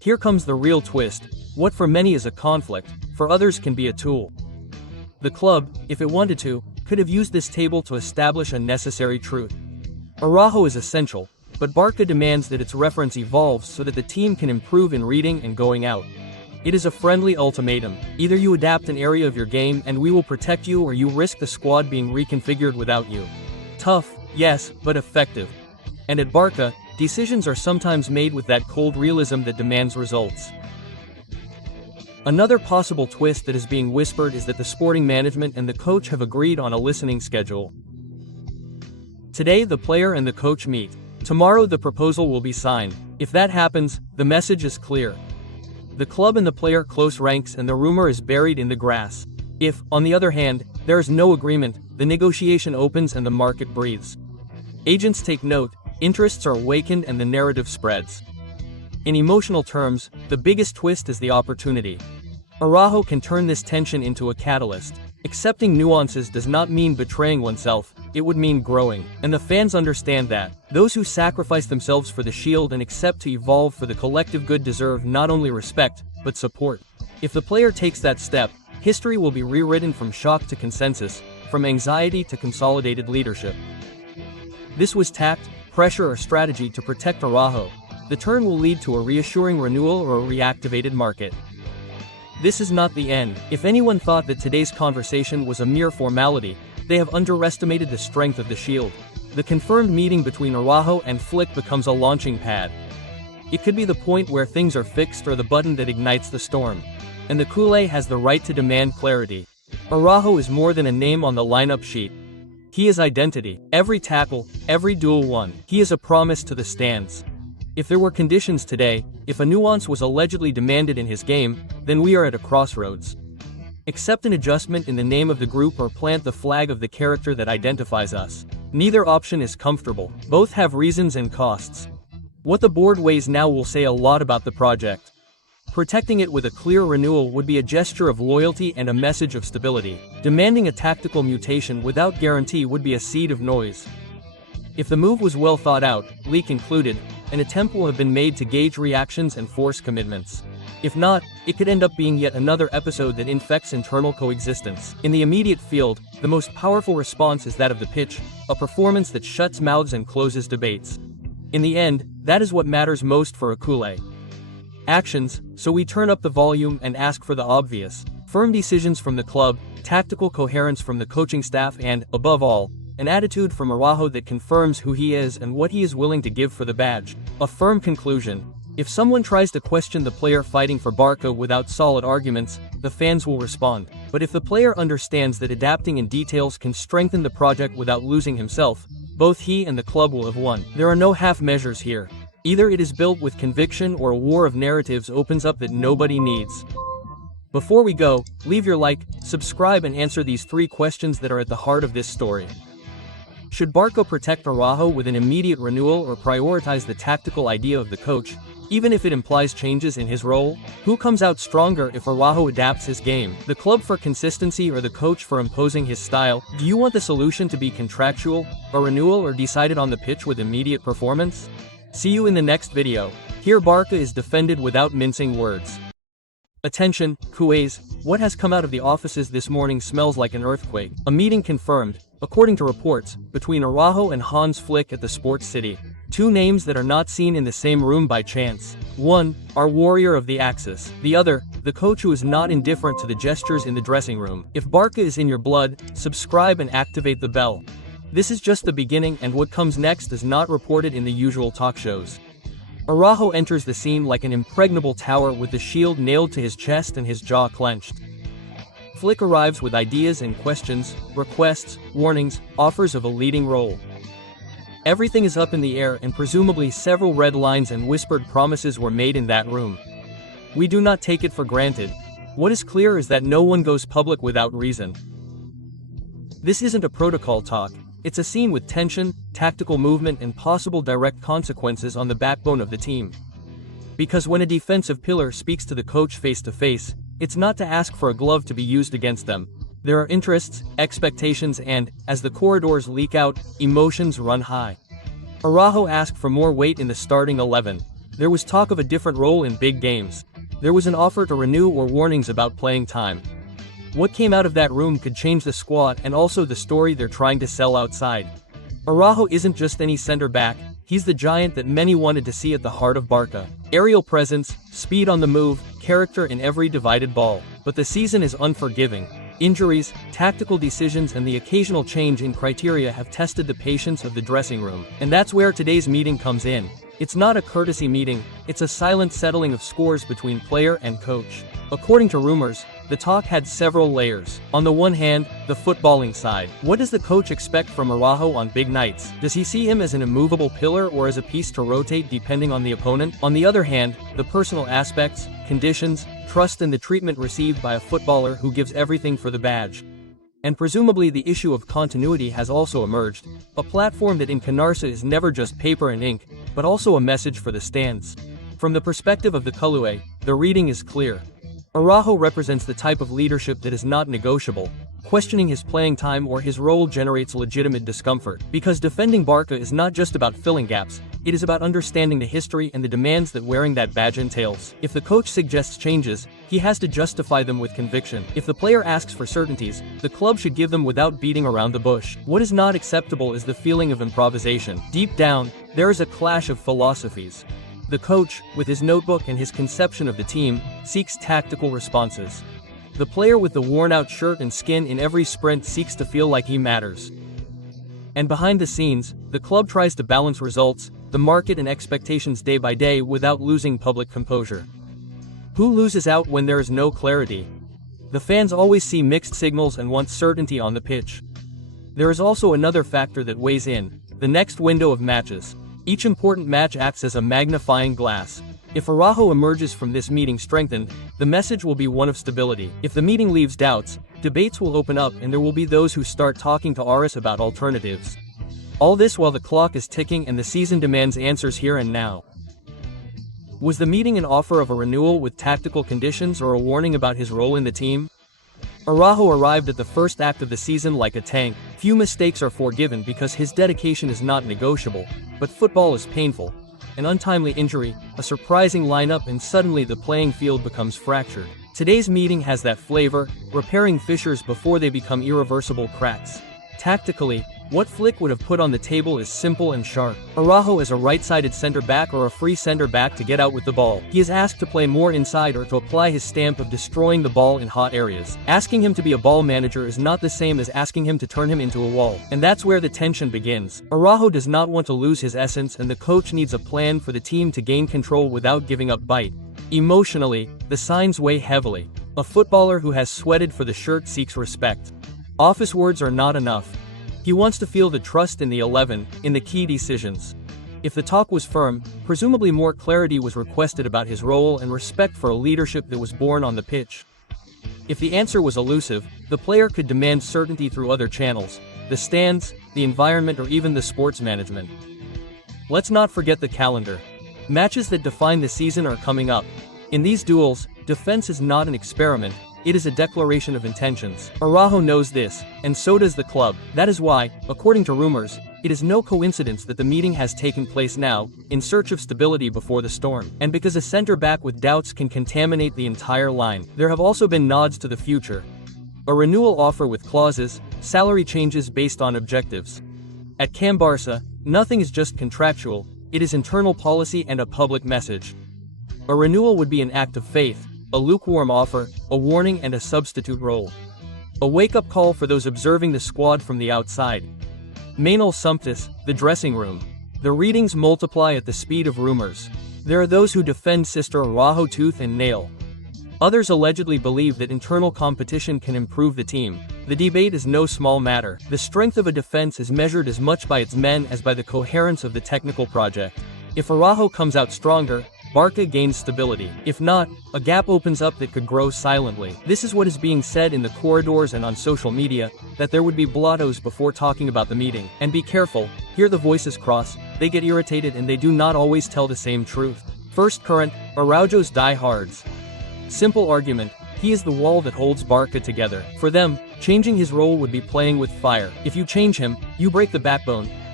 Here comes the real twist. What for many is a conflict, for others can be a tool. The club, if it wanted to, could have used this table to establish a necessary truth. Araújo is essential, but BARCA demands that its reference evolves so that the team can improve in reading and going out. It is a friendly ultimatum. Either you adapt an area of your game and we will protect you, or you risk the squad being reconfigured without you. Tough, yes, but effective. And at BARCA, decisions are sometimes made with that cold realism that demands results. Another possible twist that is being whispered is that the sporting management and the coach have agreed on a listening schedule. Today the player and the coach meet. Tomorrow the proposal will be signed. If that happens, the message is clear. The club and the player close ranks and the rumor is buried in the grass. If, on the other hand, there is no agreement, the negotiation opens and the market breathes. Agents take note, interests are awakened and the narrative spreads. In emotional terms, the biggest twist is the opportunity. Araújo can turn this tension into a catalyst. Accepting nuances does not mean betraying oneself, it would mean growing. And the fans understand that. Those who sacrifice themselves for the shield and accept to evolve for the collective good deserve not only respect, but support. If the player takes that step, history will be rewritten from shock to consensus, from anxiety to consolidated leadership. This was tact, pressure or strategy to protect Araújo. The turn will lead to a reassuring renewal or a reactivated market. This is not the end. If anyone thought that today's conversation was a mere formality, they have underestimated the strength of the shield. The confirmed meeting between Araújo and Flick becomes a launching pad. It could be the point where things are fixed or the button that ignites the storm. And the culé has the right to demand clarity. Araújo is more than a name on the lineup sheet. He is identity. Every tackle, every duel won. He is a promise to the stands. If there were conditions today, if a nuance was allegedly demanded in his game, then we are at a crossroads. Accept an adjustment in the name of the group or plant the flag of the character that identifies us. Neither option is comfortable. Both have reasons and costs. What the board weighs now will say a lot about the project. Protecting it with a clear renewal would be a gesture of loyalty and a message of stability. Demanding a tactical mutation without guarantee would be a seed of noise. If the move was well thought out, leak included, an attempt will have been made to gauge reactions and force commitments. If not, it could end up being yet another episode that infects internal coexistence. In the immediate field, the most powerful response is that of the pitch, a performance that shuts mouths and closes debates. In the end, that is what matters most for a culé. Actions, so we turn up the volume and ask for the obvious. Firm decisions from the club, tactical coherence from the coaching staff and, above all, an attitude from Araújo that confirms who he is and what he is willing to give for the badge. A firm conclusion. If someone tries to question the player fighting for BARCA without solid arguments, the fans will respond. But if the player understands that adapting in details can strengthen the project without losing himself, both he and the club will have won. There are no half measures here. Either it is built with conviction or a war of narratives opens up that nobody needs. Before we go, leave your like, subscribe and answer these 3 questions that are at the heart of this story. Should BARCA protect Araújo with an immediate renewal or prioritize the tactical idea of the coach, even if it implies changes in his role? Who comes out stronger if Araújo adapts his game? The club for consistency or the coach for imposing his style? Do you want the solution to be contractual, a renewal or decided on the pitch with immediate performance? See you in the next video. Here BARCA is defended without mincing words. Attention, culés, what has come out of the offices this morning smells like an earthquake. A meeting confirmed, according to reports, between Araújo and Hansi Flick at the Sports City. 2 names that are not seen in the same room by chance. One, our warrior of the Axis. The other, the coach who is not indifferent to the gestures in the dressing room. If BARCA is in your blood, subscribe and activate the bell. This is just the beginning and what comes next is not reported in the usual talk shows. Araújo enters the scene like an impregnable tower with the shield nailed to his chest and his jaw clenched. Flick arrives with ideas and questions, requests, warnings, offers of a leading role. Everything is up in the air and presumably several red lines and whispered promises were made in that room. We do not take it for granted. What is clear is that no one goes public without reason. This isn't a protocol talk. It's a scene with tension, tactical movement and possible direct consequences on the backbone of the team. Because when a defensive pillar speaks to the coach face to face, it's not to ask for a glove to be used against them. There are interests, expectations and, as the corridors leak out, emotions run high. Araújo asked for more weight in the starting 11. There was talk of a different role in big games. There was an offer to renew or warnings about playing time. What came out of that room could change the squad and also the story they're trying to sell outside. Araújo isn't just any center back, he's the giant that many wanted to see at the heart of Barca. Aerial presence, speed on the move, character in every divided ball. But the season is unforgiving. Injuries, tactical decisions and the occasional change in criteria have tested the patience of the dressing room. And that's where today's meeting comes in. It's not a courtesy meeting, it's a silent settling of scores between player and coach. According to rumors, the talk had several layers. On the one hand, the footballing side. What does the coach expect from Araújo on big nights? Does he see him as an immovable pillar or as a piece to rotate depending on the opponent? On the other hand, the personal aspects, conditions, trust and the treatment received by a footballer who gives everything for the badge. And presumably the issue of continuity has also emerged, a platform that in Canarsa is never just paper and ink, but also a message for the stands. From the perspective of the Culé, the reading is clear. Araújo represents the type of leadership that is not negotiable. Questioning his playing time or his role generates legitimate discomfort, because defending Barca is not just about filling gaps, it is about understanding the history and the demands that wearing that badge entails. If the coach suggests changes, he has to justify them with conviction. If the player asks for certainties, the club should give them without beating around the bush. What is not acceptable is the feeling of improvisation. Deep down, there is a clash of philosophies. The coach, with his notebook and his conception of the team, seeks tactical responses. The player with the worn-out shirt and skin in every sprint seeks to feel like he matters. And behind the scenes, the club tries to balance results, the market and expectations day by day without losing public composure. Who loses out when there is no clarity? The fans always see mixed signals and want certainty on the pitch. There is also another factor that weighs in, the next window of matches. Each important match acts as a magnifying glass. If Araújo emerges from this meeting strengthened, the message will be one of stability. If the meeting leaves doubts, debates will open up and there will be those who start talking to Aris about alternatives. All this while the clock is ticking and the season demands answers here and now. Was the meeting an offer of a renewal with tactical conditions or a warning about his role in the team? Araújo arrived at the first act of the season like a tank. Few mistakes are forgiven because his dedication is not negotiable, but football is painful. An untimely injury, a surprising lineup and suddenly the playing field becomes fractured. Today's meeting has that flavor, repairing fissures before they become irreversible cracks. Tactically, what Flick would have put on the table is simple and sharp. Araújo is a right-sided center-back or a free center-back to get out with the ball. He is asked to play more inside or to apply his stamp of destroying the ball in hot areas. Asking him to be a ball manager is not the same as asking him to turn him into a wall. And that's where the tension begins. Araújo does not want to lose his essence and the coach needs a plan for the team to gain control without giving up bite. Emotionally, the signs weigh heavily. A footballer who has sweated for the shirt seeks respect. Office words are not enough. He wants to feel the trust in the 11, in the key decisions. If the talk was firm, presumably more clarity was requested about his role and respect for a leadership that was born on the pitch. If the answer was elusive, the player could demand certainty through other channels, the stands, the environment or even the sports management. Let's not forget the calendar. Matches that define the season are coming up. In these duels, defense is not an experiment, it is a declaration of intentions. Araújo knows this, and so does the club. That is why, according to rumors, it is no coincidence that the meeting has taken place now, in search of stability before the storm. And because a center-back with doubts can contaminate the entire line, there have also been nods to the future. A renewal offer with clauses, salary changes based on objectives. At Can Barça, nothing is just contractual, it is internal policy and a public message. A renewal would be an act of faith, a lukewarm offer, a warning and a substitute role. A wake-up call for those observing the squad from the outside. Manuel Sumptis, the dressing room. The readings multiply at the speed of rumors. There are those who defend Sister Araújo tooth and nail. Others allegedly believe that internal competition can improve the team. The debate is no small matter. The strength of a defense is measured as much by its men as by the coherence of the technical project. If Araújo comes out stronger, Barca gains stability. If not, a gap opens up that could grow silently. This is what is being said in the corridors and on social media, that there would be blottos before talking about the meeting. And be careful, here the voices cross, they get irritated and they do not always tell the same truth. First current, Araujo's diehards. Simple argument, he is the wall that holds Barca together. For them, changing his role would be playing with fire. If you change him, you break the backbone,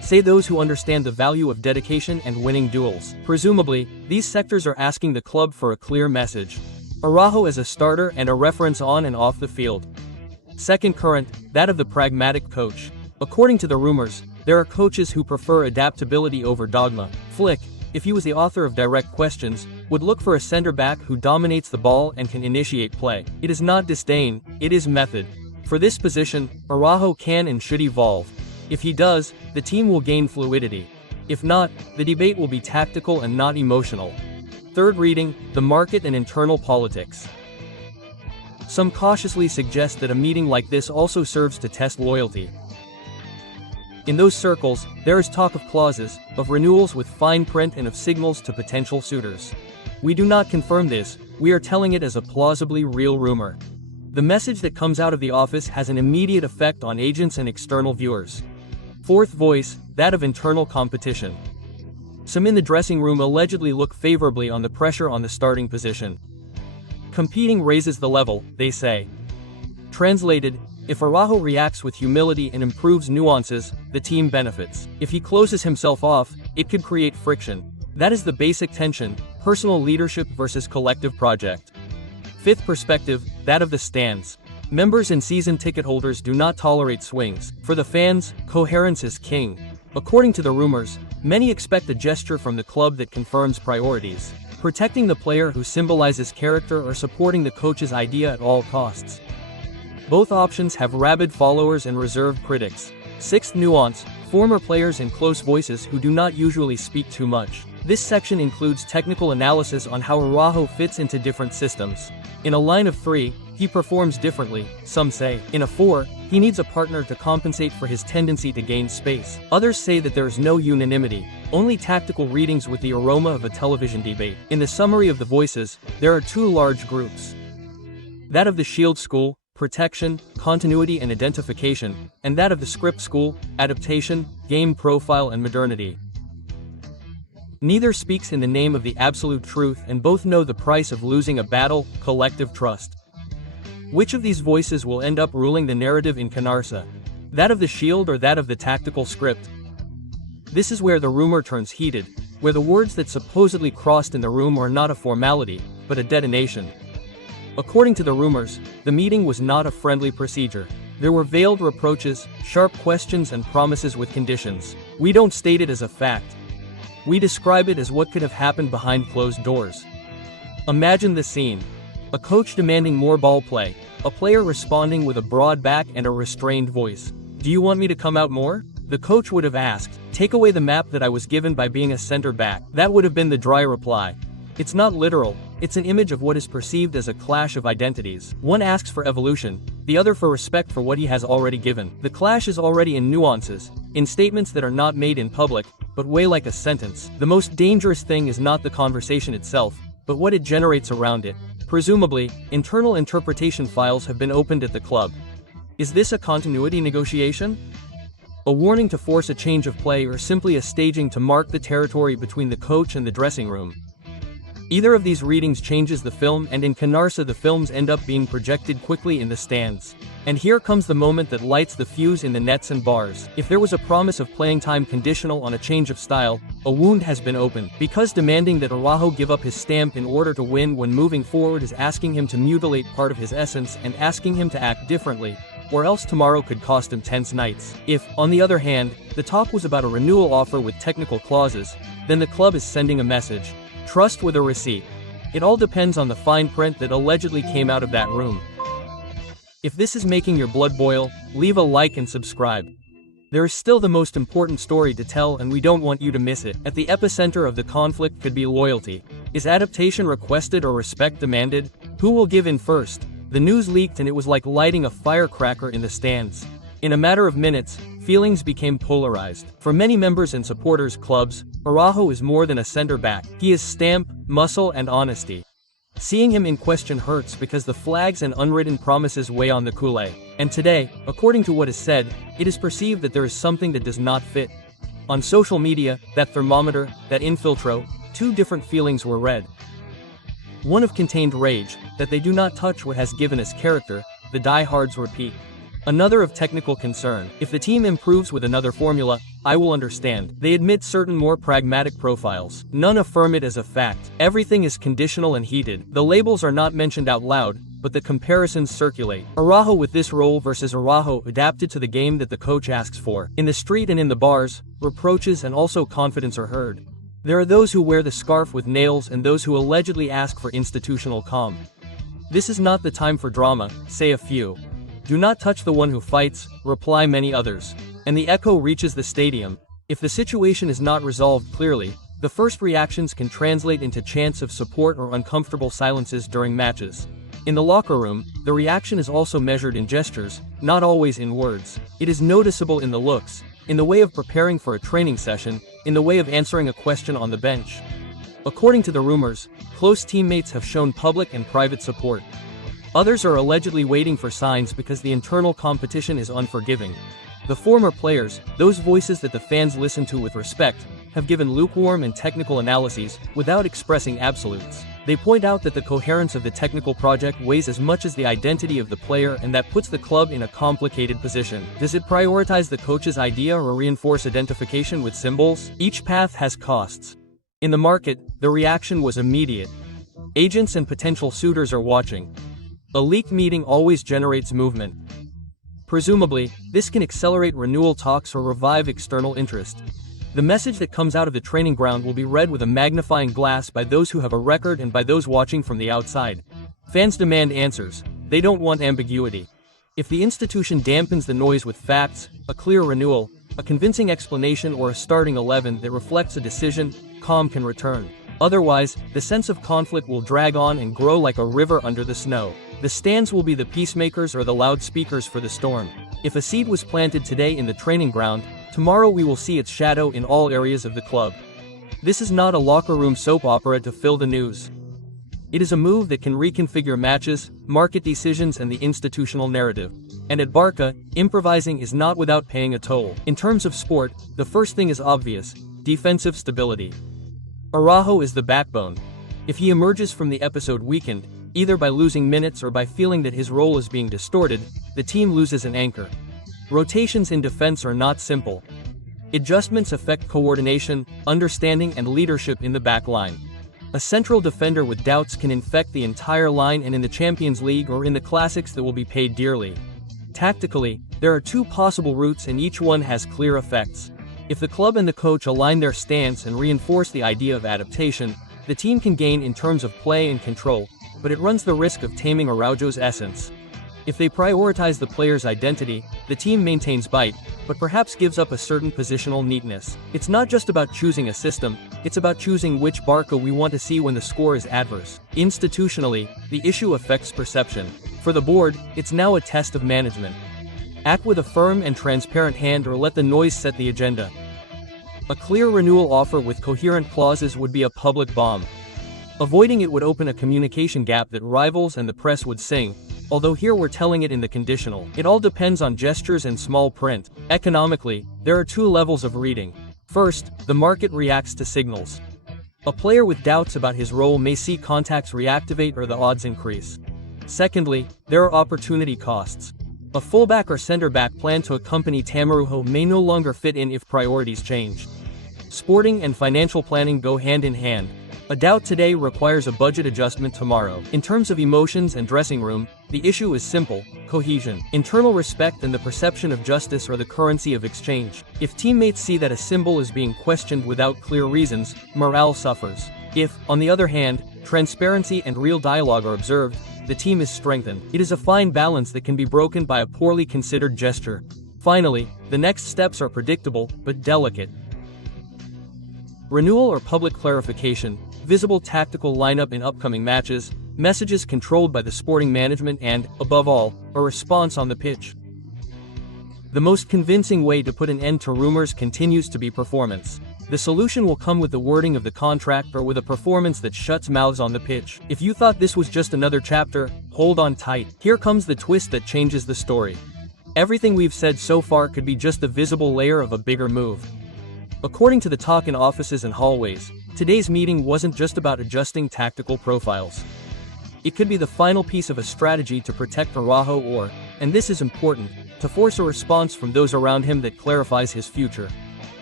say those who understand the value of dedication and winning duels. Presumably, these sectors are asking the club for a clear message. Araújo as a starter and a reference on and off the field. Second current, that of the pragmatic coach. According to the rumors, there are coaches who prefer adaptability over dogma. Flick, if he was the author of direct questions, would look for a center-back who dominates the ball and can initiate play. It is not disdain, it is method. For this position, Araújo can and should evolve. If he does, the team will gain fluidity. If not, the debate will be tactical and not emotional. Third reading, the market and internal politics. Some cautiously suggest that a meeting like this also serves to test loyalty. In those circles, there is talk of clauses, of renewals with fine print and of signals to potential suitors. We do not confirm this, we are telling it as a plausibly real rumor. The message that comes out of the office has an immediate effect on agents and external viewers. Fourth voice, that of internal competition. Some in the dressing room allegedly look favorably on the pressure on the starting position. Competing raises the level, they say. Translated, if Araújo reacts with humility and improves nuances, the team benefits. If he closes himself off, it could create friction. That is the basic tension, personal leadership versus collective project. Fifth perspective, that of the stands. Members and season ticket holders do not tolerate swings. For the fans, coherence is king. According to the rumors, many expect a gesture from the club that confirms priorities. Protecting the player who symbolizes character or supporting the coach's idea at all costs. Both options have rabid followers and reserved critics. Sixth nuance, former players and close voices who do not usually speak too much. This section includes technical analysis on how Araújo fits into different systems. In a line of 3, he performs differently, some say. In a 4, he needs a partner to compensate for his tendency to gain space. Others say that there is no unanimity, only tactical readings with the aroma of a television debate. In the summary of the voices, there are 2 large groups. That of the Shield school, protection, continuity and identification, and that of the Script school, adaptation, game profile and modernity. Neither speaks in the name of the absolute truth and both know the price of losing a battle, collective trust. Which of these voices will end up ruling the narrative in Canarsa? That of the Shield or that of the tactical Script? This is where the rumor turns heated, where the words that supposedly crossed in the room are not a formality, but a detonation. According to the rumors, the meeting was not a friendly procedure. There were veiled reproaches, sharp questions and promises with conditions. We don't state it as a fact. We describe it as what could have happened behind closed doors. Imagine the scene. A coach demanding more ball play, a player responding with a broad back and a restrained voice. Do you want me to come out more? The coach would have asked, take away the map that I was given by being a center back. That would have been the dry reply. It's not literal, it's an image of what is perceived as a clash of identities. One asks for evolution, the other for respect for what he has already given. The clash is already in nuances, in statements that are not made in public, but weigh like a sentence. The most dangerous thing is not the conversation itself, but what it generates around it. Presumably, internal interpretation files have been opened at the club. Is this a continuity negotiation? A warning to force a change of play or simply a staging to mark the territory between the coach and the dressing room? Either of these readings changes the film, and in Canarsa the films end up being projected quickly in the stands. And here comes the moment that lights the fuse in the nets and bars. If there was a promise of playing time conditional on a change of style, a wound has been opened. Because demanding that Araújo give up his stamp in order to win when moving forward is asking him to mutilate part of his essence and asking him to act differently, or else tomorrow could cost him tense nights. If, on the other hand, the talk was about a renewal offer with technical clauses, then the club is sending a message. Trust with a receipt. It all depends on the fine print that allegedly came out of that room. If this is making your blood boil, leave a like and subscribe. There is still the most important story to tell and we don't want you to miss it. At the epicenter of the conflict could be loyalty. Is adaptation requested or respect demanded? Who will give in first? The news leaked and it was like lighting a firecracker in the stands. In a matter of minutes, feelings became polarized. For many members and supporters clubs, Araújo is more than a center-back. He is stamp, muscle and honesty. Seeing him in question hurts because the flags and unwritten promises weigh on the culé. And today, according to what is said, it is perceived that there is something that does not fit. On social media, that thermometer, that infiltro, 2 different feelings were read. One of contained rage, that they do not touch what has given us character, the diehards repeat. Another of technical concern. If the team improves with another formula, I will understand. They admit certain more pragmatic profiles. None affirm it as a fact. Everything is conditional and heated. The labels are not mentioned out loud, but the comparisons circulate. Araújo with this role versus Araújo adapted to the game that the coach asks for. In the street and in the bars, reproaches and also confidence are heard. There are those who wear the scarf with nails and those who allegedly ask for institutional calm. This is not the time for drama, say a few. Do not touch the one who fights, reply many others. And the echo reaches the stadium. If the situation is not resolved clearly, the first reactions can translate into chants of support or uncomfortable silences during matches. In the locker room, the reaction is also measured in gestures, not always in words. It is noticeable in the looks, in the way of preparing for a training session, in the way of answering a question on the bench. According to the rumors, close teammates have shown public and private support. Others are allegedly waiting for signs because the internal competition is unforgiving. The former players, those voices that the fans listen to with respect, have given lukewarm and technical analyses, without expressing absolutes. They point out that the coherence of the technical project weighs as much as the identity of the player, and that puts the club in a complicated position. Does it prioritize the coach's idea or reinforce identification with symbols? Each path has costs. In the market, the reaction was immediate. Agents and potential suitors are watching. A leaked meeting always generates movement. Presumably, this can accelerate renewal talks or revive external interest. The message that comes out of the training ground will be read with a magnifying glass by those who have a record and by those watching from the outside. Fans demand answers. They don't want ambiguity. If the institution dampens the noise with facts, a clear renewal, a convincing explanation or a starting 11 that reflects a decision, calm can return. Otherwise, the sense of conflict will drag on and grow like a river under the snow. The stands will be the peacemakers or the loudspeakers for the storm. If a seed was planted today in the training ground, tomorrow we will see its shadow in all areas of the club. This is not a locker room soap opera to fill the news. It is a move that can reconfigure matches, market decisions and the institutional narrative. And at BARCA, improvising is not without paying a toll. In terms of sport, the first thing is obvious: defensive stability. Araújo is the backbone. If he emerges from the episode weakened, either by losing minutes or by feeling that his role is being distorted, the team loses an anchor. Rotations in defense are not simple. Adjustments affect coordination, understanding and leadership in the back line. A central defender with doubts can infect the entire line, and in the Champions League or in the classics that will be paid dearly. Tactically, there are two possible routes and each one has clear effects. If the club and the coach align their stance and reinforce the idea of adaptation, the team can gain in terms of play and control, but it runs the risk of taming Araújo's essence. If they prioritize the player's identity, the team maintains bite, but perhaps gives up a certain positional neatness. It's not just about choosing a system, it's about choosing which BARCA we want to see when the score is adverse. Institutionally, the issue affects perception. For the board, it's now a test of management. Act with a firm and transparent hand or let the noise set the agenda. A clear renewal offer with coherent clauses would be a public bomb. Avoiding it would open a communication gap that rivals and the press would sing, although here we're telling it in the conditional. It all depends on gestures and small print. Economically, there are two levels of reading. First, the market reacts to signals. A player with doubts about his role may see contacts reactivate or the odds increase. Secondly, there are opportunity costs. A fullback or center-back planned to accompany Araújo may no longer fit in if priorities change. Sporting and financial planning go hand in hand. A doubt today requires a budget adjustment tomorrow. In terms of emotions and dressing room, the issue is simple: cohesion. Internal respect and the perception of justice are the currency of exchange. If teammates see that a symbol is being questioned without clear reasons, morale suffers. If, on the other hand, transparency and real dialogue are observed, the team is strengthened. It is a fine balance that can be broken by a poorly considered gesture. Finally, the next steps are predictable, but delicate. Renewal or public clarification, visible tactical lineup in upcoming matches, messages controlled by the sporting management and, above all, a response on the pitch. The most convincing way to put an end to rumors continues to be performance. The solution will come with the wording of the contract or with a performance that shuts mouths on the pitch. If you thought this was just another chapter, hold on tight. Here comes the twist that changes the story. Everything we've said so far could be just the visible layer of a bigger move. According to the talk in offices and hallways, today's meeting wasn't just about adjusting tactical profiles. It could be the final piece of a strategy to protect Araújo or, and this is important, to force a response from those around him that clarifies his future.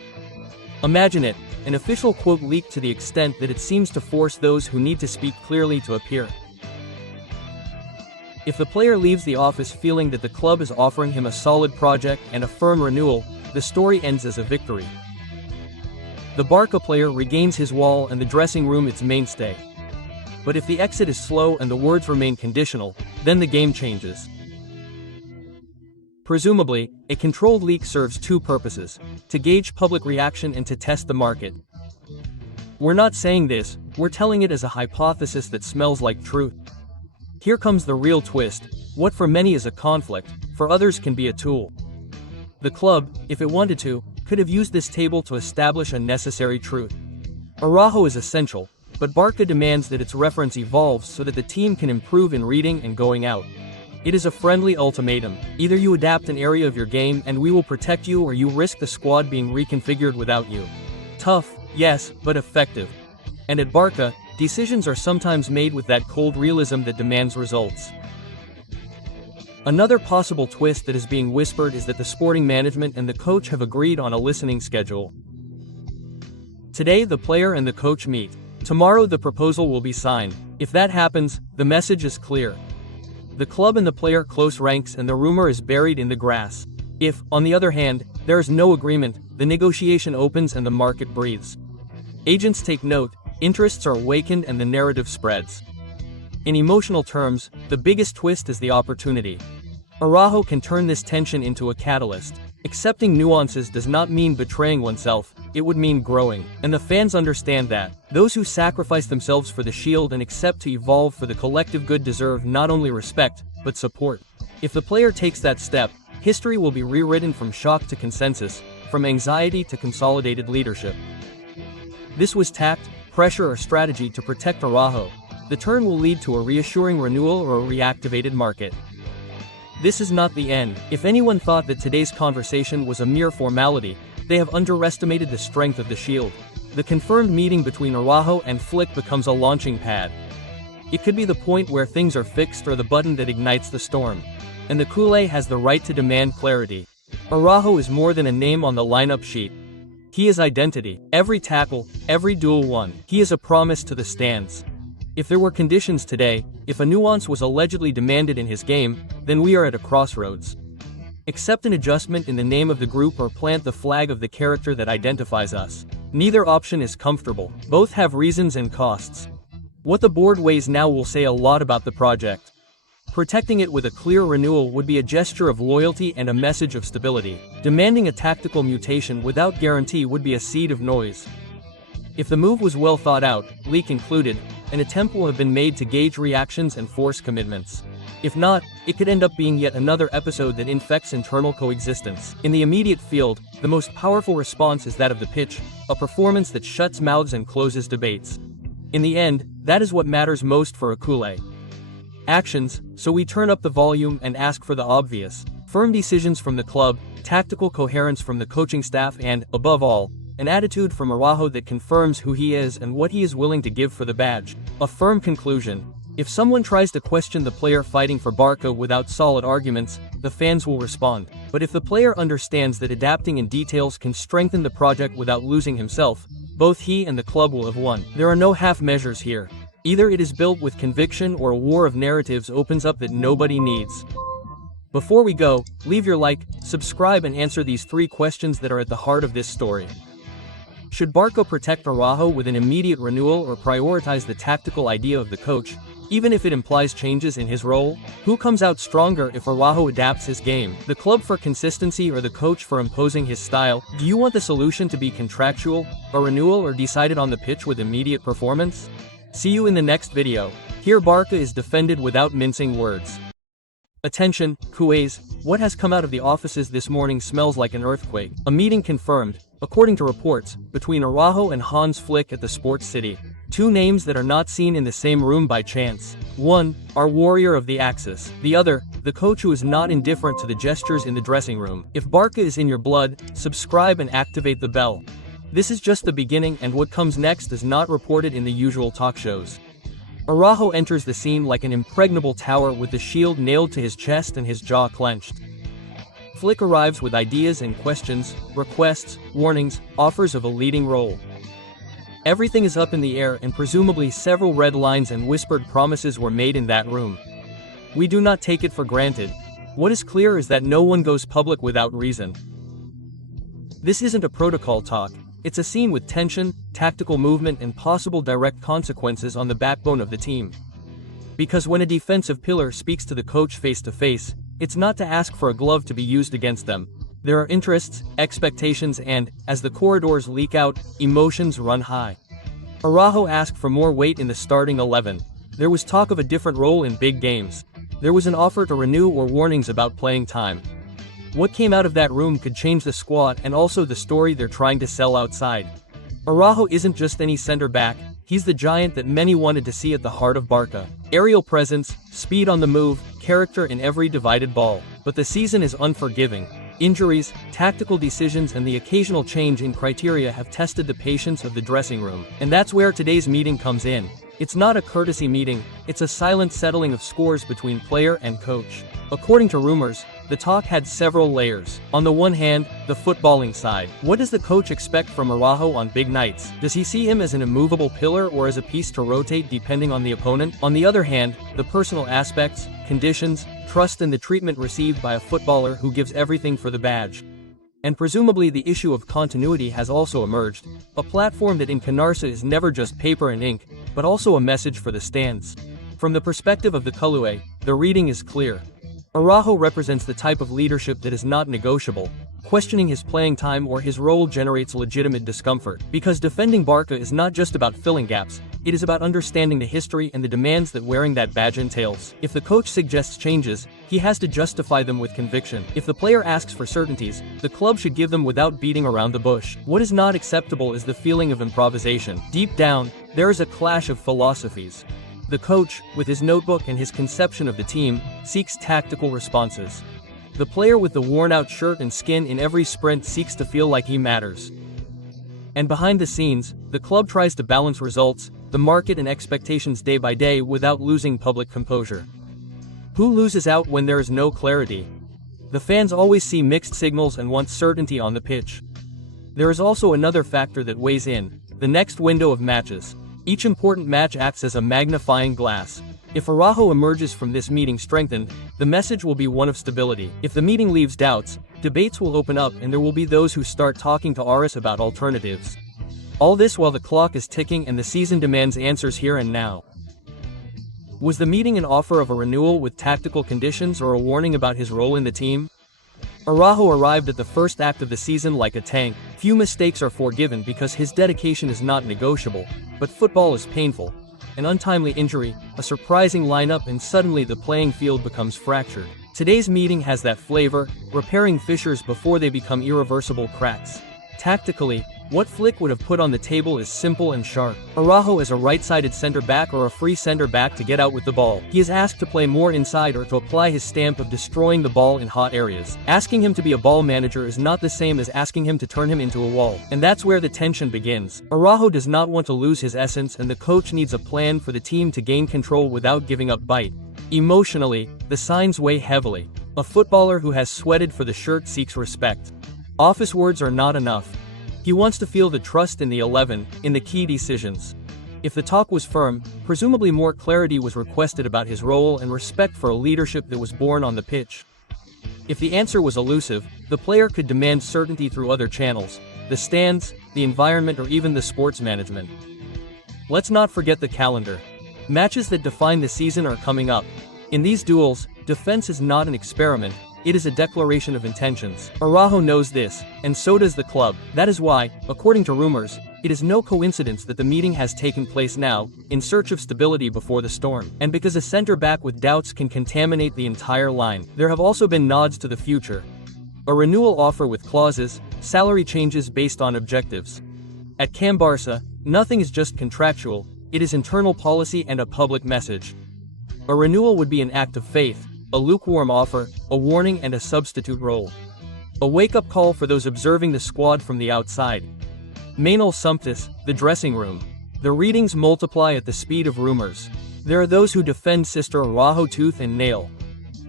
Imagine it, an official quote leaked to the extent that it seems to force those who need to speak clearly to appear. If the player leaves the office feeling that the club is offering him a solid project and a firm renewal, the story ends as a victory. The BARCA player regains his wall and the dressing room its mainstay. But if the exit is slow and the words remain conditional, then the game changes. Presumably, a controlled leak serves two purposes: to gauge public reaction and to test the market. We're not saying this, we're telling it as a hypothesis that smells like truth. Here comes the real twist: what for many is a conflict, for others can be a tool. The club, if it wanted to, could have used this table to establish a necessary truth. Araújo is essential, but BARCA demands that its reference evolves so that the team can improve in reading and going out. It is a friendly ultimatum: either you adapt an area of your game and we will protect you, or you risk the squad being reconfigured without you. Tough, yes, but effective. And at BARCA, decisions are sometimes made with that cold realism that demands results. Another possible twist that is being whispered is that the sporting management and the coach have agreed on a listening schedule. Today the player and the coach meet. Tomorrow the proposal will be signed. If that happens, the message is clear. The club and the player close ranks and the rumor is buried in the grass. If, on the other hand, there is no agreement, the negotiation opens and the market breathes. Agents take note, interests are awakened and the narrative spreads. In emotional terms, the biggest twist is the opportunity. Araújo can turn this tension into a catalyst. Accepting nuances does not mean betraying oneself, it would mean growing, and the fans understand that. Those who sacrifice themselves for the shield and accept to evolve for the collective good deserve not only respect, but support. If the player takes that step, history will be rewritten from shock to consensus, from anxiety to consolidated leadership. This was tact, pressure or strategy to protect Araújo. The turn will lead to a reassuring renewal or a reactivated market. This is not the end. If anyone thought that today's conversation was a mere formality, they have underestimated the strength of the shield. The confirmed meeting between Araújo and Flick becomes a launching pad. It could be the point where things are fixed or the button that ignites the storm. And the culé has the right to demand clarity. Araújo is more than a name on the lineup sheet. He is identity. Every tackle, every duel won. He is a promise to the stands. If there were conditions today, if a nuance was allegedly demanded in his game, then we are at a crossroads. Accept an adjustment in the name of the group or plant the flag of the character that identifies us. Neither option is comfortable. Both have reasons and costs. What the board weighs now will say a lot about the project. Protecting it with a clear renewal would be a gesture of loyalty and a message of stability. Demanding a tactical mutation without guarantee would be a seed of noise. If the move was well thought out, leak included, an attempt will have been made to gauge reactions and force commitments. If not, it could end up being yet another episode that infects internal coexistence. In the immediate field, the most powerful response is that of the pitch, a performance that shuts mouths and closes debates. In the end, that is what matters most for a culé. Actions, so we turn up the volume and ask for the obvious. Firm decisions from the club, tactical coherence from the coaching staff and, above all, an attitude from Araújo that confirms who he is and what he is willing to give for the badge. A firm conclusion. If someone tries to question the player fighting for BARCA without solid arguments, the fans will respond. But if the player understands that adapting in details can strengthen the project without losing himself, both he and the club will have won. There are no half measures here. Either it is built with conviction or a war of narratives opens up that nobody needs. Before we go, leave your like, subscribe and answer these 3 questions that are at the heart of this story. Should BARCA protect Araújo with an immediate renewal or prioritize the tactical idea of the coach, even if it implies changes in his role? Who comes out stronger if Araújo adapts his game? The club for consistency or the coach for imposing his style? Do you want the solution to be contractual, a renewal, or decided on the pitch with immediate performance? See you in the next video. Here BARCA is defended without mincing words. Attention, culés, what has come out of the offices this morning smells like an earthquake. A meeting confirmed, according to reports, between Araújo and Hansi Flick at the Sports City. 2 names that are not seen in the same room by chance. One, our warrior of the Axis. The other, the coach who is not indifferent to the gestures in the dressing room. If BARCA is in your blood, subscribe and activate the bell. This is just the beginning, and what comes next is not reported in the usual talk shows. Araújo enters the scene like an impregnable tower with the shield nailed to his chest and his jaw clenched. Flick arrives with ideas and questions, requests, warnings, offers of a leading role. Everything is up in the air, and presumably several red lines and whispered promises were made in that room. We do not take it for granted. What is clear is that no one goes public without reason. This isn't a protocol talk, it's a scene with tension, tactical movement and possible direct consequences on the backbone of the team. Because when a defensive pillar speaks to the coach face to face, it's not to ask for a glove to be used against them. There are interests, expectations and, as the corridors leak out, emotions run high. Araújo asked for more weight in the starting 11. There was talk of a different role in big games. There was an offer to renew or warnings about playing time. What came out of that room could change the squad and also the story they're trying to sell outside. Araújo isn't just any center back, he's the giant that many wanted to see at the heart of BARCA. Aerial presence, speed on the move, character in every divided ball. But the season is unforgiving. Injuries, tactical decisions and the occasional change in criteria have tested the patience of the dressing room. And that's where today's meeting comes in. It's not a courtesy meeting, it's a silent settling of scores between player and coach. According to rumors, the talk had several layers. On the one hand, the footballing side. What does the coach expect from Araújo on big nights? Does he see him as an immovable pillar or as a piece to rotate depending on the opponent? On the other hand, the personal aspects, conditions, trust and the treatment received by a footballer who gives everything for the badge. And presumably the issue of continuity has also emerged, a platform that in Canarsa is never just paper and ink, but also a message for the stands. From the perspective of the Culé, the reading is clear. Araújo represents the type of leadership that is not negotiable. Questioning his playing time or his role generates legitimate discomfort, because defending BARCA is not just about filling gaps, it is about understanding the history and the demands that wearing that badge entails. If the coach suggests changes, he has to justify them with conviction. If the player asks for certainties, the club should give them without beating around the bush. What is not acceptable is the feeling of improvisation. Deep down, there is a clash of philosophies. The coach, with his notebook and his conception of the team, seeks tactical responses. The player with the worn-out shirt and skin in every sprint seeks to feel like he matters. And behind the scenes, the club tries to balance results, the market and expectations day by day without losing public composure. Who loses out when there is no clarity? The fans always see mixed signals and want certainty on the pitch. There is also another factor that weighs in: the next window of matches. Each important match acts as a magnifying glass. If Araújo emerges from this meeting strengthened, the message will be one of stability. If the meeting leaves doubts, debates will open up and there will be those who start talking to Aris about alternatives. All this while the clock is ticking and the season demands answers here and now. Was the meeting an offer of a renewal with tactical conditions or a warning about his role in the team? Araújo arrived at the first act of the season like a tank. Few mistakes are forgiven because his dedication is not negotiable, but football is painful. An untimely injury, a surprising lineup and suddenly the playing field becomes fractured. Today's meeting has that flavor, repairing fissures before they become irreversible cracks. Tactically, what Flick would have put on the table is simple and sharp. Araújo as a right-sided center-back or a free center-back to get out with the ball. He is asked to play more inside or to apply his stamp of destroying the ball in hot areas. Asking him to be a ball manager is not the same as asking him to turn him into a wall. And that's where the tension begins. Araújo does not want to lose his essence and the coach needs a plan for the team to gain control without giving up bite. Emotionally, the signs weigh heavily. A footballer who has sweated for the shirt seeks respect. Office words are not enough. He wants to feel the trust in the 11, in the key decisions. If the talk was firm, presumably more clarity was requested about his role and respect for a leadership that was born on the pitch. If the answer was elusive, the player could demand certainty through other channels, the stands, the environment or even the sports management. Let's not forget the calendar. Matches that define the season are coming up. In these duels, defense is not an experiment, it is a declaration of intentions. Araújo knows this, and so does the club. That is why, according to rumors, it is no coincidence that the meeting has taken place now, in search of stability before the storm. And because a center-back with doubts can contaminate the entire line, there have also been nods to the future. A renewal offer with clauses, salary changes based on objectives. At Can Barça, nothing is just contractual, it is internal policy and a public message. A renewal would be an act of faith, a lukewarm offer, a warning and a substitute role. A wake-up call for those observing the squad from the outside. Manuel Sumptis, the dressing room. The readings multiply at the speed of rumors. There are those who defend Sister Araújo tooth and nail.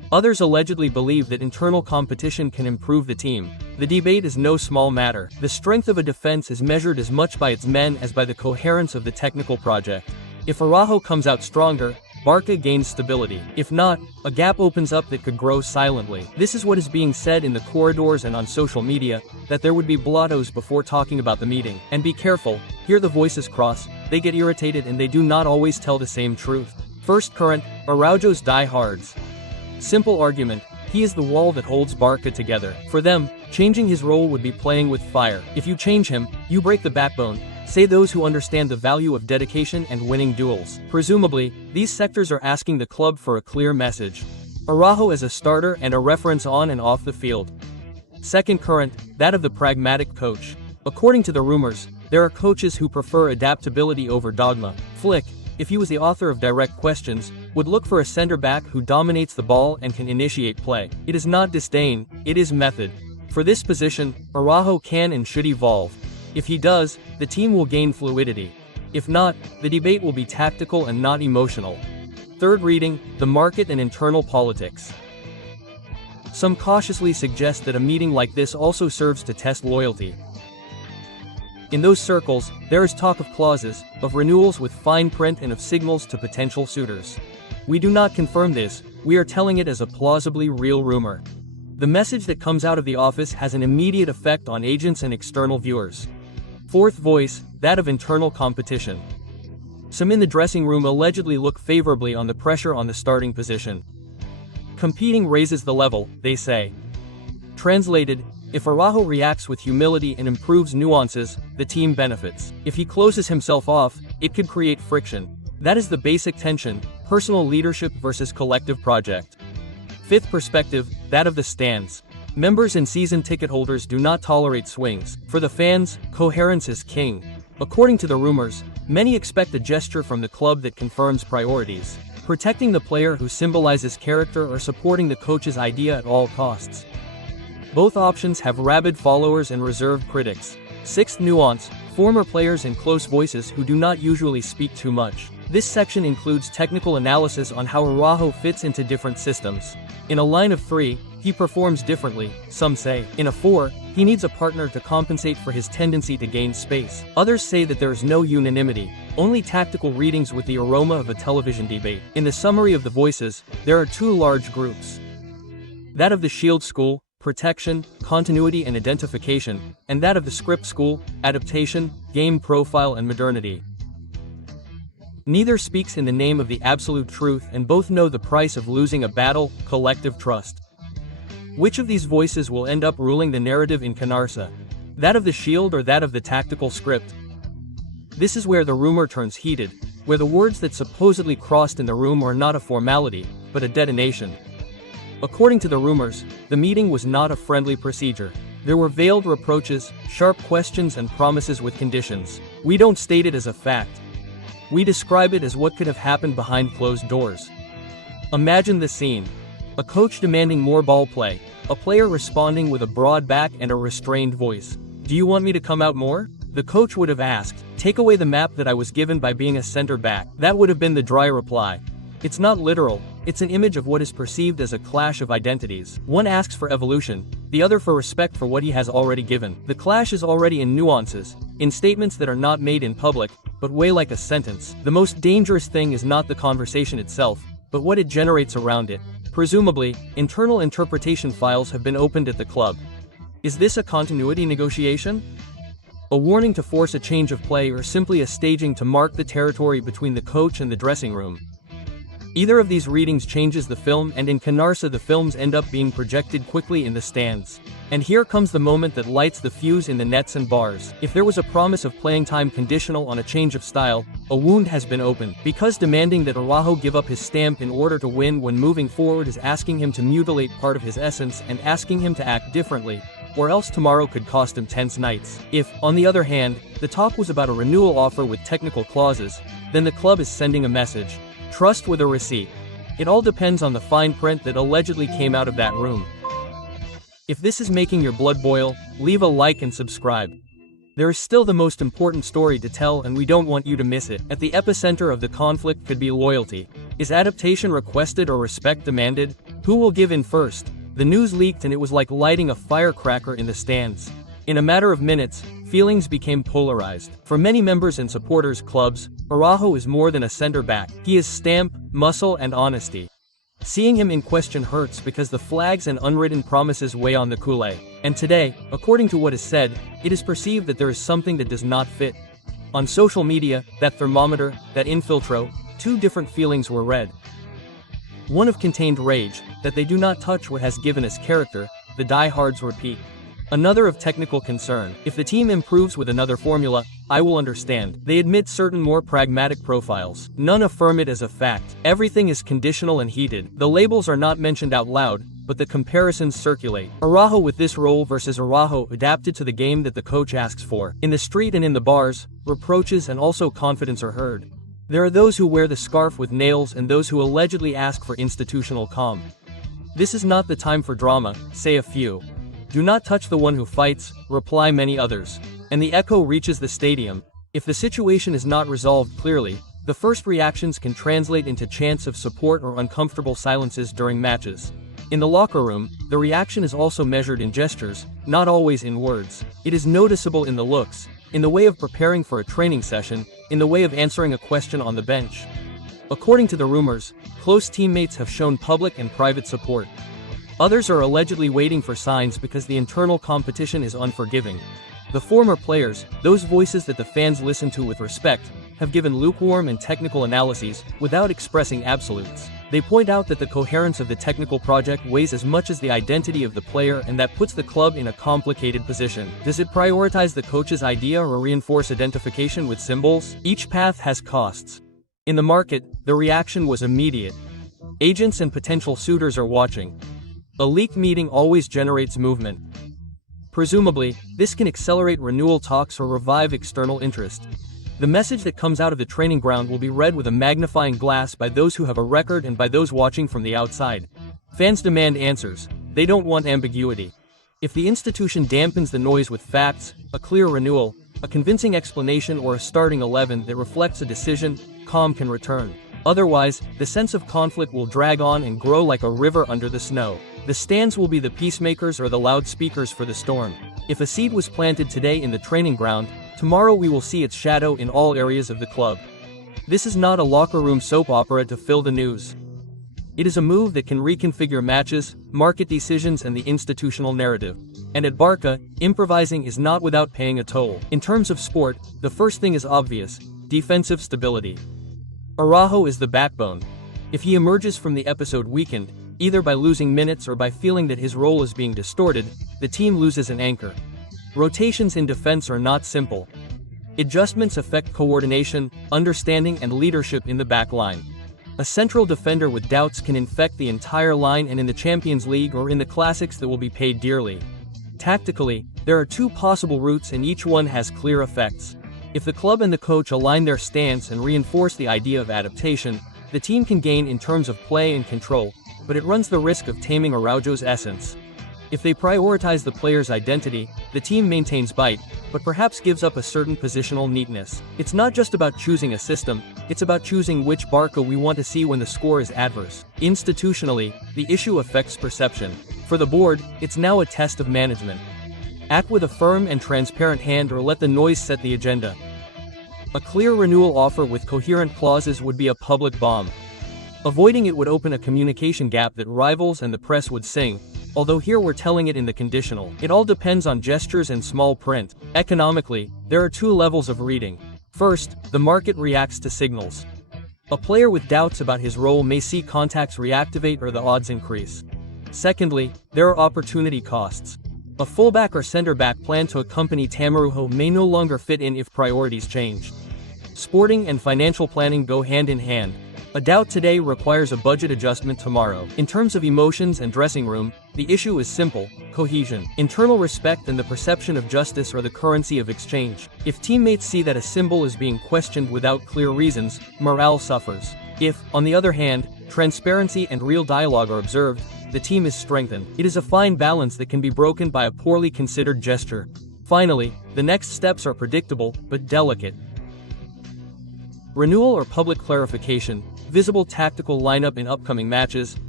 Others allegedly believe that internal competition can improve the team. The debate is no small matter. The strength of a defense is measured as much by its men as by the coherence of the technical project. If Araújo comes out stronger, BARCA gains stability. If not, a gap opens up that could grow silently. This is what is being said in the corridors and on social media, that there would be blottos before talking about the meeting. And be careful, here the voices cross, they get irritated and they do not always tell the same truth. First current, Araújo's diehards. Simple argument, he is the wall that holds BARCA together. For them, changing his role would be playing with fire. If you change him, you break the backbone, say those who understand the value of dedication and winning duels. Presumably, these sectors are asking the club for a clear message. Araújo as a starter and a reference on and off the field. Second current, that of the pragmatic coach. According to the rumors, there are coaches who prefer adaptability over dogma. Flick, if he was the author of direct questions, would look for a center-back who dominates the ball and can initiate play. It is not disdain, it is method. For this position, Araújo can and should evolve. If he does, the team will gain fluidity. If not, the debate will be tactical and not emotional. Third reading, the market and internal politics. Some cautiously suggest that a meeting like this also serves to test loyalty. In those circles, there is talk of clauses, of renewals with fine print and of signals to potential suitors. We do not confirm this, we are telling it as a plausibly real rumor. The message that comes out of the office has an immediate effect on agents and external viewers. Fourth voice, that of internal competition. Some in the dressing room allegedly look favorably on the pressure on the starting position. Competing raises the level, they say. Translated, if Araújo reacts with humility and improves nuances, the team benefits. If he closes himself off, it could create friction. That is the basic tension, personal leadership versus collective project. Fifth perspective, that of the stands. Members and season ticket holders do not tolerate swings. For the fans, coherence is king. According to the rumors, many expect a gesture from the club that confirms priorities. Protecting the player who symbolizes character or supporting the coach's idea at all costs. Both options have rabid followers and reserved critics. Sixth nuance, former players and close voices who do not usually speak too much. This section includes technical analysis on how Araújo fits into different systems. In a line of 3, he performs differently, some say. In a 4, he needs a partner to compensate for his tendency to gain space. Others say that there is no unanimity, only tactical readings with the aroma of a television debate. In the summary of the voices, there are 2 large groups. That of the Shield School, protection, continuity and identification, and that of the Script School, adaptation, game profile and modernity. Neither speaks in the name of the absolute truth and both know the price of losing a battle, collective trust. Which of these voices will end up ruling the narrative in Canarsa? That of the Shield or that of the tactical script? This is where the rumor turns heated, where the words that supposedly crossed in the room are not a formality, but a detonation. According to the rumors, the meeting was not a friendly procedure. There were veiled reproaches, sharp questions and promises with conditions. We don't state it as a fact. We describe it as what could have happened behind closed doors. Imagine the scene. A coach demanding more ball play, a player responding with a broad back and a restrained voice. Do you want me to come out more? The coach would have asked, take away the map that I was given by being a center back. That would have been the dry reply. It's not literal, it's an image of what is perceived as a clash of identities. One asks for evolution, the other for respect for what he has already given. The clash is already in nuances, in statements that are not made in public, but weigh like a sentence. The most dangerous thing is not the conversation itself, but what it generates around it. Presumably, internal interpretation files have been opened at the club. Is this a continuity negotiation? A warning to force a change of play or simply a staging to mark the territory between the coach and the dressing room? Either of these readings changes the film, and in Canarsa the films end up being projected quickly in the stands. And here comes the moment that lights the fuse in the nets and bars. If there was a promise of playing time conditional on a change of style, a wound has been opened. Because demanding that Araújo give up his stamp in order to win when moving forward is asking him to mutilate part of his essence and asking him to act differently, or else tomorrow could cost him tense nights. If, on the other hand, the talk was about a renewal offer with technical clauses, then the club is sending a message. Trust with a receipt. It all depends on the fine print that allegedly came out of that room. If this is making your blood boil, leave a like and subscribe. There is still the most important story to tell and we don't want you to miss it. At the epicenter of the conflict could be loyalty. Is adaptation requested or respect demanded? Who will give in first? The news leaked and it was like lighting a firecracker in the stands. In a matter of minutes, feelings became polarized. For many members and supporters clubs, Araújo is more than a center-back. He is stamp, muscle and honesty. Seeing him in question hurts because the flags and unwritten promises weigh on the culé. And today, according to what is said, it is perceived that there is something that does not fit. On social media, that thermometer, that infiltro, two different feelings were read. One of contained rage, that they do not touch what has given us character, the diehards repeat. Another of technical concern, if the team improves with another formula, I will understand. They admit certain more pragmatic profiles. None affirm it as a fact. Everything is conditional and heated. The labels are not mentioned out loud, but the comparisons circulate. Araújo with this role versus Araújo adapted to the game that the coach asks for. In the street and in the bars, reproaches and also confidence are heard. There are those who wear the scarf with nails and those who allegedly ask for institutional calm. This is not the time for drama, say a few. Do not touch the one who fights, reply many others. And the echo reaches the stadium. If the situation is not resolved clearly, the first reactions can translate into chants of support or uncomfortable silences during matches. In the locker room, the reaction is also measured in gestures, not always in words. It is noticeable in the looks, in the way of preparing for a training session, in the way of answering a question on the bench. According to the rumors, close teammates have shown public and private support. Others are allegedly waiting for signs because the internal competition is unforgiving. The former players, those voices that the fans listen to with respect, have given lukewarm and technical analyses, without expressing absolutes. They point out that the coherence of the technical project weighs as much as the identity of the player, and that puts the club in a complicated position. Does it prioritize the coach's idea or reinforce identification with symbols? Each path has costs. In the market, the reaction was immediate. Agents and potential suitors are watching. A leaked meeting always generates movement. Presumably, this can accelerate renewal talks or revive external interest. The message that comes out of the training ground will be read with a magnifying glass by those who have a record and by those watching from the outside. Fans demand answers. They don't want ambiguity. If the institution dampens the noise with facts, a clear renewal, a convincing explanation or a starting 11 that reflects a decision, calm can return. Otherwise, the sense of conflict will drag on and grow like a river under the snow. The stands will be the peacemakers or the loudspeakers for the storm. If a seed was planted today in the training ground, tomorrow we will see its shadow in all areas of the club. This is not a locker room soap opera to fill the news. It is a move that can reconfigure matches, market decisions and the institutional narrative. And at BARCA, improvising is not without paying a toll. In terms of sport, the first thing is obvious: defensive stability. Araújo is the backbone. If he emerges from the episode weakened, either by losing minutes or by feeling that his role is being distorted, the team loses an anchor. Rotations in defense are not simple. Adjustments affect coordination, understanding and leadership in the back line. A central defender with doubts can infect the entire line, and in the Champions League or in the classics that will be paid dearly. Tactically, there are two possible routes and each one has clear effects. If the club and the coach align their stance and reinforce the idea of adaptation, the team can gain in terms of play and control, but it runs the risk of taming Araújo's essence. If they prioritize the player's identity, the team maintains bite, but perhaps gives up a certain positional neatness. It's not just about choosing a system, it's about choosing which BARCA we want to see when the score is adverse. Institutionally, the issue affects perception. For the board, it's now a test of management. Act with a firm and transparent hand or let the noise set the agenda. A clear renewal offer with coherent clauses would be a public bomb. Avoiding it would open a communication gap that rivals and the press would sing, although here we're telling it in the conditional. It all depends on gestures and small print. Economically, there are two levels of reading. First, the market reacts to signals. A player with doubts about his role may see contacts reactivate or the odds increase. Secondly, there are opportunity costs. A fullback or center-back planned to accompany Araújo may no longer fit in if priorities change. Sporting and financial planning go hand in hand. A doubt today requires a budget adjustment tomorrow. In terms of emotions and dressing room, the issue is simple: cohesion. Internal respect and the perception of justice are the currency of exchange. If teammates see that a symbol is being questioned without clear reasons, morale suffers. If, on the other hand, transparency and real dialogue are observed, the team is strengthened. It is a fine balance that can be broken by a poorly considered gesture. Finally, the next steps are predictable, but delicate. Renewal or public clarification, visible tactical lineup in upcoming matches,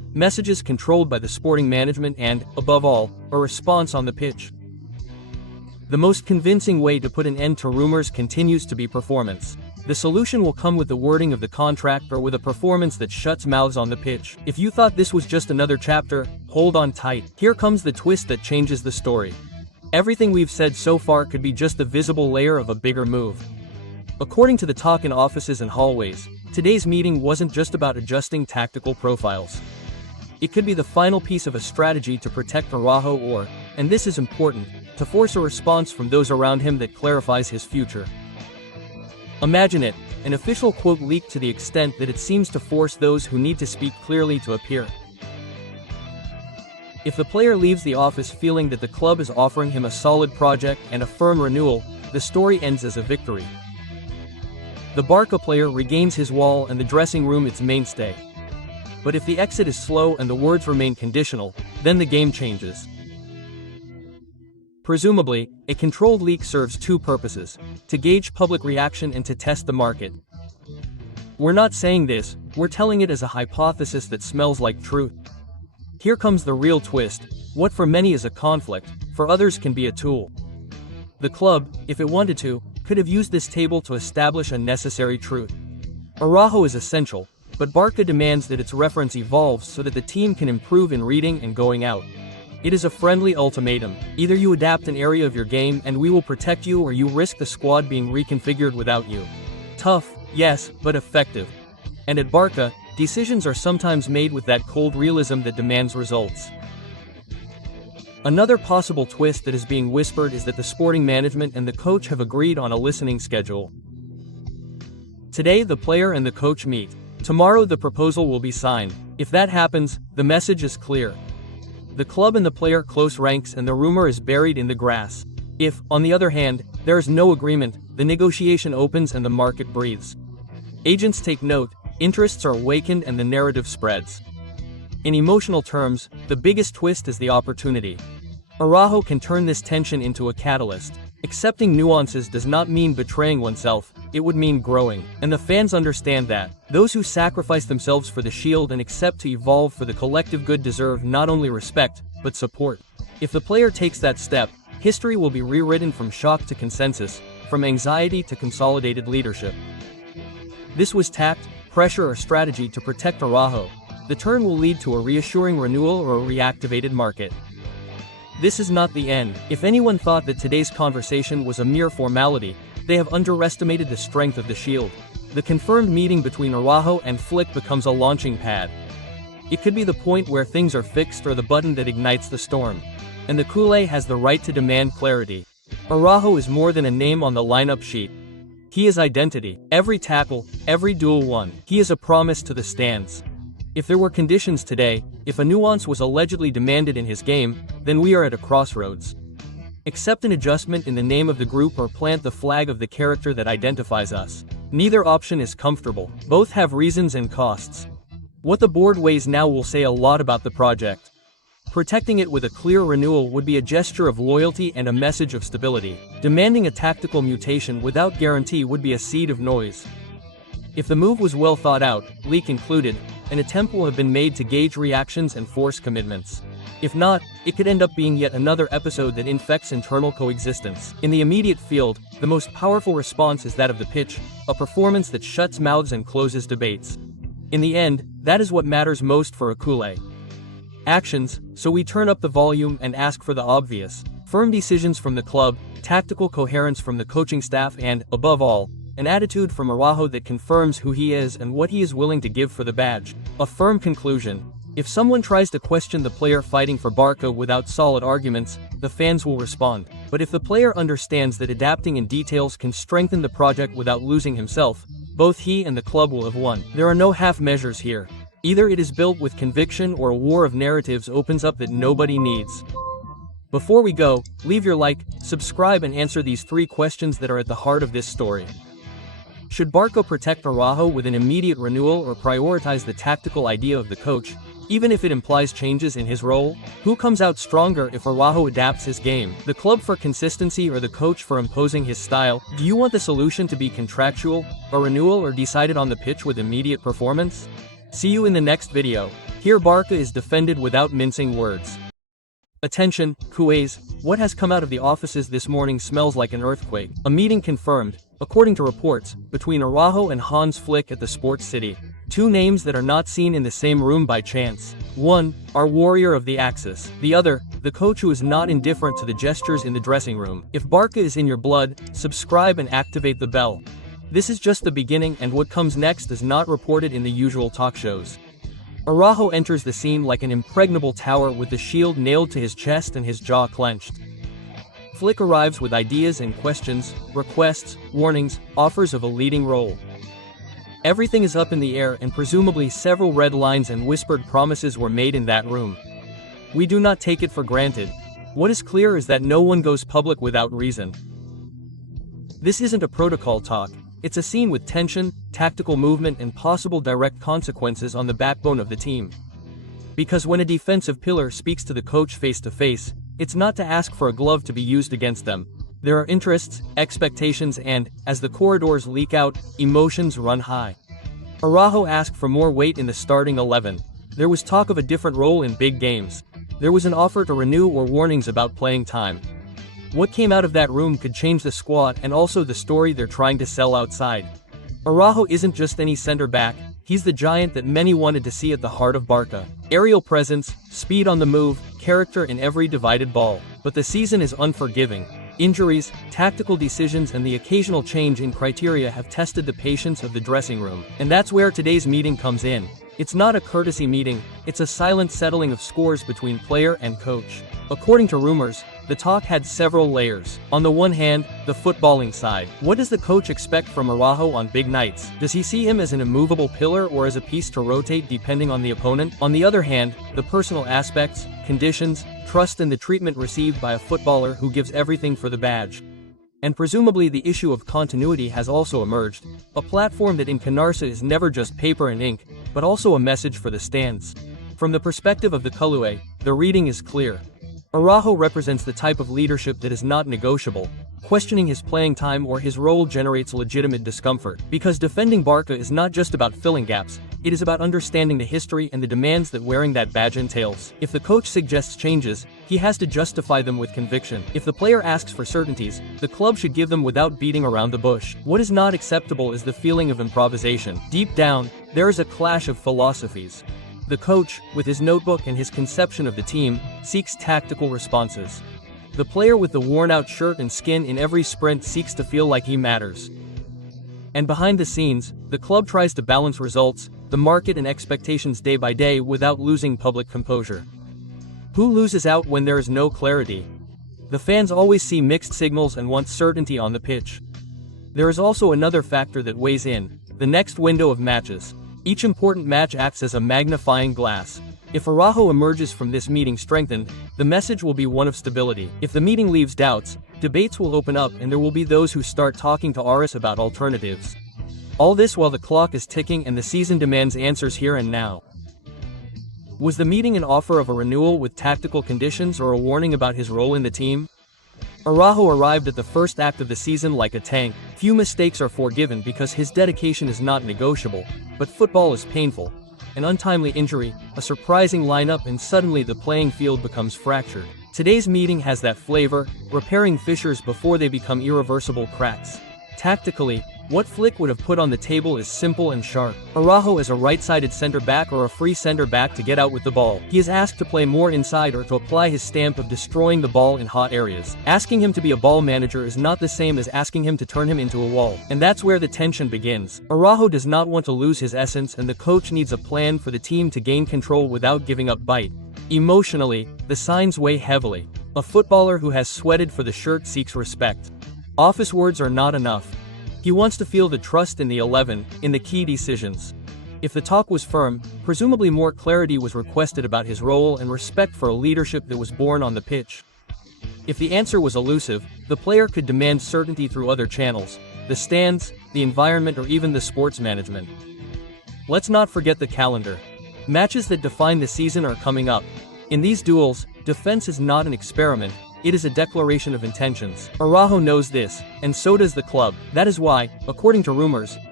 messages controlled by the sporting management and, above all, a response on the pitch. The most convincing way to put an end to rumors continues to be performance. The solution will come with the wording of the contract or with a performance that shuts mouths on the pitch. If you thought this was just another chapter, hold on tight. Here comes the twist that changes the story. Everything we've said so far could be just the visible layer of a bigger move. According to the talk in offices and hallways, today's meeting wasn't just about adjusting tactical profiles. It could be the final piece of a strategy to protect Araújo or, and this is important, to force a response from those around him that clarifies his future. Imagine it, an official quote leaked to the extent that it seems to force those who need to speak clearly to appear. If the player leaves the office feeling that the club is offering him a solid project and a firm renewal, the story ends as a victory. The BARCA player regains his wall and the dressing room its mainstay. But if the exit is slow and the words remain conditional, then the game changes. Presumably, a controlled leak serves two purposes: to gauge public reaction and to test the market. We're not saying this, we're telling it as a hypothesis that smells like truth. Here comes the real twist: what for many is a conflict, for others can be a tool. The club, if it wanted to, could have used this table to establish a necessary truth. Araújo is essential, but BARCA demands that its reference evolves so that the team can improve in reading and going out. It is a friendly ultimatum: either you adapt an area of your game and we will protect you, or you risk the squad being reconfigured without you. Tough, yes, but effective. And at BARCA, decisions are sometimes made with that cold realism that demands results. Another possible twist that is being whispered is that the sporting management and the coach have agreed on a listening schedule. Today the player and the coach meet. Tomorrow the proposal will be signed. If that happens, the message is clear. The club and the player close ranks and the rumor is buried in the grass. If, on the other hand, there is no agreement, the negotiation opens and the market breathes. Agents take note, interests are awakened and the narrative spreads. In emotional terms, the biggest twist is the opportunity. Araújo can turn this tension into a catalyst. Accepting nuances does not mean betraying oneself, it would mean growing. And the fans understand that. Those who sacrifice themselves for the shield and accept to evolve for the collective good deserve not only respect, but support. If the player takes that step, history will be rewritten from shock to consensus, from anxiety to consolidated leadership. This was tact, pressure or strategy to protect Araújo. The turn will lead to a reassuring renewal or a reactivated market. This is not the end. If anyone thought that today's conversation was a mere formality, they have underestimated the strength of the shield. The confirmed meeting between Araújo and Flick becomes a launching pad. It could be the point where things are fixed or the button that ignites the storm. And the culé has the right to demand clarity. Araújo is more than a name on the lineup sheet. He is identity. Every tackle, every duel won. He is a promise to the stands. If there were conditions today, if a nuance was allegedly demanded in his game, then we are at a crossroads. Accept an adjustment in the name of the group or plant the flag of the character that identifies us. Neither option is comfortable. Both have reasons and costs. What the board weighs now will say a lot about the project. Protecting it with a clear renewal would be a gesture of loyalty and a message of stability. Demanding a tactical mutation without guarantee would be a seed of noise. If the move was well thought out, leak included, an attempt will have been made to gauge reactions and force commitments. If not, it could end up being yet another episode that infects internal coexistence. In the immediate field, the most powerful response is that of the pitch, a performance that shuts mouths and closes debates. In the end, that is what matters most for a culé. Actions, so we turn up the volume and ask for the obvious. Firm decisions from the club, tactical coherence from the coaching staff and, above all, an attitude from Araújo that confirms who he is and what he is willing to give for the badge. A firm conclusion. If someone tries to question the player fighting for BARCA without solid arguments, the fans will respond. But if the player understands that adapting in details can strengthen the project without losing himself, both he and the club will have won. There are no half measures here. Either it is built with conviction or a war of narratives opens up that nobody needs. Before we go, leave your like, subscribe and answer these 3 questions that are at the heart of this story. Should BARCA protect Araújo with an immediate renewal or prioritize the tactical idea of the coach, even if it implies changes in his role? Who comes out stronger if Araújo adapts his game? The club for consistency or the coach for imposing his style? Do you want the solution to be contractual, a renewal or decided on the pitch with immediate performance? See you in the next video. Here Barca is defended without mincing words. Attention, Kuways, what has come out of the offices this morning smells like an earthquake. A meeting confirmed, according to reports, between Araújo and Hansi Flick at the Sports City. Two names that are not seen in the same room by chance. One, our warrior of the Axis. The other, the coach who is not indifferent to the gestures in the dressing room. If Barca is in your blood, subscribe and activate the bell. This is just the beginning, and what comes next is not reported in the usual talk shows. Araújo enters the scene like an impregnable tower with the shield nailed to his chest and his jaw clenched. Flick arrives with ideas and questions, requests, warnings, offers of a leading role. Everything is up in the air, and presumably several red lines and whispered promises were made in that room. We do not take it for granted. What is clear is that no one goes public without reason. This isn't a protocol talk. It's a scene with tension, tactical movement, and possible direct consequences on the backbone of the team. Because when a defensive pillar speaks to the coach face to face, it's not to ask for a glove to be used against them. There are interests, expectations, and, as the corridors leak out, emotions run high. Araújo asked for more weight in the starting 11. There was talk of a different role in big games. There was an offer to renew or warnings about playing time. What came out of that room could change the squad and also the story they're trying to sell outside. Araújo isn't just any center back, he's the giant that many wanted to see at the heart of Barca. Aerial presence, speed on the move, character in every divided ball. But the season is unforgiving. Injuries, tactical decisions, and the occasional change in criteria have tested the patience of the dressing room. And that's where today's meeting comes in. It's not a courtesy meeting, it's a silent settling of scores between player and coach. According to rumors, the talk had several layers. On the one hand, the footballing side. What does the coach expect from Araújo on big nights? Does he see him as an immovable pillar or as a piece to rotate depending on the opponent? On the other hand, the personal aspects, conditions, trust, and the treatment received by a footballer who gives everything for the badge. And presumably the issue of continuity has also emerged, a platform that in Canarsa is never just paper and ink, but also a message for the stands. From the perspective of the Culé, the reading is clear. Araújo represents the type of leadership that is not negotiable. Questioning his playing time or his role generates legitimate discomfort, because defending Barca is not just about filling gaps, it is about understanding the history and the demands that wearing that badge entails. If the coach suggests changes, he has to justify them with conviction. If the player asks for certainties, the club should give them without beating around the bush. What is not acceptable is the feeling of improvisation. Deep down, there is a clash of philosophies. The coach, with his notebook and his conception of the team, seeks tactical responses. The player with the worn-out shirt and skin in every sprint seeks to feel like he matters. And behind the scenes, the club tries to balance results, the market, and expectations day by day without losing public composure. Who loses out when there is no clarity? The fans always see mixed signals and want certainty on the pitch. There is also another factor that weighs in: the next window of matches. Each important match acts as a magnifying glass. If Araújo emerges from this meeting strengthened, the message will be one of stability. If the meeting leaves doubts, debates will open up and there will be those who start talking to Aris about alternatives. All this while the clock is ticking and the season demands answers here and now. Was the meeting an offer of a renewal with tactical conditions or a warning about his role in the team? Araújo arrived at the first act of the season like a tank. Few mistakes are forgiven because his dedication is not negotiable, but football is painful. An untimely injury, a surprising lineup, and suddenly the playing field becomes fractured. Today's meeting has that flavor, repairing fissures before they become irreversible cracks. Tactically, what Flick would have put on the table is simple and sharp. Araújo is a right-sided center-back or a free center-back to get out with the ball. He is asked to play more inside or to apply his stamp of destroying the ball in hot areas. Asking him to be a ball manager is not the same as asking him to turn him into a wall. And that's where the tension begins. Araújo does not want to lose his essence, and the coach needs a plan for the team to gain control without giving up bite. Emotionally, the signs weigh heavily. A footballer who has sweated for the shirt seeks respect. Office words are not enough. He wants to feel the trust in the 11, in the key decisions. If the talk was firm, presumably more clarity was requested about his role and respect for a leadership that was born on the pitch. If the answer was elusive, the player could demand certainty through other channels, the stands, the environment, or even the sports management. Let's not forget the calendar. Matches that define the season are coming up. In these duels, defense is not an experiment, it is a declaration of intentions. Araújo knows this, and so does the club. That is why, according to rumors,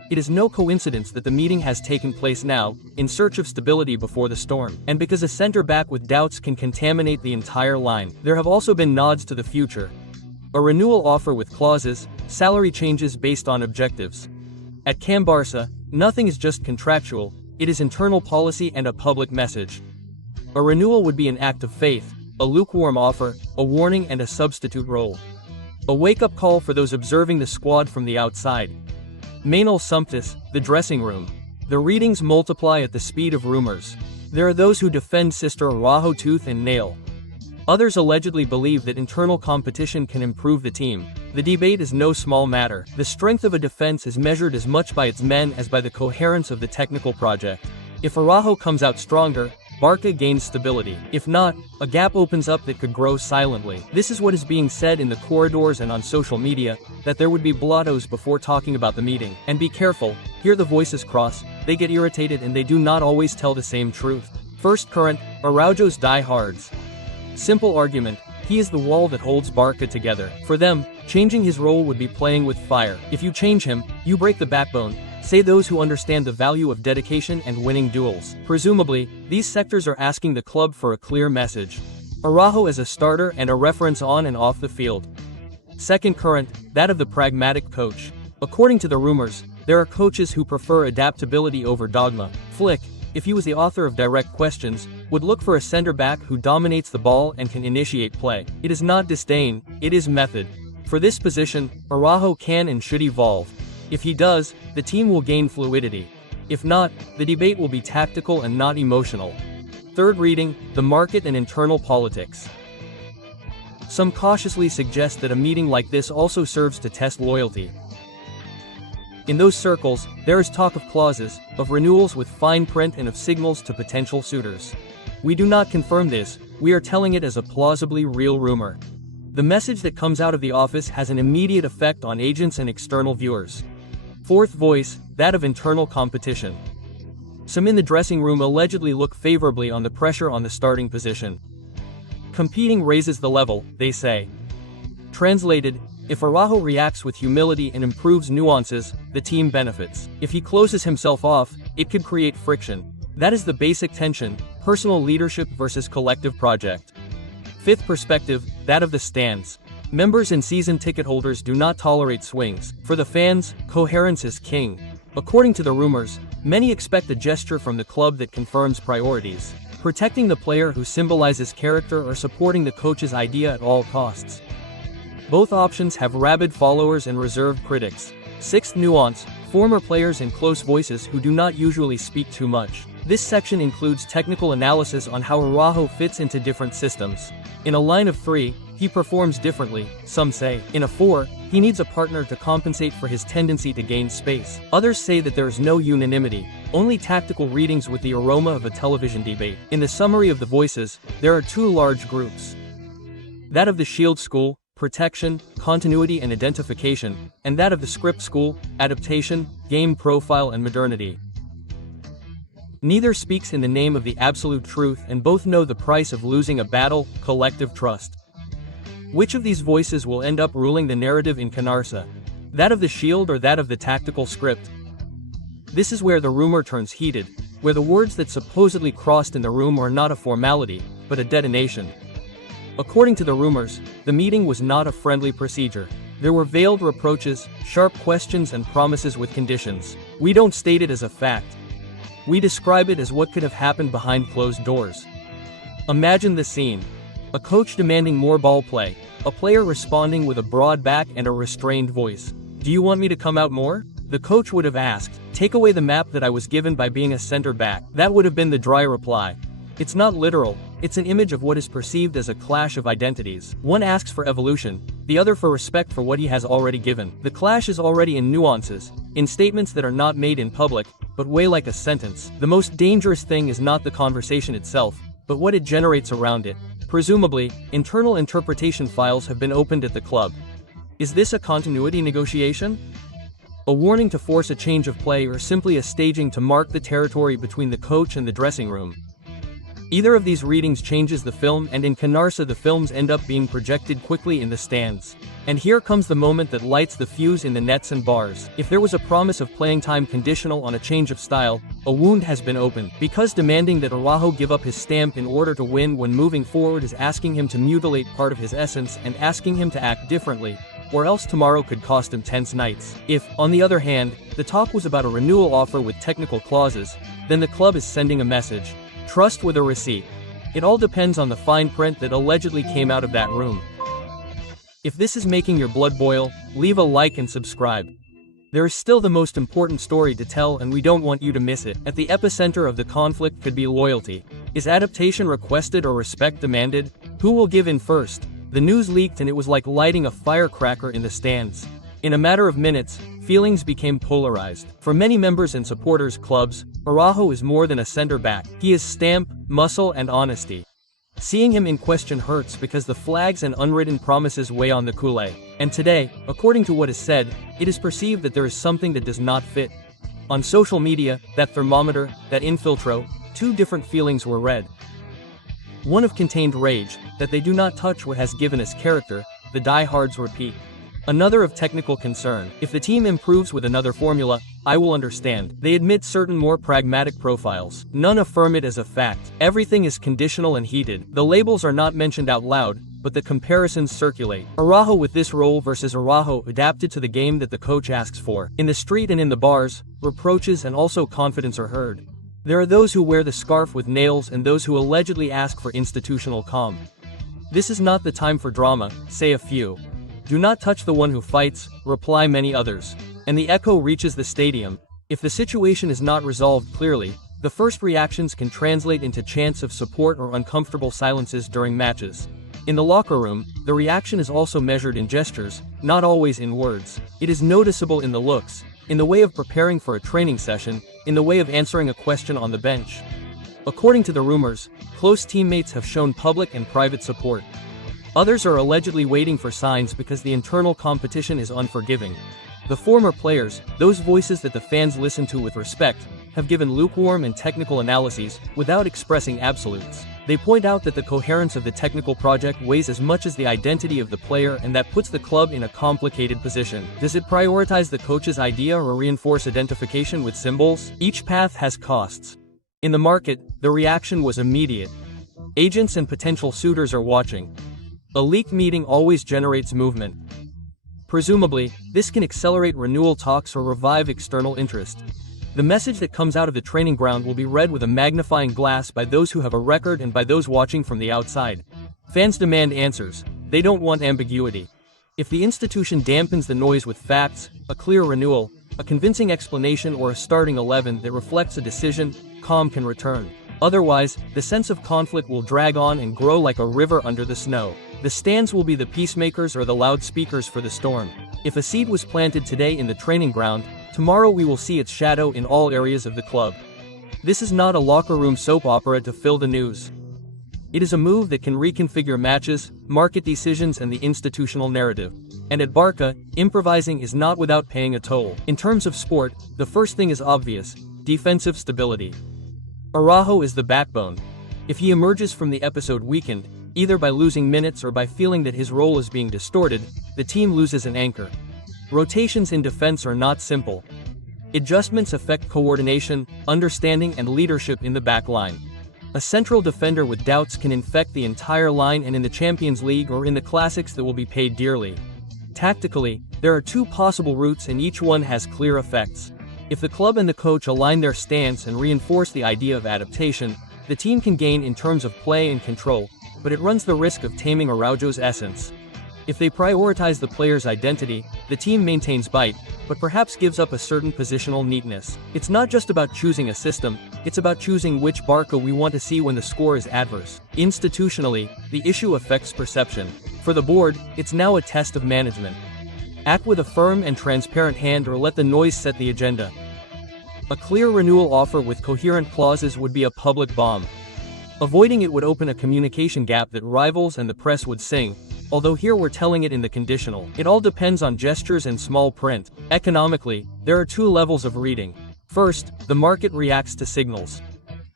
It is no coincidence that the meeting has taken place now, in search of stability before the storm. And because a center-back with doubts can contaminate the entire line, there have also been nods to the future. A renewal offer with clauses, salary changes based on objectives. At Camp Barça, nothing is just contractual, it is internal policy and a public message. A renewal would be an act of faith, a lukewarm offer, a warning and a substitute role. A wake-up call for those observing the squad from the outside. Manuel Sumptis, the dressing room. The readings multiply at the speed of rumors. There are those who defend Sister Araujo tooth and nail. Others allegedly believe that internal competition can improve the team. The debate is no small matter. The strength of a defense is measured as much by its men as by the coherence of the technical project. If Araujo comes out stronger, BARCA gains stability. If not, a gap opens up that could grow silently. This is what is being said in the corridors and on social media, that there would be blottos before talking about the meeting. And be careful, here the voices cross, they get irritated and they do not always tell the same truth. First current, Araujo's die-hards. Simple argument, he is the wall that holds BARCA together. For them, changing his role would be playing with fire. If you change him, you break the backbone, say those who understand the value of dedication and winning duels. Presumably, these sectors are asking the club for a clear message. Araujo as a starter and a reference on and off the field. Second current, that of the pragmatic coach. According to the rumors, there are coaches who prefer adaptability over dogma. Flick, if he was the author of Direct Questions, would look for a center-back who dominates the ball and can initiate play. It is not disdain, it is method. For this position, Araujo can and should evolve. If he does, the team will gain fluidity. If not, the debate will be tactical and not emotional. Third reading, the market and internal politics. Some cautiously suggest that a meeting like this also serves to test loyalty. In those circles, there is talk of clauses, of renewals with fine print and of signals to potential suitors. We do not confirm this, we are telling it as a plausibly real rumor. The message that comes out of the office has an immediate effect on agents and external viewers. Fourth voice, that of internal competition. Some in the dressing room allegedly look favorably on the pressure on the starting position. Competing raises the level, they say. Translated, if Araujo reacts with humility and improves nuances, the team benefits. If he closes himself off, it could create friction. That is the basic tension, personal leadership versus collective project. Fifth perspective, that of the stands. Members and season ticket holders do not tolerate swings. For the fans, coherence is king. According to the rumors, many expect a gesture from the club that confirms priorities. Protecting the player who symbolizes character or supporting the coach's idea at all costs. Both options have rabid followers and reserved critics. Sixth nuance, former players and close voices who do not usually speak too much. This section includes technical analysis on how Araujo fits into different systems. In a line of 3, he performs differently, some say. In a 4, he needs a partner to compensate for his tendency to gain space. Others say that there is no unanimity, only tactical readings with the aroma of a television debate. In the summary of the voices, there are 2 large groups. That of the Shield School, protection, continuity and identification, and that of the Script School, adaptation, game profile and modernity. Neither speaks in the name of the absolute truth and both know the price of losing a battle, collective trust. Which of these voices will end up ruling the narrative in Canarsa? That of the Shield or that of the tactical script? This is where the rumor turns heated, where the words that supposedly crossed in the room are not a formality, but a detonation. According to the rumors, the meeting was not a friendly procedure. There were veiled reproaches, sharp questions and promises with conditions. We don't state it as a fact. We describe it as what could have happened behind closed doors. Imagine the scene. A coach demanding more ball play, a player responding with a broad back and a restrained voice. Do you want me to come out more? The coach would have asked, take away the map that I was given by being a center back. That would have been the dry reply. It's not literal, it's an image of what is perceived as a clash of identities. One asks for evolution, the other for respect for what he has already given. The clash is already in nuances, in statements that are not made in public, but weigh like a sentence. The most dangerous thing is not the conversation itself, but what it generates around it. Presumably, internal interpretation files have been opened at the club. Is this a continuity negotiation? A warning to force a change of play or simply a staging to mark the territory between the coach and the dressing room? Either of these readings changes the film, and in Canarsa the films end up being projected quickly in the stands. And here comes the moment that lights the fuse in the nets and bars. If there was a promise of playing time conditional on a change of style, a wound has been opened. Because demanding that Araújo give up his stamp in order to win when moving forward is asking him to mutilate part of his essence and asking him to act differently, or else tomorrow could cost him tense nights. If, on the other hand, the talk was about a renewal offer with technical clauses, then the club is sending a message. Trust with a receipt. It all depends on the fine print that allegedly came out of that room. If this is making your blood boil, leave a like and subscribe. There is still the most important story to tell, and we don't want you to miss it. At the epicenter of the conflict could be loyalty. Is adaptation requested or respect demanded? Who will give in first? The news leaked and it was like lighting a firecracker in the stands. In a matter of minutes, feelings became polarized. For many members and supporters clubs, Araújo is more than a center-back. He is stamp, muscle and honesty. Seeing him in question hurts because the flags and unwritten promises weigh on the culé. And today, according to what is said, it is perceived that there is something that does not fit. On social media, that thermometer, that infiltro, two different feelings were read. One of contained rage, that they do not touch what has given us character, the diehards repeat. Another of technical concern. If the team improves with another formula, I will understand. They admit certain more pragmatic profiles. None affirm it as a fact. Everything is conditional and heated. The labels are not mentioned out loud, but the comparisons circulate. Araújo with this role versus Araújo adapted to the game that the coach asks for. In the street and in the bars, reproaches and also confidence are heard. There are those who wear the scarf with nails and those who allegedly ask for institutional calm. This is not the time for drama, say a few. Do not touch the one who fights, reply many others. And the echo reaches the stadium. If the situation is not resolved clearly, the first reactions can translate into chants of support or uncomfortable silences during matches. In the locker room, the reaction is also measured in gestures, not always in words. It is noticeable in the looks, in the way of preparing for a training session, in the way of answering a question on the bench. According to the rumors, close teammates have shown public and private support. Others are allegedly waiting for signs because the internal competition is unforgiving. The former players, those voices that the fans listen to with respect, have given lukewarm and technical analyses, without expressing absolutes. They point out that the coherence of the technical project weighs as much as the identity of the player, and that puts the club in a complicated position. Does it prioritize the coach's idea or reinforce identification with symbols? Each path has costs. In the market, the reaction was immediate. Agents and potential suitors are watching. A leaked meeting always generates movement. Presumably, this can accelerate renewal talks or revive external interest. The message that comes out of the training ground will be read with a magnifying glass by those who have a record and by those watching from the outside. Fans demand answers. They don't want ambiguity. If the institution dampens the noise with facts, a clear renewal, a convincing explanation or a starting 11 that reflects a decision, calm can return. Otherwise, the sense of conflict will drag on and grow like a river under the snow. The stands will be the peacemakers or the loudspeakers for the storm. If a seed was planted today in the training ground, tomorrow we will see its shadow in all areas of the club. This is not a locker room soap opera to fill the news. It is a move that can reconfigure matches, market decisions and the institutional narrative. And at BARCA, improvising is not without paying a toll. In terms of sport, the first thing is obvious: defensive stability. Araújo is the backbone. If he emerges from the episode weakened, either by losing minutes or by feeling that his role is being distorted, the team loses an anchor. Rotations in defense are not simple. Adjustments affect coordination, understanding and leadership in the back line. A central defender with doubts can infect the entire line, and in the Champions League or in the classics that will be paid dearly. Tactically, there are two possible routes and each one has clear effects. If the club and the coach align their stance and reinforce the idea of adaptation, the team can gain in terms of play and control, but it runs the risk of taming Araújo's essence. If they prioritize the player's identity, the team maintains bite, but perhaps gives up a certain positional neatness. It's not just about choosing a system, it's about choosing which BARCA we want to see when the score is adverse. Institutionally, the issue affects perception. For the board, it's now a test of management. Act with a firm and transparent hand or let the noise set the agenda. A clear renewal offer with coherent clauses would be a public bomb. Avoiding it would open a communication gap that rivals and the press would sing, although here we're telling it in the conditional. It all depends on gestures and small print. Economically, there are two levels of reading. First, the market reacts to signals.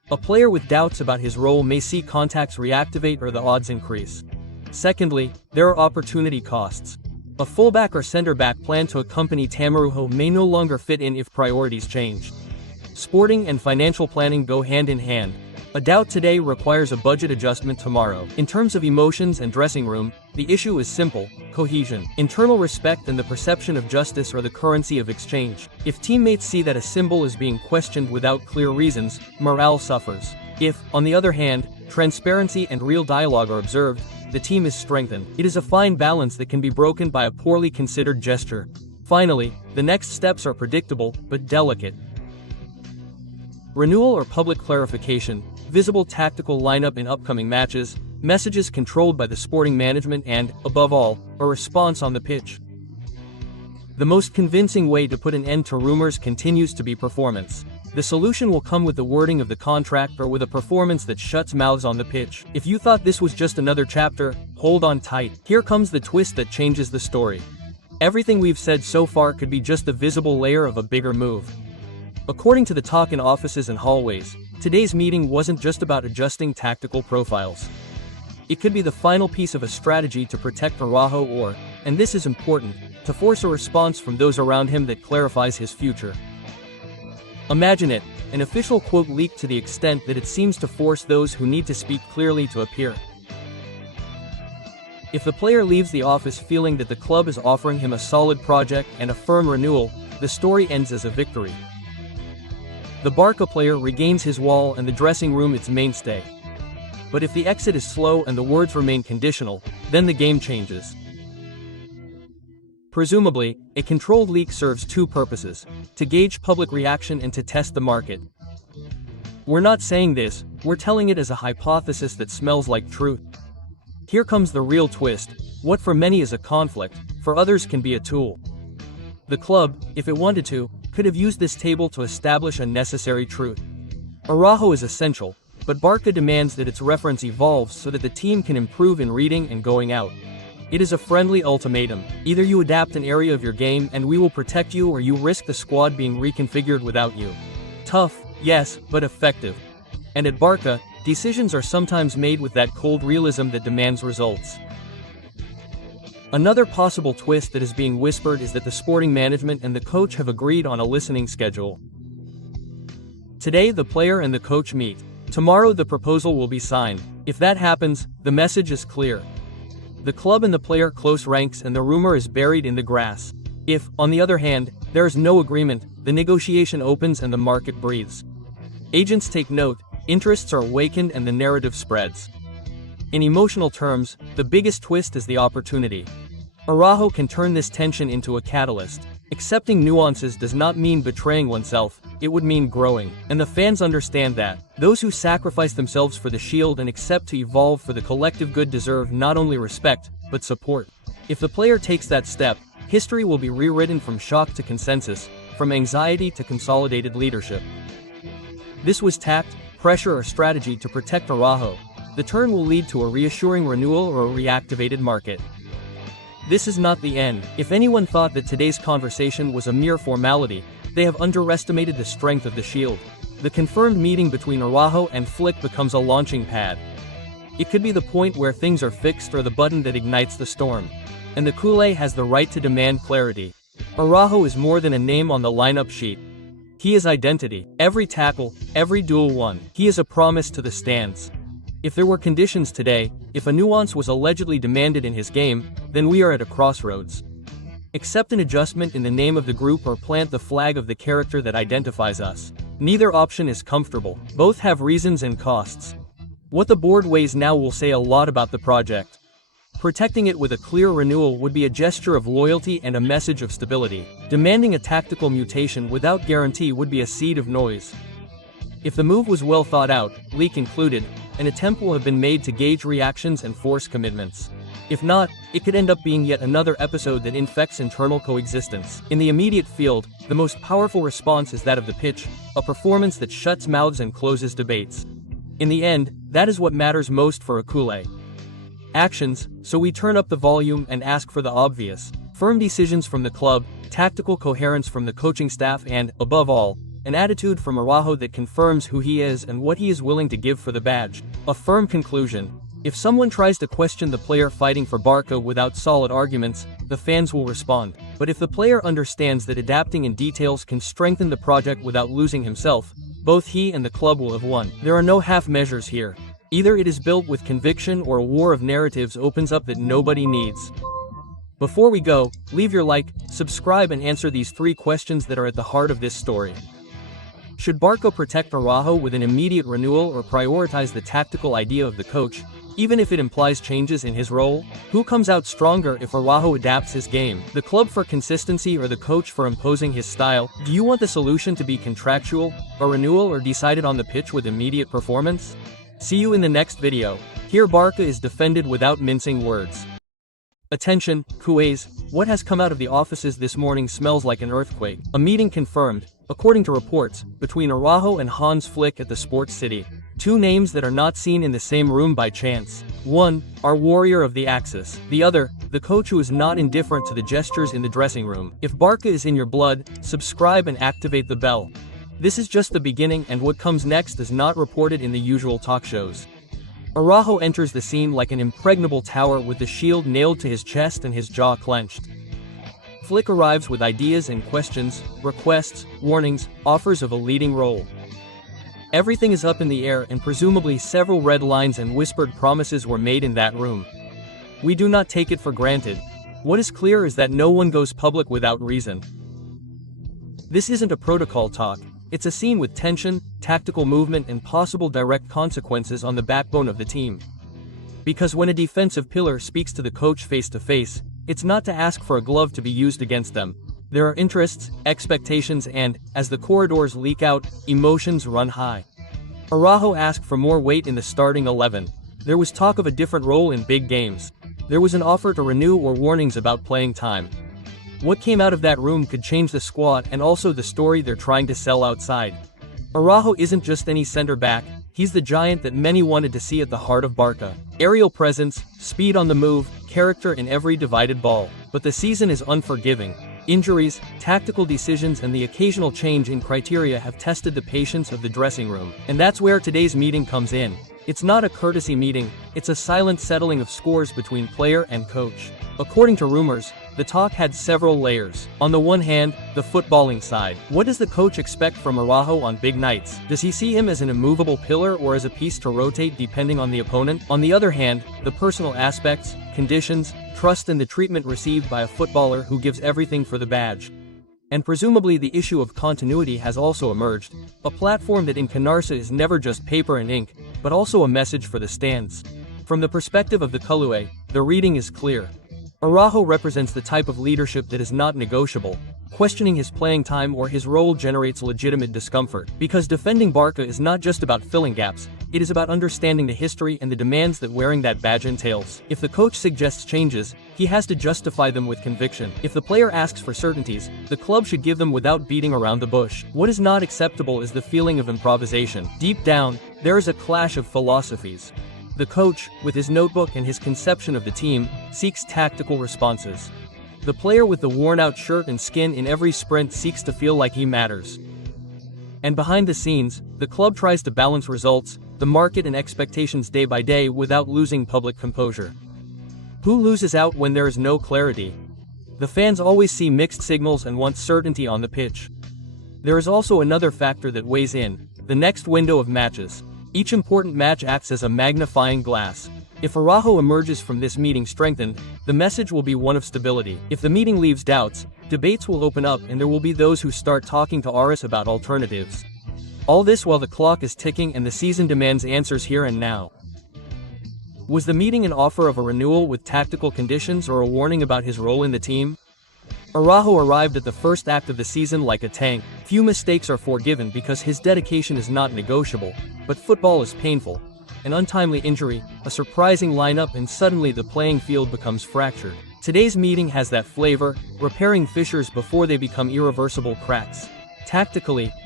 A player with doubts about his role may see contacts reactivate or the odds increase. Secondly, there are opportunity costs. A fullback or center-back planned to accompany Araújo may no longer fit in if priorities change. Sporting and financial planning go hand in hand. A doubt today requires a budget adjustment tomorrow. In terms of emotions and dressing room, the issue is simple: cohesion. Internal respect and the perception of justice are the currency of exchange. If teammates see that a symbol is being questioned without clear reasons, morale suffers. If, on the other hand, transparency and real dialogue are observed, the team is strengthened. It is a fine balance that can be broken by a poorly considered gesture. Finally, the next steps are predictable, but delicate. Renewal or public clarification, visible tactical lineup in upcoming matches, messages controlled by the sporting management and, above all, a response on the pitch. The most convincing way to put an end to rumors continues to be performance. The solution will come with the wording of the contract or with a performance that shuts mouths on the pitch. If you thought this was just another chapter, hold on tight. Here comes the twist that changes the story. Everything we've said so far could be just the visible layer of a bigger move. According to the talk in offices and hallways, today's meeting wasn't just about adjusting tactical profiles. It could be the final piece of a strategy to protect Araújo or, and this is important, to force a response from those around him that clarifies his future. Imagine it, an official quote leaked to the extent that it seems to force those who need to speak clearly to appear. If the player leaves the office feeling that the club is offering him a solid project and a firm renewal, the story ends as a victory. The BARCA player regains his wall and the dressing room its mainstay. But if the exit is slow and the words remain conditional, then the game changes. Presumably, a controlled leak serves two purposes: to gauge public reaction and to test the market. We're not saying this, we're telling it as a hypothesis that smells like truth. Here comes the real twist: what for many is a conflict, for others can be a tool. The club, if it wanted to, could have used this table to establish a necessary truth. Araújo is essential, but BARCA demands that its reference evolves so that the team can improve in reading and going out. It is a friendly ultimatum: either you adapt an area of your game and we will protect you, or you risk the squad being reconfigured without you. Tough, yes, but effective. And at BARCA, decisions are sometimes made with that cold realism that demands results. Another possible twist that is being whispered is that the sporting management and the coach have agreed on a listening schedule. Today the player and the coach meet. Tomorrow the proposal will be signed. If that happens, the message is clear. The club and the player close ranks and the rumor is buried in the grass. If, on the other hand, there is no agreement, the negotiation opens and the market breathes. Agents take note, interests are awakened and the narrative spreads. In emotional terms, the biggest twist is the opportunity. Araújo can turn this tension into a catalyst. Accepting nuances does not mean betraying oneself, it would mean growing. And the fans understand that. Those who sacrifice themselves for the shield and accept to evolve for the collective good deserve not only respect, but support. If the player takes that step, history will be rewritten from shock to consensus, from anxiety to consolidated leadership. This was tact, pressure or strategy to protect Araújo. The turn will lead to a reassuring renewal or a reactivated market. This is not the end. If anyone thought that today's conversation was a mere formality, they have underestimated the strength of the shield. The confirmed meeting between Araújo and Flick becomes a launching pad. It could be the point where things are fixed or the button that ignites the storm. And the culé has the right to demand clarity. Araújo is more than a name on the lineup sheet. He is identity. Every tackle, every duel won. He is a promise to the stands. If there were conditions today, if a nuance was allegedly demanded in his game, then we are at a crossroads. Accept an adjustment in the name of the group or plant the flag of the character that identifies us. Neither option is comfortable. Both have reasons and costs. What the board weighs now will say a lot about the project. Protecting it with a clear renewal would be a gesture of loyalty and a message of stability. Demanding a tactical mutation without guarantee would be a seed of noise. If the move was well thought out, leak included, an attempt will have been made to gauge reactions and force commitments. If not, it could end up being yet another episode that infects internal coexistence. In the immediate field, the most powerful response is that of the pitch, a performance that shuts mouths and closes debates. In the end, that is what matters most for a culé. Actions, so we turn up the volume and ask for the obvious. Firm decisions from the club, tactical coherence from the coaching staff and, above all, an attitude from Araujo that confirms who he is and what he is willing to give for the badge. A firm conclusion. If someone tries to question the player fighting for Barca without solid arguments, the fans will respond. But if the player understands that adapting in details can strengthen the project without losing himself, both he and the club will have won. There are no half measures here. Either it is built with conviction or a war of narratives opens up that nobody needs. Before we go, leave your like, subscribe and answer these 3 questions that are at the heart of this story. Should Barca protect Araujo with an immediate renewal or prioritize the tactical idea of the coach, even if it implies changes in his role? Who comes out stronger if Araujo adapts his game? The club for consistency or the coach for imposing his style? Do you want the solution to be contractual, a renewal, or decided on the pitch with immediate performance? See you in the next video. Here Barca is defended without mincing words. Attention, Kuwais, what has come out of the offices this morning smells like an earthquake. A meeting confirmed, according to reports, between Araujo and Hansi Flick at the Sports City. 2 names that are not seen in the same room by chance. One, our warrior of the Axis. The other, the coach who is not indifferent to the gestures in the dressing room. If Barca is in your blood, subscribe and activate the bell. This is just the beginning, and what comes next is not reported in the usual talk shows. Araujo enters the scene like an impregnable tower with the shield nailed to his chest and his jaw clenched. Flick arrives with ideas and questions, requests, warnings, offers of a leading role. Everything is up in the air, and presumably several red lines and whispered promises were made in that room. We do not take it for granted. What is clear is that no one goes public without reason. This isn't a protocol talk. It's a scene with tension, tactical movement and possible direct consequences on the backbone of the team. Because when a defensive pillar speaks to the coach face to face, it's not to ask for a glove to be used against them. There are interests, expectations and, as the corridors leak out, emotions run high. Araujo asked for more weight in the starting 11. There was talk of a different role in big games. There was an offer to renew or warnings about playing time. What came out of that room could change the squad and also the story they're trying to sell outside. Araujo isn't just any center back, he's the giant that many wanted to see at the heart of Barca. Aerial presence, speed on the move, character in every divided ball. But the season is unforgiving. Injuries, tactical decisions and the occasional change in criteria have tested the patience of the dressing room. And that's where today's meeting comes in. It's not a courtesy meeting, it's a silent settling of scores between player and coach. According to rumors, the talk had several layers. On the one hand, the footballing side. What does the coach expect from Araujo on big nights? Does he see him as an immovable pillar or as a piece to rotate depending on the opponent? On the other hand, the personal aspects, conditions, trust and the treatment received by a footballer who gives everything for the badge. And presumably the issue of continuity has also emerged, a platform that in Canarsa is never just paper and ink, but also a message for the stands. From the perspective of the Culé, the reading is clear. Araujo represents the type of leadership that is not negotiable. Questioning his playing time or his role generates legitimate discomfort. Because defending Barca is not just about filling gaps, it is about understanding the history and the demands that wearing that badge entails. If the coach suggests changes, he has to justify them with conviction. If the player asks for certainties, the club should give them without beating around the bush. What is not acceptable is the feeling of improvisation. Deep down, there is a clash of philosophies. The coach, with his notebook and his conception of the team, seeks tactical responses. The player with the worn-out shirt and skin in every sprint seeks to feel like he matters. And behind the scenes, the club tries to balance results, the market and expectations day by day without losing public composure. Who loses out when there is no clarity? The fans always see mixed signals and want certainty on the pitch. There is also another factor that weighs in, the next window of matches. Each important match acts as a magnifying glass. If Araujo emerges from this meeting strengthened, the message will be one of stability. If the meeting leaves doubts, debates will open up and there will be those who start talking to Aris about alternatives. All this while the clock is ticking and the season demands answers here and now. Was the meeting an offer of a renewal with tactical conditions or a warning about his role in the team? Araujo arrived at the first act of the season like a tank. Few mistakes are forgiven because his dedication is not negotiable, but football is painful. An untimely injury, a surprising lineup and suddenly the playing field becomes fractured. Today's meeting has that flavor, repairing fissures before they become irreversible cracks. Tactically,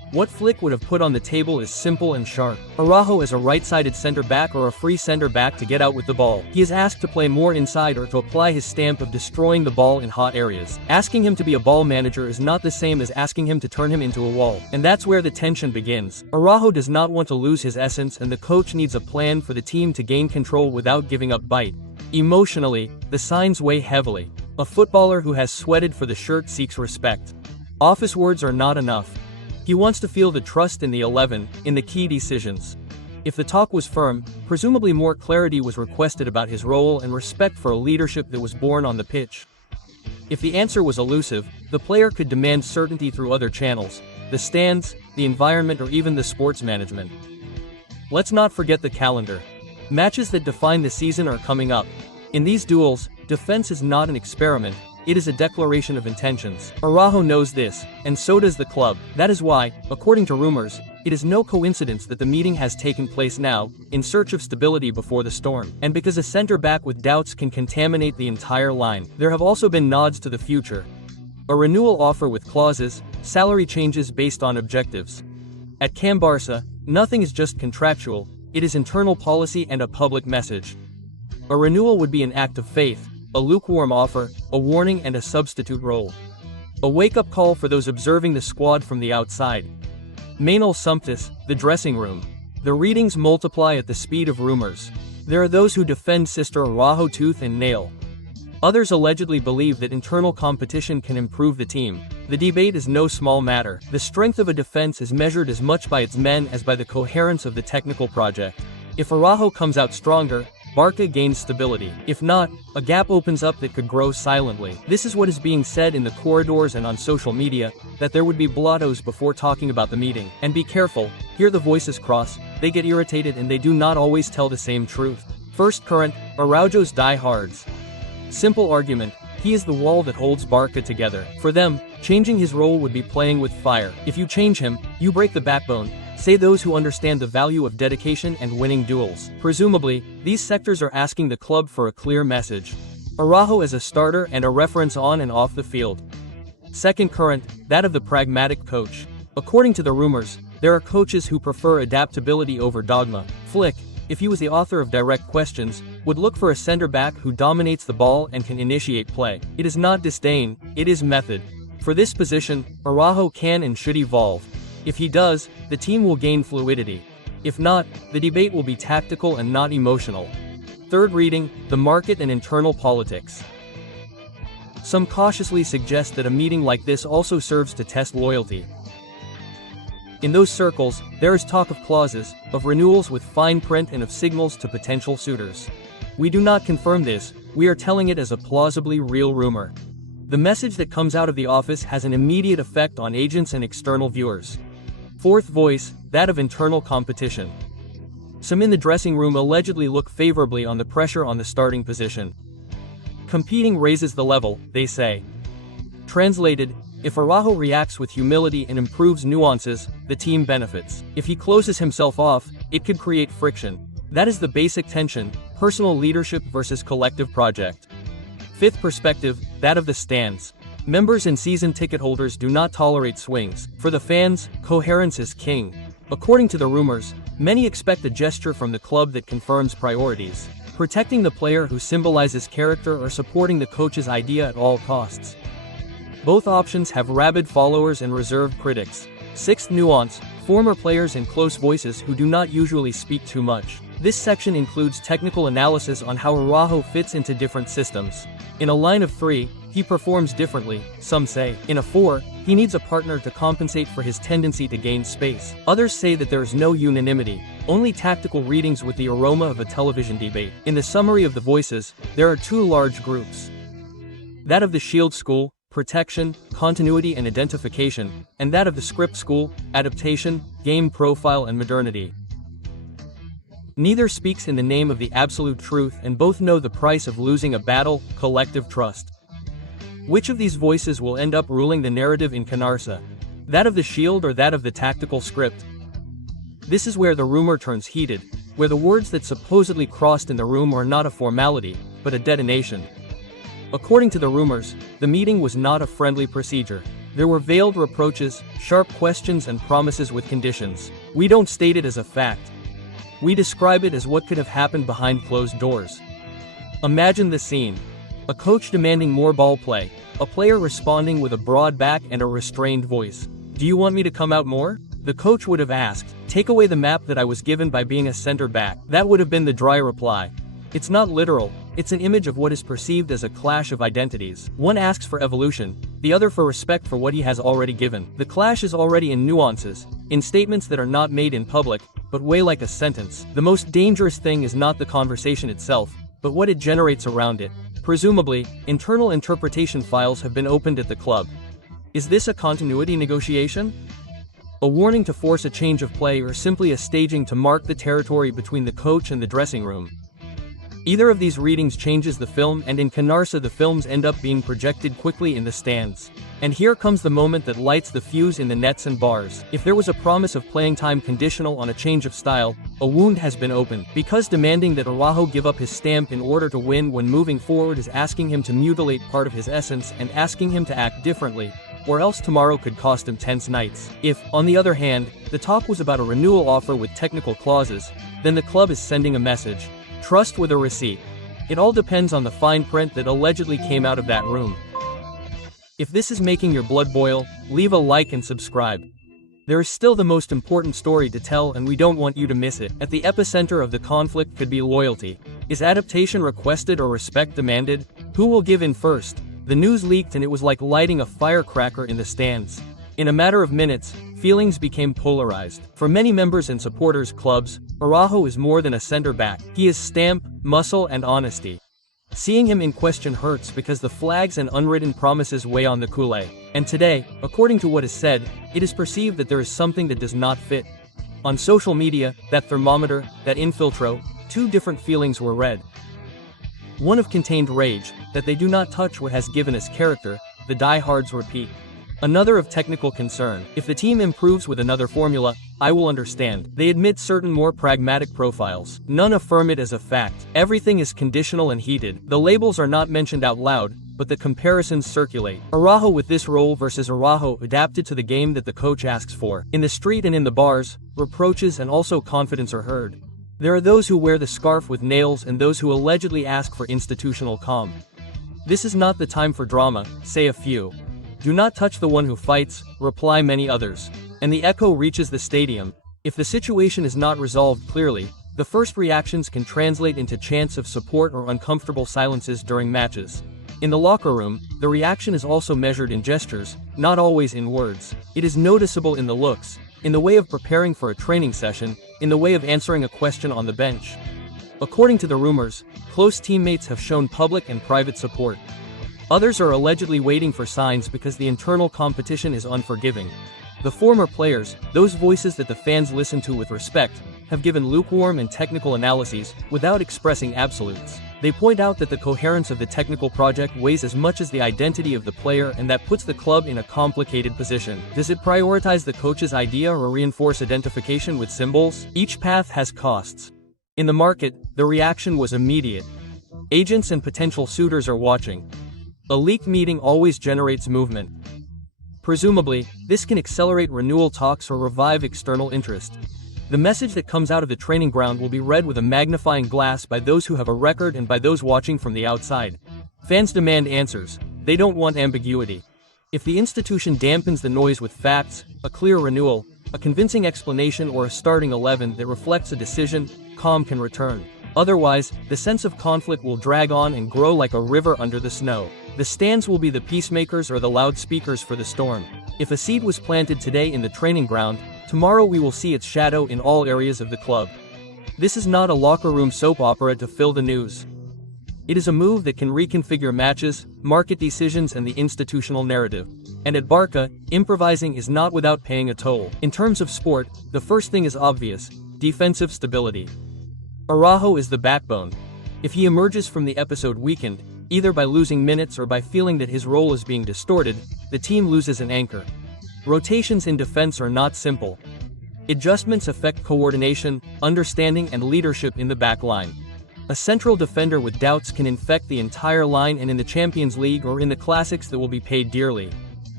What Flick would have put on the table is simple and sharp. Araújo as a right-sided center-back or a free center-back to get out with the ball. He is asked to play more inside or to apply his stamp of destroying the ball in hot areas. Asking him to be a ball manager is not the same as asking him to turn him into a wall. And that's where the tension begins. Araújo does not want to lose his essence, and the coach needs a plan for the team to gain control without giving up bite. Emotionally, the signs weigh heavily. A footballer who has sweated for the shirt seeks respect. Office words are not enough. He wants to feel the trust in the 11, in the key decisions. If the talk was firm, presumably more clarity was requested about his role and respect for a leadership that was born on the pitch. If the answer was elusive, the player could demand certainty through other channels, the stands, the environment, or even the sports management. Let's not forget the calendar. Matches that define the season are coming up. In these duels, defense is not an experiment. It is a declaration of intentions. Araújo knows this, and so does the club. That is why, according to rumors, it is no coincidence that the meeting has taken place now, in search of stability before the storm. And because a center-back with doubts can contaminate the entire line, there have also been nods to the future. A renewal offer with clauses, salary changes based on objectives. At Camp Barça, nothing is just contractual, it is internal policy and a public message. A renewal would be an act of faith, a lukewarm offer, a warning, and a substitute role. A wake-up call for those observing the squad from the outside. Manuel Sumptis, the dressing room. The readings multiply at the speed of rumors. There are those who defend Sister Araújo tooth and nail. Others allegedly believe that internal competition can improve the team. The debate is no small matter. The strength of a defense is measured as much by its men as by the coherence of the technical project. If Araújo comes out stronger, BARCA gains stability. If not, a gap opens up that could grow silently. This is what is being said in the corridors and on social media, that there would be blottos before talking about the meeting. And be careful, here the voices cross, they get irritated and they do not always tell the same truth. First current, Araújo's diehards. Simple argument, he is the wall that holds BARCA together. For them, changing his role would be playing with fire. If you change him, you break the backbone, say those who understand the value of dedication and winning duels. Presumably, these sectors are asking the club for a clear message. Araújo as a starter and a reference on and off the field. Second current, that of the pragmatic coach. According to the rumors, there are coaches who prefer adaptability over dogma. Flick, if he was the author of direct questions, would look for a center-back who dominates the ball and can initiate play. It is not disdain, it is method. For this position, Araújo can and should evolve. If he does, the team will gain fluidity. If not, the debate will be tactical and not emotional. Third reading, the market and internal politics. Some cautiously suggest that a meeting like this also serves to test loyalty. In those circles, there is talk of clauses, of renewals with fine print, and of signals to potential suitors. We do not confirm this, we are telling it as a plausibly real rumor. The message that comes out of the office has an immediate effect on agents and external viewers. Fourth voice, that of internal competition. Some in the dressing room allegedly look favorably on the pressure on the starting position. Competing raises the level, they say. Translated, if Araújo reacts with humility and improves nuances, the team benefits. If he closes himself off, it could create friction. That is the basic tension, personal leadership versus collective project. Fifth perspective, that of the stands. Members and season ticket holders do not tolerate swings. For the fans, coherence is king. According to the rumors, many expect a gesture from the club that confirms priorities. Protecting the player who symbolizes character or supporting the coach's idea at all costs. Both options have rabid followers and reserved critics. Sixth nuance, former players and close voices who do not usually speak too much. This section includes technical analysis on how Araújo fits into different systems. In a line of 3, he performs differently, some say. In a 4, he needs a partner to compensate for his tendency to gain space. Others say that there is no unanimity, only tactical readings with the aroma of a television debate. In the summary of the voices, there are 2 large groups. That of the Shield school, protection, continuity and identification, and that of the Script school, adaptation, game profile and modernity. Neither speaks in the name of the absolute truth, and both know the price of losing a battle, collective trust. Which of these voices will end up ruling the narrative in Canarsa? That of the Shield or that of the tactical Script? This is where the rumor turns heated, where the words that supposedly crossed in the room are not a formality, but a detonation. According to the rumors, the meeting was not a friendly procedure. There were veiled reproaches, sharp questions and promises with conditions. We don't state it as a fact. We describe it as what could have happened behind closed doors. Imagine the scene. A coach demanding more ball play, a player responding with a broad back and a restrained voice. Do you want me to come out more? The coach would have asked, take away the map that I was given by being a center back. That would have been the dry reply. It's not literal, it's an image of what is perceived as a clash of identities. One asks for evolution, the other for respect for what he has already given. The clash is already in nuances, in statements that are not made in public, but weigh like a sentence. The most dangerous thing is not the conversation itself, but what it generates around it. Presumably, internal interpretation files have been opened at the club. Is this a continuity negotiation? A warning to force a change of play, or simply a staging to mark the territory between the coach and the dressing room? Either of these readings changes the film, and in Canarsa the films end up being projected quickly in the stands. And here comes the moment that lights the fuse in the nets and bars. If there was a promise of playing time conditional on a change of style, a wound has been opened. Because demanding that Araújo give up his stamp in order to win when moving forward is asking him to mutilate part of his essence and asking him to act differently, or else tomorrow could cost him tense nights. If, on the other hand, the talk was about a renewal offer with technical clauses, then the club is sending a message. Trust with a receipt. It all depends on the fine print that allegedly came out of that room. If this is making your blood boil, leave a like and subscribe. There is still the most important story to tell, and we don't want you to miss it. At the epicenter of the conflict could be loyalty. Is adaptation requested or respect demanded? Who will give in first? The news leaked and it was like lighting a firecracker in the stands. In a matter of minutes, feelings became polarized. For many members and supporters clubs, Araújo is more than a center back. He is stamp, muscle and honesty. Seeing him in question hurts because the flags and unwritten promises weigh on the culé. And today, according to what is said, it is perceived that there is something that does not fit. On social media, that thermometer, that infiltro, two different feelings were read. One of contained rage, that they do not touch what has given us character, the diehards repeat. Another of technical concern. If the team improves with another formula, I will understand. They admit certain more pragmatic profiles. None affirm it as a fact. Everything is conditional and heated. The labels are not mentioned out loud, but the comparisons circulate. Araújo with this role versus Araújo adapted to the game that the coach asks for. In the street and in the bars, reproaches and also confidence are heard. There are those who wear the scarf with nails and those who allegedly ask for institutional calm. This is not the time for drama, say a few. Do not touch the one who fights, reply many others. And the echo reaches the stadium. If the situation is not resolved clearly, the first reactions can translate into chants of support or uncomfortable silences during matches. In the locker room, the reaction is also measured in gestures, not always in words. It is noticeable in the looks, in the way of preparing for a training session, in the way of answering a question on the bench. According to the rumors, close teammates have shown public and private support. Others are allegedly waiting for signs because the internal competition is unforgiving. The former players, those voices that the fans listen to with respect, have given lukewarm and technical analyses, without expressing absolutes. They point out that the coherence of the technical project weighs as much as the identity of the player, and that puts the club in a complicated position. Does it prioritize the coach's idea or reinforce identification with symbols? Each path has costs. In the market, the reaction was immediate. Agents and potential suitors are watching. A leaked meeting always generates movement. Presumably, this can accelerate renewal talks or revive external interest. The message that comes out of the training ground will be read with a magnifying glass by those who have a record and by those watching from the outside. Fans demand answers. They don't want ambiguity. If the institution dampens the noise with facts, a clear renewal, a convincing explanation or a starting 11 that reflects a decision, calm can return. Otherwise, the sense of conflict will drag on and grow like a river under the snow. The stands will be the peacemakers or the loudspeakers for the storm. If a seed was planted today in the training ground, tomorrow we will see its shadow in all areas of the club. This is not a locker room soap opera to fill the news. It is a move that can reconfigure matches, market decisions and the institutional narrative. And at BARCA, improvising is not without paying a toll. In terms of sport, the first thing is obvious: defensive stability. Araújo is the backbone. If he emerges from the episode weakened, either by losing minutes or by feeling that his role is being distorted, the team loses an anchor. Rotations in defense are not simple. Adjustments affect coordination, understanding and leadership in the back line. A central defender with doubts can infect the entire line, and in the Champions League or in the classics that will be paid dearly.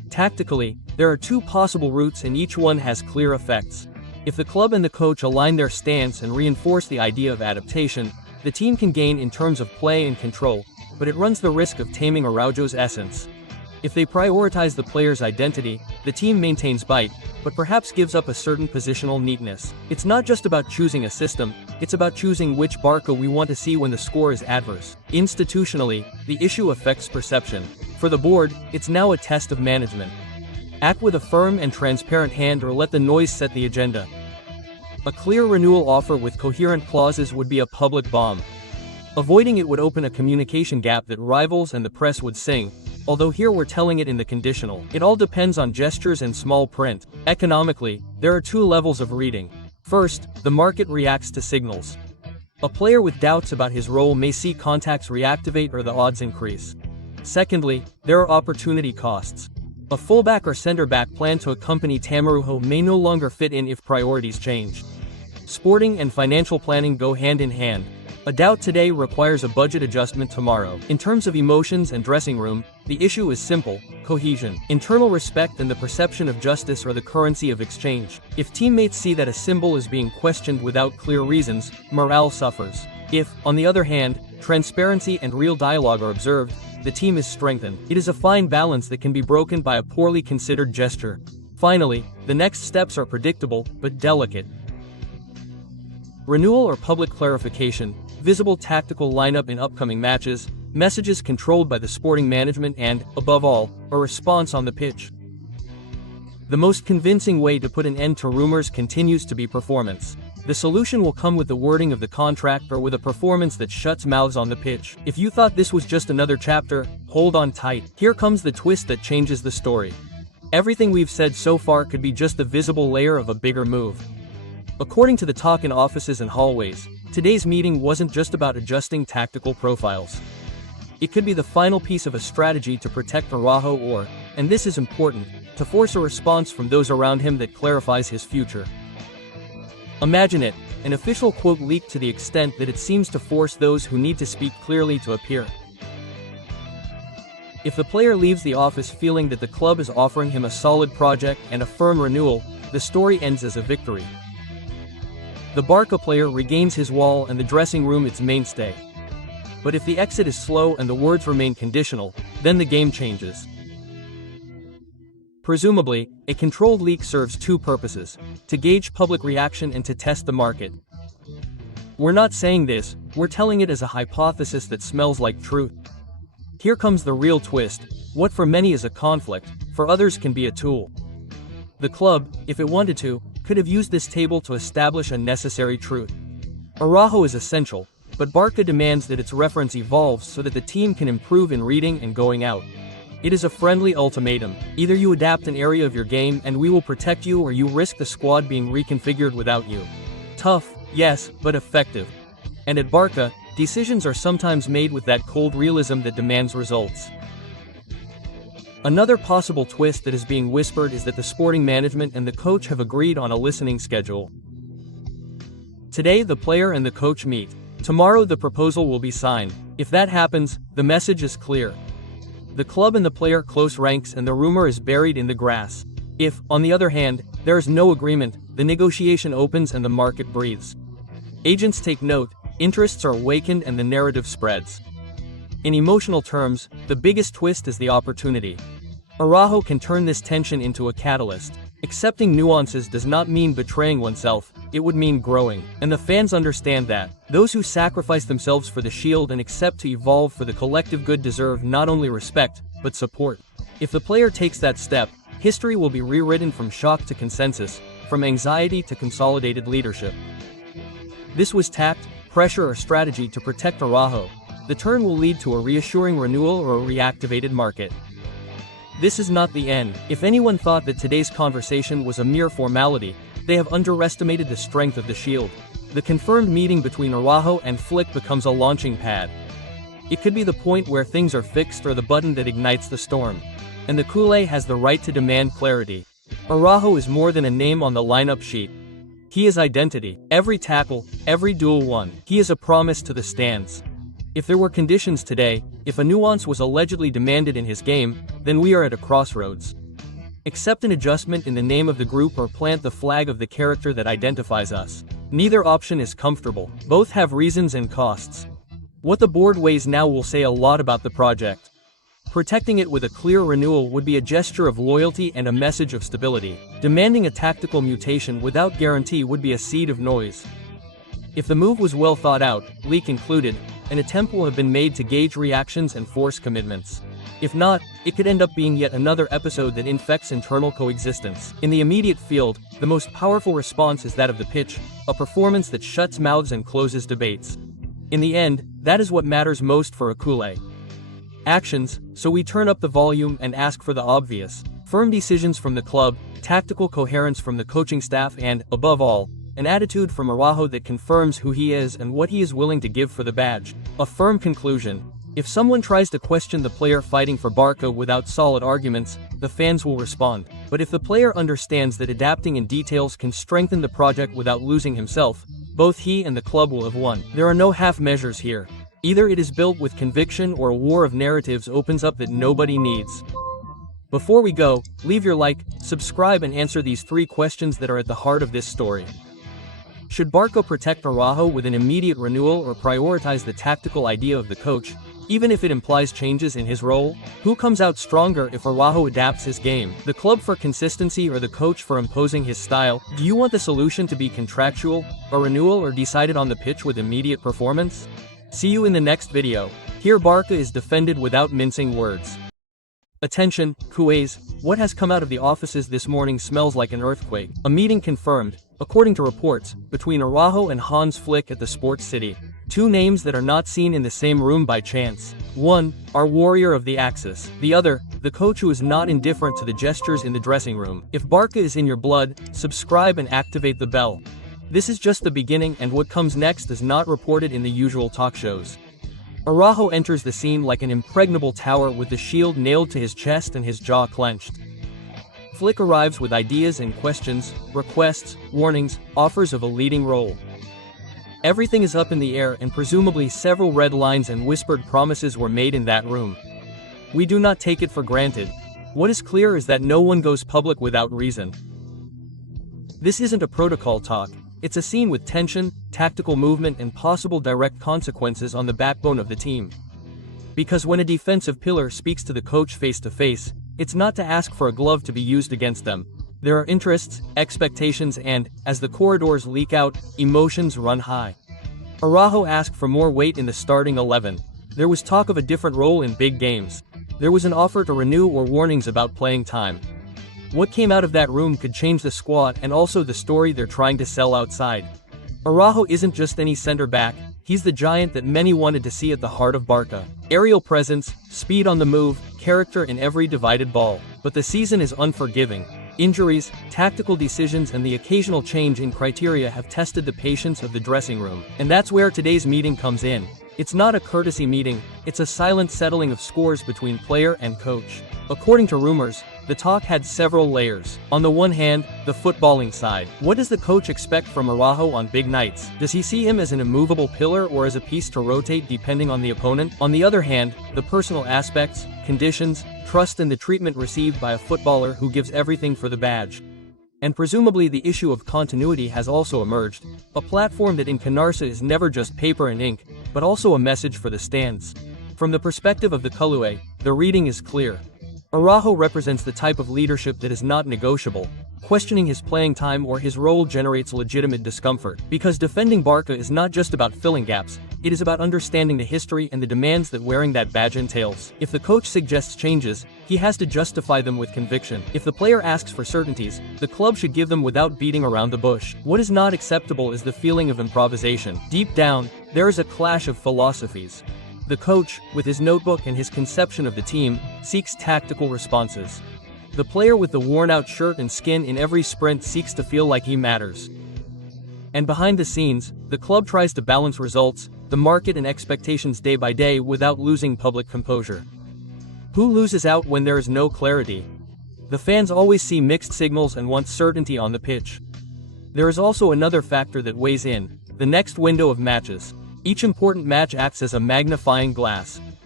Tactically, there are two possible routes and each one has clear effects. If the club and the coach align their stance and reinforce the idea of adaptation, the team can gain in terms of play and control, but it runs the risk of taming Araujo's essence. If they prioritize the player's identity, the team maintains bite, but perhaps gives up a certain positional neatness. It's not just about choosing a system, it's about choosing which Barca we want to see when the score is adverse. Institutionally, the issue affects perception. For the board, it's now a test of management. Act with a firm and transparent hand or let the noise set the agenda. A clear renewal offer with coherent clauses would be a public bomb. Avoiding it would open a communication gap that rivals and the press would sing, although here we're telling it in the conditional. It all depends on gestures and small print. Economically, there are two levels of reading. First, the market reacts to signals. A player with doubts about his role may see contacts reactivate or the odds increase. Secondly, there are opportunity costs. A fullback or center-back plan to accompany Araújo may no longer fit in if priorities change. Sporting and financial planning go hand in hand. A doubt today requires a budget adjustment tomorrow. In terms of emotions and dressing room, the issue is simple: cohesion. Internal respect and the perception of justice are the currency of exchange. If teammates see that a symbol is being questioned without clear reasons, morale suffers. If, on the other hand, transparency and real dialogue are observed, the team is strengthened. It is a fine balance that can be broken by a poorly considered gesture. Finally, the next steps are predictable, but delicate. Renewal or public clarification, visible tactical lineup in upcoming matches, messages controlled by the sporting management and, above all, a response on the pitch. The most convincing way to put an end to rumors continues to be performance. The solution will come with the wording of the contract or with a performance that shuts mouths on the pitch. If you thought this was just another chapter, hold on tight. Here comes the twist that changes the story. Everything we've said so far could be just the visible layer of a bigger move. According to the talk in offices and hallways, today's meeting wasn't just about adjusting tactical profiles. It could be the final piece of a strategy to protect Araujo or, and this is important, to force a response from those around him that clarifies his future. Imagine it, an official quote leaked to the extent that it seems to force those who need to speak clearly to appear. If the player leaves the office feeling that the club is offering him a solid project and a firm renewal, the story ends as a victory. The Barca player regains his wall and the dressing room its mainstay. But if the exit is slow and the words remain conditional, then the game changes. Presumably, a controlled leak serves two purposes: to gauge public reaction and to test the market. We're not saying this, we're telling it as a hypothesis that smells like truth. Here comes the real twist: what for many is a conflict, for others can be a tool. The club, if it wanted to, could have used this table to establish a necessary truth. Araujo is essential, but Barca demands that its reference evolves so that the team can improve in reading and going out. It is a friendly ultimatum: either you adapt an area of your game and we will protect you, or you risk the squad being reconfigured without you. Tough, yes, but effective. And at Barca, decisions are sometimes made with that cold realism that demands results. Another possible twist that is being whispered is that the sporting management and the coach have agreed on a listening schedule. Today the player and the coach meet. Tomorrow the proposal will be signed. If that happens, the message is clear. The club and the player close ranks and the rumor is buried in the grass. If, on the other hand, there is no agreement, the negotiation opens and the market breathes. Agents take note, interests are awakened and the narrative spreads. In emotional terms, the biggest twist is the opportunity. Araujo can turn this tension into a catalyst. Accepting nuances does not mean betraying oneself, it would mean growing. And the fans understand that. Those who sacrifice themselves for the shield and accept to evolve for the collective good deserve not only respect, but support. If the player takes that step, history will be rewritten from shock to consensus, from anxiety to consolidated leadership. This was tact, pressure or strategy to protect Araujo. The turn will lead to a reassuring renewal or a reactivated market. This is not the end. If anyone thought that today's conversation was a mere formality, they have underestimated the strength of the shield. The confirmed meeting between Araujo and Flick becomes a launching pad. It could be the point where things are fixed or the button that ignites the storm. And the culé has the right to demand clarity. Araujo is more than a name on the lineup sheet. He is identity. Every tackle, every duel won. He is a promise to the stands. If there were conditions today, if a nuance was allegedly demanded in his game, then we are at a crossroads. Accept an adjustment in the name of the group or plant the flag of the character that identifies us. Neither option is comfortable. Both have reasons and costs. What the board weighs now will say a lot about the project. Protecting it with a clear renewal would be a gesture of loyalty and a message of stability. Demanding a tactical mutation without guarantee would be a seed of noise. If the move was well thought out, leak included, an attempt will have been made to gauge reactions and force commitments. If not, it could end up being yet another episode that infects internal coexistence. In the immediate field, the most powerful response is that of the pitch, a performance that shuts mouths and closes debates. In the end, that is what matters most for a culé. Actions, so we turn up the volume and ask for the obvious. Firm decisions from the club, tactical coherence from the coaching staff and, above all, an attitude from Araújo that confirms who he is and what he is willing to give for the badge. A firm conclusion. If someone tries to question the player fighting for Barca without solid arguments, the fans will respond. But if the player understands that adapting in details can strengthen the project without losing himself, both he and the club will have won. There are no half measures here. Either it is built with conviction or a war of narratives opens up that nobody needs. Before we go, leave your like, subscribe and answer these 3 questions that are at the heart of this story. Should Barca protect Araújo with an immediate renewal or prioritize the tactical idea of the coach, even if it implies changes in his role? Who comes out stronger if Araújo adapts his game? The club for consistency or the coach for imposing his style? Do you want the solution to be contractual, a renewal or decided on the pitch with immediate performance? See you in the next video. Here Barca is defended without mincing words. Attention, culés, what has come out of the offices this morning smells like an earthquake. A meeting confirmed, according to reports, between Araújo and Hansi Flick at the Sports City. 2 names that are not seen in the same room by chance. One, our warrior of the Axis. The other, the coach who is not indifferent to the gestures in the dressing room. If Barca is in your blood, subscribe and activate the bell. This is just the beginning and what comes next is not reported in the usual talk shows. Araújo enters the scene like an impregnable tower with the shield nailed to his chest and his jaw clenched. Flick arrives with ideas and questions, requests, warnings, offers of a leading role. Everything is up in the air and presumably several red lines and whispered promises were made in that room. We do not take it for granted. What is clear is that no one goes public without reason. This isn't a protocol talk. It's a scene with tension, tactical movement and possible direct consequences on the backbone of the team. Because when a defensive pillar speaks to the coach face to face, it's not to ask for a glove to be used against them. There are interests, expectations and, as the corridors leak out, emotions run high. Araújo asked for more weight in the starting 11. There was talk of a different role in big games. There was an offer to renew or warnings about playing time. What came out of that room could change the squad and also the story they're trying to sell outside. Araújo isn't just any center back, he's the giant that many wanted to see at the heart of Barca. Aerial presence, speed on the move, character in every divided ball. But the season is unforgiving. Injuries, tactical decisions and the occasional change in criteria have tested the patience of the dressing room. And that's where today's meeting comes in. It's not a courtesy meeting, it's a silent settling of scores between player and coach. According to rumors, the talk had several layers. On the one hand, the footballing side. What does the coach expect from Araújo on big nights? Does he see him as an immovable pillar or as a piece to rotate depending on the opponent? On the other hand, the personal aspects, conditions, trust and the treatment received by a footballer who gives everything for the badge. And presumably the issue of continuity has also emerged, a platform that in Canarsa is never just paper and ink, but also a message for the stands. From the perspective of the culé, the reading is clear. Araújo represents the type of leadership that is not negotiable. Questioning his playing time or his role generates legitimate discomfort. Because defending Barca is not just about filling gaps, it is about understanding the history and the demands that wearing that badge entails. If the coach suggests changes, he has to justify them with conviction. If the player asks for certainties, the club should give them without beating around the bush. What is not acceptable is the feeling of improvisation. Deep down, there is a clash of philosophies. The coach, with his notebook and his conception of the team, seeks tactical responses. The player with the worn-out shirt and skin in every sprint seeks to feel like he matters. And behind the scenes, the club tries to balance results, the market and expectations day by day without losing public composure. Who loses out when there is no clarity? The fans always see mixed signals and want certainty on the pitch. There is also another factor that weighs in, the next window of matches. Each important match acts as a magnifying glass.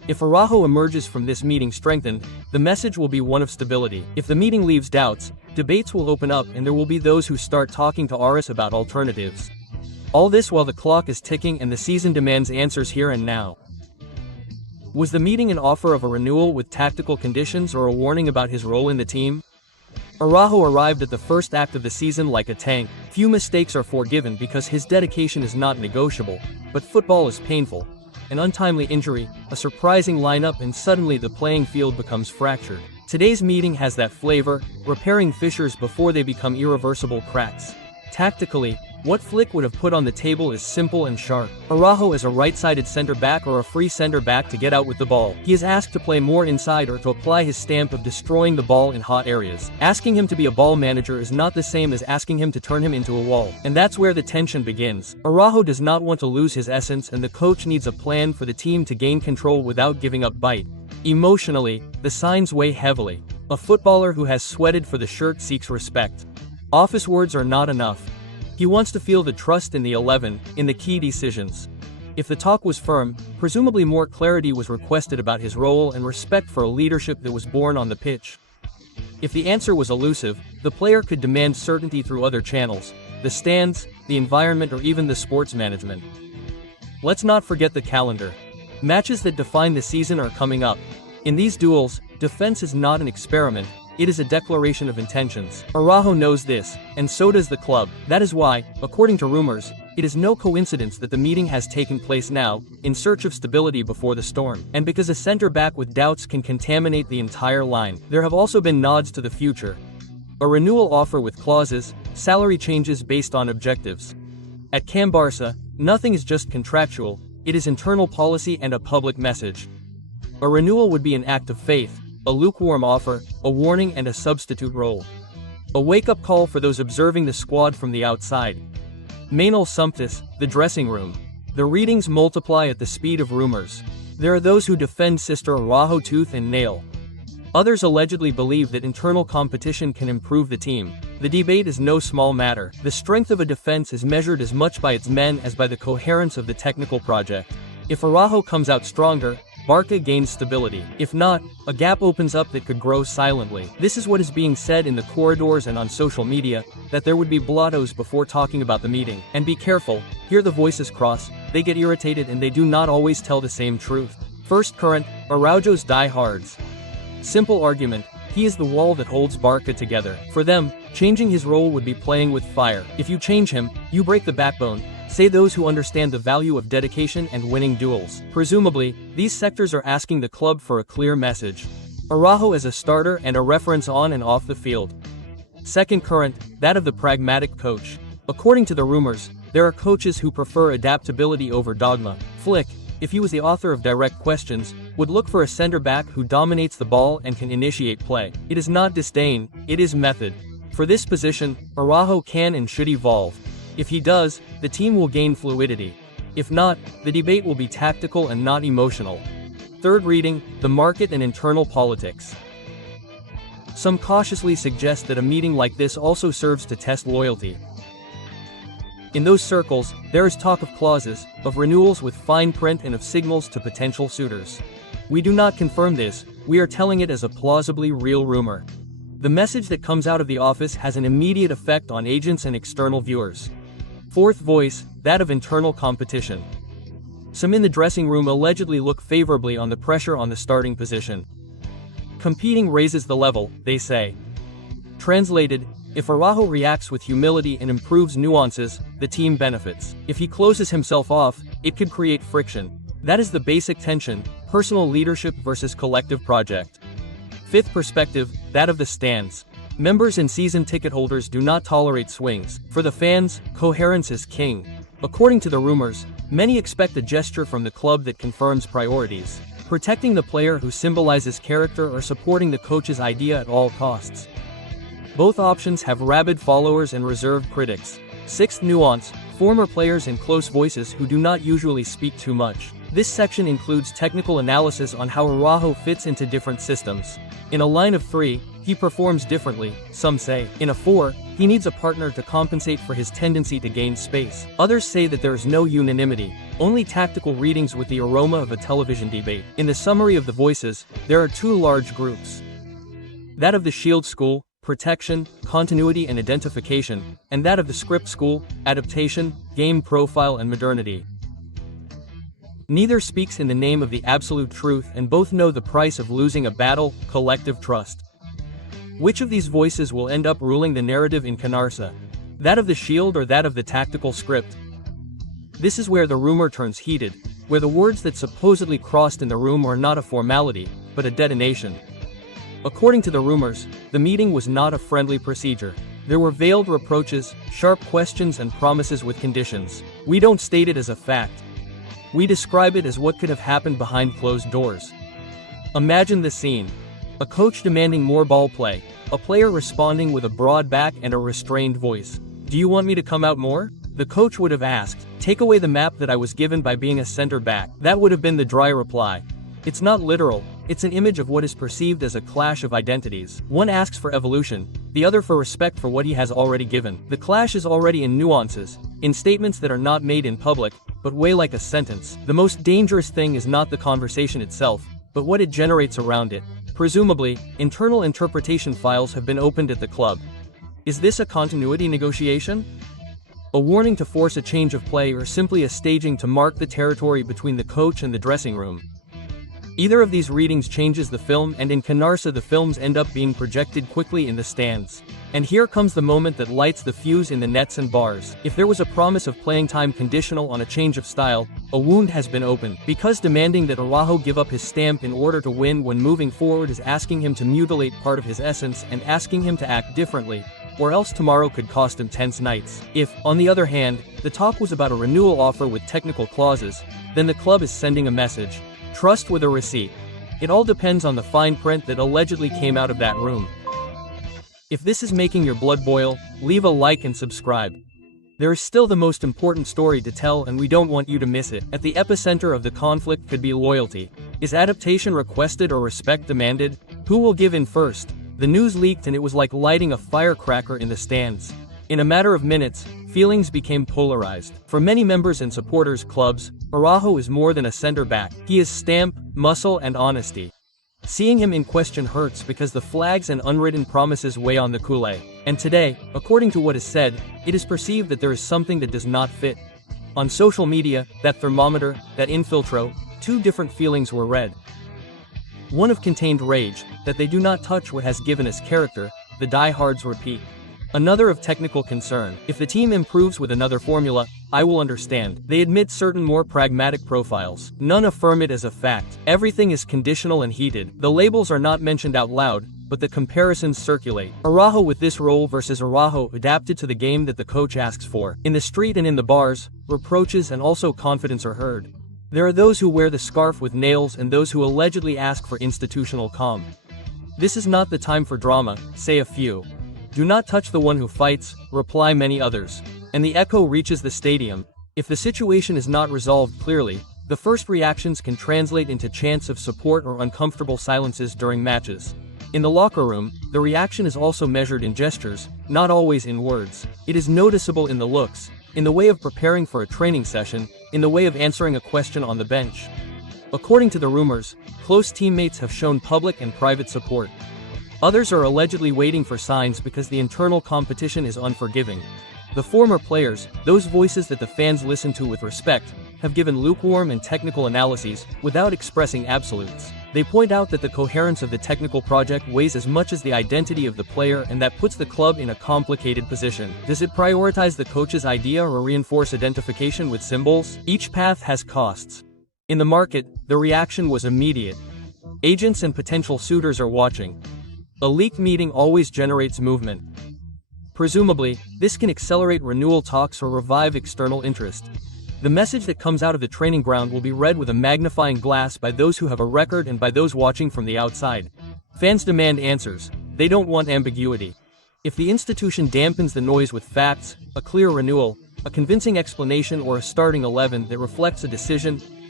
If Araújo emerges from this meeting strengthened, the message will be one of stability. If the meeting leaves doubts, debates will open up and there will be those who start talking to Aris about alternatives. All this while the clock is ticking and the season demands answers here and now. Was the meeting an offer of a renewal with tactical conditions or a warning about his role in the team? Araújo arrived at the first act of the season like a tank. Few mistakes are forgiven because his dedication is not negotiable, but football is painful. An untimely injury, a surprising lineup, and suddenly the playing field becomes fractured. Today's meeting has that flavor, repairing fissures before they become irreversible cracks. Tactically, what Flick would have put on the table is simple and sharp. Araújo as a right-sided center-back or a free center-back to get out with the ball. He is asked to play more inside or to apply his stamp of destroying the ball in hot areas. Asking him to be a ball manager is not the same as asking him to turn him into a wall. And that's where the tension begins. Araújo does not want to lose his essence and the coach needs a plan for the team to gain control without giving up bite. Emotionally, the signs weigh heavily. A footballer who has sweated for the shirt seeks respect. Office words are not enough. He wants to feel the trust in the 11, in the key decisions. If the talk was firm, presumably more clarity was requested about his role and respect for a leadership that was born on the pitch. If the answer was elusive, the player could demand certainty through other channels, the stands, the environment, or even the sports management. Let's not forget the calendar. Matches that define the season are coming up. In these duels, defense is not an experiment. It is a declaration of intentions. Araújo knows this, and so does the club. That is why, according to rumors, it is no coincidence that the meeting has taken place now, in search of stability before the storm. And because a center-back with doubts can contaminate the entire line, there have also been nods to the future. A renewal offer with clauses, salary changes based on objectives. At Camp Barça, nothing is just contractual, it is internal policy and a public message. A renewal would be an act of faith, a lukewarm offer, a warning, and a substitute role. A wake-up call for those observing the squad from the outside. Manuel Sumptis, the dressing room. The readings multiply at the speed of rumors. There are those who defend Sister Araújo tooth and nail. Others allegedly believe that internal competition can improve the team. The debate is no small matter. The strength of a defense is measured as much by its men as by the coherence of the technical project. If Araújo comes out stronger, BARCA gains stability. If not, a gap opens up that could grow silently. This is what is being said in the corridors and on social media, that there would be blottos before talking about the meeting. And be careful, here the voices cross, they get irritated and they do not always tell the same truth. First current, Araújo's diehards. Simple argument, he is the wall that holds BARCA together. For them, changing his role would be playing with fire. If you change him, you break the backbone, say those who understand the value of dedication and winning duels. Presumably, these sectors are asking the club for a clear message. Araújo as a starter and a reference on and off the field. Second current, that of the pragmatic coach. According to the rumors, there are coaches who prefer adaptability over dogma. Flick, if he was the author of direct questions, would look for a center-back who dominates the ball and can initiate play. It is not disdain, it is method. For this position, Araújo can and should evolve. If he does, the team will gain fluidity. If not, the debate will be tactical and not emotional. Third reading, the market and internal politics. Some cautiously suggest that a meeting like this also serves to test loyalty. In those circles, there is talk of clauses, of renewals with fine print and of signals to potential suitors. We do not confirm this, we are telling it as a plausibly real rumor. The message that comes out of the office has an immediate effect on agents and external viewers. Fourth voice, that of internal competition. Some in the dressing room allegedly look favorably on the pressure on the starting position. Competing raises the level, they say. Translated, if Araújo reacts with humility and improves nuances, the team benefits. If he closes himself off, it could create friction. That is the basic tension, personal leadership versus collective project. Fifth perspective, that of the stands. Members and season ticket holders do not tolerate swings. For the fans, coherence is king. According to the rumors, many expect a gesture from the club that confirms priorities. Protecting the player who symbolizes character or supporting the coach's idea at all costs. Both options have rabid followers and reserved critics. Sixth nuance, former players and close voices who do not usually speak too much. This section includes technical analysis on how Araújo fits into different systems. In a line of 3, he performs differently, some say. In a 4, he needs a partner to compensate for his tendency to gain space. Others say that there is no unanimity, only tactical readings with the aroma of a television debate. In the summary of the voices, there are 2 large groups. That of the Shield School, protection, continuity and identification, and that of the Script School, adaptation, game profile and modernity. Neither speaks in the name of the absolute truth, and both know the price of losing a battle, collective trust. Which of these voices will end up ruling the narrative in Canarsa? That of the Shield or that of the tactical script? This is where the rumor turns heated, where the words that supposedly crossed in the room are not a formality, but a detonation. According to the rumors, the meeting was not a friendly procedure. There were veiled reproaches, sharp questions and promises with conditions. We don't state it as a fact. We describe it as what could have happened behind closed doors. Imagine the scene. A coach demanding more ball play, a player responding with a broad back and a restrained voice. Do you want me to come out more? The coach would have asked, take away the map that I was given by being a center back. That would have been the dry reply. It's not literal, it's an image of what is perceived as a clash of identities. One asks for evolution, the other for respect for what he has already given. The clash is already in nuances, in statements that are not made in public, but weigh like a sentence. The most dangerous thing is not the conversation itself, but what it generates around it. Presumably, internal interpretation files have been opened at the club. Is this a continuity negotiation? A warning to force a change of play, or simply a staging to mark the territory between the coach and the dressing room? Either of these readings changes the film, and in Canarsa the films end up being projected quickly in the stands. And here comes the moment that lights the fuse in the nets and bars. If there was a promise of playing time conditional on a change of style, a wound has been opened. Because demanding that Araújo give up his stamp in order to win when moving forward is asking him to mutilate part of his essence and asking him to act differently, or else tomorrow could cost him tense nights. If, on the other hand, the talk was about a renewal offer with technical clauses, then the club is sending a message. Trust with a receipt. It all depends on the fine print that allegedly came out of that room. If this is making your blood boil, leave a like and subscribe. There is still the most important story to tell, and we don't want you to miss it. At the epicenter of the conflict could be loyalty. Is adaptation requested or respect demanded? Who will give in first? The news leaked and it was like lighting a firecracker in the stands. In a matter of minutes, feelings became polarized. For many members and supporters clubs, Araújo is more than a center back. He is stamp, muscle and honesty. Seeing him in question hurts because the flags and unwritten promises weigh on the culé. And today, according to what is said, it is perceived that there is something that does not fit. On social media, that thermometer, that infiltro, 2 different feelings were read. One of contained rage, that they do not touch what has given us character, the diehards repeat. Another of technical concern. If the team improves with another formula, I will understand. They admit certain more pragmatic profiles. None affirm it as a fact. Everything is conditional and heated. The labels are not mentioned out loud, but the comparisons circulate. Araújo with this role versus Araújo adapted to the game that the coach asks for. In the street and in the bars, reproaches and also confidence are heard. There are those who wear the scarf with nails and those who allegedly ask for institutional calm. This is not the time for drama, say a few. Do not touch the one who fights, reply many others. And the echo reaches the stadium. If the situation is not resolved clearly, the first reactions can translate into chants of support or uncomfortable silences during matches. In the locker room, the reaction is also measured in gestures, not always in words. It is noticeable in the looks, in the way of preparing for a training session, in the way of answering a question on the bench. According to the rumors, close teammates have shown public and private support. Others are allegedly waiting for signs because the internal competition is unforgiving. The former players, those voices that the fans listen to with respect, have given lukewarm and technical analyses, without expressing absolutes. They point out that the coherence of the technical project weighs as much as the identity of the player, and that puts the club in a complicated position. Does it prioritize the coach's idea or reinforce identification with symbols? Each path has costs. In the market, the reaction was immediate. Agents and potential suitors are watching. A leaked meeting always generates movement. Presumably, this can accelerate renewal talks or revive external interest. The message that comes out of the training ground will be read with a magnifying glass by those who have a record and by those watching from the outside. Fans demand answers. They don't want ambiguity. If the institution dampens the noise with facts, a clear renewal, a convincing explanation or a starting 11 that reflects a decision,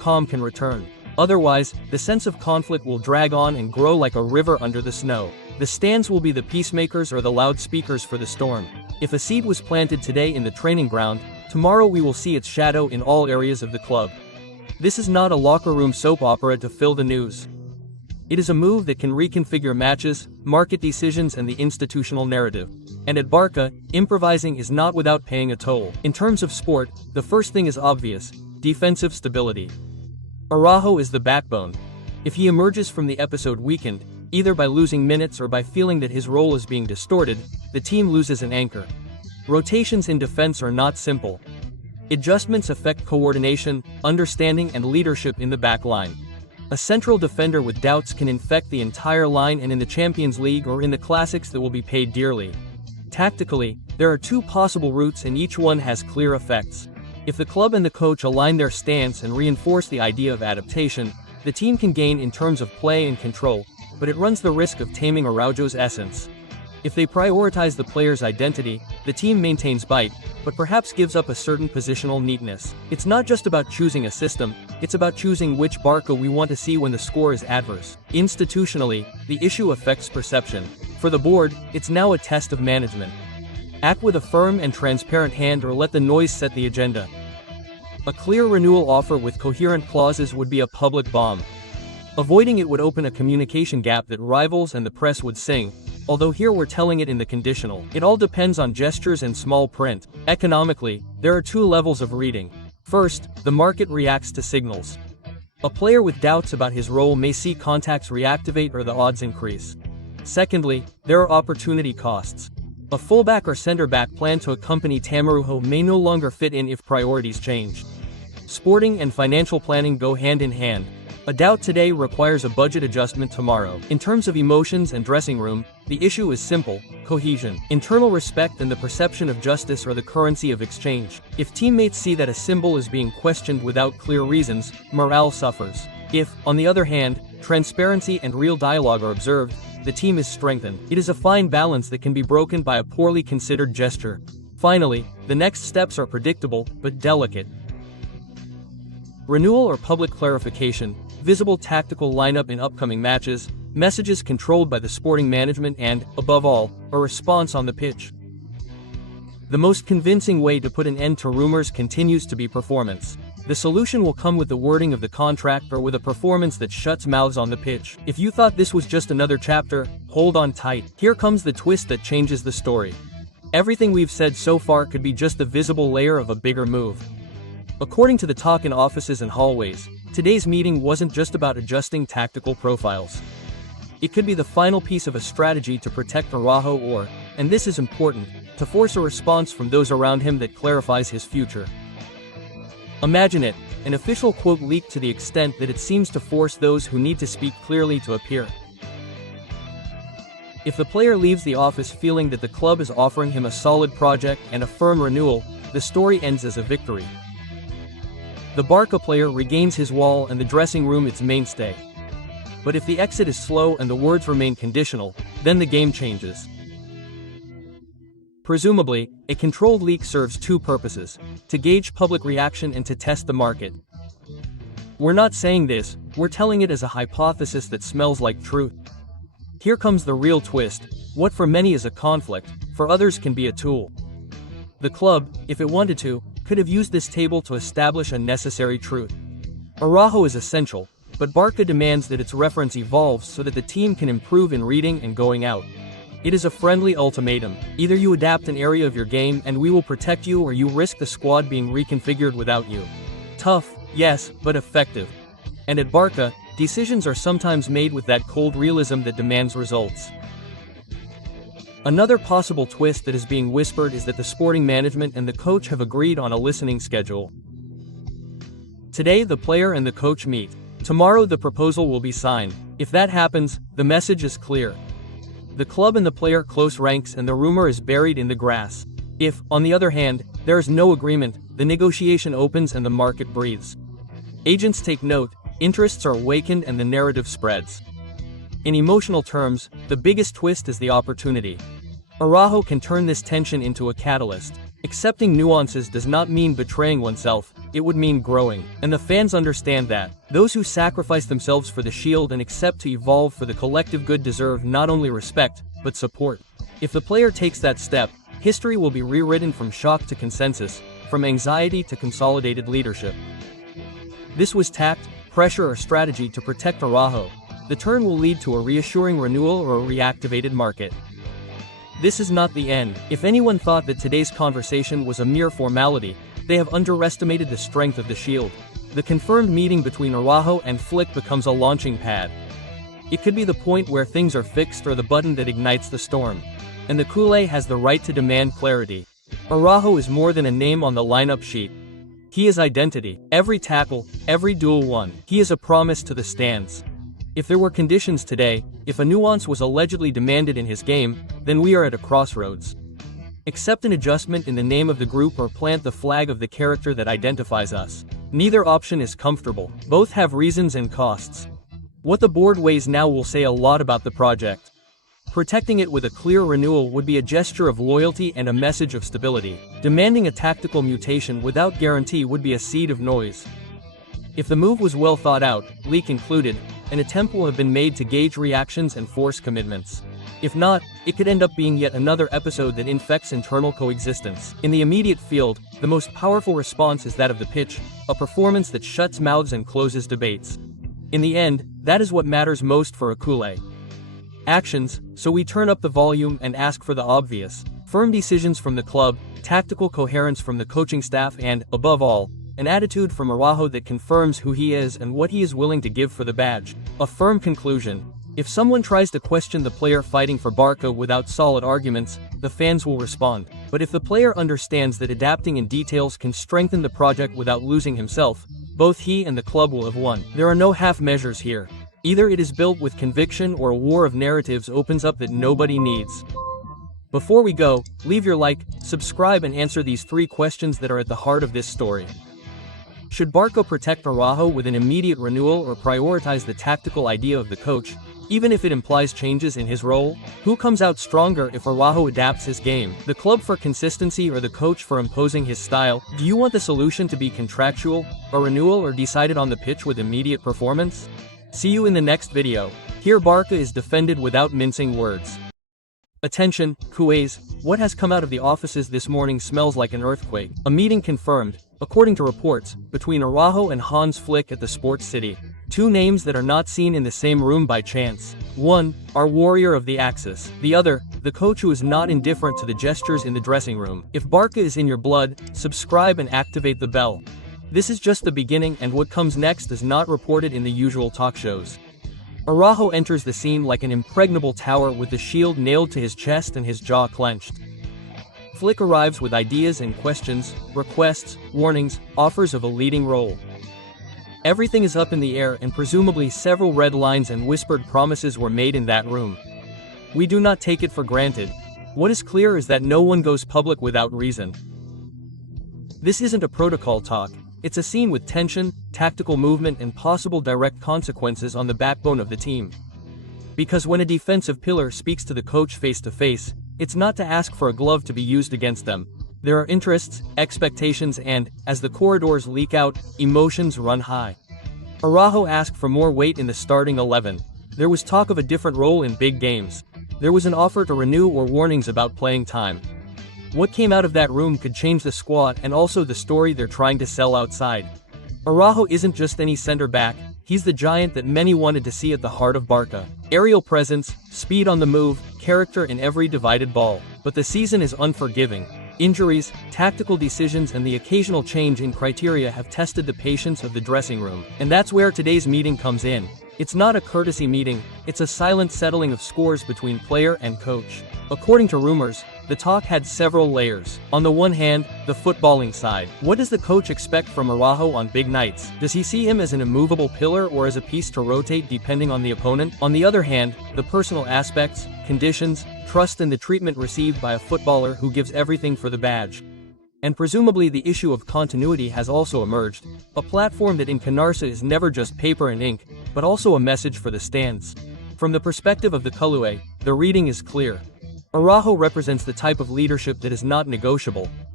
calm can return. Otherwise, the sense of conflict will drag on and grow like a river under the snow. The stands will be the peacemakers or the loudspeakers for the storm. If a seed was planted today in the training ground, tomorrow we will see its shadow in all areas of the club. This is not a locker room soap opera to fill the news. It is a move that can reconfigure matches, market decisions and the institutional narrative. And at Barca, improvising is not without paying a toll. In terms of sport, the first thing is obvious: defensive stability. Araújo is the backbone. If he emerges from the episode weakened, either by losing minutes or by feeling that his role is being distorted, the team loses an anchor. Rotations in defense are not simple. Adjustments affect coordination, understanding and leadership in the back line. A central defender with doubts can infect the entire line, and in the Champions League or in the classics that will be paid dearly. Tactically, there are two possible routes and each one has clear effects. If the club and the coach align their stance and reinforce the idea of adaptation, the team can gain in terms of play and control, but it runs the risk of taming Araujo's essence. If they prioritize the player's identity, the team maintains bite, but perhaps gives up a certain positional neatness. It's not just about choosing a system, it's about choosing which Barca we want to see when the score is adverse. Institutionally, the issue affects perception. For the board, it's now a test of management. Act with a firm and transparent hand or let the noise set the agenda. A clear renewal offer with coherent clauses would be a public bomb. Avoiding it would open a communication gap that rivals and the press would sing, although here we're telling it in the conditional. It all depends on gestures and small print. Economically, there are two levels of reading. First, the market reacts to signals. A player with doubts about his role may see contacts reactivate or the odds increase. Secondly, there are opportunity costs. A fullback or center-back planned to accompany Araújo may no longer fit in if priorities change. Sporting and financial planning go hand in hand. A doubt today requires a budget adjustment tomorrow. In terms of emotions and dressing room, the issue is simple: cohesion. Internal respect and the perception of justice are the currency of exchange. If teammates see that a symbol is being questioned without clear reasons, morale suffers. If, on the other hand, transparency and real dialogue are observed, the team is strengthened. It is a fine balance that can be broken by a poorly considered gesture. Finally, the next steps are predictable, but delicate. Renewal or public clarification, visible tactical lineup in upcoming matches, messages controlled by the sporting management and, above all, a response on the pitch. The most convincing way to put an end to rumors continues to be performance. The solution will come with the wording of the contract or with a performance that shuts mouths on the pitch. If you thought this was just another chapter, hold on tight. Here comes the twist that changes the story. Everything we've said so far could be just the visible layer of a bigger move. According to the talk in offices and hallways, today's meeting wasn't just about adjusting tactical profiles. It could be the final piece of a strategy to protect Araújo or, and this is important, to force a response from those around him that clarifies his future. Imagine it, an official quote leaked to the extent that it seems to force those who need to speak clearly to appear. If the player leaves the office feeling that the club is offering him a solid project and a firm renewal, the story ends as a victory. The Barca player regains his wall and the dressing room its mainstay. But if the exit is slow and the words remain conditional, then the game changes. Presumably, a controlled leak serves two purposes: to gauge public reaction and to test the market. We're not saying this, we're telling it as a hypothesis that smells like truth. Here comes the real twist: what for many is a conflict, for others can be a tool. The club, if it wanted to, could have used this table to establish a necessary truth. Araújo is essential, but Barca demands that its reference evolves so that the team can improve in reading and going out. It is a friendly ultimatum: either you adapt an area of your game and we will protect you, or you risk the squad being reconfigured without you. Tough, yes, but effective. And at Barca, decisions are sometimes made with that cold realism that demands results. Another possible twist that is being whispered is that the sporting management and the coach have agreed on a listening schedule. Today the player and the coach meet. Tomorrow the proposal will be signed. If that happens, the message is clear. The club and the player close ranks and the rumor is buried in the grass. If, on the other hand, there is no agreement, the negotiation opens and the market breathes. Agents take note, interests are awakened and the narrative spreads. In emotional terms, the biggest twist is the opportunity. Araújo can turn this tension into a catalyst. Accepting nuances does not mean betraying oneself, it would mean growing, and the fans understand that. Those who sacrifice themselves for the shield and accept to evolve for the collective good deserve not only respect, but support. If the player takes that step, history will be rewritten from shock to consensus, from anxiety to consolidated leadership. This was tact, pressure or strategy to protect Araújo. The turn will lead to a reassuring renewal or a reactivated market. This is not the end. If anyone thought that today's conversation was a mere formality, they have underestimated the strength of the shield. The confirmed meeting between Araújo and Flick becomes a launching pad. It could be the point where things are fixed or the button that ignites the storm. And the culé has the right to demand clarity. Araújo is more than a name on the lineup sheet. He is identity. Every tackle, every duel won. He is a promise to the stands. If there were conditions today, if a nuance was allegedly demanded in his game, then we are at a crossroads. Accept an adjustment in the name of the group or plant the flag of the character that identifies us. Neither option is comfortable. Both have reasons and costs. What the board weighs now will say a lot about the project. Protecting it with a clear renewal would be a gesture of loyalty and a message of stability. Demanding a tactical mutation without guarantee would be a seed of noise. If the move was well thought out, Leak included, an attempt will have been made to gauge reactions and force commitments. If not, it could end up being yet another episode that infects internal coexistence. In the immediate field, the most powerful response is that of the pitch, a performance that shuts mouths and closes debates. In the end, that is what matters most for a culé. Actions, so we turn up the volume and ask for the obvious. Firm decisions from the club, tactical coherence from the coaching staff and, above all, an attitude from Araújo that confirms who he is and what he is willing to give for the badge. A firm conclusion. If someone tries to question the player fighting for BARCA without solid arguments, the fans will respond. But if the player understands that adapting in details can strengthen the project without losing himself, both he and the club will have won. There are no half measures here. Either it is built with conviction or a war of narratives opens up that nobody needs. Before we go, leave your like, subscribe and answer these 3 questions that are at the heart of this story. Should BARCA protect Araújo with an immediate renewal or prioritize the tactical idea of the coach, even if it implies changes in his role? Who comes out stronger if Araújo adapts his game? The club for consistency or the coach for imposing his style? Do you want the solution to be contractual, a renewal or decided on the pitch with immediate performance? See you in the next video. Here BARCA is defended without mincing words. Attention, culés, what has come out of the offices this morning smells like an earthquake. A meeting confirmed, according to reports, between Araújo and Hansi Flick at the Sports City. 2 names that are not seen in the same room by chance. One, our warrior of the Axis. The other, the coach who is not indifferent to the gestures in the dressing room. If BARCA is in your blood, subscribe and activate the bell. This is just the beginning and what comes next is not reported in the usual talk shows. Araújo enters the scene like an impregnable tower with the shield nailed to his chest and his jaw clenched. Flick arrives with ideas and questions, requests, warnings, offers of a leading role. Everything is up in the air and presumably several red lines and whispered promises were made in that room. We do not take it for granted. What is clear is that no one goes public without reason. This isn't a protocol talk. It's a scene with tension, tactical movement and possible direct consequences on the backbone of the team. Because when a defensive pillar speaks to the coach face to face, it's not to ask for a glove to be used against them. There are interests, expectations and, as the corridors leak out, emotions run high. Araújo asked for more weight in the starting 11. There was talk of a different role in big games. There was an offer to renew or warnings about playing time. What came out of that room could change the squad and also the story they're trying to sell outside. Araújo isn't just any center back, he's the giant that many wanted to see at the heart of BARCA. Aerial presence, speed on the move, character in every divided ball. But the season is unforgiving. Injuries, tactical decisions and the occasional change in criteria have tested the patience of the dressing room. And that's where today's meeting comes in. It's not a courtesy meeting, it's a silent settling of scores between player and coach. According to rumors, the talk had several layers. On the one hand, the footballing side. What does the coach expect from Araújo on big nights? Does he see him as an immovable pillar or as a piece to rotate depending on the opponent? On the other hand, the personal aspects, conditions, trust and the treatment received by a footballer who gives everything for the badge. And presumably the issue of continuity has also emerged, a platform that in Canarsa is never just paper and ink, but also a message for the stands. From the perspective of the culé, the reading is clear. Araújo represents the type of leadership that is not negotiable,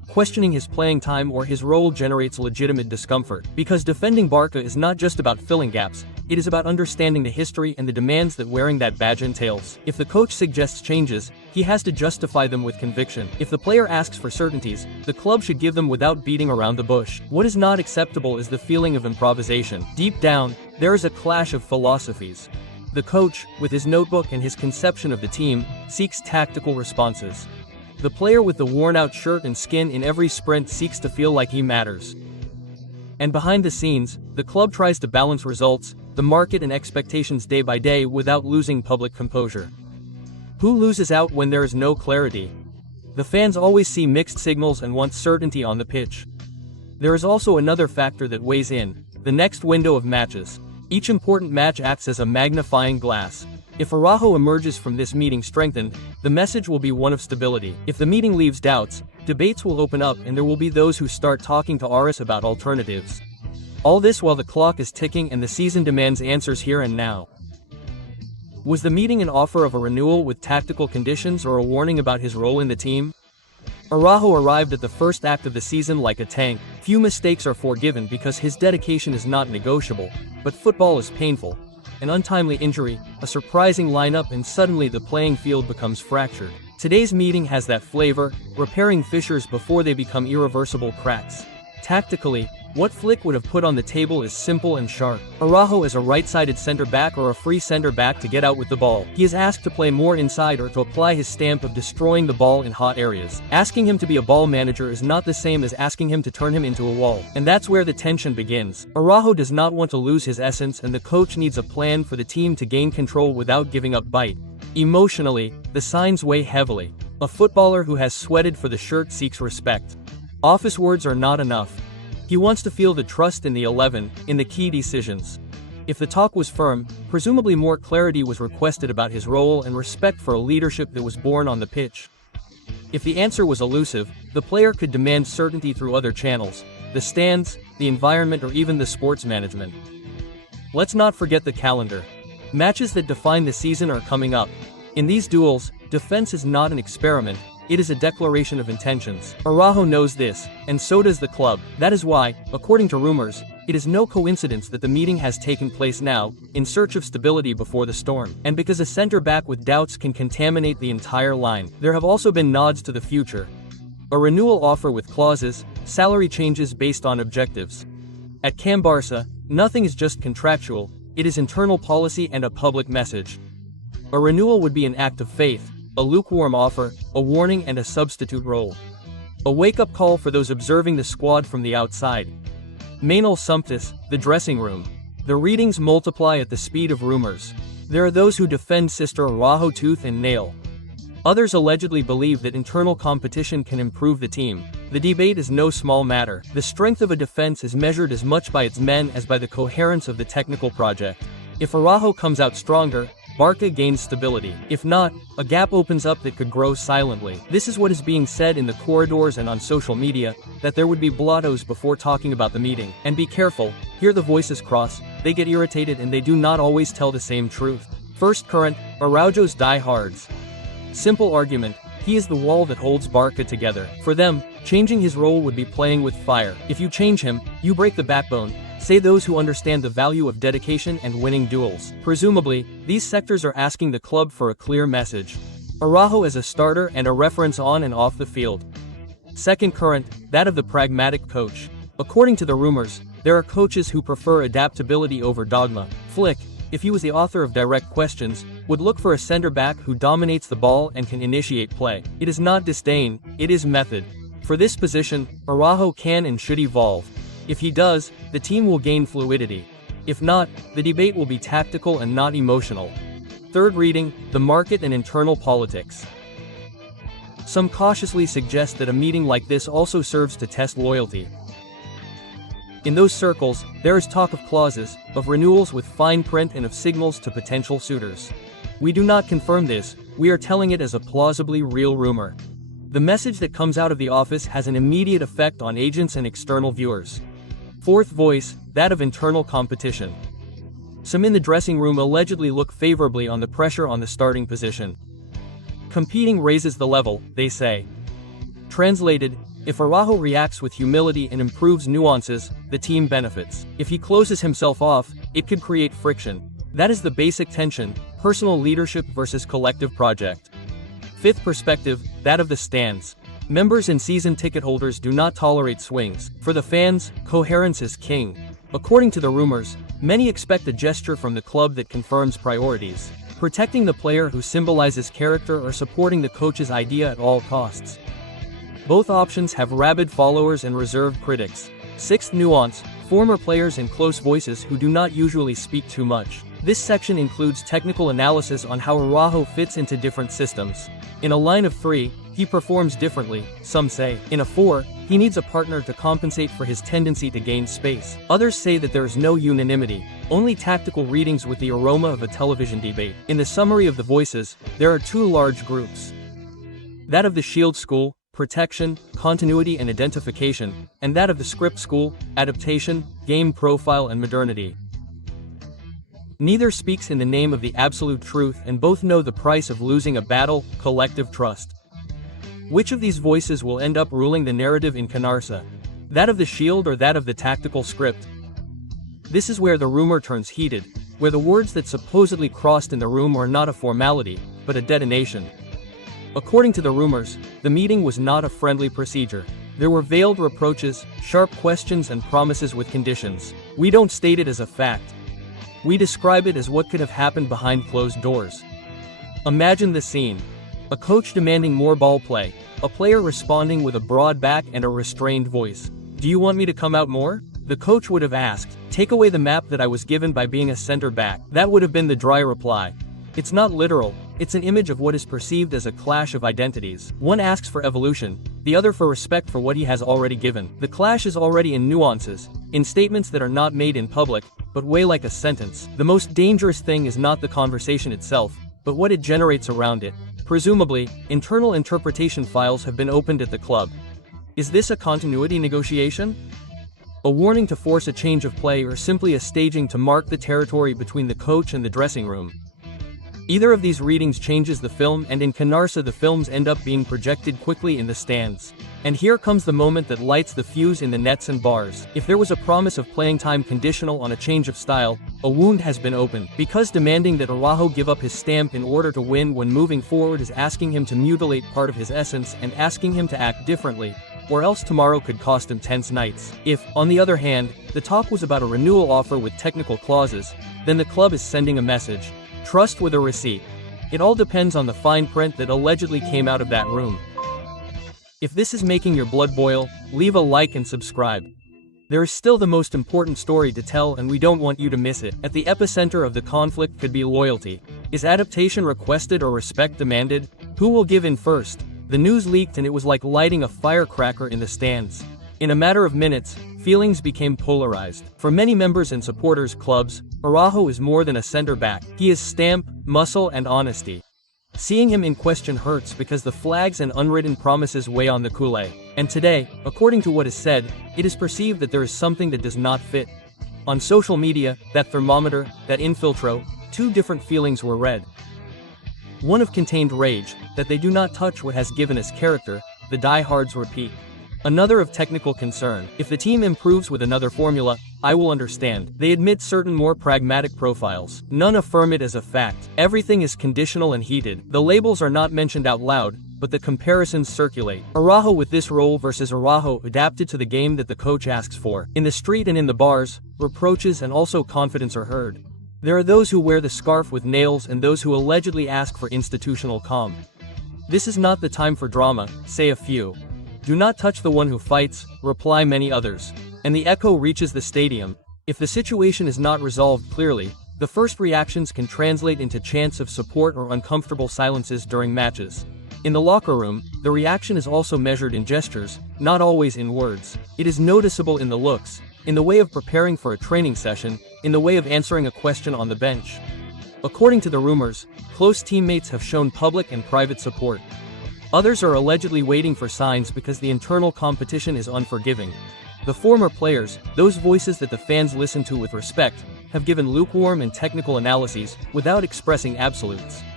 Questioning his playing time or his role generates legitimate discomfort, because defending Barca is not just about filling gaps, it is about understanding the history and the demands that wearing that badge entails. If the coach suggests changes, he has to justify them with conviction. If the player asks for certainties, the club should give them without beating around the bush. What is not acceptable is the feeling of improvisation. Deep down, there is a clash of philosophies. The coach, with his notebook and his conception of the team, seeks tactical responses. The player with the worn-out shirt and skin in every sprint seeks to feel like he matters. And behind the scenes, the club tries to balance results, the market and expectations day by day without losing public composure. Who loses out when there is no clarity? The fans always see mixed signals and want certainty on the pitch. There is also another factor that weighs in: the next window of matches. Each important match acts as a magnifying glass. If Araújo emerges from this meeting strengthened, the message will be one of stability. If the meeting leaves doubts, debates will open up and there will be those who start talking to Aris about alternatives. All this while the clock is ticking and the season demands answers here and now. Was the meeting an offer of a renewal with tactical conditions or a warning about his role in the team? Araújo arrived at the first act of the season like a tank. Few mistakes are forgiven because his dedication is not negotiable, but football is painful. An untimely injury, a surprising lineup, and suddenly the playing field becomes fractured. Today's meeting has that flavor, repairing fissures before they become irreversible cracks. Tactically, what Flick would have put on the table is simple and sharp. Araújo is a right-sided center-back or a free center-back to get out with the ball. He is asked to play more inside or to apply his stamp of destroying the ball in hot areas. Asking him to be a ball manager is not the same as asking him to turn him into a wall. And that's where the tension begins. Araújo does not want to lose his essence, and the coach needs a plan for the team to gain control without giving up bite. Emotionally, the signs weigh heavily. A footballer who has sweated for the shirt seeks respect. Office words are not enough. He wants to feel the trust in the 11, in the key decisions. If the talk was firm, presumably more clarity was requested about his role and respect for a leadership that was born on the pitch. If the answer was elusive, the player could demand certainty through other channels: the stands, the environment, or even the sports management. Let's not forget the calendar. Matches that define the season are coming up. In these duels, defense is not an experiment. It is a declaration of intentions. Araújo knows this, and so does the club. That is why, according to rumors, it is no coincidence that the meeting has taken place now, in search of stability before the storm. And because a center-back with doubts can contaminate the entire line, there have also been nods to the future. A renewal offer with clauses, salary changes based on objectives. At Camp Barça, nothing is just contractual, it is internal policy and a public message. A renewal would be an act of faith, a lukewarm offer, a warning, and a substitute role. A wake-up call for those observing the squad from the outside. Manuel Sumptis, the dressing room. The readings multiply at the speed of rumors. There are those who defend Sister Araújo tooth and nail. Others allegedly believe that internal competition can improve the team. The debate is no small matter. The strength of a defense is measured as much by its men as by the coherence of the technical project. If Araújo comes out stronger, Barca gains stability. If not, a gap opens up that could grow silently. This is what is being said in the corridors and on social media, that there would be blottos before talking about the meeting. And be careful, here the voices cross, they get irritated and they do not always tell the same truth. First current, Araujo's diehards. Simple argument, he is the wall that holds Barca together. For them, changing his role would be playing with fire. If you change him, you break the backbone, say those who understand the value of dedication and winning duels. Presumably, these sectors are asking the club for a clear message. Araújo as a starter and a reference on and off the field. Second current, that of the pragmatic coach. According to the rumors, there are coaches who prefer adaptability over dogma. Flick, if he was the author of direct questions, would look for a center-back who dominates the ball and can initiate play. It is not disdain, it is method. For this position, Araújo can and should evolve. If he does, the team will gain fluidity. If not, the debate will be tactical and not emotional. Third reading, the market and internal politics. Some cautiously suggest that a meeting like this also serves to test loyalty. In those circles, there is talk of clauses, of renewals with fine print, and of signals to potential suitors. We do not confirm this, we are telling it as a plausibly real rumor. The message that comes out of the office has an immediate effect on agents and external viewers. Fourth voice, that of internal competition. Some in the dressing room allegedly look favorably on the pressure on the starting position. Competing raises the level, they say. Translated, If Araujo reacts with humility and improves nuances, the team benefits. If he closes himself off, it could create friction. That is the basic tension, personal leadership versus collective project. Fifth perspective, that of the stands. Members and season ticket holders do not tolerate swings. For the fans, coherence is king. According to the rumors, many expect a gesture from the club that confirms priorities. Protecting the player who symbolizes character or supporting the coach's idea at all costs. Both options have rabid followers and reserved critics. Sixth nuance, former players and close voices who do not usually speak too much. This section includes technical analysis on how Araujo fits into different systems. In a line of 3, he performs differently, some say. In a 4, he needs a partner to compensate for his tendency to gain space. Others say that there is no unanimity, only tactical readings with the aroma of a television debate. In the summary of the voices, there are 2 large groups. That of the Shield school, protection, continuity and identification, and that of the Script school, adaptation, game profile and modernity. Neither speaks in the name of the absolute truth and both know the price of losing a battle, collective trust. Which of these voices will end up ruling the narrative in Canarsa? That of the Shield or that of the tactical Script? This is where the rumor turns heated, where the words that supposedly crossed in the room are not a formality, but a detonation. According to the rumors, the meeting was not a friendly procedure. There were veiled reproaches, sharp questions and promises with conditions. We don't state it as a fact. We describe it as what could have happened behind closed doors. Imagine the scene. A coach demanding more ball play, a player responding with a broad back and a restrained voice. Do you want me to come out more? The coach would have asked, take away the map that I was given by being a center back. That would have been the dry reply. It's not literal, it's an image of what is perceived as a clash of identities. One asks for evolution, the other for respect for what he has already given. The clash is already in nuances, in statements that are not made in public, but weigh like a sentence. The most dangerous thing is not the conversation itself, but what it generates around it. Presumably, internal interpretation files have been opened at the club. Is this a continuity negotiation? A warning to force a change of play or simply a staging to mark the territory between the coach and the dressing room? Either of these readings changes the film, and in Canarsa the films end up being projected quickly in the stands. And here comes the moment that lights the fuse in the nets and bars. If there was a promise of playing time conditional on a change of style, a wound has been opened. Because demanding that Araujo give up his stamp in order to win when moving forward is asking him to mutilate part of his essence and asking him to act differently, or else tomorrow could cost him tense nights. If, on the other hand, the talk was about a renewal offer with technical clauses, then the club is sending a message. Trust with a receipt. It all depends on the fine print that allegedly came out of that room. If this is making your blood boil, leave a like and subscribe. There is still the most important story to tell and we don't want you to miss it. At the epicenter of the conflict could be loyalty. Is adaptation requested or respect demanded? Who will give in first? The news leaked and it was like lighting a firecracker in the stands. In a matter of minutes, feelings became polarized. For many members and supporters clubs, Araujo is more than a center back. He is stamp, muscle and honesty. Seeing him in question hurts because the flags and unwritten promises weigh on the culé. And today, according to what is said, it is perceived that there is something that does not fit. On social media, that thermometer, that infiltro, 2 different feelings were read. One of contained rage, that they do not touch what has given us character, the diehards repeat. Another of technical concern. If the team improves with another formula, I will understand. They admit certain more pragmatic profiles. None affirm it as a fact. Everything is conditional and heated. The labels are not mentioned out loud, but the comparisons circulate. Araujo with this role versus Araujo adapted to the game that the coach asks for. In the street and in the bars, reproaches and also confidence are heard. There are those who wear the scarf with nails and those who allegedly ask for institutional calm. This is not the time for drama, say a few. Do not touch the one who fights, reply many others. And the echo reaches the stadium. If the situation is not resolved clearly, the first reactions can translate into chants of support or uncomfortable silences during matches. In the locker room, the reaction is also measured in gestures, not always in words. It is noticeable in the looks, in the way of preparing for a training session, in the way of answering a question on the bench. According to the rumors, close teammates have shown public and private support. Others are allegedly waiting for signs because the internal competition is unforgiving. The former players, those voices that the fans listen to with respect, have given lukewarm and technical analyses, without expressing absolutes.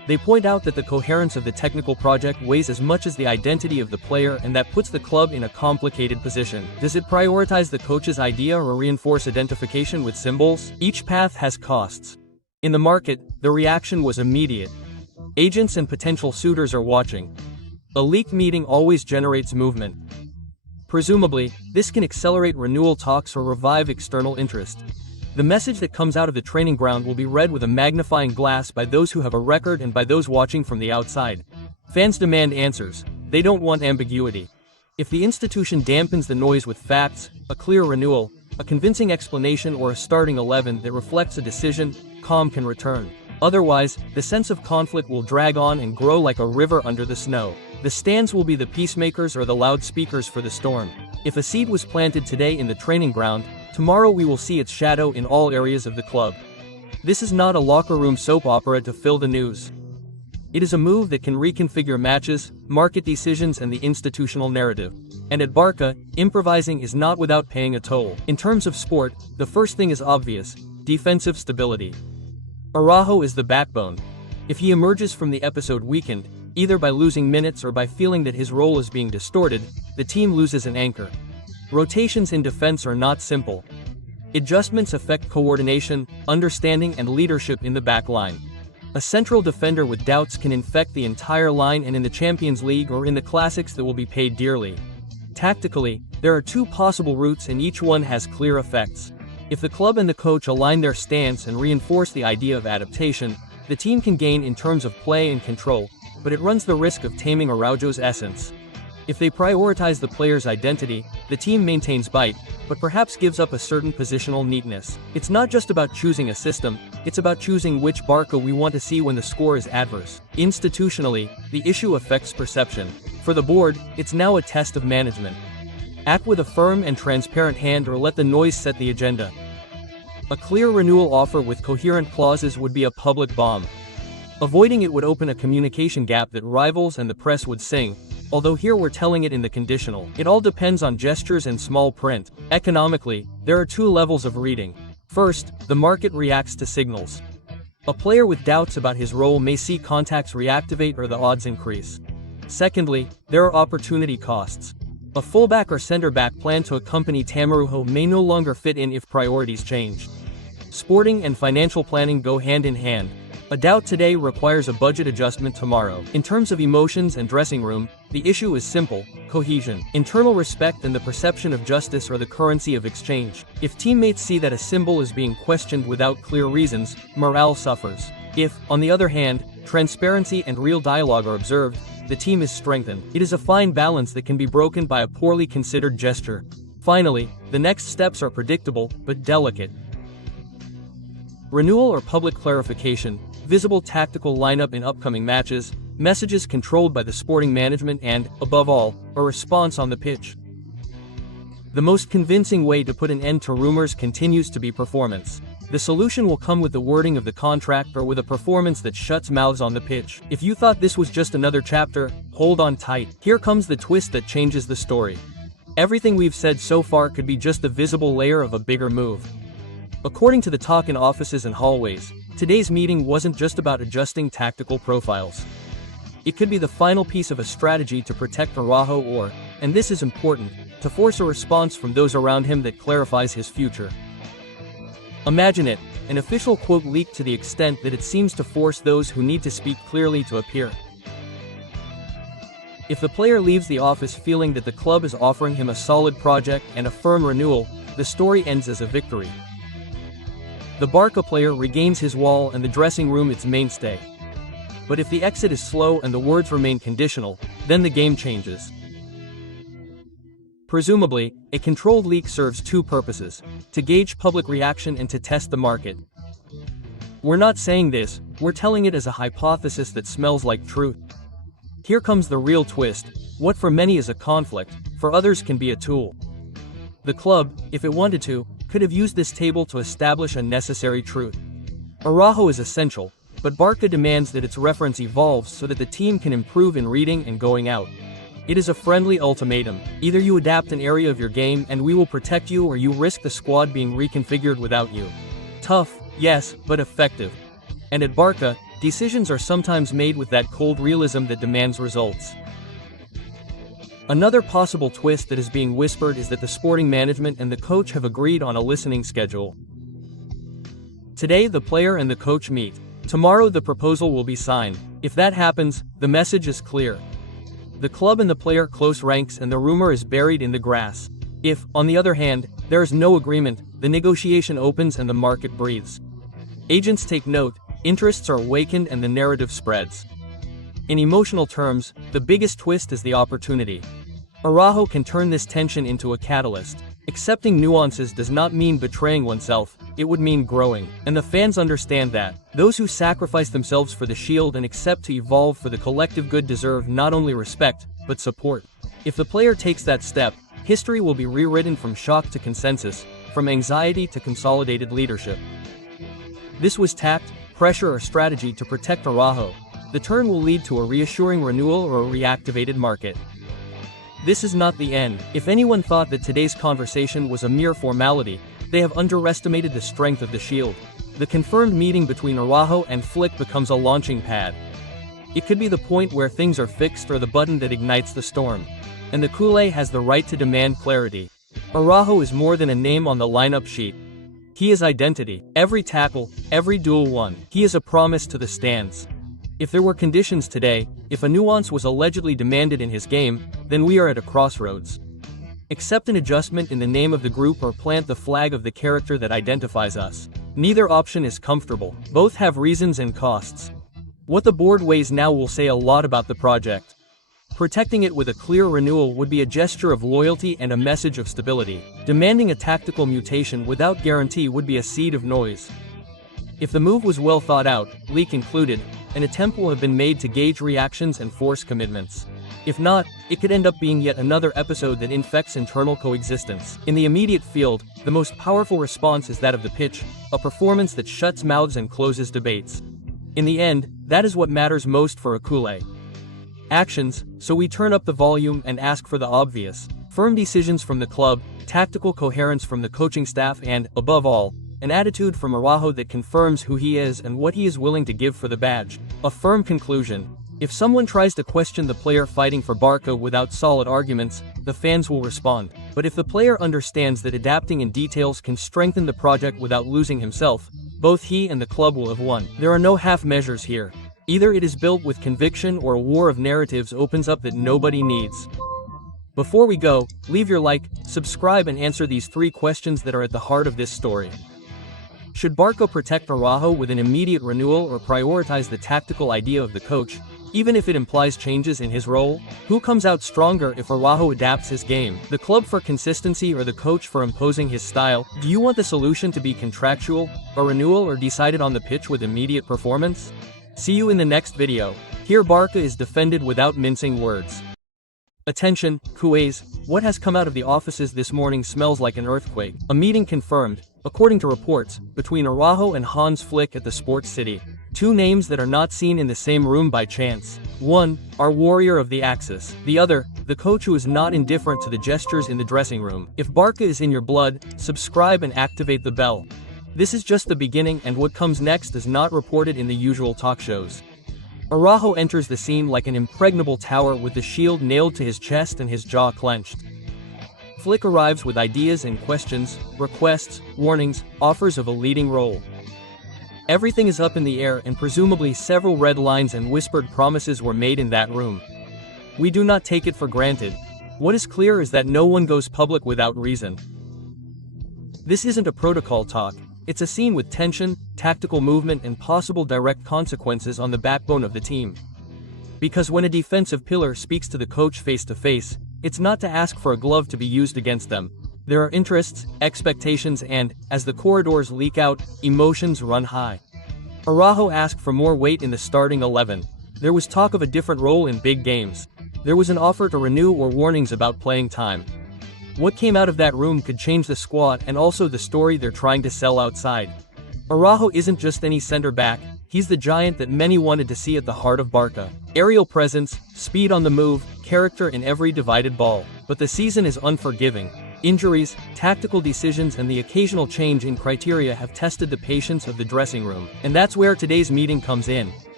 They point out that the coherence of the technical project weighs as much as the identity of the player, and that puts the club in a complicated position. Does it prioritize the coach's idea or reinforce identification with symbols? Each path has costs. In the market, the reaction was immediate. Agents and potential suitors are watching. A leaked meeting always generates movement. Presumably, this can accelerate renewal talks or revive external interest. The message that comes out of the training ground will be read with a magnifying glass by those who have a record and by those watching from the outside. Fans demand answers. They don't want ambiguity. If the institution dampens the noise with facts, a clear renewal, a convincing explanation, or a starting 11 that reflects a decision, calm can return. Otherwise, the sense of conflict will drag on and grow like a river under the snow. The stands will be the peacemakers or the loudspeakers for the storm. If a seed was planted today in the training ground, tomorrow we will see its shadow in all areas of the club. This is not a locker room soap opera to fill the news. It is a move that can reconfigure matches, market decisions, and the institutional narrative. And at BARCA, improvising is not without paying a toll. In terms of sport, the first thing is obvious: defensive stability. Araújo is the backbone. If he emerges from the episode weakened, either by losing minutes or by feeling that his role is being distorted, the team loses an anchor. Rotations in defense are not simple. Adjustments affect coordination, understanding, and leadership in the back line. A central defender with doubts can infect the entire line, and in the Champions League or in the classics that will be paid dearly. Tactically, there are two possible routes and each one has clear effects. If the club and the coach align their stance and reinforce the idea of adaptation, the team can gain in terms of play and control, but it runs the risk of taming Araújo's essence. If they prioritize the player's identity, the team maintains bite, but perhaps gives up a certain positional neatness. It's not just about choosing a system, it's about choosing which BARCA we want to see when the score is adverse. Institutionally, the issue affects perception. For the board, it's now a test of management. Act with a firm and transparent hand or let the noise set the agenda. A clear renewal offer with coherent clauses would be a public bomb. Avoiding it would open a communication gap that rivals and the press would sing, although here we're telling it in the conditional. It all depends on gestures and small print. Economically, there are two levels of reading. First, the market reacts to signals. A player with doubts about his role may see contacts reactivate or the odds increase. Secondly, there are opportunity costs. A fullback or center-back planned to accompany Araújo may no longer fit in if priorities change. Sporting and financial planning go hand in hand. A doubt today requires a budget adjustment tomorrow. In terms of emotions and dressing room, the issue is simple: cohesion. Internal respect and the perception of justice are the currency of exchange. If teammates see that a symbol is being questioned without clear reasons, morale suffers. If, on the other hand, transparency and real dialogue are observed, the team is strengthened. It is a fine balance that can be broken by a poorly considered gesture. Finally, the next steps are predictable, but delicate. Renewal or public clarification, visible tactical lineup in upcoming matches, messages controlled by the sporting management, and, above all, a response on the pitch. The most convincing way to put an end to rumors continues to be performance. The solution will come with the wording of the contract or with a performance that shuts mouths on the pitch. If you thought this was just another chapter, hold on tight. Here comes the twist that changes the story. Everything we've said so far could be just the visible layer of a bigger move. According to the talk in offices and hallways, today's meeting wasn't just about adjusting tactical profiles. It could be the final piece of a strategy to protect Araújo or, and this is important, to force a response from those around him that clarifies his future. Imagine it, an official quote leaked to the extent that it seems to force those who need to speak clearly to appear. If the player leaves the office feeling that the club is offering him a solid project and a firm renewal, the story ends as a victory. The BARCA player regains his wall and the dressing room its mainstay. But if the exit is slow and the words remain conditional, then the game changes. Presumably, a controlled leak serves two purposes: to gauge public reaction and to test the market. We're not saying this, we're telling it as a hypothesis that smells like truth. Here comes the real twist: what for many is a conflict, for others can be a tool. The club, if it wanted to, could have used this table to establish a necessary truth. Araújo is essential, but BARCA demands that its reference evolves so that the team can improve in reading and going out. It is a friendly ultimatum: either you adapt an area of your game and we will protect you, or you risk the squad being reconfigured without you. Tough, yes, but effective. And at BARCA, decisions are sometimes made with that cold realism that demands results. Another possible twist that is being whispered is that the sporting management and the coach have agreed on a listening schedule. Today the player and the coach meet. Tomorrow the proposal will be signed. If that happens, the message is clear. The club and the player close ranks and the rumor is buried in the grass. If, on the other hand, there is no agreement, the negotiation opens and the market breathes. Agents take note, interests are awakened and the narrative spreads. In emotional terms, the biggest twist is the opportunity. Araújo can turn this tension into a catalyst. Accepting nuances does not mean betraying oneself, it would mean growing. And the fans understand that. Those who sacrifice themselves for the shield and accept to evolve for the collective good deserve not only respect, but support. If the player takes that step, history will be rewritten from shock to consensus, from anxiety to consolidated leadership. This was tact, pressure or strategy to protect Araújo. The turn will lead to a reassuring renewal or a reactivated market. This is not the end. If anyone thought that today's conversation was a mere formality, they have underestimated the strength of the shield. The confirmed meeting between Araújo and Flick becomes a launching pad. It could be the point where things are fixed or the button that ignites the storm. And the culé has the right to demand clarity. Araújo is more than a name on the lineup sheet. He is identity. Every tackle, every duel won. He is a promise to the stands. If there were conditions today, if a nuance was allegedly demanded in his game, then we are at a crossroads. Accept an adjustment in the name of the group or plant the flag of the character that identifies us. Neither option is comfortable. Both have reasons and costs. What the board weighs now will say a lot about the project. Protecting it with a clear renewal would be a gesture of loyalty and a message of stability. Demanding a tactical mutation without guarantee would be a seed of noise. If the move was well thought out, leak included, an attempt will have been made to gauge reactions and force commitments. If not, it could end up being yet another episode that infects internal coexistence. In the immediate field, the most powerful response is that of the pitch, a performance that shuts mouths and closes debates. In the end, that is what matters most for a culé. Actions, so we turn up the volume and ask for the obvious. Firm decisions from the club, tactical coherence from the coaching staff and, above all, an attitude from Araújo that confirms who he is and what he is willing to give for the badge. A firm conclusion. If someone tries to question the player fighting for BARCA without solid arguments, the fans will respond. But if the player understands that adapting in details can strengthen the project without losing himself, both he and the club will have won. There are no half measures here. Either it is built with conviction or a war of narratives opens up that nobody needs. Before we go, leave your like, subscribe and answer these 3 questions that are at the heart of this story. Should BARCA protect Araújo with an immediate renewal or prioritize the tactical idea of the coach, even if it implies changes in his role? Who comes out stronger if Araújo adapts his game? The club for consistency or the coach for imposing his style? Do you want the solution to be contractual, a renewal or decided on the pitch with immediate performance? See you in the next video. Here BARCA is defended without mincing words. Attention, culés, what has come out of the offices this morning smells like an earthquake. A meeting confirmed, according to reports, between Araújo and Hansi Flick at the Sports City. 2 names that are not seen in the same room by chance. One, our warrior of the Axis. The other, the coach who is not indifferent to the gestures in the dressing room. If BARCA is in your blood, subscribe and activate the bell. This is just the beginning and what comes next is not reported in the usual talk shows. Araújo enters the scene like an impregnable tower with the shield nailed to his chest and his jaw clenched. Flick arrives with ideas and questions, requests, warnings, offers of a leading role. Everything is up in the air and presumably several red lines and whispered promises were made in that room. We do not take it for granted. What is clear is that no one goes public without reason. This isn't a protocol talk, it's a scene with tension, tactical movement and possible direct consequences on the backbone of the team. Because when a defensive pillar speaks to the coach face to face, it's not to ask for a glove to be used against them. There are interests, expectations and, as the corridors leak out, emotions run high. Araújo asked for more weight in the starting 11. There was talk of a different role in big games. There was an offer to renew or warnings about playing time. What came out of that room could change the squad and also the story they're trying to sell outside. Araújo isn't just any center back, he's the giant that many wanted to see at the heart of BARCA. Aerial presence, speed on the move, character in every divided ball. But the season is unforgiving. Injuries, tactical decisions and the occasional change in criteria have tested the patience of the dressing room. And that's where today's meeting comes in.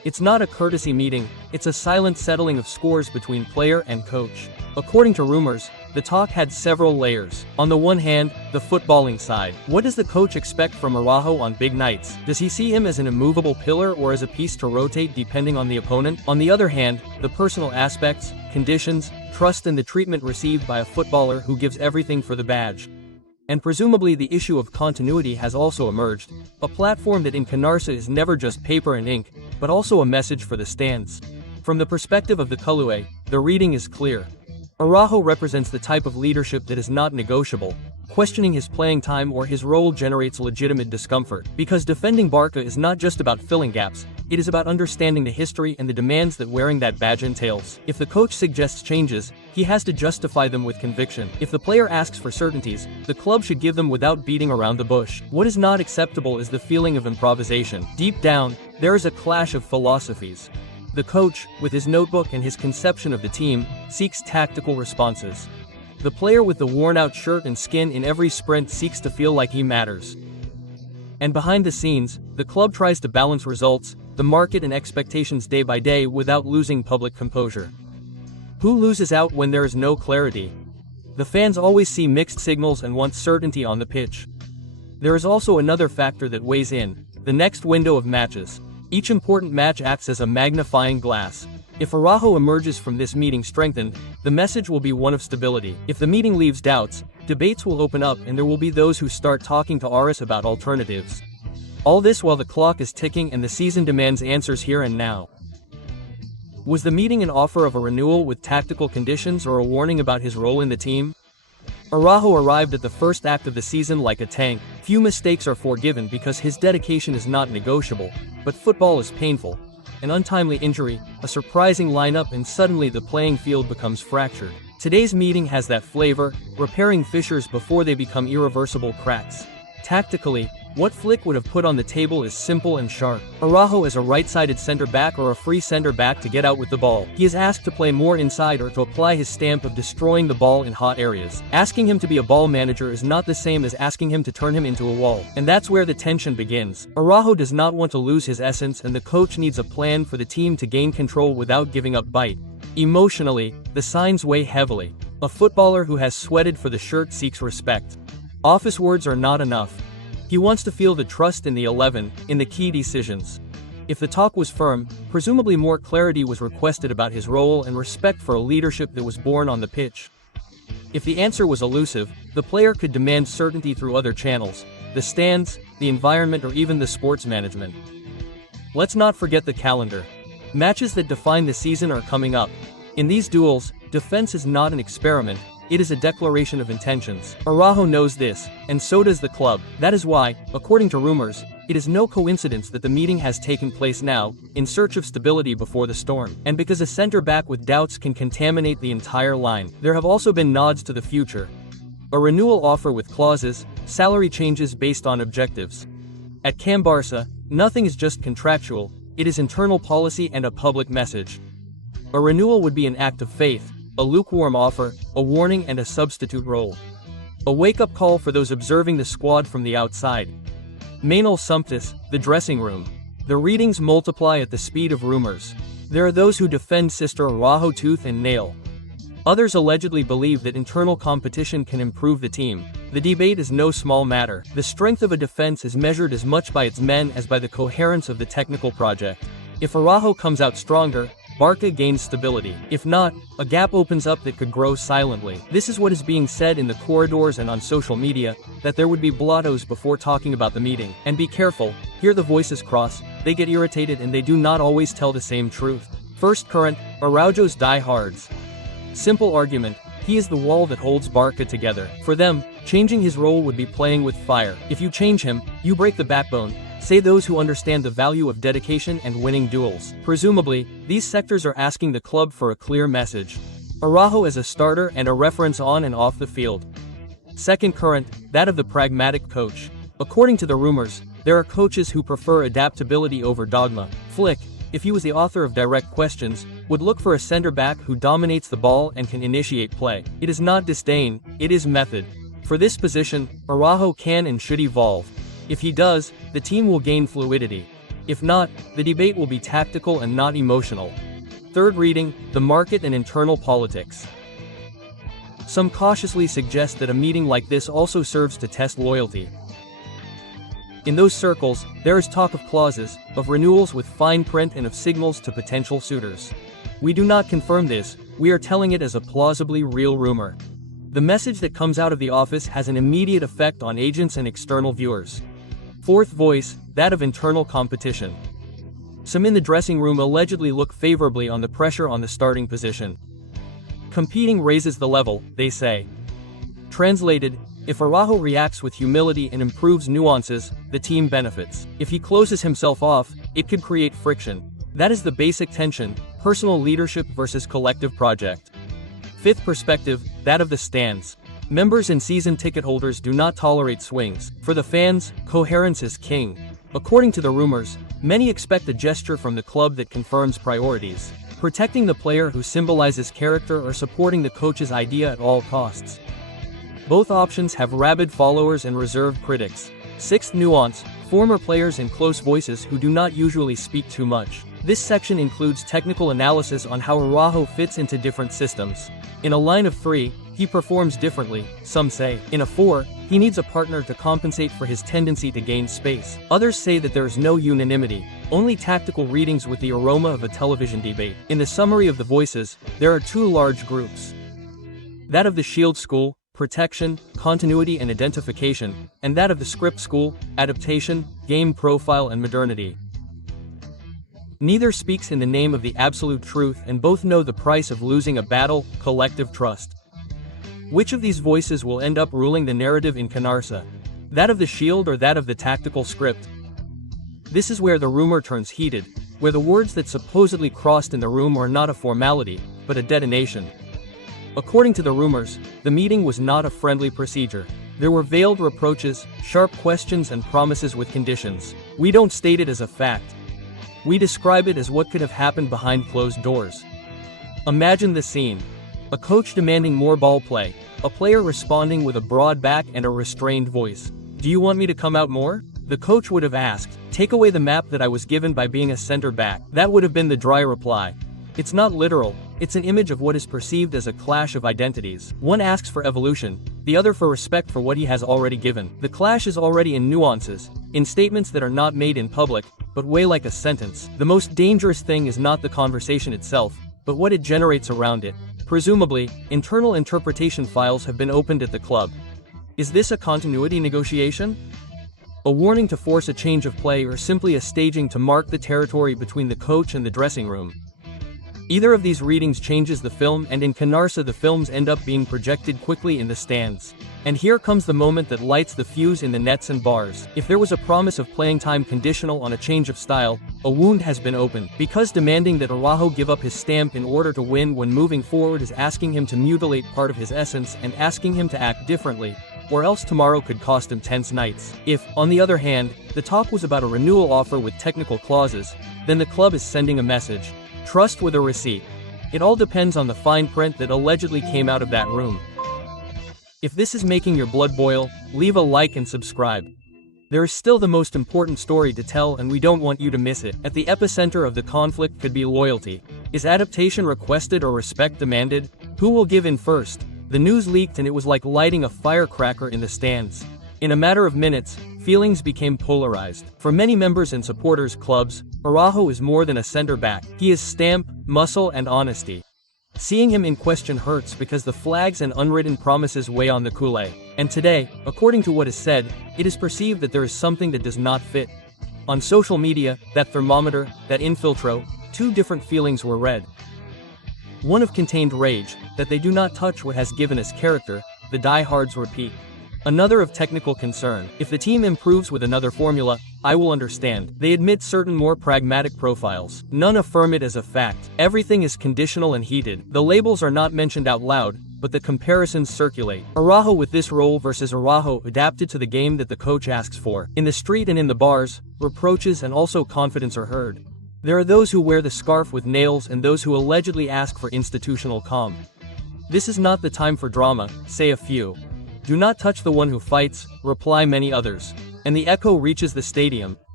It's not a courtesy meeting, it's a silent settling of scores between player and coach. According to rumors, the talk had several layers. On the one hand, the footballing side. What does the coach expect from Araújo on big nights? Does he see him as an immovable pillar or as a piece to rotate depending on the opponent? On the other hand, the personal aspects, conditions, trust and the treatment received by a footballer who gives everything for the badge. And presumably the issue of continuity has also emerged, a platform that in Canarsa is never just paper and ink, but also a message for the stands. From the perspective of the Culé, the reading is clear. Araújo represents the type of leadership that is not negotiable. Questioning his playing time or his role generates legitimate discomfort, because defending Barca is not just about filling gaps, it is about understanding the history and the demands that wearing that badge entails. If the coach suggests changes, he has to justify them with conviction. If the player asks for certainties, the club should give them without beating around the bush. What is not acceptable is the feeling of improvisation. Deep down, there is a clash of philosophies. The coach, with his notebook and his conception of the team, seeks tactical responses. The player with the worn-out shirt and skin in every sprint seeks to feel like he matters. And behind the scenes, the club tries to balance results, the market and expectations day by day without losing public composure. Who loses out when there is no clarity? The fans always see mixed signals and want certainty on the pitch. There is also another factor that weighs in, the next window of matches. Each important match acts as a magnifying glass. If Araújo emerges from this meeting strengthened, the message will be one of stability. If the meeting leaves doubts, debates will open up and there will be those who start talking to Aris about alternatives. All this while the clock is ticking and the season demands answers here and now. Was the meeting an offer of a renewal with tactical conditions or a warning about his role in the team? Araújo arrived at the first act of the season like a tank. Few mistakes are forgiven because his dedication is not negotiable, but football is painful. An untimely injury, a surprising lineup and suddenly the playing field becomes fractured. Today's meeting has that flavor, repairing fissures before they become irreversible cracks. Tactically, what Flick would have put on the table is simple and sharp. Araújo as a right-sided center-back or a free center-back to get out with the ball. He is asked to play more inside or to apply his stamp of destroying the ball in hot areas. Asking him to be a ball manager is not the same as asking him to turn him into a wall. And that's where the tension begins. Araújo does not want to lose his essence and the coach needs a plan for the team to gain control without giving up bite. Emotionally, the signs weigh heavily. A footballer who has sweated for the shirt seeks respect. Office words are not enough. He wants to feel the trust in the 11, in the key decisions. If the talk was firm, presumably more clarity was requested about his role and respect for a leadership that was born on the pitch. If the answer was elusive, the player could demand certainty through other channels, the stands, the environment or even the sports management. Let's not forget the calendar. Matches that define the season are coming up. In these duels, defense is not an experiment, it is a declaration of intentions. Araújo knows this, and so does the club. That is why, according to rumors, it is no coincidence that the meeting has taken place now, in search of stability before the storm. And because a center-back with doubts can contaminate the entire line, there have also been nods to the future. A renewal offer with clauses, salary changes based on objectives. At Can Barça, nothing is just contractual, it is internal policy and a public message. A renewal would be an act of faith, a lukewarm offer, a warning and a substitute role. A wake-up call for those observing the squad from the outside. Manuel Sumptis, the dressing room. The readings multiply at the speed of rumors. There are those who defend Sister Araújo tooth and nail. Others allegedly believe that internal competition can improve the team. The debate is no small matter. The strength of a defense is measured as much by its men as by the coherence of the technical project. If Araújo comes out stronger, Barca gains stability. If not, a gap opens up that could grow silently. This is what is being said in the corridors and on social media, that there would be blottos before talking about the meeting. And be careful, here the voices cross, they get irritated and they do not always tell the same truth. First current, Araujo's diehards. Simple argument, he is the wall that holds Barca together. For them, changing his role would be playing with fire. If you change him, you break the backbone, say those who understand the value of dedication and winning duels. Presumably, these sectors are asking the club for a clear message. Araújo as a starter and a reference on and off the field. Second current, that of the pragmatic coach. According to the rumors, there are coaches who prefer adaptability over dogma. Flick, if he was the author of direct questions, would look for a center-back who dominates the ball and can initiate play. It is not disdain, it is method. For this position, Araújo can and should evolve. If he does, the team will gain fluidity. If not, the debate will be tactical and not emotional. Third reading, the market and internal politics. Some cautiously suggest that a meeting like this also serves to test loyalty. In those circles, there is talk of clauses, of renewals with fine print and of signals to potential suitors. We do not confirm this, we are telling it as a plausibly real rumor. The message that comes out of the office has an immediate effect on agents and external viewers. Fourth voice, that of internal competition. Some in the dressing room allegedly look favorably on the pressure on the starting position. Competing raises the level, they say. Translated, if Araújo reacts with humility and improves nuances, the team benefits. If he closes himself off, it could create friction. That is the basic tension, personal leadership versus collective project. Fifth perspective, that of the stands. Members and season ticket holders do not tolerate swings. For the fans, coherence is king. According to the rumors, many expect a gesture from the club that confirms priorities. Protecting the player who symbolizes character or supporting the coach's idea at all costs. Both options have rabid followers and reserved critics. Sixth nuance, former players and close voices who do not usually speak too much. This section includes technical analysis on how Araújo fits into different systems. In a line of 3, he performs differently, some say. In a 4, he needs a partner to compensate for his tendency to gain space. Others say that there is no unanimity, only tactical readings with the aroma of a television debate. In the summary of the voices, there are 2 large groups. That of the Shield School, protection, continuity and identification, and that of the Script School, adaptation, game profile and modernity. Neither speaks in the name of the absolute truth and both know the price of losing a battle, collective trust. Which of these voices will end up ruling the narrative in Canarsa? That of the Shield or that of the tactical script? This is where the rumor turns heated, where the words that supposedly crossed in the room are not a formality, but a detonation. According to the rumors, the meeting was not a friendly procedure. There were veiled reproaches, sharp questions and promises with conditions. We don't state it as a fact. We describe it as what could have happened behind closed doors. Imagine the scene. A coach demanding more ball play, a player responding with a broad back and a restrained voice. Do you want me to come out more? The coach would have asked, take away the map that I was given by being a center back. That would have been the dry reply. It's not literal, it's an image of what is perceived as a clash of identities. One asks for evolution, the other for respect for what he has already given. The clash is already in nuances, in statements that are not made in public, but weigh like a sentence. The most dangerous thing is not the conversation itself, but what it generates around it. Presumably, internal interpretation files have been opened at the club. Is this a continuity negotiation? A warning to force a change of play or simply a staging to mark the territory between the coach and the dressing room? Either of these readings changes the film, and in Canarsa the films end up being projected quickly in the stands. And here comes the moment that lights the fuse in the nets and bars. If there was a promise of playing time conditional on a change of style, a wound has been opened. Because demanding that Araújo give up his stamp in order to win when moving forward is asking him to mutilate part of his essence and asking him to act differently, or else tomorrow could cost him tense nights. If, on the other hand, the talk was about a renewal offer with technical clauses, then the club is sending a message. Trust with a receipt. It all depends on the fine print that allegedly came out of that room. If this is making your blood boil, leave a like and subscribe. There is still the most important story to tell and we don't want you to miss it. At the epicenter of the conflict could be loyalty. Is adaptation requested or respect demanded? Who will give in first? The news leaked and it was like lighting a firecracker in the stands. In a matter of minutes, feelings became polarized. For many members and supporters clubs, Araújo is more than a center back. He is stamp, muscle and honesty. Seeing him in question hurts because the flags and unwritten promises weigh on the culé. And today, according to what is said, it is perceived that there is something that does not fit. On social media, that thermometer, that infiltro, 2 different feelings were read. One of contained rage, that they do not touch what has given us character, the diehards repeat. Another of technical concern. If the team improves with another formula, I will understand. They admit certain more pragmatic profiles. None affirm it as a fact. Everything is conditional and heated. The labels are not mentioned out loud, but the comparisons circulate. Araújo with this role versus Araújo adapted to the game that the coach asks for. In the street and in the bars, reproaches and also confidence are heard. There are those who wear the scarf with nails and those who allegedly ask for institutional calm. This is not the time for drama, say a few. Do not touch the one who fights, reply many others. And the echo reaches the stadium.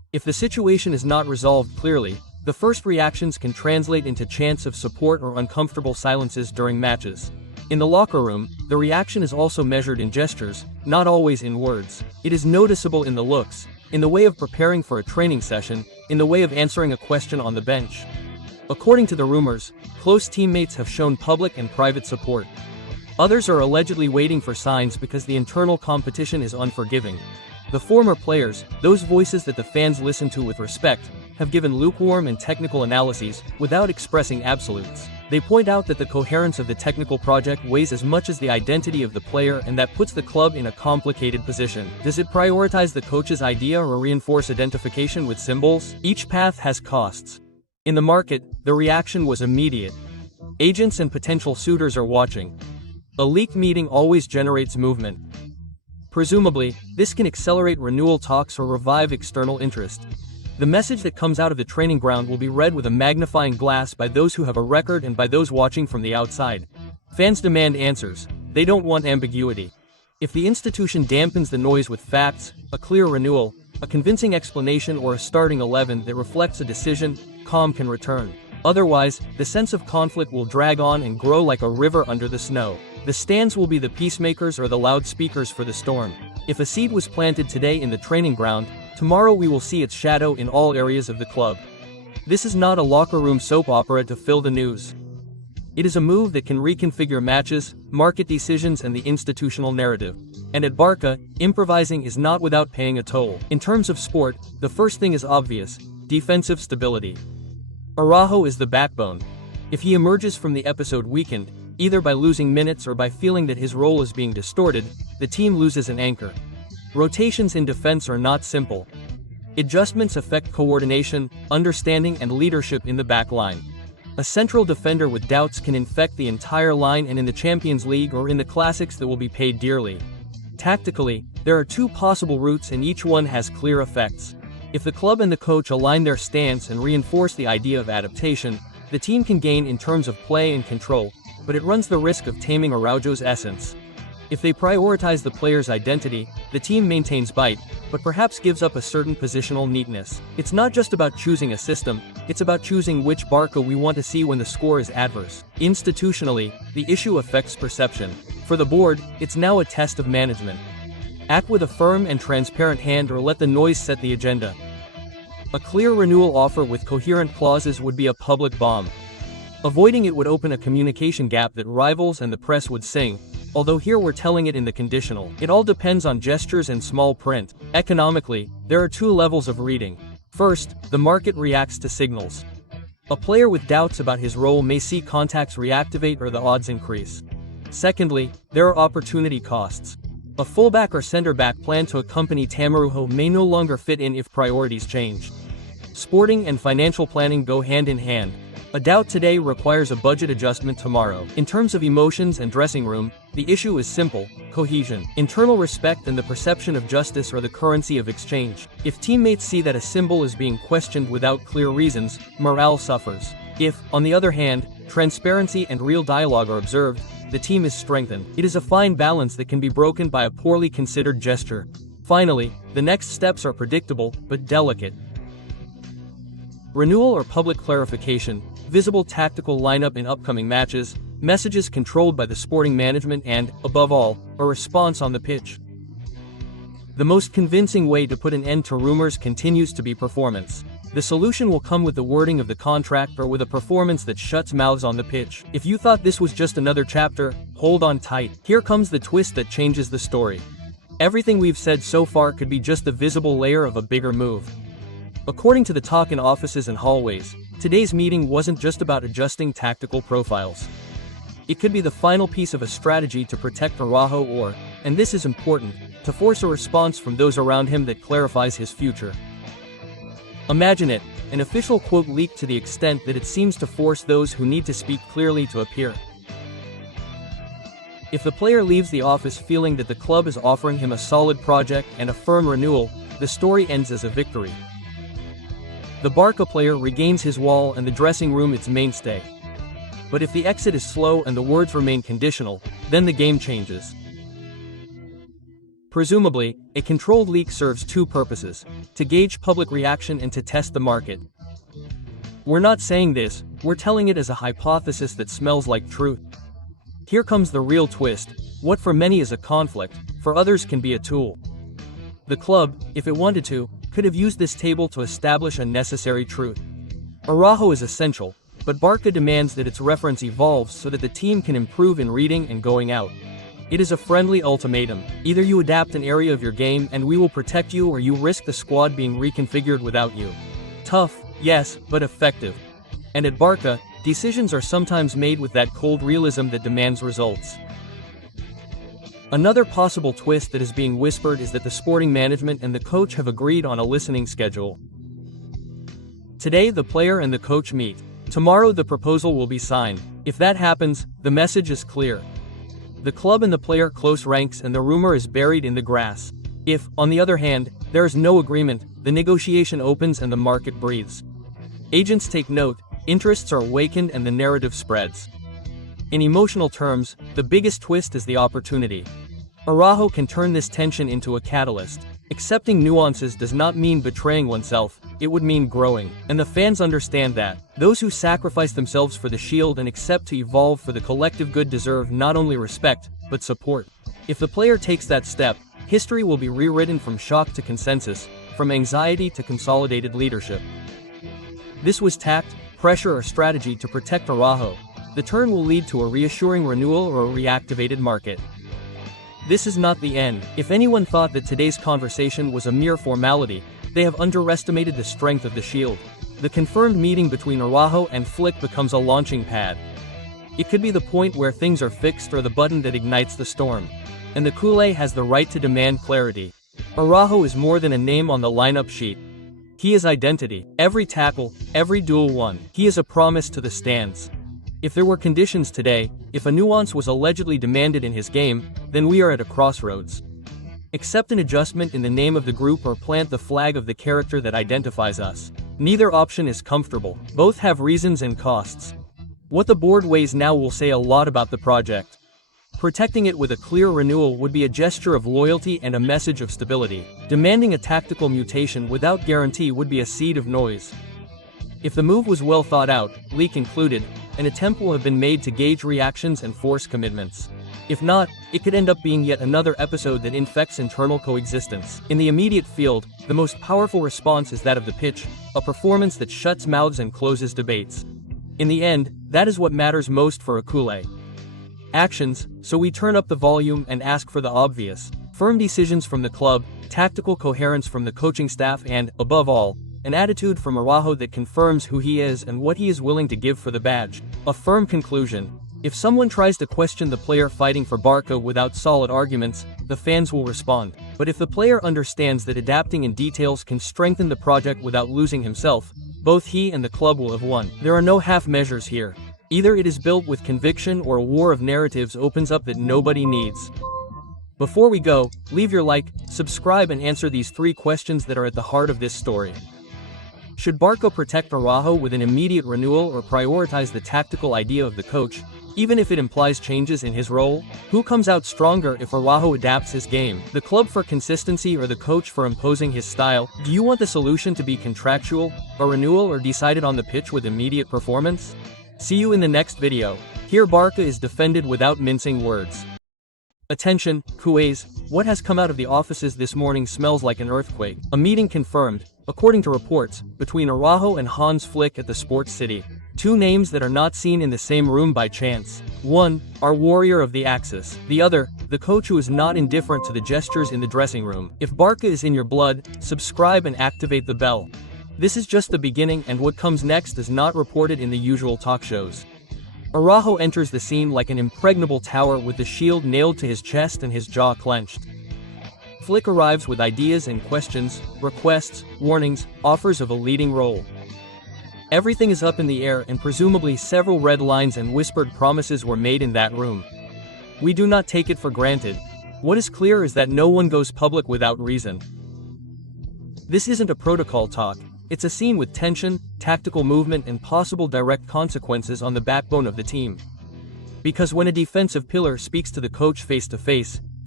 If the situation is not resolved clearly, the first reactions can translate into chants of support or uncomfortable silences during matches. In the locker room, the reaction is also measured in gestures, not always in words. It is noticeable in the looks, in the way of preparing for a training session, in the way of answering a question on the bench. According to the rumors, close teammates have shown public and private support. Others are allegedly waiting for signs because the internal competition is unforgiving. The former players, those voices that the fans listen to with respect, have given lukewarm and technical analyses, without expressing absolutes. They point out that the coherence of the technical project weighs as much as the identity of the player, and that puts the club in a complicated position. Does it prioritize the coach's idea or reinforce identification with symbols? Each path has costs. In the market, the reaction was immediate. Agents and potential suitors are watching. A leaked meeting always generates movement. Presumably, this can accelerate renewal talks or revive external interest. The message that comes out of the training ground will be read with a magnifying glass by those who have a record and by those watching from the outside. Fans demand answers. They don't want ambiguity. If the institution dampens the noise with facts, a clear renewal, a convincing explanation, or a starting 11 that reflects a decision, calm can return. Otherwise, the sense of conflict will drag on and grow like a river under the snow. The stands will be the peacemakers or the loudspeakers for the storm. If a seed was planted today in the training ground, tomorrow we will see its shadow in all areas of the club. This is not a locker room soap opera to fill the news. It is a move that can reconfigure matches, market decisions, and the institutional narrative. And at BARCA, improvising is not without paying a toll. In terms of sport, the first thing is obvious: defensive stability. Araújo is the backbone. If he emerges from the episode weakened, either by losing minutes or by feeling that his role is being distorted, the team loses an anchor. Rotations in defense are not simple. Adjustments affect coordination, understanding, and leadership in the back line. A central defender with doubts can infect the entire line, and in the Champions League or in the classics that will be paid dearly. Tactically, there are two possible routes and each one has clear effects. If the club and the coach align their stance and reinforce the idea of adaptation, the team can gain in terms of play and control, but it runs the risk of taming Araújo's essence. If they prioritize the player's identity, the team maintains bite, but perhaps gives up a certain positional neatness. It's not just about choosing a system, it's about choosing which BARCA we want to see when the score is adverse. Institutionally, the issue affects perception. For the board, it's now a test of management. Act with a firm and transparent hand or let the noise set the agenda. A clear renewal offer with coherent clauses would be a public bomb. Avoiding it would open a communication gap that rivals and the press would sing, although here we're telling it in the conditional. It all depends on gestures and small print. Economically, there are two levels of reading. First, the market reacts to signals. A player with doubts about his role may see contacts reactivate or the odds increase. Secondly, there are opportunity costs. A fullback or center-back planned to accompany Araújo may no longer fit in if priorities change. Sporting and financial planning go hand in hand. A doubt today requires a budget adjustment tomorrow. In terms of emotions and dressing room, the issue is simple: cohesion. Internal respect and the perception of justice are the currency of exchange. If teammates see that a symbol is being questioned without clear reasons, morale suffers. If, on the other hand, transparency and real dialogue are observed, the team is strengthened. It is a fine balance that can be broken by a poorly considered gesture. Finally, the next steps are predictable, but delicate. Renewal or public clarification, visible tactical lineup in upcoming matches, messages controlled by the sporting management, and, above all, a response on the pitch. The most convincing way to put an end to rumors continues to be performance. The solution will come with the wording of the contract or with a performance that shuts mouths on the pitch. If you thought this was just another chapter, hold on tight. Here comes the twist that changes the story. Everything we've said so far could be just the visible layer of a bigger move. According to the talk in offices and hallways, today's meeting wasn't just about adjusting tactical profiles. It could be the final piece of a strategy to protect Araújo or, and this is important, to force a response from those around him that clarifies his future. Imagine it, an official quote leaked to the extent that it seems to force those who need to speak clearly to appear. If the player leaves the office feeling that the club is offering him a solid project and a firm renewal, the story ends as a victory. The BARCA player regains his wall and the dressing room its mainstay. But if the exit is slow and the words remain conditional, then the game changes. Presumably, a controlled leak serves two purposes: to gauge public reaction and to test the market. We're not saying this, we're telling it as a hypothesis that smells like truth. Here comes the real twist: what for many is a conflict, for others can be a tool. The club, if it wanted to, could have used this table to establish a necessary truth. Araújo is essential, but BARCA demands that its reference evolves so that the team can improve in reading and going out. It is a friendly ultimatum: either you adapt an area of your game and we will protect you, or you risk the squad being reconfigured without you. Tough, yes, but effective. And at BARCA, decisions are sometimes made with that cold realism that demands results. Another possible twist that is being whispered is that the sporting management and the coach have agreed on a listening schedule. Today the player and the coach meet. Tomorrow the proposal will be signed. If that happens, the message is clear. The club and the player close ranks and the rumor is buried in the grass. If, on the other hand, there is no agreement, the negotiation opens and the market breathes. Agents take note, interests are awakened and the narrative spreads. In emotional terms, the biggest twist is the opportunity. Araújo can turn this tension into a catalyst. Accepting nuances does not mean betraying oneself, it would mean growing. And the fans understand that. Those who sacrifice themselves for the shield and accept to evolve for the collective good deserve not only respect, but support. If the player takes that step, history will be rewritten from shock to consensus, from anxiety to consolidated leadership. This was tact, pressure or strategy to protect Araújo. The turn will lead to a reassuring renewal or a reactivated market. This is not the end. If anyone thought that today's conversation was a mere formality, they have underestimated the strength of the shield. The confirmed meeting between Araújo and Flick becomes a launching pad. It could be the point where things are fixed or the button that ignites the storm. And the culé has the right to demand clarity. Araújo is more than a name on the lineup sheet. He is identity. Every tackle, every duel won. He is a promise to the stands. If there were conditions today, if a nuance was allegedly demanded in his game, then we are at a crossroads. Accept an adjustment in the name of the group or plant the flag of the character that identifies us. Neither option is comfortable. Both have reasons and costs. What the board weighs now will say a lot about the project. Protecting it with a clear renewal would be a gesture of loyalty and a message of stability. Demanding a tactical mutation without guarantee would be a seed of noise. If the move was well thought out, leak included, an attempt will have been made to gauge reactions and force commitments. If not, it could end up being yet another episode that infects internal coexistence. In the immediate field, the most powerful response is that of the pitch, a performance that shuts mouths and closes debates. In the end, that is what matters most for a culé. Actions, so we turn up the volume and ask for the obvious. Firm decisions from the club, tactical coherence from the coaching staff and, above all, an attitude from Araújo that confirms who he is and what he is willing to give for the badge. A firm conclusion. If someone tries to question the player fighting for BARCA without solid arguments, the fans will respond. But if the player understands that adapting in details can strengthen the project without losing himself, both he and the club will have won. There are no half measures here. Either it is built with conviction or a war of narratives opens up that nobody needs. Before we go, leave your like, subscribe and answer these 3 questions that are at the heart of this story. Should BARCA protect Araújo with an immediate renewal or prioritize the tactical idea of the coach, even if it implies changes in his role? Who comes out stronger if Araújo adapts his game? The club for consistency or the coach for imposing his style? Do you want the solution to be contractual, a renewal or decided on the pitch with immediate performance? See you in the next video. Here BARCA is defended without mincing words. Attention, culés, what has come out of the offices this morning smells like an earthquake. A meeting confirmed, according to reports, between Araújo and Hansi Flick at the Sports City. 2 names that are not seen in the same room by chance. One, our warrior of the Axis. The other, the coach who is not indifferent to the gestures in the dressing room. If BARCA is in your blood, subscribe and activate the bell. This is just the beginning and what comes next is not reported in the usual talk shows. Araújo enters the scene like an impregnable tower with the shield nailed to his chest and his jaw clenched. Flick arrives with ideas and questions, requests, warnings, offers of a leading role. Everything is up in the air and presumably several red lines and whispered promises were made in that room. We do not take it for granted. What is clear is that no one goes public without reason. This isn't a protocol talk. It's a scene with tension, tactical movement and possible direct consequences on the backbone of the team. Because when a defensive pillar speaks to the coach face to face,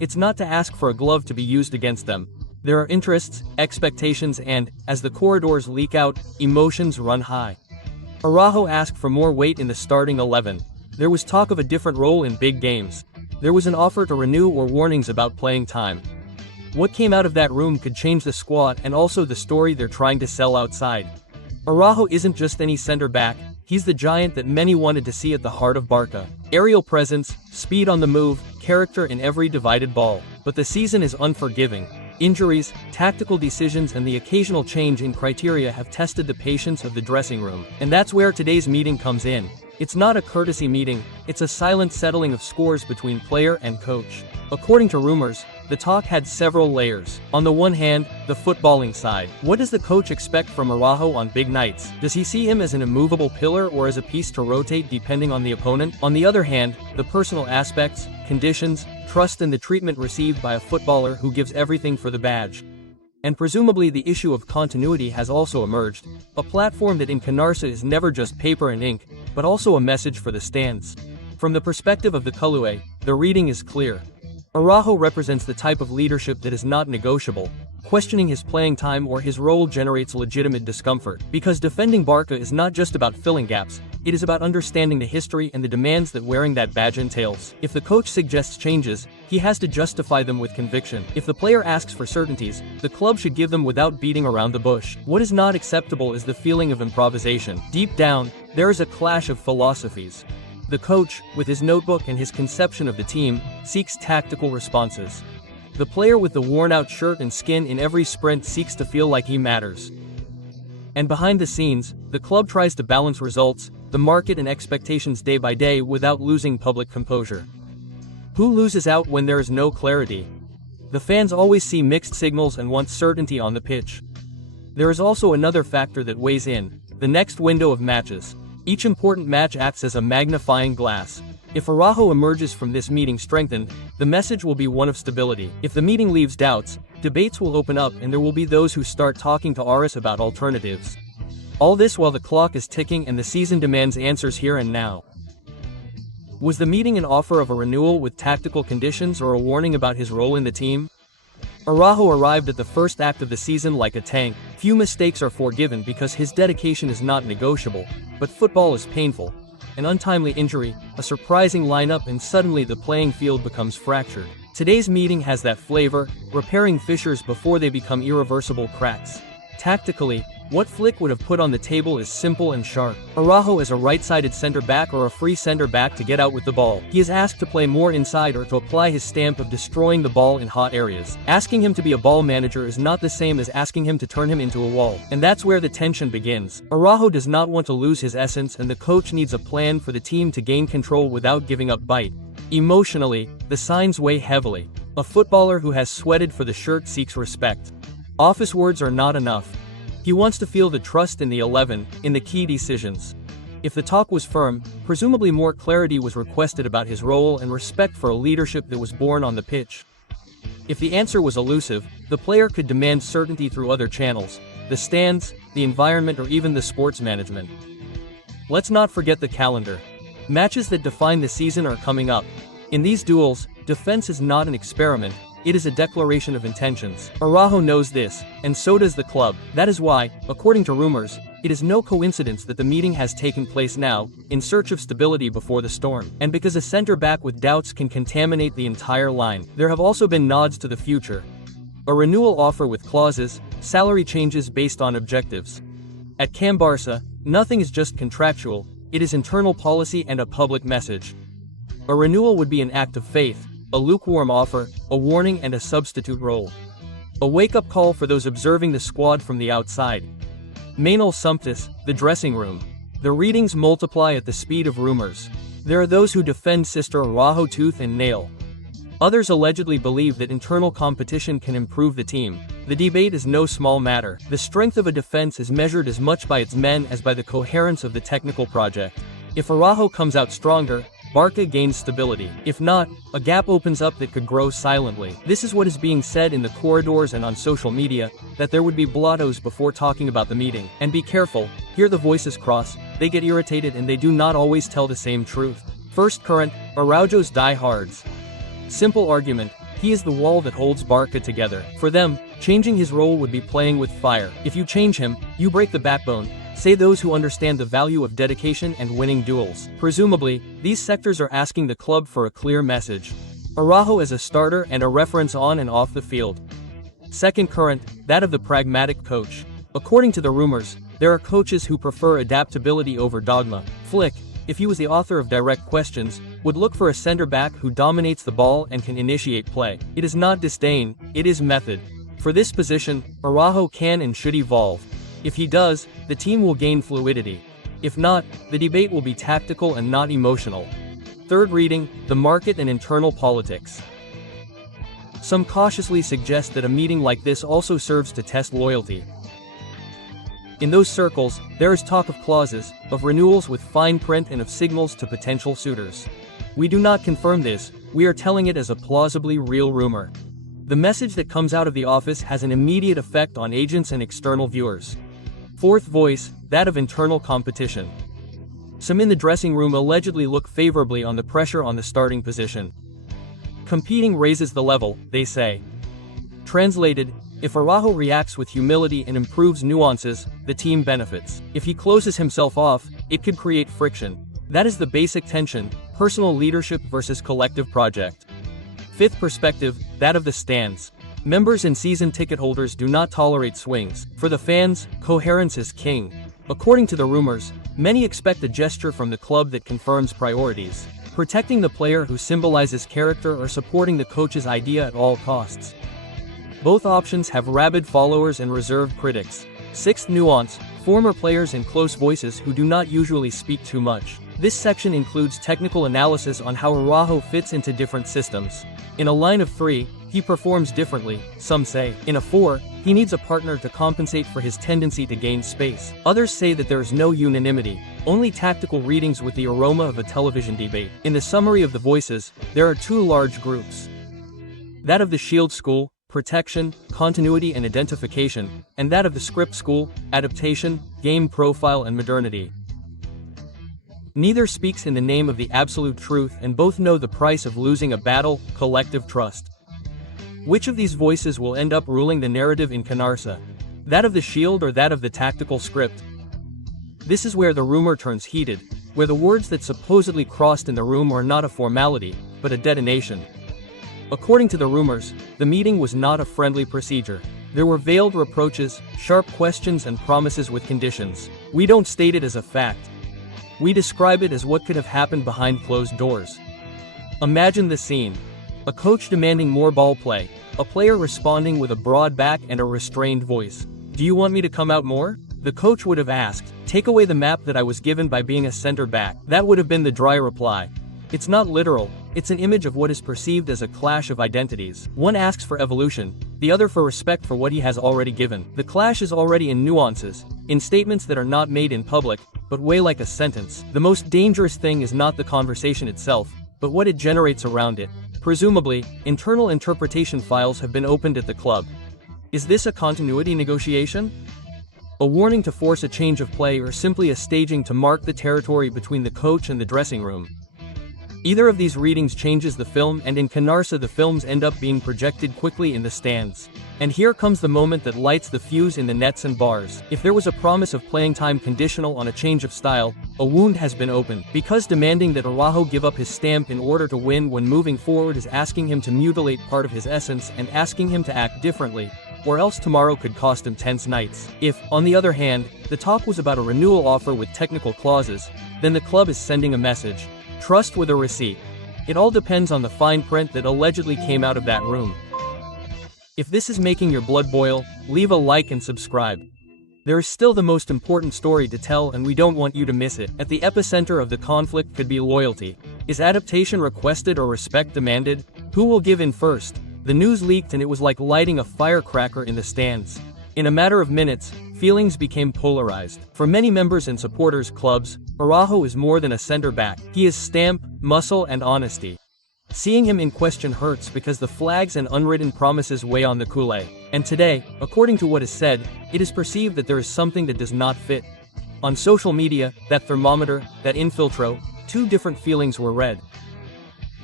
It's not to ask for a glove to be used against them. There are interests, expectations and, as the corridors leak out, emotions run high. Araújo asked for more weight in the starting 11. There was talk of a different role in big games. There was an offer to renew or warnings about playing time. What came out of that room could change the squad and also the story they're trying to sell outside. Araújo isn't just any center back, he's the giant that many wanted to see at the heart of Barca. Aerial presence, speed on the move, character in every divided ball. But the season is unforgiving. Injuries, tactical decisions and the occasional change in criteria have tested the patience of the dressing room. And that's where today's meeting comes in. It's not a courtesy meeting, it's a silent settling of scores between player and coach. According to rumors, the talk had several layers. On the one hand, the footballing side. What does the coach expect from Araújo on big nights? Does he see him as an immovable pillar or as a piece to rotate depending on the opponent? On the other hand, the personal aspects, conditions, trust and the treatment received by a footballer who gives everything for the badge. And presumably the issue of continuity has also emerged, a platform that in Canarsa is never just paper and ink, but also a message for the stands. From the perspective of the Culé, the reading is clear. Araújo represents the type of leadership that is not negotiable. Questioning his playing time or his role generates legitimate discomfort, because defending Barca is not just about filling gaps, it is about understanding the history and the demands that wearing that badge entails. If the coach suggests changes, he has to justify them with conviction. If the player asks for certainties, the club should give them without beating around the bush. What is not acceptable is the feeling of improvisation. Deep down, there is a clash of philosophies. The coach, with his notebook and his conception of the team, seeks tactical responses. The player with the worn-out shirt and skin in every sprint seeks to feel like he matters. And behind the scenes, the club tries to balance results, the market and expectations day by day without losing public composure. Who loses out when there is no clarity? The fans always see mixed signals and want certainty on the pitch. There is also another factor that weighs in, the next window of matches. Each important match acts as a magnifying glass. If Araújo emerges from this meeting strengthened, the message will be one of stability. If the meeting leaves doubts, debates will open up and there will be those who start talking to Aris about alternatives. All this while the clock is ticking and the season demands answers here and now. Was the meeting an offer of a renewal with tactical conditions or a warning about his role in the team? Araújo arrived at the first act of the season like a tank. Few mistakes are forgiven because his dedication is not negotiable, but football is painful. An untimely injury, a surprising lineup and suddenly the playing field becomes fractured. Today's meeting has that flavor, repairing fissures before they become irreversible cracks. Tactically, what Flick would have put on the table is simple and sharp. Araújo is a right-sided center-back or a free center-back to get out with the ball. He is asked to play more inside or to apply his stamp of destroying the ball in hot areas. Asking him to be a ball manager is not the same as asking him to turn him into a wall. And that's where the tension begins. Araújo does not want to lose his essence and the coach needs a plan for the team to gain control without giving up bite. Emotionally, the signs weigh heavily. A footballer who has sweated for the shirt seeks respect. Office words are not enough. He wants to feel the trust in the 11, in the key decisions. If the talk was firm, presumably more clarity was requested about his role and respect for a leadership that was born on the pitch. If the answer was elusive, the player could demand certainty through other channels, the stands, the environment or even the sports management. Let's not forget the calendar. Matches that define the season are coming up. In these duels, defense is not an experiment, it is a declaration of intentions. Araújo knows this, and so does the club. That is why, according to rumors, it is no coincidence that the meeting has taken place now, in search of stability before the storm. And because a center-back with doubts can contaminate the entire line, there have also been nods to the future. A renewal offer with clauses, salary changes based on objectives. At Camp Barça, nothing is just contractual, it is internal policy and a public message. A renewal would be an act of faith, a lukewarm offer, a warning and a substitute role. A wake-up call for those observing the squad from the outside. Manuel Sumptis, the dressing room. The readings multiply at the speed of rumors. There are those who defend Sister Araújo tooth and nail. Others allegedly believe that internal competition can improve the team. The debate is no small matter. The strength of a defense is measured as much by its men as by the coherence of the technical project. If Araújo comes out stronger, Barca gains stability. If not, a gap opens up that could grow silently. This is what is being said in the corridors and on social media, that there would be blottos before talking about the meeting. And be careful, here the voices cross, they get irritated and they do not always tell the same truth. First current, Araújo's diehards. Simple argument, He is the wall that holds Barca together. For them, changing his role would be playing with fire. If you change him, you break the backbone, say those who understand the value of dedication and winning duels. Presumably, these sectors are asking the club for a clear message. Araújo as a starter and a reference on and off the field. Second current, that of the pragmatic coach. According to the rumors, there are coaches who prefer adaptability over dogma. Flick, if he was the author of direct questions, would look for a center-back who dominates the ball and can initiate play. It is not disdain, it is method. For this position, Araújo can and should evolve. If he does, the team will gain fluidity. If not, the debate will be tactical and not emotional. Third reading, the market and internal politics. Some cautiously suggest that a meeting like this also serves to test loyalty. In those circles, there is talk of clauses, of renewals with fine print and of signals to potential suitors. We do not confirm this, we are telling it as a plausibly real rumor. The message that comes out of the office has an immediate effect on agents and external viewers. Fourth voice, that of internal competition. Some in the dressing room allegedly look favorably on the pressure on the starting position. Competing raises the level, they say. Translated, if Araújo reacts with humility and improves nuances, the team benefits. If he closes himself off, it could create friction. That is the basic tension, personal leadership versus collective project. Fifth perspective, that of the stands. Members and season ticket holders do not tolerate swings. For the fans, coherence is king. According to the rumors, many expect a gesture from the club that confirms priorities. Protecting the player who symbolizes character or supporting the coach's idea at all costs. Both options have rabid followers and reserved critics. Sixth nuance, former players and close voices who do not usually speak too much. This section includes technical analysis on how Araújo fits into different systems. In a line of 3, he performs differently, some say. In a 4, he needs a partner to compensate for his tendency to gain space. Others say that there is no unanimity, only tactical readings with the aroma of a television debate. In the summary of the voices, there are 2 large groups. That of the Shield School, protection, continuity and identification, and that of the Script School, adaptation, game profile and modernity. Neither speaks in the name of the absolute truth and both know the price of losing a battle, collective trust. Which of these voices will end up ruling the narrative in Canarsa? That of the Shield or that of the tactical script? This is where the rumor turns heated, where the words that supposedly crossed in the room are not a formality, but a detonation. According to the rumors, the meeting was not a friendly procedure. There were veiled reproaches, sharp questions and promises with conditions. We don't state it as a fact. We describe it as what could have happened behind closed doors. Imagine the scene. A coach demanding more ball play, a player responding with a broad back and a restrained voice. Do you want me to come out more? The coach would have asked, take away the map that I was given by being a center back. That would have been the dry reply. It's not literal, it's an image of what is perceived as a clash of identities. One asks for evolution, the other for respect for what he has already given. The clash is already in nuances, in statements that are not made in public, but weigh like a sentence. The most dangerous thing is not the conversation itself, but what it generates around it. Presumably, internal interpretation files have been opened at the club. Is this a continuity negotiation? A warning to force a change of play or simply a staging to mark the territory between the coach and the dressing room? Either of these readings changes the film, and in Canarsa the films end up being projected quickly in the stands. And here comes the moment that lights the fuse in the nets and bars. If there was a promise of playing time conditional on a change of style, a wound has been opened. Because demanding that Araújo give up his stamp in order to win when moving forward is asking him to mutilate part of his essence and asking him to act differently, or else tomorrow could cost him tense nights. If, on the other hand, the talk was about a renewal offer with technical clauses, then the club is sending a message. Trust with a receipt. It all depends on the fine print that allegedly came out of that room. If this is making your blood boil, leave a like and subscribe. There is still the most important story to tell and we don't want you to miss it. At the epicenter of the conflict could be loyalty. Is adaptation requested or respect demanded? Who will give in first? The news leaked and it was like lighting a firecracker in the stands. In a matter of minutes, feelings became polarized. For many members and supporters clubs, Araújo is more than a center back. He is stamp, muscle and honesty. Seeing him in question hurts because the flags and unwritten promises weigh on the culé. And today, according to what is said, it is perceived that there is something that does not fit. On social media, that thermometer, that infiltro, 2 different feelings were read.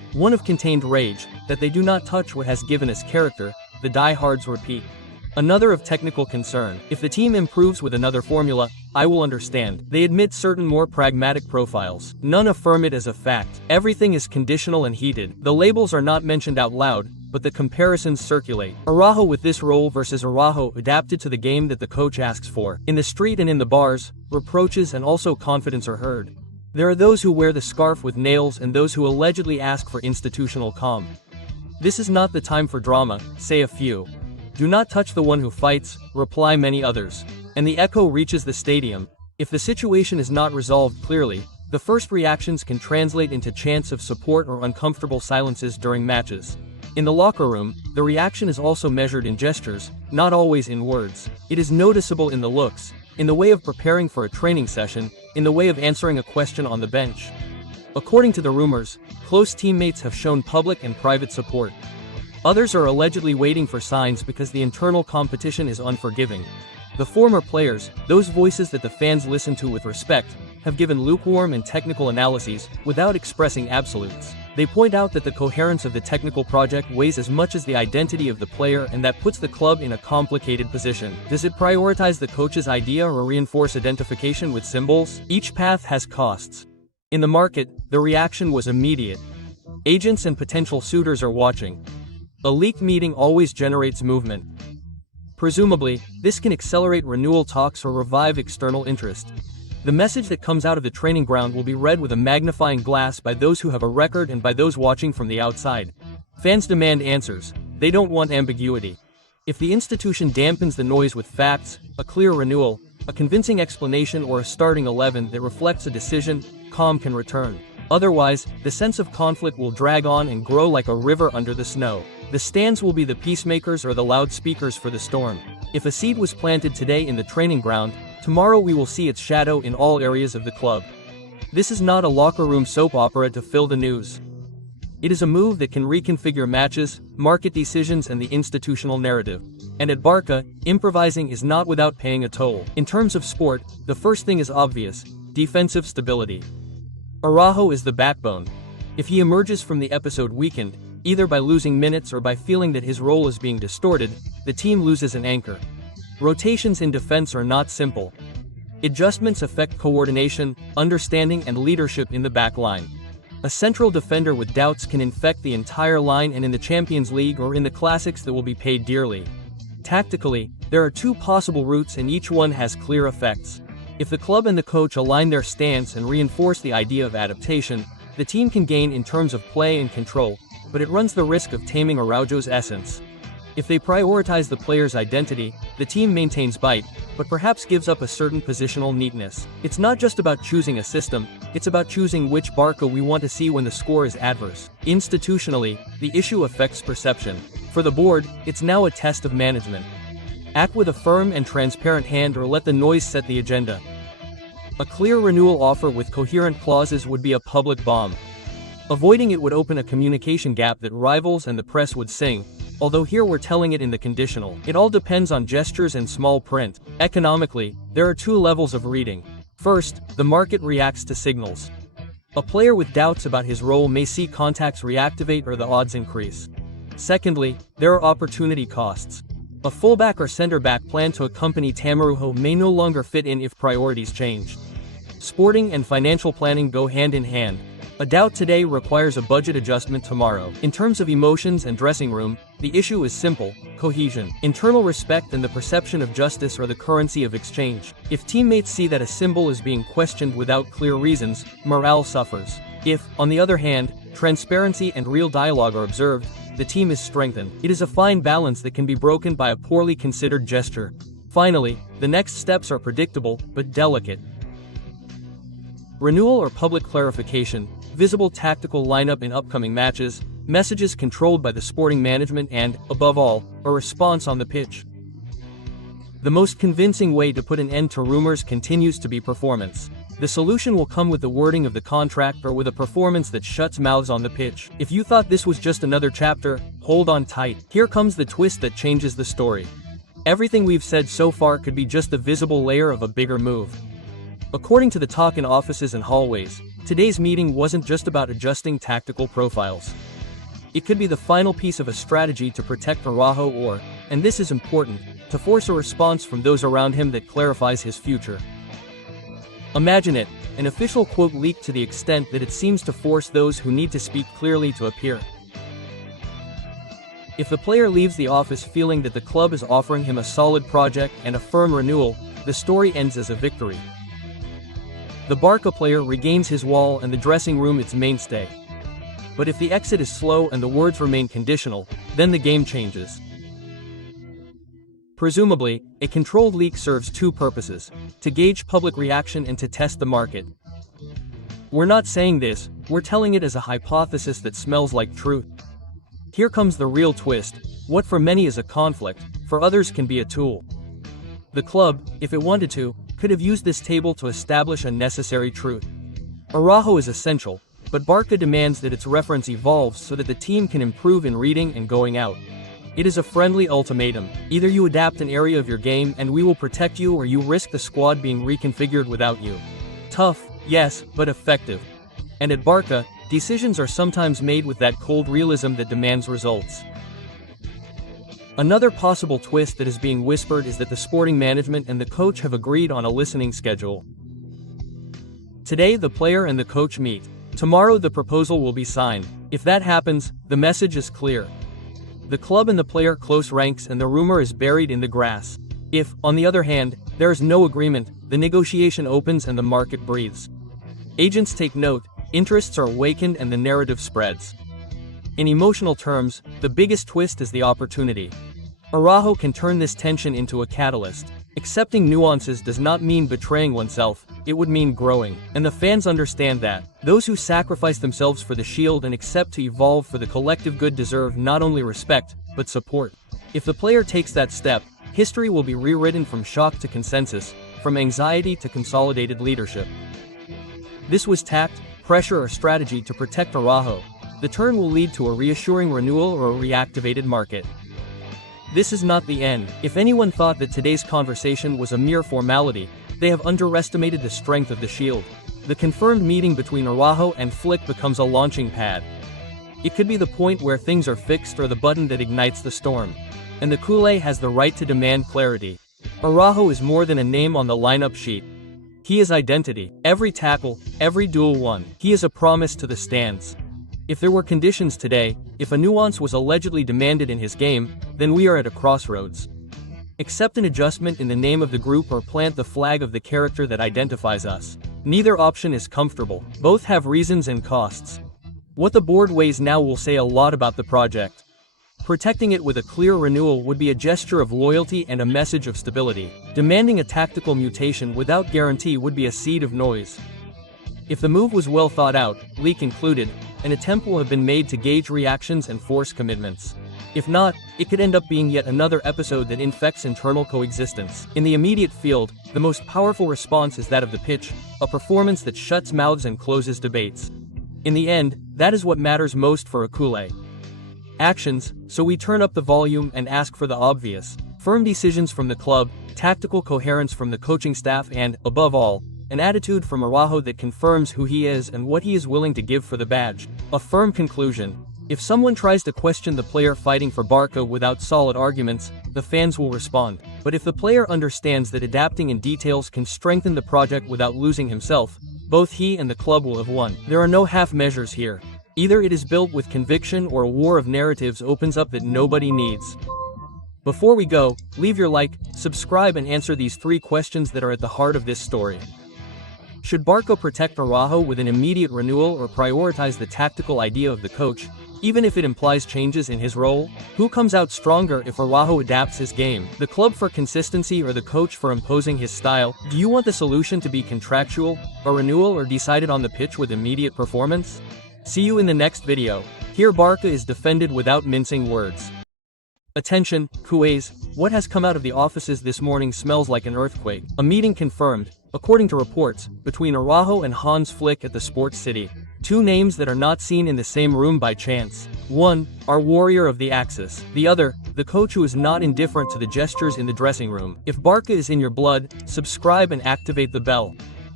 One of contained rage, that they do not touch what has given us character, the diehards repeat. Another of technical concern, if the team improves with another formula, I will understand. They admit certain more pragmatic profiles. None affirm it as a fact. Everything is conditional and heated. The labels are not mentioned out loud, but the comparisons circulate. Araujo with this role versus Araujo adapted to the game that the coach asks for. In the street and in the bars, reproaches and also confidence are heard. There are those who wear the scarf with nails and those who allegedly ask for institutional calm. This is not the time for drama, say a few. Do not touch the one who fights, reply many others. And the echo reaches the stadium. If the situation is not resolved clearly, the first reactions can translate into chants of support or uncomfortable silences during matches. In the locker room, the reaction is also measured in gestures, not always in words. It is noticeable in the looks, in the way of preparing for a training session, in the way of answering a question on the bench. According to the rumors, close teammates have shown public and private support. Others are allegedly waiting for signs because the internal competition is unforgiving. The former players, those voices that the fans listen to with respect, have given lukewarm and technical analyses, without expressing absolutes. They point out that the coherence of the technical project weighs as much as the identity of the player, and that puts the club in a complicated position. Does it prioritize the coach's idea or reinforce identification with symbols? Each path has costs. In the market, the reaction was immediate. Agents and potential suitors are watching. A leaked meeting always generates movement. Presumably, this can accelerate renewal talks or revive external interest. The message that comes out of the training ground will be read with a magnifying glass by those who have a record and by those watching from the outside. Fans demand answers. They don't want ambiguity. If the institution dampens the noise with facts, a clear renewal, a convincing explanation or a starting 11 that reflects a decision, calm can return. Otherwise, the sense of conflict will drag on and grow like a river under the snow. The stands will be the peacemakers or the loudspeakers for the storm. If a seed was planted today in the training ground, tomorrow we will see its shadow in all areas of the club. This is not a locker room soap opera to fill the news. It is a move that can reconfigure matches, market decisions and the institutional narrative. And at BARCA, improvising is not without paying a toll. In terms of sport, the first thing is obvious: defensive stability. Araujo is the backbone. If he emerges from the episode weakened, either by losing minutes or by feeling that his role is being distorted, the team loses an anchor. Rotations in defense are not simple. Adjustments affect coordination, understanding and leadership in the back line. A central defender with doubts can infect the entire line, and in the Champions League or in the classics that will be paid dearly. Tactically, there are two possible routes and each one has clear effects. If the club and the coach align their stance and reinforce the idea of adaptation, the team can gain in terms of play and control, but it runs the risk of taming Araujo's essence. If they prioritize the player's identity, the team maintains bite, but perhaps gives up a certain positional neatness. It's not just about choosing a system, it's about choosing which BARCA we want to see when the score is adverse. Institutionally, the issue affects perception. For the board, it's now a test of management. Act with a firm and transparent hand or let the noise set the agenda. A clear renewal offer with coherent clauses would be a public bomb. Avoiding it would open a communication gap that rivals and the press would sing, although here we're telling it in the conditional. It all depends on gestures and small print. Economically, there are two levels of reading. First, the market reacts to signals. A player with doubts about his role may see contacts reactivate or the odds increase. Secondly, there are opportunity costs. A fullback or center-back planned to accompany Araujo may no longer fit in if priorities change. Sporting and financial planning go hand in hand. A doubt today requires a budget adjustment tomorrow. In terms of emotions and dressing room, the issue is simple: cohesion. Internal respect and the perception of justice are the currency of exchange. If teammates see that a symbol is being questioned without clear reasons, morale suffers. If, on the other hand, transparency and real dialogue are observed, the team is strengthened. It is a fine balance that can be broken by a poorly considered gesture. Finally, the next steps are predictable, but delicate. Renewal or public clarification, visible tactical lineup in upcoming matches, messages controlled by the sporting management and, above all, a response on the pitch. The most convincing way to put an end to rumors continues to be performance. The solution will come with the wording of the contract or with a performance that shuts mouths on the pitch. If you thought this was just another chapter, hold on tight. Here comes the twist that changes the story. Everything we've said so far could be just the visible layer of a bigger move. According to the talk in offices and hallways, Today's meeting wasn't just about adjusting tactical profiles. It could be the final piece of a strategy to protect Araújo or, and this is important, to force a response from those around him that clarifies his future. Imagine it, an official quote leaked to the extent that it seems to force those who need to speak clearly to appear. If the player leaves the office feeling that the club is offering him a solid project and a firm renewal, the story ends as a victory. The BARCA player regains his wall and the dressing room its mainstay. But if the exit is slow and the words remain conditional, then the game changes. Presumably, a controlled leak serves two purposes: to gauge public reaction and to test the market. We're not saying this, we're telling it as a hypothesis that smells like truth. Here comes the real twist: what for many is a conflict, for others can be a tool. The club, if it wanted to, could have used this table to establish a necessary truth. Araújo is essential, but BARCA demands that its reference evolves so that the team can improve in reading and going out. It is a friendly ultimatum: either you adapt an area of your game and we will protect you, or you risk the squad being reconfigured without you. Tough, yes, but effective. And at BARCA, decisions are sometimes made with that cold realism that demands results. Another possible twist that is being whispered is that the sporting management and the coach have agreed on a listening schedule. Today the player and the coach meet. Tomorrow the proposal will be signed. If that happens, the message is clear. The club and the player close ranks and the rumor is buried in the grass. If, on the other hand, there is no agreement, the negotiation opens and the market breathes. Agents take note, interests are awakened and the narrative spreads. In emotional terms, the biggest twist is the opportunity. Araújo can turn this tension into a catalyst. Accepting nuances does not mean betraying oneself, it would mean growing, and the fans understand that. Those who sacrifice themselves for the shield and accept to evolve for the collective good deserve not only respect, but support. If the player takes that step, history will be rewritten from shock to consensus, from anxiety to consolidated leadership. This was tact, pressure or strategy to protect Araújo. The turn will lead to a reassuring renewal or a reactivated market. This is not the end. If anyone thought that today's conversation was a mere formality, they have underestimated the strength of the shield. The confirmed meeting between Araújo and Flick becomes a launching pad. It could be the point where things are fixed or the button that ignites the storm. And the culé has the right to demand clarity. Araújo is more than a name on the lineup sheet. He is identity. Every tackle, every duel won. He is a promise to the stands. If there were conditions today, if a nuance was allegedly demanded in his game, then we are at a crossroads. Accept an adjustment in the name of the group or plant the flag of the character that identifies us. Neither option is comfortable. Both have reasons and costs. What the board weighs now will say a lot about the project. Protecting it with a clear renewal would be a gesture of loyalty and a message of stability. Demanding a tactical mutation without guarantee would be a seed of noise. If the move was well thought out, leak included, an attempt will have been made to gauge reactions and force commitments. If not, it could end up being yet another episode that infects internal coexistence. In the immediate field, the most powerful response is that of the pitch, a performance that shuts mouths and closes debates. In the end, that is what matters most for a culé. Actions, so we turn up the volume and ask for the obvious. Firm decisions from the club, tactical coherence from the coaching staff and, above all, an attitude from Araújo that confirms who he is and what he is willing to give for the badge. A firm conclusion. If someone tries to question the player fighting for BARCA without solid arguments, the fans will respond. But if the player understands that adapting in details can strengthen the project without losing himself, both he and the club will have won. There are no half measures here. Either it is built with conviction or a war of narratives opens up that nobody needs. Before we go, leave your like, subscribe and answer these 3 questions that are at the heart of this story. Should BARCA protect Araújo with an immediate renewal or prioritize the tactical idea of the coach, even if it implies changes in his role? Who comes out stronger if Araújo adapts his game? The club for consistency or the coach for imposing his style? Do you want the solution to be contractual, a renewal or decided on the pitch with immediate performance? See you in the next video. Here BARCA is defended without mincing words. Attention, culés, what has come out of the offices this morning smells like an earthquake. A meeting confirmed, according to reports, between Araújo and Hansi Flick at the Sports City. 2 names that are not seen in the same room by chance. One, our warrior of the Axis. The other, the coach who is not indifferent to the gestures in the dressing room. If BARCA is in your blood, subscribe and activate the bell.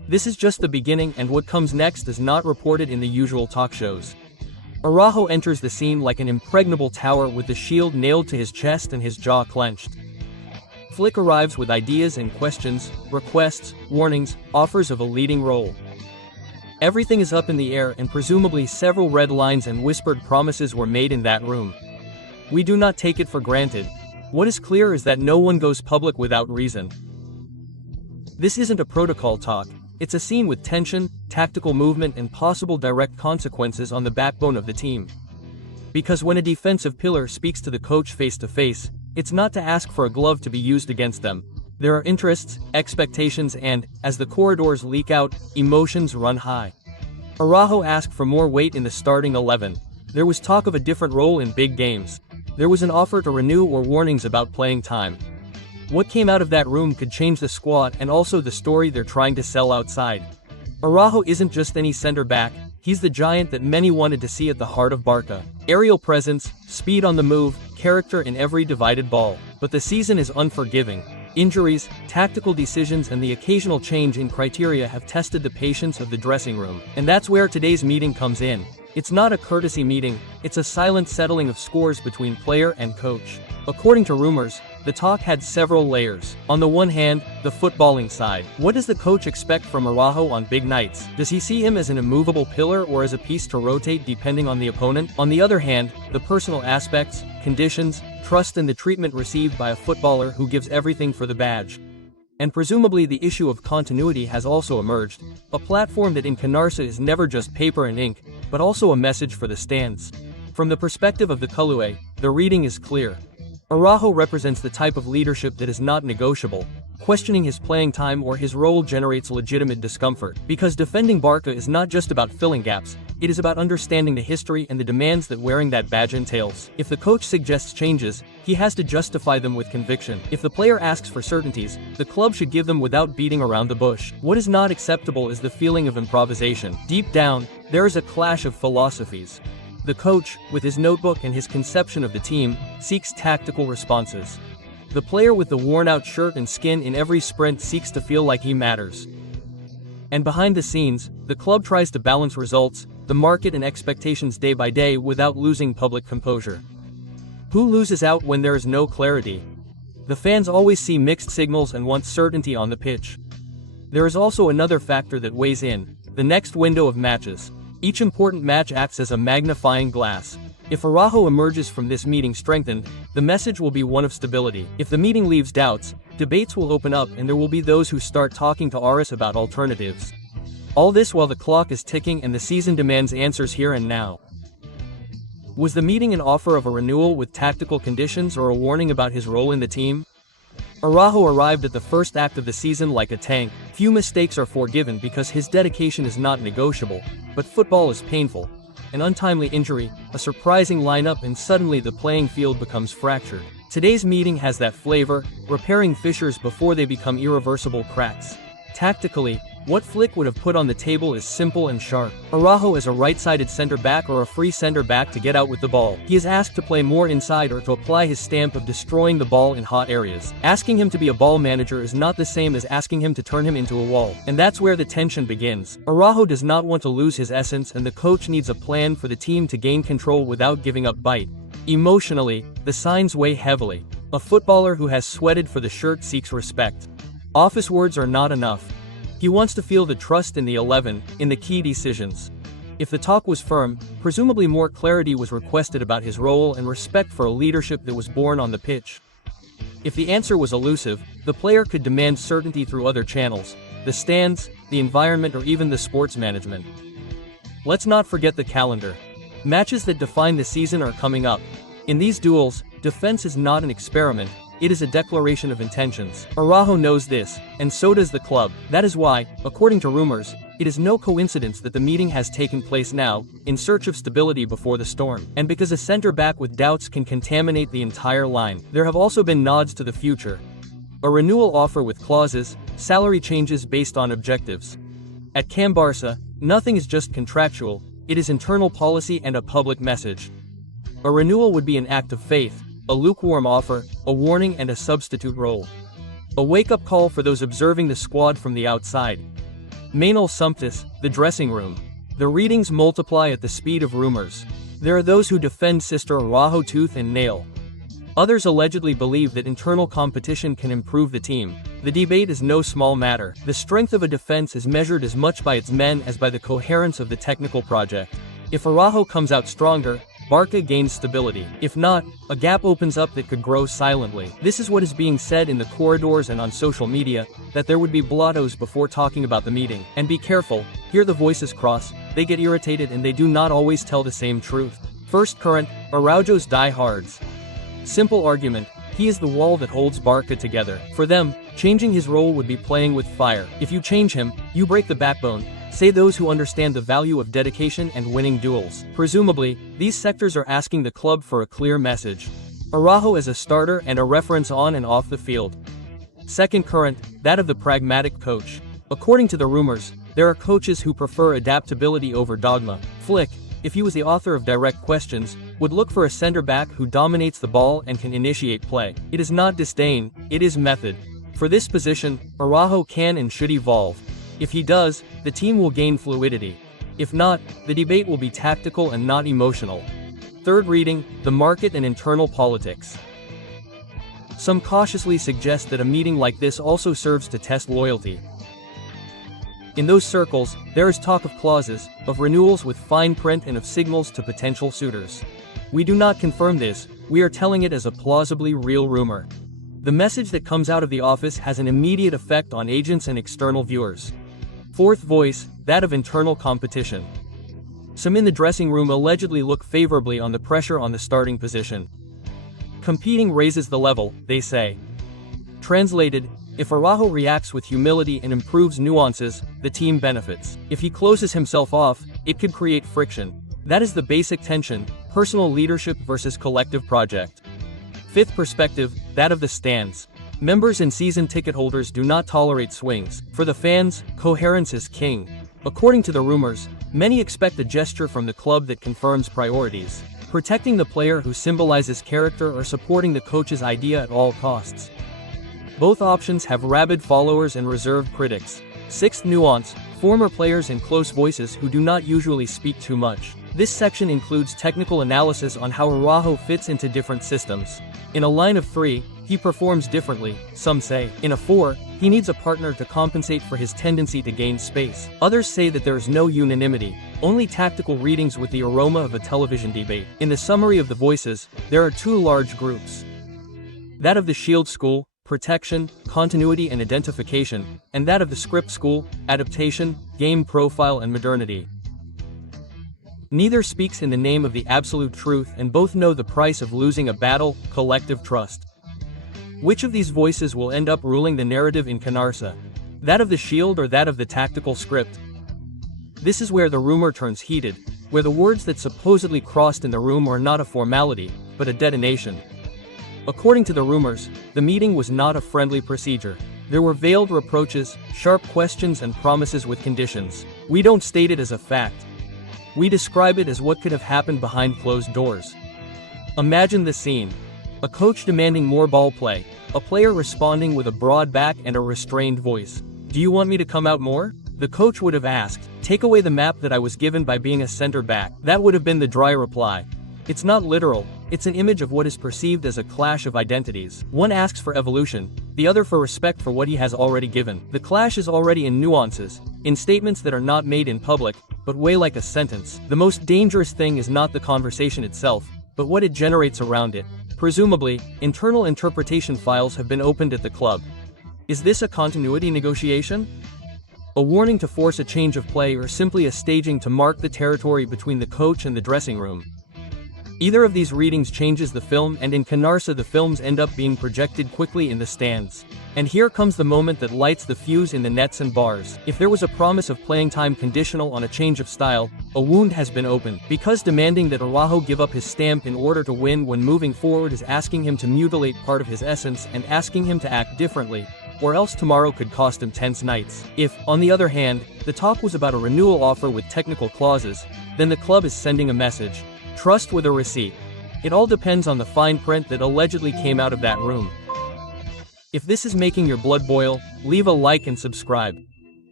This is just the beginning, and what comes next is not reported in the usual talk shows. Araújo enters the scene like an impregnable tower with the shield nailed to his chest and his jaw clenched. Flick arrives with ideas and questions, requests, warnings, offers of a leading role. Everything is up in the air, and presumably several red lines and whispered promises were made in that room. We do not take it for granted. What is clear is that no one goes public without reason. This isn't a protocol talk, it's a scene with tension, tactical movement, and possible direct consequences on the backbone of the team. Because when a defensive pillar speaks to the coach face to face, it's not to ask for a glove to be used against them. There are interests, expectations, and, as the corridors leak out, emotions run high. Araújo asked for more weight in the starting 11. There was talk of a different role in big games. There was an offer to renew or warnings about playing time. What came out of that room could change the squad and also the story they're trying to sell outside. Araújo isn't just any center back, he's the giant that many wanted to see at the heart of Barca. Aerial presence, speed on the move, character in every divided ball. But the season is unforgiving. Injuries, tactical decisions, and the occasional change in criteria have tested the patience of the dressing room. And that's where today's meeting comes in. It's not a courtesy meeting, it's a silent settling of scores between player and coach. According to rumors, the talk had several layers. On the one hand, the footballing side. What does the coach expect from Araújo on big nights? Does he see him as an immovable pillar or as a piece to rotate depending on the opponent? On the other hand, the personal aspects, conditions, trust, and the treatment received by a footballer who gives everything for the badge. And presumably the issue of continuity has also emerged, a platform that in Canarsa is never just paper and ink, but also a message for the stands. From the perspective of the Culé, the reading is clear. Araújo represents the type of leadership that is not negotiable. Questioning his playing time or his role generates legitimate discomfort, because defending Barca is not just about filling gaps, it is about understanding the history and the demands that wearing that badge entails. If the coach suggests changes, he has to justify them with conviction. If the player asks for certainties, the club should give them without beating around the bush. What is not acceptable is the feeling of improvisation. Deep down, there is a clash of philosophies. The coach, with his notebook and his conception of the team, seeks tactical responses. The player with the worn-out shirt and skin in every sprint seeks to feel like he matters. And behind the scenes, the club tries to balance results, the market, and expectations day by day without losing public composure. Who loses out when there is no clarity? The fans always see mixed signals and want certainty on the pitch. There is also another factor that weighs in: the next window of matches. Each important match acts as a magnifying glass. If Araújo emerges from this meeting strengthened, the message will be one of stability. If the meeting leaves doubts, debates will open up and there will be those who start talking to Aris about alternatives. All this while the clock is ticking and the season demands answers here and now. Was the meeting an offer of a renewal with tactical conditions or a warning about his role in the team? Araújo arrived at the first act of the season like a tank. Few mistakes are forgiven because his dedication is not negotiable, but football is painful. An untimely injury, a surprising lineup, and suddenly the playing field becomes fractured. Today's meeting has that flavor, repairing fissures before they become irreversible cracks. Tactically, what Flick would have put on the table is simple and sharp. Araújo is a right-sided center-back or a free center-back to get out with the ball. He is asked to play more inside or to apply his stamp of destroying the ball in hot areas. Asking him to be a ball manager is not the same as asking him to turn him into a wall. And that's where the tension begins. Araújo does not want to lose his essence, and the coach needs a plan for the team to gain control without giving up bite. Emotionally, the signs weigh heavily. A footballer who has sweated for the shirt seeks respect. Office words are not enough. He wants to feel the trust in the 11, in the key decisions. If the talk was firm, presumably more clarity was requested about his role and respect for a leadership that was born on the pitch. If the answer was elusive, the player could demand certainty through other channels: the stands, the environment, or even the sports management. Let's not forget the calendar. Matches that define the season are coming up. In these duels, defense is not an experiment. It is a declaration of intentions. Araújo knows this, and so does the club. That is why, according to rumors, it is no coincidence that the meeting has taken place now, in search of stability before the storm. And because a center-back with doubts can contaminate the entire line, there have also been nods to the future. A renewal offer with clauses, salary changes based on objectives. At Can Barça, nothing is just contractual, it is internal policy and a public message. A renewal would be an act of faith, a lukewarm offer, a warning, and a substitute role. A wake-up call for those observing the squad from the outside. Manuel Sumptis, the dressing room. The readings multiply at the speed of rumors. There are those who defend Sister Araújo tooth and nail. Others allegedly believe that internal competition can improve the team. The debate is no small matter. The strength of a defense is measured as much by its men as by the coherence of the technical project. If Araújo comes out stronger, BARCA gains stability. If not, a gap opens up that could grow silently. This is what is being said in the corridors and on social media, that there would be blottos before talking about the meeting. And be careful, here the voices cross, they get irritated and they do not always tell the same truth. First current, Araújo's diehards. Simple argument, he is the wall that holds BARCA together. For them, changing his role would be playing with fire. If you change him, you break the backbone, say those who understand the value of dedication and winning duels. Presumably, these sectors are asking the club for a clear message. Araújo as a starter and a reference on and off the field. Second current, that of the pragmatic coach. According to the rumors, there are coaches who prefer adaptability over dogma. Flick, if he was the author of Direct Questions, would look for a center-back who dominates the ball and can initiate play. It is not disdain, it is method. For this position, Araújo can and should evolve. If he does, the team will gain fluidity. If not, the debate will be tactical and not emotional. Third reading, the market and internal politics. Some cautiously suggest that a meeting like this also serves to test loyalty. In those circles, there is talk of clauses, of renewals with fine print and of signals to potential suitors. We do not confirm this, we are telling it as a plausibly real rumor. The message that comes out of the office has an immediate effect on agents and external viewers. Fourth voice, that of internal competition. Some in the dressing room allegedly look favorably on the pressure on the starting position. Competing raises the level, they say. Translated, if Araújo reacts with humility and improves nuances, the team benefits. If he closes himself off, it could create friction. That is the basic tension, personal leadership versus collective project. Fifth perspective, that of the stands. Members and season ticket holders do not tolerate swings. For the fans, coherence is king. According to the rumors, many expect a gesture from the club that confirms priorities. Protecting the player who symbolizes character or supporting the coach's idea at all costs. Both options have rabid followers and reserved critics. Sixth nuance, former players and close voices who do not usually speak too much. This section includes technical analysis on how Araújo fits into different systems. In a line of 3, he performs differently, some say. In a 4, he needs a partner to compensate for his tendency to gain space. Others say that there is no unanimity, only tactical readings with the aroma of a television debate. In the summary of the voices, there are 2 large groups. That of the Shield School, protection, continuity and identification, and that of the Script School, adaptation, game profile and modernity. Neither speaks in the name of the absolute truth and both know the price of losing a battle, collective trust. Which of these voices will end up ruling the narrative in Canarsa? That of the Shield or that of the tactical script? This is where the rumor turns heated, where the words that supposedly crossed in the room are not a formality, but a detonation. According to the rumors, the meeting was not a friendly procedure. There were veiled reproaches, sharp questions and promises with conditions. We don't state it as a fact. We describe it as what could have happened behind closed doors. Imagine the scene. A coach demanding more ball play, a player responding with a broad back and a restrained voice. Do you want me to come out more? The coach would have asked, take away the map that I was given by being a center back. That would have been the dry reply. It's not literal, it's an image of what is perceived as a clash of identities. One asks for evolution, the other for respect for what he has already given. The clash is already in nuances, in statements that are not made in public, but weigh like a sentence. The most dangerous thing is not the conversation itself, but what it generates around it. Presumably, internal interpretation files have been opened at the club. Is this a continuity negotiation? A warning to force a change of play or simply a staging to mark the territory between the coach and the dressing room? Either of these readings changes the film, and in Canarsa the films end up being projected quickly in the stands. And here comes the moment that lights the fuse in the nets and bars. If there was a promise of playing time conditional on a change of style, a wound has been opened. Because demanding that Araújo give up his stamp in order to win when moving forward is asking him to mutilate part of his essence and asking him to act differently, or else tomorrow could cost him tense nights. If, on the other hand, the talk was about a renewal offer with technical clauses, then the club is sending a message. Trust with a receipt. It all depends on the fine print that allegedly came out of that room. If this is making your blood boil, leave a like and subscribe.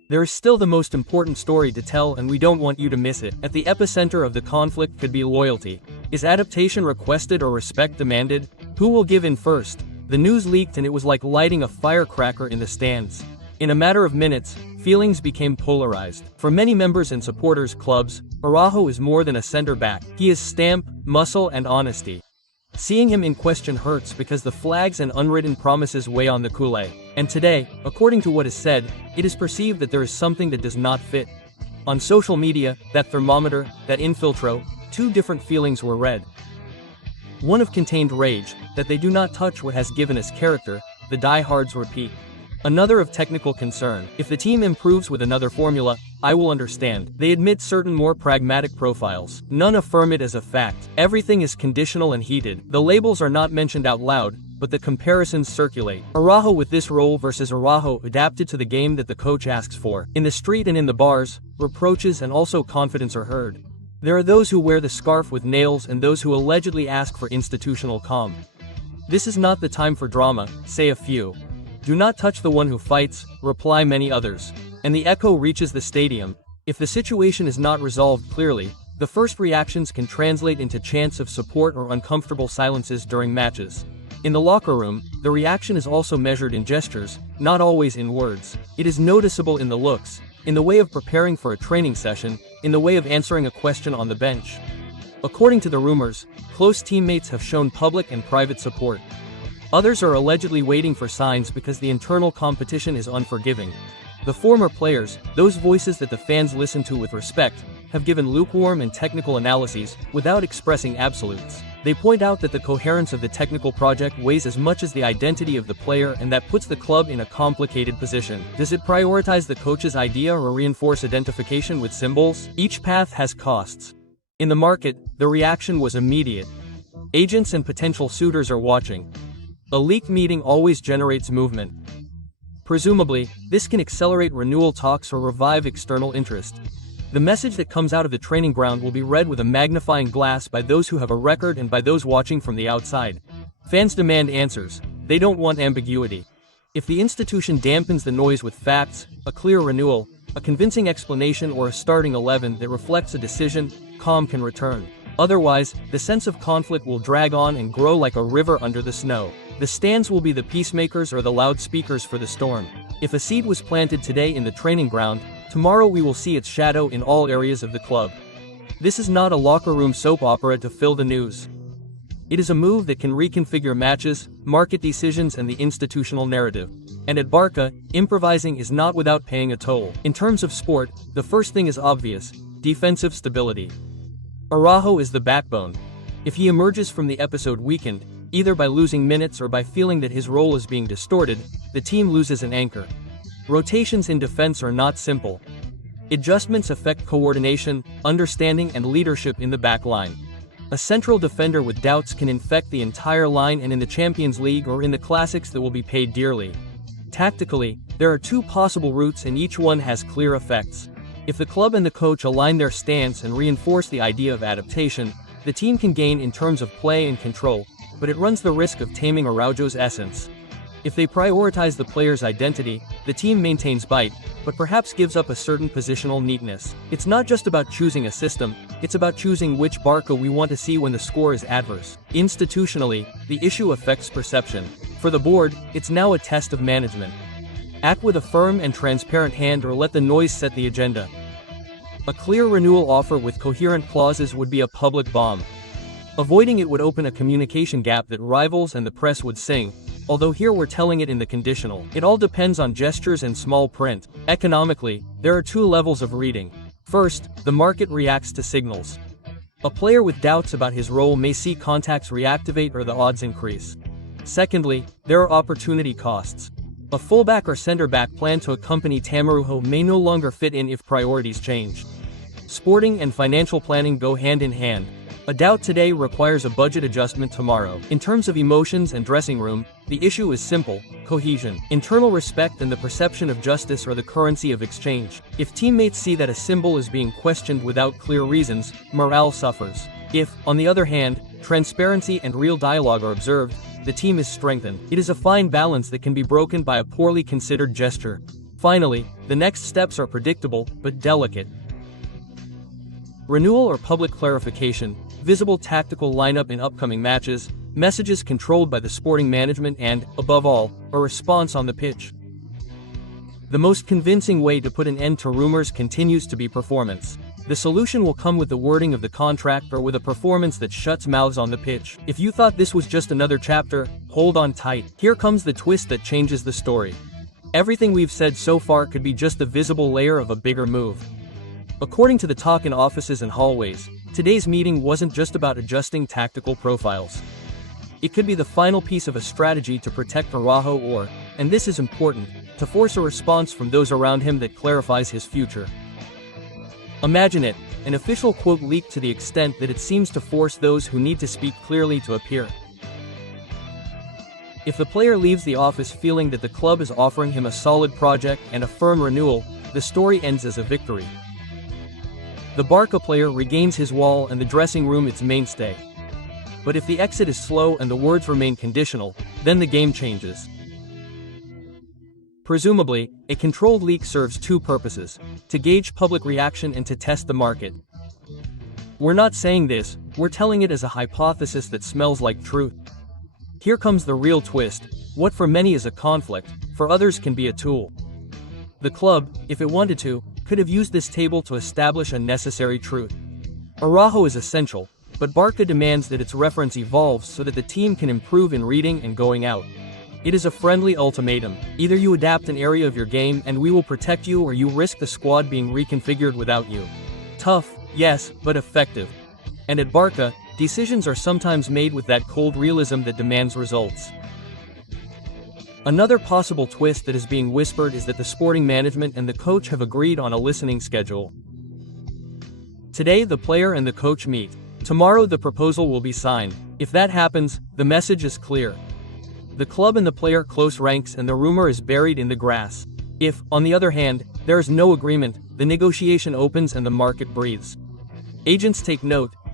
There is still the most important story to tell and we don't want you to miss it. At the epicenter of the conflict could be loyalty. Is adaptation requested or respect demanded? Who will give in first? The news leaked and it was like lighting a firecracker in the stands. In a matter of minutes, feelings became polarized. For many members and supporters clubs, Araújo is more than a center back. He is stamp, muscle and honesty. Seeing him in question hurts because the flags and unwritten promises weigh on the culé. And today, according to what is said, it is perceived that there is something that does not fit. On social media, that thermometer, that infiltro, two different feelings were read. One of contained rage, that they do not touch what has given us character, the diehards repeat. Another of technical concern, if the team improves with another formula, I will understand. They admit certain more pragmatic profiles. None affirm it as a fact. Everything is conditional and heated. The labels are not mentioned out loud, but the comparisons circulate. Araújo with this role versus Araújo adapted to the game that the coach asks for. In the street and in the bars, reproaches and also confidence are heard. There are those who wear the scarf with nails and those who allegedly ask for institutional calm. This is not the time for drama, say a few. Do not touch the one who fights, reply many others. And the echo reaches the stadium. If the situation is not resolved clearly, the first reactions can translate into chants of support or uncomfortable silences during matches. In the locker room, the reaction is also measured in gestures, not always in words. It is noticeable in the looks, in the way of preparing for a training session, in the way of answering a question on the bench. According to the rumors, close teammates have shown public and private support. Others are allegedly waiting for signs because the internal competition is unforgiving. The former players, those voices that the fans listen to with respect, have given lukewarm and technical analyses, without expressing absolutes. They point out that the coherence of the technical project weighs as much as the identity of the player and that puts the club in a complicated position. Does it prioritize the coach's idea or reinforce identification with symbols? Each path has costs. In the market, the reaction was immediate. Agents and potential suitors are watching. A leaked meeting always generates movement. Presumably, this can accelerate renewal talks or revive external interest. The message that comes out of the training ground will be read with a magnifying glass by those who have a record and by those watching from the outside. Fans demand answers. They don't want ambiguity. If the institution dampens the noise with facts, a clear renewal, a convincing explanation or a starting 11 that reflects a decision, calm can return. Otherwise, the sense of conflict will drag on and grow like a river under the snow. The stands will be the peacemakers or the loudspeakers for the storm. If a seed was planted today in the training ground, tomorrow we will see its shadow in all areas of the club. This is not a locker room soap opera to fill the news. It is a move that can reconfigure matches, market decisions and the institutional narrative. And at BARCA, improvising is not without paying a toll. In terms of sport, the first thing is obvious: defensive stability. Araújo is the backbone. If he emerges from the episode weakened, either by losing minutes or by feeling that his role is being distorted, the team loses an anchor. Rotations in defense are not simple. Adjustments affect coordination, understanding and leadership in the back line. A central defender with doubts can infect the entire line, and in the Champions League or in the classics that will be paid dearly. Tactically, there are two possible routes and each one has clear effects. If the club and the coach align their stance and reinforce the idea of adaptation, the team can gain in terms of play and control, but it runs the risk of taming Araújo's essence. If they prioritize the player's identity, the team maintains bite, but perhaps gives up a certain positional neatness. It's not just about choosing a system, it's about choosing which BARCA we want to see when the score is adverse. Institutionally, the issue affects perception. For the board, it's now a test of management. Act with a firm and transparent hand or let the noise set the agenda. A clear renewal offer with coherent clauses would be a public bomb. Avoiding it would open a communication gap that rivals and the press would sing, although here we're telling it in the conditional. It all depends on gestures and small print. Economically, there are two levels of reading. First, the market reacts to signals. A player with doubts about his role may see contacts reactivate or the odds increase. Secondly, there are opportunity costs. A fullback or center-back planned to accompany Araújo may no longer fit in if priorities change. Sporting and financial planning go hand in hand. A doubt today requires a budget adjustment tomorrow. In terms of emotions and dressing room, the issue is simple: cohesion. Internal respect and the perception of justice are the currency of exchange. If teammates see that a symbol is being questioned without clear reasons, morale suffers. If, on the other hand, transparency and real dialogue are observed, the team is strengthened. It is a fine balance that can be broken by a poorly considered gesture. Finally, The next steps are predictable, but delicate. Renewal or public clarification, visible tactical lineup in upcoming matches, messages controlled by the sporting management and, above all, a response on the pitch. The most convincing way to put an end to rumors continues to be performance. The solution will come with the wording of the contract or with a performance that shuts mouths on the pitch. If you thought this was just another chapter, hold on tight. Here comes the twist that changes the story. Everything we've said so far could be just the visible layer of a bigger move. According to the talk in offices and hallways, today's meeting wasn't just about adjusting tactical profiles. It could be the final piece of a strategy to protect Araújo or, and this is important, to force a response from those around him that clarifies his future. Imagine it, an official quote leaked to the extent that it seems to force those who need to speak clearly to appear. If the player leaves the office feeling that the club is offering him a solid project and a firm renewal, the story ends as a victory. The BARCA player regains his wall and the dressing room its mainstay. But if the exit is slow and the words remain conditional, then the game changes. Presumably, a controlled leak serves two purposes: to gauge public reaction and to test the market. We're not saying this, we're telling it as a hypothesis that smells like truth. Here comes the real twist: what for many is a conflict, for others can be a tool. The club, if it wanted to, could have used this table to establish a necessary truth. Araújo is essential, but BARCA demands that its reference evolves so that the team can improve in reading and going out. It is a friendly ultimatum: either you adapt an area of your game and we will protect you, or you risk the squad being reconfigured without you. Tough, yes, but effective. And at BARCA, decisions are sometimes made with that cold realism that demands results. Another possible twist that is being whispered is that the sporting management and the coach have agreed on a listening schedule. Today the player and the coach meet. Tomorrow the proposal will be signed. If that happens, the message is clear. The club and the player close ranks and the rumor is buried in the grass. If, on the other hand, there is no agreement, the negotiation opens and the market breathes. Agents take note,